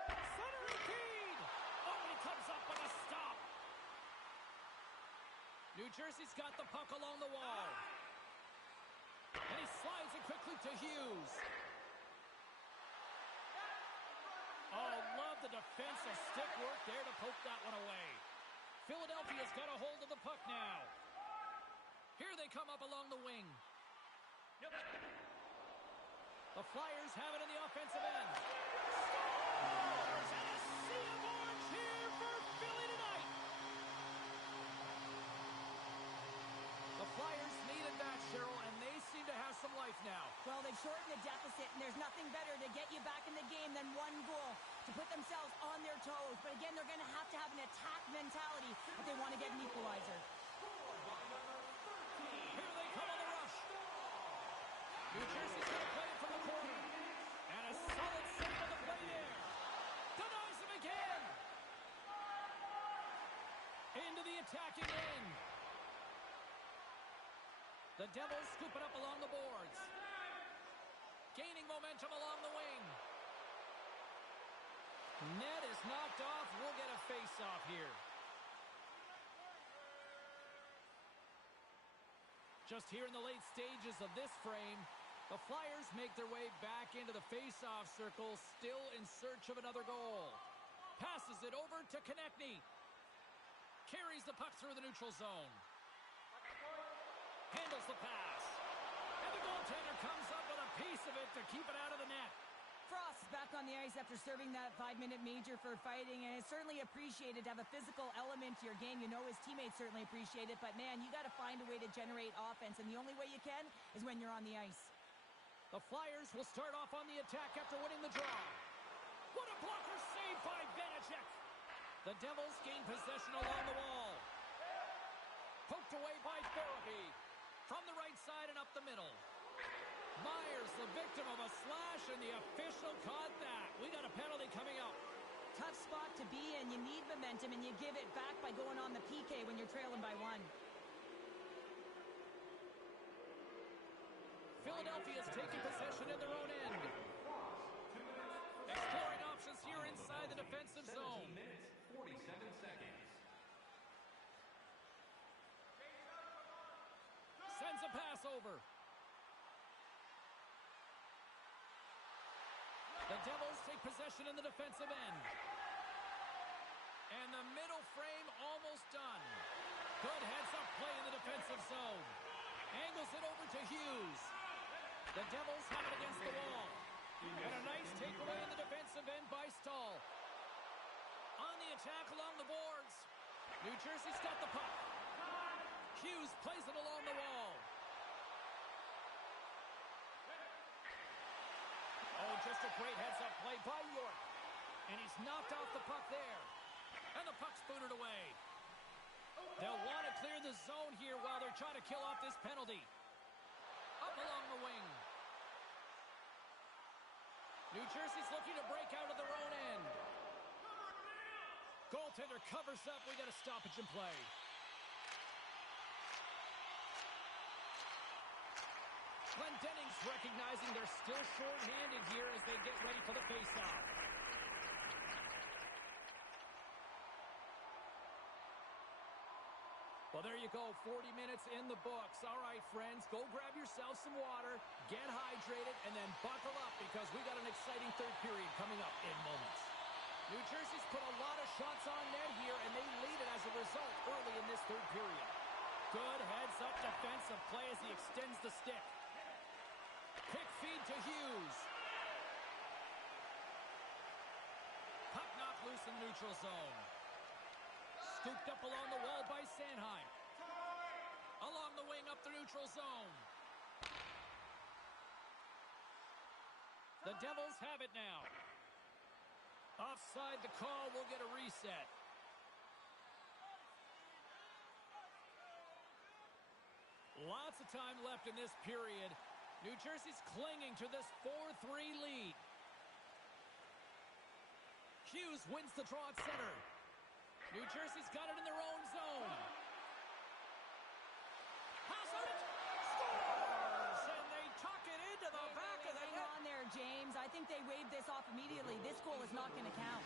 Centering feed! Oh, he comes up with a stop. New Jersey's got the puck along the wall. And he slides it quickly to Hughes. Oh, love the defensive stick work there to poke that one away. Philadelphia's got a hold of the puck now. Here they come up along the wing. The Flyers have it in the offensive end. Scores! And a sea of orange here for Philly tonight. The Flyers needed that, Cheryl, and they seem to have some life now. Well, they've shortened the deficit, and there's nothing better to get you back in the game than one goal to put themselves on their toes. But again, they're going to have an attack mentality if they want to get an equalizer. Here they come on the rush. New Jersey's going to play it from the corner. And a solid save on the play there. Denies him again. Into the attacking end. The Devils scoop it up along the boards. Gaining momentum along the wing. Net is knocked off. We'll get a face-off here. Just here in the late stages of this frame, the Flyers make their way back into the face-off circle, still in search of another goal. Passes it over to Konechny. Carries the puck through the neutral zone. Handles the pass. And the goaltender comes up with a piece of it to keep it out of the net. Frost is back on the ice after serving that 5-minute major for fighting, and it's certainly appreciated to have a physical element to your game. You know his teammates certainly appreciate it, but man, you got to find a way to generate offense, and the only way you can is when you're on the ice. The Flyers will start off on the attack after winning the draw. What a blocker save by Vanacek. The Devils gain possession along the wall. Poked away by Therapy. From the right side and up the middle. Myers, the victim of a slash, and the official caught that. We got a penalty coming up. Tough spot to be in. You need momentum, and you give it back by going on the PK when you're trailing by one. Philadelphia's taking possession in their own end. Exploring options here inside the defensive zone. 17 minutes, 47 seconds. Sends a pass over. The Devils take possession in the defensive end. And the middle frame almost done. Good heads-up play in the defensive zone. Angles it over to Hughes. The Devils have it against the wall. And a nice takeaway in the defensive end by Stahl. On the attack along the boards. New Jersey's got the puck. Hughes plays it along the wall. Oh, just a great heads-up play by York. And he's knocked off the puck there. And the puck's booted away. They'll want to clear the zone here while they're trying to kill off this penalty. Up along the wing. New Jersey's looking to break out of their own end. Goaltender covers up. We got a stoppage in play. Glendening's recognizing they're still short-handed here as they get ready for the face-off. Well, there you go. 40 minutes in the books. All right, friends, go grab yourself some water, get hydrated, and then buckle up because we got an exciting third period coming up in moments. New Jersey's put a lot of shots on net here, and they lead it as a result early in this third period. Good heads-up defensive play as he extends the stick. Quick feed to Hughes. Puck knocked loose in the neutral zone. Scooped up along the wall by Sanheim. Along the wing up the neutral zone. The Devils have it now. Offside the call. We'll get a reset. Lots of time left in this period. New Jersey's clinging to this 4-3 lead. Hughes wins the draw at center. New Jersey's got it in their own zone. Hazard scores! And they tuck it into the back of the Hang net. on there, James. I think they waved this off immediately. This goal is not going to count.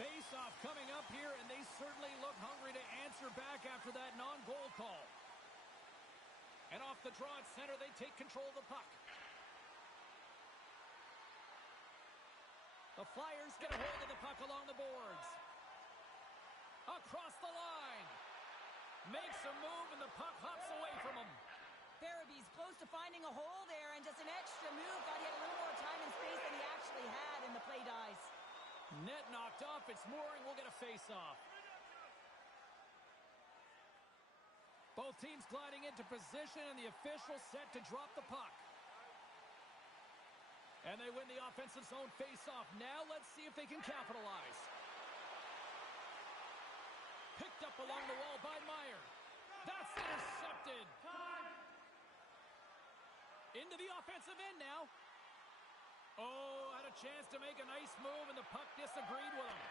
Face-off coming up here, and they certainly look hungry to answer back after that non-goal call. And off the draw at center, they take control of the puck. The Flyers get a hold of the puck along the boards. Across the line. Makes a move, and the puck hops away from him. Farabee's close to finding a hole there, and just an extra move. Thought he had a little more time and space than he actually had, and the play dies. Net knocked off. It's Mooring. We'll get a face-off. Both teams gliding into position, and the official set to drop the puck. And they win the offensive zone face-off. Now let's see if they can capitalize. Picked up along the wall by Meyer. That's intercepted. Into the offensive end now. Oh, had a chance to make a nice move, and the puck disagreed with him.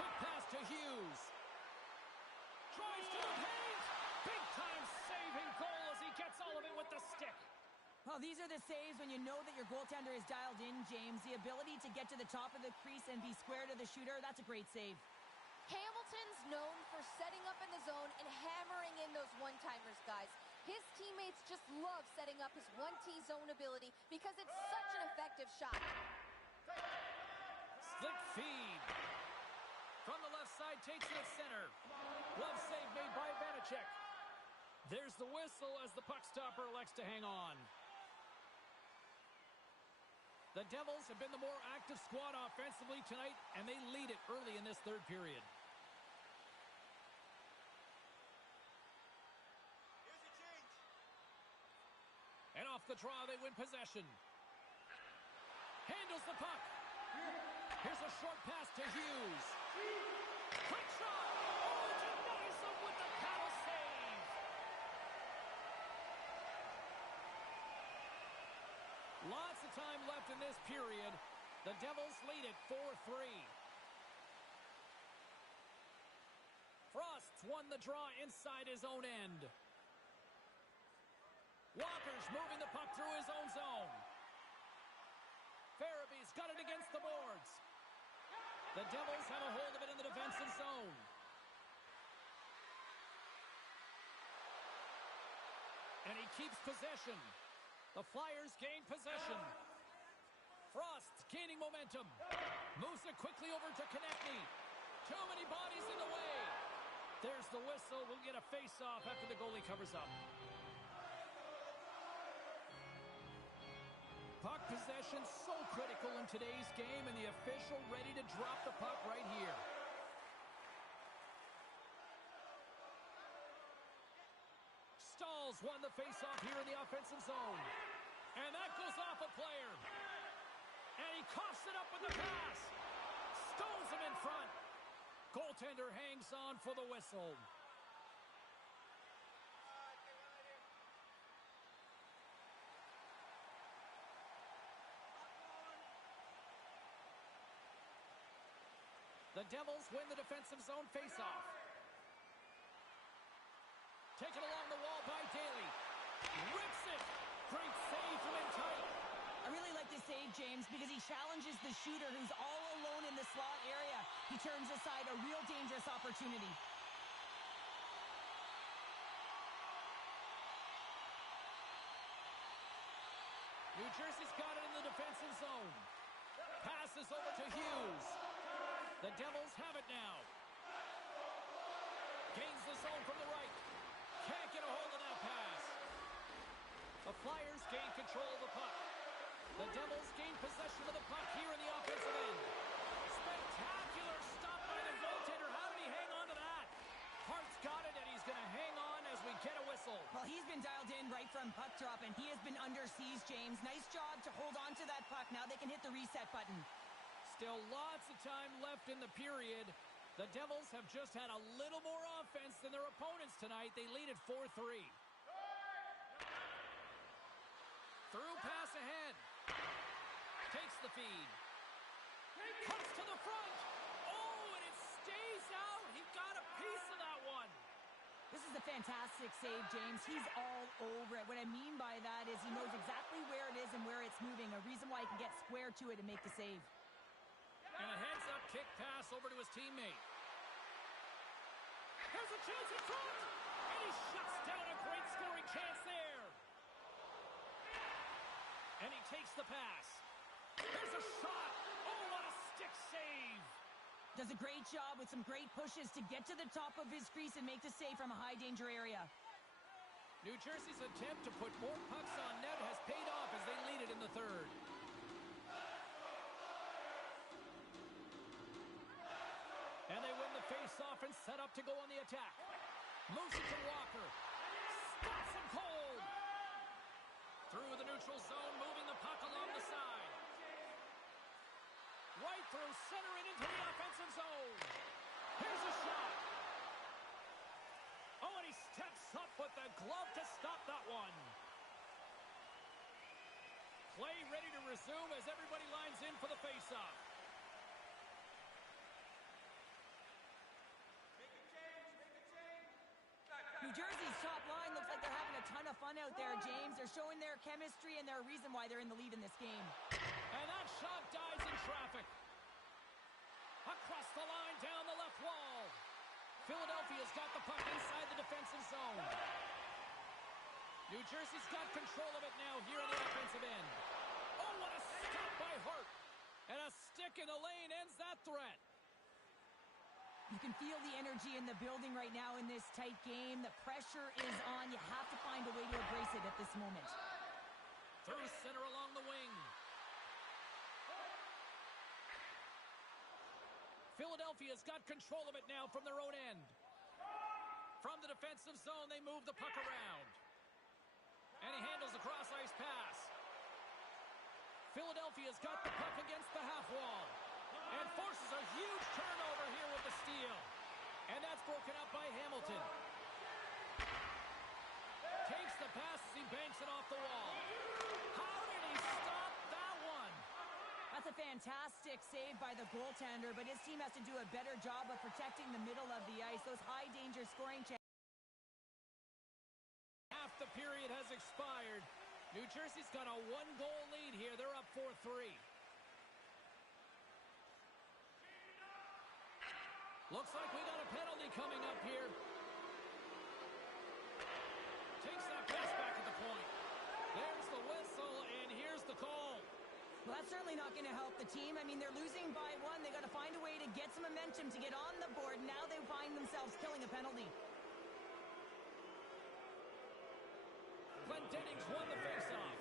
Quick pass to Hughes. Tries to the paint. Big-time saving goal as he gets all of it with the stick. Well, these are the saves when you know that your goaltender is dialed in, James. The ability to get to the top of the crease and be square to the shooter, that's a great save. Hamilton's known for setting up in the zone and hammering in those one-timers, guys. His teammates just love setting up his 1T zone ability because it's such an effective shot. Slick feed. From the left side, takes it at center. Glove save made by Vanacek. There's the whistle as the puck stopper elects to hang on. The Devils have been the more active squad offensively tonight, and they lead it early in this third period. And off the draw, they win possession. Handles the puck. Here's a short pass to Hughes. Quick shot. Oh, denies him with the paddle save. Lots of time left in this period. The Devils lead it 4-3. Frost's won the draw inside his own end. Walker's moving the puck through his own zone. Farabee's got it against the boards. The Devils have a hold of it in the defensive zone. And he keeps possession. The Flyers gain possession. Frost gaining momentum. Moves it quickly over to Konechny. Too many bodies in the way. There's the whistle. We'll get a face-off after the goalie covers up. Puck possession so critical in today's game, and the official ready to drop the puck right here. Stahls won the faceoff here in the offensive zone. And that goes off a player. And he coughs it up with the pass. Stones him in front. Goaltender hangs on for the whistle. The Devils win the defensive zone faceoff. Taken along the wall by Daly. Rips it. Great save from in tight. I really like this save, James, because he challenges the shooter who's all alone in the slot area. He turns aside a real dangerous opportunity. New Jersey's got it in the defensive zone. Passes over to Hughes. The Devils have it now. Gains the zone from the right. Can't get a hold of that pass. The Flyers gain control of the puck. The Devils gain possession of the puck here in the offensive end. Spectacular stop by the goaltender. How did he hang on to that? Hart's got it, and he's going to hang on as we get a whistle. Well, he's been dialed in right from puck drop, and he has been under siege, James. Nice job to hold on to that puck. Now they can hit the reset button. Still lots of time left in the period. The Devils have just had a little more offense than their opponents tonight. They lead at 4-3. Through pass ahead. Takes the feed. Cuts to the front. Oh, and it stays out. He got a piece of that one. This is a fantastic save, James. He's all over it. What I mean by that is he knows exactly where it is and where it's moving. A reason why he can get square to it and make the save. And a heads-up kick pass over to his teammate. There's a chance in front! And he shuts down a great scoring chance there. And he takes the pass. There's a shot. Oh, what a stick save. Does a great job with some great pushes to get to the top of his crease and make the save from a high-danger area. New Jersey's attempt to put more pucks on net has paid off as they lead it in the third. And they win the face-off and set up to go on the attack. Moves it to Walker. Stops him cold. Through the neutral zone, moving the puck along the side. Right through center and into the offensive zone. Here's a shot. Oh, and he steps up with the glove to stop that one. Play ready to resume as everybody lines in for the faceoff. New Jersey's top line looks like they're having a ton of fun out there, James. They're showing their chemistry, and they're a reason why they're in the lead in this game. And that shot dies in traffic. Across the line, down the left wall. Philadelphia's got the puck inside the defensive zone. New Jersey's got control of it now here in the offensive end. Oh, what a stop by Hart. And a stick in the lane ends that threat. You can feel the energy in the building right now in this tight game. The pressure is on. You have to find a way to embrace it at this moment. Through center along the wing. Philadelphia's got control of it now from their own end. From the defensive zone, they move the puck around. And he handles a cross-ice pass. Philadelphia's got the puck against the half wall. And forces a huge turnover here with the steal. And that's broken up by Hamilton. Takes the pass as he banks it off the wall. How did he stop that one? That's a fantastic save by the goaltender, but his team has to do a better job of protecting the middle of the ice. Those high-danger scoring chances. Half the period has expired. New Jersey's got a one-goal lead here. They're up 4-3. Looks like we got a penalty coming up here. Takes that pass back at the point. There's the whistle, and here's the call. Well, that's certainly not going to help the team. I mean, they're losing by one. They got to find a way to get some momentum to get on the board. Now they find themselves killing a penalty. Glendening's won the faceoff.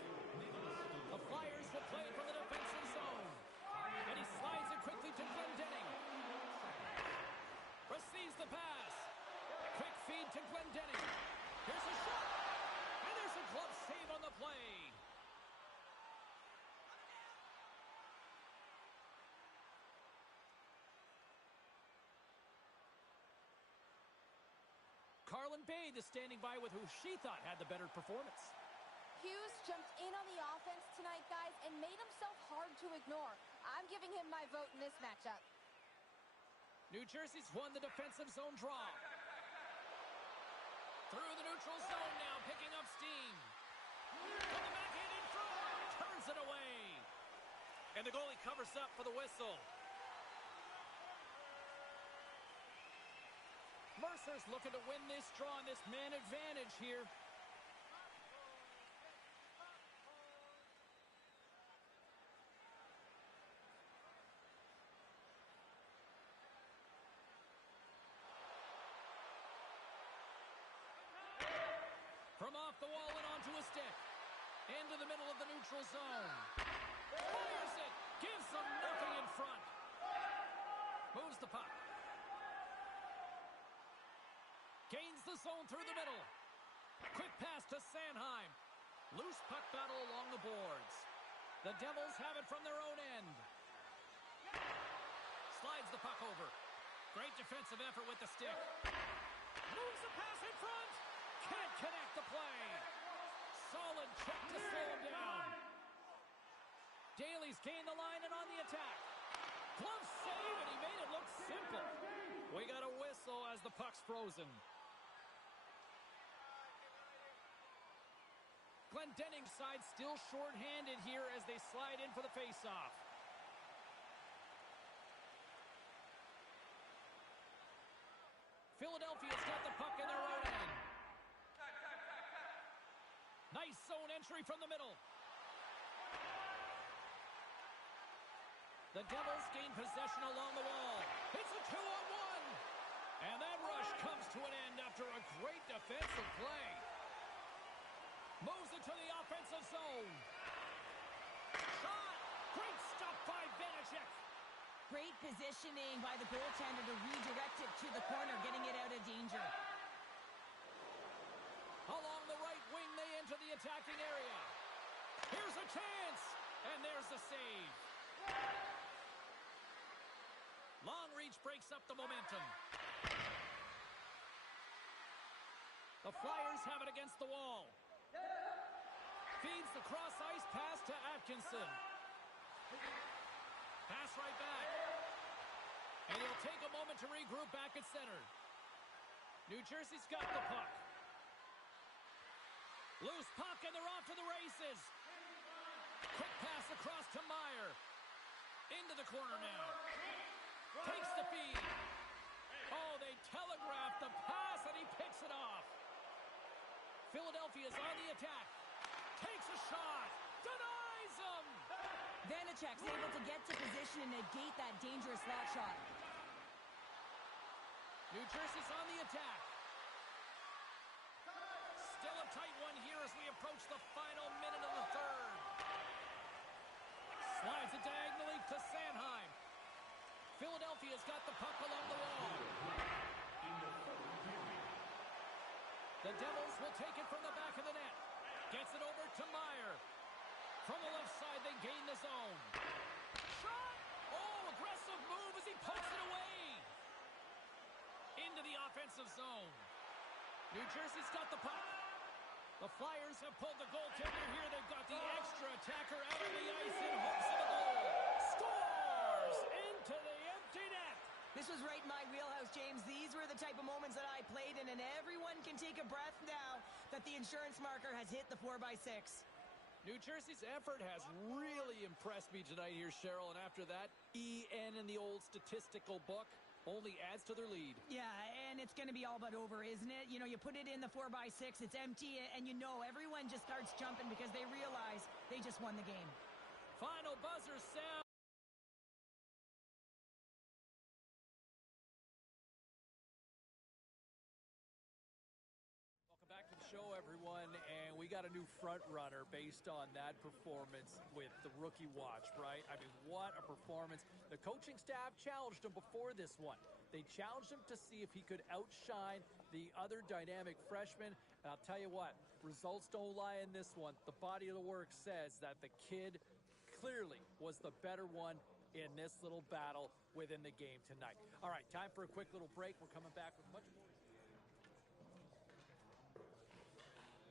The Flyers will play from the defensive zone. And he slides it quickly to Glendening. Receives the pass. Quick feed to Glendening. Here's a shot. And there's a glove save on the play. Carlin Bade is standing by with who she thought had the better performance. Hughes jumped in on the offense tonight, guys, and made himself hard to ignore. I'm giving him my vote in this matchup. New Jersey's won the defensive zone draw. Through the neutral zone now, picking up steam. From the backhand in front, turns it away. And the goalie covers up for the whistle. Mercer's looking to win this draw on this man advantage here. From off the wall and onto a stick. Into the middle of the neutral zone. Fires it. Gives them nothing in front. Moves the puck. Gains the zone through the middle. Quick pass to Sanheim. Loose puck battle along the boards. The Devils have it from their own end. Slides the puck over. Great defensive effort with the stick. Moves the pass in front. Can't connect the play. Solid check to slow him down. Daly's gained the line and on the attack. Glove save, and he made it look simple. We got a whistle as the puck's frozen. Glendening's side still short-handed here as they slide in for the face-off. Philadelphia's got the puck in their own end. Entry from the middle. The Devils gain possession along the wall. It's a 2-on-1. And that rush comes to an end after a great defensive play. Moves it to the offensive zone. Shot! Great stop by Vanacek. Great positioning by the goaltender to redirect it to the corner, getting it out of danger. Along the right wing, they enter the attacking area. Here's a chance, and there's the save. Long reach breaks up the momentum. The Flyers have it against the wall. Feeds the cross-ice pass to Atkinson. Pass right back. And he'll take a moment to regroup back at center. New Jersey's got the puck. Loose puck, and they're off to the races. Quick pass across to Meyer. Into the corner now. Takes the feed. Oh, they telegraphed the pass, and he picks it off. Philadelphia's on the attack. Takes a shot. Denies him. Vanacek's able to get to position and negate that dangerous slot shot. New Jersey's on the attack. Still a tight one here as we approach the final minute of the third. Slides it diagonally to Sanheim. Philadelphia's got the puck along the wall. The Devils will take it from the back of the net. Gets it over to Meyer. From the left side, they gain the zone. Shot! Oh, aggressive move as he pokes it away. Into the offensive zone. New Jersey's got the puck. The Flyers have pulled the goaltender here. They've got the extra attacker out on the ice in hopes of a goal. Scores into the empty net. This was right in my wheelhouse, James. These were the type of moments that I played in, and everyone can take a breath now that the insurance marker has hit the 4x6. New Jersey's effort has really impressed me tonight here, Cheryl, and after that, EN in the old statistical book only adds to their lead. Yeah, and it's going to be all but over, isn't it? You know, you put it in the 4x6, it's empty, and you know everyone just starts jumping because they realize they just won the game. Final buzzer sound. Welcome back to the show, everyone, and we got a new front runner based on that performance with the rookie watch, right? I mean, what a performance. The coaching staff challenged him before this one. They challenged him to see if he could outshine the other dynamic freshman. And I'll tell you what, results don't lie in this one. The body of the work says that the kid clearly was the better one in this little battle within the game tonight. All right, time for a quick little break. We're coming back with much more.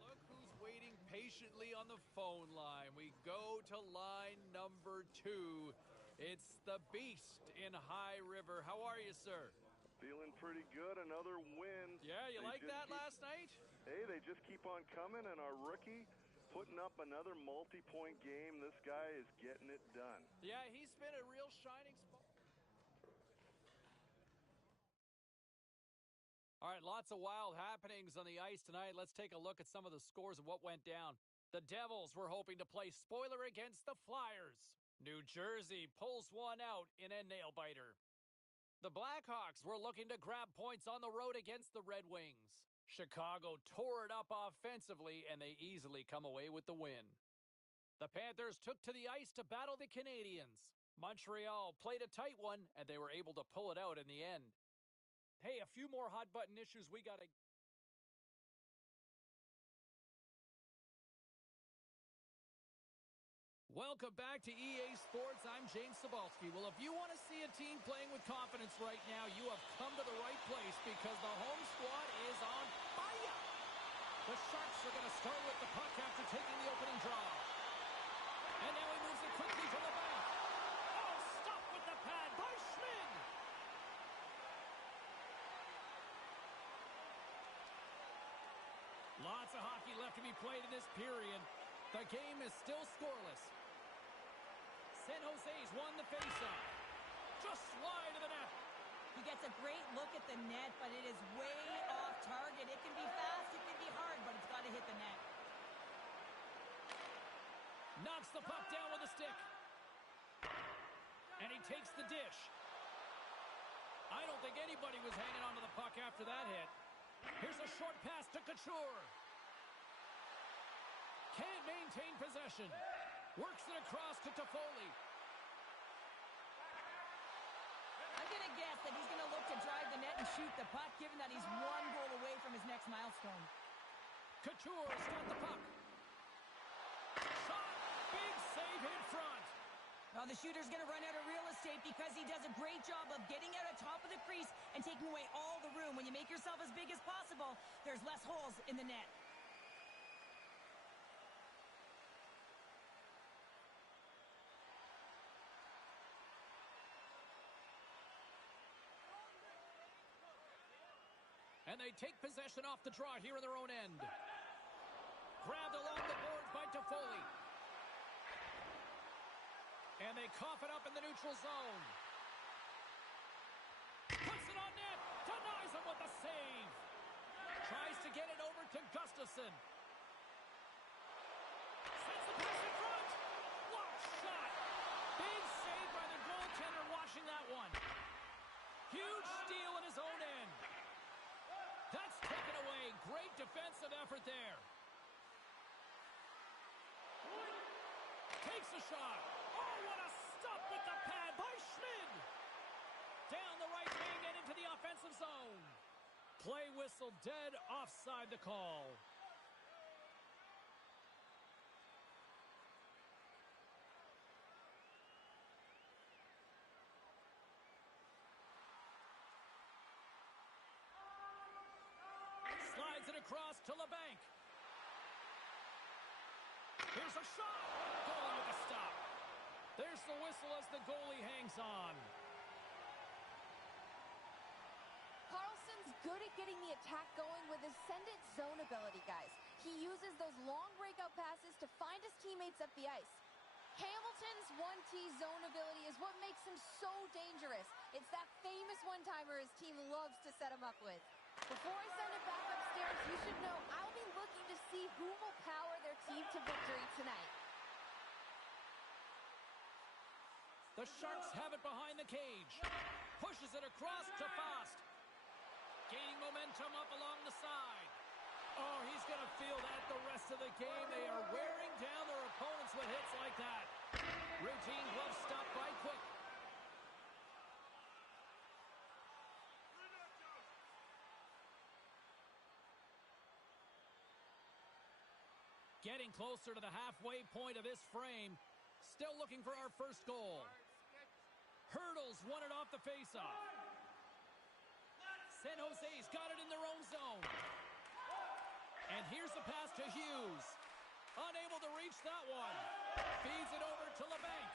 Look who's waiting patiently on the phone line. We go to line number 2. It's the Beast in High River. How are you, sir? Feeling pretty good. Another win. Yeah, you like that last night? Hey, they just keep on coming, and our rookie putting up another multi-point game. This guy is getting it done. Yeah, he's been a real shining spot. All right, lots of wild happenings on the ice tonight. Let's take a look at some of the scores of what went down. The Devils were hoping to play spoiler against the Flyers. New Jersey pulls one out in a nail-biter. The Blackhawks were looking to grab points on the road against the Red Wings. Chicago tore it up offensively, and they easily come away with the win. The Panthers took to the ice to battle the Canadiens. Montreal played a tight one, and they were able to pull it out in the end. Hey, a few more hot-button issues we got to... Welcome back to EA Sports. I'm James Cebulski. Well, if you want to see a team playing with confidence right now, you have come to the right place because the home squad is on fire. The Sharks are going to start with the puck after taking the opening draw. And now he moves it quickly to the back. Oh, stop with the pad by Schmid. Lots of hockey left to be played in this period. The game is still scoreless. San Jose's won the faceoff. Just slide to the net. He gets a great look at the net, but it is way off target. It can be fast, it can be hard, but it's got to hit the net. Knocks the puck down with a stick. And he takes the dish. I don't think anybody was hanging onto the puck after that hit. Here's a short pass to Couture. Can't maintain possession. Works it across to Toffoli. I'm going to guess that he's going to look to drive the net and shoot the puck, given that he's one goal away from his next milestone. Couture's got the puck. Shot! Big save in front. Well, the shooter's going to run out of real estate because he does a great job of getting out on top of the crease and taking away all the room. When you make yourself as big as possible, there's less holes in the net. And they take possession off the draw here in their own end. Grabbed along the boards by Toffoli. And they cough it up in the neutral zone. Puts it on net. Denies him with the save. Tries to get it over to Gustafsson. Sends the pass in front. Blocked shot. Big save by the goaltender watching that one. Huge steal in his own end. That's taken away. Great defensive effort there. Takes a shot. Oh, what a stop with the pad by Schmid. Down the right wing and into the offensive zone. Play whistle dead offside the call. Slides it across to LeBanc. Here's a shot. Goalie with a stop. There's the whistle as the goalie hangs on. Carlson's good at getting the attack going with his send-it zone ability, guys. He uses those long breakout passes to find his teammates up the ice. Hamilton's 1T zone ability is what makes him so dangerous. It's that famous one-timer his team loves to set him up with. Before I send it back upstairs, you should know I'll be looking to see who will power their team to victory tonight. The Sharks have it behind the cage. Pushes it across to Fast. Gaining momentum up along the side. Oh, he's going to feel that the rest of the game. They are wearing down their opponents with hits like that. Routine glove stop by Quick. Getting closer to the halfway point of this frame. Still looking for our first goal. Hurdles won it off the faceoff. San Jose's got it in their own zone. And here's the pass to Hughes. Unable to reach that one. Feeds it over to LeBanc.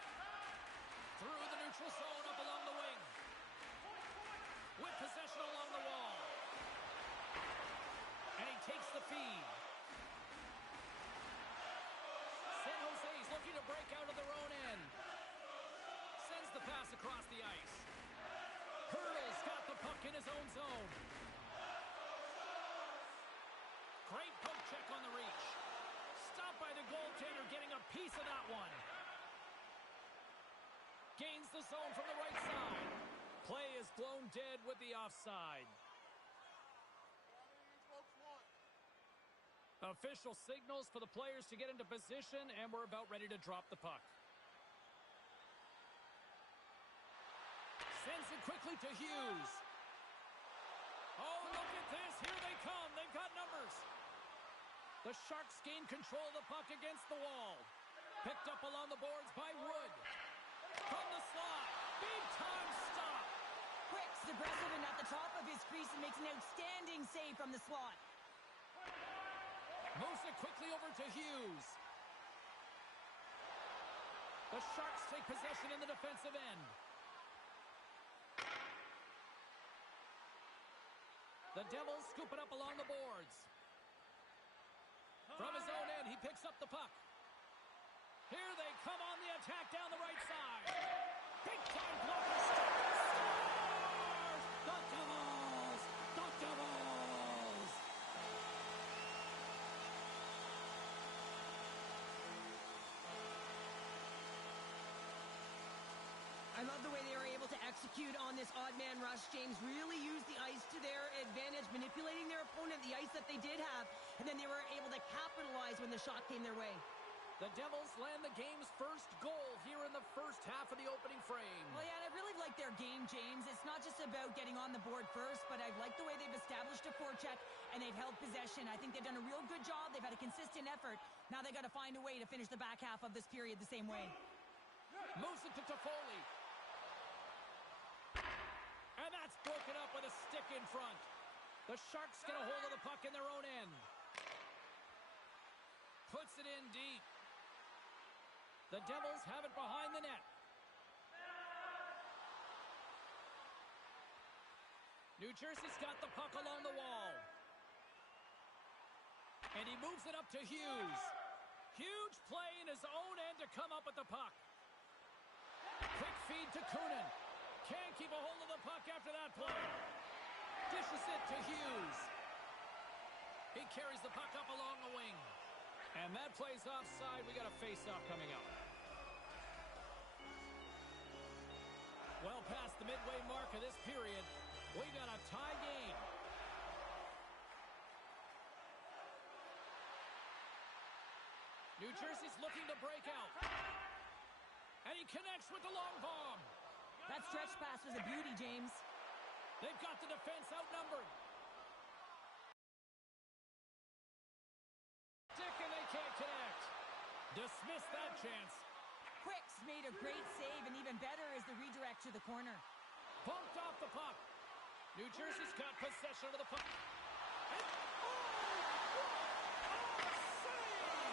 Through the neutral zone up along the wing. With possession along the wall. And he takes the feed. San Jose's looking to break out of their own end. Sends the pass across the ice. Hurdle's got the puck in his own zone. Great poke check on the reach. Stopped by the goaltender, getting a piece of that one. Gains the zone from the right side. Play is blown dead with the offside. Official signals for the players to get into position, and we're about ready to drop the puck. Sends it quickly to Hughes. Oh, look at this. Here they come. They've got numbers. The Sharks gain control of the puck against the wall. Picked up along the boards by Wood. From the slot. Big time stop. Quick's aggressive and at the top of his crease and makes an outstanding save from the slot. Moves it quickly over to Hughes. The Sharks take possession in the defensive end. The Devils scoop it up along the boards. From his own end, he picks up the puck. Here they come on the attack down the right side. Big time blocker stop. Scores! The Devils! The Devils! love the way they were able to execute on this odd man rush, James. Really use the ice to their advantage, manipulating their opponent, the ice that they did have, and then they were able to capitalize when the shot came their way. The Devils land the game's first goal here in the first half of the opening frame. Well, yeah, and I really like their game, James. It's not just about getting on the board first, but I like the way they've established a forecheck and they've held possession. I think they've done a real good job. They've had a consistent effort. Now they got to find a way to finish the back half of this period the same way. Moves it to Toffoli. And that's broken up with a stick in front. The Sharks get a hold of the puck in their own end. Puts it in deep. The Devils have it behind the net. New Jersey's got the puck along the wall. And he moves it up to Hughes. Huge play in his own end to come up with the puck. Quick feed to Kunin. Can't keep a hold of the puck after that play. Dishes it to Hughes. He carries the puck up along the wing. And that play's offside. We got a face-off coming up. Well past the midway mark of this period, we got a tie game. New Jersey's looking to break out. And he connects with the long bomb. That stretch pass was a beauty, James. They've got the defense outnumbered. Stick and they can't connect. Dismiss that chance. Quicks made a great save, and even better is the redirect to the corner. Bumped off the puck. New Jersey's got possession of the puck. And,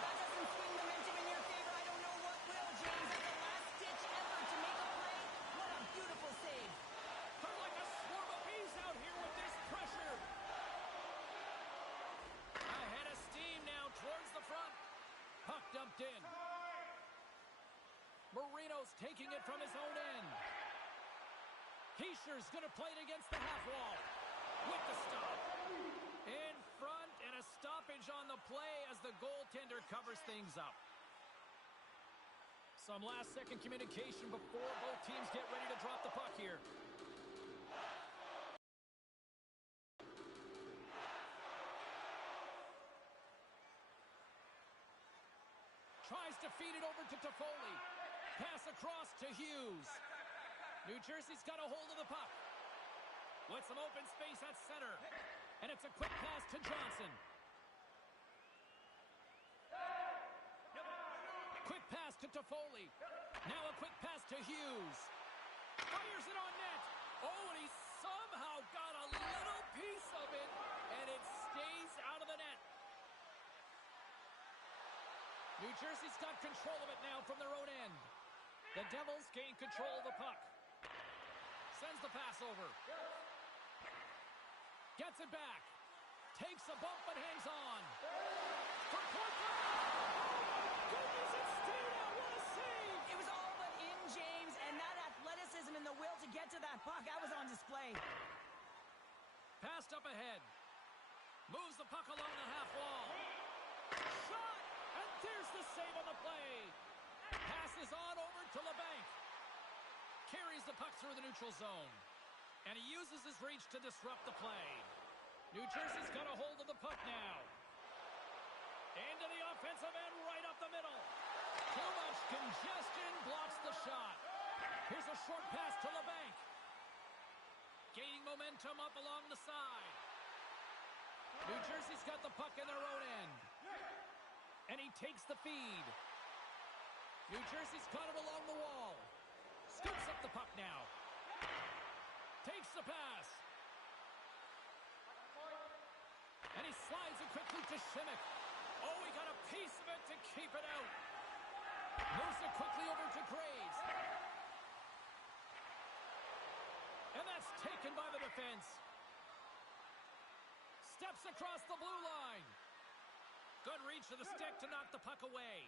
That doesn't swing momentum in your favor. I don't know what will, James. That's a last-ditch effort to make a play. What a beautiful save. They're like a swarm of bees out here with this pressure. Ahead of steam now towards the front. Puck dumped in. Marino's taking it from his own end. Heischer's going to play it against the half wall. With the stop. In front, and a stoppage on the play as the goaltender covers things up. Some last-second communication before both teams get ready to drop the puck here. Tries to feed it over to Toffoli. Pass across to Hughes. New Jersey's got a hold of the puck. With some open space at center. And it's a quick pass to Johnson. Quick pass to Toffoli. Now a quick pass to Hughes. Fires it on net. Oh, and he somehow got a little piece of it. And it stays out of the net. New Jersey's got control of it now from their own end. The Devils gain control of the puck. Sends the pass over. Gets it back. Takes a bump but hangs on. For point blank. Goodness, it stayed out. What a save. It was all but in, James, and that athleticism and the will to get to that puck, that was on display. Passed up ahead. Moves the puck along the half wall. Shot! And there's the save on the play. Passes on over to LeBanc. Carries the puck through the neutral zone. And he uses his reach to disrupt the play. New Jersey's got a hold of the puck now. Into the offensive end, right up the middle. Too much congestion, blocks the shot. Here's a short pass to LeBanc. Gaining momentum up along the side. New Jersey's got the puck in their own end. And he takes the feed. New Jersey's caught it along the wall. Scoops up the puck now. Takes the pass. And he slides it quickly to Schimmick. Oh, he got a piece of it to keep it out. Moves it quickly over to Graves. And that's taken by the defense. Steps across the blue line. Good reach to the stick to knock the puck away.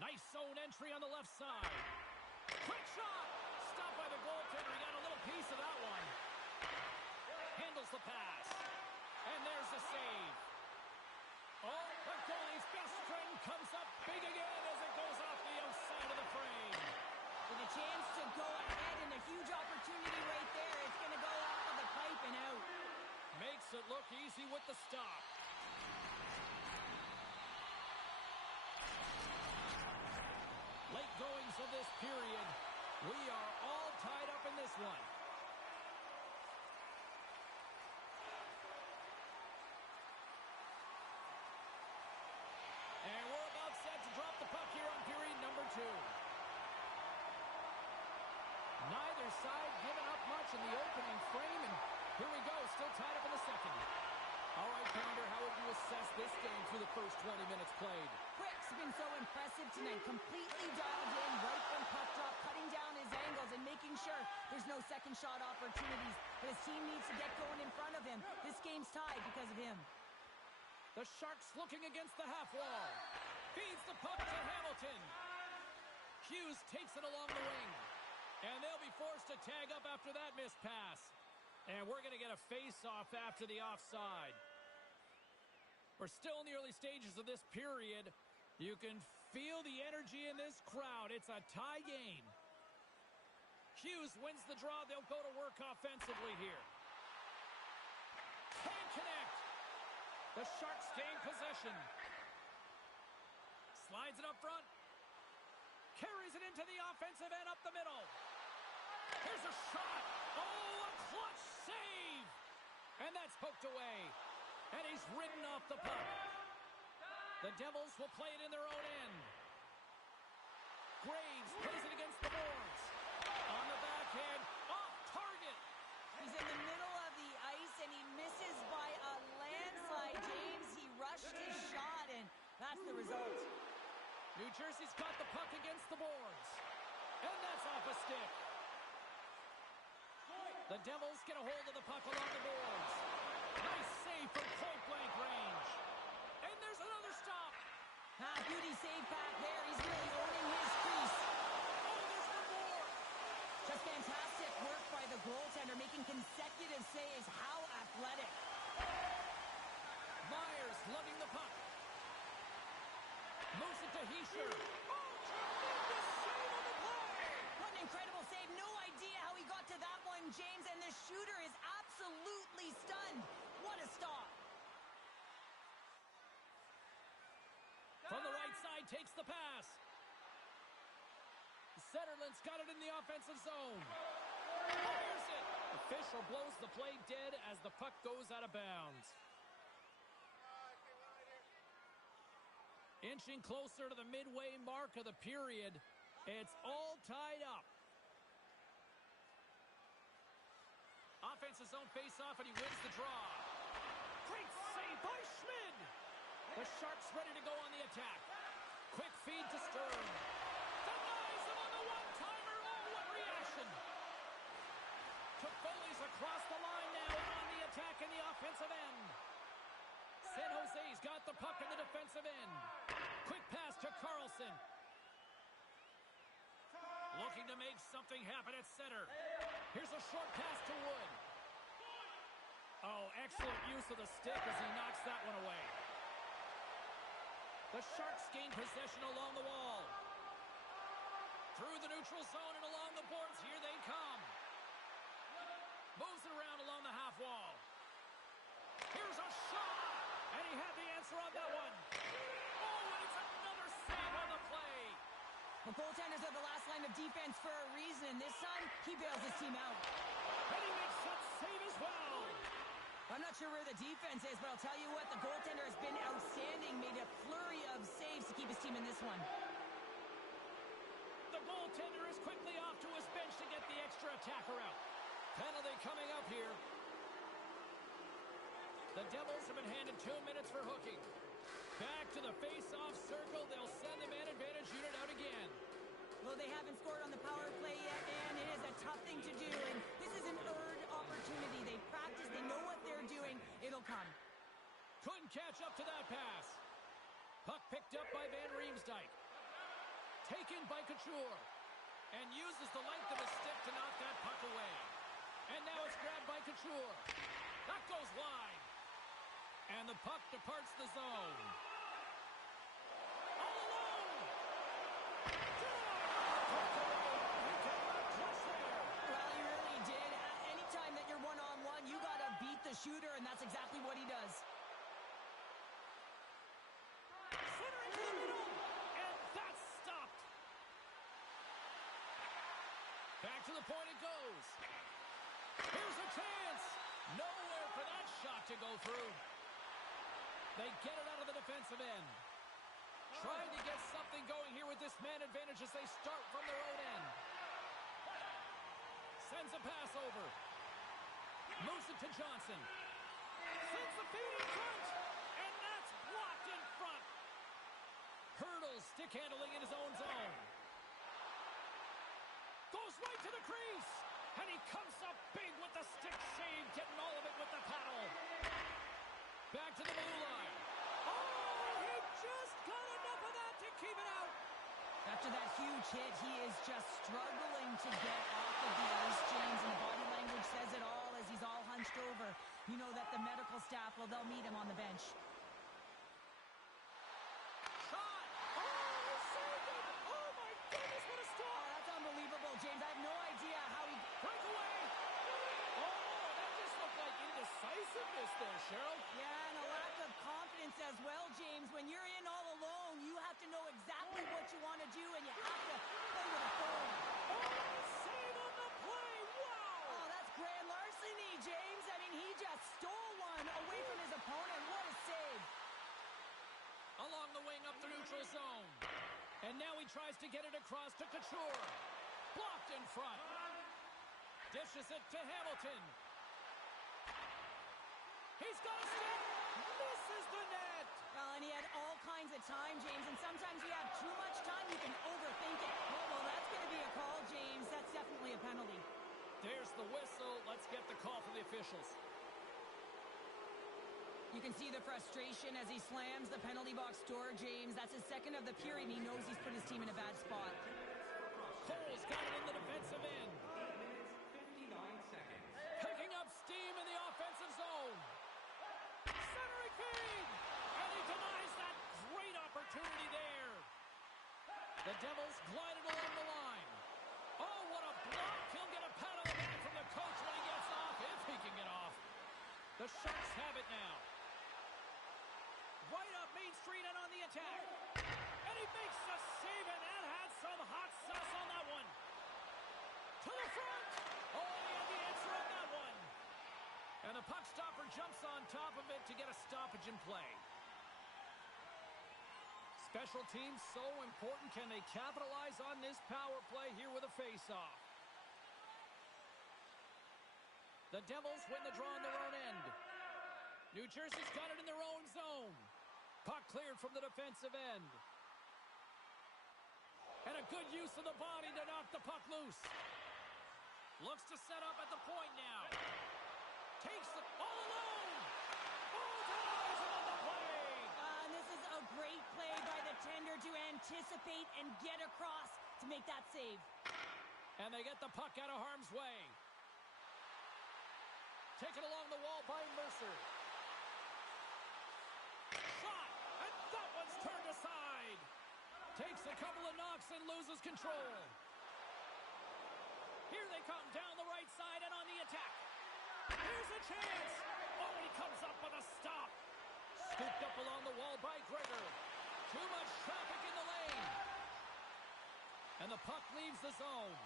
Nice zone entry on the left side. Quick shot! Stopped by the goaltender. He got a little piece of that one. Handles the pass. And there's the save. Oh, the goalie's best friend comes up big again as it goes off the outside of the frame. With a chance with the stop. Late goings of this period. We are all tied up in this one. And we're about set to drop the puck here on period number 2. Neither side giving up much in the opening frame, and here we go, still tied up in the second. All right, Pander, how would you assess this game through the first 20 minutes played? Quick's been so impressive tonight, completely dialed in right from puck drop, cutting down his angles and making sure there's no second shot opportunities. But his team needs to get going in front of him. This game's tied because of him. The Sharks looking against the half wall. Feeds the puck to Hamilton. Hughes takes it along the wing. And they'll be forced to tag up after that missed pass. And we're going to get a face-off after the offside. We're still in the early stages of this period. You can feel the energy in this crowd. It's a tie game. Hughes wins the draw. They'll go to work offensively here. Can't connect. The Sharks gain possession. Slides it up front. Carries it into the offensive end up the middle. Here's a shot. Oh, a clutch save. And that's poked away. And he's ridden off the puck. The Devils will play it in their own end. Graves plays it against the boards. On the backhand, off target. He's in the middle of the ice, and he misses by a landslide, James. He rushed his shot, and that's the result. New Jersey's got the puck against the boards. And that's off a stick. The Devils get a hold of the puck along the boards. Nice save from point-blank range. And there's another stop. Beauty save back there. He's really owning his crease. Oh, there's one more. Just fantastic work by the goaltender, making consecutive saves. How athletic. Myers lugging the puck. Moves it to Heischer. Oh, tremendous save on the play. What an incredible save. No idea how he got to that one, James, and the shooter is absolutely stunned. What a stop. From the right side, takes the pass. Zetterlund's got it in the offensive zone. Fires it. Official blows the play dead as the puck goes out of bounds. Inching closer to the midway mark of the period. It's all tied up. Offensive zone face-off, and he wins the draw. Great save by Schmid. The Sharks ready to go on the attack. Quick feed to Stern. Denies him on the one-timer. Oh, what reaction. Toffoli's across the line now and on the attack in the offensive end. San Jose's got the puck in the defensive end. Quick pass to Carlson. Looking to make something happen at center. Here's a short pass to Wood. Oh, excellent use of the stick as he knocks that one away. The Sharks gain possession along the wall. Through the neutral zone and along the boards. Here they come. Moves it around along the half wall. Here's a shot. And he had the answer on that one. Oh, and it's another save on the play. The goaltenders are the last line of defense for a reason. This time, he bails his team out. And he makes that save as well. I'm not sure where the defense is, but I'll tell you what, the goaltender has been outstanding. Made a flurry of saves to keep his team in this one. The goaltender is quickly off to his bench to get the extra attacker out. Penalty coming up here. The Devils have been handed 2 minutes for hooking. Back to the face-off circle. They'll send the man advantage unit out again. Well, they haven't scored on the power play yet, and it is a tough thing to do. And this is an earned opportunity. They've practiced. They know what they're doing. It'll come. Couldn't catch up to that pass. Puck picked up by Van Riemsdyk. Taken by Couture. And uses the length of his stick to knock that puck away. And now it's grabbed by Couture. That goes wide. And the puck departs the zone. All alone! Well, he really did. Anytime that you're one-on-one, you got to beat the shooter, and that's exactly what he does. Center into the middle, and that's stopped. Back to the point it goes. Here's a chance. Nowhere for that shot to go through. They get it out of the defensive end. Trying to get something going here with this man advantage as they start from their own end. Sends a pass over. Moves it to Johnson. Sends the feed in front. And that's blocked in front. Hurdles stick handling in his own zone. Goes right to the crease. And he comes up big with the stick save, getting all of it with the paddle. Back to the blue line. Oh, he just got enough of that to keep it out. After that huge hit, he is just struggling to get off of the ice, James, and the body language says it all as he's all hunched over. You know that the medical staff, well, they'll meet him on the bench. Shot! Oh, he saved it! Oh, my goodness, what a stop! Oh, that's unbelievable, James. I have no idea how he... Breakaway! Oh, that just looked like indecisiveness there, Cheryl. Yeah, and a lack of confidence as well, James. When you're in all alone, you have to know exactly what you want to do, and you have to play with authority. Oh, save on the play! Wow! Oh, that's grand larceny, James. I mean, he just stole one away from his opponent. What a save. Along the wing up the neutral zone. And now he tries to get it across to Couture. Blocked in front. Dishes it to Hamilton. He's got a stick. Misses the net. Well, and he had all kinds of time, James, and sometimes you have too much time, you can overthink it. Well, that's going to be a call, James. That's definitely a penalty. There's the whistle. Let's get the call from the officials. You can see the frustration as he slams the penalty box door, James. That's his second of the period, and he knows he's put his team in a bad spot. Cole's got it in the defensive end. 59 seconds. Picking up steam in the offensive zone. Centering feed. And he denies that great opportunity there. The Devils glided along the line. Oh, what a block. He'll get a pat on the back from the coach when he gets off, if he can get off. The Sharks have it now. Right up Main Street and on the attack. And he makes the save, and that had some hot sauce on that one. To the front. Oh, and he had the answer on that one. And the puck stopper jumps on top of it to get a stoppage in play. Special teams so important. Can they capitalize on this power play here with a face-off? The Devils win the draw on their own end. New Jersey's got it in their own zone. Puck cleared from the defensive end. And a good use of the body to knock the puck loose. Looks to set up at the point now. Takes it all alone. Oh, denies him on the play. And this is a great play by the tender to anticipate and get across to make that save. And they get the puck out of harm's way. Taken along the wall by Mercer. Shot, and that one's turned aside. Takes a couple of knocks and loses control. Here they come down the right side and on the attack. Here's a chance. Oh, and he comes up with a stop. Scooped up along the wall by Gregor. Too much traffic in the lane. And the puck leaves the zone.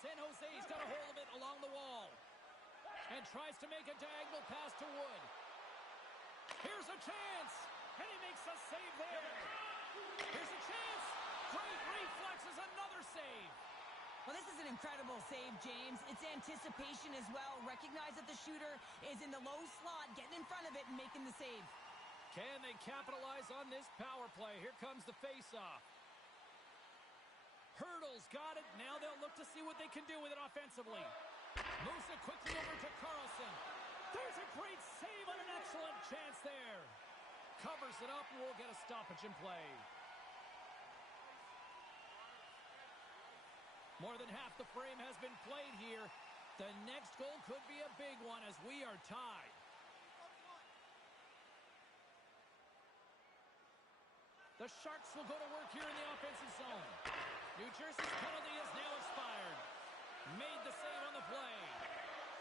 San Jose's got a hold of it along the wall. And tries to make a diagonal pass to Wood. Here's a chance. And he makes a save there. Here's a chance. Great reflexes, another save. Well, this is an incredible save, James. It's anticipation as well. Recognize that the shooter is in the low slot, getting in front of it and making the save. Can they capitalize on this power play? Here comes the face-off. Hurdles got it. Now they'll look to see what they can do with it offensively. Moves it quickly over to Carlson. There's a great save and an excellent chance there. Covers it up and we'll get a stoppage in play. More than half the frame has been played here. The next goal could be a big one as we are tied. The Sharks will go to work here in the offensive zone. New Jersey's penalty is now expired. Made the save on the play.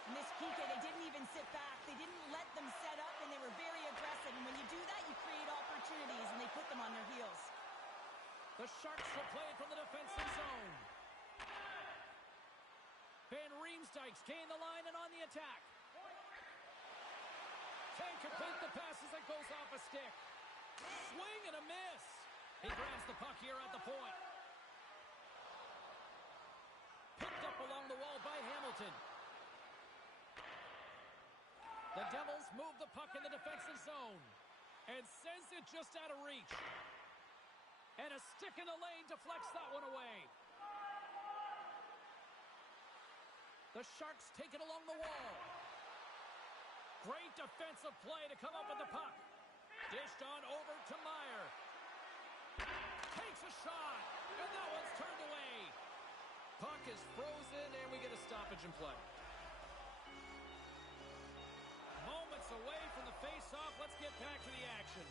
In this PK, they didn't even sit back. They didn't let them set up, and they were very aggressive. And when you do that, you create opportunities, and they put them on their heels. The Sharks will play it from the defensive zone. Van Riemsdyk's gained the line and on the attack. Can't complete the pass as it goes off a stick. Swing and a miss. He grabs the puck here at the point. Picked up along the wall by Hamilton. The Devils move the puck in the defensive zone and sends it just out of reach. And a stick in the lane deflects that one away. The Sharks take it along the wall. Great defensive play to come up with the puck. Dished on over to Meyer. Takes a shot, and that one's turned away. Puck is frozen, and we get a stoppage in play. Moments away from the face-off. Let's get back to the action.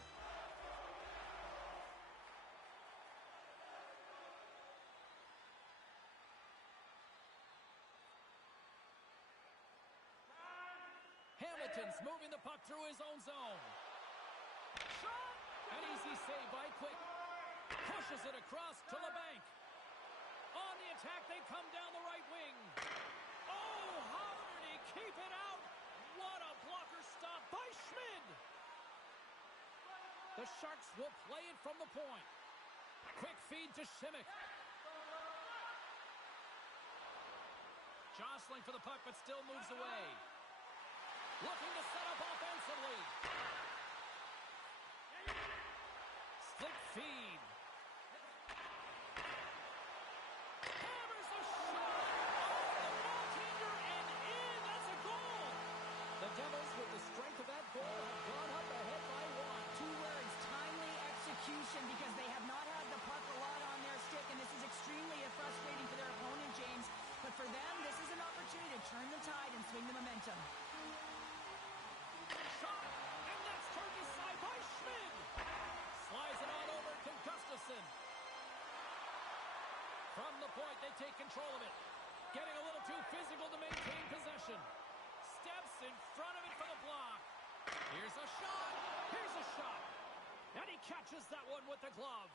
Hamilton's moving the puck through his own zone. Shot! An easy save by Quick. Pushes it across to LeBanc. On the attack, they come down the right wing. Oh, how did he keep it out? What a blocker stop by Schmid. The Sharks will play it from the point. Quick feed to Simic. Jostling for the puck, but still moves away. Looking to set up offensively. Slick feed. Hammers a shot. Off the goaltender and in. That's a goal. The Devils, with the strength of that goal, have gone up ahead by one. Two words, timely execution, because they have not had the puck a lot on their stick, and this is extremely frustrating for their opponent, James. But for them, this is an opportunity to turn the tide and swing the momentum. Shot, and that's turned aside by Schmid. Slides it on over to Gustafsson. From the point, they take control of it. Getting a little too physical to maintain possession. Steps in front of it for the block. Here's a shot. Here's a shot. And he catches that one with the glove.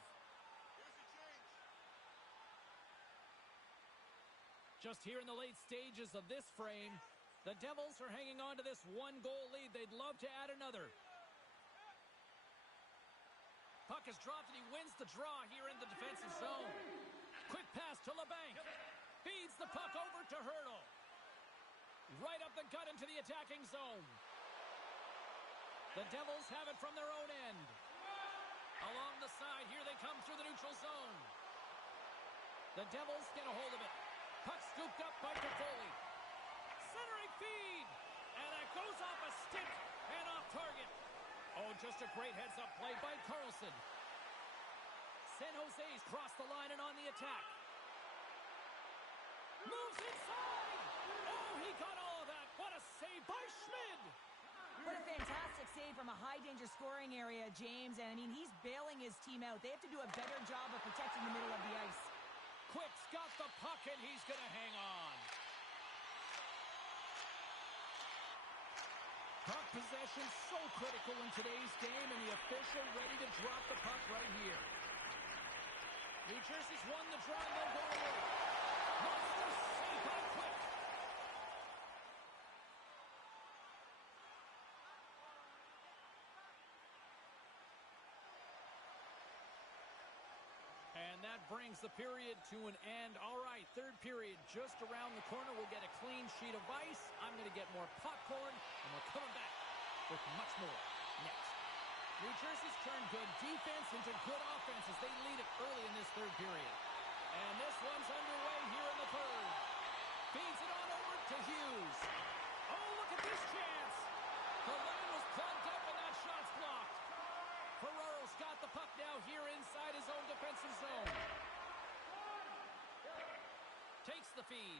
Just here in the late stages of this frame, the Devils are hanging on to this one-goal lead. They'd love to add another. Puck is dropped, and he wins the draw here in the defensive zone. Quick pass to LeBanc. Feeds the puck over to Hurdle. Right up the gut into the attacking zone. The Devils have it from their own end. Along the side, here they come through the neutral zone. The Devils get a hold of it. Puck scooped up by Toffoli. Centering feed. And that goes off a stick and off target. Oh, just a great heads-up play by Carlson. San Jose's crossed the line and on the attack. Moves inside. Oh, he got all of that. What a save by Schmid. What a fantastic save from a high-danger scoring area, James. And, I mean, he's bailing his team out. They have to do a better job of protecting the middle of the ice. Quick's got the puck, and he's going to hang on. Puck possession so critical in today's game, and the official ready to drop the puck right here. New Jersey's won the draw, and they'll go away. Monster save by Quick. And that brings the period to an end. All right, third period just around the corner. We'll get a clean sheet of ice. I'm going to get more popcorn, and we're coming back with much more next. New Jersey's turned good defense into good offense as they lead it early in this third period. And this one's underway here in the third. Feeds it on over to Hughes. Oh, look at this chance. The lane was plugged up, and that shot's blocked. Ferraro's got the puck now here inside his own defensive zone. Takes the feed.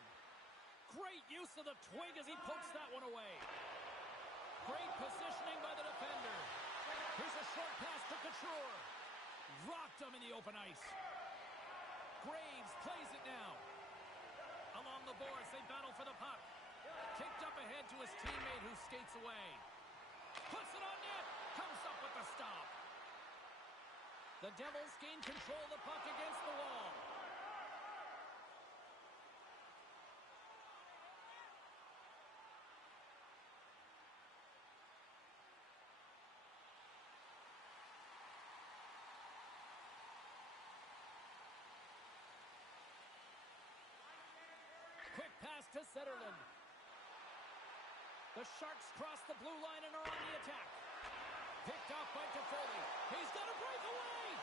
Great use of the twig as he pokes that one away. Great positioning by the defender. Here's a short pass to Couture. Rocked him in the open ice. Graves plays it now. Along the boards, they battle for the puck. Kicked up ahead to his teammate who skates away. Puts it on net. Comes up with the stop. The Devils gain control of the puck against the wall. Quick pass to Zetterlund. The Sharks cross the blue line and are on the attack. Picked off by Toffoli. He's got a breakaway.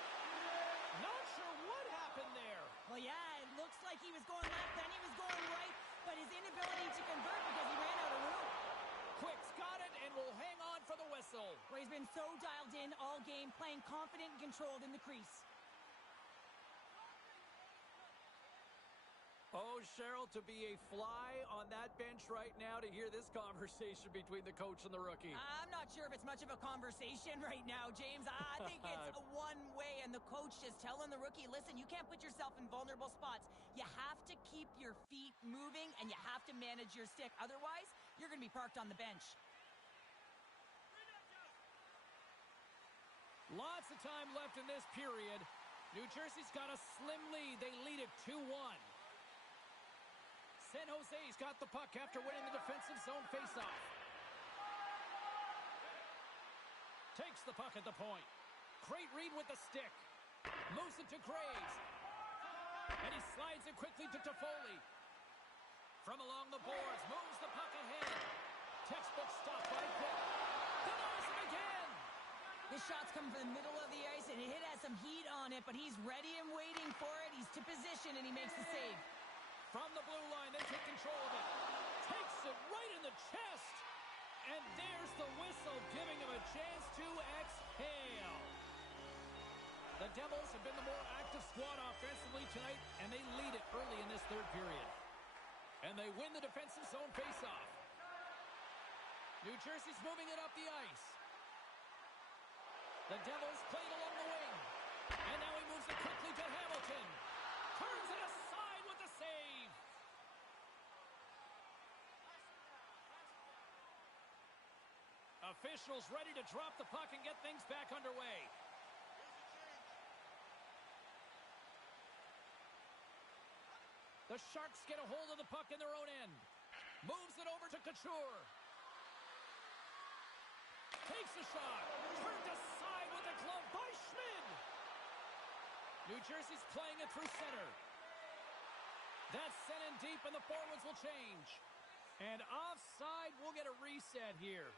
Not sure what happened there. Well, yeah, it looks like he was going left, then he was going right, but his inability to convert because he ran out of room. Quick's got it and will hang on for the whistle. Well, he's been so dialed in all game, playing confident and controlled in the crease. Oh, Cheryl, to be a fly on that bench right now to hear this conversation between the coach and the rookie. I'm not sure if it's much of a conversation right now, James. I think it's one way, and the coach just telling the rookie, listen, you can't put yourself in vulnerable spots. You have to keep your feet moving, and you have to manage your stick. Otherwise, you're going to be parked on the bench. Lots of time left in this period. New Jersey's got a slim lead. They lead it 2-1. San Jose's got the puck after winning the defensive zone faceoff. Takes the puck at the point. Great read with the stick. Moves it to Graves. And he slides it quickly to Toffoli. From along the boards, moves the puck ahead. Textbook stop by Quick. Denies him again. This shot's coming from the middle of the ice, and it has some heat on it, but he's ready and waiting for it. He's to position, and he makes the save. From the blue line, they take control of it. Takes it right in the chest. And there's the whistle, giving him a chance to exhale. The Devils have been the more active squad offensively tonight, and they lead it early in this third period. And they win the defensive zone faceoff. New Jersey's moving it up the ice. The Devils play it along the wing. And now he moves it quickly to Hamilton. Turns it aside with the save. Officials ready to drop the puck and get things back underway. The Sharks get a hold of the puck in their own end. Moves it over to Couture. Takes a shot. Turned aside with a glove by Schmid. New Jersey's playing it through center. That's sent in deep, and the forwards will change. And offside, we'll get a reset here.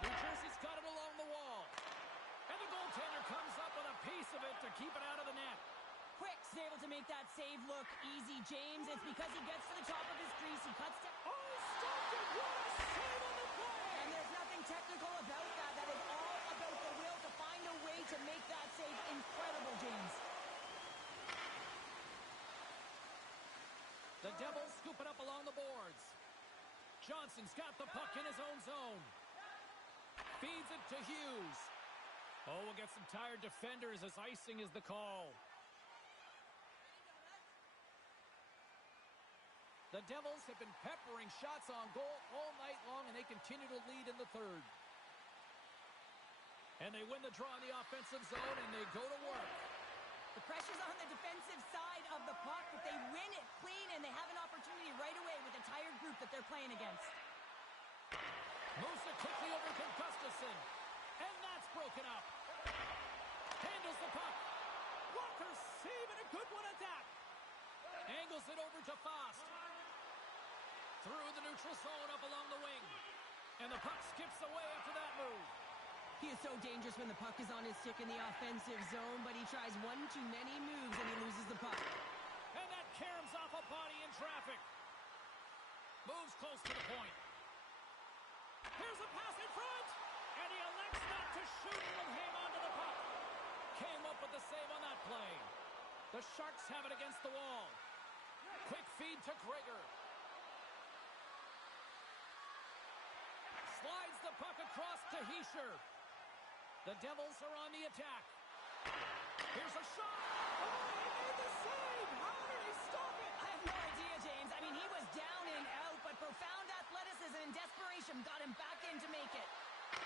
New Jersey's got it along the wall. And the goaltender comes up with a piece of it to keep it out of the net. Quick's able to make that save look easy, James. It's because he gets to the top of his crease. He cuts to... Oh, stopped it! What a save on the play! And there's nothing technical about that. That is all about the will to find a way to make that save. Incredible, James. The Devils scoop it up along the boards. Johnson's got the puck in his own zone. Feeds it to Hughes. Oh, we'll get some tired defenders as icing is the call. The Devils have been peppering shots on goal all night long, and they continue to lead in the third. And they win the draw in the offensive zone, and they go to work. The pressure's on the defensive side of the puck, but they win it clean, and they have an opportunity right away with the tired group that they're playing against. Moves it quickly over to Gustafsson. And that's broken up. Handles the puck. Walker save, and a good one at that. Angles it over to Fost. Through the neutral zone up along the wing. And the puck skips away after that move. He is so dangerous when the puck is on his stick in the offensive zone, but he tries one too many moves and he loses the puck. And that caroms off a body in traffic. Moves close to the point. Here's a pass in front. And he elects not to shoot and hang on to the puck. Came up with the save on that play. The Sharks have it against the wall. Quick feed to Gregor. Slides the puck across to Hischier. The Devils are on the attack. Here's a shot. Oh, he made the save. How did he stop it? I have no idea, James. I mean, he was down and out, but profound athleticism and desperation got him back in to make it.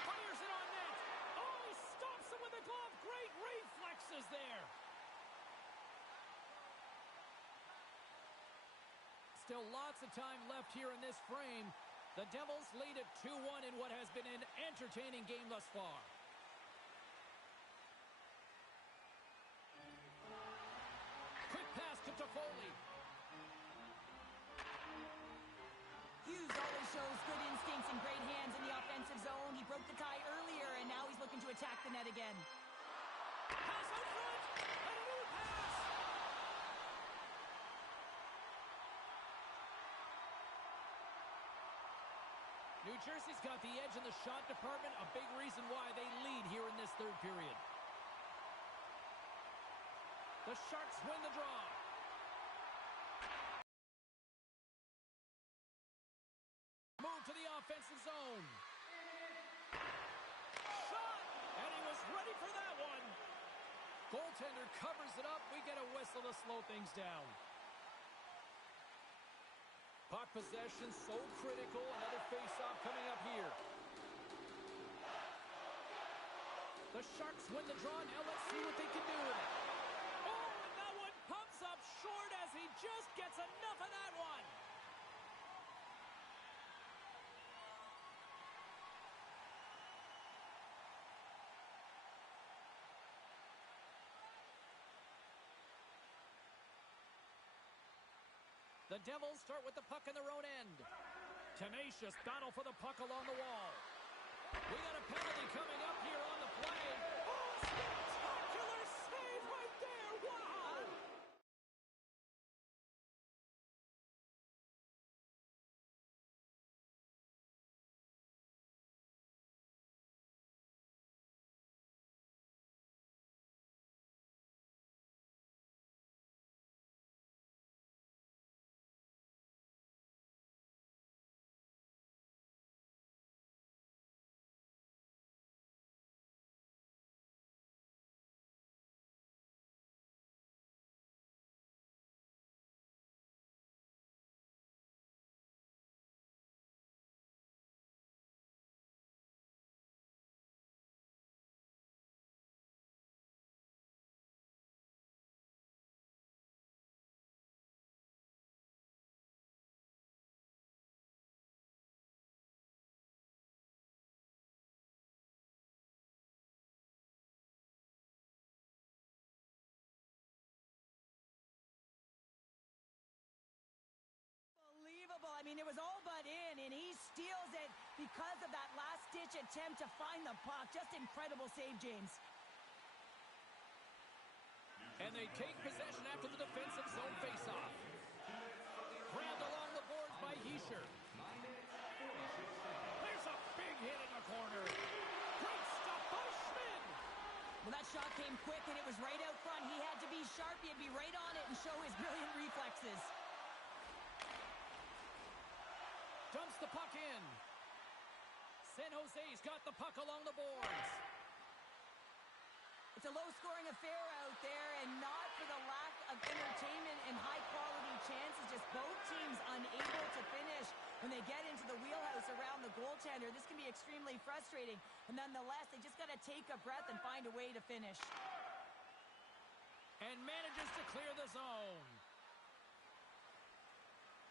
Fires it on net. Oh, he stops it with a glove. Great reflexes there. Still lots of time left here in this frame. The Devils lead at 2-1 in what has been an entertaining game thus far. Quick pass to Toffoli. Hughes always shows good instincts and great hands in the offensive zone. He broke the tie earlier, and now he's looking to attack the net again. Pass out front. And a new pass. New Jersey's got the edge in the shot department, a big reason why they lead here in this third period. The Sharks win the draw. Move to the offensive zone. Shot! And he was ready for that one. Goaltender covers it up. We get a whistle to slow things down. Puck possession so critical. Another face-off coming up here. The Sharks win the draw. Now let's see what they can do with it. Oh, and that one pumps up short as he just gets enough of that one. The Devils start with the puck in their own end. Tenacious battle for the puck along the wall. We got a penalty coming up here on the play. Oh, spectacular save right there. Wow! Unbelievable. I mean, it was all but in, and he steals it because of that last-ditch attempt to find the puck. Just incredible save, James. And they take possession after the defensive zone faceoff. Grabbed along the boards by Heischer. There's a big hit in the corner. Great stuff by Schmid. Well, that shot came quick, and it was right out front. He had to be sharp. He had to be right on it and show his brilliant reflexes. Dumps the puck in. San Jose's got the puck along the boards. It's a low-scoring affair out there, and not for the lack of entertainment and high-quality chances. Just both teams unable to finish when they get into the wheelhouse around the goaltender. This can be extremely frustrating. And nonetheless, they just got to take a breath and find a way to finish. And manages to clear the zone.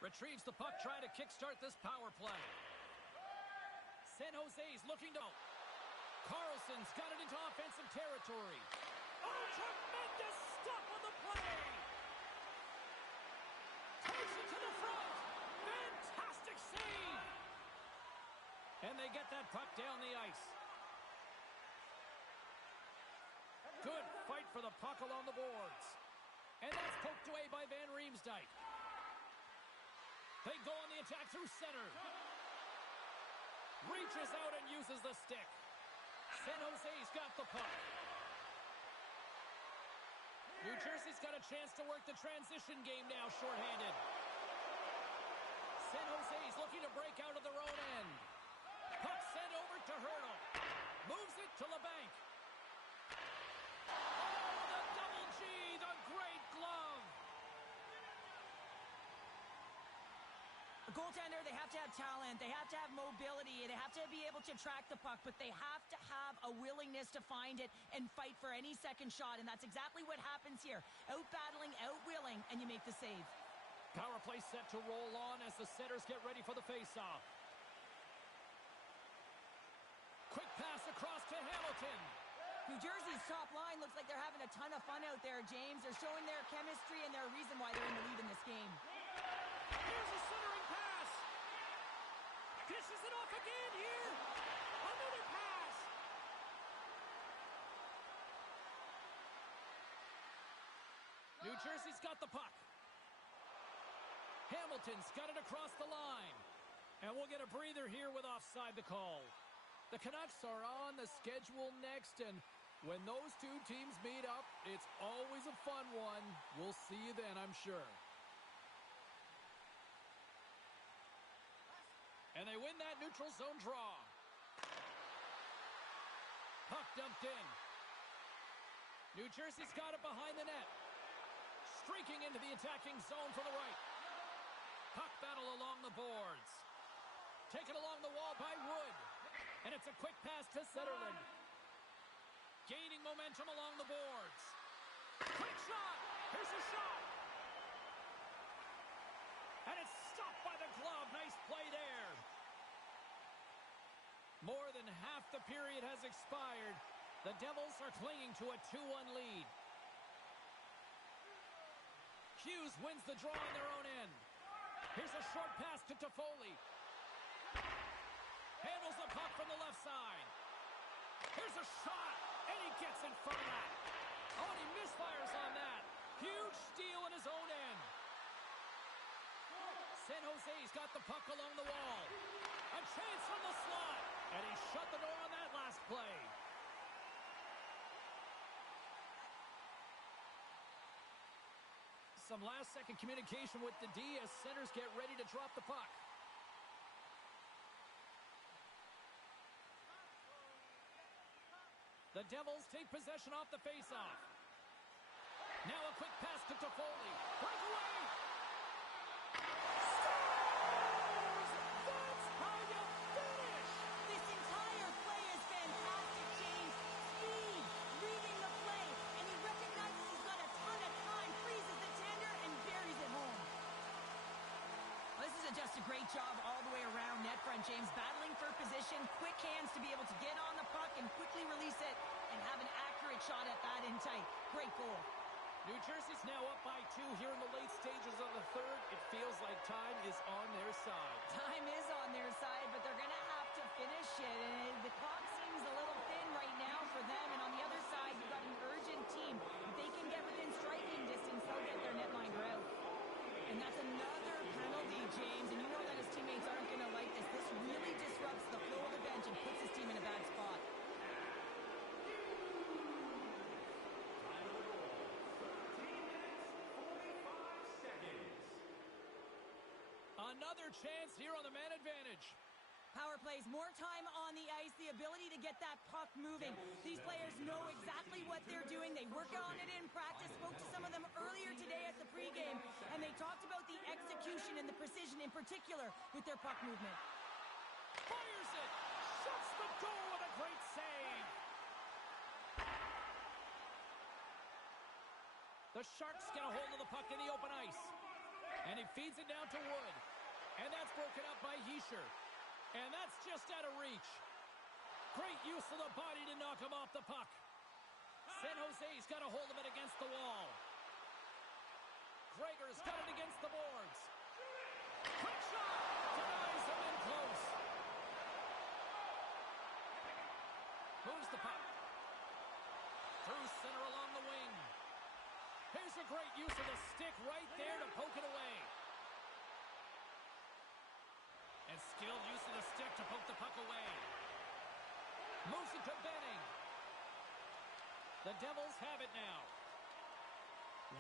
Retrieves the puck, trying to kickstart this power play. San Jose's looking to... Carlson's got it into offensive territory. Oh, tremendous stuff on the play! Takes it to the front! Fantastic save! And they get that puck down the ice. Good fight for the puck along the boards. And that's poked away by Van Riemsdyk. They go on the attack through center. Reaches out and uses the stick. San Jose's got the puck. New Jersey's got a chance to work the transition game now, shorthanded. San Jose's looking to break out of their own end. Puck sent over to Hurdle. Moves it to LeBanc. Oh, the double G, the great glove. A goaltender, they have to have talent, they have to have mobility, they have to be able to track the puck, but they have to have a willingness to find it and fight for any second shot, and that's exactly what happens here. Out-battling, out-willing, and you make the save. Power play set to roll on as the setters get ready for the faceoff. Quick pass across to Hamilton. New Jersey's top line looks like they're having a ton of fun out there, James. They're showing their chemistry, and they're a reason why they're in the lead in this game. Here's a centering pass. Dishes it off again here. Another pass. New Jersey's got the puck. Hamilton's got it across the line. And we'll get a breather here with offside the call. The Canucks are on the schedule next, and when those two teams meet up, it's always a fun one. We'll see you then, I'm sure. And they win that neutral zone draw. Puck dumped in. New Jersey's got it behind the net. Streaking into the attacking zone for the right. Puck battle along the boards. Taken along the wall by Wood. And it's a quick pass to Zetterlund. Gaining momentum along the boards. Quick shot! Here's a shot! And it's stopped by the glove. Nice play there. More than half the period has expired. The Devils are clinging to a 2-1 lead. Hughes wins the draw on their own end. Here's a short pass to Toffoli. Handles the puck from the left side. Here's a shot, and he gets in front of that. Oh, and he misfires on that. Huge steal in his own end. San Jose's got the puck along the wall. A chance from the slot, and he shut the door on that last play. Some last-second communication with the D as centers get ready to drop the puck. The Devils take possession off the faceoff. Now a quick pass to Toffoli. Breakaway! Scores! That's how you finish! This entire play is fantastic, James. Speed, reading the play, and he recognizes he's got a ton of time, freezes the tender, and buries it home. Well, this is just a great job all the way around net front, James. Battling for position, quick hands to be able to get on the puck and quickly release it and have an accurate shot at that in tight. Great goal. New Jersey's now up by 2 here in the late stages of the third. It feels like time is on their side. Time is on their side, but they're going to have to finish it. And the clock seems a little thin right now for them. And on the other side, you've got an urgent team. If they can get within striking distance, they'll get their netminder out. And that's another penalty, James. And you know that his teammates aren't going to like this. This really disrupts the flow of the bench and puts his team in a bad spot. Another chance here on the man advantage. Power plays, more time on the ice, the ability to get that puck moving. These players know exactly what they're doing. They work on it in practice. Spoke to some of them earlier today at the pregame, and they talked about the execution and the precision in particular with their puck movement. Fires it! Shuts the door with a great save! The Sharks get a hold of the puck in the open ice. And he feeds it down to Wood. And that's broken up by Hischier. And that's just out of reach. Great use of the body to knock him off the puck. San Jose's got a hold of it against the wall. Gregor's got it against the boards. Quick shot! Denies him in close. Moves the puck. Through center along the wing. Here's a great use of the stick right there to poke it away. And skilled use of the stick to poke the puck away. Moves it to Benning. The Devils have it now.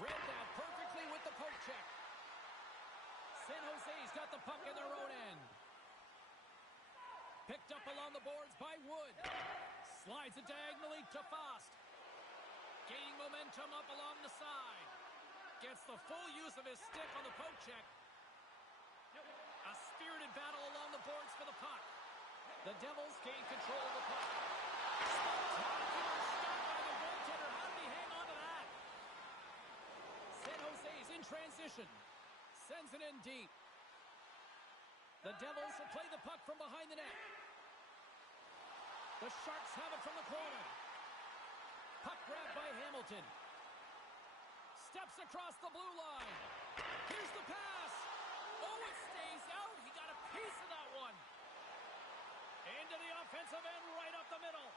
Read that perfectly with the poke check. San Jose's got the puck in their own end. Picked up along the boards by Wood. Slides it diagonally to Fost. Gaining momentum up along the side. Gets the full use of his stick on the poke check. A spirited battle along the boards for the puck. The Devils gain control of the puck. Spectacular stop by the goaltender. How did he hang on to that? San Jose's in transition. Sends it in deep. The Devils will play the puck from behind the net. The Sharks have it from the corner. Puck grabbed by Hamilton. Steps across the blue line. Here's the pass. Oh, it stays out. He got a piece of that one. Into the offensive end, right up the middle.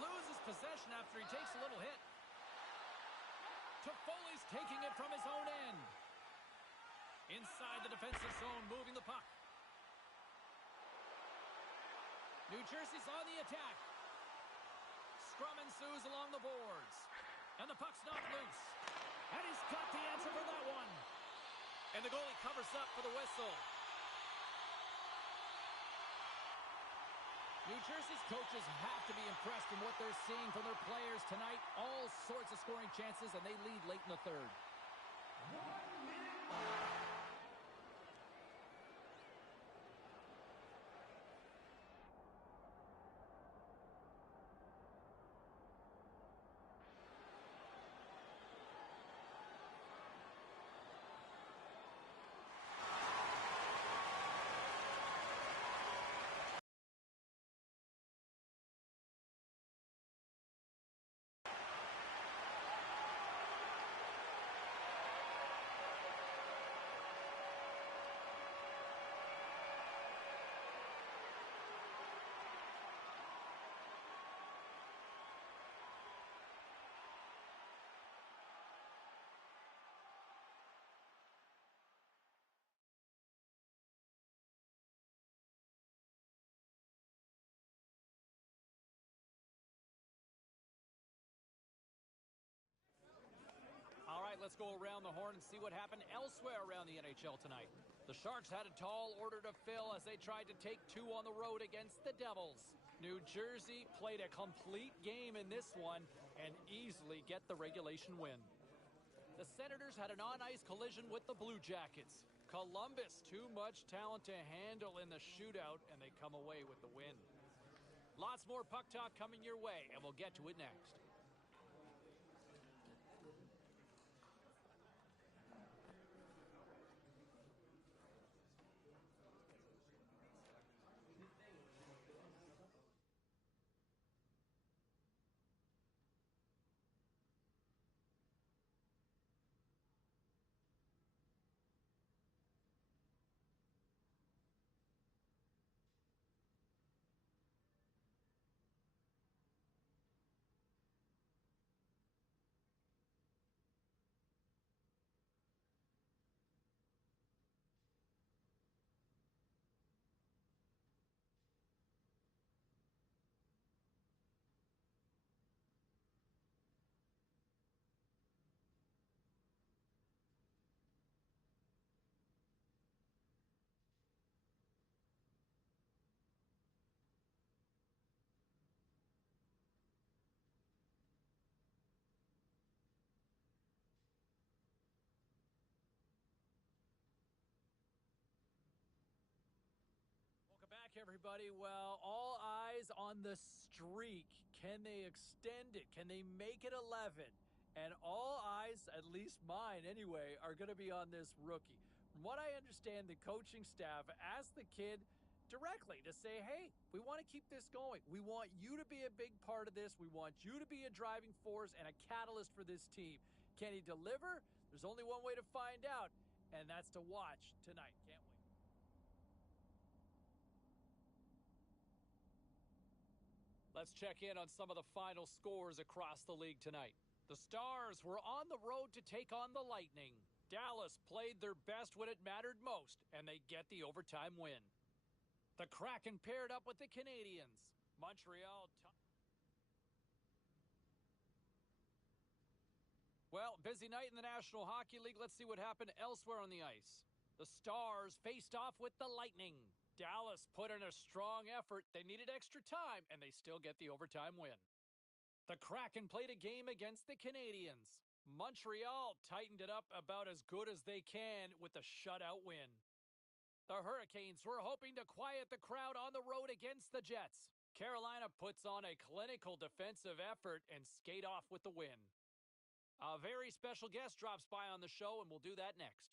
Loses possession after he takes a little hit. Toffoli's taking it from his own end. Inside the defensive zone, moving the puck. New Jersey's on the attack. Scrum ensues along the boards. And the puck's knocked loose. And he's got the answer for that one. And the goalie covers up for the whistle. New Jersey's coaches have to be impressed in what they're seeing from their players tonight. All sorts of scoring chances, and they lead late in the third. All right, let's go around the horn and see what happened elsewhere around the NHL tonight. The Sharks had a tall order to fill as they tried to take two on the road against the Devils. New Jersey played a complete game in this one and easily get the regulation win. The Senators had an on-ice collision with the Blue Jackets. Columbus, too much talent to handle in the shootout, and they come away with the win. Lots more puck talk coming your way, and we'll get to it next. Back, everybody. Well, all eyes on the streak. Can they extend it? Can they make it 11? And all eyes, at least mine anyway, are going to be on this rookie. From what I understand, the coaching staff asked the kid directly to say, hey, we want to keep this going. We want you to be a big part of this. We want you to be a driving force and a catalyst for this team. Can he deliver? There's only one way to find out, and that's to watch tonight. Can't wait. Let's check in on some of the final scores across the league tonight. The Stars were on the road to take on the Lightning. Dallas played their best when it mattered most, and they get the overtime win. The Kraken paired up with the Canadiens. Montreal. Well, busy night in the National Hockey League. Let's see what happened elsewhere on the ice. The Stars faced off with the Lightning. Dallas put in a strong effort. They needed extra time, and they still get the overtime win. The Kraken played a game against the Canadiens. Montreal tightened it up about as good as they can with a shutout win. The Hurricanes were hoping to quiet the crowd on the road against the Jets. Carolina puts on a clinical defensive effort and skate off with the win. A very special guest drops by on the show, and we'll do that next.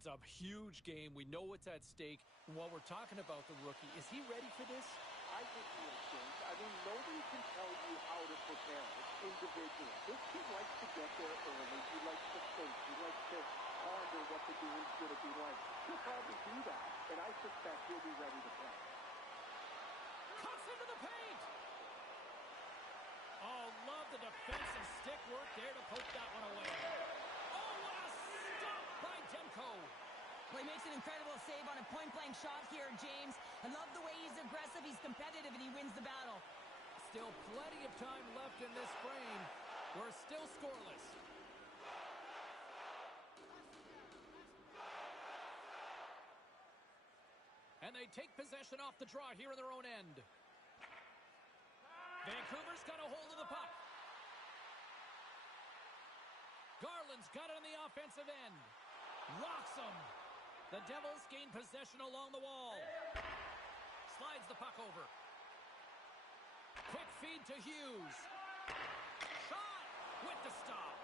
It's a huge game. We know what's at stake. And while we're talking about the rookie, is he ready for this? I think he is, James. I mean, nobody can tell you how to prepare. It's individual. This kid likes to get there early. He likes to think. He likes to ponder what the game's going to be like. He'll probably do that, and I suspect he'll be ready to play. Cuts into the paint! Oh, love the defensive stick work there to poke that one away. Oh, what a stop by Demko! Well, he makes an incredible save on a point-blank shot here, James. I love the way he's aggressive, he's competitive, and he wins the battle. Still plenty of time left in this frame. We're still scoreless. And they take possession off the draw here in their own end. Vancouver's got a hold of the puck. Garland's got it on the offensive end. Rocks him. The Devils gain possession along the wall. Slides the puck over. Quick feed to Hughes. Shot with the stop.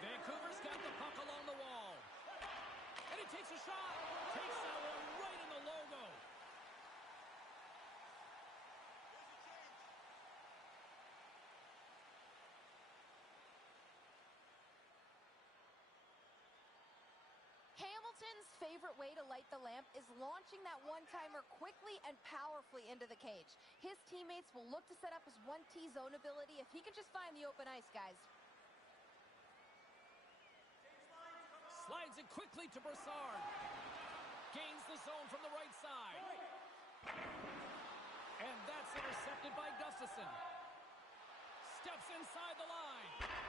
Vancouver's got the puck along the wall. And he takes a shot. Takes that one right in the logo. Hamilton's favorite way to light the lamp is launching that one-timer quickly and powerfully into the cage. His teammates will look to set up his 1T zone ability if he can just find the open ice, guys. Slides it quickly to Brassard. Gains the zone from the right side. And that's intercepted by Gustafson. Steps inside the line.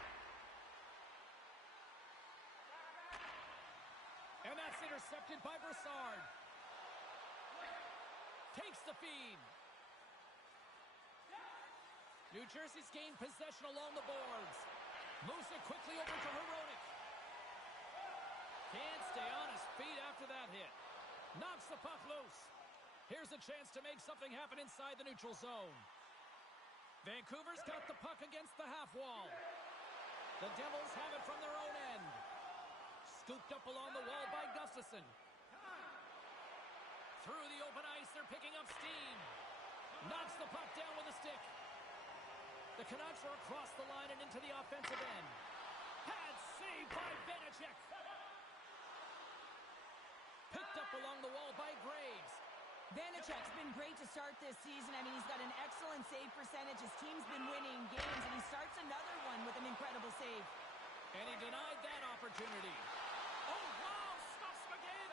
And that's intercepted by Brassard. Takes the feed. New Jersey's gained possession along the boards. Moves it quickly over to Hronek. Can't stay on his feet after that hit. Knocks the puck loose. Here's a chance to make something happen inside the neutral zone. Vancouver's got the puck against the half wall. The Devils have it from their own end. Scooped up along the wall by Gustafson. Through the open ice, they're picking up steam. Knocks the puck down with a stick. The Canucks are across the line and into the offensive end. Had saved by Vanacek. Picked up along the wall by Graves. Vanacek's been great to start this season. I mean, he's got an excellent save percentage. His team's been winning games, and he starts another one with an incredible save. And he denied that opportunity. Oh, wow! Stuffs again!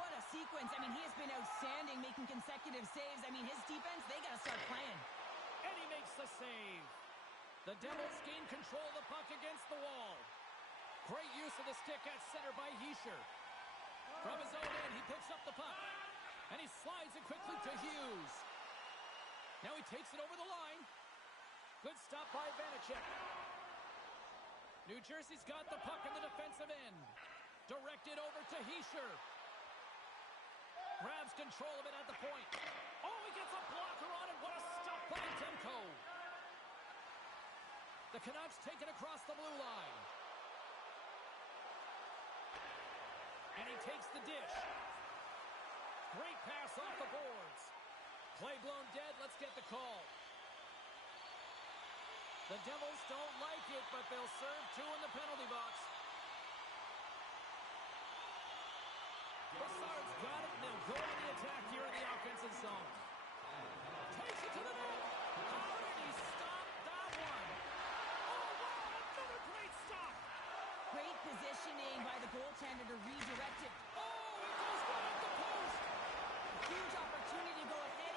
What a sequence. I mean, he has been outstanding, making consecutive saves. I mean, his defense, they got to start playing. And he makes the save. The Devils gain control of the puck against the wall. Great use of the stick at center by Hischier. From his own end, he picks up the puck. And he slides it quickly to Hughes. Now he takes it over the line. Good stop by Vanacek. New Jersey's got the puck in the defensive end. Directed over to Hischier. Grabs control of it at the point. Oh, he gets a blocker on it. What a stop by Demko. The Canucks take it across the blue line. And he takes the dish. Great pass off the boards. Play blown dead. Let's get the call. The Devils don't like it, but they'll serve two in the penalty box. Brassard's got it, and they'll go on the attack here in the offensive zone. Takes it to the net. How did he stop that one? Oh, wow, another great stop. Great positioning by the goaltender to redirect it. Oh, it goes right at the post. Huge opportunity to go ahead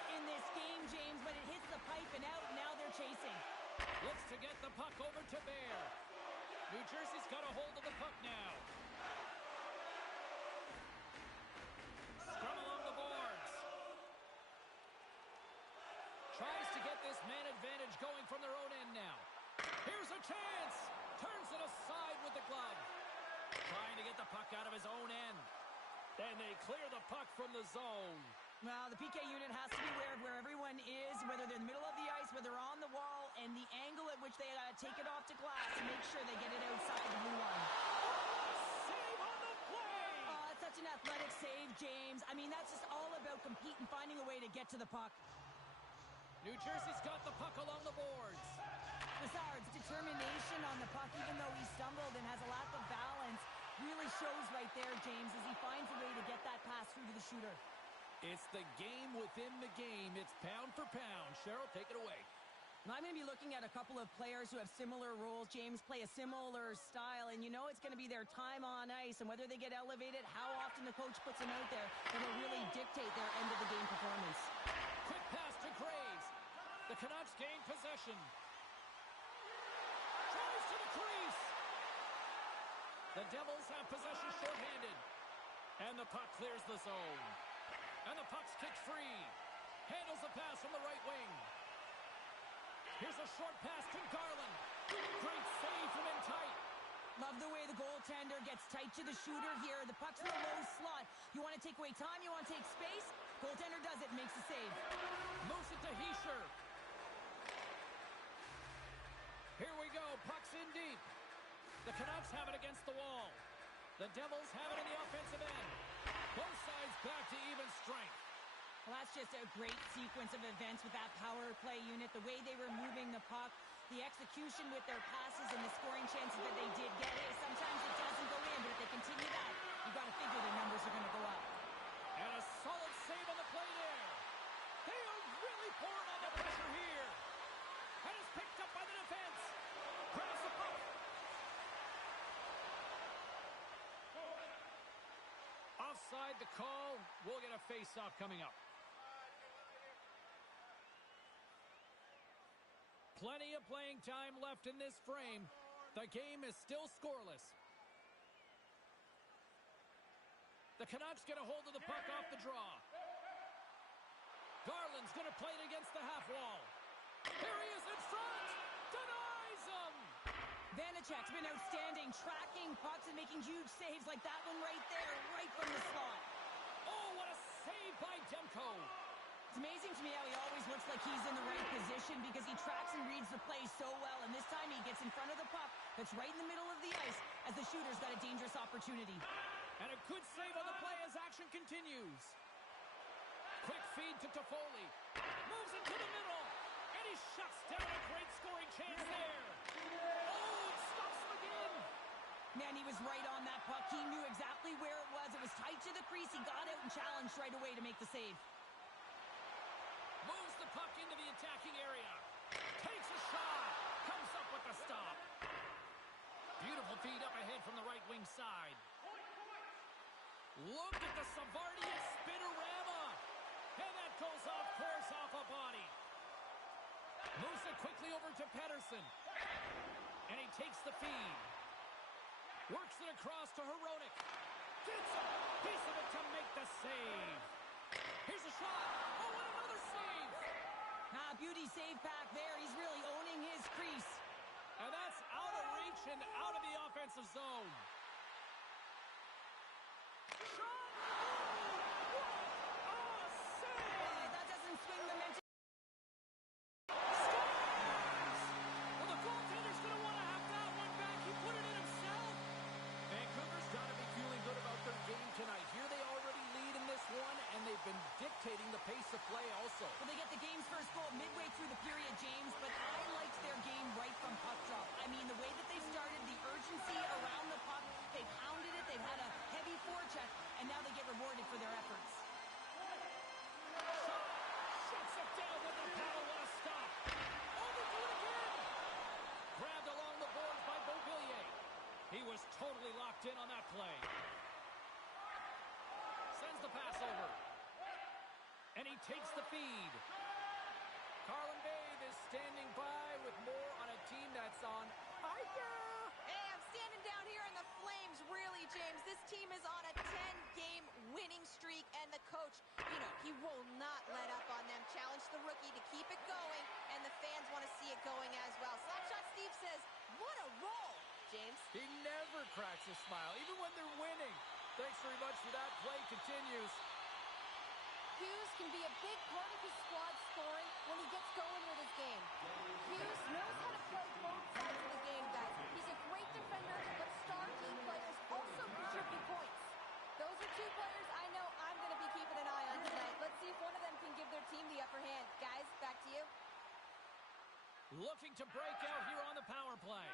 Looks to get the puck over to Bear. New Jersey's got a hold of the puck now. Scrum along the boards. Tries to get this man advantage going from their own end now. Here's a chance. Turns it aside with the glove. Trying to get the puck out of his own end. Then they clear the puck from the zone. Well, the PK unit has to be aware of where everyone is, whether they're in the middle of the ice, whether they're on the wall, and the angle at which they take it off to glass to make sure they get it outside the blue line. Save on the play! Such an athletic save, James. I mean, that's just all about competing, finding a way to get to the puck. New Jersey's got the puck along the boards. Broussard's determination on the puck, even though he stumbled and has a lack of balance, really shows right there, James, as he finds a way to get that pass through to the shooter. It's the game within the game. It's pound for pound. Cheryl, take it away. Now, I'm going to be looking at a couple of players who have similar roles. James play a similar style, and you know it's going to be their time on ice and whether they get elevated, how often the coach puts them out there, that'll really dictate their end-of-the-game performance. Quick pass to Graves. The Canucks gain possession. Tries to the crease. The Devils have possession shorthanded. And the puck clears the zone. And the puck's kicked free. Handles the pass from the right wing. Here's a short pass to Garland. Great save from in tight. Love the way the goaltender gets tight to the shooter here. The puck's in the low slot. You want to take away time, you want to take space. Goaltender does it, makes the save. Moves it to Heischer. Here we go, puck's in deep. The Canucks have it against the wall. The Devils have it in the offensive end. Both sides back to even strength. Well, that's just a great sequence of events with that power play unit, the way they were moving the puck, the execution with their passes, and the scoring chances that they did get. Hey, sometimes it doesn't go in, but if they continue that, you've got to figure the numbers are going to go up. And a solid save on the play there. They are really pouring on the pressure here. And it's picked up by the defense. Grabs the puck. Offside the call. We'll get a face-off coming up. Plenty of playing time left in this frame. The game is still scoreless. The Canucks get a hold of the puck off the draw. Garland's going to play it against the half wall. Here he is in front. Denies him. Vanacek's been outstanding, tracking pucks and making huge saves like that one right there, right from the slot. Oh, what a save by Demko. It's amazing to me how he always looks like he's in the right position because he tracks and reads the play so well, and this time he gets in front of the puck that's right in the middle of the ice as the shooter's got a dangerous opportunity. And a good save on the play as action continues. Quick feed to Toffoli. Moves into the middle. And he shuts down a great scoring chance there. Oh, it stops him again. Man, he was right on that puck. He knew exactly where it was. It was tight to the crease. He got out and challenged right away to make the save. Moves the puck into the attacking area. Takes a shot. Comes up with the stop. Beautiful feed up ahead from the right wing side. Look at the Savardian spinorama. And that goes off course off a body. Moves it quickly over to Pettersson. And he takes the feed. Works it across to Hronek. Gets a piece of it to make the save. Here's a shot. Oh, and another save. Beauty save back there. He's really owning his crease. And that's out of reach and out of the offensive zone. Shot! Oh, what a save! That doesn't swing the momentum. Well, the goaltender's going to want to have that one back. He put it in himself. Vancouver's got to be feeling good about their game tonight. Here they already lead in this one, and they've been dictating the pace of play also. Well, they get the game's first goal midway through the period, James, but I liked their game right from puck drop. I mean, the way that they started, the urgency around the puck, they pounded it, they've had a heavy forecheck, and now they get rewarded for their efforts. Shuts it down with the paddle. What a stop. Oh, they do it again. Grabbed along the boards by Beauvillier. He was totally locked in on that play. Sends the pass over. And he takes the feed. Carlin Dave is standing by with more on a team that's on fire. Hey, I'm standing down here in the flames, really, James. This team is on a 10-game winning streak, and the coach, he will not let up on them. Challenge the rookie to keep it going, and the fans want to see it going as well. Slapshot Steve says, what a roll, James. He never cracks a smile, even when they're winning. Thanks very much for that. Play continues. Hughes can be a big part of his squad scoring when he gets going with his game. Hughes knows how to play both sides of the game, guys. He's a great defender, but star team players also contribute points. Those are two players I know I'm going to be keeping an eye on tonight. Let's see if one of them can give their team the upper hand. Guys, back to you. Looking to break out here on the power play.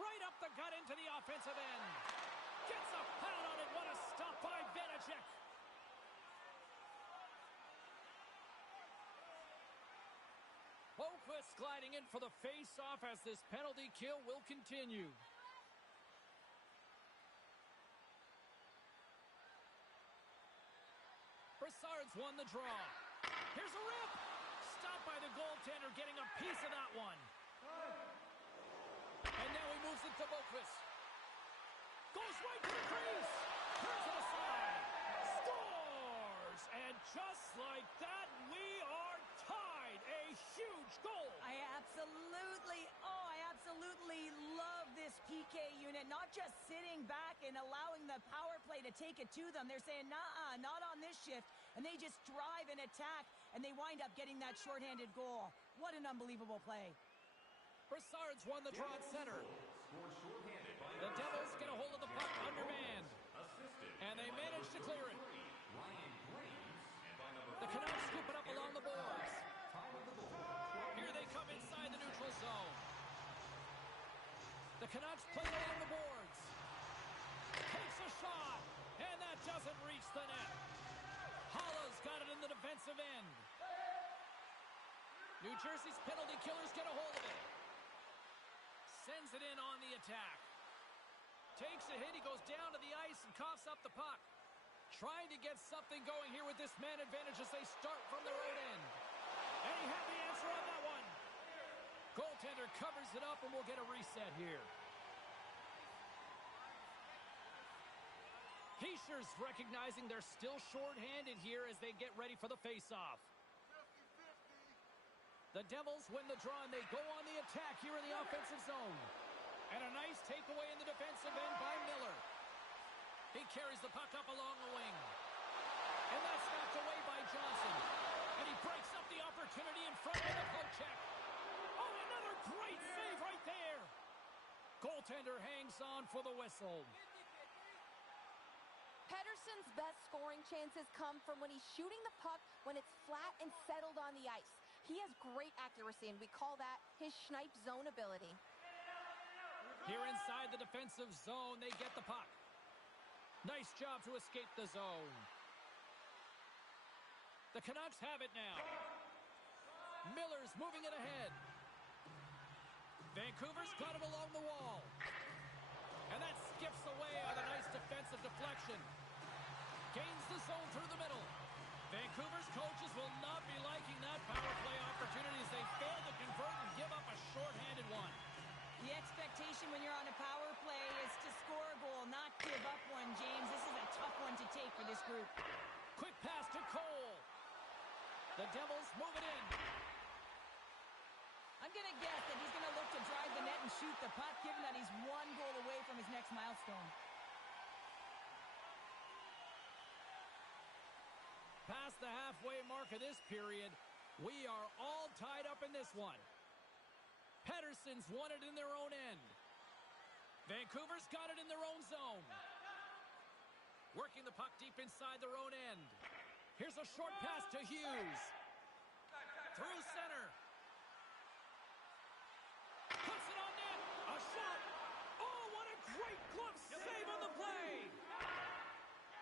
Right up the gut into the offensive end. Gets a pound on it. What a stop by Vanacek. Boquist gliding in for the face-off as this penalty kill will continue. Brassard's won the draw. Here's a rip. Stopped by the goaltender, getting a piece of that one. And now he moves it to Boquist. Goes right to the crease. Turns it aside. Scores! And just like that, we are tied. A huge goal. I absolutely love this PK unit. Not just sitting back and allowing the power play to take it to them. They're saying, nah, not on this shift. And they just drive and attack, and they wind up getting that shorthanded goal. What an unbelievable play. Brassard's won the draw at center. The Devils get a hold of the puck undermanned. And they manage to clear it. The Canucks scoop it up along the boards. Here they come inside the neutral zone. The Canucks play it along the boards. Takes a shot, and that doesn't reach the net. Hollow's got it in the defensive end. New Jersey's penalty killers get a hold of it. Sends it in on the attack. Takes a hit, he goes down to the ice and coughs up the puck. Trying to get something going here with this man advantage as they start from their own end. And he had the answer on that one. Goaltender covers it up and we'll get a reset here. Heischer's recognizing they're still short-handed here as they get ready for the face-off. The Devils win the draw and they go on the attack here in the offensive zone. And a nice takeaway in the defensive end by Miller. He carries the puck up along the wing. And that's knocked away by Johnson. And he breaks up the opportunity in front of the poke check. Oh, another great save right there. Goaltender hangs on for the whistle. Pettersson's best scoring chances come from when he's shooting the puck when it's flat and settled on the ice. He has great accuracy, and we call that his snipe zone ability. Here inside the defensive zone, they get the puck. Nice job to escape the zone. The Canucks have it now. Miller's moving it ahead. Vancouver's got it along the wall. And that skips away on a nice defensive deflection. Gains the zone through the middle. Vancouver's coaches will not be liking that power play opportunity as they fail to convert and give up a shorthanded one. The expectation when you're on a power play is to score a goal, not give up one, James. This is a tough one to take for this group. Quick pass to Cole. The Devils move it in. I'm going to guess that he's going to look to drive the net and shoot the puck, given that he's one goal away from his next milestone. Past the halfway mark of this period, we are all tied up in this one. Pettersson's won it in their own end. Vancouver's got it in their own zone. Working the puck deep inside their own end. Here's a short pass to Hughes. Through center. Puts it on net. A shot. Oh, what a great glove save on the play.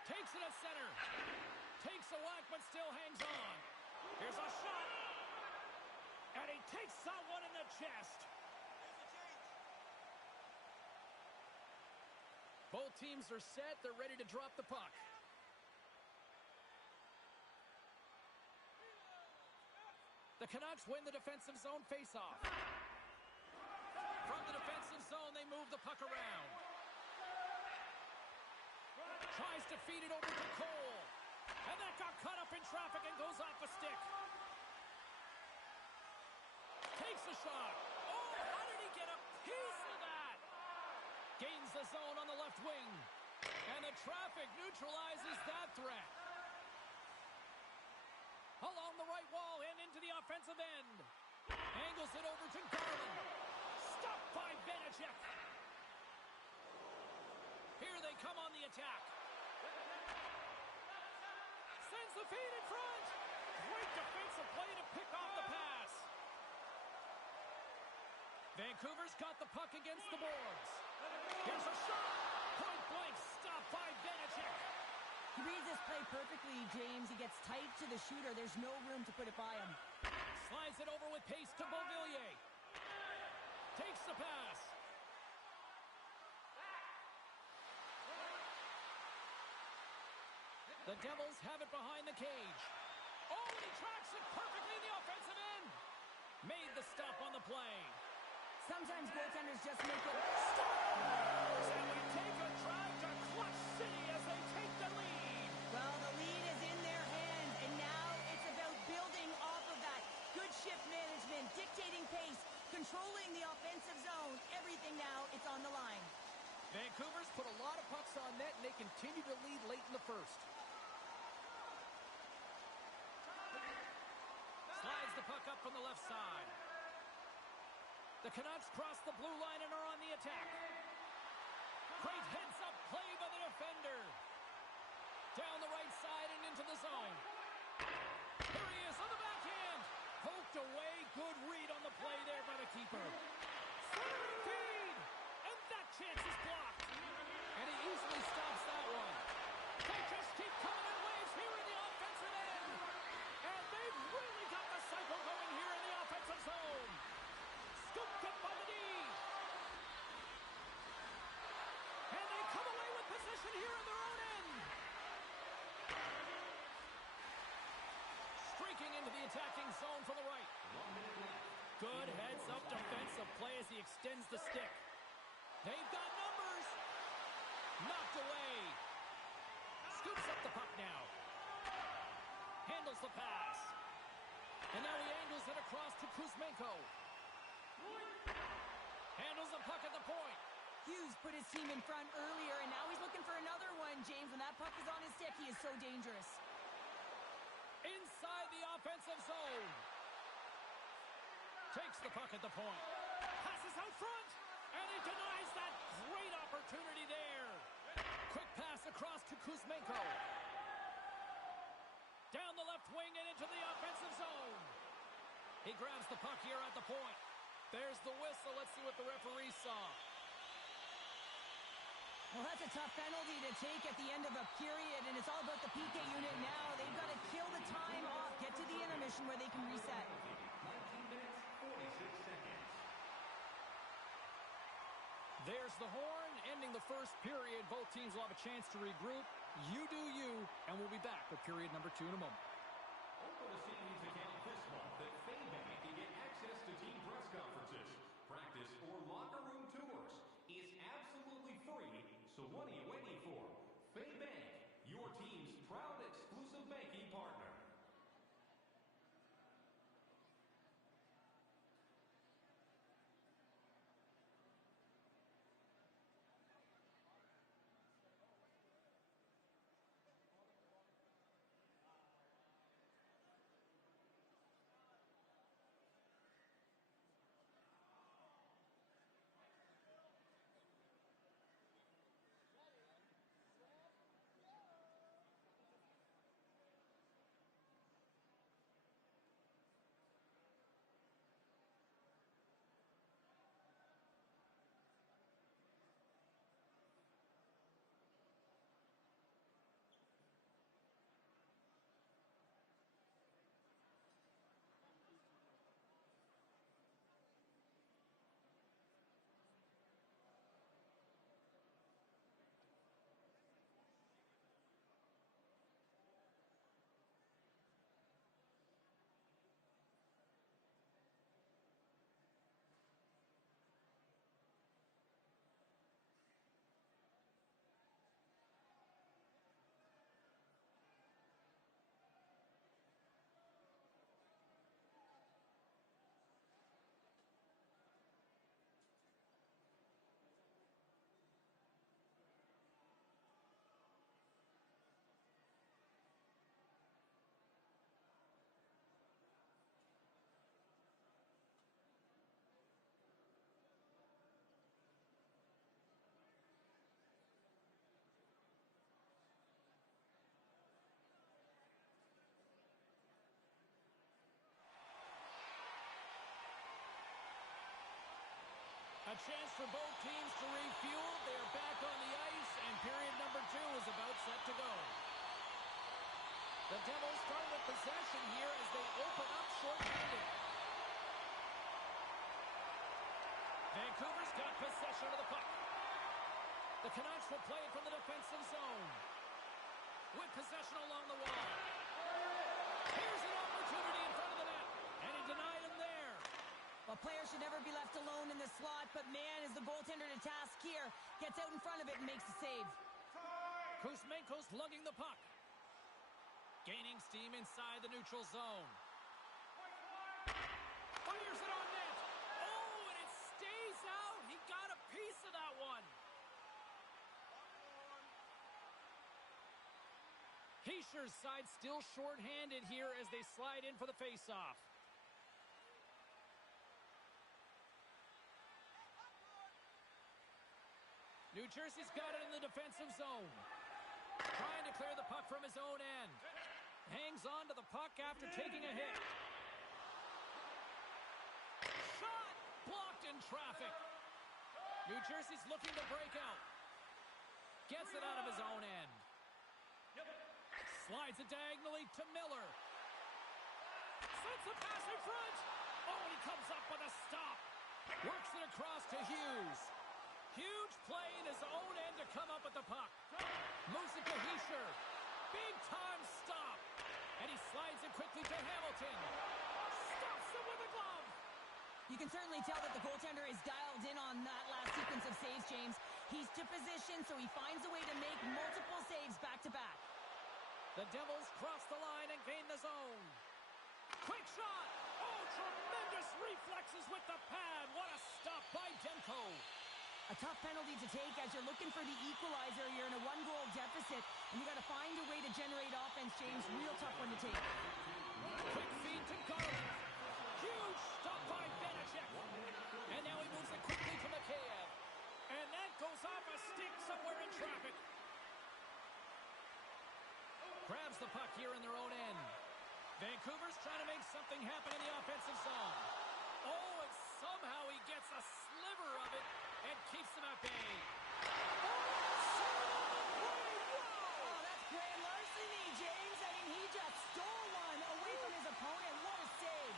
Takes it at center. Takes a whack, but still hangs on. Here's a shot. And he takes that one in the chest. Both teams are set. They're ready to drop the puck. The Canucks win the defensive zone faceoff. From the defensive zone, they move the puck around. Tries to feed it over to Cole. And that got caught up in traffic and goes off a stick. Takes a shot. Oh, how did he get a piece of that? Gains the zone on the left wing. And the traffic neutralizes that threat. Along the right wall and into the offensive end. Angles it over to Garland. Stopped by Benachek. Here they come on the attack. Sends the feed in front. Great defensive play to pick off the pass. Vancouver's got the puck against the boards. Here's a shot. Point blank stopped by Benachek. He reads this play perfectly, James. He gets tight to the shooter. There's no room to put it by him. Slides it over with pace to Beauvillier. Takes the pass. The Devils have it behind the cage. Oh, and he tracks it perfectly in the offensive end. Made the stop on the play. Sometimes goaltenders just make it stop. And we take a drive to Clutch City as they take the lead. Well, the lead is in their hands, and now it's about building off of that. Good shift management, dictating pace, controlling the offensive zone. Everything now, it's on the line. Vancouver's put a lot of pucks on net, and they continue to lead late in the first. Slides the puck up from the left side. The Canucks cross the blue line and are on the attack. Great heads-up play by the defender. Down the right side and into the zone. Here he is on the backhand. Poked away. Good read on the play there by the keeper. Centering feed. And that chance is blocked. And he easily stops that one. They just keep coming in waves here in the offensive end. And they've really got the cycle going here in the offensive zone. Scooped up by the D. And they come away with possession here in their own end. Streaking into the attacking zone from the right. Good heads-up defensive play as he extends the stick. They've got numbers. Knocked away. Scoops up the puck now. Handles the pass. And now he angles it across to Kuzmenko. Handles the puck at the point. Hughes put his team in front earlier, and now he's looking for another one, James. When that puck is on his stick, he is so dangerous. Inside the offensive zone. Takes the puck at the point. Passes out front. And he denies that great opportunity there. Quick pass across to Kuzmenko. Down the left wing and into the offensive zone. He grabs the puck here at the point. There's the whistle. Let's see what the referee saw. Well, that's a tough penalty to take at the end of a period, and it's all about the PK unit now. They've got to kill the time off, get to the intermission where they can reset. 19 minutes, 46 seconds. There's the horn, ending the first period. Both teams will have a chance to regroup. You do you, and we'll be back with period number 2 in a moment. Open a savings account this month at FayBank and get access to team press conferences, practice, or locker room tours. It's absolutely free, so what are you waiting for? FayBank, your team's proud exclusive banking partner. A chance for both teams to refuel. They are back on the ice, and period number 2 is about set to go. The Devils start with possession here as they open up short-handed. Vancouver's got possession of the puck. The Canucks will play it from the defensive zone. With possession along the wall. Here's an opportunity in front of the net, and he denied him there. Well, players should never be left alone in the slot, but man, is the goaltender to task here. Gets out in front of it and makes the save. Kuzmenko's lugging the puck. Gaining steam inside the neutral zone. Fires it on net. Oh, and it stays out. He got a piece of that one. Heischer's side still short-handed here as they slide in for the face-off. New Jersey's got it in the defensive zone. Trying to clear the puck from his own end. Hangs on to the puck after taking a hit. Shot! Blocked in traffic. New Jersey's looking to break out. Gets it out of his own end. Slides it diagonally to Miller. Sends a pass in front. Oh, and he comes up with a stop. Works it across to Hughes. Huge play in his own end to come up with the puck. Moves it to Hischer. Big time stop. And he slides it quickly to Hamilton. Stops him with a glove. You can certainly tell that the goaltender is dialed in on that last sequence of saves, James. He's to position, so he finds a way to make multiple saves back-to-back. The Devils cross the line and gain the zone. Quick shot. Oh, tremendous reflexes with the pad. What a stop by Demko. A tough penalty to take as you're looking for the equalizer. You're in a one-goal deficit, and you got to find a way to generate offense, James. Real tough one to take. Quick feed to Garland. Huge stop by Vanacek. And now he moves it quickly to Mikheyev. And that goes off a stick somewhere in traffic. Grabs the puck here in their own end. Vancouver's trying to make something happen in the offensive zone. Oh, and somehow he gets a sliver of it and keeps them at bay. Oh, that's grand larceny, James. I mean, he just stole one away from his opponent. What a save.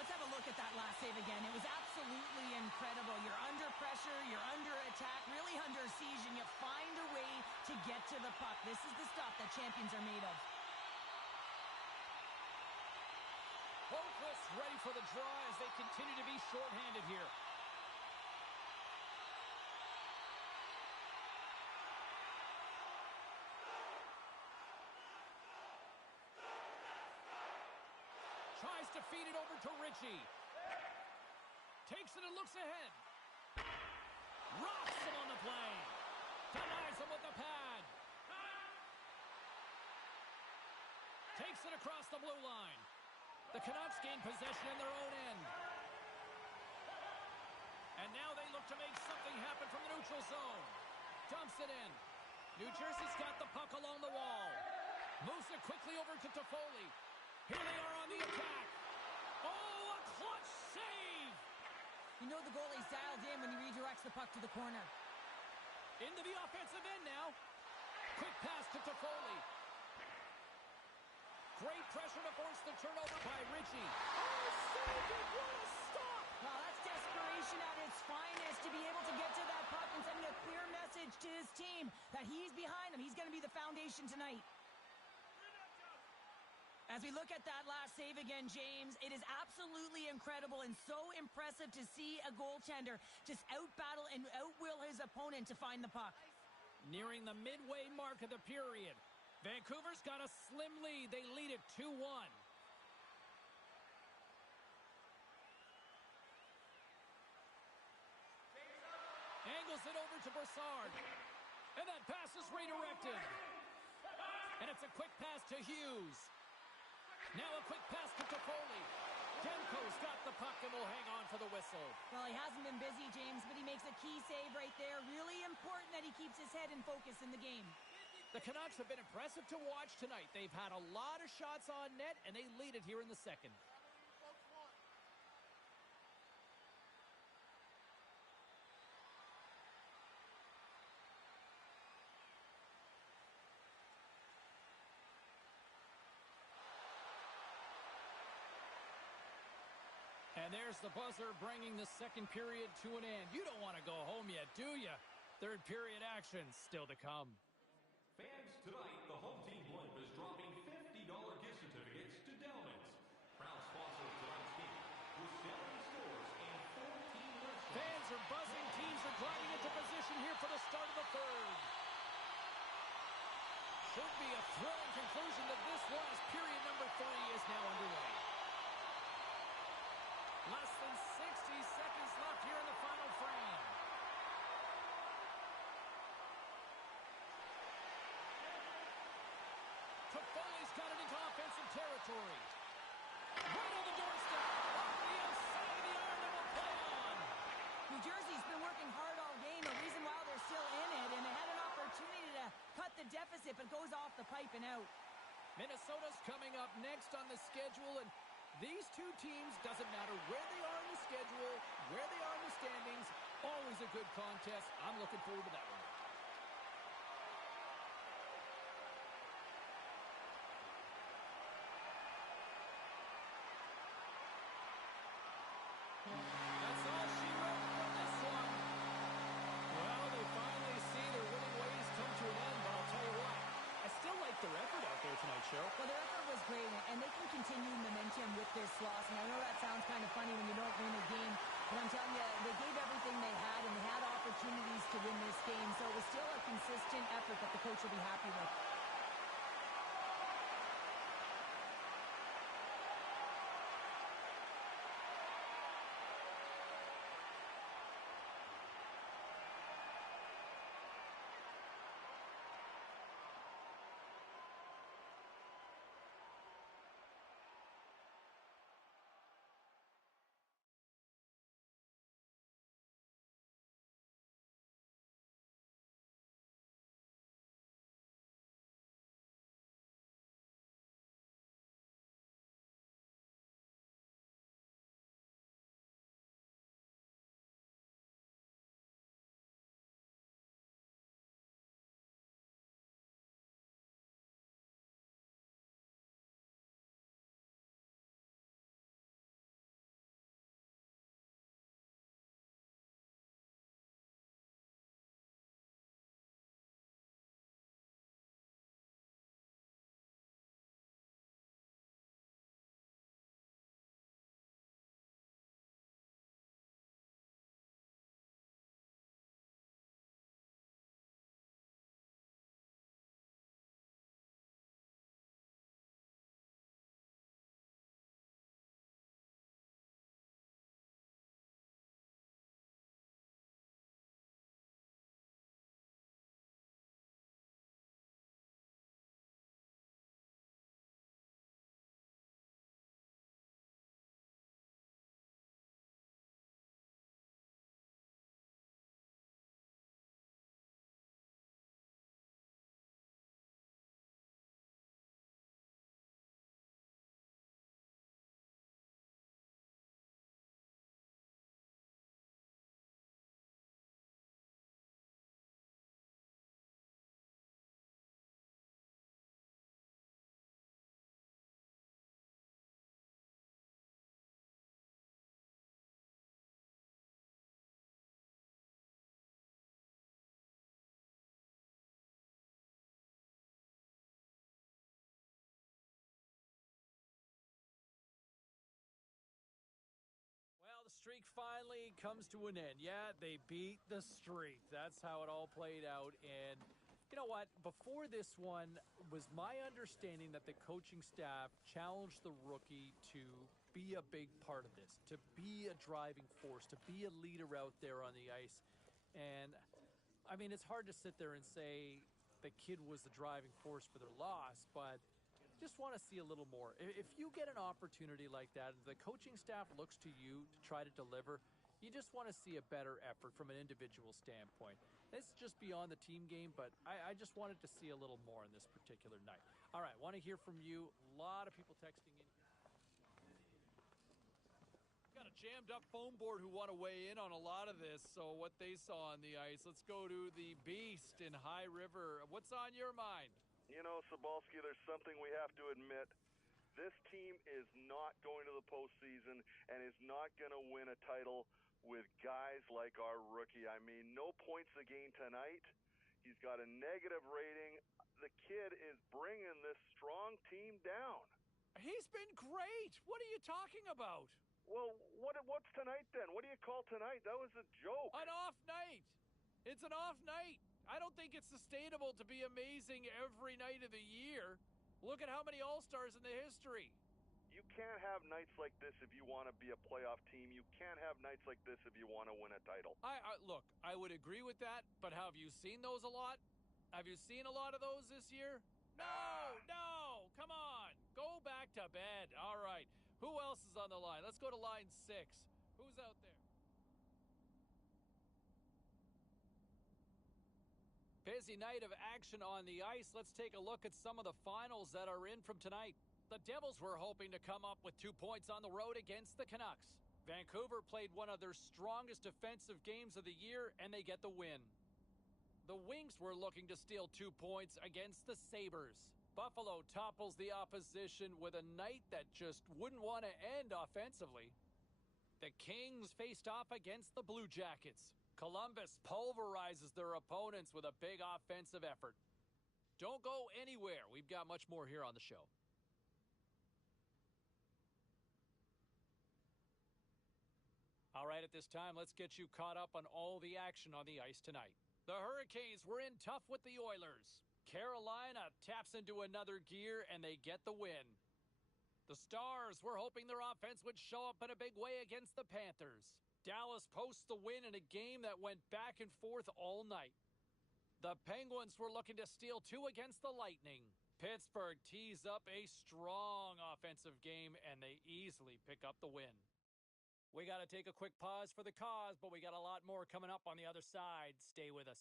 Let's have a look at that last save again. It was absolutely incredible. You're under pressure, you're under attack, really under siege, and you find a way to get to the puck. This is the stuff that champions are made of. Boquist ready for the draw as they continue to be shorthanded here. Tries to feed it over to Ritchie. Takes it and looks ahead. Rocks him on the play. Denies him with the pad. Takes it across the blue line. The Canucks gain possession in their own end. And now they look to make something happen from the neutral zone. Dumps it in. New Jersey's got the puck along the wall. Moves it quickly over to Toffoli. Here they are on the attack. Oh, a clutch save! You know the goalie's dialed in when he redirects the puck to the corner. Into the offensive end now. Quick pass to Toffoli. Great pressure to force the turnover by Ritchie. Oh, saved it! What a stop! Well, that's desperation at its finest to be able to get to that puck and sending a clear message to his team that he's behind them. He's going to be the foundation tonight. As we look at that last save again, James, it is absolutely incredible and so impressive to see a goaltender just outbattle and outwill his opponent to find the puck. Nearing the midway mark of the period. Vancouver's got a slim lead. They lead it 2-1. Angles it over to Brassard. And that pass is redirected. And it's a quick pass to Hughes. Now a quick pass to Toffoli. Demko's got the puck and will hang on for the whistle. Well, he hasn't been busy, James, but he makes a key save right there. Really important that he keeps his head in focus in the game. The Canucks have been impressive to watch tonight. They've had a lot of shots on net, and they lead it here in the second. And there's the buzzer bringing the second period to an end. You don't want to go home yet, do you? Third period action still to come. Fans, tonight, the home team blimp is dropping $50 gift certificates to Delman's. Proud sponsor of tonight's game with 70 stores and 14 restaurants. Fans are buzzing. Teams are gliding into position here for the start of the third. Should be a thrilling conclusion to this one as period number 3 is now underway. Less than 60 seconds left here in the final frame. Toffoli's got it into offensive territory. Right on the doorstep. Off the outside of the arm and will play on. New Jersey's been working hard all game, a reason why they're still in it, and they had an opportunity to cut the deficit, but goes off the pipe and out. Minnesota's coming up next on the schedule, and these two teams, doesn't matter where they are in the schedule, where they are in the standings, always a good contest. I'm looking forward to that one. That's all she wrote for this one. Well, they finally see their winning ways come to an end, but I'll tell you what, I still like their effort out there tonight, Cheryl. Well, their effort was great, and they can continue momentum with this loss. And I know that sounds kind of funny when you don't win a game, but I'm telling you, they gave everything they had, and they had opportunities to win this game. So it was still a consistent effort that the coach will be happy with. Well, the streak finally comes to an end. Yeah, they beat the streak. That's how it all played out. And you know what? Before this one, was my understanding that the coaching staff challenged the rookie to be a big part of this, to be a driving force, to be a leader out there on the ice. And, I mean, it's hard to sit there and say the kid was the driving force for their loss, but just want to see a little more. If you get an opportunity like that, the coaching staff looks to you to try to deliver, you just want to see a better effort from an individual standpoint. It's just beyond the team game, but I just wanted to see a little more on this particular night. All right, want to hear from you. A lot of people texting in here. Got a jammed up phone board who want to weigh in on a lot of this, so what they saw on the ice. Let's go to the Beast in High River. What's on your mind? You know, Sobalski, there's something we have to admit. This team is not going to the postseason and is not going to win a title with guys like our rookie. I mean, no points a game tonight. He's got a negative rating. The kid is bringing this strong team down. He's been great. What are you talking about? Well, what's tonight then? What do you call tonight? That was a joke. An off night. It's an off night. I don't think it's sustainable to be amazing every night of the year. Look at how many All-Stars in the history. You can't have nights like this if you want to be a playoff team. You can't have nights like this if you want to win a title. Look, I would agree with that, but have you seen those a lot? Have you seen a lot of those this year? No, come on. Go back to bed. All right. Who else is on the line? Let's go to line 6. Who's out there? Busy night of action on the ice. Let's take a look at some of the finals that are in from tonight. The Devils were hoping to come up with 2 points on the road against the Canucks. Vancouver played one of their strongest defensive games of the year, and they get the win. The Wings were looking to steal 2 points against the Sabres. Buffalo topples the opposition with a night that just wouldn't want to end offensively. The Kings faced off against the Blue Jackets. Columbus pulverizes their opponents with a big offensive effort. Don't go anywhere. We've got much more here on the show. All right, at this time, let's get you caught up on all the action on the ice tonight. The Hurricanes were in tough with the Oilers. Carolina taps into another gear, and they get the win. The Stars were hoping their offense would show up in a big way against the Panthers. Dallas posts the win in a game that went back and forth all night. The Penguins were looking to steal 2 against the Lightning. Pittsburgh tees up a strong offensive game, and they easily pick up the win. We got to take a quick pause for the cause, but we got a lot more coming up on the other side. Stay with us.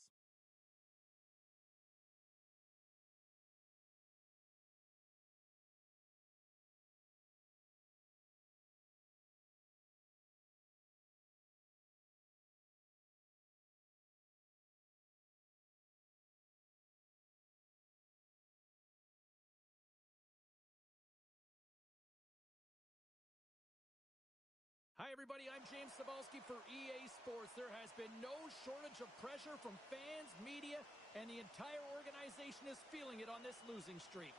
Hi, everybody. I'm James Cebulski for EA Sports. There has been no shortage of pressure from fans, media, and the entire organization is feeling it on this losing streak.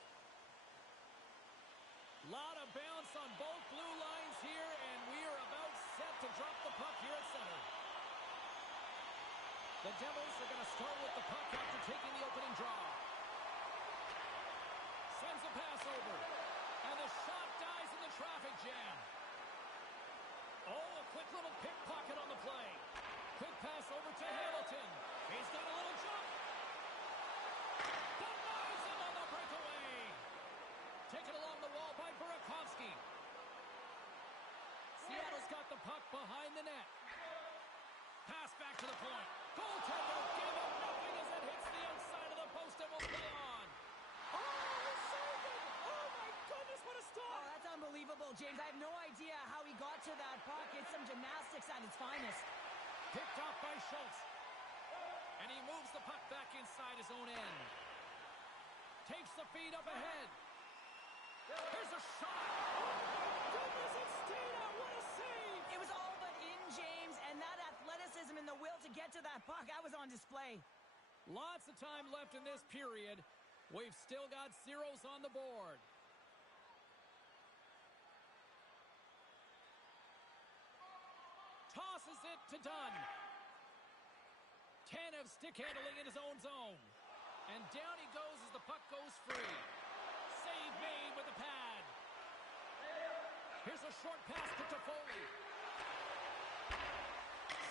Lot of bounce on both blue lines here, and we are about set to drop the puck here at center. The Devils are going to start with the puck after taking the opening draw. Sends a pass over, and the shot dies in the traffic jam. Oh, a quick little pickpocket on the play. Quick pass over to Hamilton. He's got a little jump. Denies him on the breakaway. Taken along the wall by Burakovsky. Seattle's got the puck behind the net. Pass back to the point. Goaltender gave him nothing as it hits the outside of the post and will play on. Oh, he saved it. Oh, my goodness, what a stop. Oh, that's unbelievable, James. I have no idea how he got to that puck. It's some gymnastics at its finest. Picked off by Schultz. And he moves the puck back inside his own end. Takes the feed up ahead. Here's a shot. Oh, my goodness, it's stayed out. What a save. It was all but in, James, and that athleticism and the will to get to that puck, that was on display. Lots of time left in this period. We've still got zeros on the board. Tosses it to Dunn. Tanev stick handling in his own zone. And down he goes as the puck goes free. Save made with the pad. Here's a short pass to Toffoli.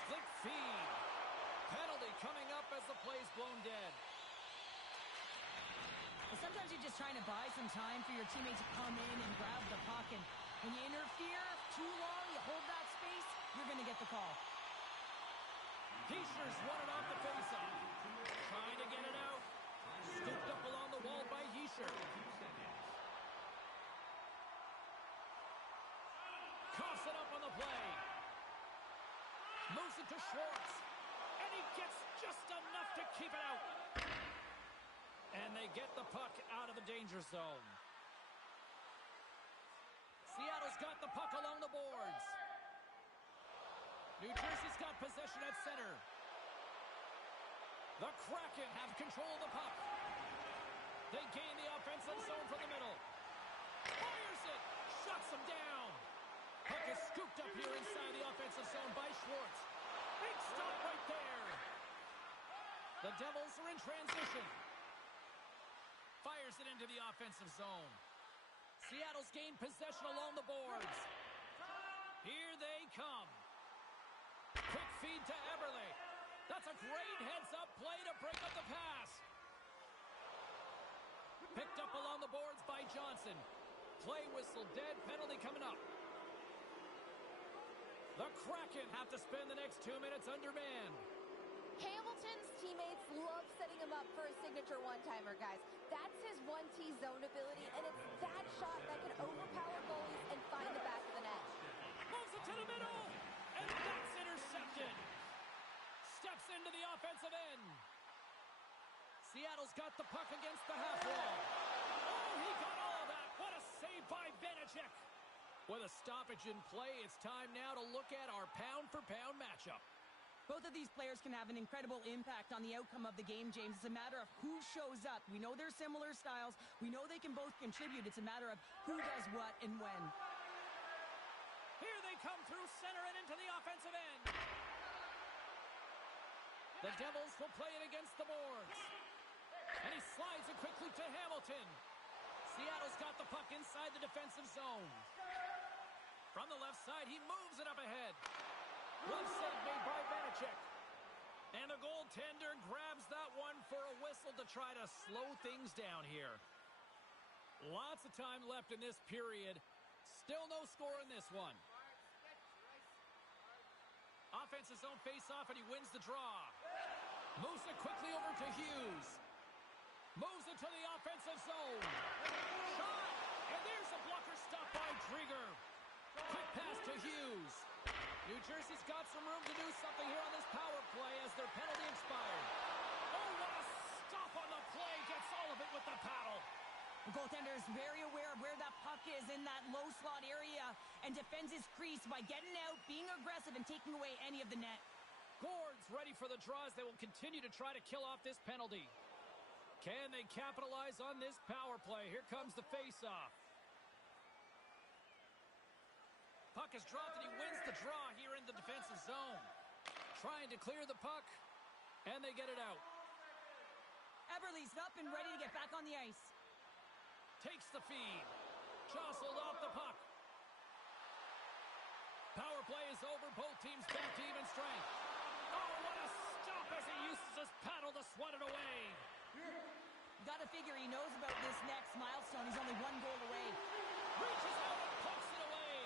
Slick feed. Penalty coming up as the play's blown dead. Well, sometimes you're just trying to buy some time for your teammate to come in and grab the puck. And when you interfere too long, you hold that space, you're going to get the call. Heischer's won it off the faceoff. Trying to get it out. Scooped up along the wall by Hischer. Coughs it up on the play. Moves it to Schwartz. And he gets just enough to keep it out. And they get the puck out of the danger zone. Seattle's got the puck along the boards. New Jersey's got possession at center. The Kraken have control of the puck. They gain the offensive zone from the middle. Fires it. Shuts them down. Puck is scooped up here inside the offensive zone by Schwartz. Big stop right there. The Devils are in transition. Fires it into the offensive zone. Seattle's gained possession along the boards. Here they come. Quick feed to Eberle. That's a great heads-up play to break up the pass. Picked up along the boards by Johnson. Play whistle dead. Penalty coming up. The Kraken have to spend the next 2 minutes undermanned. Hamilton's teammates love setting him up for a signature one-timer, guys. That's his 1T zone ability, and it's that shot that can overpower goalies and find the back of the net. Moves it to the middle, and that's intercepted. Steps into the offensive end. Seattle's got the puck against the half wall. Oh, he got all of that. What a save by Vanacek. With a stoppage in play, it's time now to look at our pound-for-pound matchup. Both of these players can have an incredible impact on the outcome of the game, James. It's a matter of who shows up. We know they're similar styles. We know they can both contribute. It's a matter of who does what and when. Here they come through center and into the offensive end. The Devils will play it against the boards. And he slides it quickly to Hamilton. Seattle's got the puck inside the defensive zone. From the left side, he moves it up ahead. One save made by Vanacek. And the goaltender grabs that one for a whistle to try to slow things down here. Lots of time left in this period. Still no score in this one. Offensive zone face-off, and he wins the draw. Moves it quickly over to Hughes. Moves it to the offensive zone. Shot! And there's a blocker stop by Drieger. Quick pass to Hughes. New Jersey's got some room to do something here on this power play as their penalty expired. Oh, what a stop on the play. Gets all of it with the paddle. The goaltender is very aware of where that puck is in that low slot area and defends his crease by getting out, being aggressive, and taking away any of the net. Gord's ready for the draws. They will continue to try to kill off this penalty. Can they capitalize on this power play? Here comes the face-off. Puck is dropped, and he wins the draw here in the defensive zone. Trying to clear the puck, and they get it out. Eberle's up and ready to get back on the ice. Takes the feed. Jostled off the puck. Power play is over. Both teams back to even strength. Oh, what a stop as he uses his paddle to swat it away. Gotta figure he knows about this next milestone. He's only one goal away. Reaches out and pokes it away.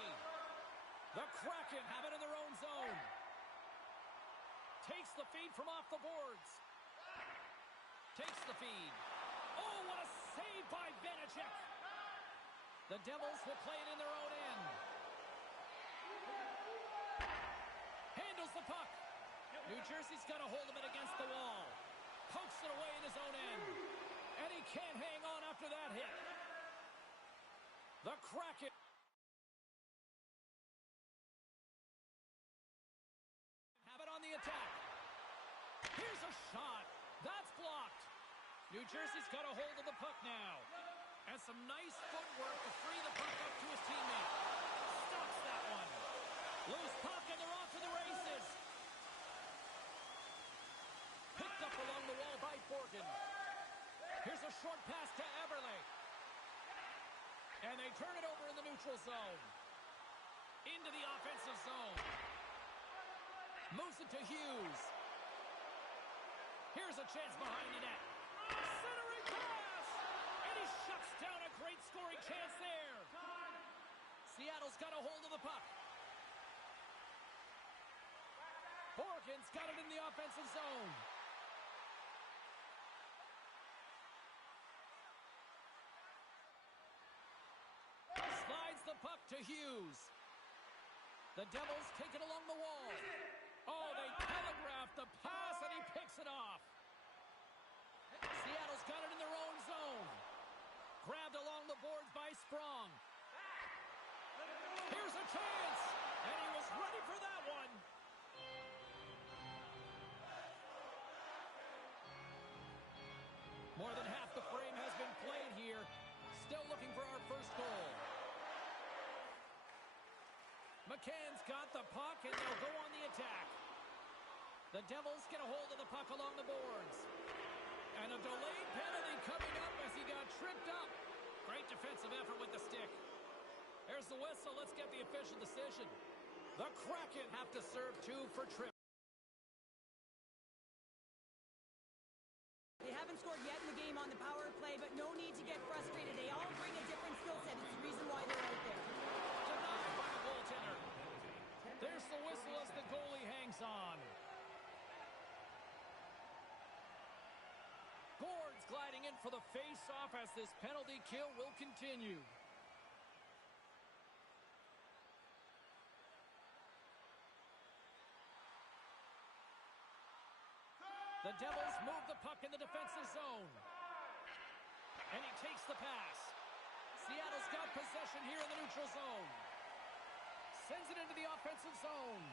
The Kraken have it in their own zone. Takes the feed from off the boards. Takes the feed. Oh, what a save by Vanacek. The Devils will play it in their own end. Handles the puck. New Jersey's got a hold of it against the wall. Pokes it away in his own end. And he can't hang on after that hit. The Kraken have it on the attack. Here's a shot. That's blocked. New Jersey's got a hold of the puck now. And some nice footwork to free the puck up to his teammate. Stops that one. Loose puck, and they're off to the races. Picked up along the wall by Borgen. Here's a short pass to Eberle. And they turn it over in the neutral zone. Into the offensive zone. Moves it to Hughes. Here's a chance behind the net. Centering pass! And he shuts down a great scoring chance there. Seattle's got a hold of the puck. Borgen's got it in the offensive zone. Slides the puck to Hughes. The Devils take it along the wall. Oh, they telegraphed the pass, and he picks it off. Seattle's got it in their own zone. Grabbed along the boards by Sprong. Here's a chance, and he was ready for that one. More than half the frame has been played here. Still looking for our first goal. McCann's got the puck, and they'll go on the attack. The Devils get a hold of the puck along the boards. And a delayed penalty coming up as he got tripped up. Great defensive effort with the stick. There's the whistle. Let's get the official decision. The Kraken have to serve two for trip. They haven't scored yet in the game on the power play, but no need to get frustrated. They all bring a different skill set. It's the reason why they're out there. Denied by the goaltender. There's the whistle as the goalie hangs on. Gord's gliding in for the face-off as this penalty kill will continue. The Devils move the puck in the defensive zone. And he takes the pass. Seattle's got possession here in the neutral zone. Sends it into the offensive zone.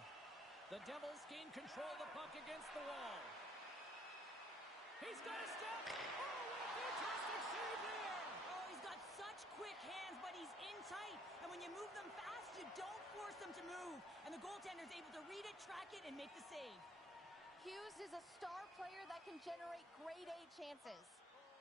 The Devils gain control of the puck against the wall. He's got a step. Oh, what a fantastic save there. Oh, he's got such quick hands, but he's in tight. And when you move them fast, you don't force them to move. And the goaltender's able to read it, track it, and make the save. Hughes is a star player that can generate grade A chances.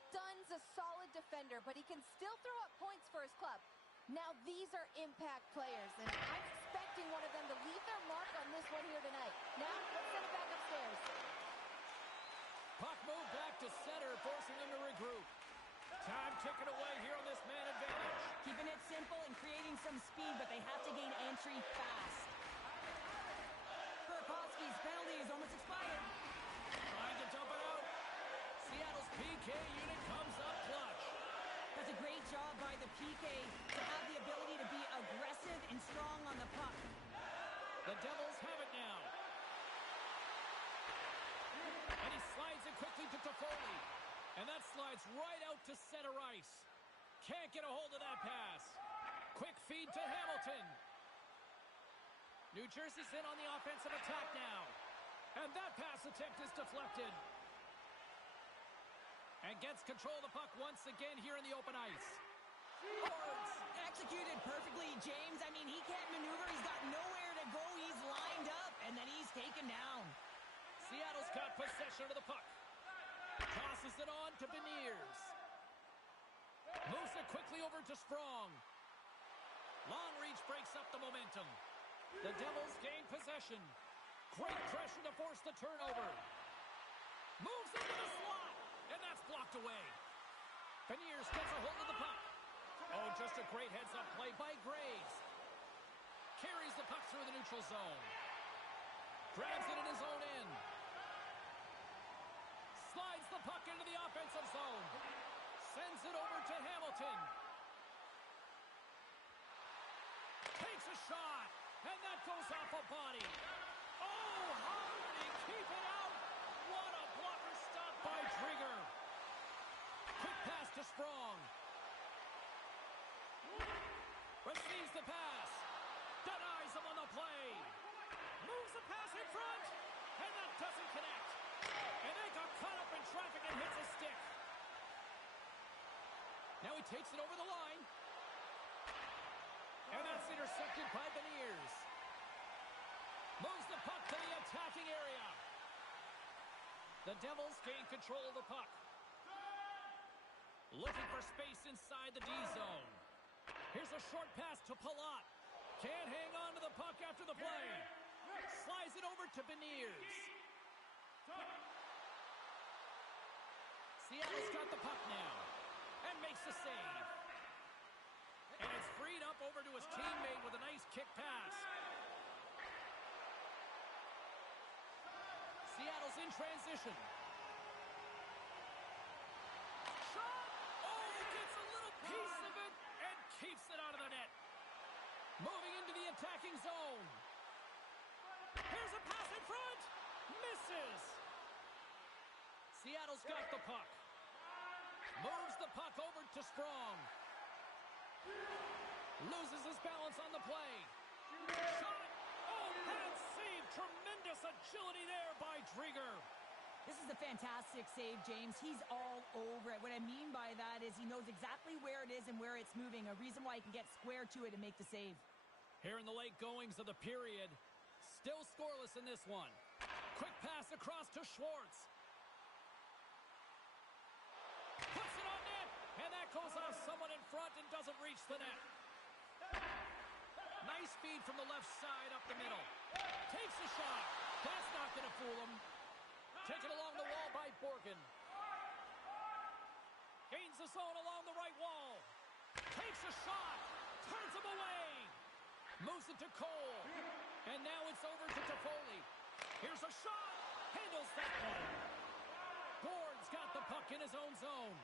Dunn's a solid defender, but he can still throw up points for his club. Now these are impact players, and I'm expecting one of them to leave their mark on this one here tonight. Now, let's send it back upstairs. Puck moved back to center, forcing them to regroup. Time ticking away here on this man advantage. Keeping it simple and creating some speed, but they have to gain entry fast. Burakovsky's penalty is almost expired. Trying to dump it out. Seattle's PK unit comes up clutch. That's a great job by the PK to have the ability to be aggressive and strong on the puck. The Devils have it now. And he slides it quickly to Toffoli. And that slides right out to center ice. Can't get a hold of that pass. Quick feed to Hamilton. New Jersey's in on the offensive attack now. And that pass attempt is deflected. And gets control of the puck once again here in the open ice. Boards executed perfectly, James. I mean, he can't maneuver. He's got nowhere to go. He's lined up, and then he's taken down. Seattle's got possession of the puck. Tosses it on to Beniers. Moves it quickly over to Sprong. Long reach breaks up the momentum. The Devils gain possession. Great pressure to force the turnover. Moves into the slot. And that's blocked away. Beniers gets a hold of the puck. Oh, just a great heads-up play by Graves. Carries the puck through the neutral zone. Grabs it in his own end. Slides the puck into the offensive zone. Sends it over to Hamilton. Takes a shot. And that goes off a body. Oh, how did he keep it out? What a blocker stop by Trigger. Quick pass to Sprong. Receives the pass. Denies him on the play. Moves the pass in front. And that doesn't connect. And they got caught up in traffic and hits a stick. Now he takes it over the line. And that's intercepted by Beniers. Moves the puck to the attacking area. The Devils gain control of the puck. Looking for space inside the D zone. Here's a short pass to Palat. Can't hang on to the puck after the play. Slides it over to Beniers. Seattle's got the puck now. And makes the save. And it's freed up over to his teammate with a nice kick pass. Seattle's in transition. Shot! Oh, gets a little piece of it and keeps it out of the net. Moving into the attacking zone. Here's a pass in front. Misses. Seattle's got the puck. Moves the puck over to Sprong. Loses his balance on the play. Shot it. Oh, bad save. Tremendous agility there by Drieger. This is a fantastic save, James. He's all over it. What I mean by that is he knows exactly where it is and where it's moving, a reason why he can get square to it and make the save. Here in the late goings of the period, still scoreless in this one. Quick pass across to Schwartz. Puts it on net, and that goes off someone in front and doesn't reach the net. Nice feed from the left side up the middle. Takes a shot. That's not going to fool him. Taken along the wall by Borgen. Gains the zone along the right wall. Takes a shot. Turns him away. Moves it to Cole. And now it's over to Toffoli. Here's a shot. Handles that one. Gord's got the puck in his own zone.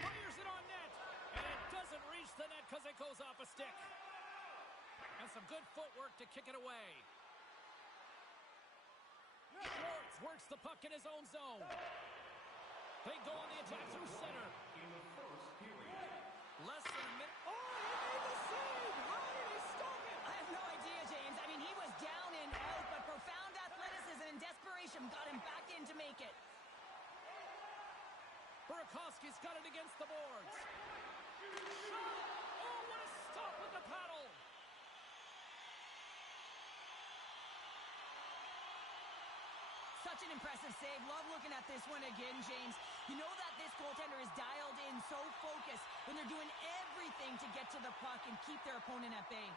Fires it on net. And it doesn't reach the net because it goes off a stick. And some good footwork to kick it away. Schwartz works the puck in his own zone. They go on the attack through center. In the first period. Less than a minute. Oh, he made the save! How did he stop it? I have no idea, James. I mean, he was down and out, but profound athleticism and desperation got him back in to make it. Burakovsky's got it against the boards. Shot! Oh, what a stop with the paddle! Such an impressive save. Love looking at this one again, James. You know that this goaltender is dialed in, so focused when they're doing everything to get to the puck and keep their opponent at bay.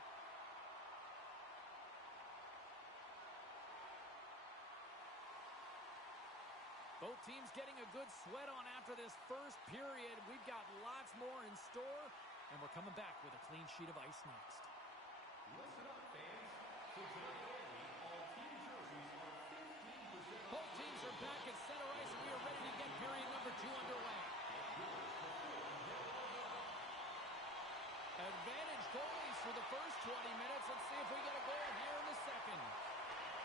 Both teams getting a good sweat on after this first period. We've got lots more in store, and we're coming back with a clean sheet of ice next. Listen up, fans. Since only all team jerseys are 15%. Both teams are back at center ice, and we are ready to get period number 2 underway. Advantage goalies for the first 20 minutes. Let's see if we get a goal here in the second.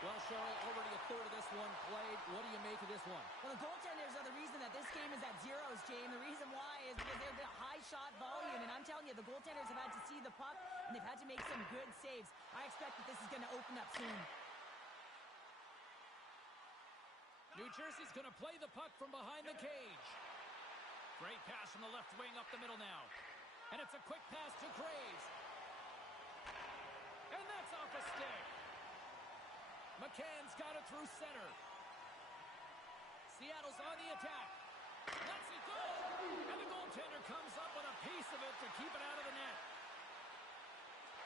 Well, Cheryl, already a third of this one played. What do you make of this one? Well, the goaltenders are the reason that this game is at zeros, James. The reason why is because there's a high shot volume, and I'm telling you, the goaltenders have had to see the puck, and they've had to make some good saves. I expect that this is going to open up soon. New Jersey's going to play the puck from behind the cage. Great pass from the left wing up the middle now. And it's a quick pass to Graves. And that's off a stick. McCann's got it through center. Seattle's on the attack. Lets it go. And the goaltender comes up with a piece of it to keep it out of the net.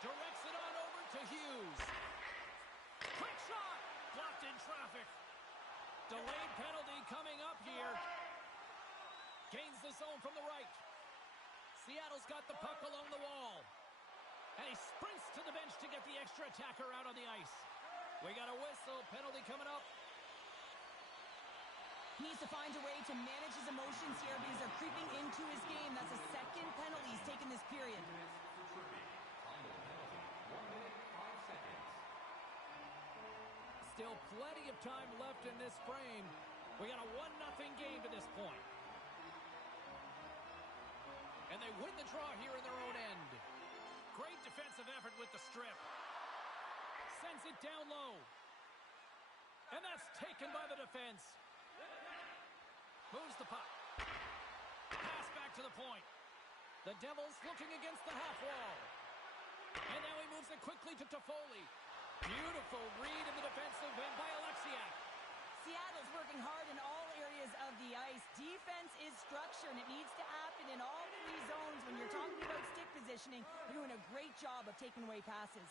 Directs it on over to Hughes. Quick shot. Blocked in traffic. Delayed penalty coming up here. Gains the zone from the right. Seattle's got the puck along the wall. And he sprints to the bench to get the extra attacker out on the ice. We got a whistle. Penalty coming up. He needs to find a way to manage his emotions here because they're creeping into his game. That's a second penalty he's taken this period. Final penalty, 1 minute, 5 seconds. Still plenty of time left in this frame. We got a 1-0 game to this point. And they win the draw here in their own end. Great defensive effort with the strip. Sends it down low. And that's taken by the defense. Moves the puck. Pass back to the point. The Devils looking against the half wall. And now he moves it quickly to Toffoli. Beautiful read in the defensive end by Alexiak. Seattle's working hard in all areas of the ice. Defense is structure, and it needs to happen in all three zones. When you're talking about stick positioning, you're doing a great job of taking away passes.